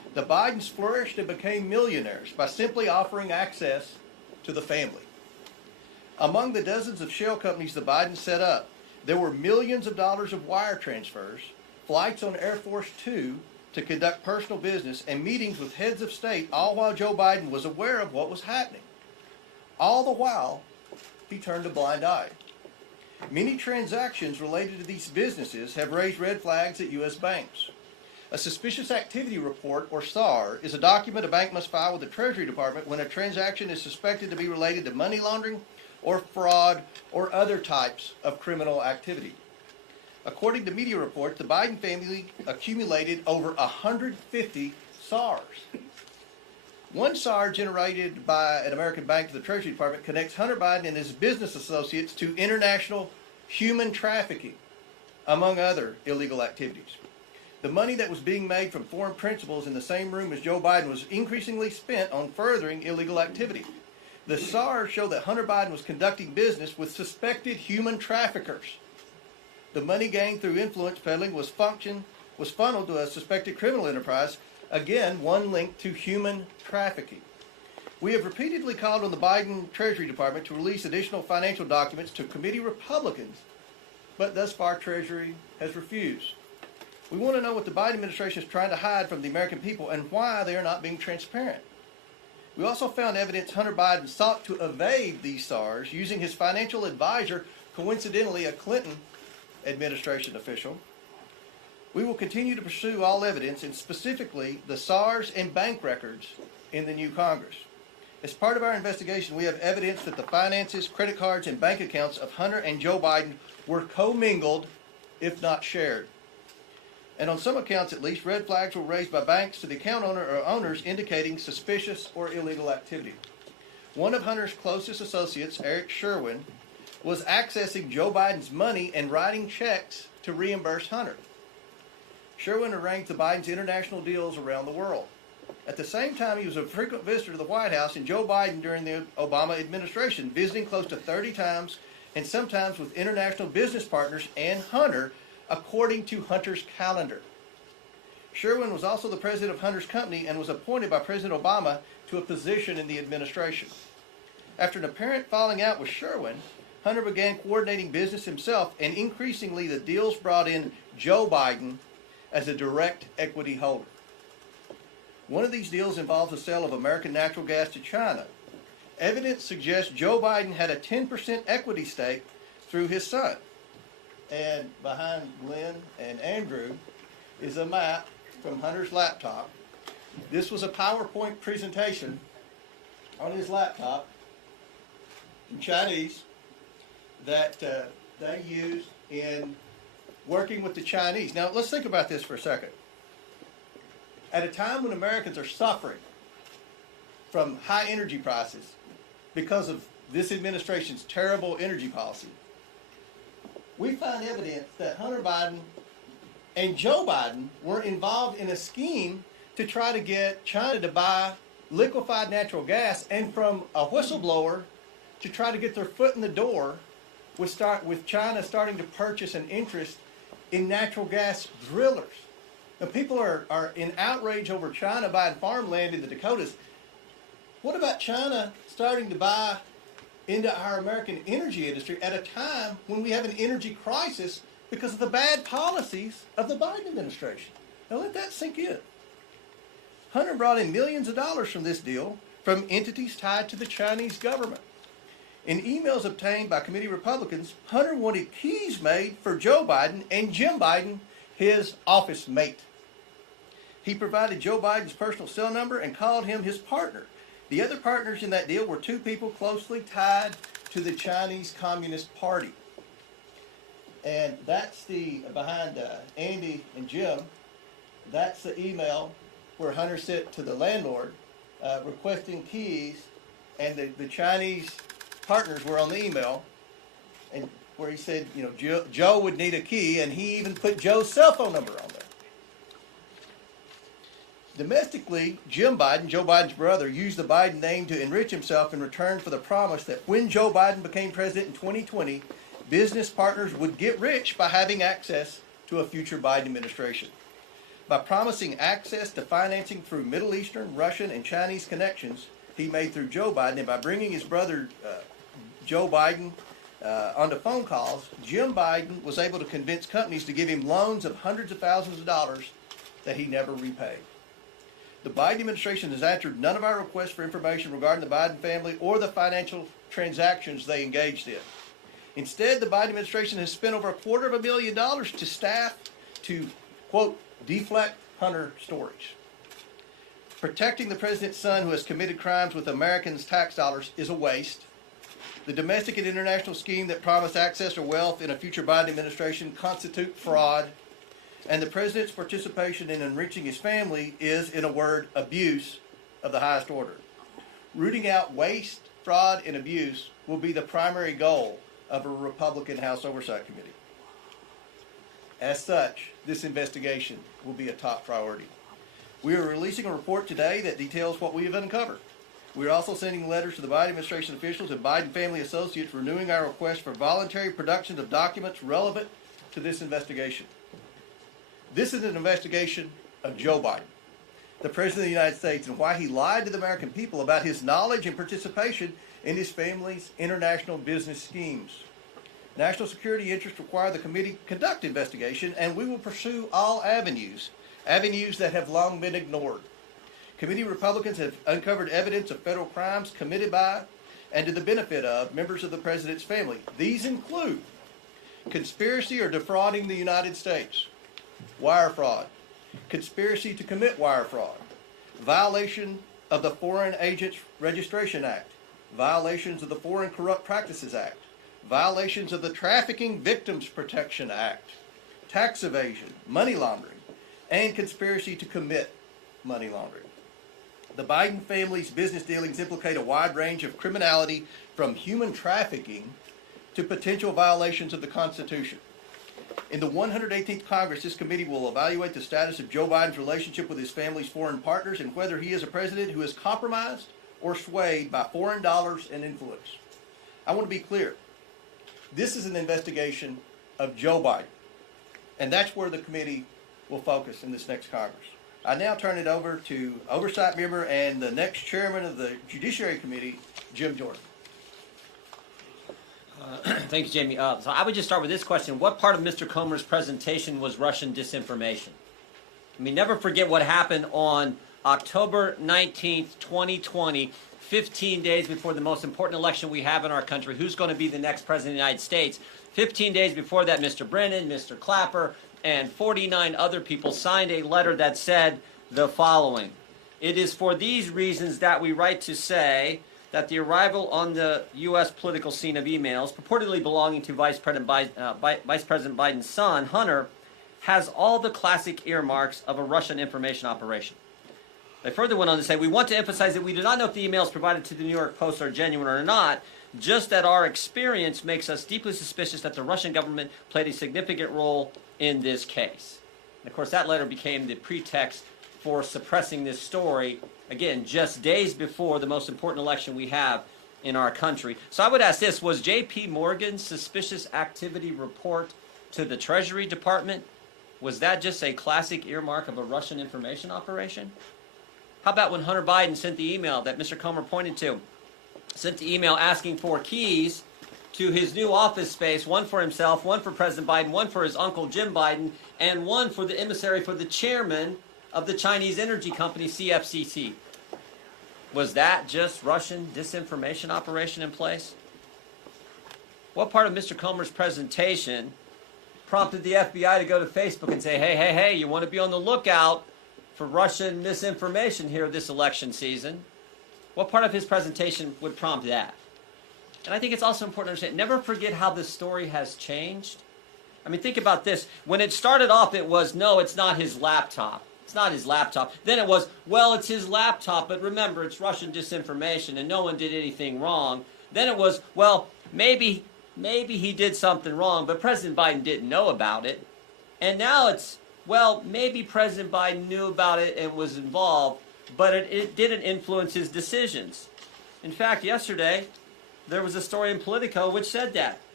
The Bidens flourished and became millionaires by simply offering access to the family. Among the dozens of shell companies the Bidens set up, there were millions of dollars of wire transfers, flights on Air Force Two to conduct personal business, and meetings with heads of state, all while Joe Biden was aware of what was happening. All the while, he turned a blind eye. Many transactions related to these businesses have raised red flags at U.S. banks. A suspicious activity report, or SAR, is a document a bank must file with the Treasury Department when a transaction is suspected to be related to money laundering or fraud or other types of criminal activity. According to media reports, the Biden family accumulated over 150 SARs. One SAR generated by an American bank to the Treasury Department connects Hunter Biden and his business associates to international human trafficking, among other illegal activities. The money that was being made from foreign principals in the same room as Joe Biden was increasingly spent on furthering illegal activity. The SARs show that Hunter Biden was conducting business with suspected human traffickers. The money gained through influence peddling was funneled to a suspected criminal enterprise, again, one linked to human trafficking. We have repeatedly called on the Biden Treasury Department to release additional financial documents to committee Republicans, but thus far Treasury has refused. We want to know what the Biden administration is trying to hide from the American people and why they are not being transparent. We also found evidence Hunter Biden sought to evade these SARs using his financial advisor, coincidentally a Clinton administration official. We will continue to pursue all evidence, and specifically the SARs and bank records in the new Congress. As part of our investigation, we have evidence that the finances, credit cards, and bank accounts of Hunter and Joe Biden were commingled, if not shared. And on some accounts at least, red flags were raised by banks to the account owner or owners indicating suspicious or illegal activity. One of Hunter's closest associates, Eric Sherwin, was accessing Joe Biden's money and writing checks to reimburse Hunter. Sherwin arranged the Biden's international deals around the world. At the same time, he was a frequent visitor to the White House, and Joe Biden during the Obama administration, visiting close to 30 times, and sometimes with international business partners and Hunter, according to Hunter's calendar. Sherwin was also the president of Hunter's company and was appointed by President Obama to a position in the administration. After an apparent falling out with Sherwin, Hunter began coordinating business himself, and increasingly the deals brought in Joe Biden as a direct equity holder. One of these deals involves the sale of American natural gas to China. Evidence suggests Joe Biden had a 10% equity stake through his son. And behind Glenn and Andrew is a map from Hunter's laptop. This was a PowerPoint presentation on his laptop in Chinese that they used in working with the Chinese. Now, let's think about this for a second. At a time when Americans are suffering from high energy prices because of this administration's terrible energy policy, we find evidence that Hunter Biden and Joe Biden were involved in a scheme to try to get China to buy liquefied natural gas, and from a whistleblower to try to get their foot in the door with China starting to purchase an interest in natural gas drillers. Now, people are in outrage over China buying farmland in the Dakotas. What about China starting to buy into our American energy industry at a time when we have an energy crisis because of the bad policies of the Biden administration? Now let that sink in. Hunter brought in millions of dollars from this deal from entities tied to the Chinese government. In emails obtained by committee Republicans, Hunter wanted keys made for Joe Biden and Jim Biden, his office mate. He provided Joe Biden's personal cell number and called him his partner. The other partners in that deal were two people closely tied to the Chinese Communist Party. And that's behind Andy and Jim, that's the email where Hunter sent to the landlord requesting keys, and the Chinese partners were on the email, and where he said, Joe would need a key, and he even put Joe's cell phone number on there. Domestically, Jim Biden, Joe Biden's brother, used the Biden name to enrich himself in return for the promise that when Joe Biden became president in 2020, business partners would get rich by having access to a future Biden administration. by promising access to financing through Middle Eastern, Russian, and Chinese connections he made through Joe Biden, and by bringing his brother Joe Biden onto phone calls, Jim Biden was able to convince companies to give him loans of hundreds of thousands of dollars that he never repaid. The Biden administration has answered none of our requests for information regarding the Biden family or the financial transactions they engaged in. Instead, the Biden administration has spent over $250,000 to staff to, quote, deflect Hunter stories. Protecting the president's son who has committed crimes with Americans' tax dollars is a waste. The domestic and international scheme that promised access or wealth in a future Biden administration constitute fraud. And the president's participation in enriching his family is, in a word, abuse of the highest order. Rooting out waste, fraud, and abuse will be the primary goal of a Republican House Oversight Committee. As such, this investigation will be a top priority. We are releasing a report today that details what we have uncovered. We are also sending letters to the Biden administration officials and Biden family associates renewing our request for voluntary production of documents relevant to this investigation. This is an investigation of Joe Biden, the President of the United States, and why he lied to the American people about his knowledge and participation in his family's international business schemes. National security interests require the committee conduct investigation, and we will pursue all avenues that have long been ignored. Committee Republicans have uncovered evidence of federal crimes committed by and to the benefit of members of the president's family. These include conspiracy or defrauding the United States, wire fraud, conspiracy to commit wire fraud, violation of the Foreign Agents Registration Act, violations of the Foreign Corrupt Practices Act, violations of the Trafficking Victims Protection Act, tax evasion, money laundering, and conspiracy to commit money laundering. The Biden family's business dealings implicate a wide range of criminality, from human trafficking to potential violations of the Constitution. In the 118th Congress, this committee will evaluate the status of Joe Biden's relationship with his family's foreign partners and whether he is a president who is compromised or swayed by foreign dollars and influence. I want to be clear. This is an investigation of Joe Biden, and that's where the committee will focus in this next Congress. I now turn it over to Oversight Member and the next Chairman of the Judiciary Committee, Jim Jordan. Thank you, Jamie. So I would just start with this question. What part of Mr. Comer's presentation was Russian disinformation? I mean, never forget what happened on October 19th, 2020, 15 days before the most important election we have in our country. Who's going to be the next president of the United States? 15 days before that, Mr. Brennan, Mr. Clapper, and 49 other people signed a letter that said the following. It is for these reasons that we write to say that the arrival on the U.S. political scene of emails purportedly belonging to Vice President Biden's son, Hunter, has all the classic earmarks of a Russian information operation. They further went on to say, we want to emphasize that we do not know if the emails provided to the New York Post are genuine or not, just that our experience makes us deeply suspicious that the Russian government played a significant role in this case. And of course, that letter became the pretext for suppressing this story, again, just days before the most important election we have in our country. So I would ask this, was J.P. Morgan's suspicious activity report to the Treasury Department, was that just a classic earmark of a Russian information operation? How about when Hunter Biden sent the email that Mr. Comer pointed to, sent the email asking for keys to his new office space, one for himself, one for President Biden, one for his uncle Jim Biden, and one for the emissary for the chairman of the Chinese energy company CFCC. Was that just Russian disinformation operation in place? What part of Mr. Comer's presentation prompted the FBI to go to Facebook and say, hey, you want to be on the lookout for Russian misinformation here this election season? What part of his presentation would prompt that? And I think it's also important to understand, never forget how this story has changed. I mean, think about this. When it started off, it was, no, it's not his laptop. It's not his laptop. Then it was, well, it's his laptop, but remember, it's Russian disinformation and no one did anything wrong. Then it was, well, maybe he did something wrong, but President Biden didn't know about it. And now it's, well, maybe President Biden knew about it and was involved, but it didn't influence his decisions. In fact, yesterday, there was a story in Politico which said that.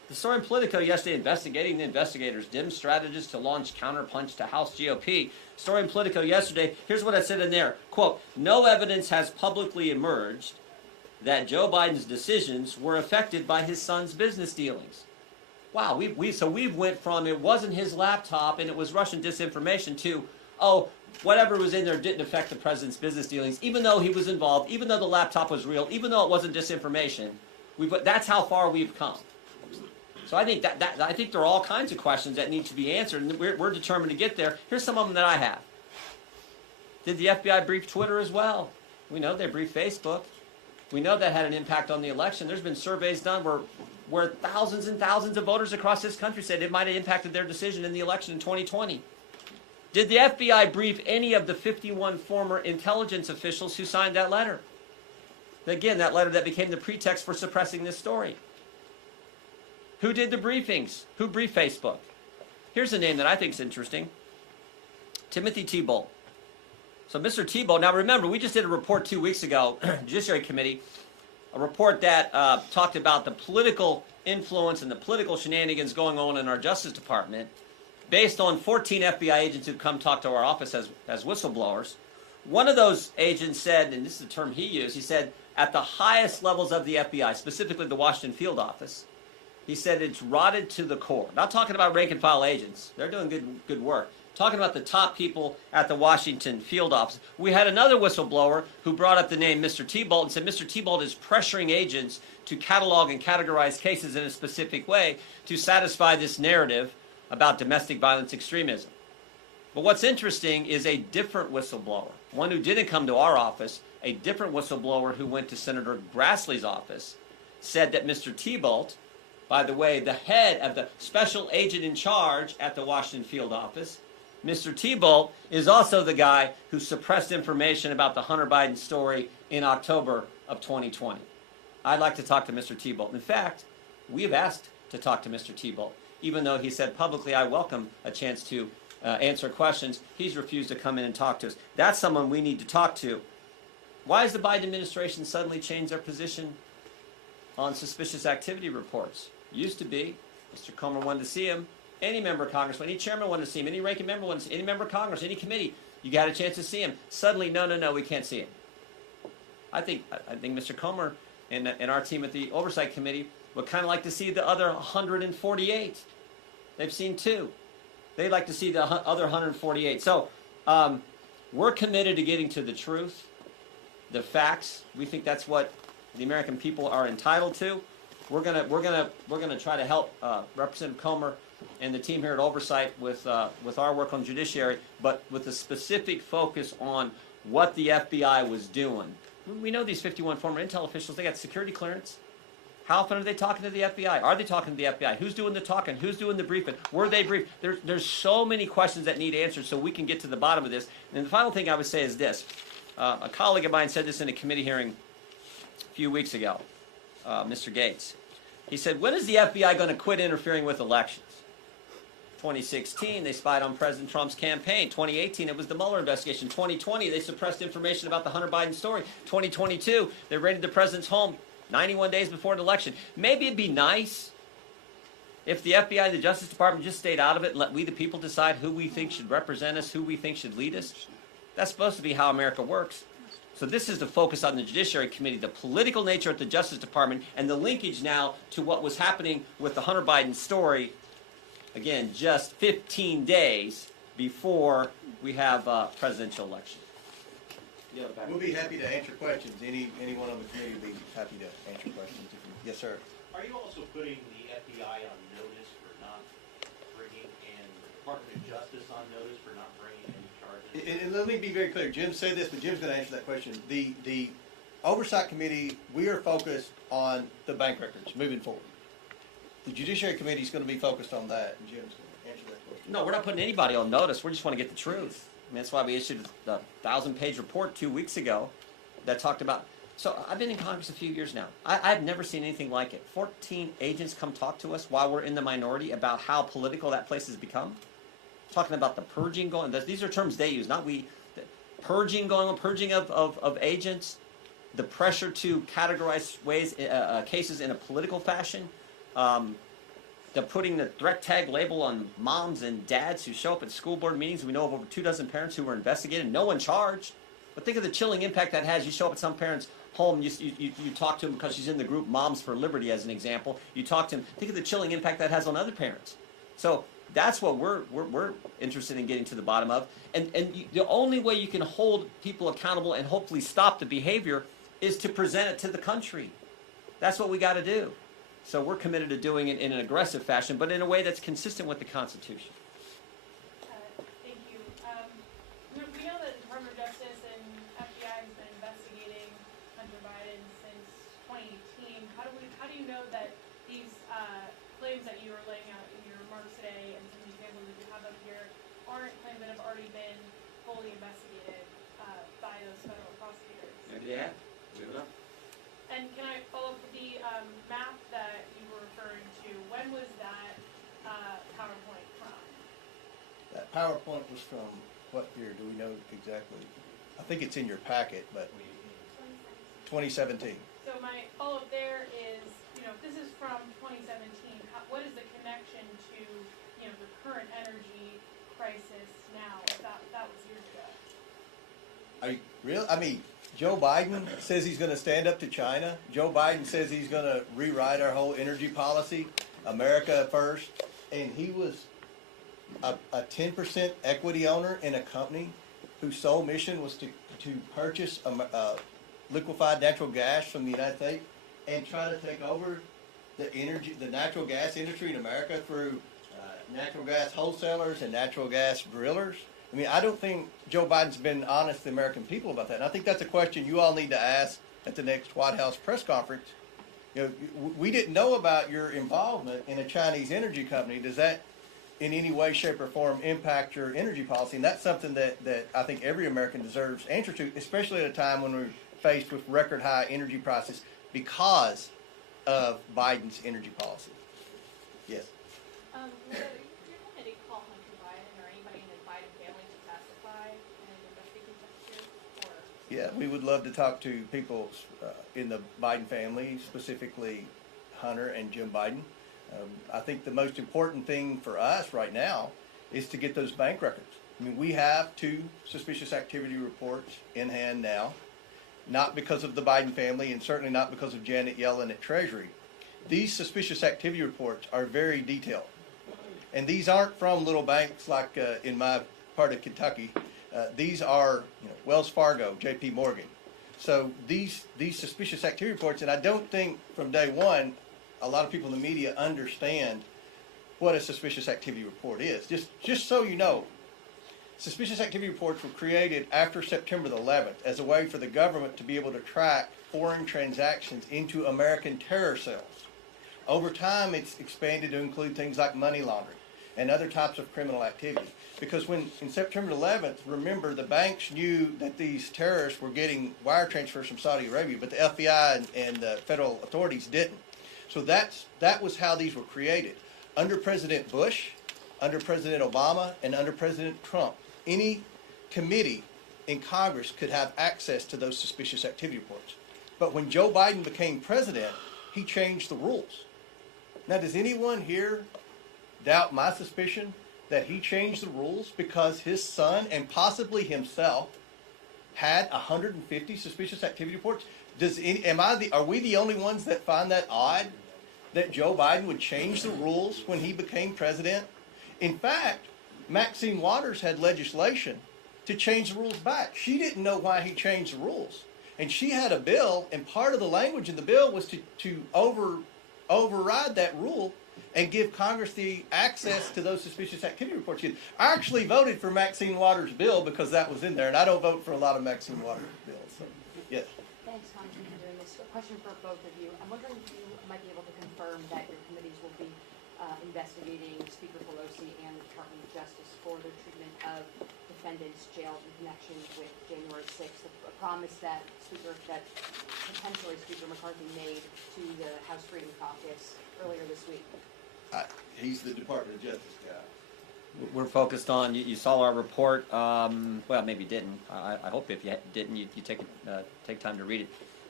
The story in Politico yesterday, investigating the investigators, dim strategists to launch counterpunch to House GOP. Story in Politico yesterday, here's what I said in there. Quote, no evidence has publicly emerged that Joe Biden's decisions were affected by his son's business dealings. Wow, we've went from it wasn't his laptop and it was Russian disinformation to, oh, whatever was in there didn't affect the president's business dealings, even though he was involved, even though the laptop was real, even though it wasn't disinformation. That's how far we've come. So I think I think there are all kinds of questions that need to be answered, and we're determined to get there. Here's some of them that I have. Did the FBI brief Twitter as well? We know they briefed Facebook. We know that had an impact on the election. There's been surveys done where thousands and thousands of voters across this country said it might have impacted their decision in the election in 2020. Did the FBI brief any of the 51 former intelligence officials who signed that letter? Again, that letter that became the pretext for suppressing this story. Who did the briefings? Who briefed Facebook? Here's a name that I think is interesting. Timothy Tebow. So Mr. Tebow, now remember, we just did a report 2 weeks ago, Judiciary Committee, a report that talked about the political influence and the political shenanigans going on in our Justice Department based on 14 FBI agents who've come talk to our office as whistleblowers. One of those agents said, and this is the term he used, he said, at the highest levels of the FBI, specifically the Washington field office, he said it's rotted to the core. Not talking about rank and file agents. They're doing good work. Talking about the top people at the Washington field office. We had another whistleblower who brought up the name Mr. Tebow and said Mr. Tebow is pressuring agents to catalog and categorize cases in a specific way to satisfy this narrative about domestic violence extremism. But what's interesting is a different whistleblower, one who didn't come to our office, a different whistleblower who went to Senator Grassley's office, said that Mr. Tebow, by the way, the head of the special agent in charge at the Washington field office, Mr. Tebow is also the guy who suppressed information about the Hunter Biden story in October of 2020. I'd like to talk to Mr. Tebow. In fact, we have asked to talk to Mr. Tebow. Even though he said publicly, I welcome a chance to answer questions, he's refused to come in and talk to us. That's someone we need to talk to. Why has the Biden administration suddenly changed their position on suspicious activity reports? Used to be, Mr. Comer wanted to see him, any member of Congress, any chairman wanted to see him, any ranking member wanted to see him, any member of Congress, any committee, you got a chance to see him. Suddenly, no, we can't see him. I think Mr. Comer and our team at the Oversight Committee would kind of like to see the other 148. They've seen 2. They'd like to see the other 148. So we're committed to getting to the truth, the facts. We think that's what the American people are entitled to. We're gonna try to help Representative Comer and the team here at Oversight with our work on judiciary, but with a specific focus on what the FBI was doing. We know these 51 former intel officials, they got security clearance. How often are they talking to the FBI? Are they talking to the FBI? Who's doing the talking? Who's doing the briefing? Were they briefed? There's so many questions that need answered so we can get to the bottom of this. And the final thing I would say is this. A colleague of mine said this in a committee hearing a few weeks ago, Mr. Gates. He said, when is the FBI going to quit interfering with elections? 2016, they spied on President Trump's campaign. 2018, it was the Mueller investigation. 2020, they suppressed information about the Hunter Biden story. 2022, they raided the president's home 91 days before an election. Maybe it'd be nice if the FBI and the Justice Department just stayed out of it and let we the people decide who we think should represent us, who we think should lead us. That's supposed to be how America works. So this is the focus on the Judiciary Committee, the political nature at the Justice Department, and the linkage now to what was happening with the Hunter Biden story, again, just 15 days before we have a presidential election. We'll be happy to answer questions. Anyone on the committee will be happy to answer questions. Yes, sir. Are you also putting the FBI on notice for not bringing, and the Department of Justice on notice for not bringing any charges? And let me be very clear. Jim said this, but Jim's going to answer that question. The Oversight Committee, we are focused on the bank records moving forward. The Judiciary Committee is going to be focused on that, and Jim's going to answer that question. No, we're not putting anybody on notice. We just want to get the truth. I mean, that's why we issued the 1,000-page report 2 weeks ago that talked about. So I've been in Congress a few years now. I've never seen anything like it. 14 agents come talk to us while we're in the minority about how political that place has become. Talking about the purging going on. These are terms they use, not we. The purging going on, purging of agents, the pressure to categorize cases in a political fashion. They're putting the threat tag label on moms and dads who show up at school board meetings. We know of over 24 parents who were investigated, no one charged. But think of the chilling impact that has. You show up at some parent's home, you talk to them because she's in the group Moms for Liberty, as an example. You talk to them. Think of the chilling impact that has on other parents. So that's what we're interested in getting to the bottom of. And the only way you can hold people accountable and hopefully stop the behavior is to present it to the country. That's what we got to do. So we're committed to doing it in an aggressive fashion, but in a way that's consistent with the Constitution. Thank you. We know that the Department of Justice and FBI has been investigating Hunter Biden since 2018. How do you know that these claims that you are laying out in your remarks today and some of the examples that you have up here aren't claims that have already been fully investigated by those federal prosecutors? Maybe they have. We don't know. And can I follow up with the map that you were referring to? When was that PowerPoint from? That PowerPoint was from what year? Do we know exactly? I think it's in your packet, but 2017. So my follow-up there is, if this is from 2017, what is the connection to, the current energy crisis now? If that was years ago. Are you real? I mean, Joe Biden says he's going to stand up to China. Joe Biden says he's going to rewrite our whole energy policy, America first. And he was a 10% equity owner in a company whose sole mission was to purchase liquefied natural gas from the United States and try to take over the natural gas industry in America through natural gas wholesalers and natural gas drillers. I mean, I don't think Joe Biden's been honest to the American people about that. And I think that's a question you all need to ask at the next White House press conference. We didn't know about your involvement in a Chinese energy company. Does that in any way, shape, or form impact your energy policy? And that's something that I think every American deserves answers to, especially at a time when we're faced with record high energy prices because of Biden's energy policy. Yes. Will your committee call Hunter Biden or anybody in the Biden family to testify in an investigative texture? Or? Yeah, we would love to talk to people in the Biden family, specifically Hunter and Jim Biden. I think the most important thing for us right now is to get those bank records. I mean, we have 2 suspicious activity reports in hand now, not because of the Biden family and certainly not because of Janet Yellen at Treasury. These suspicious activity reports are very detailed. And these aren't from little banks like in my part of Kentucky. These are Wells Fargo, J.P. Morgan. So these suspicious activity reports, and I don't think from day one a lot of people in the media understand what a suspicious activity report is. Just so you know, suspicious activity reports were created after September the 11th as a way for the government to be able to track foreign transactions into American terror cells. Over time, it's expanded to include things like money laundering and other types of criminal activity. Because when, in September 11th, remember, the banks knew that these terrorists were getting wire transfers from Saudi Arabia, but the FBI and the federal authorities didn't. So that was how these were created. Under President Bush, under President Obama, and under President Trump, any committee in Congress could have access to those suspicious activity reports. But when Joe Biden became president, he changed the rules. Now, does anyone here doubt my suspicion that he changed the rules because his son and possibly himself had 150 suspicious activity reports? Are we the only ones that find that odd that Joe Biden would change the rules when he became president? In fact, Maxine Waters had legislation to change the rules back. She didn't know why he changed the rules. And she had a bill, and part of the language in the bill was to override that rule and give Congress the access to those suspicious activity reports. I actually voted for Maxine Waters' bill because that was in there, and I don't vote for a lot of Maxine Waters' bills. So, yes. Thanks, Congressman, for doing this. A question for both of you. I'm wondering if you might be able to confirm that your committees will be investigating Speaker Pelosi and the Department of Justice for their treatment of defendants jailed in connection with January 6th, a promise that potentially Speaker McCarthy made to the House Freedom Caucus earlier this week. He's the Department of Justice guy. We're focused on, you saw our report, well, maybe you didn't. I hope if you didn't, you take time to read it.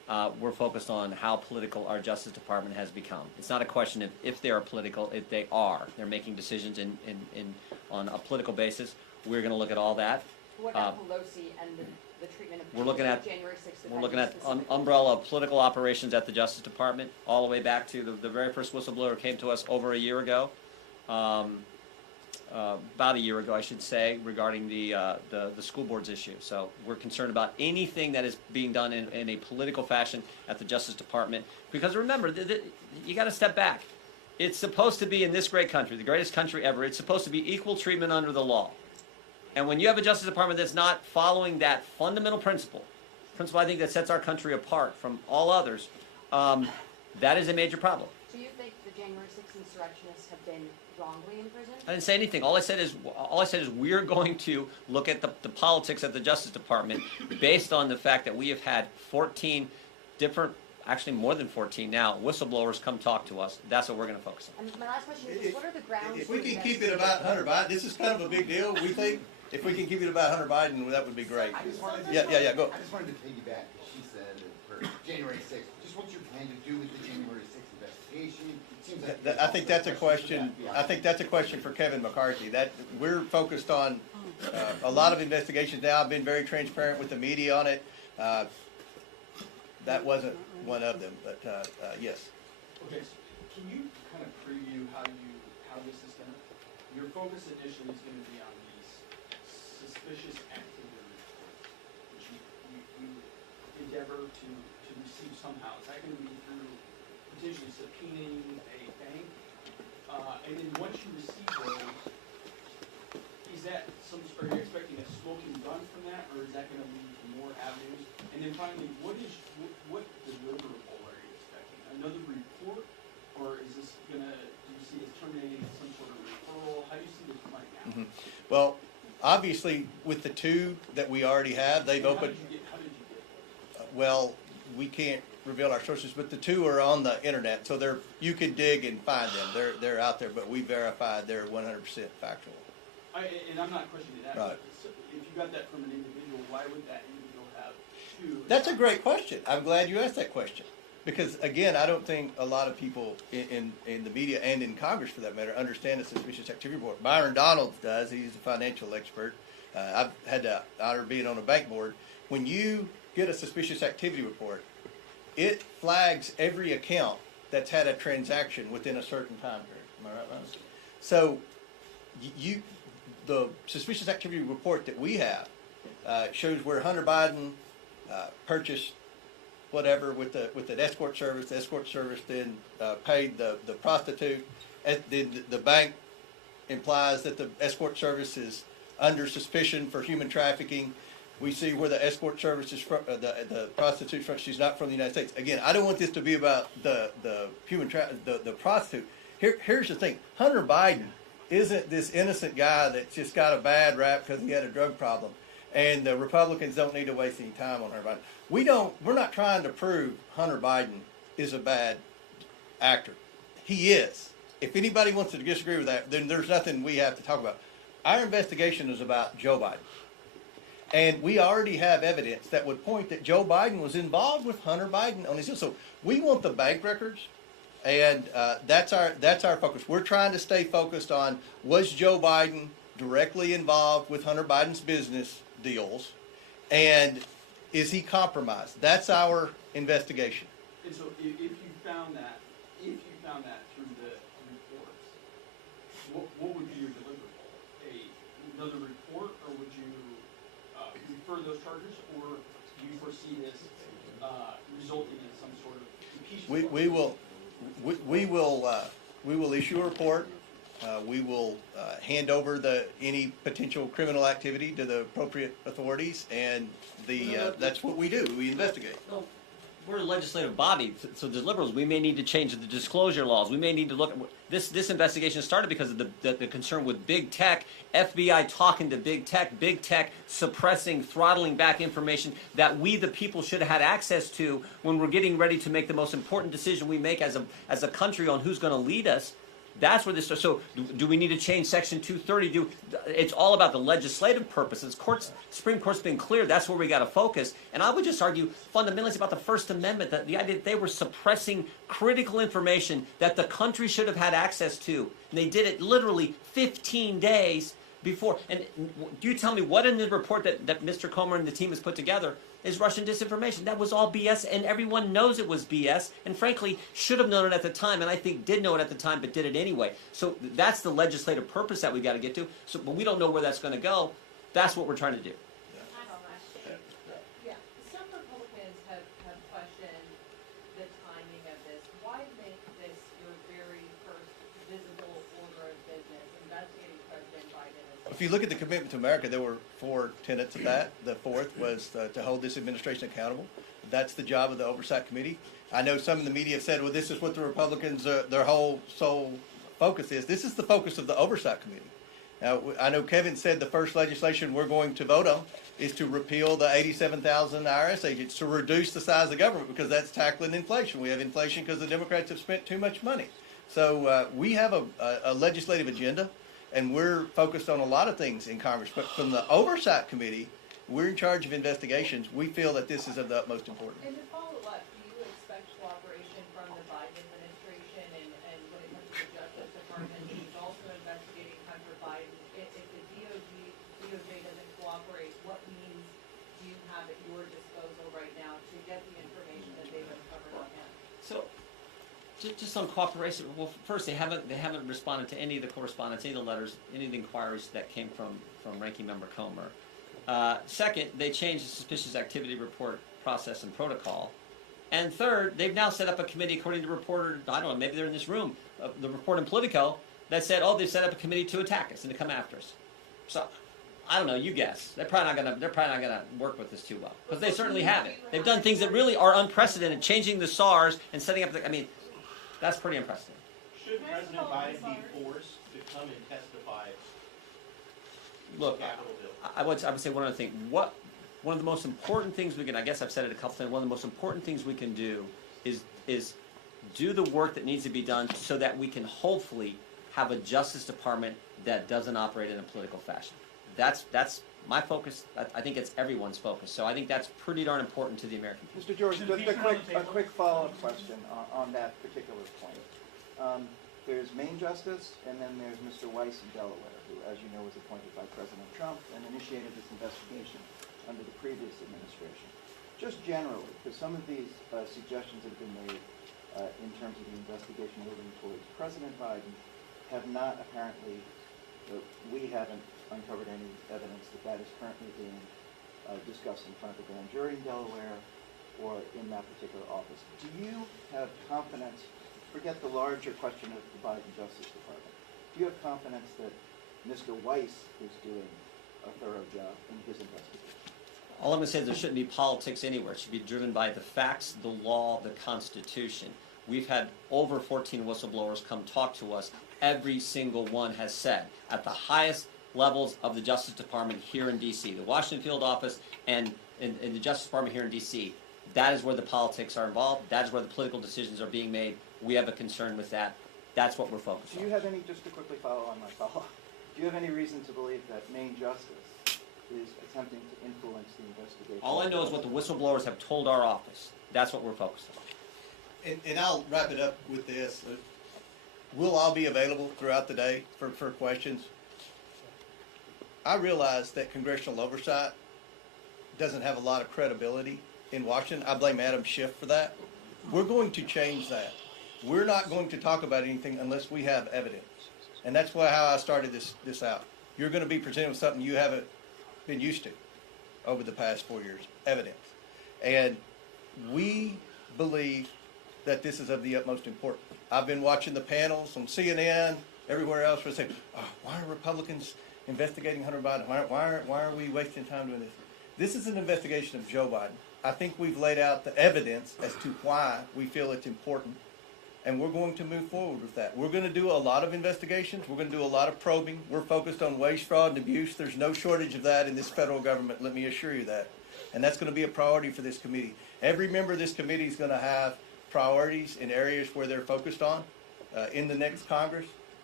we're focused on how political our Justice Department has become. It's not a question of if they are political, if they are. They're making decisions on a political basis. We're going to look at all that. What about Pelosi and the treatment of We're looking at January 6th? We're looking at umbrella of political operations at the Justice Department, all the way back to the very first whistleblower came to us over a year ago, about a year ago, I should say, regarding the school boards issue. So we're concerned about anything that is being done in a political fashion at the Justice Department. Because remember, you got to step back. It's supposed to be, in this great country, the greatest country ever, it's supposed to be equal treatment under the law. And when you have a Justice Department that's not following that fundamental principle I think that sets our country apart from all others, that is a major problem. So you think the January 6th insurrectionists have been wrongly imprisoned? I didn't say anything. All I said is we're going to look at the politics at the Justice Department based on the fact that we have had 14 different, actually more than 14 now, whistleblowers come talk to us. That's what we're going to focus on. And my last question is, what are the grounds? If we can keep it about Hunter Biden, this is kind of a big deal, we think. If we can keep it about Hunter Biden, that would be great. I just wanted to, Yeah, go. I just wanted to piggyback, because she said for January 6th, just what you plan to do with the January 6th investigation. It seems like I think that's a question. I think that's a question for Kevin McCarthy. That we're focused on a lot of investigations now. I've been very transparent with the media on it. That wasn't one of them, but yes. Okay, so can you kind of preview how this is gonna, your focus initially is gonna be on these suspicious activity reports, which you endeavor to receive somehow. Is that gonna be through potentially subpoenaing a bank? And then once you receive those, is that are you expecting a smoking gun from that, or is that gonna lead to more avenues? And then finally, what deliverable are you expecting? Another report, or is this gonna, do you see this terminating some sort of referral? How do you see this playing out? Mm-hmm. Well, obviously, with the two that we already have, they've opened. How did you get those? Well, we can't reveal our sources, but the two are on the internet, so you can dig and find them. They're out there, but we verified they're 100% factual. And I'm not questioning that. Right. So if you got that from an individual, why would that individual have two? That's a great question. I'm glad you asked that question. Because, again, I don't think a lot of people in the media and in Congress, for that matter, understand the suspicious activity report. Byron Donalds does. He's a financial expert. I've had the honor of being on a bank board. When you get a suspicious activity report, it flags every account that's had a transaction within a certain time period. Am I right, Ron? So, the suspicious activity report that we have shows where Hunter Biden purchased whatever with an escort service. The escort service then paid the prostitute. The bank implies that the escort service is under suspicion for human trafficking. We see where the escort service is from, the prostitute's from. She's not from the United States. Again, I don't want this to be about the prostitute. Here's the thing: Hunter Biden isn't this innocent guy that's just got a bad rap because he had a drug problem. And the Republicans don't need to waste any time on Hunter Biden. We're not trying to prove Hunter Biden is a bad actor. He is. If anybody wants to disagree with that, then there's nothing we have to talk about. Our investigation is about Joe Biden. And we already have evidence that would point that Joe Biden was involved with Hunter Biden on his deal. So we want the bank records. And that's our focus. We're trying to stay focused on, was Joe Biden directly involved with Hunter Biden's business deals, and is he compromised? That's our investigation. And so if you found that through the reports, what would be your deliverable? Another report, or would you refer those charges, or do you foresee this resulting in some sort of impeachment? We will issue a report. We will hand over any potential criminal activity to the appropriate authorities, and that's what we do. We investigate. No, we're a legislative body, so the liberals, we may need to change the disclosure laws. We may need to look at this investigation started because of the concern with big tech, FBI talking to big tech suppressing, throttling back information that we, the people, should have had access to when we're getting ready to make the most important decision we make as a country on who's going to lead us. That's where this. So, do we need to change Section 230? It's all about the legislative purposes. Supreme Court's been clear. That's where we got to focus. And I would just argue fundamentally it's about the First Amendment. That the idea that they were suppressing critical information that the country should have had access to, and they did it literally 15 days before. And do you tell me what in the report that Mr. Comer and the team has put together is Russian disinformation? That was all BS, and everyone knows it was BS, and frankly, should have known it at the time, and I think did know it at the time, but did it anyway. So that's the legislative purpose that we got to get to. So, but we don't know where that's going to go. That's what we're trying to do. Yeah, some Republicans have questioned the timing of this. Why make this your very first visible order of business, investigating President Biden? If you look at the commitment to America, there were 4 tenets of that. The fourth was to hold this administration accountable. That's the job of the Oversight Committee. I know some in the media have said, well, this is what the Republicans, their whole sole focus is. This is the focus of the Oversight Committee. Now, I know Kevin said the first legislation we're going to vote on is to repeal the 87,000 IRS agents, to reduce the size of government, because that's tackling inflation. We have inflation because the Democrats have spent too much money. So we have a legislative agenda, and we're focused on a lot of things in Congress. But from the Oversight Committee, we're in charge of investigations. We feel that this is of the utmost importance. And to follow up, do you expect cooperation from the Biden administration and when it comes to the Justice Department, who's also investigating Hunter Biden? If the DOJ doesn't cooperate, what means do you have at your disposal right now to get the information that they've uncovered on him? So, just on cooperation. Well, first, they haven't responded to any of the correspondence, any of the letters, any of the inquiries that came from Ranking Member Comer. Second, they changed the suspicious activity report process and protocol. And third, they've now set up a committee, according to reporter, I don't know, maybe they're in this room, the report in Politico, that said, oh, they've set up a committee to attack us and to come after us. So, I don't know, you guess. They're probably not gonna work with this too well, because they certainly haven't. They've done things that really are unprecedented, changing the SARs and setting up the, I mean, that's pretty unprecedented. Should President Biden be forced to come and testify Look, Capitol Hill? I would say one other thing. One of the most important things we can, I guess I've said it a couple times, one of the most important things we can do is do the work that needs to be done so that we can hopefully have a Justice Department that doesn't operate in a political fashion. That's my focus. I think it's everyone's focus. So I think that's pretty darn important to the American people. Mr. George, just a quick follow-up question on that particular point. There's Maine Justice, and then there's Mr. Weiss in Delaware, who, as you know, was appointed by President Trump and initiated this investigation under the previous administration. Just generally, because some of these suggestions that have been made in terms of the investigation moving towards President Biden have not apparently, we haven't uncovered any evidence that is currently being discussed in front of the grand jury in Delaware or in that particular office. Do you have confidence, forget the larger question of the Biden Justice Department, do you have confidence that Mr. Weiss is doing a thorough job in his investigation? All I'm going to say is there shouldn't be politics anywhere. It should be driven by the facts, the law, the Constitution. We've had over 14 whistleblowers come talk to us. Every single one has said, at the highest levels of the Justice Department here in D.C., the Washington field office and in the Justice Department here in D.C., that is where the politics are involved. That is where the political decisions are being made. We have a concern with that. That's what we're focused on. Do you have any, just to quickly follow on my follow-up, do you have any reason to believe that Maine Justice is attempting to influence the investigation? All I know is what the whistleblowers have told our office. That's what we're focused on. And I'll wrap it up with this. We'll all be available throughout the day for questions. I realize that congressional oversight doesn't have a lot of credibility in Washington. I blame Adam Schiff for that. We're going to change that. We're not going to talk about anything unless we have evidence. And that's how I started this out. You're going to be presented with something you haven't been used to over the past 4 years, evidence. And we believe that this is of the utmost importance. I've been watching the panels on CNN, everywhere else, where they say, oh, why are Republicans investigating Hunter Biden? Why are we wasting time doing this? This is an investigation of Joe Biden. I think we've laid out the evidence as to why we feel it's important, and we're going to move forward with that. We're going to do a lot of investigations. We're going to do a lot of probing. We're focused on waste, fraud, and abuse. There's no shortage of that in this federal government, let me assure you that. And that's going to be a priority for this committee. Every member of this committee is going to have priorities in areas where they're focused on in the next Congress.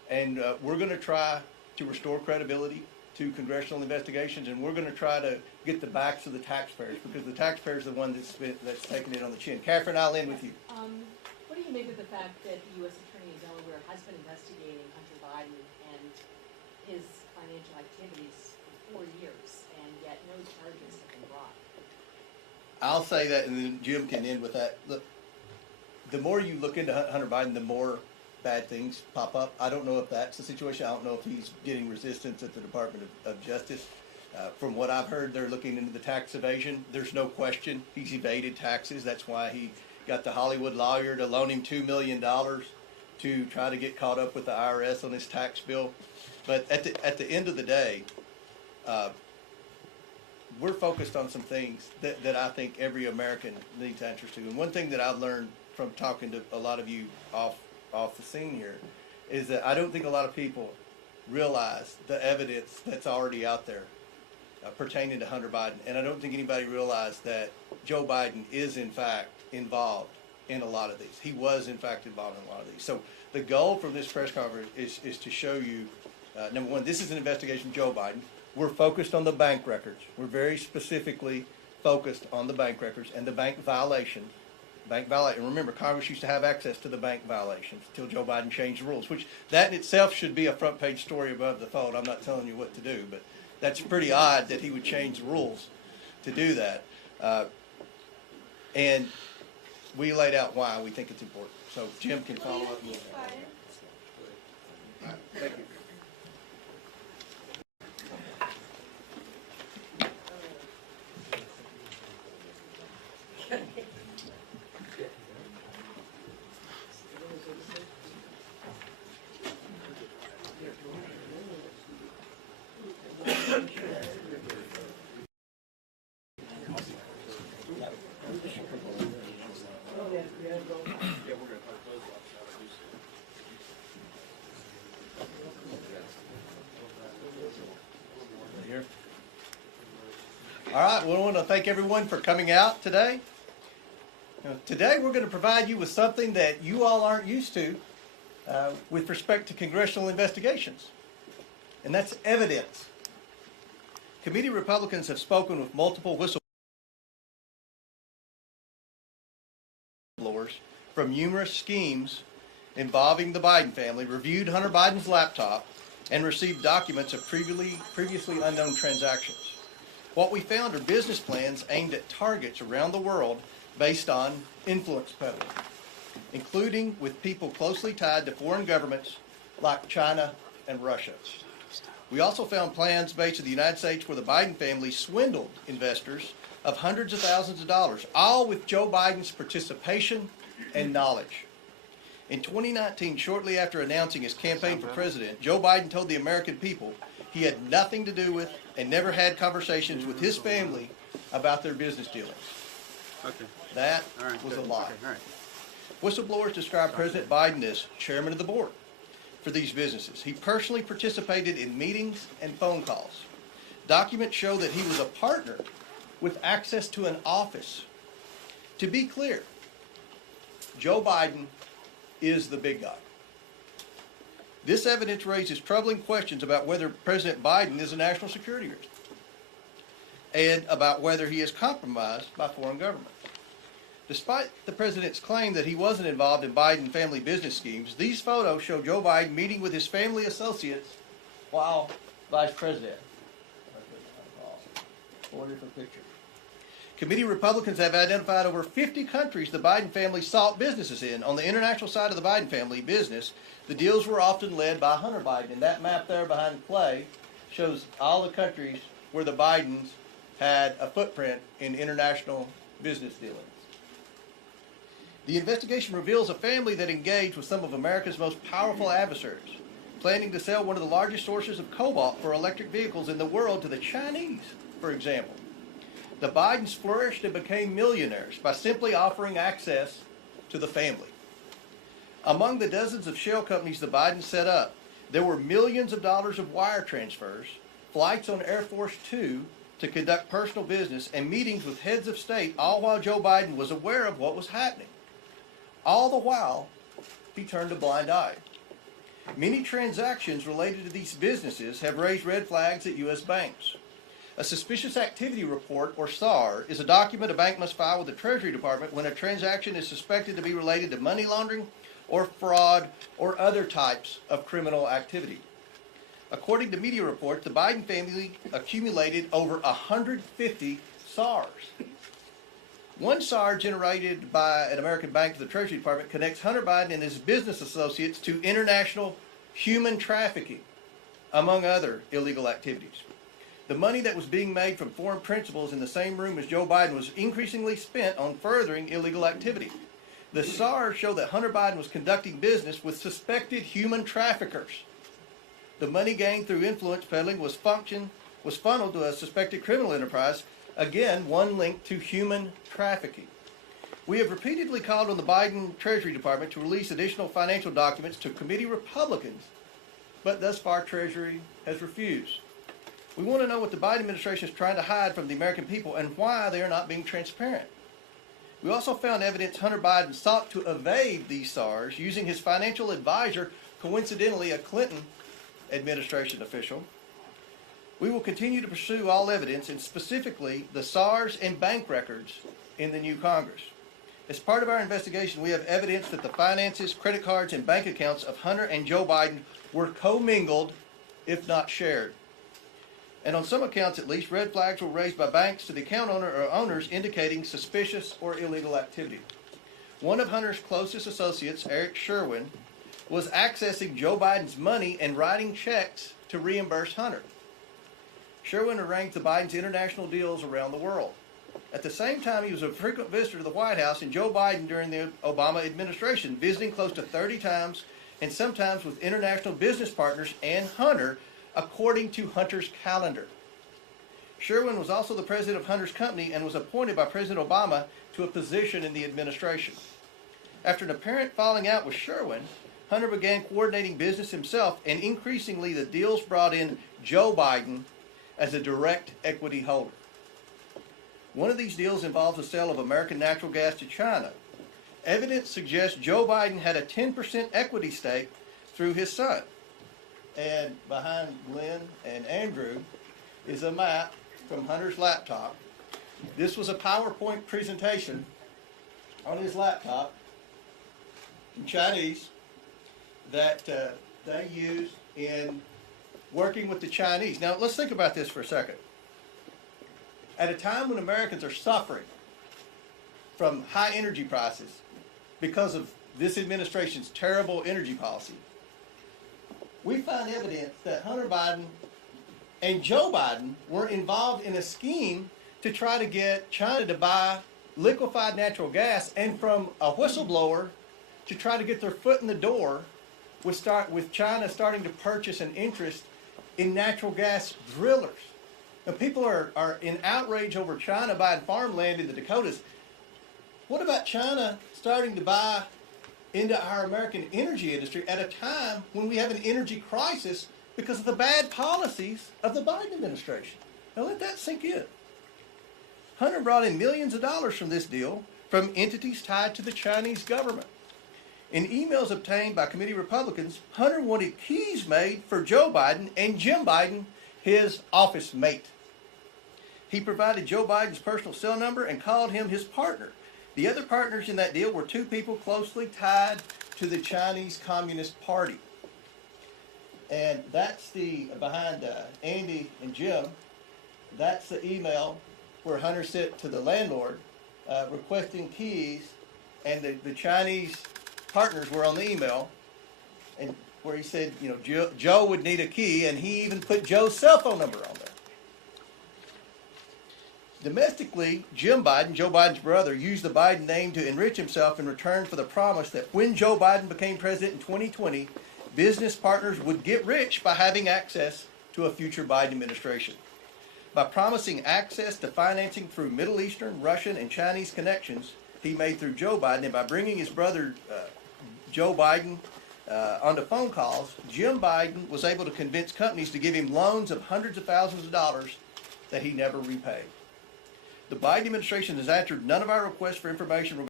And we're going to try to restore credibility to congressional investigations, and we're going to try to get the backs of the taxpayers, because the taxpayers are the one that's taking it on the chin. Catherine, I'll end with you. What do you make of the fact that the U.S. Attorney in Delaware has been investigating Hunter Biden and his financial activities for 4 years, and yet no charges have been brought? I'll say that, and then Jim can end with that. Look, the more you look into Hunter Biden, the more bad things pop up. I don't know if that's the situation. I don't know if he's getting resistance at the Department of Justice. From what I've heard, they're looking into the tax evasion. There's no question he's evaded taxes. That's why he got the Hollywood lawyer to loan him $2 million to try to get caught up with the IRS on his tax bill. But at the end of the day, we're focused on some things that I think every American needs answers to. And one thing that I've learned from talking to a lot of you off the scene here is that I don't think a lot of people realize the evidence that's already out there pertaining to Hunter Biden. And I don't think anybody realized that Joe Biden is in fact involved in a lot of these. He was in fact involved in a lot of these. So the goal from this press conference is to show you, number one, this is an investigation of Joe Biden. We're focused on the bank records. We're very specifically focused on the bank records and the bank violations. And remember, Congress used to have access to the bank violations until Joe Biden changed the rules, which that in itself should be a front page story above the fold. I'm not telling you what to do, but that's pretty odd that he would change the rules to do that. And we laid out why we think it's important. So Jim can follow up with that. Thank you. Here. All right, well, I want to thank everyone for coming out today. Today we're going to provide you with something that you all aren't used to with respect to congressional investigations, and that's evidence. Committee Republicans have spoken with multiple whistleblowers from numerous schemes involving the Biden family, reviewed Hunter Biden's laptop, and received documents of previously unknown transactions. What we found are business plans aimed at targets around the world based on influence peddling, including with people closely tied to foreign governments like China and Russia. We also found plans based in the United States where the Biden family swindled investors of hundreds of thousands of dollars, all with Joe Biden's participation and knowledge. In 2019, shortly after announcing his campaign for president, Joe Biden told the American people he had nothing to do with and never had conversations with his family about their business dealings. Okay. That All right, was good. a lie. Okay, all right. Whistleblowers described President Biden as chairman of the board for these businesses. He personally participated in meetings and phone calls. Documents show that he was a partner with access to an office. To be clear, Joe Biden is the big guy. This evidence raises troubling questions about whether President Biden is a national security risk and about whether he is compromised by foreign governments. Despite the president's claim that he wasn't involved in Biden family business schemes, these photos show Joe Biden meeting with his family associates while vice president. Awesome. 4 different pictures. Committee Republicans have identified over 50 countries the Biden family sought businesses in. On the international side of the Biden family business, the deals were often led by Hunter Biden. And that map there behind Clay shows all the countries where the Bidens had a footprint in international business dealings. The investigation reveals a family that engaged with some of America's most powerful adversaries, planning to sell one of the largest sources of cobalt for electric vehicles in the world to the Chinese, for example. The Bidens flourished and became millionaires by simply offering access to the family. Among the dozens of shell companies the Bidens set up, there were millions of dollars of wire transfers, flights on Air Force Two to conduct personal business, and meetings with heads of state, all while Joe Biden was aware of what was happening. All the while, he turned a blind eye. Many transactions related to these businesses have raised red flags at U.S. banks. A suspicious activity report, or SAR, is a document a bank must file with the Treasury Department when a transaction is suspected to be related to money laundering or fraud or other types of criminal activity. According to media reports, the Biden family accumulated over 150 SARs. One SAR generated by an American bank to the Treasury Department connects Hunter Biden and his business associates to international human trafficking, among other illegal activities. The money that was being made from foreign principals in the same room as Joe Biden was increasingly spent on furthering illegal activity. The SARs show that Hunter Biden was conducting business with suspected human traffickers. The money gained through influence peddling was funneled to a suspected criminal enterprise, again, one linked to human trafficking. We have repeatedly called on the Biden Treasury Department to release additional financial documents to committee Republicans, but thus far Treasury has refused. We want to know what the Biden administration is trying to hide from the American people and why they are not being transparent. We also found evidence Hunter Biden sought to evade these SARs using his financial advisor, coincidentally a Clinton administration official. We will continue to pursue all evidence, and specifically the SARs and bank records in the new Congress. As part of our investigation, we have evidence that the finances, credit cards, and bank accounts of Hunter and Joe Biden were commingled, if not shared. And on some accounts at least, red flags were raised by banks to the account owner or owners indicating suspicious or illegal activity. One of Hunter's closest associates, Eric Sherwin, was accessing Joe Biden's money and writing checks to reimburse Hunter. Sherwin arranged the Biden's international deals around the world. At the same time, he was a frequent visitor to the White House and Joe Biden during the Obama administration, visiting close to 30 times and sometimes with international business partners and Hunter, according to Hunter's calendar. Sherwin was also the president of Hunter's company and was appointed by President Obama to a position in the administration. After an apparent falling out with Sherwin, Hunter began coordinating business himself, and increasingly the deals brought in Joe Biden as a direct equity holder. One of these deals involves the sale of American natural gas to China. Evidence suggests Joe Biden had a 10% equity stake through his son. And behind Glenn and Andrew is a map from Hunter's laptop. This was a PowerPoint presentation on his laptop in Chinese that they used in working with the Chinese. Now, let's think about this for a second. At a time when Americans are suffering from high energy prices because of this administration's terrible energy policy, we find evidence that Hunter Biden and Joe Biden were involved in a scheme to try to get China to buy liquefied natural gas, and from a whistleblower to try to get their foot in the door with China starting to purchase an interest in natural gas drillers. Now, people are in outrage over China buying farmland in the Dakotas. What about China starting to buy into our American energy industry at a time when we have an energy crisis because of the bad policies of the Biden administration? Now let that sink in. Hunter brought in millions of dollars from this deal from entities tied to the Chinese government. In emails obtained by committee Republicans, Hunter wanted keys made for Joe Biden and Jim Biden, his office mate. He provided Joe Biden's personal cell number and called him his partner. The other partners in that deal were two people closely tied to the Chinese Communist Party. And that's behind Andy and Jim, that's the email where Hunter sent to the landlord requesting keys, and the Chinese partners were on the email, and where he said, Joe would need a key, and he even put Joe's cell phone number on there. Domestically, Jim Biden, Joe Biden's brother, used the Biden name to enrich himself in return for the promise that when Joe Biden became president in 2020, business partners would get rich by having access to a future Biden administration. By promising access to financing through Middle Eastern, Russian, and Chinese connections he made through Joe Biden, and by bringing his brother Joe Biden onto phone calls, Jim Biden was able to convince companies to give him loans of hundreds of thousands of dollars that he never repaid. The Biden administration has answered none of our requests for information